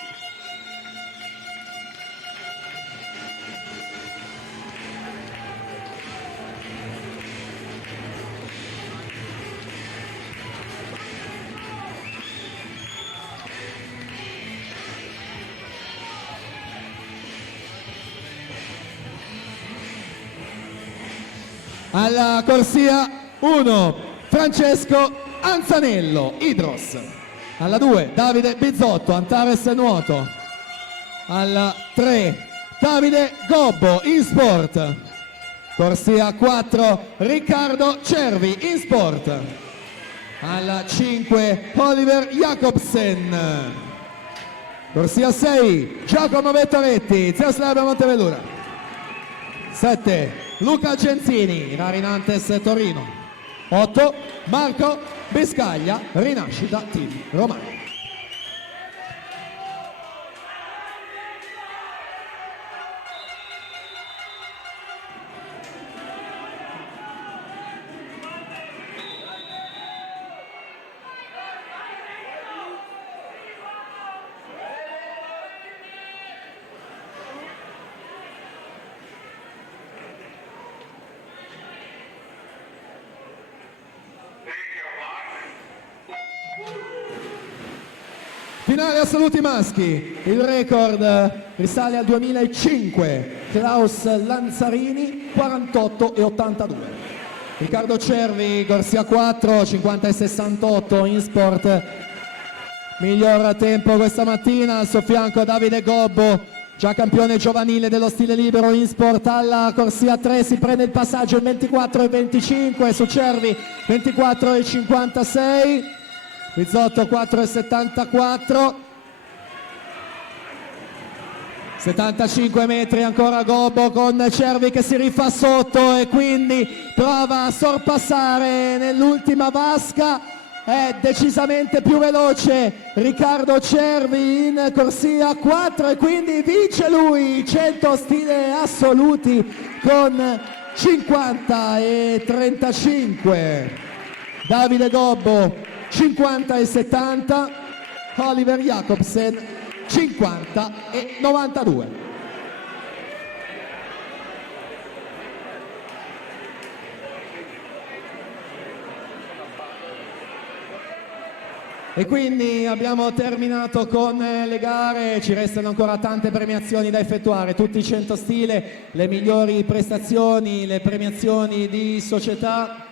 Alla corsia 1 Francesco Anzanello, Hydros. Alla 2 Davide Bizzotto, Antares Nuoto. Alla 3 Davide Gobbo, InSport. Corsia 4 Riccardo Cervi, InSport. Alla 5 Oliver Jacobsen. Corsia 6 Giacomo Vettoretti, Zeoslava Montevellura. 7 Luca Genzini, Rarinantes Torino. 8 Marco Biscaglia, Rinascita Team Romano. Finale assoluti maschi, il record risale al 2005, Klaus Lanzarini 48 e 82. Riccardo Cervi, corsia 4, 50 e 68 in sport, miglior tempo questa mattina, al suo fianco Davide Gobbo, già campione giovanile dello stile libero in sport, alla corsia 3 si prende il passaggio in 24 e 25, su Cervi 24 e 56. Rizzotto 4,74, 75 metri ancora Gobbo con Cervi che si rifà sotto e quindi prova a sorpassare nell'ultima vasca. È decisamente più veloce Riccardo Cervi in corsia 4 e quindi vince lui 100 stile assoluti con 50 e 35. Davide Gobbo 50 e 70, Oliver Jacobsen 50 e 92. E quindi abbiamo terminato con le gare, ci restano ancora tante premiazioni da effettuare, tutti i 100 stile, le migliori prestazioni, le premiazioni di società,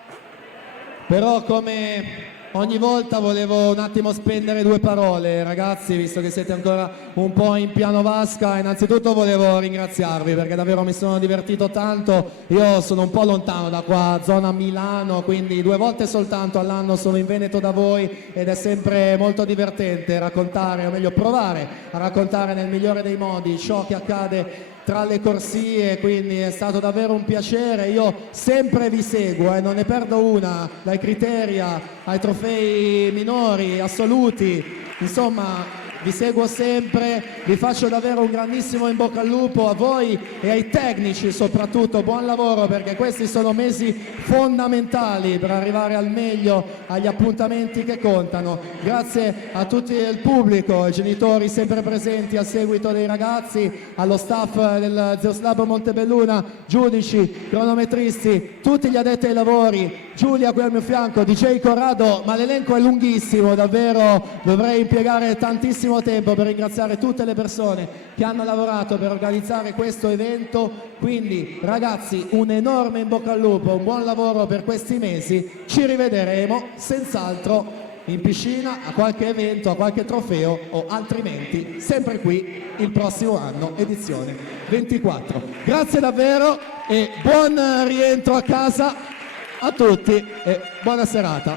però come ogni volta volevo un attimo spendere due parole, ragazzi, visto che siete ancora un po' in piano vasca. Innanzitutto volevo ringraziarvi perché davvero mi sono divertito tanto. Io sono un po' lontano da qua, zona Milano, quindi 2 volte soltanto all'anno sono in Veneto da voi ed è sempre molto divertente raccontare, o meglio provare a raccontare nel migliore dei modi ciò che accade tra le corsie, quindi è stato davvero un piacere. Io sempre vi seguo, non ne perdo una, dai Criteria ai trofei minori, assoluti, insomma vi seguo sempre, vi faccio davvero un grandissimo in bocca al lupo a voi e ai tecnici soprattutto, buon lavoro perché questi sono mesi fondamentali per arrivare al meglio agli appuntamenti che contano. Grazie a tutto il pubblico, ai genitori sempre presenti al seguito dei ragazzi, allo staff del Zeus Lab Montebelluna, giudici, cronometristi, tutti gli addetti ai lavori, Giulia qui al mio fianco, DJ Corrado, ma l'elenco è lunghissimo, davvero dovrei impiegare tantissimo tempo per ringraziare tutte le persone che hanno lavorato per organizzare questo evento. Quindi ragazzi, un enorme in bocca al lupo, un buon lavoro per questi mesi, ci rivedremo senz'altro in piscina, a qualche evento, a qualche trofeo o altrimenti sempre qui il prossimo anno, edizione 24. Grazie davvero e buon rientro a casa a tutti e buona serata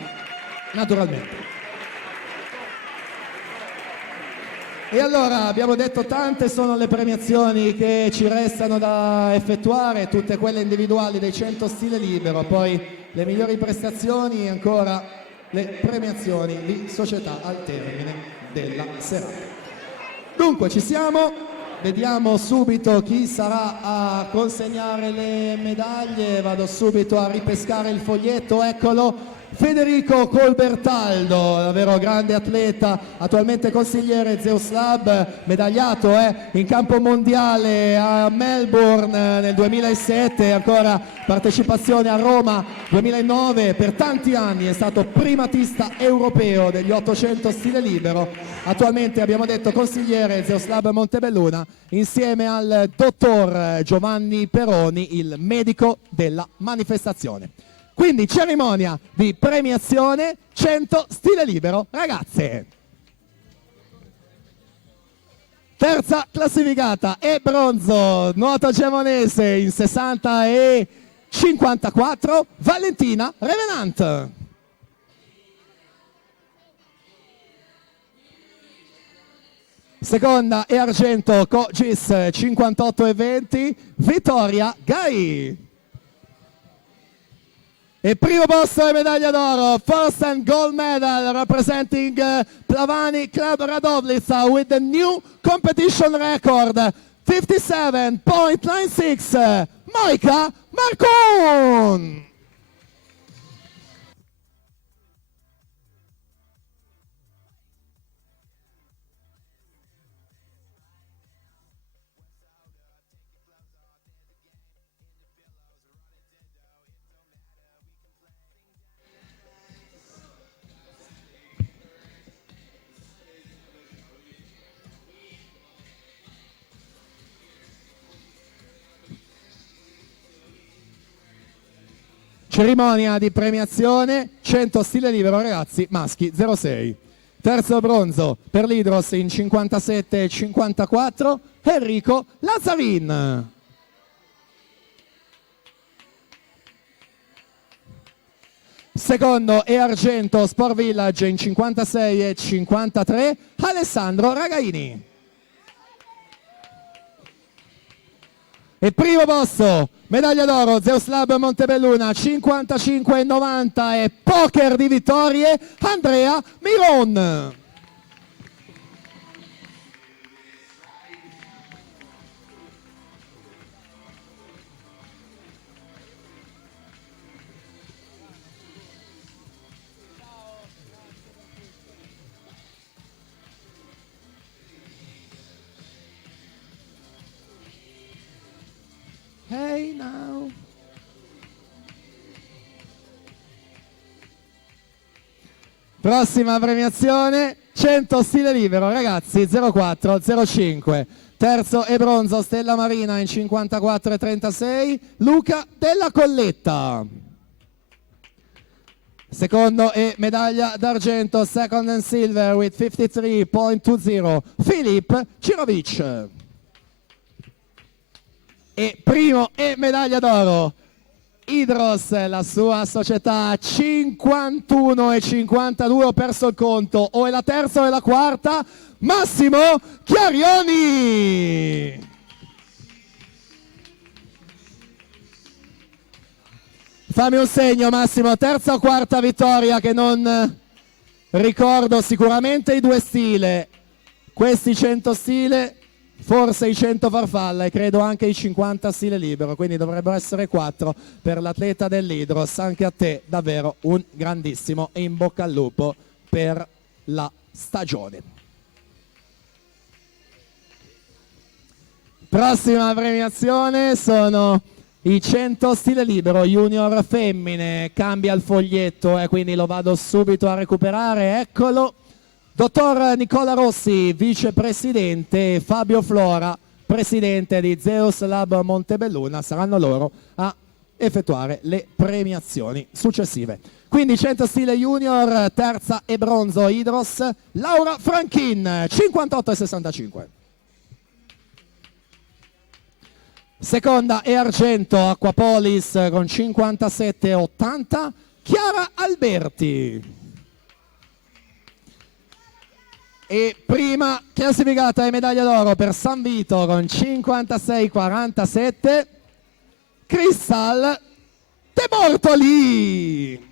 naturalmente. E allora abbiamo detto tante sono le premiazioni che ci restano da effettuare, tutte quelle individuali dei 100 stile libero, poi le migliori prestazioni e ancora le premiazioni di società al termine della serata. Dunque ci siamo, vediamo subito chi sarà a consegnare le medaglie, vado subito a ripescare il foglietto, eccolo. Federico Colbertaldo, davvero grande atleta, attualmente consigliere Zeus Lab, medagliato in campo mondiale a Melbourne nel 2007, ancora partecipazione a Roma 2009, per tanti anni è stato primatista europeo degli 800 stile libero, attualmente abbiamo detto consigliere Zeus Lab Montebelluna insieme al dottor Giovanni Peroni, il medico della manifestazione. Quindi cerimonia di premiazione 100 stile libero, ragazze. Terza classificata e bronzo, nuoto gemonese in 60 e 54, Valentina Revenant. Seconda e argento, COGIS 58 e 20, Vittoria Gai. E primo posto e medaglia d'oro, first and gold medal representing Plavani Club Radovljica with the new competition record 57.96, Majka Markun. Cerimonia di premiazione, 100 stile libero ragazzi, maschi 06. Terzo bronzo per l'Hydros in 57,54, Enrico Lazzarin. Secondo e argento Sport Village in 56,53, Alessandro Ragaini. E primo posto, medaglia d'oro, Zeus Lab Montebelluna, 55,90 e poker di vittorie, Andrea Miron. Hey now. Prossima premiazione, 100 stile libero ragazzi, 0405. Terzo e bronzo Stella Marina in 54,36, Luca Della Colletta. Secondo e medaglia d'argento, second and silver with 53.20, Filip Cirovic. E primo e medaglia d'oro, Hydros, la sua società, 51,52, ho perso il conto, o è la terza o è la quarta, Massimo Chiarioni. Fammi un segno Massimo, terza o quarta vittoria che non ricordo, sicuramente i 2 stile, questi 100 stile, forse i 100 farfalla e credo anche i 50 stile libero, quindi dovrebbero essere 4 per l'atleta dell'Hydros. Anche a te davvero un grandissimo e in bocca al lupo per la stagione. Prossima premiazione sono i 100 stile libero junior femmine, cambia il foglietto e quindi lo vado subito a recuperare, eccolo. Dottor Nicola Rossi, vicepresidente, e Fabio Flora, presidente di Zeus Lab Montebelluna, saranno loro a effettuare le premiazioni successive. Quindi 100 stile junior, terza e bronzo Hydros, Laura Franchin, 58,65. Seconda e argento Aquapolis con 57,80, Chiara Alberti. E prima classificata e medaglia d'oro per San Vito con 56,47, Crystal De Bortoli.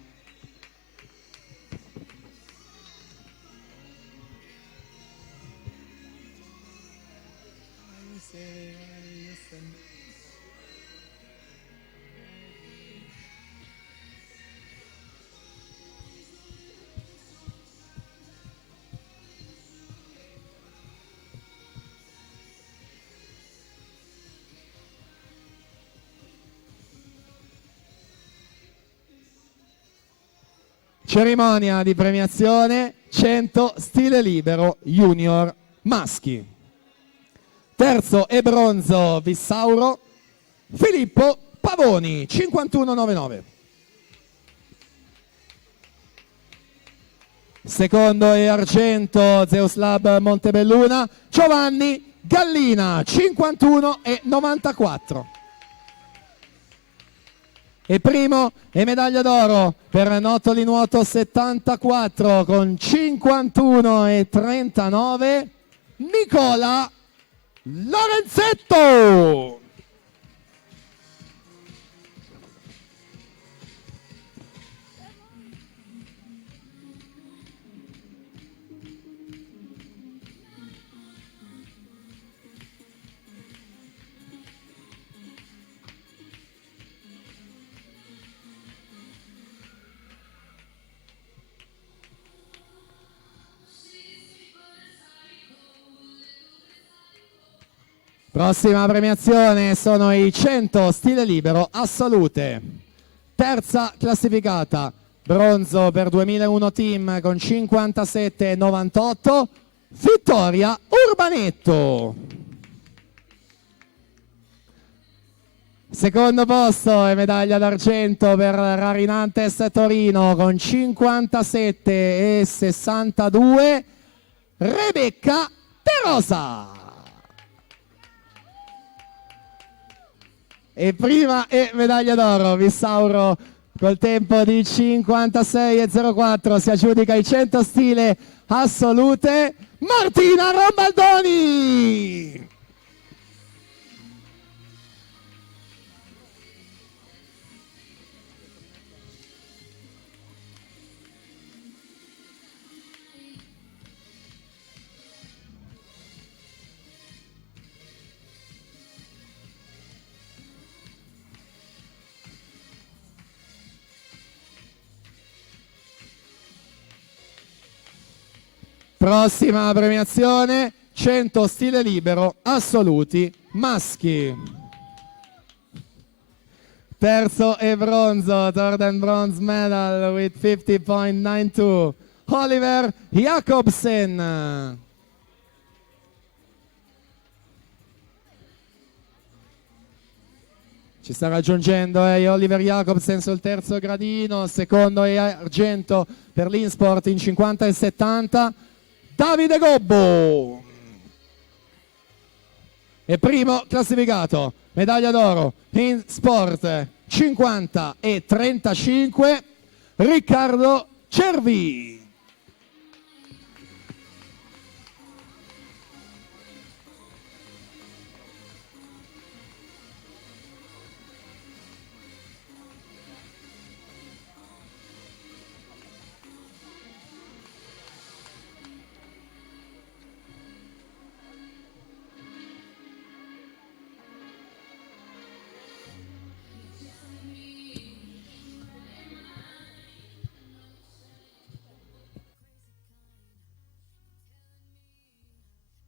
Cerimonia di premiazione, 100 stile libero junior maschi. Terzo e bronzo Vissauro, Filippo Pavoni, 51,99. Secondo e argento Zeus Lab Montebelluna, Giovanni Gallina, 51,94. E primo e medaglia d'oro per Notoli Nuoto 74 con 51,39, Nicola Lorenzetto. Prossima premiazione sono i 100 stile libero a salute. Terza classificata, bronzo per 2001 team con 57,98, Vittoria Urbanetto. Secondo posto e medaglia d'argento per Rarinantes Torino con 57,62, Rebecca De Rosa. E prima e medaglia d'oro, Vissauro col tempo di 56,04 si aggiudica i 100 stile assolute, Martina Rombaldoni. Prossima premiazione, 100 stile libero assoluti maschi. Terzo e bronzo, third and bronze medal with 50.92, Oliver Jacobsen. Ci sta raggiungendo Oliver Jacobsen sul terzo gradino, secondo è argento per l'Insport in 50 e 70, Davide Gobbo. E primo classificato, medaglia d'oro in sport 50 e 35, Riccardo Cervi.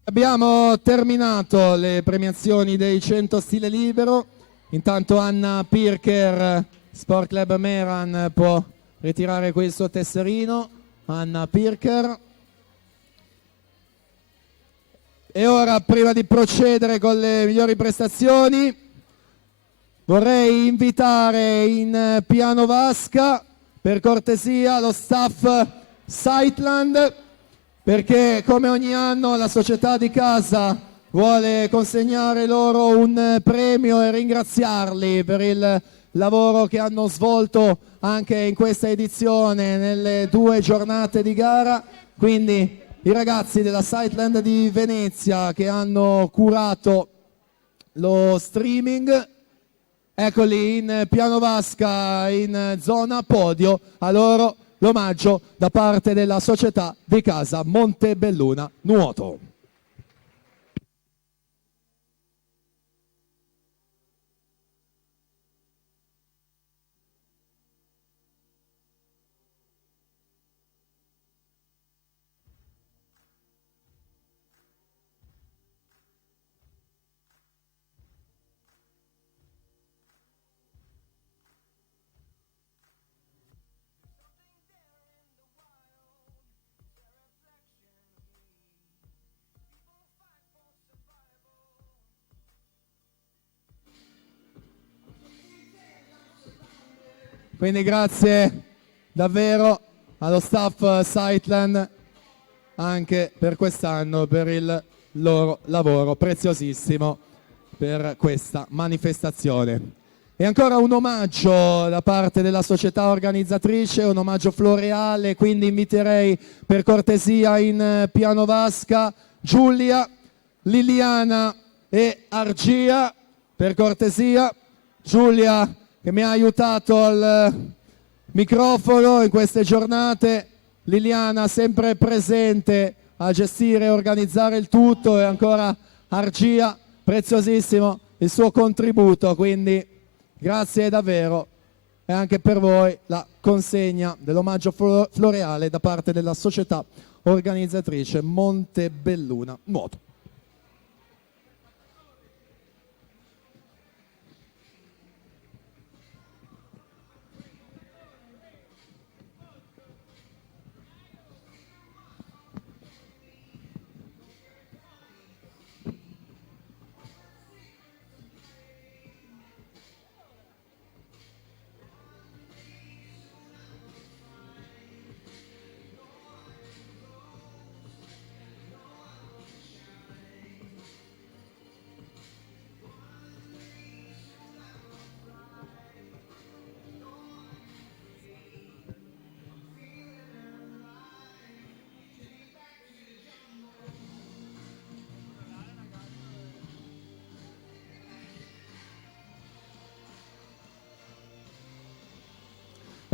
Abbiamo terminato le premiazioni dei 100 stile libero. Intanto Anna Pirker, Sport Club Meran, può ritirare qui il suo tesserino. Anna Pirker. E ora, prima di procedere con le migliori prestazioni, vorrei invitare in piano vasca, per cortesia, lo staff Sightland, perché come ogni anno la società di casa vuole consegnare loro un premio e ringraziarli per il lavoro che hanno svolto anche in questa edizione nelle 2 giornate di gara. Quindi i ragazzi della Sightland di Venezia che hanno curato lo streaming, eccoli in piano vasca in zona podio, a loro l'omaggio da parte della società di casa Montebelluna Nuoto. Quindi grazie davvero allo staff Sightland anche per quest'anno, per il loro lavoro preziosissimo per questa manifestazione. E ancora un omaggio da parte della società organizzatrice, un omaggio floreale, quindi inviterei per cortesia in piano vasca Giulia, Liliana e Argia, per cortesia. Giulia che mi ha aiutato al microfono in queste giornate, Liliana sempre presente a gestire e organizzare il tutto, e ancora Argia, preziosissimo il suo contributo, quindi grazie davvero. E anche per voi la consegna dell'omaggio floreale da parte della società organizzatrice Montebelluna Nuoto.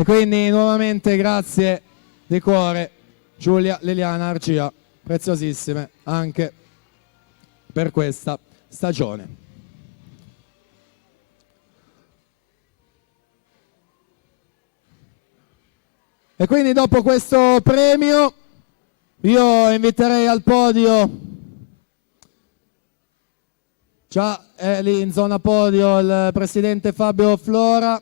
E quindi nuovamente grazie di cuore Giulia, Liliana, Arcia, preziosissime anche per questa stagione. E quindi dopo questo premio io inviterei al podio, già è lì in zona podio il presidente Fabio Flora,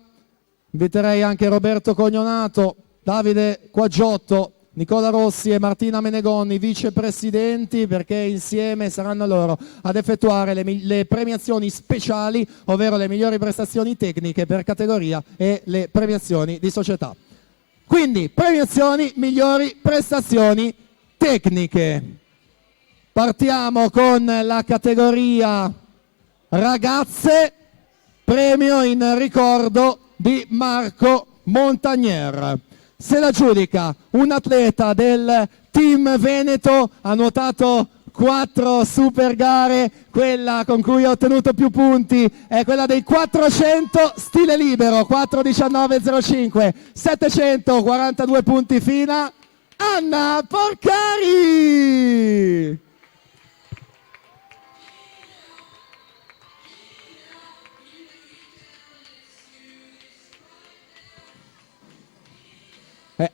inviterei anche Roberto Cognonato, Davide Quaggiotto, Nicola Rossi e Martina Menegoni, vicepresidenti, perché insieme saranno loro ad effettuare le premiazioni speciali, ovvero le migliori prestazioni tecniche per categoria e le premiazioni di società. Quindi premiazioni, migliori prestazioni tecniche. Partiamo con la categoria ragazze, premio in ricordo di Marco Montagnier. Se la giudica un atleta del team Veneto, ha nuotato 4 super gare, quella con cui ha ottenuto più punti è quella dei 400 stile libero, 4:19:05, 742 punti fino Anna Porcari.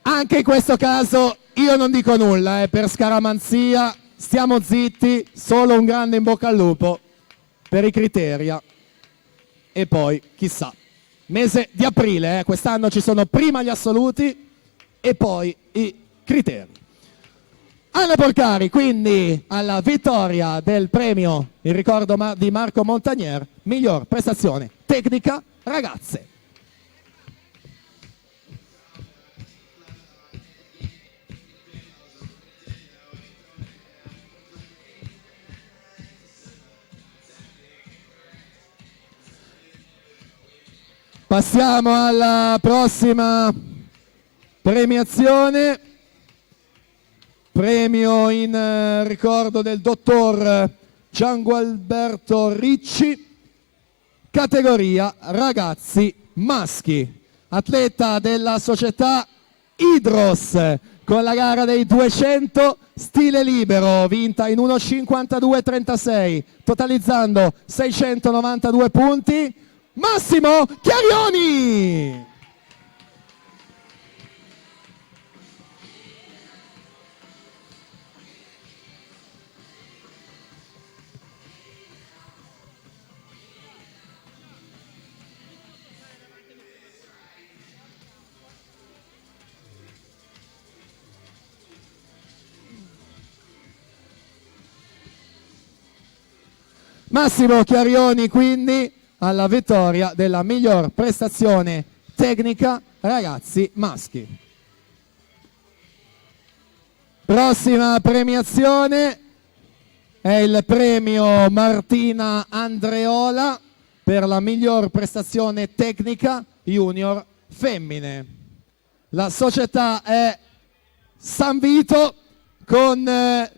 Anche in questo caso io non dico nulla, per scaramanzia, stiamo zitti, solo un grande in bocca al lupo per i Criteria e poi chissà, mese di aprile, quest'anno ci sono prima gli assoluti e poi i Criteri. Anna Porcari quindi alla vittoria del premio in ricordo di Marco Montagnier, miglior prestazione tecnica ragazze. Passiamo alla prossima premiazione, premio in ricordo del dottor Giangualberto Ricci, categoria ragazzi maschi, atleta della società Idros con la gara dei 200 stile libero, vinta in 1:52:36, totalizzando 692 punti. Massimo Chiarioni! Massimo Chiarioni quindi alla vittoria della miglior prestazione tecnica ragazzi maschi. Prossima premiazione è il premio Martina Andreola per la miglior prestazione tecnica junior femmine. La società è San Vito con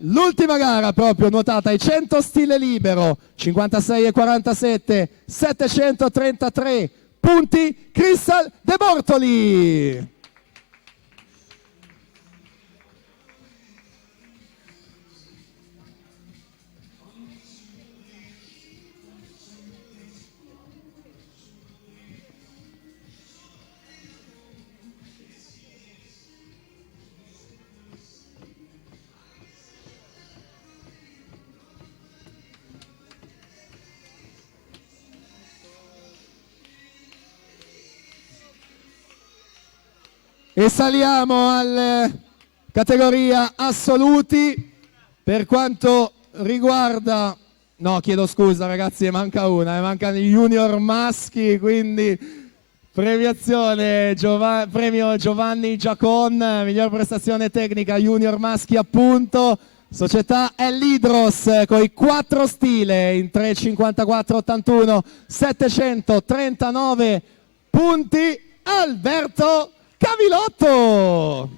l'ultima gara proprio nuotata ai 100 stile libero, 56:47, 733 punti, Crystal De Bortoli. E saliamo alla categoria assoluti per quanto riguarda, no chiedo scusa ragazzi, ne manca una, mancano i junior maschi, quindi premiazione premio Giovanni Giacon, miglior prestazione tecnica junior maschi appunto, società è l'Idros con i 4 stile in 3:54:81, 739 punti, Alberto Cavilotto.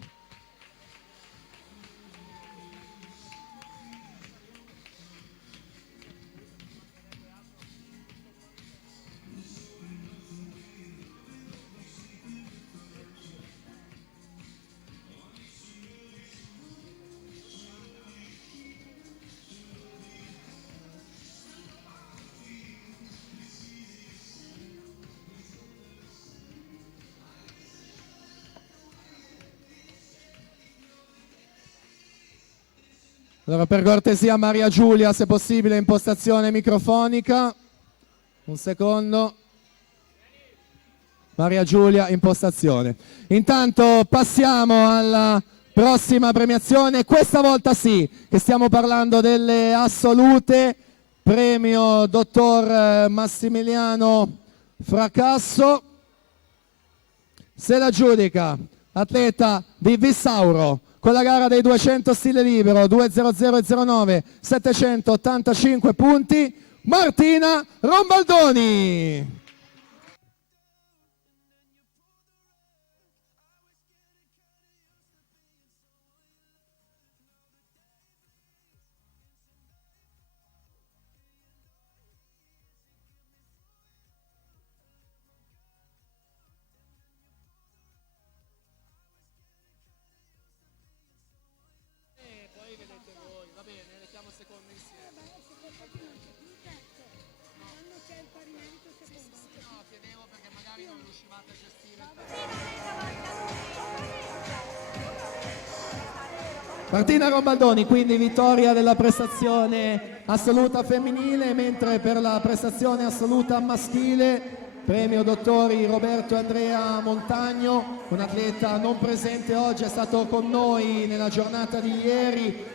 Allora, per cortesia Maria Giulia, se possibile, impostazione microfonica. Un secondo. Maria Giulia, impostazione. Intanto passiamo alla prossima premiazione, questa volta sì, che stiamo parlando delle assolute, premio dottor Massimiliano Fracasso. Se la giudica atleta di Vissauro con la gara dei 200 stile libero 2.00.09, 785 punti, Martina Rombaldoni. Martina Rombaldoni, quindi vittoria della prestazione assoluta femminile, mentre per la prestazione assoluta maschile premio dottori Roberto e Andrea Montagno, un atleta non presente oggi, è stato con noi nella giornata di ieri,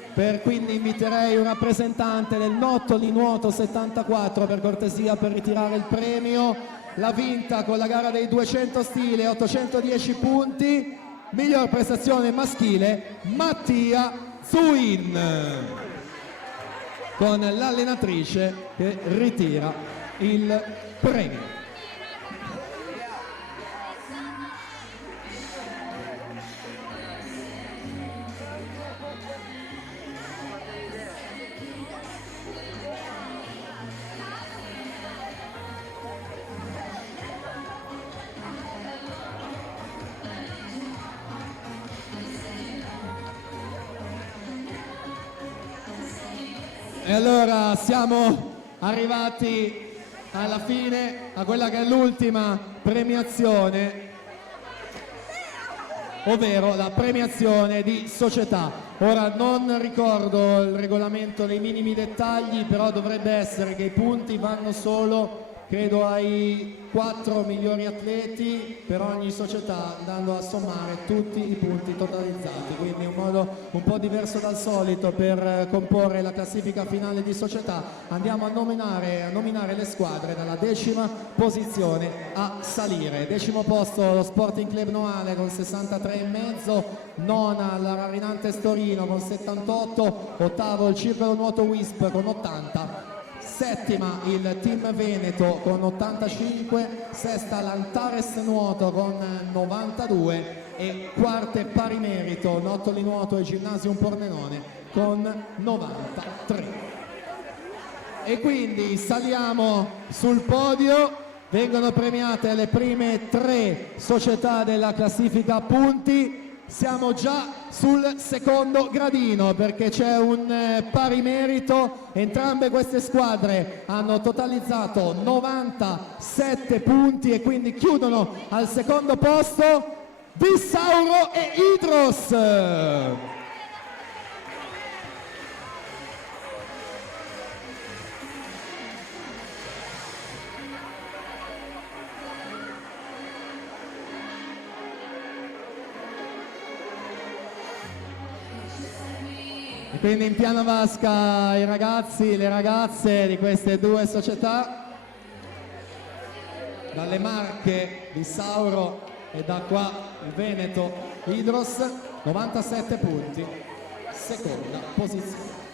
quindi inviterei un rappresentante del Nottoli Nuoto 74 per cortesia per ritirare il premio. L'ha vinta con la gara dei 200 stile, 810 punti. Miglior prestazione maschile Mattia Zuin, con l'allenatrice che ritira il premio. E allora siamo arrivati alla fine, a quella che è l'ultima premiazione, ovvero la premiazione di società. Ora non ricordo il regolamento dei minimi dettagli, però dovrebbe essere che i punti vanno solo, credo, ai 4 migliori atleti per ogni società, andando a sommare tutti i punti totalizzati, quindi un modo un po' diverso dal solito per comporre la classifica finale di società. Andiamo a nominare le squadre dalla 10ª posizione a salire. 10° posto lo Sporting Club Noale con 63,5, 9ª la Rarinantes Torino con 78, 8º il Circolo Nuoto Wisp con 80, 7ª il Team Veneto con 85, 6ª l'Antares Nuoto con 92 e 4ª pari merito Nottoli Nuoto e Gymnasium Pordenone con 93. E quindi saliamo sul podio, vengono premiate le prime 3 società della classifica a punti. Siamo già sul secondo gradino perché c'è un pari merito, entrambe queste squadre hanno totalizzato 97 punti e quindi chiudono al secondo posto Vissauro e Hydros. Quindi in piana vasca i ragazzi, le ragazze di queste 2 società, dalle Marche Vissauro e da qua il Veneto Hydros, 97 punti, seconda posizione.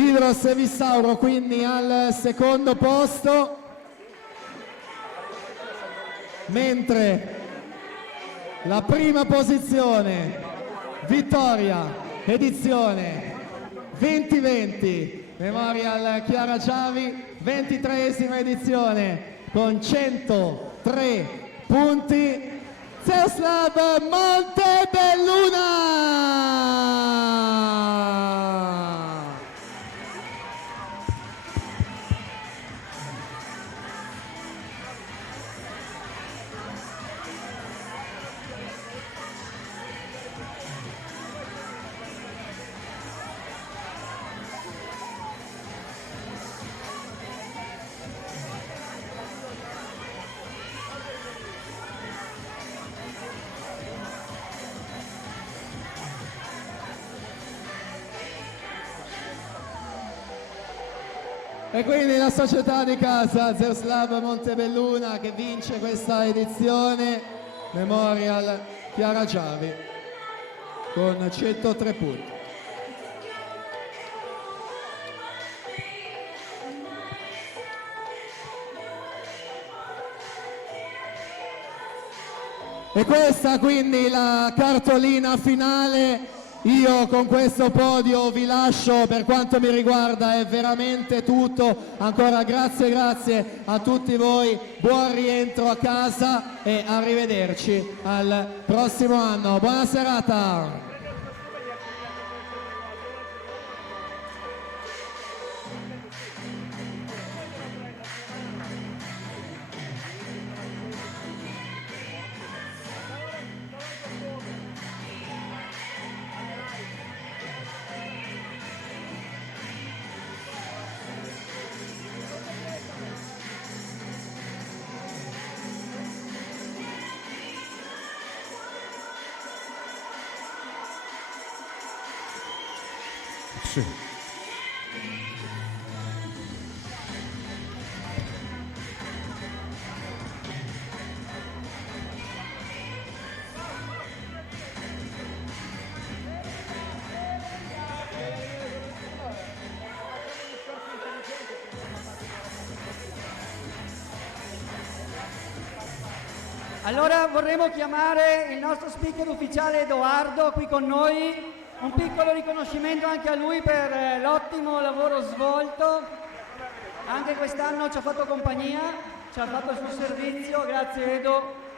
Hydros Vissauro quindi al secondo posto, mentre la prima posizione, vittoria, edizione 2020, Memorial Chiara Giavi, 23esima edizione con 103 punti, Zeus Lab Montebelluna! E quindi la società di casa Zeus Lab Montebelluna che vince questa edizione, Memorial Chiara Giavi con 103 punti. E questa quindi la cartolina finale. Io con questo podio vi lascio, per quanto mi riguarda è veramente tutto. Ancora grazie a tutti voi, buon rientro a casa e arrivederci al prossimo anno. Buona serata! Sì. Allora vorremmo chiamare il nostro speaker ufficiale Edoardo qui con noi, un piccolo riconoscimento anche a lui per l'ottimo lavoro svolto, anche quest'anno ci ha fatto compagnia, ci ha fatto il suo servizio, grazie Edo.